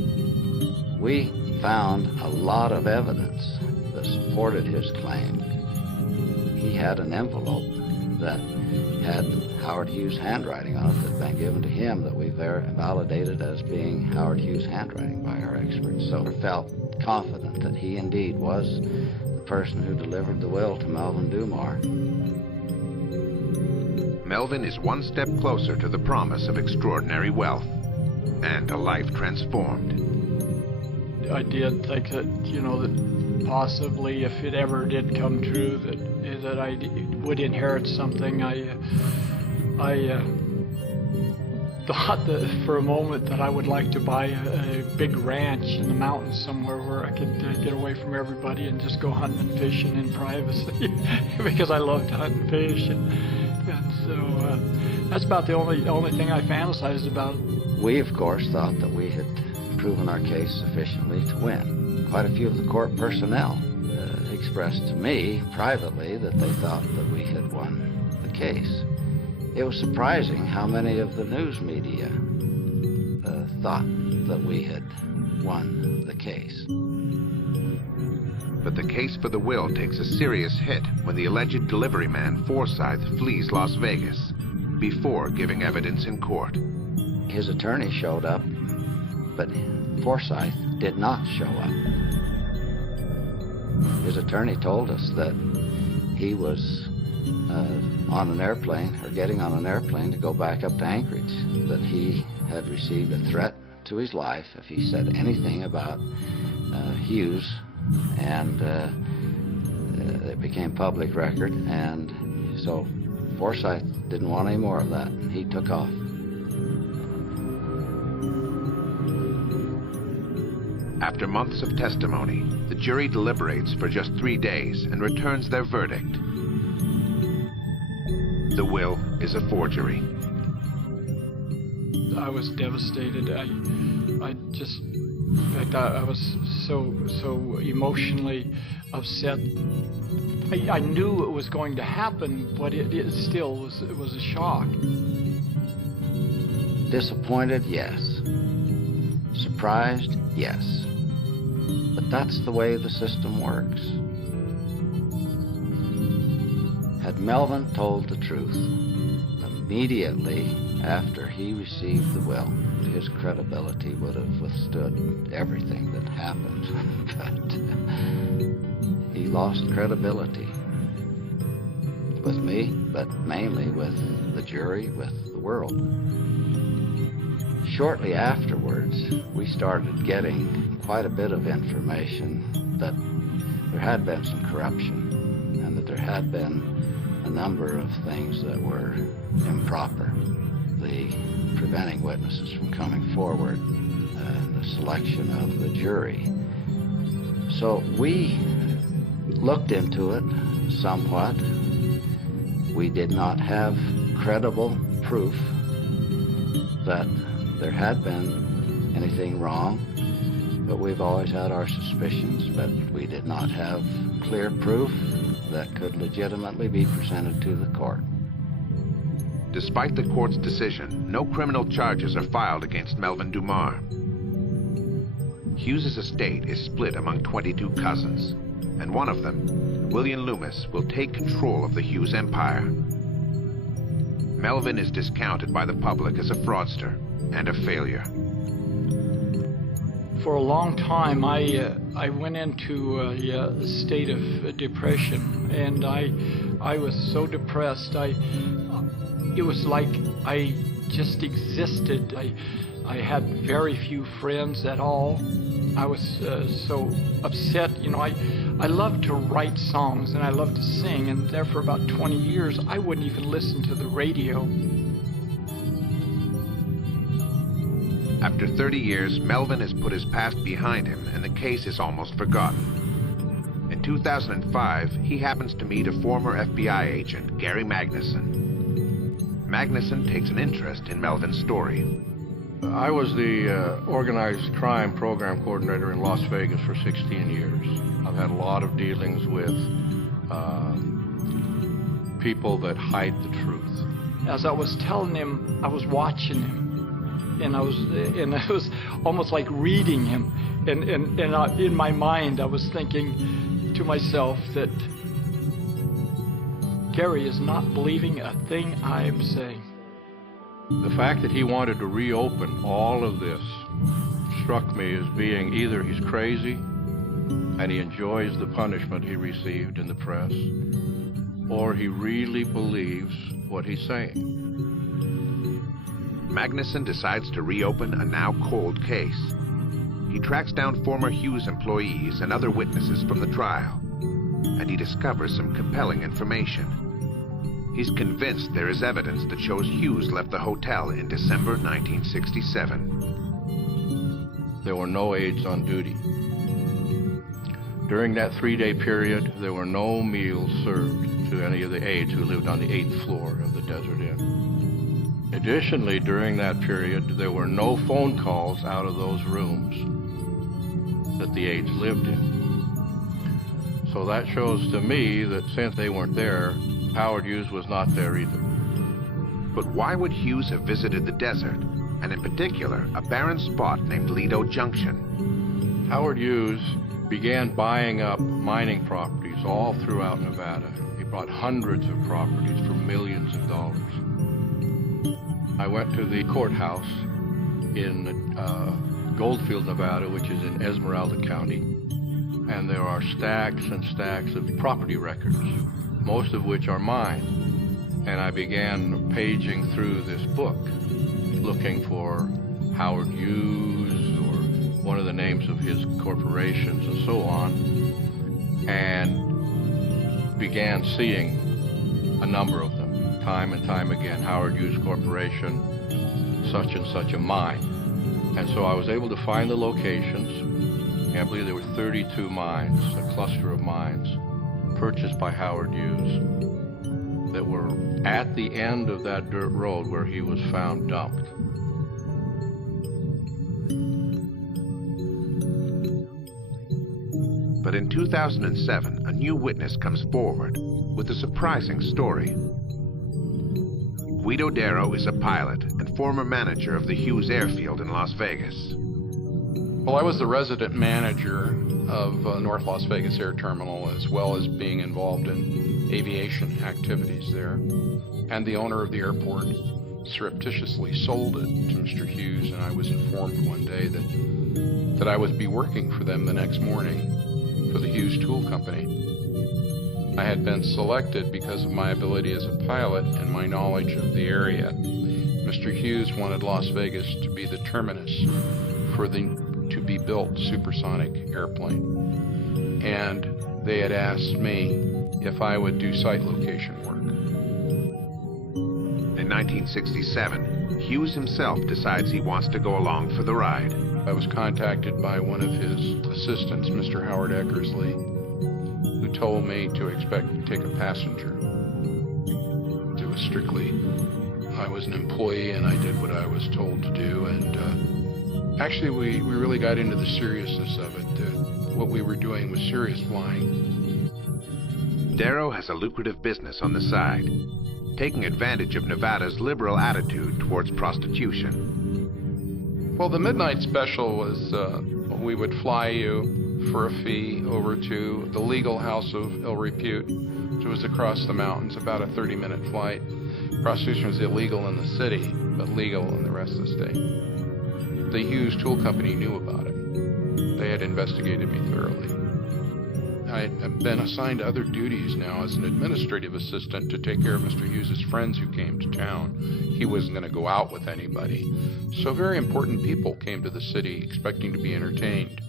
We found a lot of evidence that supported his claim. He had an envelope that had Howard Hughes' handwriting on it that had been given to him that we validated as being Howard Hughes' handwriting by our experts. So we felt confident that he indeed was the person who delivered the will to Melvin Dumar. Melvin is one step closer to the promise of extraordinary wealth and a life transformed. I did think that, that possibly if it ever did come true that I would inherit something. I thought that for a moment that I would like to buy a big ranch in the mountains somewhere where I could get away from everybody and just go hunting and fishing in privacy because I loved hunting and fishing. And so that's about the only thing I fantasized about. We, of course, thought that we had proven our case sufficiently to win. Quite a few of the court personnel expressed to me privately that they thought that we had won the case. It was surprising how many of the news media thought that we had won the case. But the case for the will takes a serious hit when the alleged delivery man Forsyth flees Las Vegas before giving evidence in court. His attorney showed up, but Forsyth did not show up. His attorney told us that he was on an airplane, or getting on an airplane to go back up to Anchorage, that he had received a threat to his life if he said anything about Hughes, and it became public record, and so Forsyth didn't want any more of that, and he took off. After months of testimony, the jury deliberates for just 3 days and returns their verdict. The will is a forgery. I was devastated. I just, in fact, I was so emotionally upset. I knew it was going to happen, but it still was a shock. Disappointed, yes. Surprised, yes. But that's the way the system works. Had Melvin told the truth immediately after he received the will, his credibility would have withstood everything that happened. But he lost credibility with me, but mainly with the jury, with the world. Shortly afterwards, we started getting quite a bit of information that there had been some corruption and that there had been a number of things that were improper. The preventing witnesses from coming forward and the selection of the jury. So we looked into it somewhat. We did not have credible proof that there had been anything wrong, but we've always had our suspicions, but we did not have clear proof that could legitimately be presented to the court. Despite the court's decision, no criminal charges are filed against Melvin Dumar. Hughes' estate is split among 22 cousins, and one of them, William Loomis, will take control of the Hughes empire. Melvin is discounted by the public as a fraudster and a failure. For a long time, I went into a state of depression, and I was so depressed. It was like I just existed. I had very few friends at all. I was so upset. I loved to write songs and I loved to sing, and there for about 20 years, I wouldn't even listen to the radio. After 30 years, Melvin has put his past behind him and the case is almost forgotten. In 2005, he happens to meet a former FBI agent, Gary Magnuson. Magnuson takes an interest in Melvin's story. I was the organized crime program coordinator in Las Vegas for 16 years. I've had a lot of dealings with people that hide the truth. As I was telling him, I was watching him. And I was almost like reading him, and in my mind I was thinking to myself that Gary is not believing a thing I am saying. The fact that he wanted to reopen all of this struck me as being either he's crazy and he enjoys the punishment he received in the press, or he really believes what he's saying. Magnuson decides to reopen a now cold case. He tracks down former Hughes employees and other witnesses from the trial, and he discovers some compelling information. He's convinced there is evidence that shows Hughes left the hotel in December 1967. There were no aides on duty. During that 3-day period, there were no meals served to any of the aides who lived on the 8th floor of the Desert Inn. Additionally, during that period, there were no phone calls out of those rooms that the aides lived in. So that shows to me that since they weren't there, Howard Hughes was not there either. But why would Hughes have visited the desert, and in particular, a barren spot named Lido Junction? Howard Hughes began buying up mining properties all throughout Nevada. He bought hundreds of properties for millions of dollars. I went to the courthouse in Goldfield, Nevada, which is in Esmeralda County, and there are stacks and stacks of property records, most of which are mine. And I began paging through this book, looking for Howard Hughes or one of the names of his corporations and so on, and began seeing a number of them, time and time again. Howard Hughes Corporation, such and such a mine. And so I was able to find the locations. I believe there were 32 mines, a cluster of mines, purchased by Howard Hughes that were at the end of that dirt road where he was found dumped. But in 2007, a new witness comes forward with a surprising story. Guido Darrow is a pilot and former manager of the Hughes Airfield in Las Vegas. Well, I was the resident manager of North Las Vegas Air Terminal, as well as being involved in aviation activities there. And the owner of the airport surreptitiously sold it to Mr. Hughes, and I was informed one day that I would be working for them the next morning for the Hughes Tool Company. I had been selected because of my ability as a pilot and my knowledge of the area. Mr. Hughes wanted Las Vegas to be the terminus for the to-be-built supersonic airplane. And they had asked me if I would do site location work. In 1967, Hughes himself decides he wants to go along for the ride. I was contacted by one of his assistants, Mr. Howard Eckersley, who told me to expect to take a passenger. It was strictly, I was an employee and I did what I was told to do, and actually we really got into the seriousness of it. What we were doing was serious flying. Darrow has a lucrative business on the side, taking advantage of Nevada's liberal attitude towards prostitution. Well, the midnight special was we would fly you for a fee over to the legal house of ill repute, which was across the mountains, about a 30-minute flight. Prostitution was illegal in the city, but legal in the rest of the state. The Hughes Tool Company knew about it. They had investigated me thoroughly. I have been assigned to other duties now as an administrative assistant to take care of Mr. Hughes' friends who came to town. He wasn't going to go out with anybody. So very important people came to the city expecting to be entertained.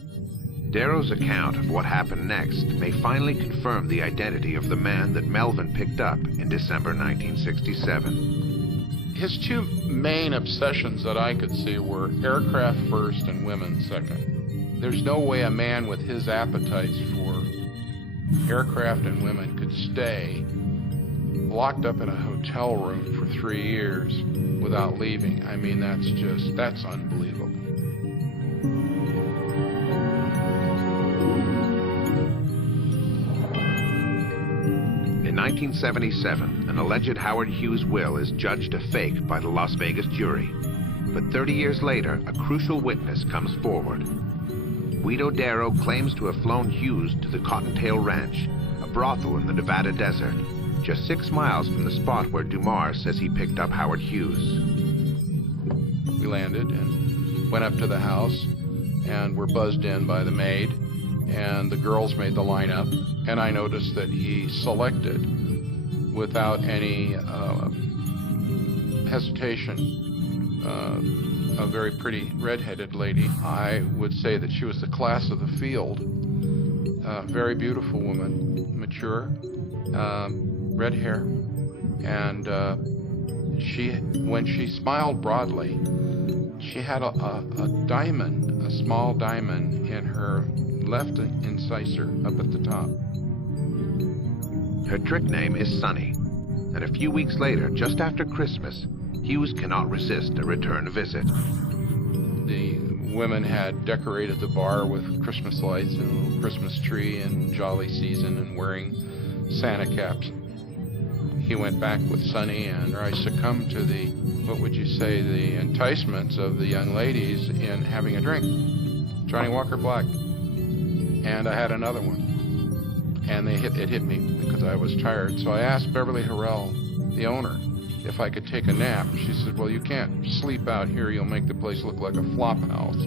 Darrow's account of what happened next may finally confirm the identity of the man that Melvin picked up in December 1967. His two main obsessions that I could see were aircraft first and women second. There's no way a man with his appetites for aircraft and women could stay locked up in a hotel room for 3 years without leaving. I mean, that's unbelievable. In 1977, an alleged Howard Hughes will is judged a fake by the Las Vegas jury. But 30 years later, a crucial witness comes forward. Guido Darrow claims to have flown Hughes to the Cottontail Ranch, a brothel in the Nevada desert, just 6 miles from the spot where Dumar says he picked up Howard Hughes. We landed and went up to the house and were buzzed in by the maid, and the girls made the lineup, and I noticed that he selected without any hesitation a very pretty red-headed lady. I would say that she was the class of the field. Very beautiful woman, mature, red hair, and when she smiled broadly, she had a diamond, a small diamond in her left incisor up at the top. Her trick name is Sunny, and a few weeks later, just after Christmas, Hughes cannot resist a return visit. The women had decorated the bar with Christmas lights and a little Christmas tree and jolly season and wearing Santa caps. He went back with Sunny, and I succumbed to the, what would you say, the enticements of the young ladies in having a drink. Johnny Walker Black. And I had another one. And it hit me because I was tired. So I asked Beverly Harrell, the owner, if I could take a nap. She said, well, you can't sleep out here. You'll make the place look like a flop house.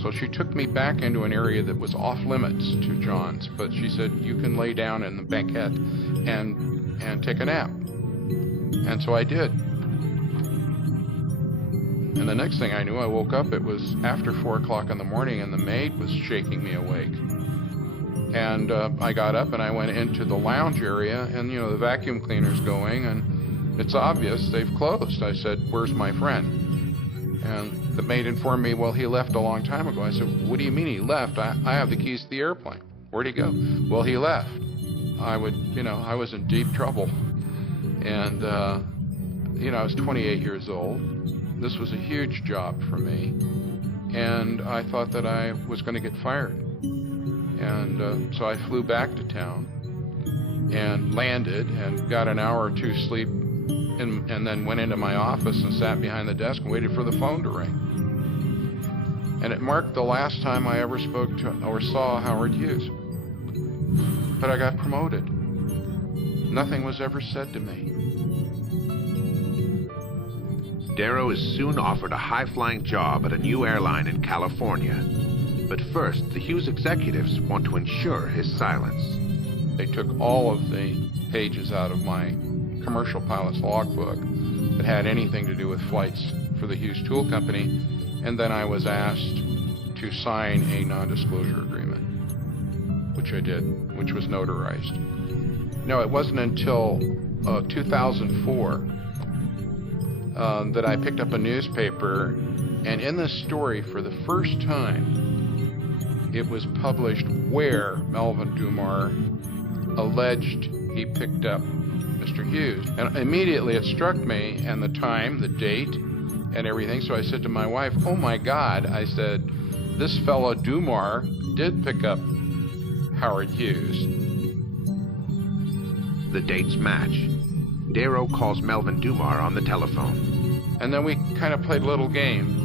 So she took me back into an area that was off limits to John's. But she said, you can lay down in the banquette and take a nap. And so I did. And the next thing I knew, I woke up, it was after 4 o'clock in the morning, and the maid was shaking me awake. And I got up and I went into the lounge area, and the vacuum cleaner's going, and it's obvious they've closed. I said, where's my friend? And the maid informed me, well, he left a long time ago. I said, what do you mean he left? I have the keys to the airplane. Where'd he go? Well, he left. I was in deep trouble. And, I was 28 years old. This was a huge job for me. And I thought that I was going to get fired. And so I flew back to town and landed and got an hour or two sleep, and then went into my office and sat behind the desk and waited for the phone to ring. And it marked the last time I ever spoke to or saw Howard Hughes. But I got promoted. Nothing was ever said to me. Darrow is soon offered a high-flying job at a new airline in California. But first, the Hughes executives want to ensure his silence. They took all of the pages out of my commercial pilot's logbook that had anything to do with flights for the Hughes Tool Company, and then I was asked to sign a non-disclosure agreement, which I did, which was notarized. No, it wasn't until 2004 that I picked up a newspaper, and in this story, for the first time, it was published where Melvin Dumar alleged he picked up Mr. Hughes. And immediately it struck me, and the time, the date, and everything. So I said to my wife, oh my God, I said, this fellow Dumar did pick up Howard Hughes. The dates match. Darrow calls Melvin Dumar on the telephone. And then we kind of played a little game.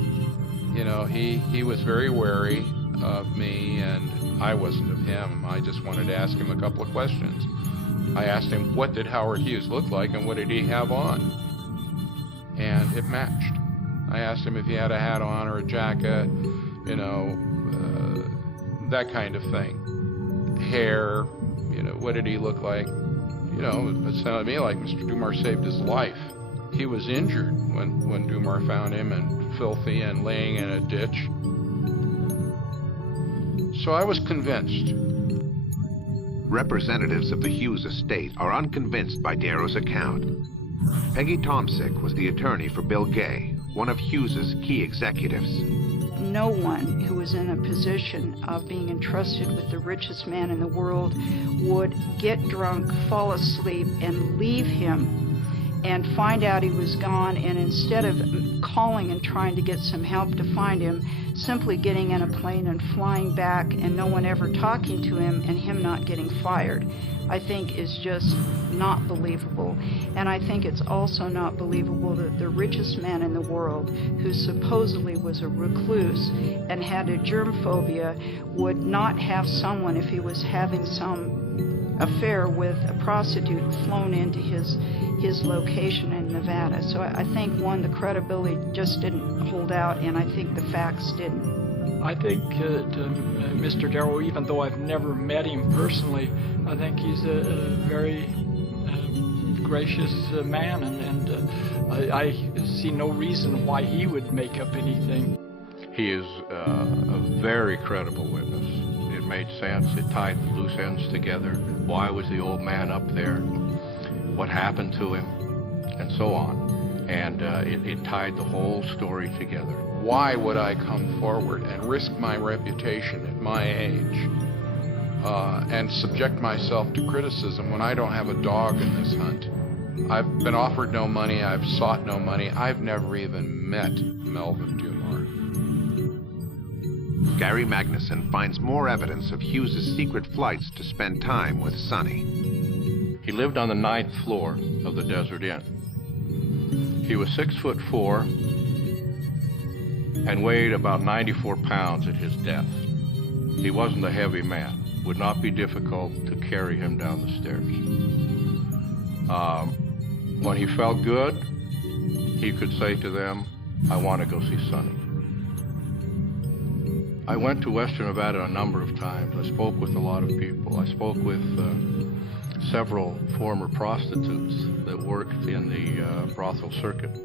He was very wary of me, and I wasn't of him. I just wanted to ask him a couple of questions. I asked him, what did Howard Hughes look like, and what did he have on? And it matched. I asked him if he had a hat on or a jacket, that kind of thing. Hair, what did he look like? It sounded to me like Mr. Dumar saved his life. He was injured when Dumar found him, and filthy and laying in a ditch. So I was convinced. Representatives of the Hughes estate are unconvinced by Darrow's account. Peggy Tomsick was the attorney for Bill Gay, one of Hughes's key executives. No one who was in a position of being entrusted with the richest man in the world would get drunk, fall asleep, and leave him and find out he was gone, and instead of calling and trying to get some help to find him, simply getting in a plane and flying back and no one ever talking to him and him not getting fired, I think is just not believable. And I think it's also not believable that the richest man in the world, who supposedly was a recluse and had a germ phobia, would not have someone, if he was having some affair with a prostitute flown into his location in Nevada. So I think, one, the credibility just didn't hold out, and I think the facts didn't. I think Mr. Darrow, even though I've never met him personally, I think he's a very gracious man, and I see no reason why he would make up anything. He is a very credible witness. It made sense. It tied the loose ends together. Why was the old man up there? What happened to him? And so on. And it tied the whole story together. Why would I come forward and risk my reputation at my age and subject myself to criticism when I don't have a dog in this hunt? I've been offered no money. I've sought no money. I've never even met Melvin Dumar. Gary Magnuson finds more evidence of Hughes' secret flights to spend time with Sonny. He lived on the 9th floor of the Desert Inn. He was 6'4" and weighed about 94 pounds at his death. He wasn't a heavy man. Would not be difficult to carry him down the stairs. When he felt good, he could say to them, "I want to go see Sonny." I went to Western Nevada a number of times. I spoke with a lot of people. I spoke with several former prostitutes that worked in the brothel circuit.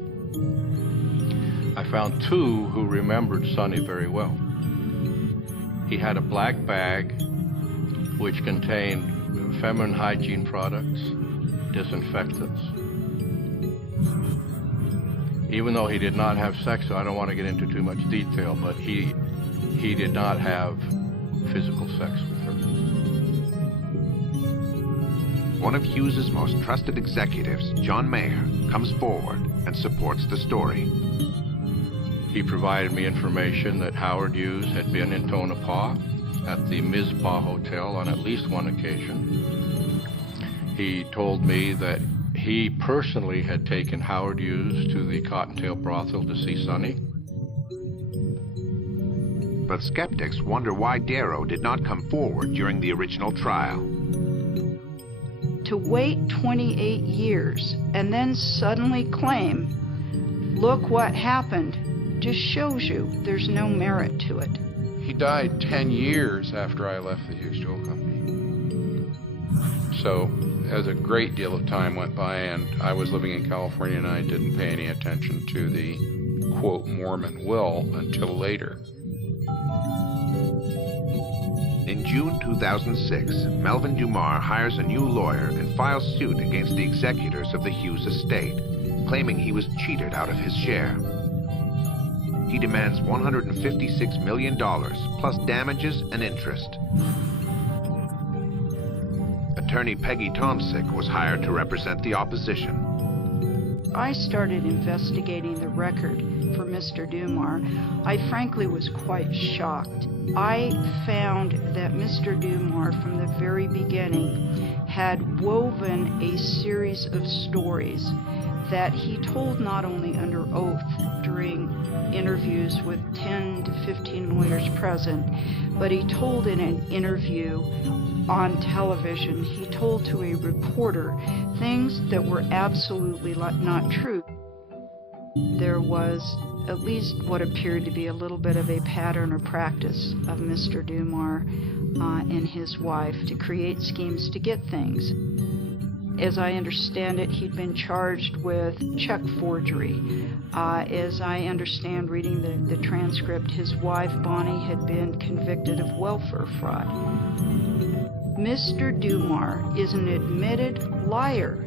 I found 2 who remembered Sonny very well. He had a black bag which contained feminine hygiene products, disinfectants. Even though he did not have sex, so I don't want to get into too much detail, but he did not have physical sex with her. One of Hughes' most trusted executives, John Mayer, comes forward and supports the story. He provided me information that Howard Hughes had been in Tonopah at the Mizpah Hotel on at least one occasion. He told me that he personally had taken Howard Hughes to the Cottontail brothel to see Sonny. But skeptics wonder why Darrow did not come forward during the original trial. To wait 28 years and then suddenly claim, "Look what happened," just shows you there's no merit to it. He died 10 years after I left the Hughes Tool Company. So, as a great deal of time went by and I was living in California, and I didn't pay any attention to the, quote, Mormon will until later. In June 2006, Melvin Dumar hires a new lawyer and files suit against the executors of the Hughes estate, claiming he was cheated out of his share. He demands $156 million, plus damages and interest. Attorney Peggy Tomsick was hired to represent the opposition. I started investigating the record for Mr. Dumar. I frankly was quite shocked. I found that Mr. Dumar, from the very beginning, had woven a series of stories that he told not only under oath during interviews with 10 to 15 lawyers present, but he told in an interview on television. He told to a reporter things that were absolutely not true. There was at least what appeared to be a little bit of a pattern or practice of Mr. Dumar and his wife to create schemes to get things. As I understand it, he'd been charged with check forgery. As I understand reading the transcript, his wife, Bonnie, had been convicted of welfare fraud. Mr. Dumar is an admitted liar.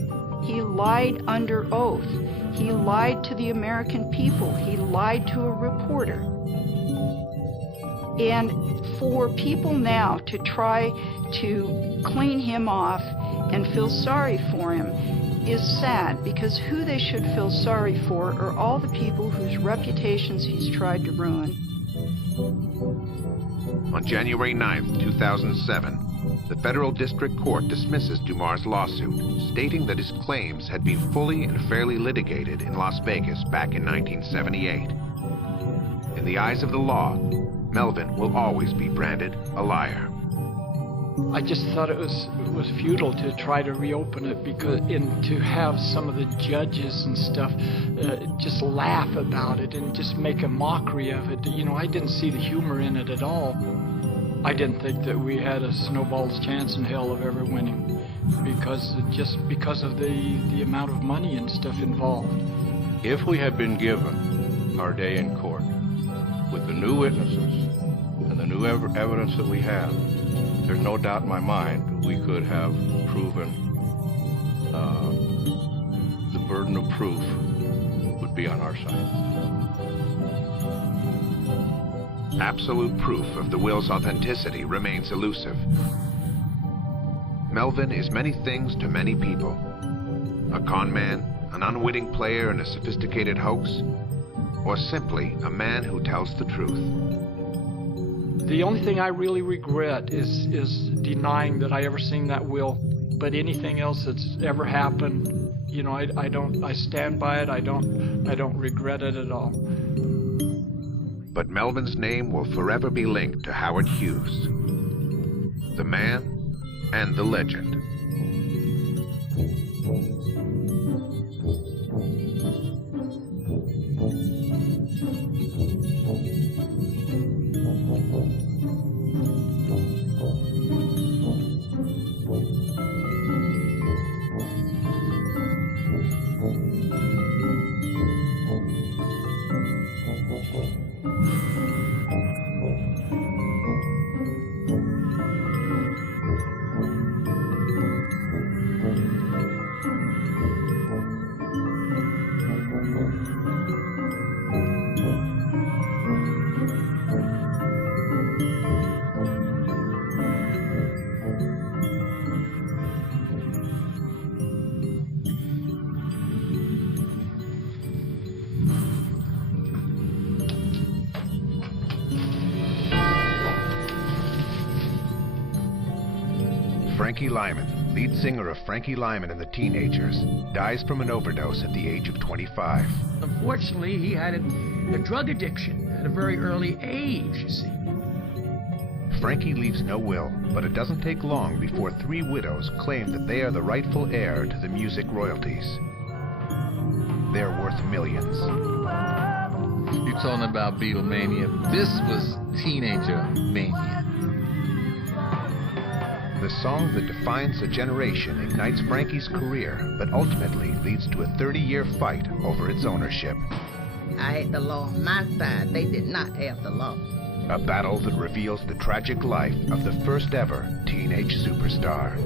He lied under oath. He lied to the American people. He lied to a reporter. And for people now to try to clean him off and feel sorry for him is sad, because who they should feel sorry for are all the people whose reputations he's tried to ruin. On January 9th, 2007, the federal district court dismisses Dumar's lawsuit, stating that his claims had been fully and fairly litigated in Las Vegas back in 1978. In the eyes of the law, Melvin will always be branded a liar. I just thought it was futile to try to reopen it, and to have some of the judges and stuff just laugh about it and just make a mockery of it. I didn't see the humor in it at all. I didn't think that we had a snowball's chance in hell of ever winning, because of the amount of money and stuff involved. If we had been given our day in court with the new witnesses and the new evidence that we have, there's no doubt in my mind we could have proven the burden of proof would be on our side. Absolute proof of the will's authenticity remains elusive. Melvin is many things to many people. A con man, an unwitting player in a sophisticated hoax, or simply a man who tells the truth. The only thing I really regret is denying that I ever seen that will. But anything else that's ever happened, I stand by it. I don't regret it at all. But Melvin's name will forever be linked to Howard Hughes, the man and the legend. Frankie Lyman, lead singer of Frankie Lyman and the Teenagers, dies from an overdose at the age of 25. Unfortunately, he had a drug addiction at a very early age, you see. Frankie leaves no will, but it doesn't take long before 3 widows claim that they are the rightful heir to the music royalties. They're worth millions. You're talking about Beatlemania. This was teenager mania. The song that defines a generation ignites Frankie's career, but ultimately leads to a 30-year fight over its ownership. I had the law on my side. They did not have the law. A battle that reveals the tragic life of the first ever teenage superstar.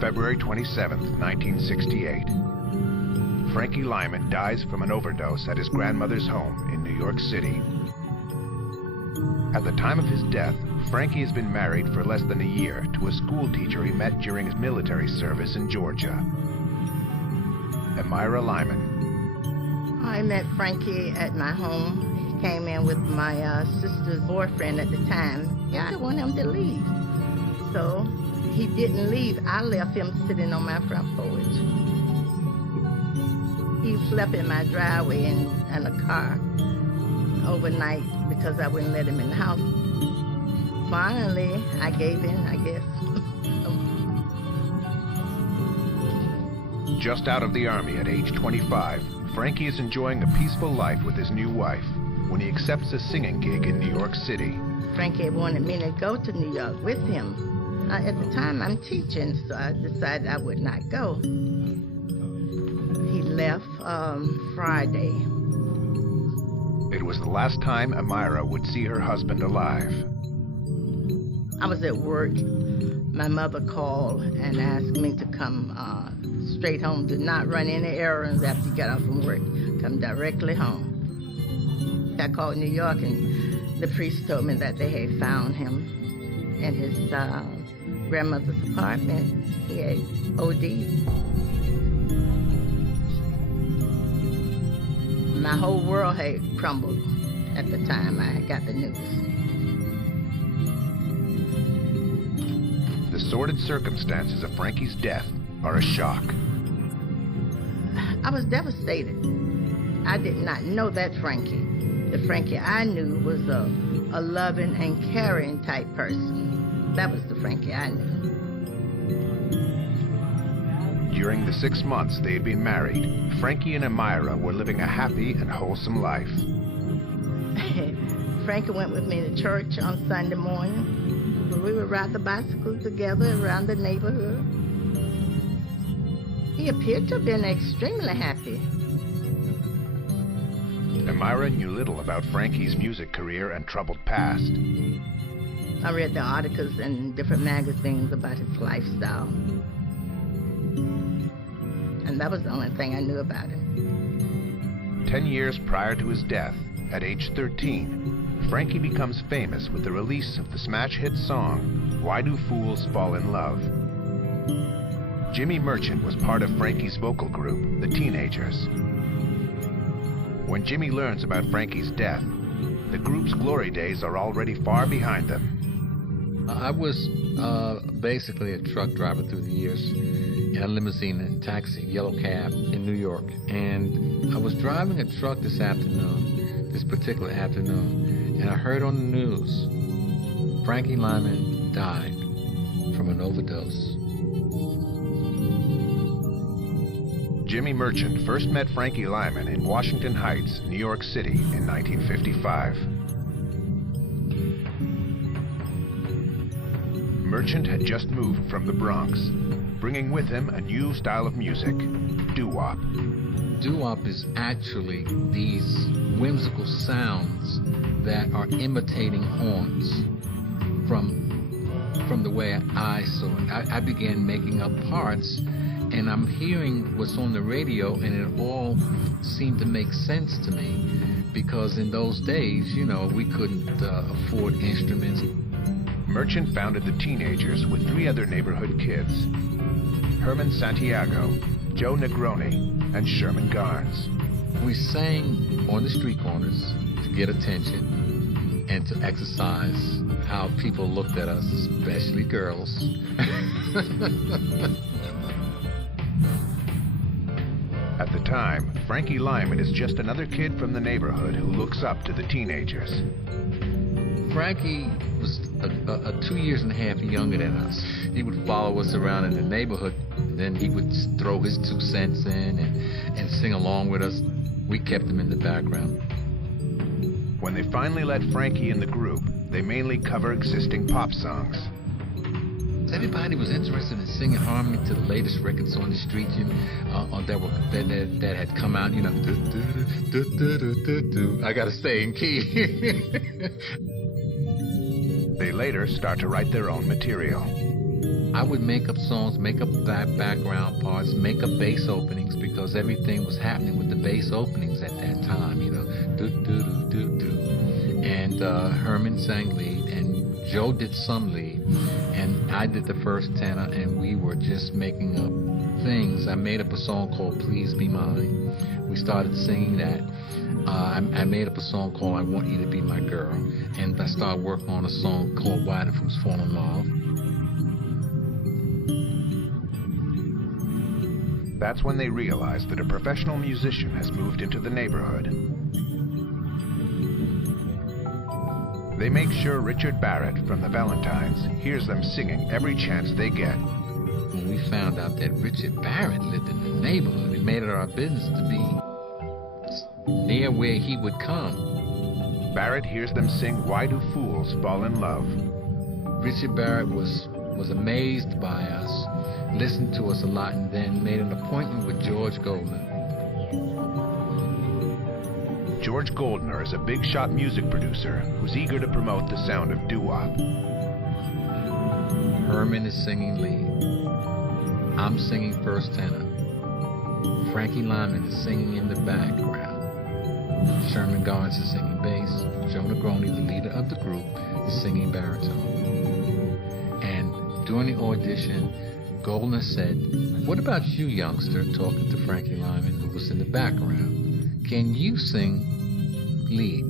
February 27, 1968. Frankie Lyman dies from an overdose at his grandmother's home in New York City. At the time of his death, Frankie has been married for less than a year to a school teacher he met during his military service in Georgia. Amira Lyman. I met Frankie at my home. He came in with my sister's boyfriend at the time. Yeah, I didn't want him to leave. So he didn't leave. I left him sitting on my front porch. He slept in my driveway in a car overnight because I wouldn't let him in the house. Finally, I gave in, I guess. Just out of the Army at age 25, Frankie is enjoying a peaceful life with his new wife when he accepts a singing gig in New York City. Frankie wanted me to go to New York with him. At the time, I'm teaching, so I decided I would not go. He left Friday. It was the last time Amira would see her husband alive. I was at work. My mother called and asked me to come straight home, to not run any errands after you got off from work. Come directly home. I called New York, and the priest told me that they had found him in his grandmother's apartment. He had OD'd. My whole world had crumbled at the time I got the news. sordid circumstances of Frankie's death are a shock. I was devastated. I did not know that Frankie. The Frankie I knew was a loving and caring type person. That was the Frankie I knew. During the 6 months they had been married, Frankie and Amira were living a happy and wholesome life. Frankie went with me to church on Sunday morning. We would ride the bicycles together around the neighborhood. He appeared to have been extremely happy. Amira knew little about Frankie's music career and troubled past. I read the articles in different magazines about his lifestyle. And that was the only thing I knew about him. 10 years prior to his death, at age 13, Frankie becomes famous with the release of the smash hit song, Why Do Fools Fall in Love? Jimmy Merchant was part of Frankie's vocal group, the Teenagers. When Jimmy learns about Frankie's death, the group's glory days are already far behind them. I was basically a truck driver through the years, in a limousine and taxi, yellow cab in New York. And I was driving a truck this particular afternoon, and I heard on the news, Frankie Lyman died from an overdose. Jimmy Merchant first met Frankie Lyman in Washington Heights, New York City in 1955. Merchant had just moved from the Bronx, bringing with him a new style of music, doo-wop. Doo-wop is actually these whimsical sounds that are imitating horns from the way I saw it. I began making up parts, and I'm hearing what's on the radio, and it all seemed to make sense to me, because in those days, you know, we couldn't afford instruments. Merchant founded the Teenagers with 3 other neighborhood kids, Herman Santiago, Joe Negroni, and Sherman Garnes. We sang on the street corners to get attention and to exercise how people looked at us, especially girls. At the time, Frankie Lyman is just another kid from the neighborhood who looks up to the Teenagers. Frankie was 2 years and a half younger than us. He would follow us around in the neighborhood, and then he would throw his 2 cents in and sing along with us. We kept him in the background. When they finally let Frankie in the group, they mainly cover existing pop songs. Everybody was interested in singing harmony to the latest records on the street, that had come out, you know. I gotta stay in key. They later start to write their own material. I would make up songs, make up background parts, make up bass openings, because everything was happening with the bass openings at that time, you know. And Herman sang lead, and Joe did some lead, and I did the first tenor, and we were just making up things. I made up a song called Please Be Mine. We started singing that. I made up a song called I Want You to Be My Girl, and I started working on a song called Why Do Fools Fall in Love. That's when they realize that a professional musician has moved into the neighborhood. They make sure Richard Barrett from the Valentines hears them singing every chance they get. When we found out that Richard Barrett lived in the neighborhood, it made it our business to be near where he would come. Barrett hears them sing Why Do Fools Fall in Love. Richard Barrett was amazed by us, listened to us a lot, and then made an appointment with George Goldner. George Goldner is a big-shot music producer who's eager to promote the sound of doo-wop. Herman is singing lead. I'm singing first tenor. Frankie Lyman is singing in the background. Sherman Garnes is singing bass. Joe Negroni, the leader of the group, is singing baritone. And during the audition, Goldner said, "What about you, youngster?" talking to Frankie Lyman, who was in the background. "Can you sing lead?"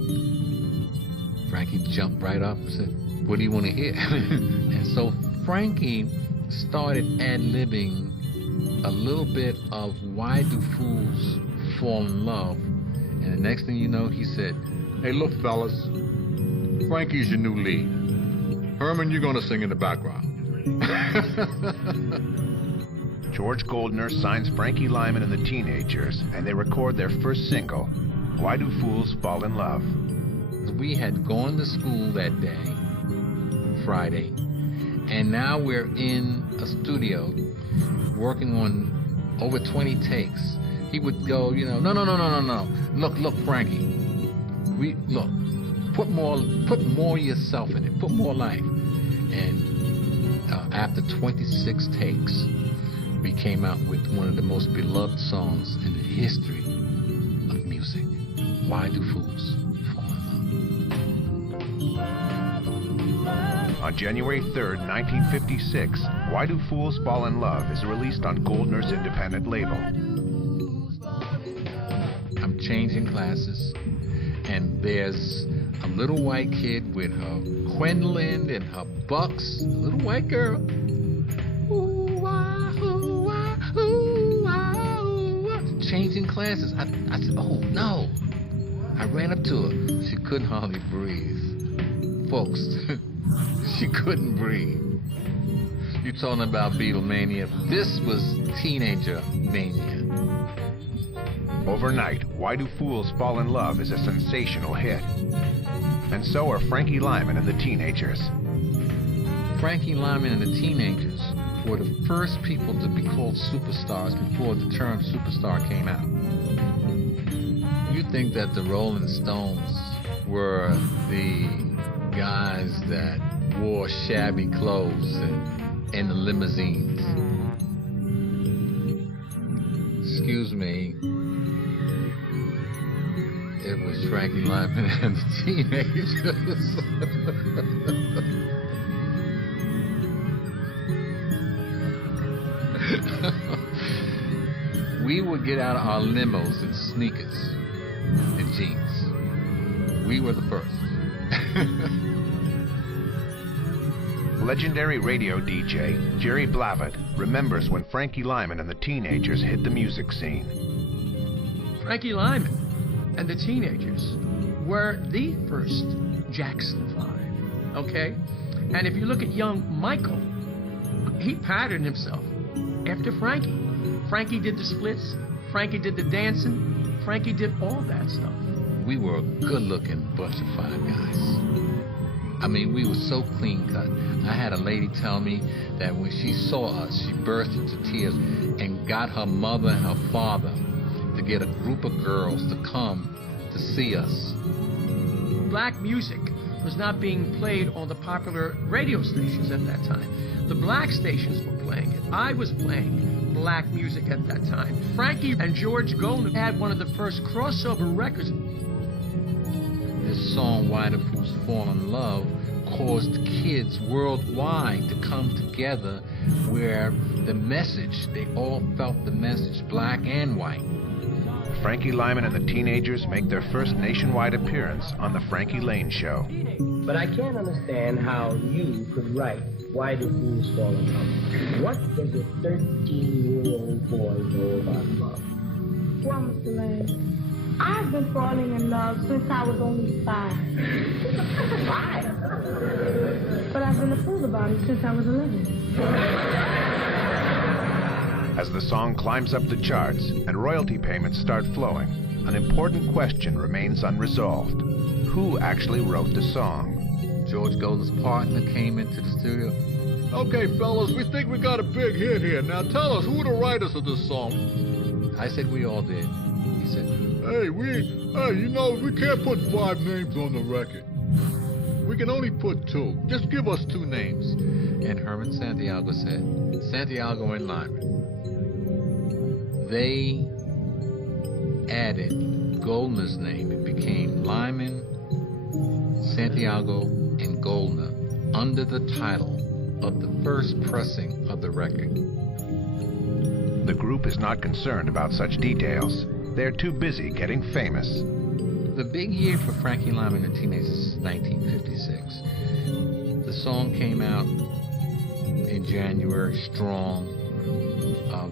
Frankie jumped right up and said, "What do you want to hear?" And so Frankie started ad-libbing a little bit of Why Do Fools Fall in Love, and the next thing you know, he said, "Hey, look, fellas, Frankie's your new lead. Herman, you're gonna sing in the background." George Goldner signs Frankie Lyman and the Teenagers, and they record their first single, Why Do Fools Fall in Love? We had gone to school that day, Friday, and now we're in a studio working on over 20 takes. He would go, you know, no. Look, Frankie. Look, put more yourself in it. Put more life. And after 26 takes, we came out with one of the most beloved songs in the history of music. Why Do Fools Fall in Love? On January 3rd, 1956, Why Do Fools Fall in Love is released on Goldner's independent label. I'm changing classes, and there's a little white kid with her Quenlin and her bucks, a little white girl. Changing classes. I said, oh no. I ran up to her. She couldn't hardly breathe. Folks, she couldn't breathe. You talking about Beatlemania? This was teenager mania. Overnight, Why Do Fools Fall in Love is a sensational hit. And so are Frankie Lyman and the Teenagers. Frankie Lyman and the Teenagers were the first people to be called superstars before the term superstar came out. You think that the Rolling Stones were the guys that wore shabby clothes and in the limousines. Excuse me. It was Frankie Lyman and the Teenagers. We would get out of our limos in sneakers and jeans. We were the first. Legendary radio DJ Jerry Blavat remembers when Frankie Lyman and the Teenagers hit the music scene. Frankie Lyman and the Teenagers were the first Jackson 5, okay? And if you look at young Michael, he patterned himself after Frankie. Frankie did the splits, Frankie did the dancing, Frankie did all that stuff. We were a good-looking bunch of 5 guys. I mean, we were so clean-cut. I had a lady tell me that when she saw us, she burst into tears and got her mother and her father to get a group of girls to come to see us. Black music was not being played on the popular radio stations at that time. The black stations were playing it. I was playing black music at that time. Frankie and George Goldner had one of the first crossover records. This song, Why Do Fools Fall in Love, caused kids worldwide to come together where the message, they all felt the message, black and white. Frankie Lyman and the Teenagers make their first nationwide appearance on The Frankie Lane Show. But I can't understand how you could write Why Do Fools Fall in Love? What does a 13-year-old boy know about love? Well, Mr. Lane, I've been falling in love since I was only 5. 5? But I've been a fool about it since I was 11. As the song climbs up the charts and royalty payments start flowing, an important question remains unresolved. Who actually wrote the song? George Goldner's partner came into the studio. Okay, fellas, we think we got a big hit here. Now tell us, who are the writers of this song? I said we all did. He said, Hey, you know, we can't put 5 names on the record. We can only put 2. Just give us 2 names. And Herman Santiago said, Santiago and Lyman. They added Goldner's name. It became Lyman, Santiago, and Goldner under the title of the first pressing of the record. The group is not concerned about such details. They're too busy getting famous. The big year for Frankie Lyman and the Teenagers is 1956. The song came out in January, strong.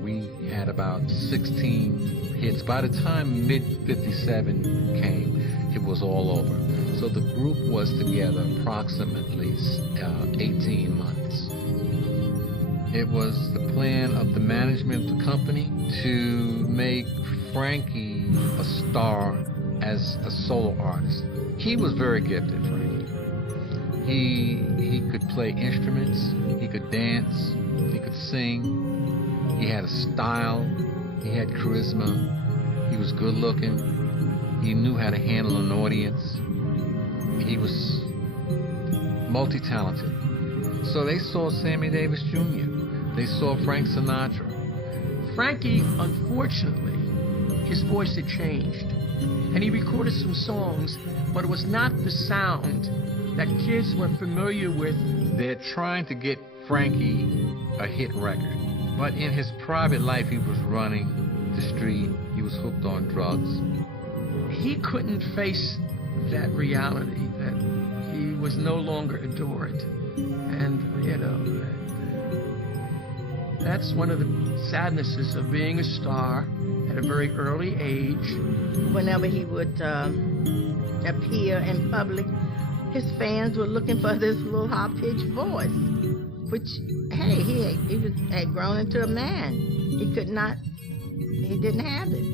We had about 16 hits. By the time mid-57 came, it was all over. So the group was together approximately 18 months. It was the plan of the management of the company to make Frankie a star as a solo artist. He was very gifted, Frankie. He could play instruments, he could dance, he could sing, he had a style, he had charisma, he was good looking, he knew how to handle an audience, he was multi-talented. So they saw Sammy Davis Jr., they saw Frank Sinatra. Frankie, unfortunately, his voice had changed, and he recorded some songs, but it was not the sound that kids were familiar with. They're trying to get Frankie a hit record, but in his private life, he was running the street, he was hooked on drugs. He couldn't face that reality that he was no longer adored, and that's one of the sadnesses of being a star at a very early age. Whenever he would appear in public, his fans were looking for this little high-pitched voice, which, hey, he had grown into a man. He didn't have it.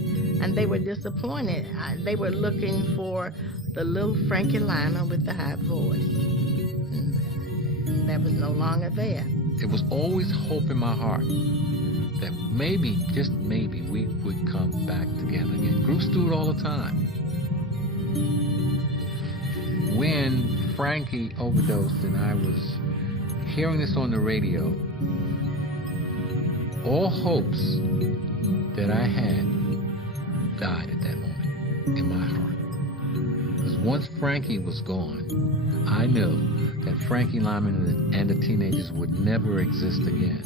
And they were disappointed. They were looking for the little Frankie Lyman with the high voice. And that was no longer there. It was always hope in my heart that maybe, just maybe, we would come back together again. Groups do it all the time. When Frankie overdosed and I was hearing this on the radio, all hopes that I had died at that moment in my heart. Because once Frankie was gone, I knew that Frankie Lyman and the Teenagers would never exist again.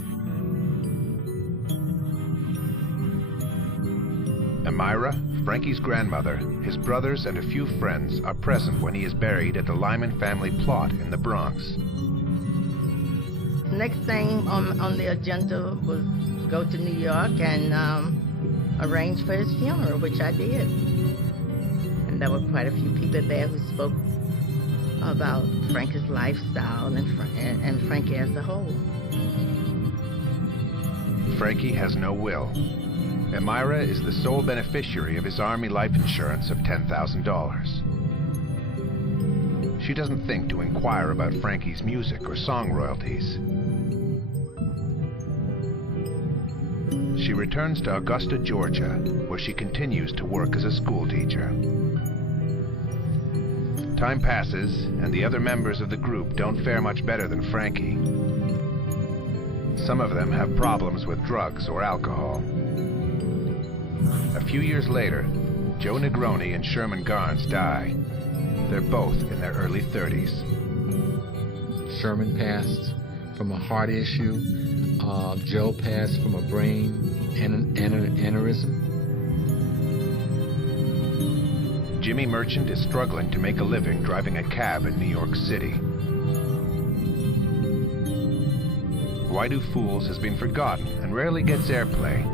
Amira, Frankie's grandmother, his brothers, and a few friends are present when he is buried at the Lyman family plot in the Bronx. Next thing on the agenda was go to New York and arrange for his funeral, which I did. And there were quite a few people there who spoke about Frankie's lifestyle and Frankie as a whole. Frankie has no will. Amira is the sole beneficiary of his Army life insurance of $10,000. She doesn't think to inquire about Frankie's music or song royalties. She returns to Augusta, Georgia, where she continues to work as a school teacher. Time passes, and the other members of the group don't fare much better than Frankie. Some of them have problems with drugs or alcohol. A few years later, Joe Negroni and Sherman Garnes die. They're both in their early 30s. Sherman passed from a heart issue. Joe passed from a brain aneurysm. Jimmy Merchant is struggling to make a living driving a cab in New York City. Why Do Fools has been forgotten and rarely gets airplay.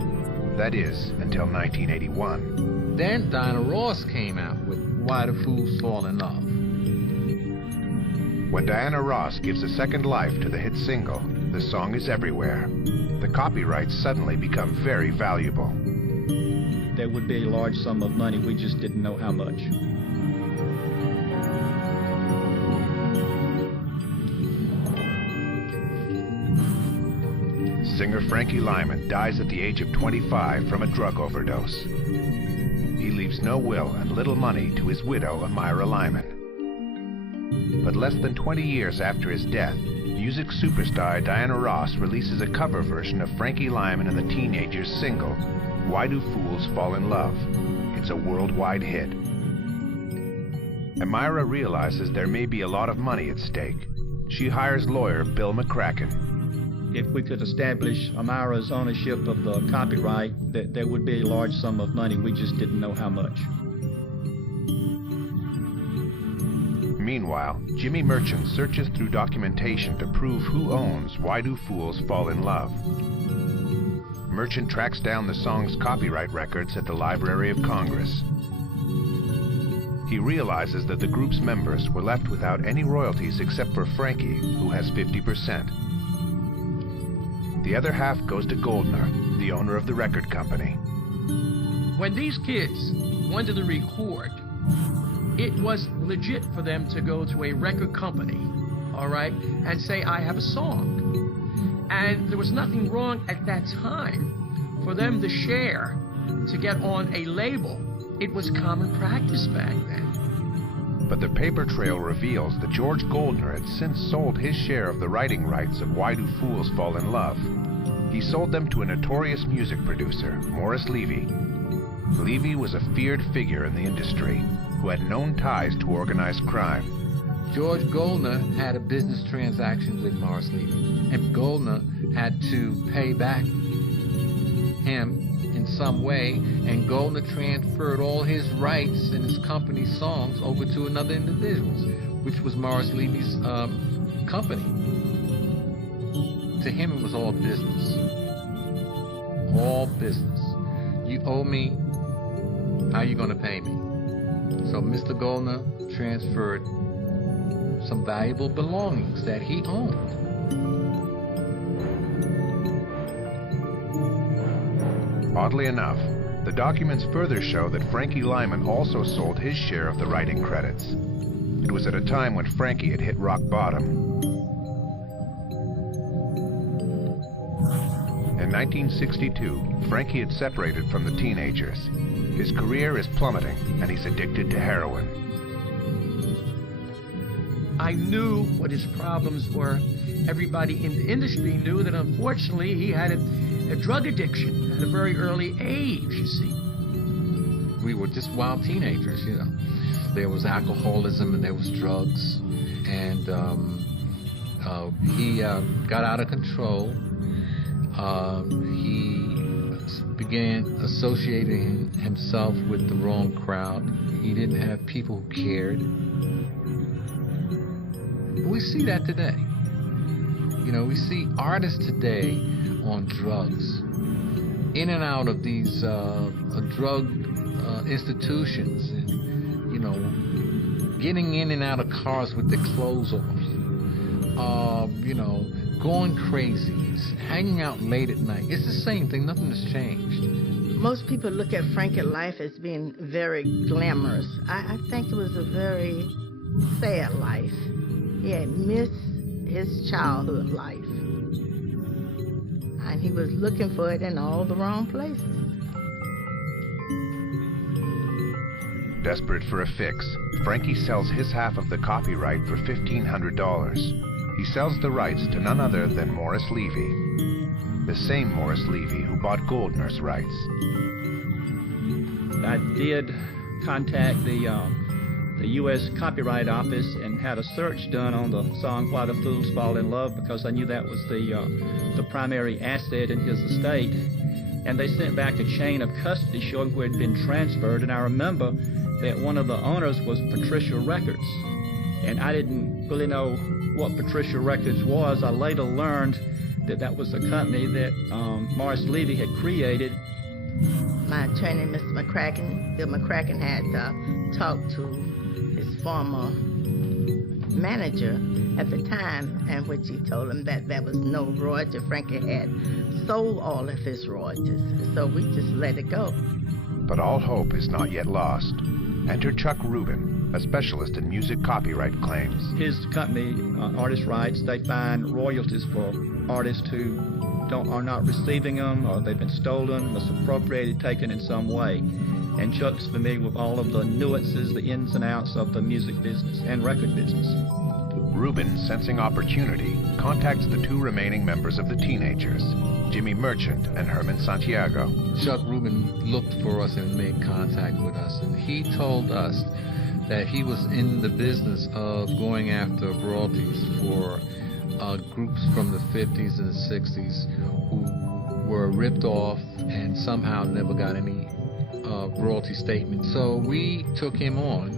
That is, until 1981. Then Diana Ross came out with Why Do Fools Fall in Love. When Diana Ross gives a second life to the hit single, the song is everywhere. The copyrights suddenly become very valuable. There would be a large sum of money, we just didn't know how much. Singer Frankie Lyman dies at the age of 25 from a drug overdose. He leaves no will and little money to his widow, Amira Lyman. But less than 20 years after his death, music superstar Diana Ross releases a cover version of Frankie Lyman and the Teenagers' single, Why Do Fools Fall in Love? It's a worldwide hit. Amira realizes there may be a lot of money at stake. She hires lawyer Bill McCracken. If we could establish Amira's ownership of the copyright, there would be a large sum of money, we just didn't know how much. Meanwhile, Jimmy Merchant searches through documentation to prove who owns Why Do Fools Fall in Love. Merchant tracks down the song's copyright records at the Library of Congress. He realizes that the group's members were left without any royalties except for Frankie, who has 50%. The other half goes to Goldner, the owner of the record company. When these kids wanted to record, it was legit for them to go to a record company, all right, and say, I have a song. And there was nothing wrong at that time for them to share, to get on a label. It was common practice back then. But the paper trail reveals that George Goldner had since sold his share of the writing rights of Why Do Fools Fall in Love. He sold them to a notorious music producer, Morris Levy. Levy was a feared figure in the industry who had known ties to organized crime. George Goldner had a business transaction with Morris Levy, and Goldner had to pay back him in some way, and Goldner transferred all his rights and his company's songs over to another individual, which was Morris Levy's company. To him, it was all business. All business. You owe me, how are you going to pay me? So Mr. Goldner transferred some valuable belongings that he owned. Oddly enough, the documents further show that Frankie Lyman also sold his share of the writing credits. It was at a time when Frankie had hit rock bottom. In 1962, Frankie had separated from the teenagers. His career is plummeting, and he's addicted to heroin. I knew what his problems were. Everybody in the industry knew that, unfortunately, he had a drug addiction at a very early age, you see. We were just wild teenagers, you know. There was alcoholism and there was drugs. And he got out of control. He began associating himself with the wrong crowd. He didn't have people who cared. We see that today. You know, we see artists today on drugs, in and out of these drug institutions, and, you know, getting in and out of cars with their clothes off, you know, going crazy, hanging out late at night. It's the same thing, nothing has changed. Most people look at Frankie's life as being very glamorous. I think it was a very sad life. He had missed his childhood life. And he was looking for it in all the wrong places. Desperate for a fix, Frankie sells his half of the copyright for $1,500. He sells the rights to none other than Morris Levy, the same Morris Levy who bought Goldner's rights. I did contact the U.S. Copyright Office and had a search done on the song Why Do Fools Fall in Love, because I knew that was the primary asset in his estate. And they sent back a chain of custody showing where it had been transferred. And I remember that one of the owners was Patricia Records. And I didn't really know what Patricia Records was. I later learned that that was a company that Morris Levy had created. My attorney, Mr. McCracken, Bill McCracken, had talked to his former manager at the time, in which he told him that there was no royalty. Frankie had sold all of his royalties, so we just let it go. But all hope is not yet lost. Enter Chuck Rubin, a specialist in music copyright claims. His company, Artist Rights, they find royalties for artists who are not receiving them, or they've been stolen, misappropriated, taken in some way. And Chuck's familiar with all of the nuances, the ins and outs of the music business and record business. Rubin, sensing opportunity, contacts the two remaining members of the Teenagers, Jimmy Merchant and Herman Santiago. Chuck Rubin looked for us and made contact with us, and he told us that he was in the business of going after royalties for groups from the 50s and the 60s who were ripped off and somehow never got any royalty statement. So we took him on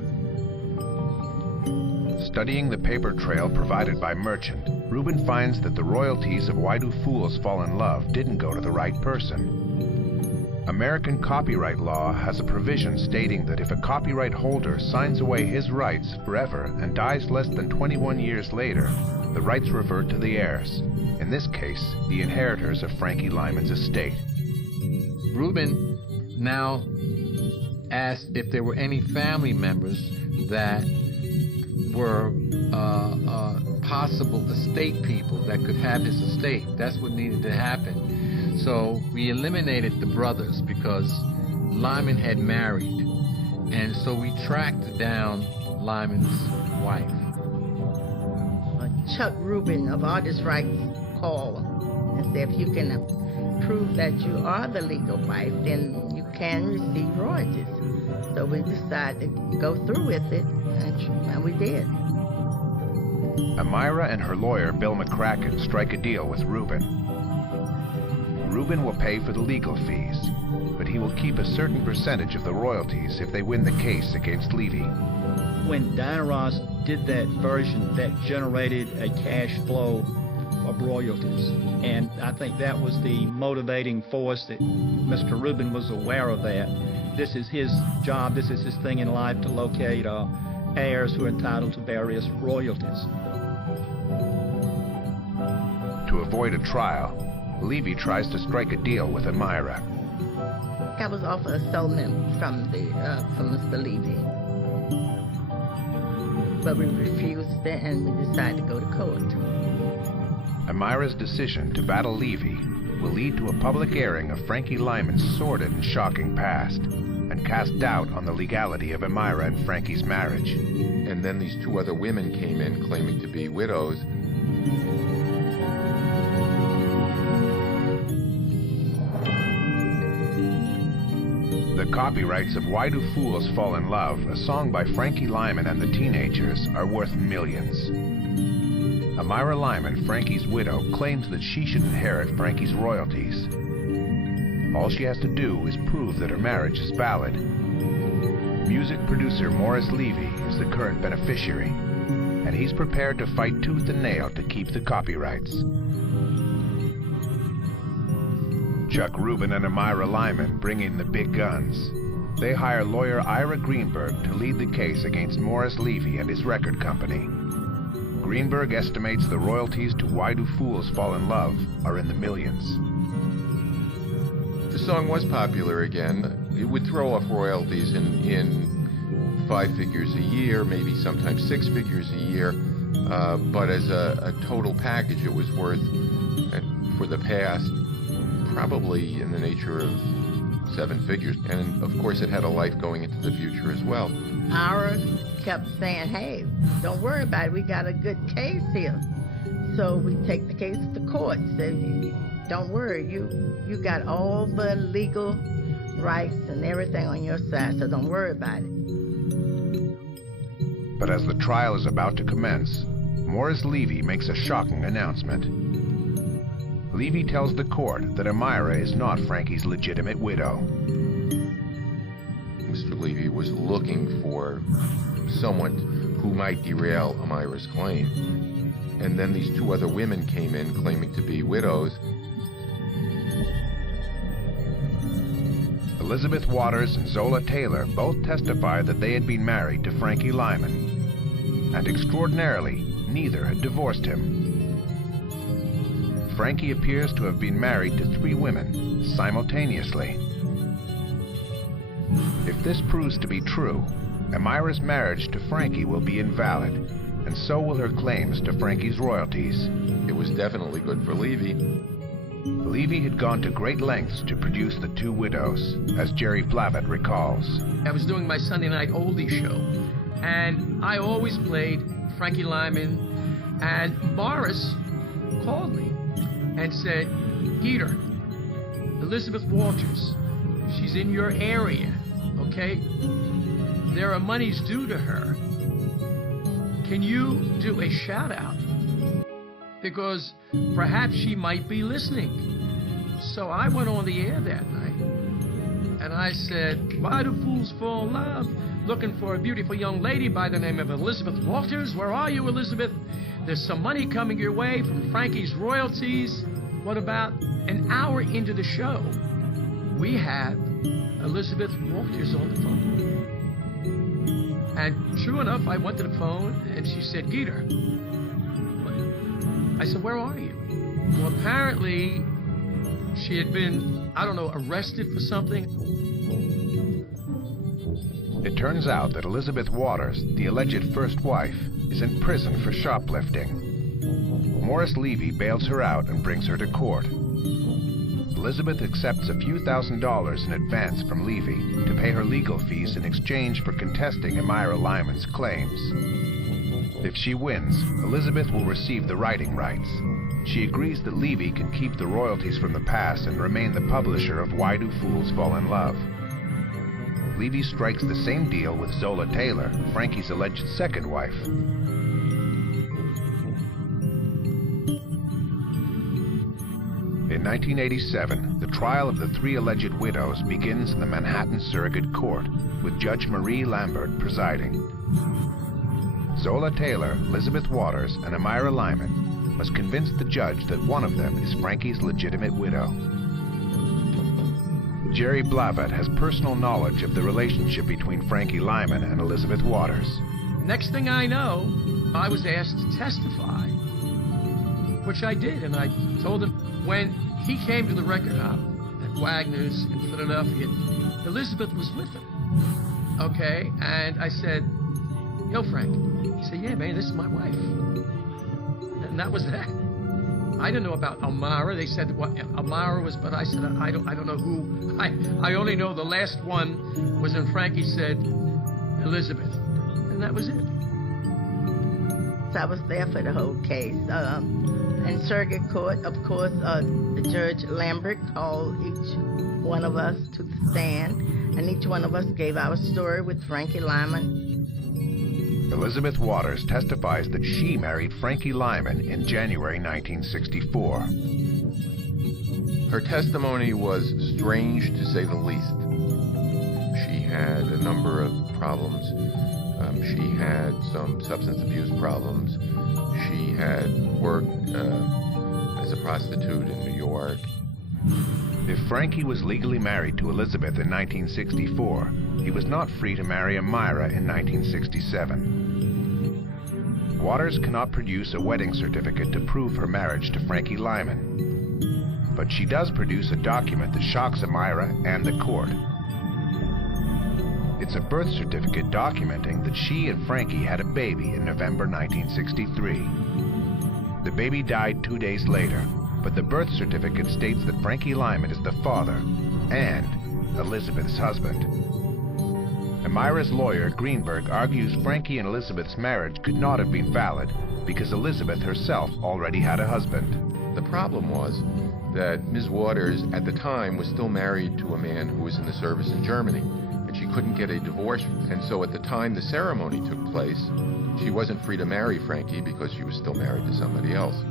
Studying the paper trail provided by Merchant, Reuben finds that the royalties of Why Do Fools Fall in Love didn't go to the right person. American copyright law has a provision stating that if a copyright holder signs away his rights forever and dies less than 21 years later, the rights revert to the heirs. In this case, the inheritors of Frankie Lyman's estate. Reuben now asked if there were any family members that were possible estate people that could have his estate. That's what needed to happen. So we eliminated the brothers because Lyman had married. And so we tracked down Lyman's wife. Chuck Rubin of Artist Rights called and said, if you can prove that you are the legal wife, then you can receive royalties. So we decided to go through with it, and we did. Amira and her lawyer, Bill McCracken, strike a deal with Reuben. Reuben will pay for the legal fees, but he will keep a certain percentage of the royalties if they win the case against Levy. When Diana Ross did that version, that generated a cash flow of royalties. And I think that was the motivating force that Mr. Rubin was aware of that. This is his job, this is his thing in life, to locate heirs who are entitled to various royalties. To avoid a trial, Levy tries to strike a deal with Amira. I was offered a settlement from Mr. Levy. But we refused it, and we decided to go to court. Amira's decision to battle Levy will lead to a public airing of Frankie Lyman's sordid and shocking past, and cast doubt on the legality of Amira and Frankie's marriage. And then these two other women came in claiming to be widows. The copyrights of Why Do Fools Fall in Love, a song by Frankie Lyman and the Teenagers, are worth millions. Amira Lyman, Frankie's widow, claims that she should inherit Frankie's royalties. All she has to do is prove that her marriage is valid. Music producer Morris Levy is the current beneficiary, and he's prepared to fight tooth and nail to keep the copyrights. Chuck Rubin and Amira Lyman bring in the big guns. They hire lawyer Ira Greenberg to lead the case against Morris Levy and his record company. Greenberg estimates the royalties to Why Do Fools Fall in Love are in the millions. The song was popular again. It would throw off royalties in 5 figures a year, maybe sometimes 6 figures a year. But as a total package, it was worth, for the past, probably in the nature of 7 figures. And of course, it had a life going into the future as well. Ira kept saying, hey, don't worry about it. We got a good case here. So we take the case to court. Say, don't worry, you got all the legal rights and everything on your side, so don't worry about it. But as the trial is about to commence, Morris Levy makes a shocking announcement. Levy tells the court that Amira is not Frankie's legitimate widow. Mr. Levy was looking for someone who might derail Amira's claim. And then these 2 other women came in claiming to be widows. Elizabeth Waters and Zola Taylor both testified that they had been married to Frankie Lyman. And extraordinarily, neither had divorced him. Frankie appears to have been married to 3 women simultaneously. If this proves to be true, Amira's marriage to Frankie will be invalid, and so will her claims to Frankie's royalties. It was definitely good for Levy. Levy had gone to great lengths to produce the 2 widows, as Jerry Flavitt recalls. I was doing my Sunday night oldie show, and I always played Frankie Lyman, and Morris called me and said, Peter, Elizabeth Walters, she's in your area, okay? There are monies due to her. Can you do a shout out? Because perhaps she might be listening. So I went on the air that night, and and I said, why do fools fall in love? Looking for a beautiful young lady by the name of Elizabeth Walters. Where are you, Elizabeth? There's some money coming your way from Frankie's royalties. What about an hour into the show, we have Elizabeth Walters on the phone. And true enough, I went to the phone, and she said, Geeter. I said, where are you? Well, apparently, she had been, I don't know, arrested for something. It turns out that Elizabeth Waters, the alleged first wife, is in prison for shoplifting. Morris Levy bails her out and brings her to court. Elizabeth accepts a few $1,000s in advance from Levy to pay her legal fees in exchange for contesting Amira Lyman's claims. If she wins, Elizabeth will receive the writing rights. She agrees that Levy can keep the royalties from the past and remain the publisher of Why Do Fools Fall in Love. Levy strikes the same deal with Zola Taylor, Frankie's alleged second wife. In 1987, the trial of the three alleged widows begins in the Manhattan Surrogate Court, with Judge Marie Lambert presiding. Zola Taylor, Elizabeth Waters, and Amira Lyman must convince the judge that one of them is Frankie's legitimate widow. Jerry Blavat has personal knowledge of the relationship between Frankie Lyman and Elizabeth Waters. Next thing I know, I was asked to testify, which I did, and I told him when he came to the record hop at Wagner's in Philadelphia, Elizabeth was with him. Okay, and I said, yo, Frank. He said, yeah, man, this is my wife. And that was that. I didn't know about Amira. They said what Amira was, but I said, I don't know who. I only know the last one was when Frankie said Elizabeth. And that was it. So I was there for the whole case. In Surrogate Court, of course, Judge Lambert called each one of us to the stand, and each one of us gave our story with Frankie Lyman. Elizabeth Waters testifies that she married Frankie Lyman in January 1964. Her testimony was strange, to say the least. She had a number of problems. She had some substance abuse problems. She had worked as a prostitute in New York. If Frankie was legally married to Elizabeth in 1964, he was not free to marry Amira in 1967. Waters cannot produce a wedding certificate to prove her marriage to Frankie Lyman. But she does produce a document that shocks Amira and the court. It's a birth certificate documenting that she and Frankie had a baby in November 1963. The baby died 2 days later, but the birth certificate states that Frankie Lyman is the father and Elizabeth's husband. Amira's lawyer, Greenberg, argues Frankie and Elizabeth's marriage could not have been valid because Elizabeth herself already had a husband. The problem was that Ms. Waters, at the time, was still married to a man who was in the service in Germany, and she couldn't get a divorce. And so at the time the ceremony took place, she wasn't free to marry Frankie because she was still married to somebody else.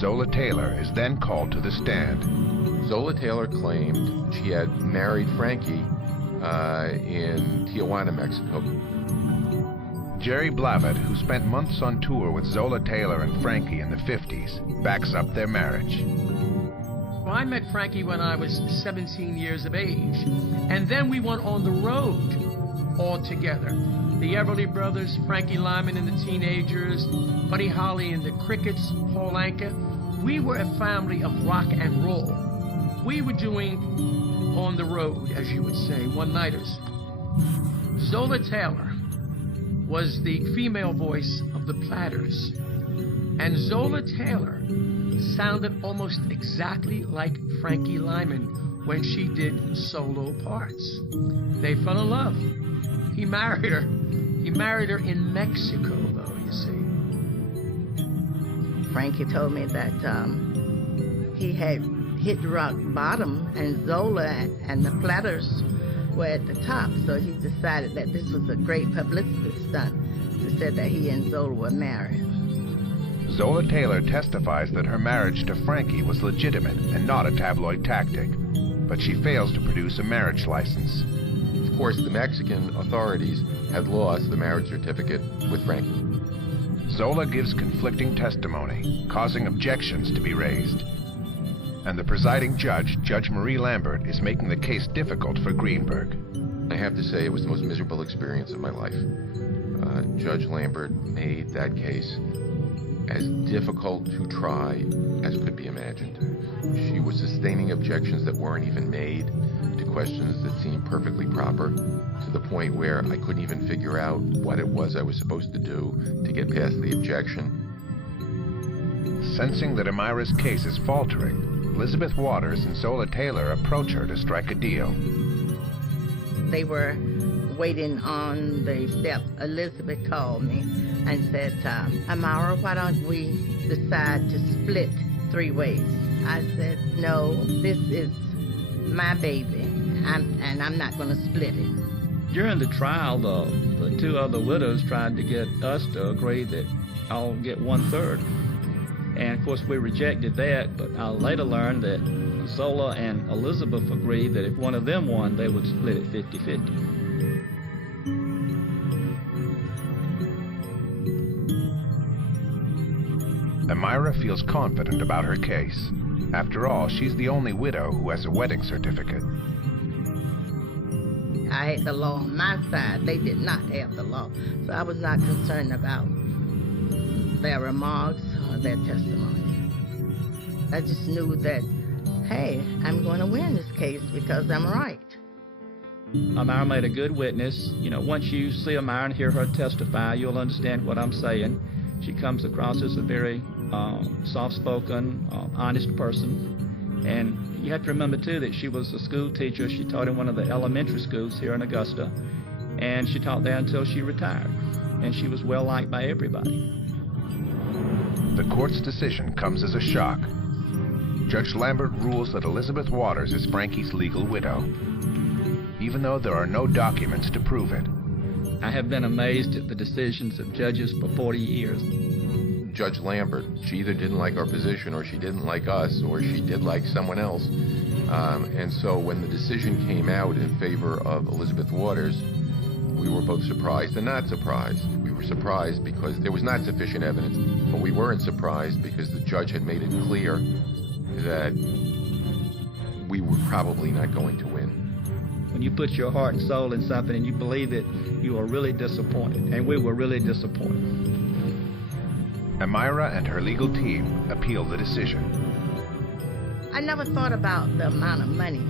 Zola Taylor is then called to the stand. Zola Taylor claimed she had married Frankie in Tijuana, Mexico. Jerry Blavat, who spent months on tour with Zola Taylor and Frankie in the 50s, backs up their marriage. Well, I met Frankie when I was 17 years of age, and then we went on the road all together. The Everly Brothers, Frankie Lyman and the Teenagers, Buddy Holly and the Crickets, Paul Anka. We were a family of rock and roll. We were doing on the road, as you would say, one-nighters. Zola Taylor was the female voice of the Platters, and Zola Taylor sounded almost exactly like Frankie Lyman when she did solo parts. They fell in love. He married her. He married her in Mexico, though, you see. Frankie told me that he had hit rock bottom, and Zola and the Platters were at the top, so he decided that this was a great publicity stunt to say that he and Zola were married. Zola Taylor testifies that her marriage to Frankie was legitimate and not a tabloid tactic. but she fails to produce a marriage license. Of course, the Mexican authorities had lost the marriage certificate with Frankie. Zola gives conflicting testimony, causing objections to be raised. And the presiding judge, Judge Marie Lambert, is making the case difficult for Greenberg. I have to say it was the most miserable experience of my life. Judge Lambert made that case as difficult to try as could be imagined. She was sustaining objections that weren't even made to questions that seemed perfectly proper, to the point where I couldn't even figure out what it was I was supposed to do to get past the objection. Sensing that Amira's case is faltering, Elizabeth Waters and Zola Taylor approach her to strike a deal. They were waiting on the step. Elizabeth called me and said, Amira, why don't we decide to split 3 ways? I said, no, this is my baby, and I'm not going to split it. During the trial, the 2 other widows tried to get us to agree that I'll get 1/3. And of course we rejected that, but I later learned that Zola and Elizabeth agreed that if one of them won, they would split it 50-50. Amira feels confident about her case. After all, she's the only widow who has a wedding certificate. I had the law on my side. They did not have the law. So I was not concerned about their remarks or their testimony. I just knew that, hey, I'm going to win this case because I'm right. Amira made a good witness. You know, once you see Amira and hear her testify, you'll understand what I'm saying. She comes across as a very soft-spoken, honest person. And you have to remember, too, that she was a school teacher. She taught in one of the elementary schools here in Augusta. And she taught there until she retired. And she was well-liked by everybody. The court's decision comes as a shock. Judge Lambert rules that Elizabeth Waters is Frankie's legal widow, even though there are no documents to prove it. I have been amazed at the decisions of judges for 40 years. Judge Lambert, she either didn't like our position, or she didn't like us, or she did like someone else. And so when the decision came out in favor of Elizabeth Waters, we were both surprised and not surprised. We were surprised because there was not sufficient evidence, but we weren't surprised because the judge had made it clear that we were probably not going to win. When you put your heart and soul in something and you believe it, you are really disappointed, and we were really disappointed. Amira and her legal team appeal the decision. I never thought about the amount of money.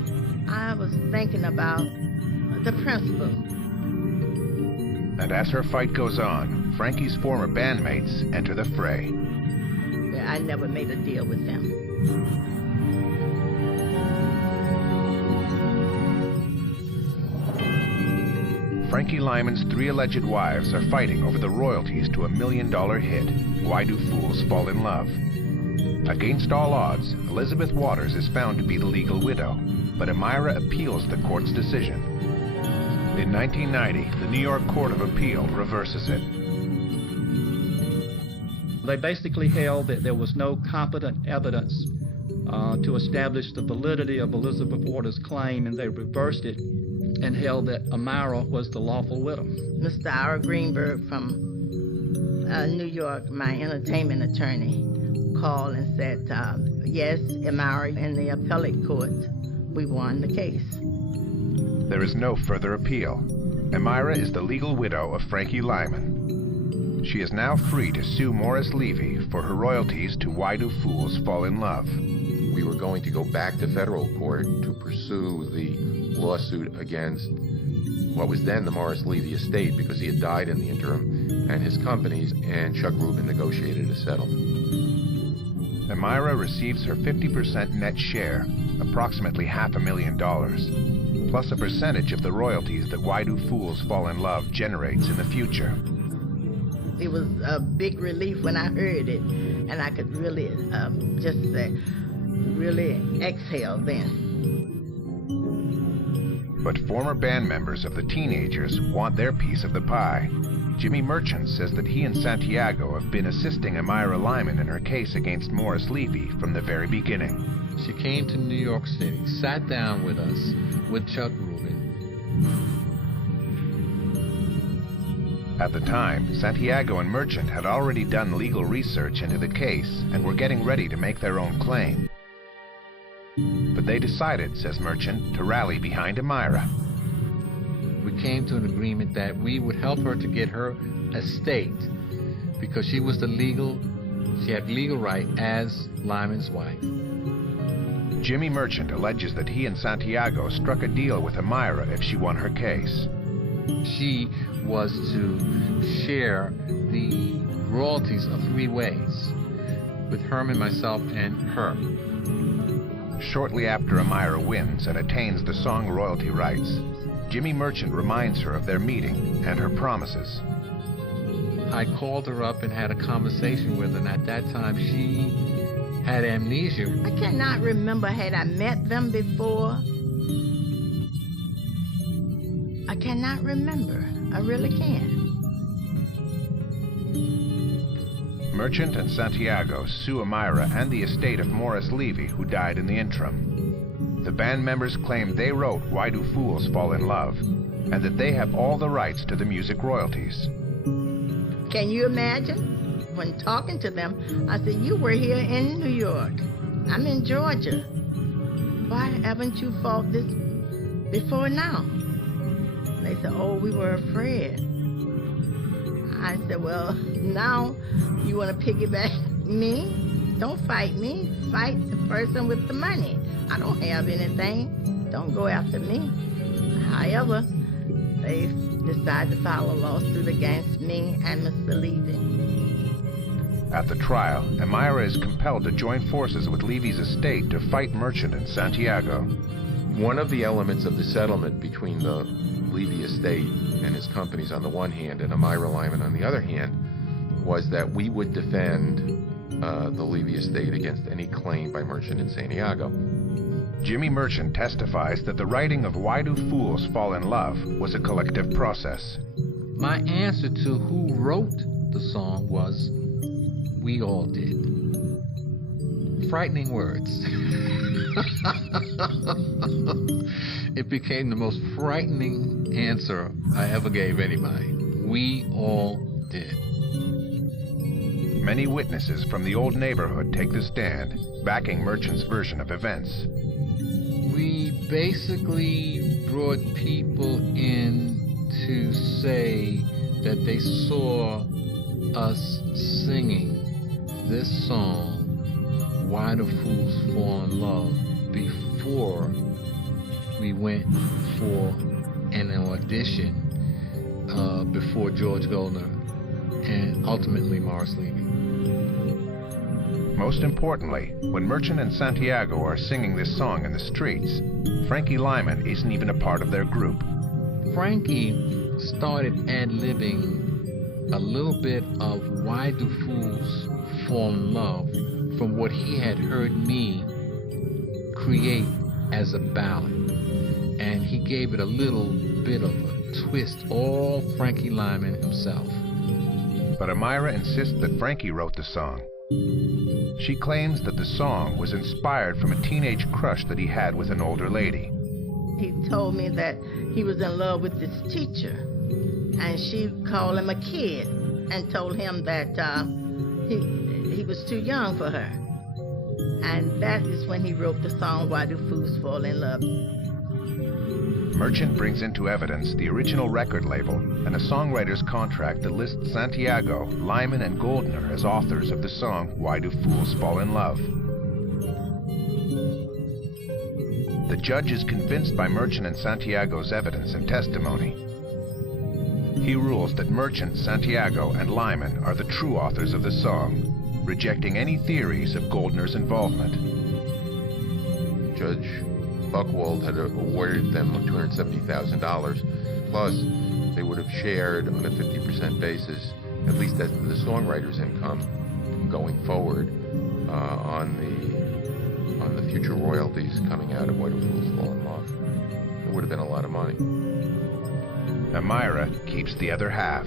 I was thinking about the principle. And as her fight goes on, Frankie's former bandmates enter the fray. I never made a deal with them. Frankie Lyman's 3 alleged wives are fighting over the royalties to a $1 million hit, Why Do Fools Fall in Love? Against all odds, Elizabeth Waters is found to be the legal widow, but Amira appeals the court's decision. In 1990, the New York Court of Appeal reverses it. They basically held that there was no competent evidence to establish the validity of Elizabeth Waters' claim, and they reversed it and held that Amira was the lawful widow. Mr. Ira Greenberg from New York, my entertainment attorney, called and said, yes, Amira, in the appellate court, we won the case. There is no further appeal. Amira is the legal widow of Frankie Lyman. She is now free to sue Morris Levy for her royalties to Why Do Fools Fall in Love? We were going to go back to federal court to pursue the lawsuit against what was then the Morris Levy estate, because he had died in the interim, and his companies, and Chuck Rubin negotiated a settlement. Amira receives her 50% net share, approximately $500,000, plus a percentage of the royalties that Why Do Fools Fall in Love generates in the future. It was a big relief when I heard it, and I could really just really exhale then. But former band members of the Teenagers want their piece of the pie. Jimmy Merchant says that he and Santiago have been assisting Amira Lyman in her case against Morris Levy from the very beginning. She came to New York City, sat down with us, with Chuck Rubin. At the time, Santiago and Merchant had already done legal research into the case and were getting ready to make their own claim. But they decided, says Merchant, to rally behind Amira. We came to an agreement that we would help her to get her estate because she had legal right as Lyman's wife. Jimmy Merchant alleges that he and Santiago struck a deal with Amira if she won her case. She was to share the royalties of 3 ways, with Herman, myself, and her. Shortly after Amira wins and attains the song royalty rights, Jimmy Merchant reminds her of their meeting and her promises. I called her up and had a conversation with her, and at that time she had amnesia. I cannot remember, had I met them before? I cannot remember. I really can't. Merchant and Santiago sue Amira and the estate of Morris Levy, who died in the interim. The band members claim they wrote Why Do Fools Fall in Love, and that they have all the rights to the music royalties. Can you imagine? When talking to them, I said, you were here in New York. I'm in Georgia. Why haven't you fought this before now? They said, oh, we were afraid. I said, well, now you want to piggyback me? Don't fight me. Fight the person with the money. I don't have anything. Don't go after me. However, they decided to file a lawsuit against me and Mr. Levy. At the trial, Amira is compelled to join forces with Levy's estate to fight Merchant and Santiago. One of the elements of the settlement between the Levy estate and his companies on the one hand and Amira Lyman on the other hand was that we would defend the Levy estate against any claim by Merchant and Santiago. Jimmy Merchant testifies that the writing of Why Do Fools Fall in Love was a collective process. My answer to who wrote the song was, we all did. Frightening words. It became the most frightening answer I ever gave anybody. We all did. Many witnesses from the old neighborhood take the stand, backing Merchant's version of events. We basically brought people in to say that they saw us singing this song, Why Do Fools Fall in Love, before we went for an audition before George Goldner and ultimately Morris Levy. Most importantly, when Merchant and Santiago are singing this song in the streets, Frankie Lyman isn't even a part of their group. Frankie started ad-libbing a little bit of Why Do Fools Fall in Love from what he had heard me create as a ballad. And he gave it a little bit of a twist, all Frankie Lyman himself. But Amira insists that Frankie wrote the song. She claims that the song was inspired from a teenage crush that he had with an older lady. He told me that he was in love with this teacher, and she called him a kid and told him that he was too young for her. And that is when he wrote the song, Why Do Fools Fall in Love. Merchant brings into evidence the original record label and a songwriter's contract that lists Santiago, Lyman, and Goldner as authors of the song Why Do Fools Fall in Love. The judge is convinced by Merchant and Santiago's evidence and testimony. He rules that Merchant, Santiago, and Lyman are the true authors of the song, rejecting any theories of Goldner's involvement. Judge Buchwald had awarded them $270,000, plus they would have shared on a 50% basis, at least as the songwriter's income going forward on the future royalties coming out of Why Do Fools Fall in Love. It would have been a lot of money. Amira keeps the other half.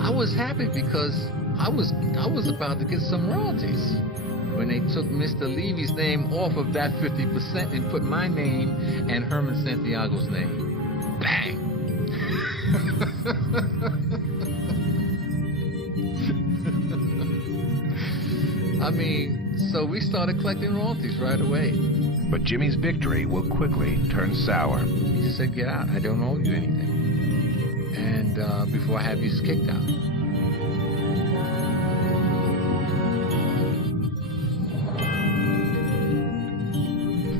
I was happy because I was about to get some royalties. when they took Mr. Levy's name off of that 50% and put my name and Herman Santiago's name. Bang! I mean, so we started collecting royalties right away. But Jimmy's victory will quickly turn sour. He just said, get out. I don't owe you anything. And before I have you kicked out.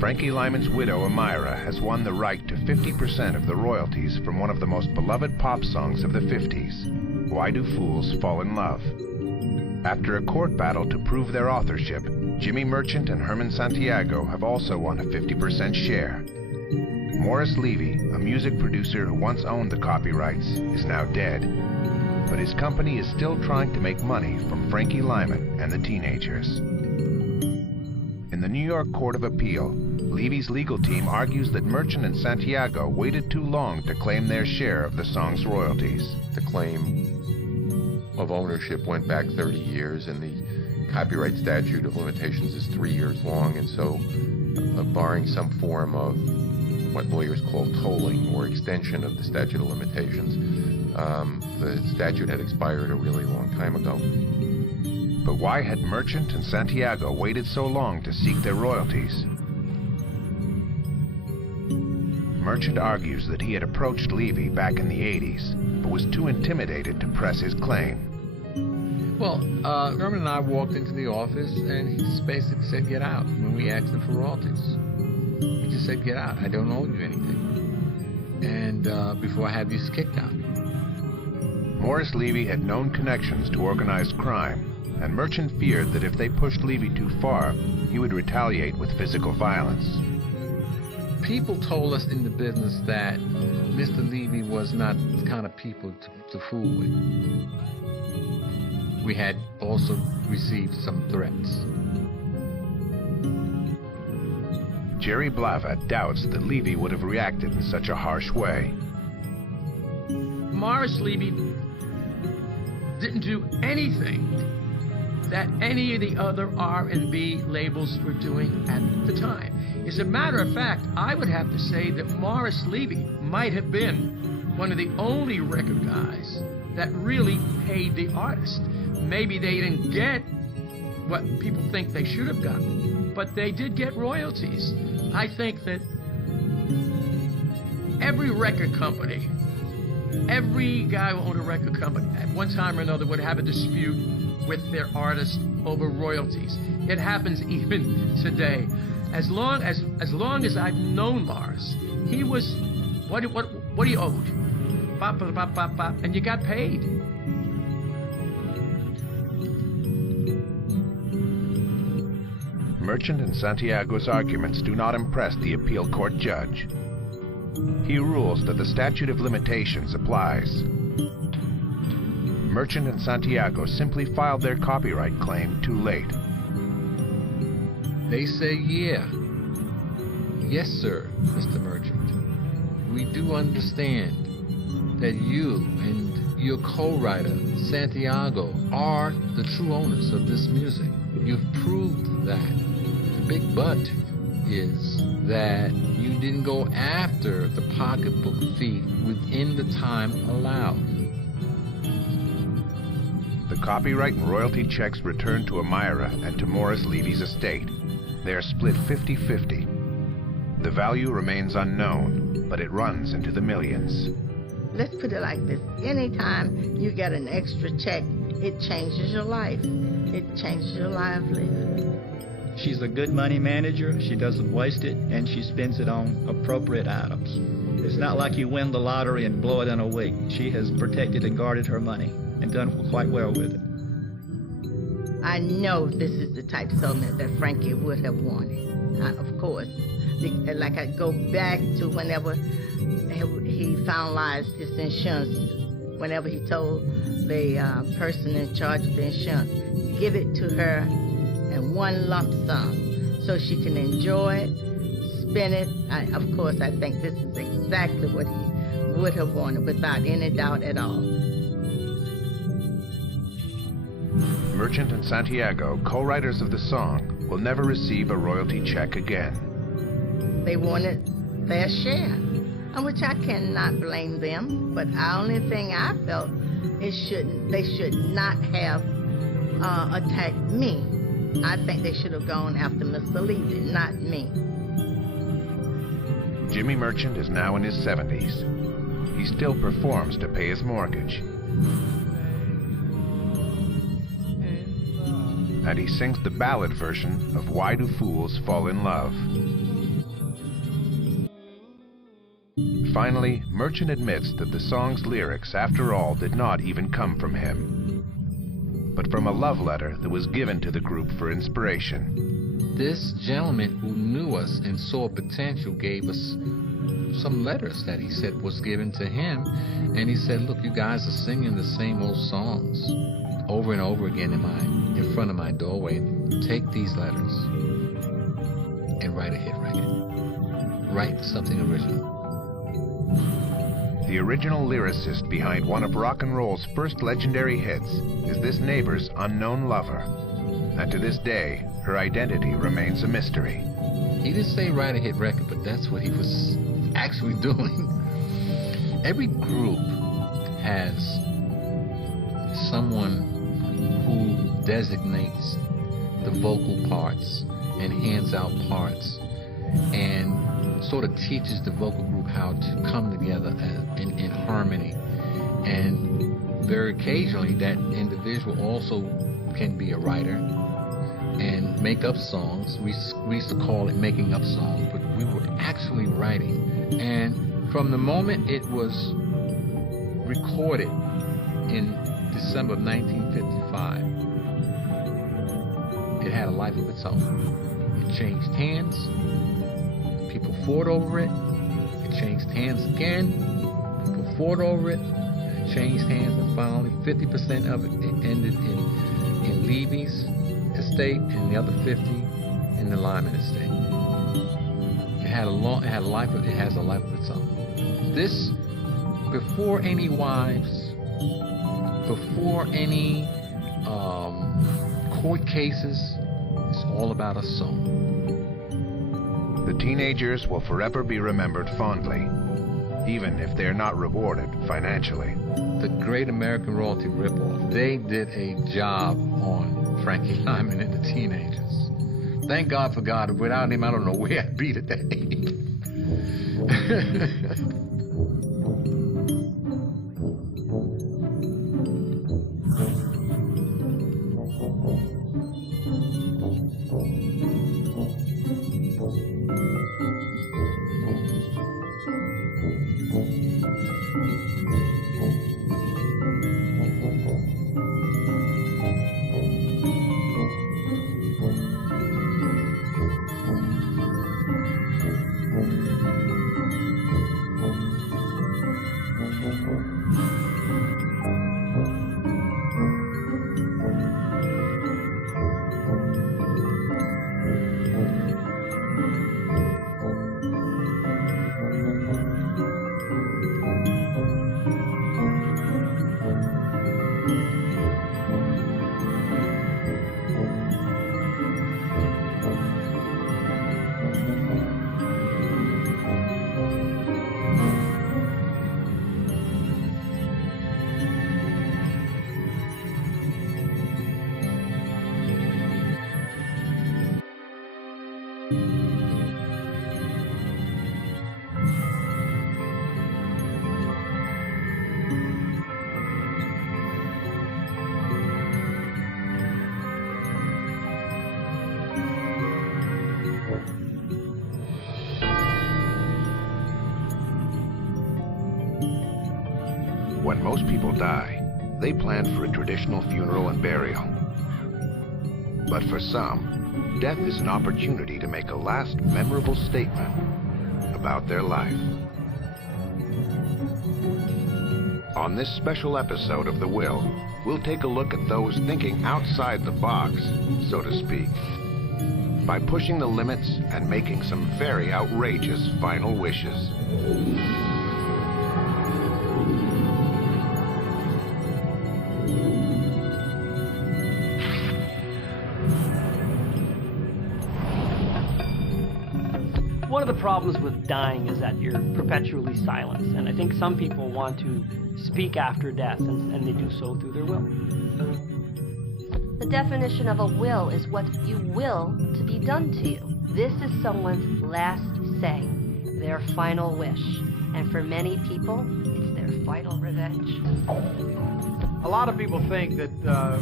Frankie Lyman's widow, Amira, has won the right to 50% of the royalties from one of the most beloved pop songs of the 50s, Why Do Fools Fall in Love? After a court battle to prove their authorship, Jimmy Merchant and Herman Santiago have also won a 50% share. Morris Levy, a music producer who once owned the copyrights, is now dead. But his company is still trying to make money from Frankie Lyman and the teenagers. In the New York Court of Appeal, Levy's legal team argues that Merchant and Santiago waited too long to claim their share of the song's royalties. The claim of ownership went back 30 years, and the copyright statute of limitations is 3 years long, and so barring some form of what lawyers call tolling or extension of the statute of limitations, the statute had expired a really long time ago. But why had Merchant and Santiago waited so long to seek their royalties? Merchant argues that he had approached Levy back in the 80s, but was too intimidated to press his claim. Well, Herman and I walked into the office, and he just basically said, get out, when we asked him for royalties. He just said, get out, I don't owe you anything. And before I have you kicked out. Morris Levy had known connections to organized crime, and Merchant feared that if they pushed Levy too far, he would retaliate with physical violence. People told us in the business that Mr. Levy was not the kind of people to fool with. We had also received some threats. Jerry Blava doubts that Levy would have reacted in such a harsh way. Morris Levy didn't do anything that any of the other R&B labels were doing at the time. As a matter of fact, I would have to say that Morris Levy might have been one of the only record guys that really paid the artist. Maybe they didn't get what people think they should have gotten, but they did get royalties. I think that every record company, every guy who owned a record company at one time or another would have a dispute with their artist over royalties. It happens even today. As long as I've known Morris, he was what do you owed? Bop, bop, bop, bop, bop, and you got paid. Merchant and Santiago's arguments do not impress the appeal court judge. He rules that the statute of limitations applies. Merchant and Santiago simply filed their copyright claim too late. They say, yeah. Yes, sir, Mr. Merchant. We do understand that you and your co-writer, Santiago, are the true owners of this music. You've proved that. The big but is that you didn't go after the pocketbook thief within the time allowed. The copyright and royalty checks return to Amira and to Morris Levy's estate. They are split 50-50. The value remains unknown, but it runs into the millions. Let's put it like this. Anytime you get an extra check, it changes your life. It changes your livelihood. She's a good money manager. She doesn't waste it, and she spends it on appropriate items. It's not like you win the lottery and blow it in a week. She has protected and guarded her money and done quite well with it. I know this is the type of settlement that Frankie would have wanted, of course. Like I go back to whenever he finalized his insurance, whenever he told the person in charge of the insurance, give it to her in one lump sum so she can enjoy it, spend it. Of course, I think this is exactly what he would have wanted without any doubt at all. Merchant and Santiago, co-writers of the song, will never receive a royalty check again. They wanted their share, and which I cannot blame them. But the only thing I felt, they should not have attacked me. I think they should have gone after Mr. Levy, not me. Jimmy Merchant is now in his 70s. He still performs to pay his mortgage. And he sings the ballad version of Why Do Fools Fall in Love? Finally, Merchant admits that the song's lyrics, after all, did not even come from him, but from a love letter that was given to the group for inspiration. This gentleman who knew us and saw potential gave us some letters that he said was given to him, and he said, look, you guys are singing the same old songs over and over again in front of my doorway. Take these letters and write a hit record. Write something original. The original lyricist behind one of rock and roll's first legendary hits is this neighbor's unknown lover, and to this day, her identity remains a mystery. He didn't say write a hit record, but that's what he was actually doing. Every group has someone who designates the vocal parts and hands out parts and sort of teaches the vocal group how to come together in harmony. And very occasionally that individual also can be a writer and make up songs. We used to call it making up songs, but we were actually writing. And from the moment it was recorded in December of 1955, it had a life of its own. It changed hands. People fought over it. It changed hands again. People fought over it. It changed hands, and finally 50% of it ended in Levy's estate, and the other 50 in the Lyman estate. It has a life of its own. This, before any wives, before any court cases, it's all about a song. The teenagers will forever be remembered fondly, even if they're not rewarded financially. The Great American Royalty ripoff, they did a job on Frankie Lyman and the Teenagers. Thank God for God. Without him, I don't know where I'd be today. When most people die, they plan for a traditional funeral and burial. But for some, death is an opportunity to make a last memorable statement about their life. On this special episode of The Will, we'll take a look at those thinking outside the box, so to speak, by pushing the limits and making some very outrageous final wishes. of the problems with dying is that you're perpetually silenced, and I think some people want to speak after death, and they do so through their will. The definition of a will is what you will to be done to you. This is someone's last say, their final wish. And for many people, it's their final revenge. A lot of people think that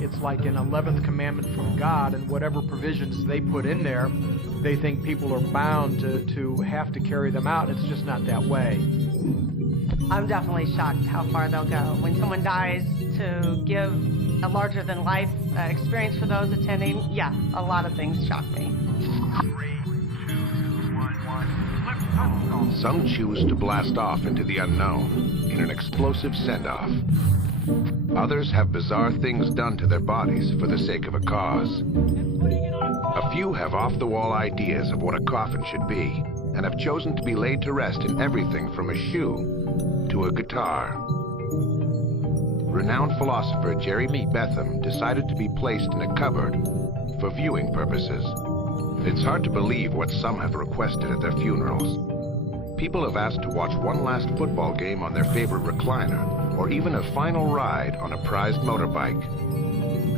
it's like an 11th commandment from God, and whatever provisions they put in there, they think people are bound to have to carry them out. It's just not that way. I'm definitely shocked how far they'll go. When someone dies, to give a larger-than-life experience for those attending, yeah, a lot of things shock me. Some choose to blast off into the unknown in an explosive send-off. Others have bizarre things done to their bodies for the sake of a cause. A few have off-the-wall ideas of what a coffin should be, and have chosen to be laid to rest in everything from a shoe to a guitar. Renowned philosopher Jerry Bentham decided to be placed in a cupboard for viewing purposes. It's hard to believe what some have requested at their funerals. People have asked to watch one last football game on their favorite recliner, or even a final ride on a prized motorbike.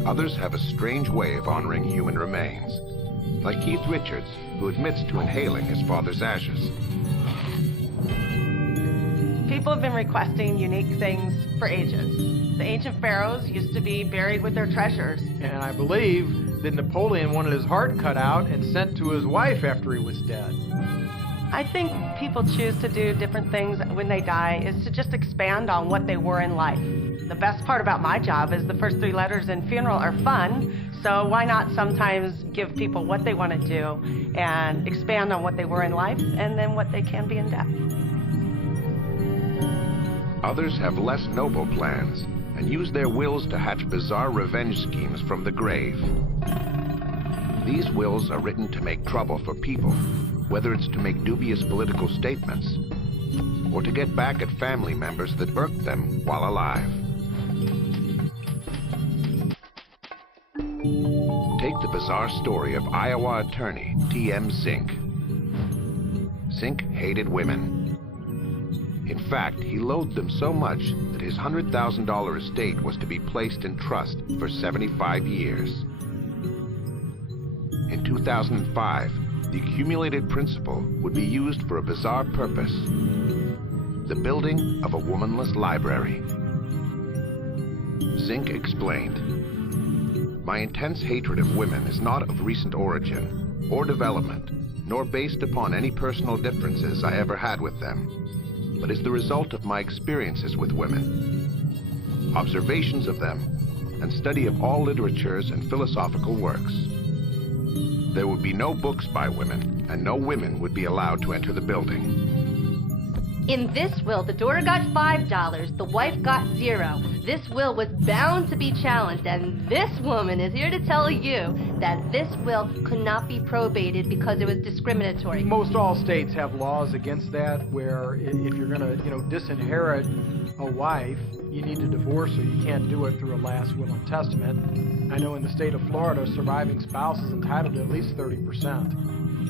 Others have a strange way of honoring human remains, like Keith Richards, who admits to inhaling his father's ashes. People have been requesting unique things for ages. The ancient pharaohs used to be buried with their treasures. And I believe that Napoleon wanted his heart cut out and sent to his wife after he was dead. I think people choose to do different things when they die is to just expand on what they were in life. The best part about my job is the first 3 letters in funeral are fun, so why not sometimes give people what they want to do and expand on what they were in life and then what they can be in death. Others have less noble plans and use their wills to hatch bizarre revenge schemes from the grave. These wills are written to make trouble for people, whether it's to make dubious political statements or to get back at family members that irked them while alive. Take the bizarre story of Iowa attorney T.M. Zink. Zink hated women. In fact, he loathed them so much that his $100,000 estate was to be placed in trust for 75 years. In 2005, the accumulated principal would be used for a bizarre purpose: the building of a womanless library. Zink explained, "My intense hatred of women is not of recent origin or development, nor based upon any personal differences I ever had with them, but is the result of my experiences with women, observations of them, and study of all literatures and philosophical works. There would be no books by women, and no women would be allowed to enter the building." In this will, the daughter got $5, the wife got $0. This will was bound to be challenged, and this woman is here to tell you that this will could not be probated because it was discriminatory. Most all states have laws against that, where if you're going to, disinherit a wife, you need to divorce her. You can't do it through a last will and testament. I know in the state of Florida, a surviving spouse is entitled to at least 30%.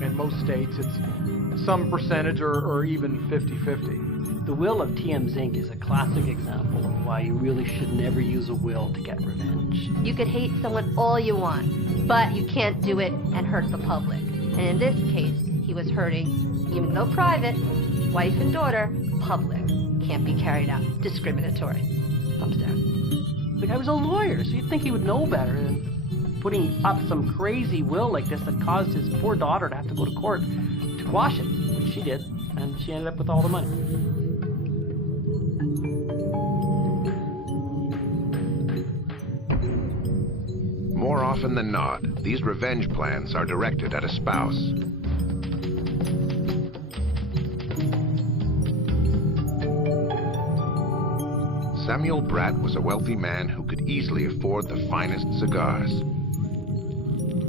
In most states, it's some percentage or even 50-50. The will of T.M. Zink is a classic example of why you really should never use a will to get revenge. You could hate someone all you want, but you can't do it and hurt the public. And in this case, he was hurting, even though private, wife and daughter, public. Can't be carried out. Discriminatory. Thumbs down. The guy was a lawyer, so you'd think he would know better than putting up some crazy will like this that caused his poor daughter to have to go to court to quash it, which she did, and she ended up with all the money. More often than not, these revenge plans are directed at a spouse. Samuel Bratt was a wealthy man who could easily afford the finest cigars.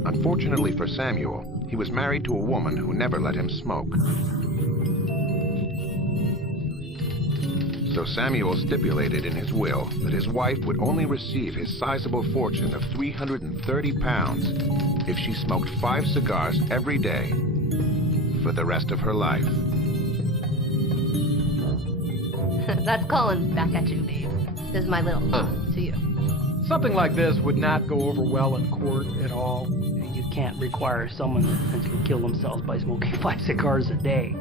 Unfortunately for Samuel, he was married to a woman who never let him smoke. So Samuel stipulated in his will that his wife would only receive his sizable fortune of 330 pounds if she smoked 5 cigars every day for the rest of her life. That's Colin back at you, babe. This is my little to you. Something like this would not go over well in court at all. You can't require someone to essentially kill themselves by smoking 5 cigars a day.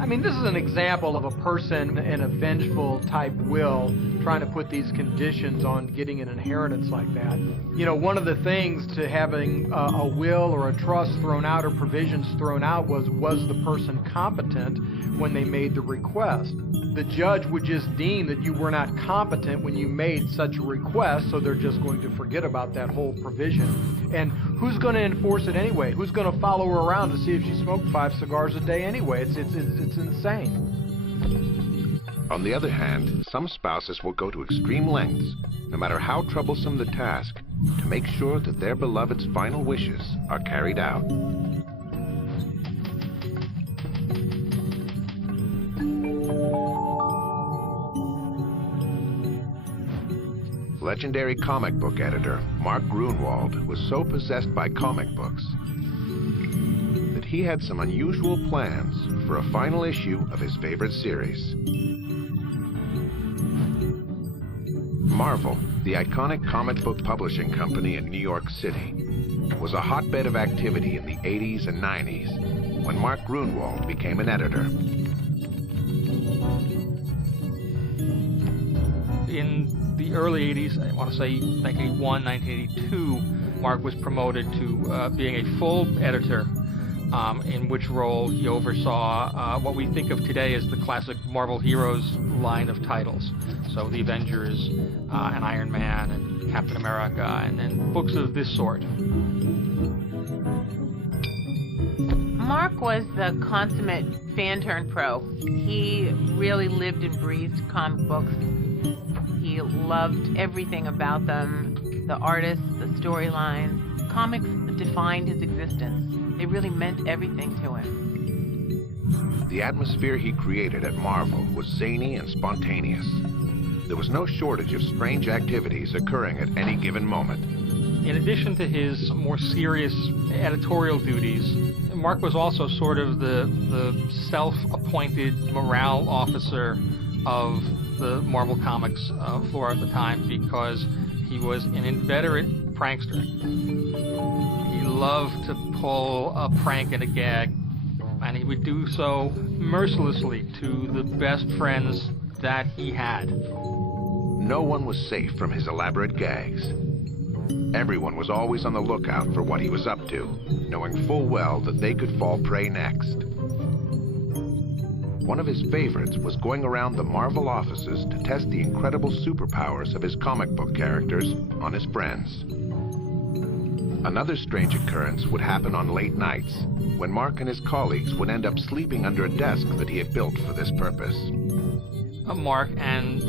I mean, this is an example of a person in a vengeful type will trying to put these conditions on getting an inheritance like that. You know, one of the things to having a will or a trust thrown out or provisions thrown out was the person competent when they made the request. The judge would just deem that you were not competent when you made such a request, so they're just going to forget about that whole provision. And who's going to enforce it anyway? Who's going to follow her around to see if she smoked 5 cigars a day anyway? It's insane. On the other hand, some spouses will go to extreme lengths, no matter how troublesome the task, to make sure that their beloved's final wishes are carried out. Legendary comic book editor Mark Grunwald was so possessed by comic books that he had some unusual plans for a final issue of his favorite series. Marvel, the iconic comic book publishing company in New York City, was a hotbed of activity in the 80s and 90s when Mark Grunwald became an editor. In the early 80s, I want to say 1981, 1982, Mark was promoted to being a full editor, in which role he oversaw what we think of today as the classic Marvel Heroes line of titles. So the Avengers, and Iron Man, and Captain America, and books of this sort. Mark was the consummate fan-turned-pro. He really lived and breathed comic books. He loved everything about them, the artists, the storylines. Comics defined his existence. They really meant everything to him. The atmosphere he created at Marvel was zany and spontaneous. There was no shortage of strange activities occurring at any given moment. In addition to his more serious editorial duties, Mark was also sort of the self-appointed morale officer of the Marvel Comics floor at the time, because he was an inveterate prankster. He loved to pull a prank and a gag, and he would do so mercilessly to the best friends that he had. No one was safe from his elaborate gags. Everyone was always on the lookout for what he was up to, knowing full well that they could fall prey next. One of his favorites was going around the Marvel offices to test the incredible superpowers of his comic book characters on his friends. Another strange occurrence would happen on late nights, when Mark and his colleagues would end up sleeping under a desk that he had built for this purpose. Mark and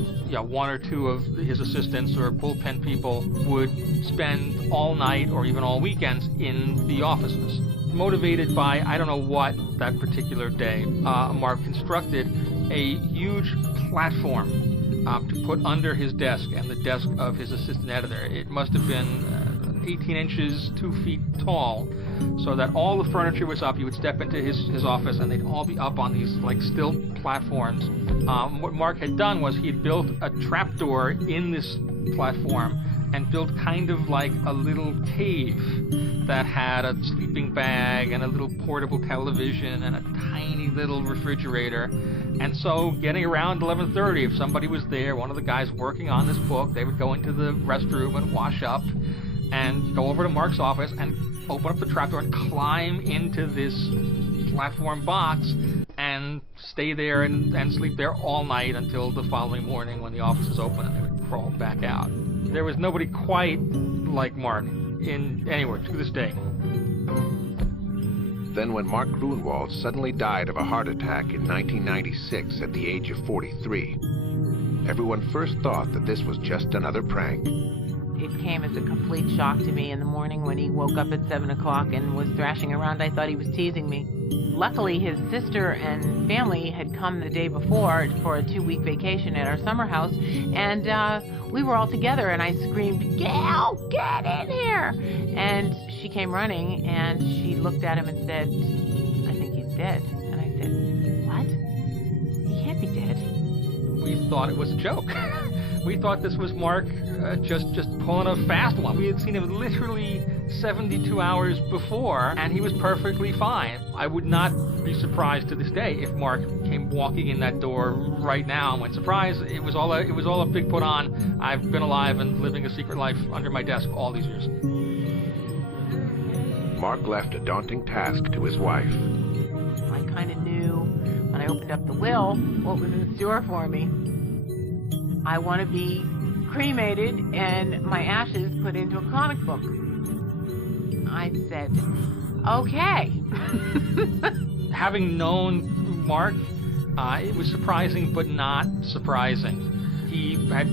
one or two of his assistants or bullpen people would spend all night or even all weekends in the offices. Motivated by I don't know what that particular day, Mark constructed a huge platform to put under his desk and the desk of his assistant editor. It must have been 18 inches, 2 feet tall, so that all the furniture was up. You would step into his office and they'd all be up on these like stilt platforms. What Mark had done was he had built a trapdoor in this platform and built kind of like a little cave that had a sleeping bag and a little portable television and a tiny little refrigerator. And so getting around 11:30, if somebody was there, one of the guys working on this book, they would go into the restroom and wash up and go over to Mark's office and open up the trapdoor and climb into this platform box and stay there and sleep there all night until the following morning when the office is open, and they would crawl back out. There was nobody quite like Mark anywhere to this day. Then when Mark Grunwald suddenly died of a heart attack in 1996 at the age of 43, everyone first thought that this was just another prank. It came as a complete shock to me in the morning when he woke up at 7 o'clock and was thrashing around. I thought he was teasing me. Luckily, his sister and family had come the day before for a 2-week vacation at our summer house, and we were all together, and I screamed, "Gail, get in here!" And she came running, and she looked at him and said, "I think he's dead. And I said, what? He can't be dead. We thought it was a joke. We thought this was Mark just pulling a fast one. We had seen him literally 72 hours before, and he was perfectly fine. I would not be surprised to this day if Mark came walking in that door right now and went, surprise, it was all a big put on. I've been alive and living a secret life under my desk all these years. Mark left a daunting task to his wife. I kind of knew when I opened up the will what was in store for me. I want to be cremated and my ashes put into a comic book. I said, okay. Having known Mark, it was surprising but not surprising. He had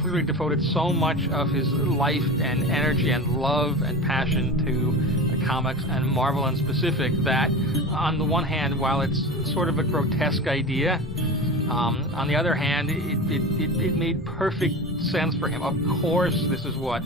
clearly devoted so much of his life and energy and love and passion to comics and Marvel in specific that, on the one hand, while it's sort of a grotesque idea, on the other hand, it made perfect sense for him. Of course, this is what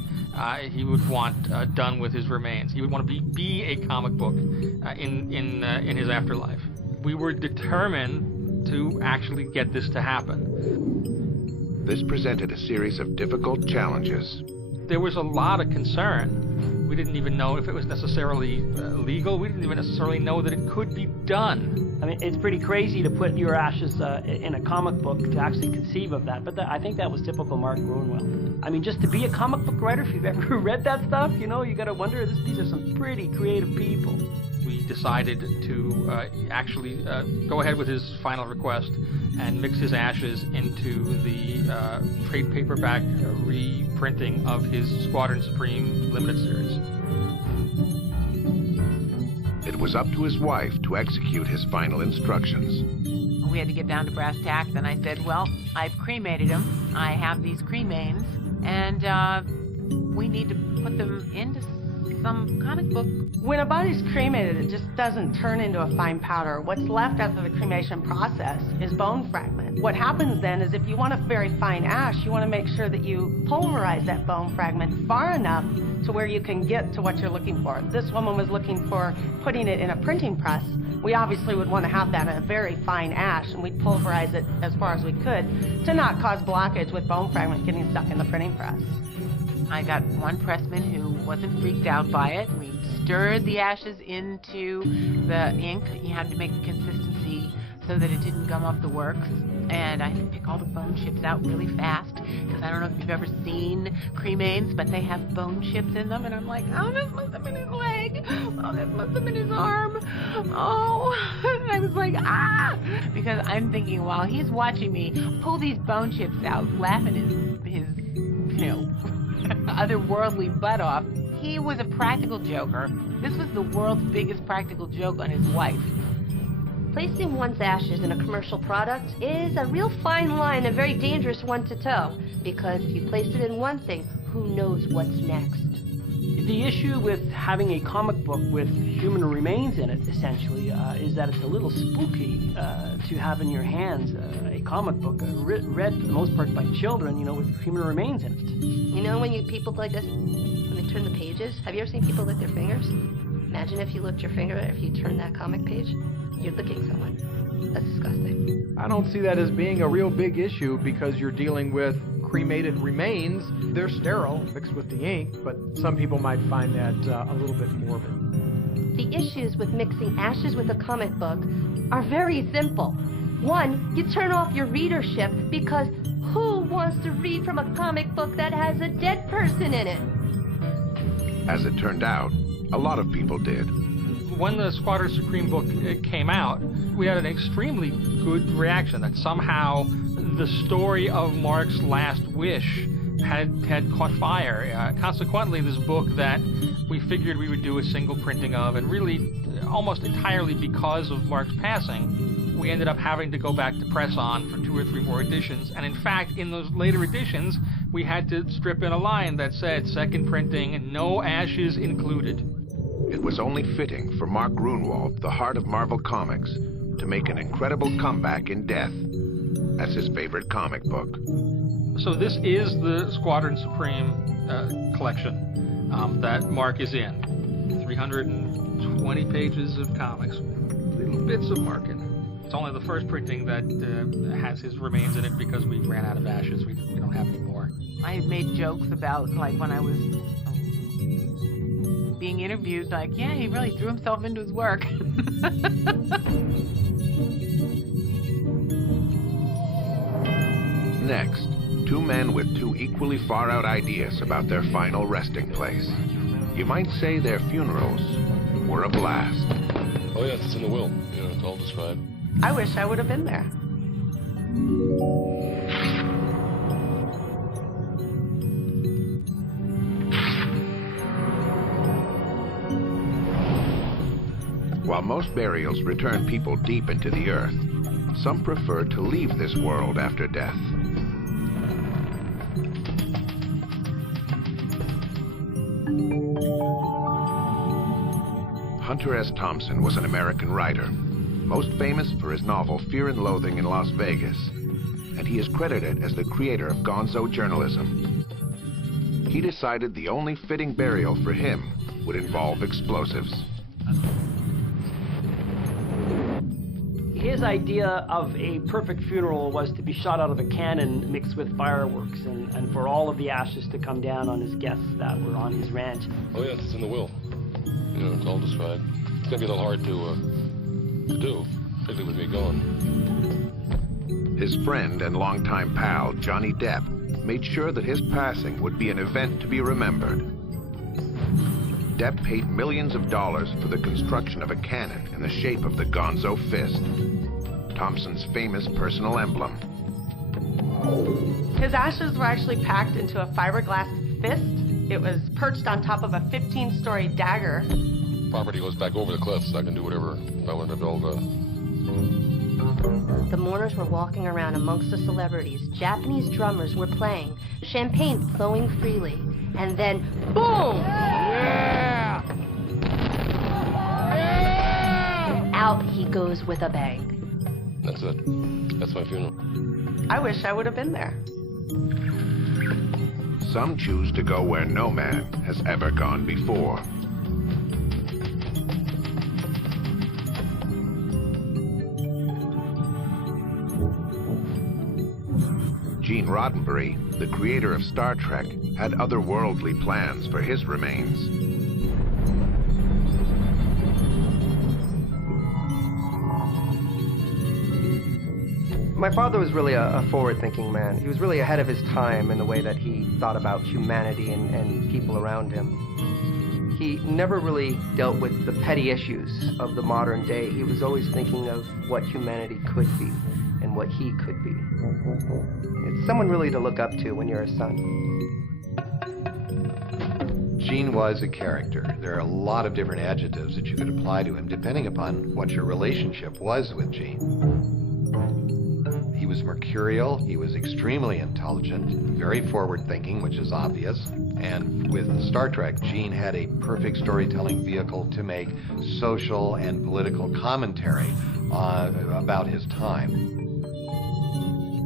he would want done with his remains. He would want to be a comic book in his afterlife. We were determined to actually get this to happen. This presented a series of difficult challenges. There was a lot of concern. We didn't even know if it was necessarily legal. We didn't even necessarily know that it could be done. I mean, it's pretty crazy to put your ashes in a comic book to actually conceive of that, but I think that was typical Mark Gruenwald. I mean, just to be a comic book writer, if you've ever read that stuff, you know, you gotta wonder, these are some pretty creative people. We decided to actually go ahead with his final request and mix his ashes into the trade paperback reprinting of his Squadron Supreme limited series. It was up to his wife to execute his final instructions. We had to get down to brass tacks, and I said, well, I've cremated him. I have these cremains, and we need to put them into some comic book. When a body's cremated, it just doesn't turn into a fine powder. What's left after the cremation process is bone fragment. What happens then is if you want a very fine ash, you want to make sure that you pulverize that bone fragment far enough to where you can get to what you're looking for. This woman was looking for putting it in a printing press. We obviously would want to have that in a very fine ash, and we'd pulverize it as far as we could to not cause blockage with bone fragment getting stuck in the printing press. I got one pressman who wasn't freaked out by it. We stirred the ashes into the ink. You had to make the consistency so that it didn't gum up the works. And I had to pick all the bone chips out really fast, because I don't know if you've ever seen cremains, but they have bone chips in them. And I'm like, oh, this must have been his leg. Oh, this must have been his arm. Oh, and I was like, ah, because I'm thinking while he's watching me pull these bone chips out, laughing his you know, otherworldly butt off. He was a practical joker. This was the world's biggest practical joke on his wife. Placing one's ashes in a commercial product is a real fine line, a very dangerous one to toe, because if you place it in one thing, who knows what's next? The issue with having a comic book with human remains in it, essentially, is that it's a little spooky to have in your hands a comic book read for the most part by children, you know, with human remains in it. You know, when people like this, when they turn the pages, have you ever seen people lick their fingers? Imagine if you licked your finger if you turned that comic page. You're licking someone. That's disgusting. I don't see that as being a real big issue because you're dealing with cremated remains. They're sterile, mixed with the ink, but some people might find that a little bit morbid. The issues with mixing ashes with a comic book are very simple. One, you turn off your readership because who wants to read from a comic book that has a dead person in it? As it turned out, a lot of people did. When the Squadron Supreme book came out, we had an extremely good reaction that somehow the story of Mark's last wish had caught fire. Consequently, this book that we figured we would do a single printing of, and really almost entirely because of Mark's passing, we ended up having to go back to press on for 2 or 3 more editions. And in fact, in those later editions, we had to strip in a line that said, second printing, no ashes included. It was only fitting for Mark Gruenwald, the heart of Marvel Comics, to make an incredible comeback in death as his favorite comic book. So this is the Squadron Supreme collection that Mark is in. 320 pages of comics. bits of market. It's only the first printing that has his remains in it because we ran out of ashes. We don't have any more. I had made jokes about, like, when I was being interviewed, like, yeah, he really threw himself into his work. Next, two men with two equally far-out ideas about their final resting place. You might say their funerals were a blast. Oh yes, it's in the will. You know, it's all described. I wish I would have been there. While most burials return people deep into the earth, some prefer to leave this world after death. Hunter S. Thompson was an American writer, most famous for his novel Fear and Loathing in Las Vegas, and he is credited as the creator of gonzo journalism. He decided the only fitting burial for him would involve explosives. His idea of a perfect funeral was to be shot out of a cannon mixed with fireworks, and for all of the ashes to come down on his guests that were on his ranch. Oh yes, it's in the will. You know, it's all described. It's gonna be a little hard to do, particularly with me gone. His friend and longtime pal, Johnny Depp, made sure that his passing would be an event to be remembered. Depp paid millions of dollars for the construction of a cannon in the shape of the Gonzo Fist, Thompson's famous personal emblem. His ashes were actually packed into a fiberglass fist. It was perched on top of a 15-story dagger. Property goes back over the cliffs. I can do whatever I want to build. The mourners were walking around amongst the celebrities. Japanese drummers were playing, champagne flowing freely, and then, boom! Yeah! Out he goes with a bang. That's it. That's my funeral. I wish I would have been there. Some choose to go where no man has ever gone before. Gene Roddenberry, the creator of Star Trek, had otherworldly plans for his remains. My father was really a forward-thinking man. He was really ahead of his time in the way that he thought about humanity and people around him. He never really dealt with the petty issues of the modern day. He was always thinking of what humanity could be and what he could be. It's someone really to look up to when you're a son. Gene was a character. There are a lot of different adjectives that you could apply to him depending upon what your relationship was with Gene. He was mercurial, he was extremely intelligent, very forward-thinking, which is obvious, and with Star Trek, Gene had a perfect storytelling vehicle to make social and political commentary about his time.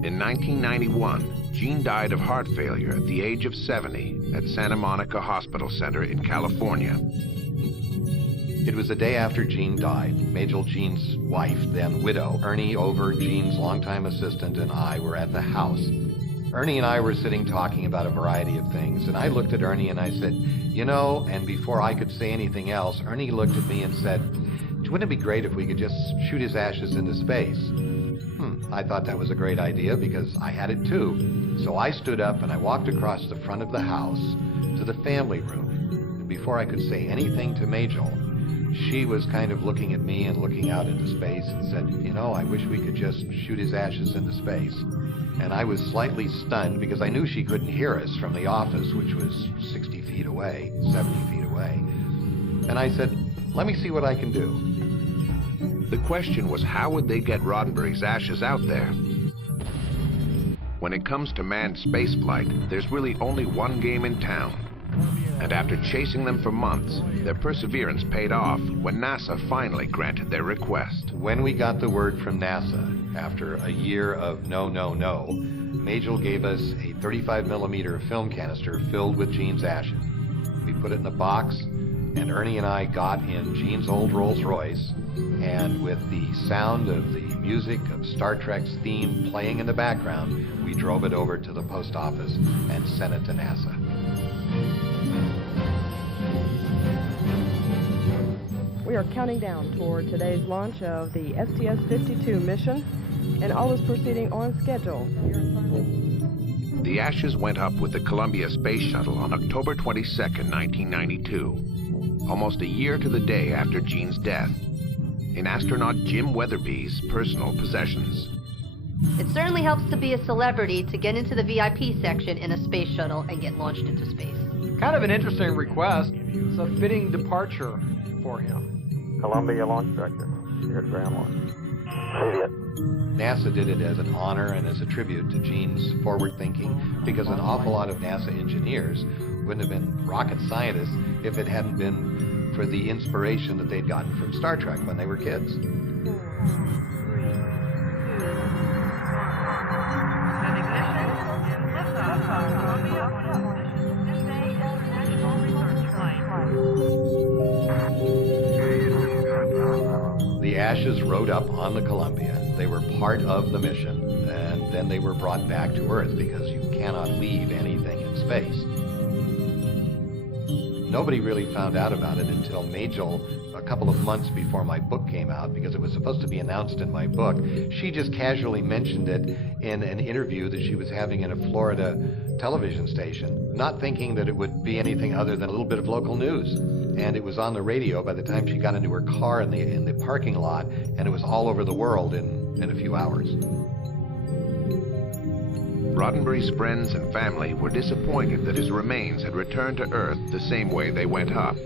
In 1991, Gene died of heart failure at the age of 70 at Santa Monica Hospital Center in California. It was the day after Gene died. Majel Gene's wife, then widow, Ernie Over, Gene's longtime assistant, and I were at the house. Ernie and I were sitting talking about a variety of things, and I looked at Ernie and I said, you know, and before I could say anything else, Ernie looked at me and said, wouldn't it be great if we could just shoot his ashes into space? I thought that was a great idea because I had it too. So I stood up and I walked across the front of the house to the family room. And before I could say anything to Majel, she was kind of looking at me and looking out into space and said, you know, I wish we could just shoot his ashes into space. And I was slightly stunned because I knew she couldn't hear us from the office, which was 60 feet away, 70 feet away. And I said, let me see what I can do. The question was, how would they get Roddenberry's ashes out there? When it comes to manned spaceflight, there's really only one game in town. And after chasing them for months, their perseverance paid off when NASA finally granted their request. When we got the word from NASA, after a year of no, Majel gave us a 35mm film canister filled with Gene's ashes. We put it in a box, And Ernie and I got in Gene's old Rolls Royce, and with the sound of the music of Star Trek's theme playing in the background, we drove it over to the post office and sent it to NASA. We are counting down toward today's launch of the STS-52 mission, and all is proceeding on schedule. The ashes went up with the Columbia Space Shuttle on October 22, 1992, almost a year to the day after Gene's death, in astronaut Jim Weatherby's personal possessions. It certainly helps to be a celebrity to get into the VIP section in a space shuttle and get launched into space. Kind of an interesting request. It's a fitting departure for him. Columbia Launch Director, here at Ground Launch. Idiot. NASA did it as an honor and as a tribute to Gene's forward thinking, because an awful lot of NASA engineers wouldn't have been rocket scientists if it hadn't been for the inspiration that they'd gotten from Star Trek when they were kids. The ashes rode up on the Columbia. They were part of the mission, and then they were brought back to Earth because you cannot leave anything in space. Nobody really found out about it until Majel, a couple of months before my book came out, because it was supposed to be announced in my book. She just casually mentioned it in an interview that she was having in a Florida television station, not thinking that it would be anything other than a little bit of local news. And it was on the radio by the time she got into her car in the parking lot, and it was all over the world in a few hours. Roddenberry's friends and family were disappointed that his remains had returned to Earth the same way they went up.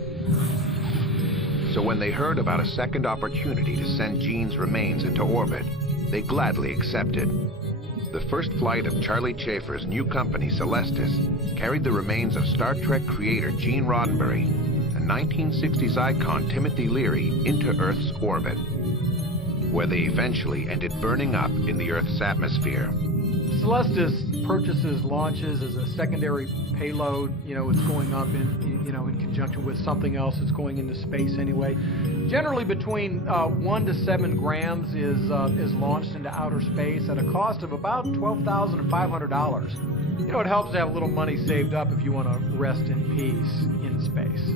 So when they heard about a second opportunity to send Gene's remains into orbit, they gladly accepted. The first flight of Charlie Chaffer's new company, Celestis, carried the remains of Star Trek creator Gene Roddenberry and 1960s icon Timothy Leary into Earth's orbit, where they eventually ended burning up in the Earth's atmosphere. Celestis purchases launches as a secondary payload. You know, it's going up in conjunction with something else that's going into space anyway. Generally between 1 to 7 grams is launched into outer space at a cost of about $12,500. You know, it helps to have a little money saved up if you want to rest in peace in space.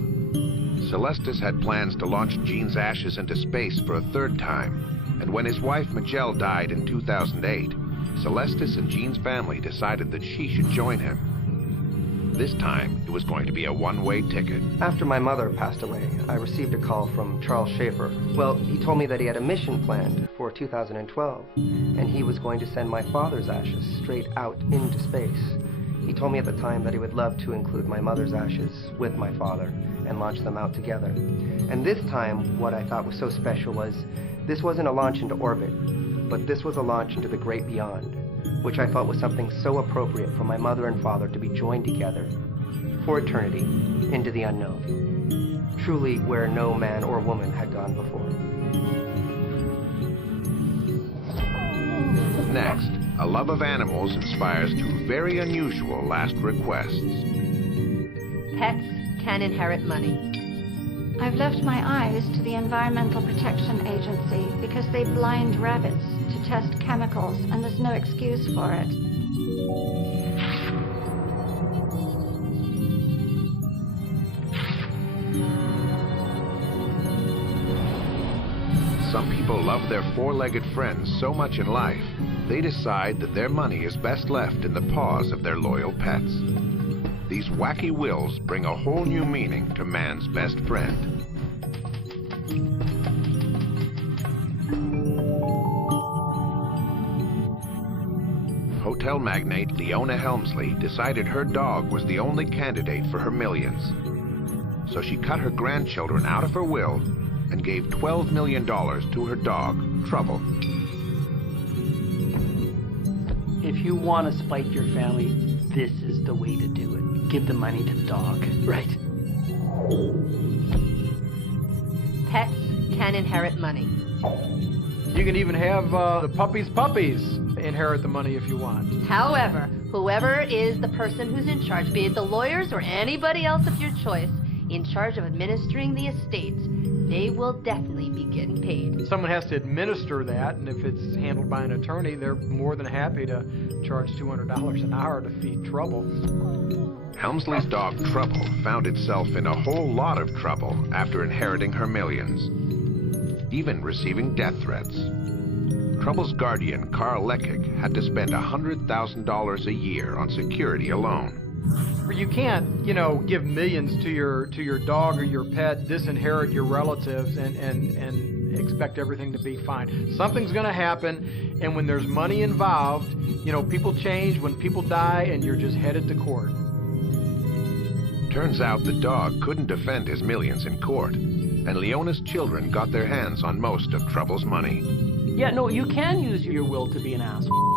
Celestis had plans to launch Gene's ashes into space for a third time, and when his wife Majel died in 2008, Celestis and Gene's family decided that she should join him. This time, it was going to be a one-way ticket. After my mother passed away, I received a call from Charles Schaffer. Well, he told me that he had a mission planned for 2012, and he was going to send my father's ashes straight out into space. He told me at the time that he would love to include my mother's ashes with my father and launch them out together. And this time, what I thought was so special was, this wasn't a launch into orbit, but this was a launch into the great beyond, which I felt was something so appropriate for my mother and father to be joined together for eternity into the unknown, truly where no man or woman had gone before. Next, a love of animals inspires two very unusual last requests. Pets can inherit money. I've left my eyes to the Environmental Protection Agency because they blind rabbits to test chemicals, and there's no excuse for it. Some people love their four-legged friends so much in life, they decide that their money is best left in the paws of their loyal pets. These wacky wills bring a whole new meaning to man's best friend. Hotel magnate Leona Helmsley decided her dog was the only candidate for her millions. So she cut her grandchildren out of her will and gave $12 million to her dog, Trouble. If you want to spite your family, this is the way to do it. Give the money to the dog. Right. Pets can inherit money. You can even have the puppies inherit the money if you want. However, whoever is the person who's in charge, be it the lawyers or anybody else of your choice, in charge of administering the estates, they will definitely be getting paid. Someone has to administer that, and if it's handled by an attorney, they're more than happy to charge $200 an hour to feed Trouble. Helmsley's dog Trouble found itself in a whole lot of trouble after inheriting her millions, even receiving death threats. Trouble's guardian, Carl Leckig, had to spend $100,000 a year on security alone. You can't, give millions to your dog or your pet, disinherit your relatives, and expect everything to be fine. Something's going to happen, and when there's money involved, people change, when people die, and you're just headed to court. Turns out the dog couldn't defend his millions in court, and Leona's children got their hands on most of Trouble's money. Yeah, no, you can use your will to be an asshole.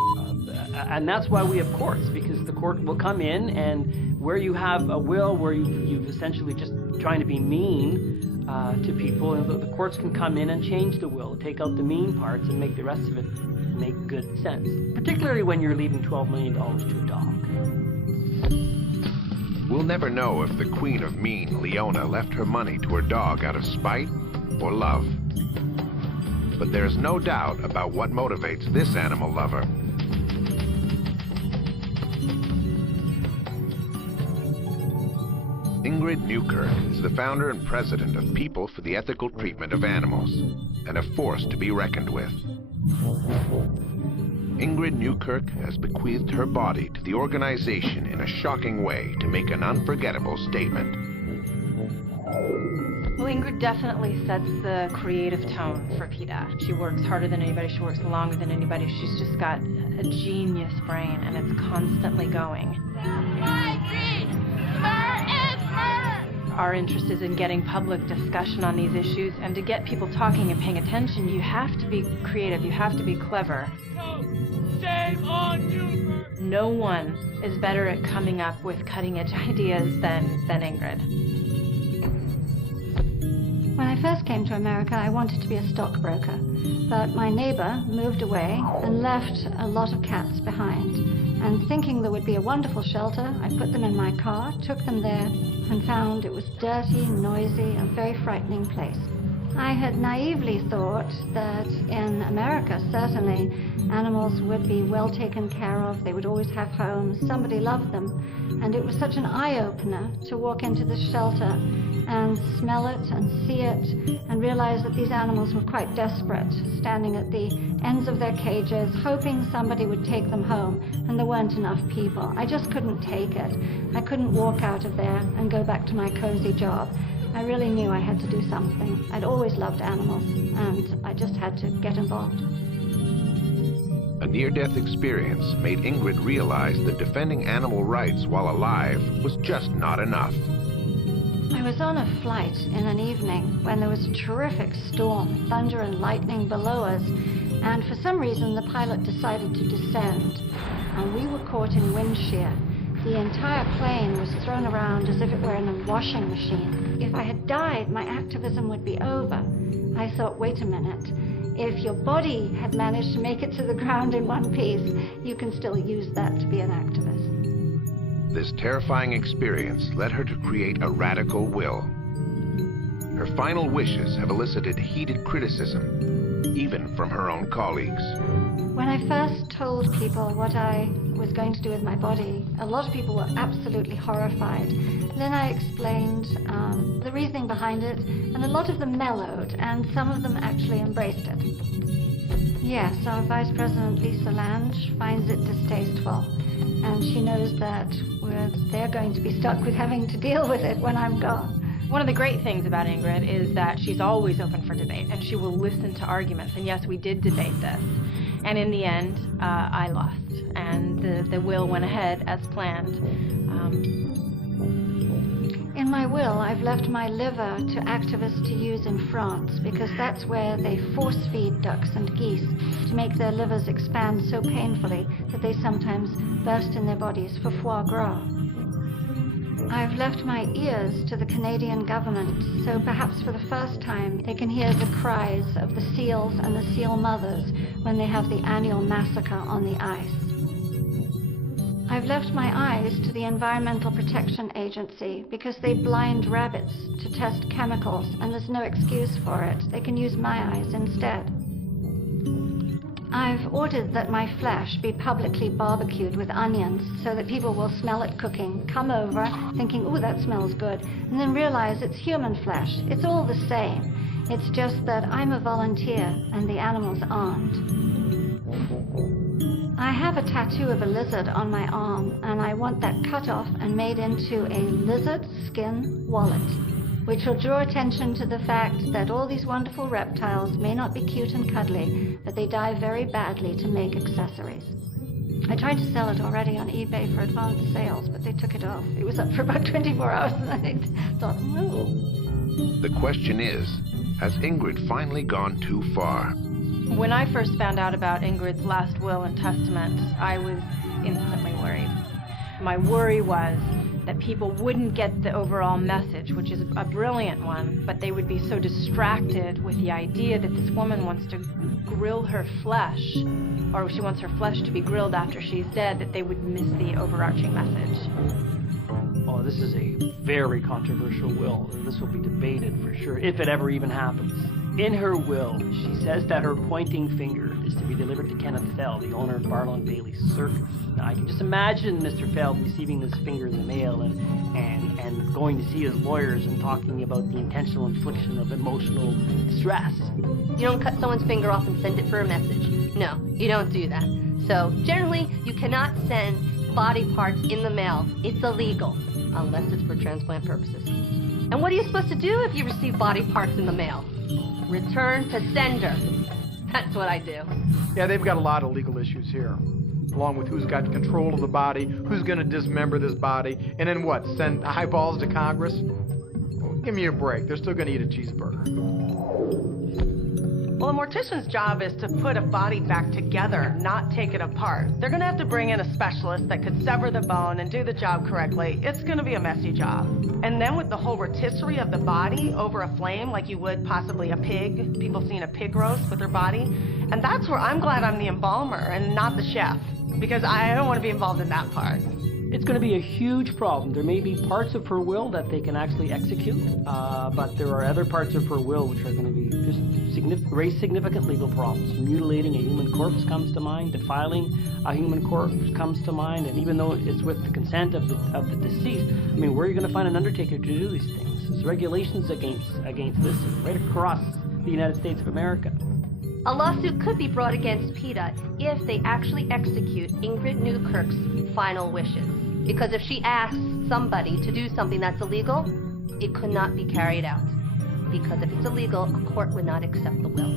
And that's why we have courts, because the court will come in, and where you have a will where you've essentially just trying to be mean to people, and the courts can come in and change the will, take out the mean parts and make the rest of it make good sense, particularly when you're leaving $12 million to a dog. We'll never know if the Queen of Mean, Leona, left her money to her dog out of spite or love. But there's no doubt about what motivates this animal lover. Ingrid Newkirk is the founder and president of People for the Ethical Treatment of Animals, and a force to be reckoned with. Ingrid Newkirk has bequeathed her body to the organization in a shocking way to make an unforgettable statement. Well, Ingrid definitely sets the creative tone for PETA. She works harder than anybody, she works longer than anybody. She's just got a genius brain, and it's constantly going. Our interest is in getting public discussion on these issues, and to get people talking and paying attention, you have to be creative, you have to be clever. Shame on you! No one is better at coming up with cutting-edge ideas than Ingrid. When I first came to America, I wanted to be a stockbroker, but my neighbor moved away and left a lot of cats behind. And thinking there would be a wonderful shelter, I put them in my car, took them there, and found it was dirty, noisy, a very frightening place. I had naively thought that in America, certainly, animals would be well taken care of, they would always have homes, somebody loved them, and it was such an eye-opener to walk into the shelter and smell it and see it and realize that these animals were quite desperate, standing at the ends of their cages, hoping somebody would take them home, and there weren't enough people. I just couldn't take it. I couldn't walk out of there and go back to my cozy job. I really knew I had to do something. I'd always loved animals, and I just had to get involved. A near-death experience made Ingrid realize that defending animal rights while alive was just not enough. I was on a flight in an evening when there was a terrific storm, thunder and lightning below us, and for some reason the pilot decided to descend, and we were caught in wind shear. The entire plane was thrown around as if it were in a washing machine. If I had died, my activism would be over. I thought, wait a minute. If your body had managed to make it to the ground in one piece, you can still use that to be an activist. This terrifying experience led her to create a radical will. Her final wishes have elicited heated criticism, even from her own colleagues. When I first told people what I was going to do with my body, a lot of people were absolutely horrified. Then I explained the reasoning behind it, and a lot of them mellowed, and some of them actually embraced it. Yes, our Vice President Lisa Lange finds it distasteful, and she knows that they're going to be stuck with having to deal with it when I'm gone. One of the great things about Ingrid is that she's always open for debate, and she will listen to arguments. And yes, we did debate this. And in the end, I lost, and the will went ahead as planned. In my will, I've left my liver to activists to use in France, because that's where they force-feed ducks and geese to make their livers expand so painfully that they sometimes burst in their bodies for foie gras. I've left my ears to the Canadian government, so perhaps for the first time they can hear the cries of the seals and the seal mothers when they have the annual massacre on the ice. I've left my eyes to the Environmental Protection Agency because they blind rabbits to test chemicals, and there's no excuse for it. They can use my eyes instead. I've ordered that my flesh be publicly barbecued with onions so that people will smell it cooking, come over thinking, "Ooh, that smells good," and then realize it's human flesh. It's all the same. It's just that I'm a volunteer and the animals aren't. I have a tattoo of a lizard on my arm, and I want that cut off and made into a lizard skin wallet, which will draw attention to the fact that all these wonderful reptiles may not be cute and cuddly, but they die very badly to make accessories. I tried to sell it already on eBay for advanced sales, but they took it off. It was up for about 24 hours, and I thought, no. The question is, has Ingrid finally gone too far? When I first found out about Ingrid's last will and testament, I was instantly worried. My worry was that people wouldn't get the overall message, which is a brilliant one, but they would be so distracted with the idea that this woman wants to grill her flesh, or she wants her flesh to be grilled after she's dead, that they would miss the overarching message. Oh, this is a very controversial will. This will be debated for sure, if it ever even happens. In her will, she says that her pointing finger is to be delivered to Kenneth Feld, the owner of Barlow and Bailey Circus. Now, I can just imagine Mr. Feld receiving this finger in the mail and going to see his lawyers and talking about the intentional infliction of emotional distress. You don't cut someone's finger off and send it for a message. No, you don't do that. So, generally, you cannot send body parts in the mail. It's illegal, unless it's for transplant purposes. And what are you supposed to do if you receive body parts in the mail? Return to sender. That's what I do. Yeah, they've got a lot of legal issues here, along with who's got control of the body, who's going to dismember this body, and then what, send eyeballs to Congress? Well, give me a break. They're still going to eat a cheeseburger. Well, a mortician's job is to put a body back together, not take it apart. They're going to have to bring in a specialist that could sever the bone and do the job correctly. It's going to be a messy job. And then with the whole rotisserie of the body over a flame, like you would possibly a pig, people seeing a pig roast with their body. And that's where I'm glad I'm the embalmer and not the chef, because I don't want to be involved in that part. It's going to be a huge problem. There may be parts of her will that they can actually execute, but there are other parts of her will which are going to be just raise significant legal problems. Mutilating a human corpse comes to mind. Defiling a human corpse comes to mind. And even though it's with the consent of the deceased, I mean, where are you going to find an undertaker to do these things? There's regulations against this right across the United States of America. A lawsuit could be brought against PETA if they actually execute Ingrid Newkirk's final wishes. Because if she asks somebody to do something that's illegal, it could not be carried out. Because if it's illegal, a court would not accept the will.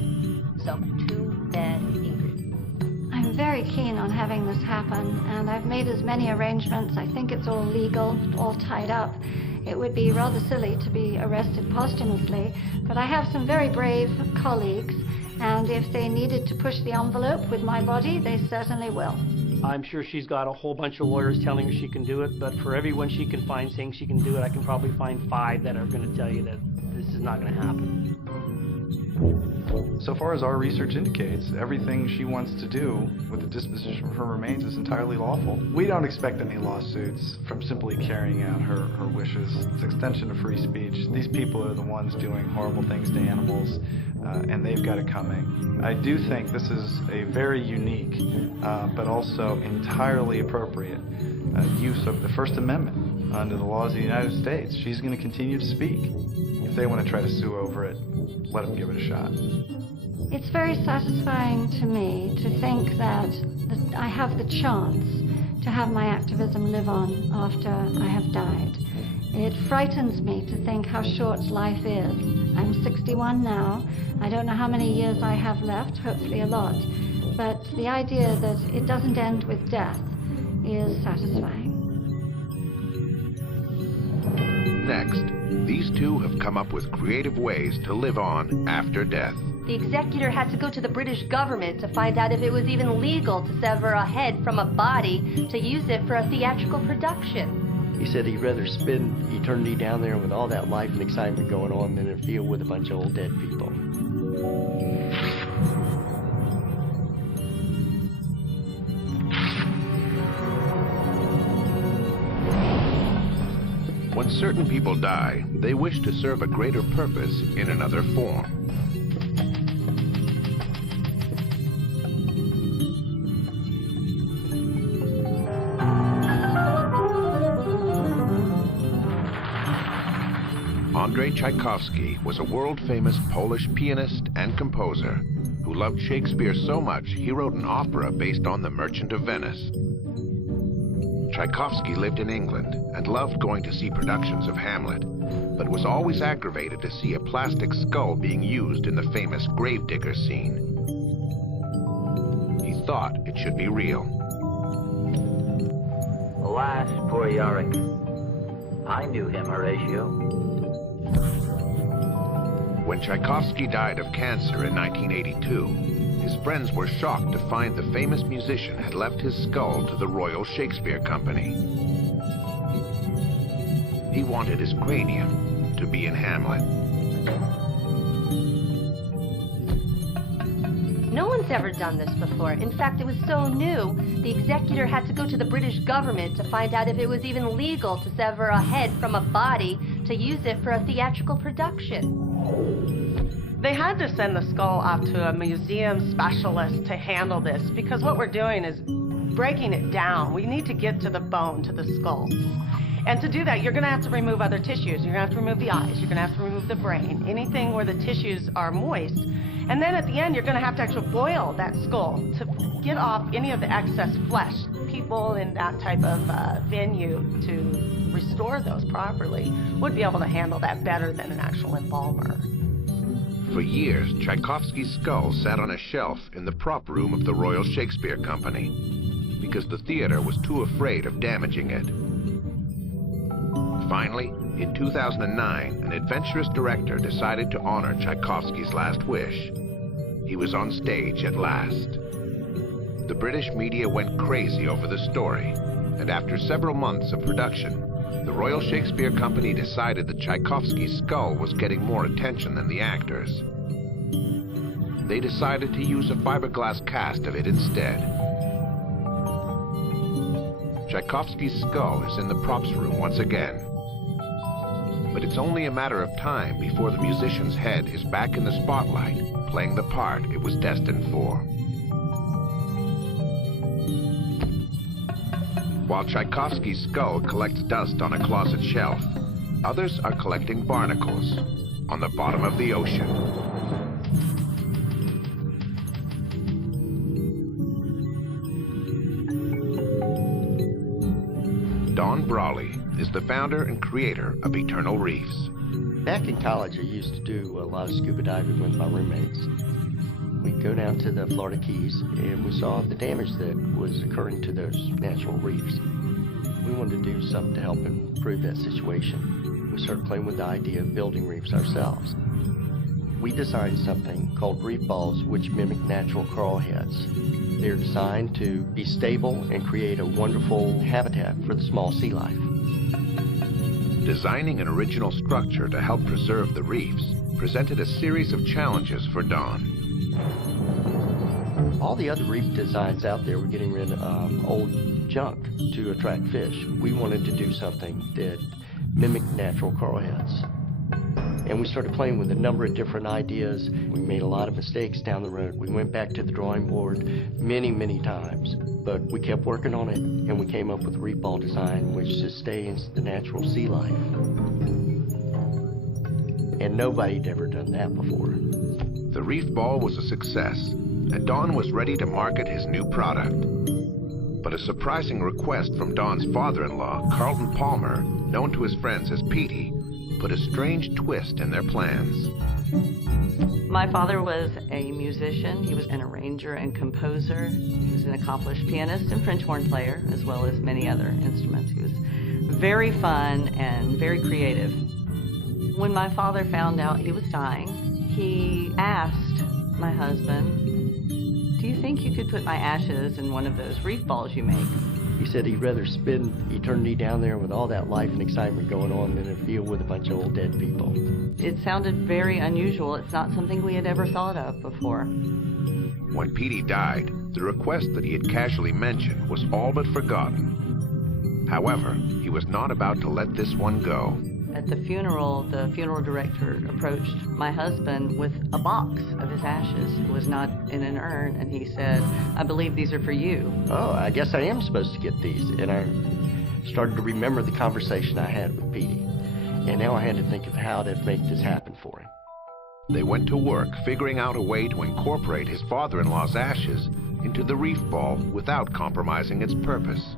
So, too bad, Ingrid. I'm very keen on having this happen, and I've made as many arrangements. I think it's all legal, all tied up. It would be rather silly to be arrested posthumously, but I have some very brave colleagues, and if they needed to push the envelope with my body, they certainly will. I'm sure she's got a whole bunch of lawyers telling her she can do it, but for everyone she can find saying she can do it, I can probably find 5 that are going to tell you that this is not going to happen. So far as our research indicates, everything she wants to do with the disposition of her remains is entirely lawful. We don't expect any lawsuits from simply carrying out her wishes. It's extension of free speech. These people are the ones doing horrible things to animals, and they've got it coming. I do think this is a very unique, but also entirely appropriate use of the First Amendment under the laws of the United States. She's going to continue to speak. If they want to try to sue over it, let them give it a shot. It's very satisfying to me to think that I have the chance to have my activism live on after I have died. It frightens me to think how short life is. I'm 61 now. I don't know how many years I have left, hopefully a lot. But the idea that it doesn't end with death is satisfying. Next, these two have come up with creative ways to live on after death. The executor had to go to the British government to find out if it was even legal to sever a head from a body to use it for a theatrical production. He said he'd rather spend eternity down there with all that life and excitement going on than in a field with a bunch of old dead people. When certain people die, they wish to serve a greater purpose in another form. Andrzej Tchaikovsky was a world-famous Polish pianist and composer who loved Shakespeare so much he wrote an opera based on The Merchant of Venice. Tchaikovsky lived in England and loved going to see productions of Hamlet, but was always aggravated to see a plastic skull being used in the famous gravedigger scene. He thought it should be real. Alas, poor Yorick. I knew him, Horatio. When Tchaikovsky died of cancer in 1982, his friends were shocked to find the famous musician had left his skull to the Royal Shakespeare Company. He wanted his cranium to be in Hamlet. No one's ever done this before. In fact, it was so new, the executor had to go to the British government to find out if it was even legal to sever a head from a body to use it for a theatrical production. They had to send the skull off to a museum specialist to handle this because what we're doing is breaking it down. We need to get to the bone, to the skull. And to do that, you're going to have to remove other tissues. You're going to have to remove the eyes. You're going to have to remove the brain, anything where the tissues are moist. And then at the end, you're going to have to actually boil that skull to get off any of the excess flesh. People in that type of venue to restore those properly would be able to handle that better than an actual embalmer. For years, Tchaikovsky's skull sat on a shelf in the prop room of the Royal Shakespeare Company because the theater was too afraid of damaging it. Finally, in 2009, an adventurous director decided to honor Tchaikovsky's last wish. He was on stage at last. The British media went crazy over the story, and after several months of production, the Royal Shakespeare Company decided that Tchaikovsky's skull was getting more attention than the actors. They decided to use a fiberglass cast of it instead. Tchaikovsky's skull is in the props room once again. But it's only a matter of time before the musician's head is back in the spotlight, playing the part it was destined for. While Tchaikovsky's skull collects dust on a closet shelf, others are collecting barnacles on the bottom of the ocean. Don Brawley is the founder and creator of Eternal Reefs. Back in college, I used to do a lot of scuba diving with my roommates. We'd go down to the Florida Keys, and we saw the damage that was occurring to those natural reefs. We wanted to do something to help improve that situation. We started playing with the idea of building reefs ourselves. We designed something called reef balls, which mimic natural coral heads. They're designed to be stable and create a wonderful habitat for the small sea life. Designing an original structure to help preserve the reefs presented a series of challenges for Don. All the other reef designs out there were getting rid of old junk to attract fish. We wanted to do something that mimicked natural coral heads. And we started playing with a number of different ideas. We made a lot of mistakes down the road. We went back to the drawing board many, many times. But we kept working on it, and we came up with a reef ball design which sustains the natural sea life. And nobody had ever done that before. The reef ball was a success, and Don was ready to market his new product. But a surprising request from Don's father-in-law, Carlton Palmer, known to his friends as Petey, put a strange twist in their plans. My father was a musician. He was an arranger and composer. He was an accomplished pianist and French horn player, as well as many other instruments. He was very fun and very creative. When my father found out he was dying, he asked my husband, "Do you think you could put my ashes in one of those reef balls you make?" He said he'd rather spend eternity down there with all that life and excitement going on than in a field with a bunch of old dead people. It sounded very unusual. It's not something we had ever thought of before. When Petey died, the request that he had casually mentioned was all but forgotten. However, he was not about to let this one go. At the funeral director approached my husband with a box of his ashes. It was not in an urn, and he said, "I believe these are for you." Oh, I guess I am supposed to get these. And I started to remember the conversation I had with Petey. And now I had to think of how to make this happen for him. They went to work figuring out a way to incorporate his father-in-law's ashes into the reef ball without compromising its purpose.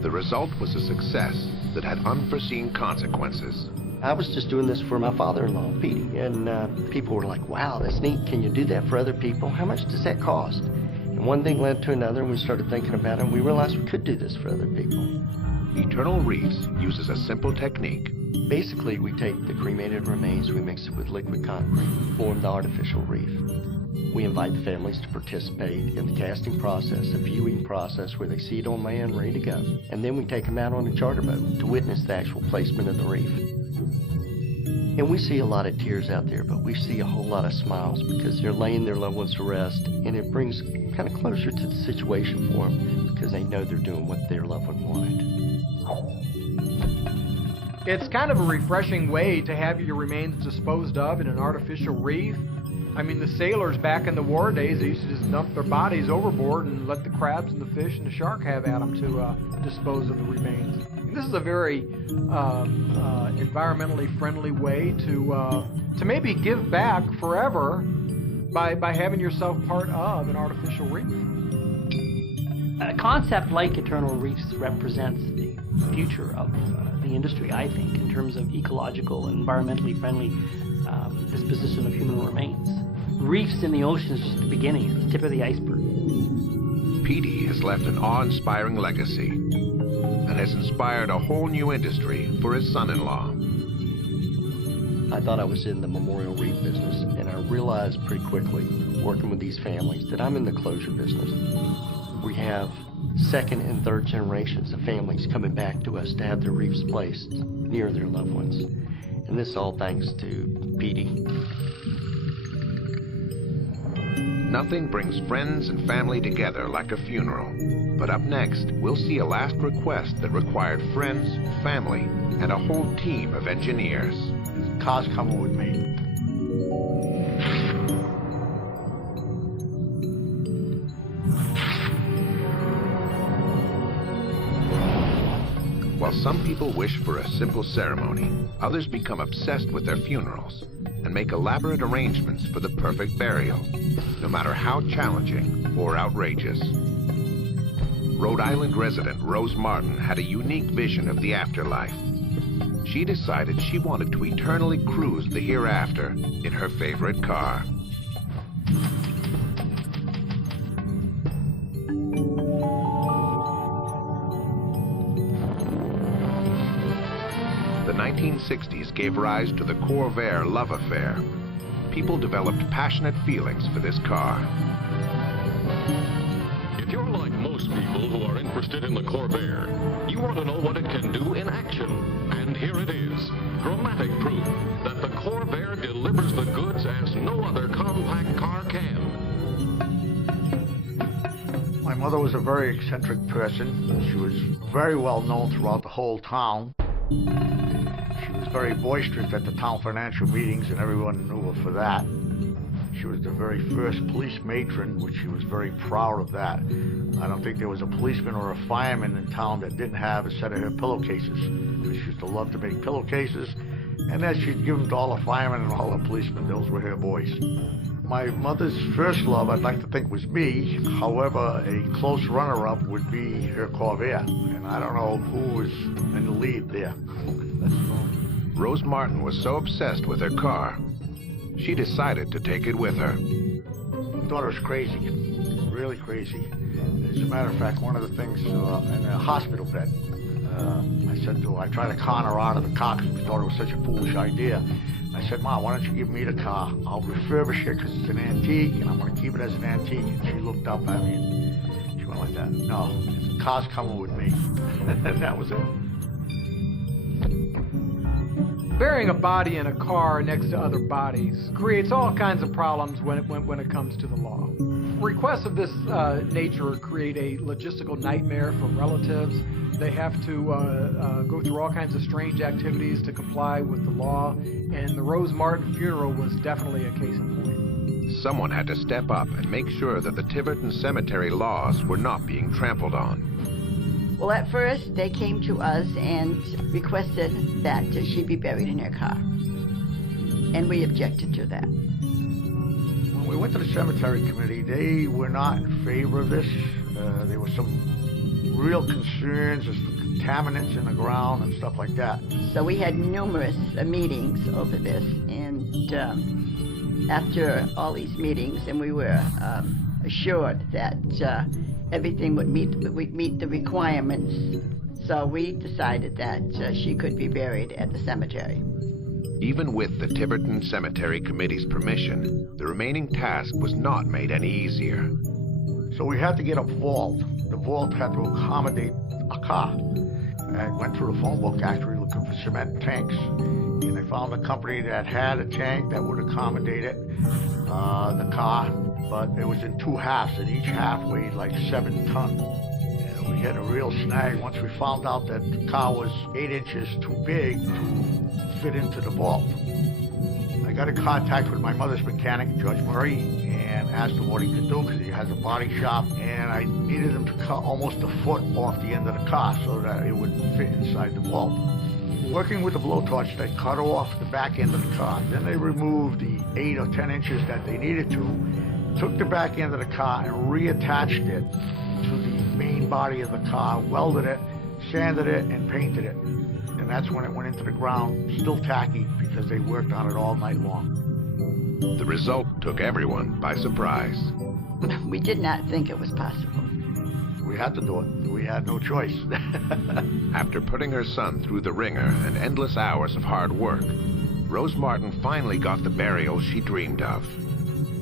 The result was a success that had unforeseen consequences. I was just doing this for my father-in-law, Petey, and people were like, "Wow, that's neat. Can you do that for other people? How much does that cost?" And one thing led to another, and we started thinking about it, and we realized we could do this for other people. Eternal Reefs uses a simple technique. Basically, we take the cremated remains, we mix it with liquid concrete, form the artificial reef. We invite the families to participate in the casting process, a viewing process where they see it on land ready to go. And then we take them out on a charter boat to witness the actual placement of the reef. And we see a lot of tears out there, but we see a whole lot of smiles because they're laying their loved ones to rest, and it brings kind of closure to the situation for them because they know they're doing what their loved one wanted. It's kind of a refreshing way to have your remains disposed of in an artificial reef. I mean, the sailors back in the war days, they used to just dump their bodies overboard and let the crabs and the fish and the shark have at them to dispose of the remains. And this is a very environmentally friendly way to maybe give back forever by having yourself part of an artificial reef. A concept like Eternal Reefs represents the future of the industry, I think, in terms of ecological and environmentally friendly disposition of human remains. Reefs in the ocean is just the beginning, it's the tip of the iceberg. Petey has left an awe-inspiring legacy and has inspired a whole new industry for his son-in-law. I thought I was in the memorial reef business, and I realized pretty quickly, working with these families, that I'm in the closure business. We have second and third generations of families coming back to us to have their reefs placed near their loved ones. And this is all thanks to Petey. Nothing brings friends and family together like a funeral. But up next, we'll see a last request that required friends, family, and a whole team of engineers. Car's coming with me. While some people wish for a simple ceremony, others become obsessed with their funerals and make elaborate arrangements for the perfect burial, no matter how challenging or outrageous. Rhode Island resident Rose Martin had a unique vision of the afterlife. She decided she wanted to eternally cruise the hereafter in her favorite car. The 1960s gave rise to the Corvair love affair. People developed passionate feelings for this car. If you're like most people who are interested in the Corvair, you want to know what it can do in action. And here it is, dramatic proof that the Corvair delivers the goods as no other compact car can. My mother was a very eccentric person. She was very well known throughout the whole town. She was very boisterous at the town financial meetings, and everyone knew her for that. She was the very first police matron, which she was very proud of that. I don't think there was a policeman or a fireman in town that didn't have a set of her pillowcases. She used to love to make pillowcases, and then she'd give them to all the firemen and all the policemen. Those were her boys. My mother's first love, I'd like to think, was me. However, a close runner-up would be her Corvair, and I don't know who was in the lead there. Rose Martin was so obsessed with her car, she decided to take it with her. I thought it was crazy, really crazy. As a matter of fact, one of the things in a hospital bed, I said to her, I tried to con her out of the car because we thought it was such a foolish idea. I said, Mom, why don't you give me the car? I'll refurbish it because it's an antique, and I'm going to keep it as an antique. And she looked up at me, and she went like that. No, the car's coming with me. And that was it. Burying a body in a car next to other bodies creates all kinds of problems when it comes to the law. Requests of this nature create a logistical nightmare for relatives. They have to go through all kinds of strange activities to comply with the law, and the Rose Martin funeral was definitely a case in point. Someone had to step up and make sure that the Tiverton Cemetery laws were not being trampled on. Well, at first, they came to us and requested that she be buried in their car. And we objected to that. When we went to the cemetery committee, they were not in favor of this. There were some real concerns as to contaminants in the ground and stuff like that. So we had numerous meetings over this, and after all these meetings, and we were assured that everything would meet the requirements. So we decided that she could be buried at the cemetery. Even with the Tiverton Cemetery Committee's permission, the remaining task was not made any easier. So we had to get a vault. The vault had to accommodate a car. I went through the phone book actually looking for cement tanks, and I found a company that had a tank that would accommodate it, the car, but it was in two halves, and each half weighed like 7 tons. And we had a real snag once we found out that the car was 8 inches too big to fit into the vault. I got in contact with my mother's mechanic, George Murray, and asked him what he could do because he has a body shop, and I needed him to cut almost a foot off the end of the car so that it would fit inside the vault. Working with the blowtorch, they cut off the back end of the car. Then they removed the 8 or 10 inches that they needed to, took the back end of the car and reattached it to the main body of the car, welded it, sanded it, and painted it. And that's when it went into the ground, still tacky, because they worked on it all night long. The result took everyone by surprise. We did not think it was possible. We had to do it. We had no choice. After putting her son through the ringer and endless hours of hard work, Rose Martin finally got the burial she dreamed of.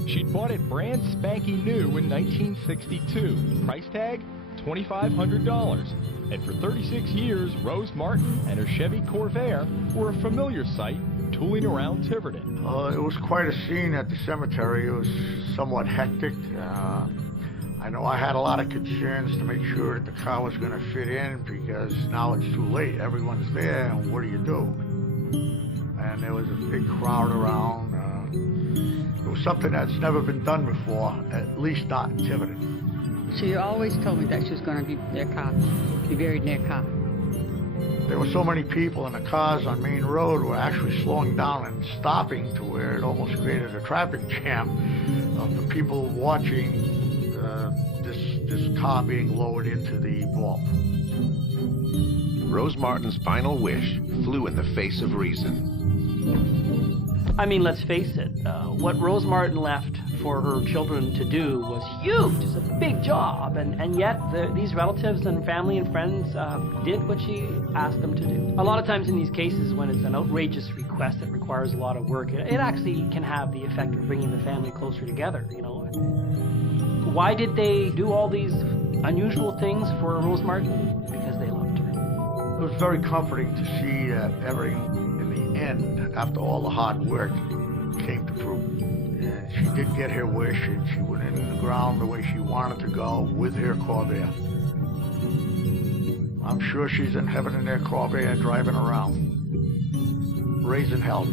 She'd bought it brand spanking new in 1962. Price tag, $2,500. And for 36 years, Rose Martin and her Chevy Corvair were a familiar sight tooling around Tiverton. It was quite a scene at the cemetery. It was somewhat hectic. I know I had a lot of concerns to make sure that the car was going to fit in, because now it's too late. Everyone's there, and what do you do? And there was a big crowd around. It was something that's never been done before, at least not in Tiverton. She always told me that she was going to be buried in their car. There were so many people, and the cars on Main Road were actually slowing down and stopping to where it almost created a traffic jam of the people watching this car being lowered into the vault. Rose Martin's final wish flew in the face of reason. I mean, let's face it, what Rose Martin left for her children to do was huge. It's a big job, and yet these relatives and family and friends did what she asked them to do. A lot of times in these cases, when it's an outrageous request that requires a lot of work, it actually can have the effect of bringing the family closer together, you know. Why did they do all these unusual things for Rose Martin? Because they loved her. It was very comforting to see that everything, in the end, after all the hard work, came to fruit. And she did get her wish, and she went in the ground the way she wanted to go with her Corvair. I'm sure she's in heaven in her Corvair driving around, raising hell.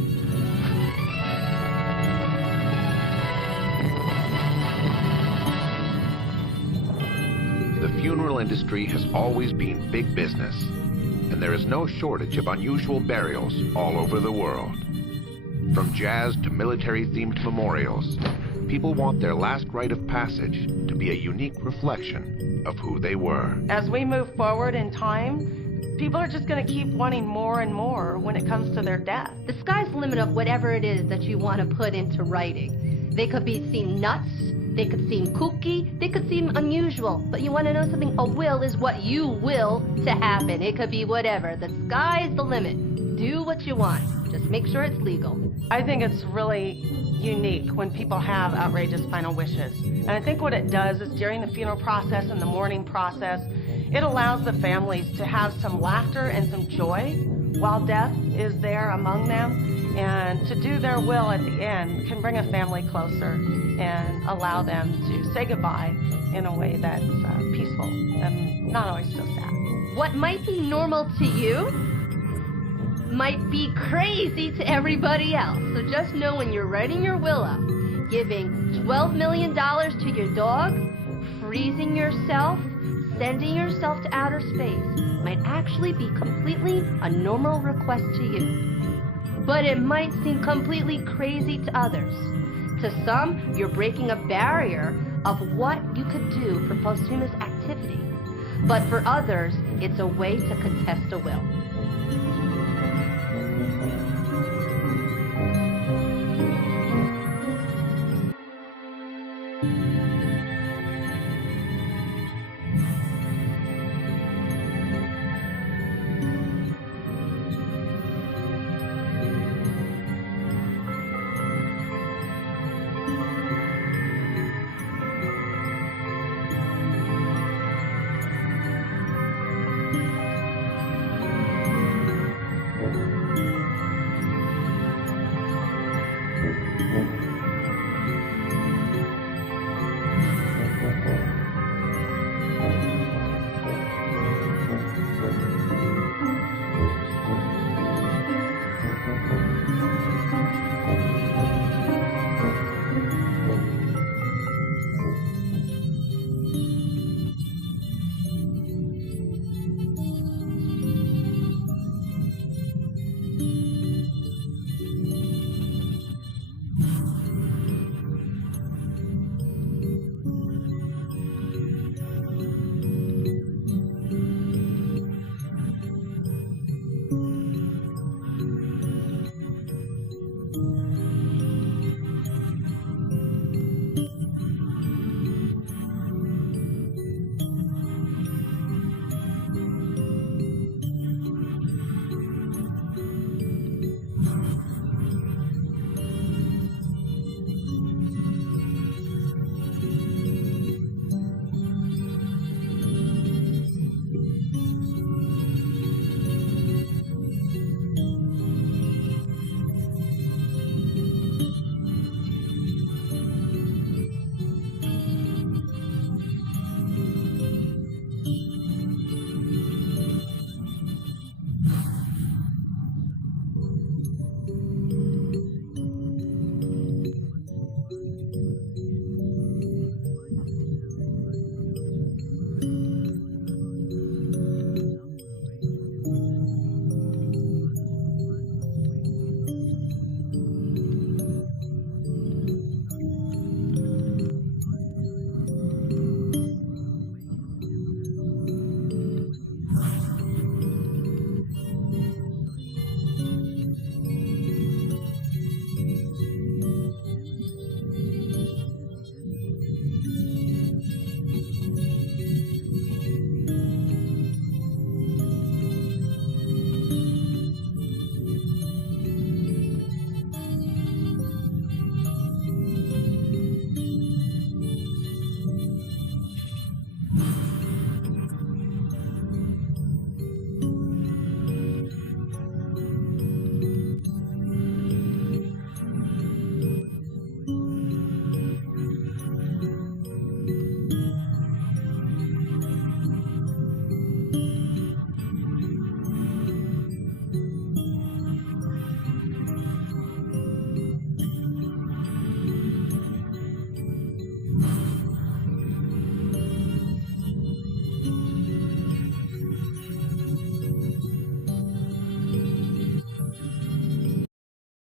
The funeral industry has always been big business, and there is no shortage of unusual burials all over the world. From jazz to military-themed memorials, people want their last rite of passage to be a unique reflection of who they were. As we move forward in time, people are just going to keep wanting more and more when it comes to their death. The sky's the limit of whatever it is that you want to put into writing. They could seem nuts, they could seem kooky, they could seem unusual, but you want to know something? A will is what you will to happen. It could be whatever. The sky's the limit. Do what you want. Just make sure it's legal. I think it's really unique when people have outrageous final wishes. And I think what it does is during the funeral process and the mourning process, it allows the families to have some laughter and some joy while death is there among them. And to do their will at the end can bring a family closer and allow them to say goodbye in a way that's peaceful and not always so sad. What might be normal to you might be crazy to everybody else. So just know when you're writing your will up, giving $12 million to your dog, freezing yourself, sending yourself to outer space might actually be completely a normal request to you. But it might seem completely crazy to others. To some, you're breaking a barrier of what you could do for posthumous activity. But for others, it's a way to contest a will.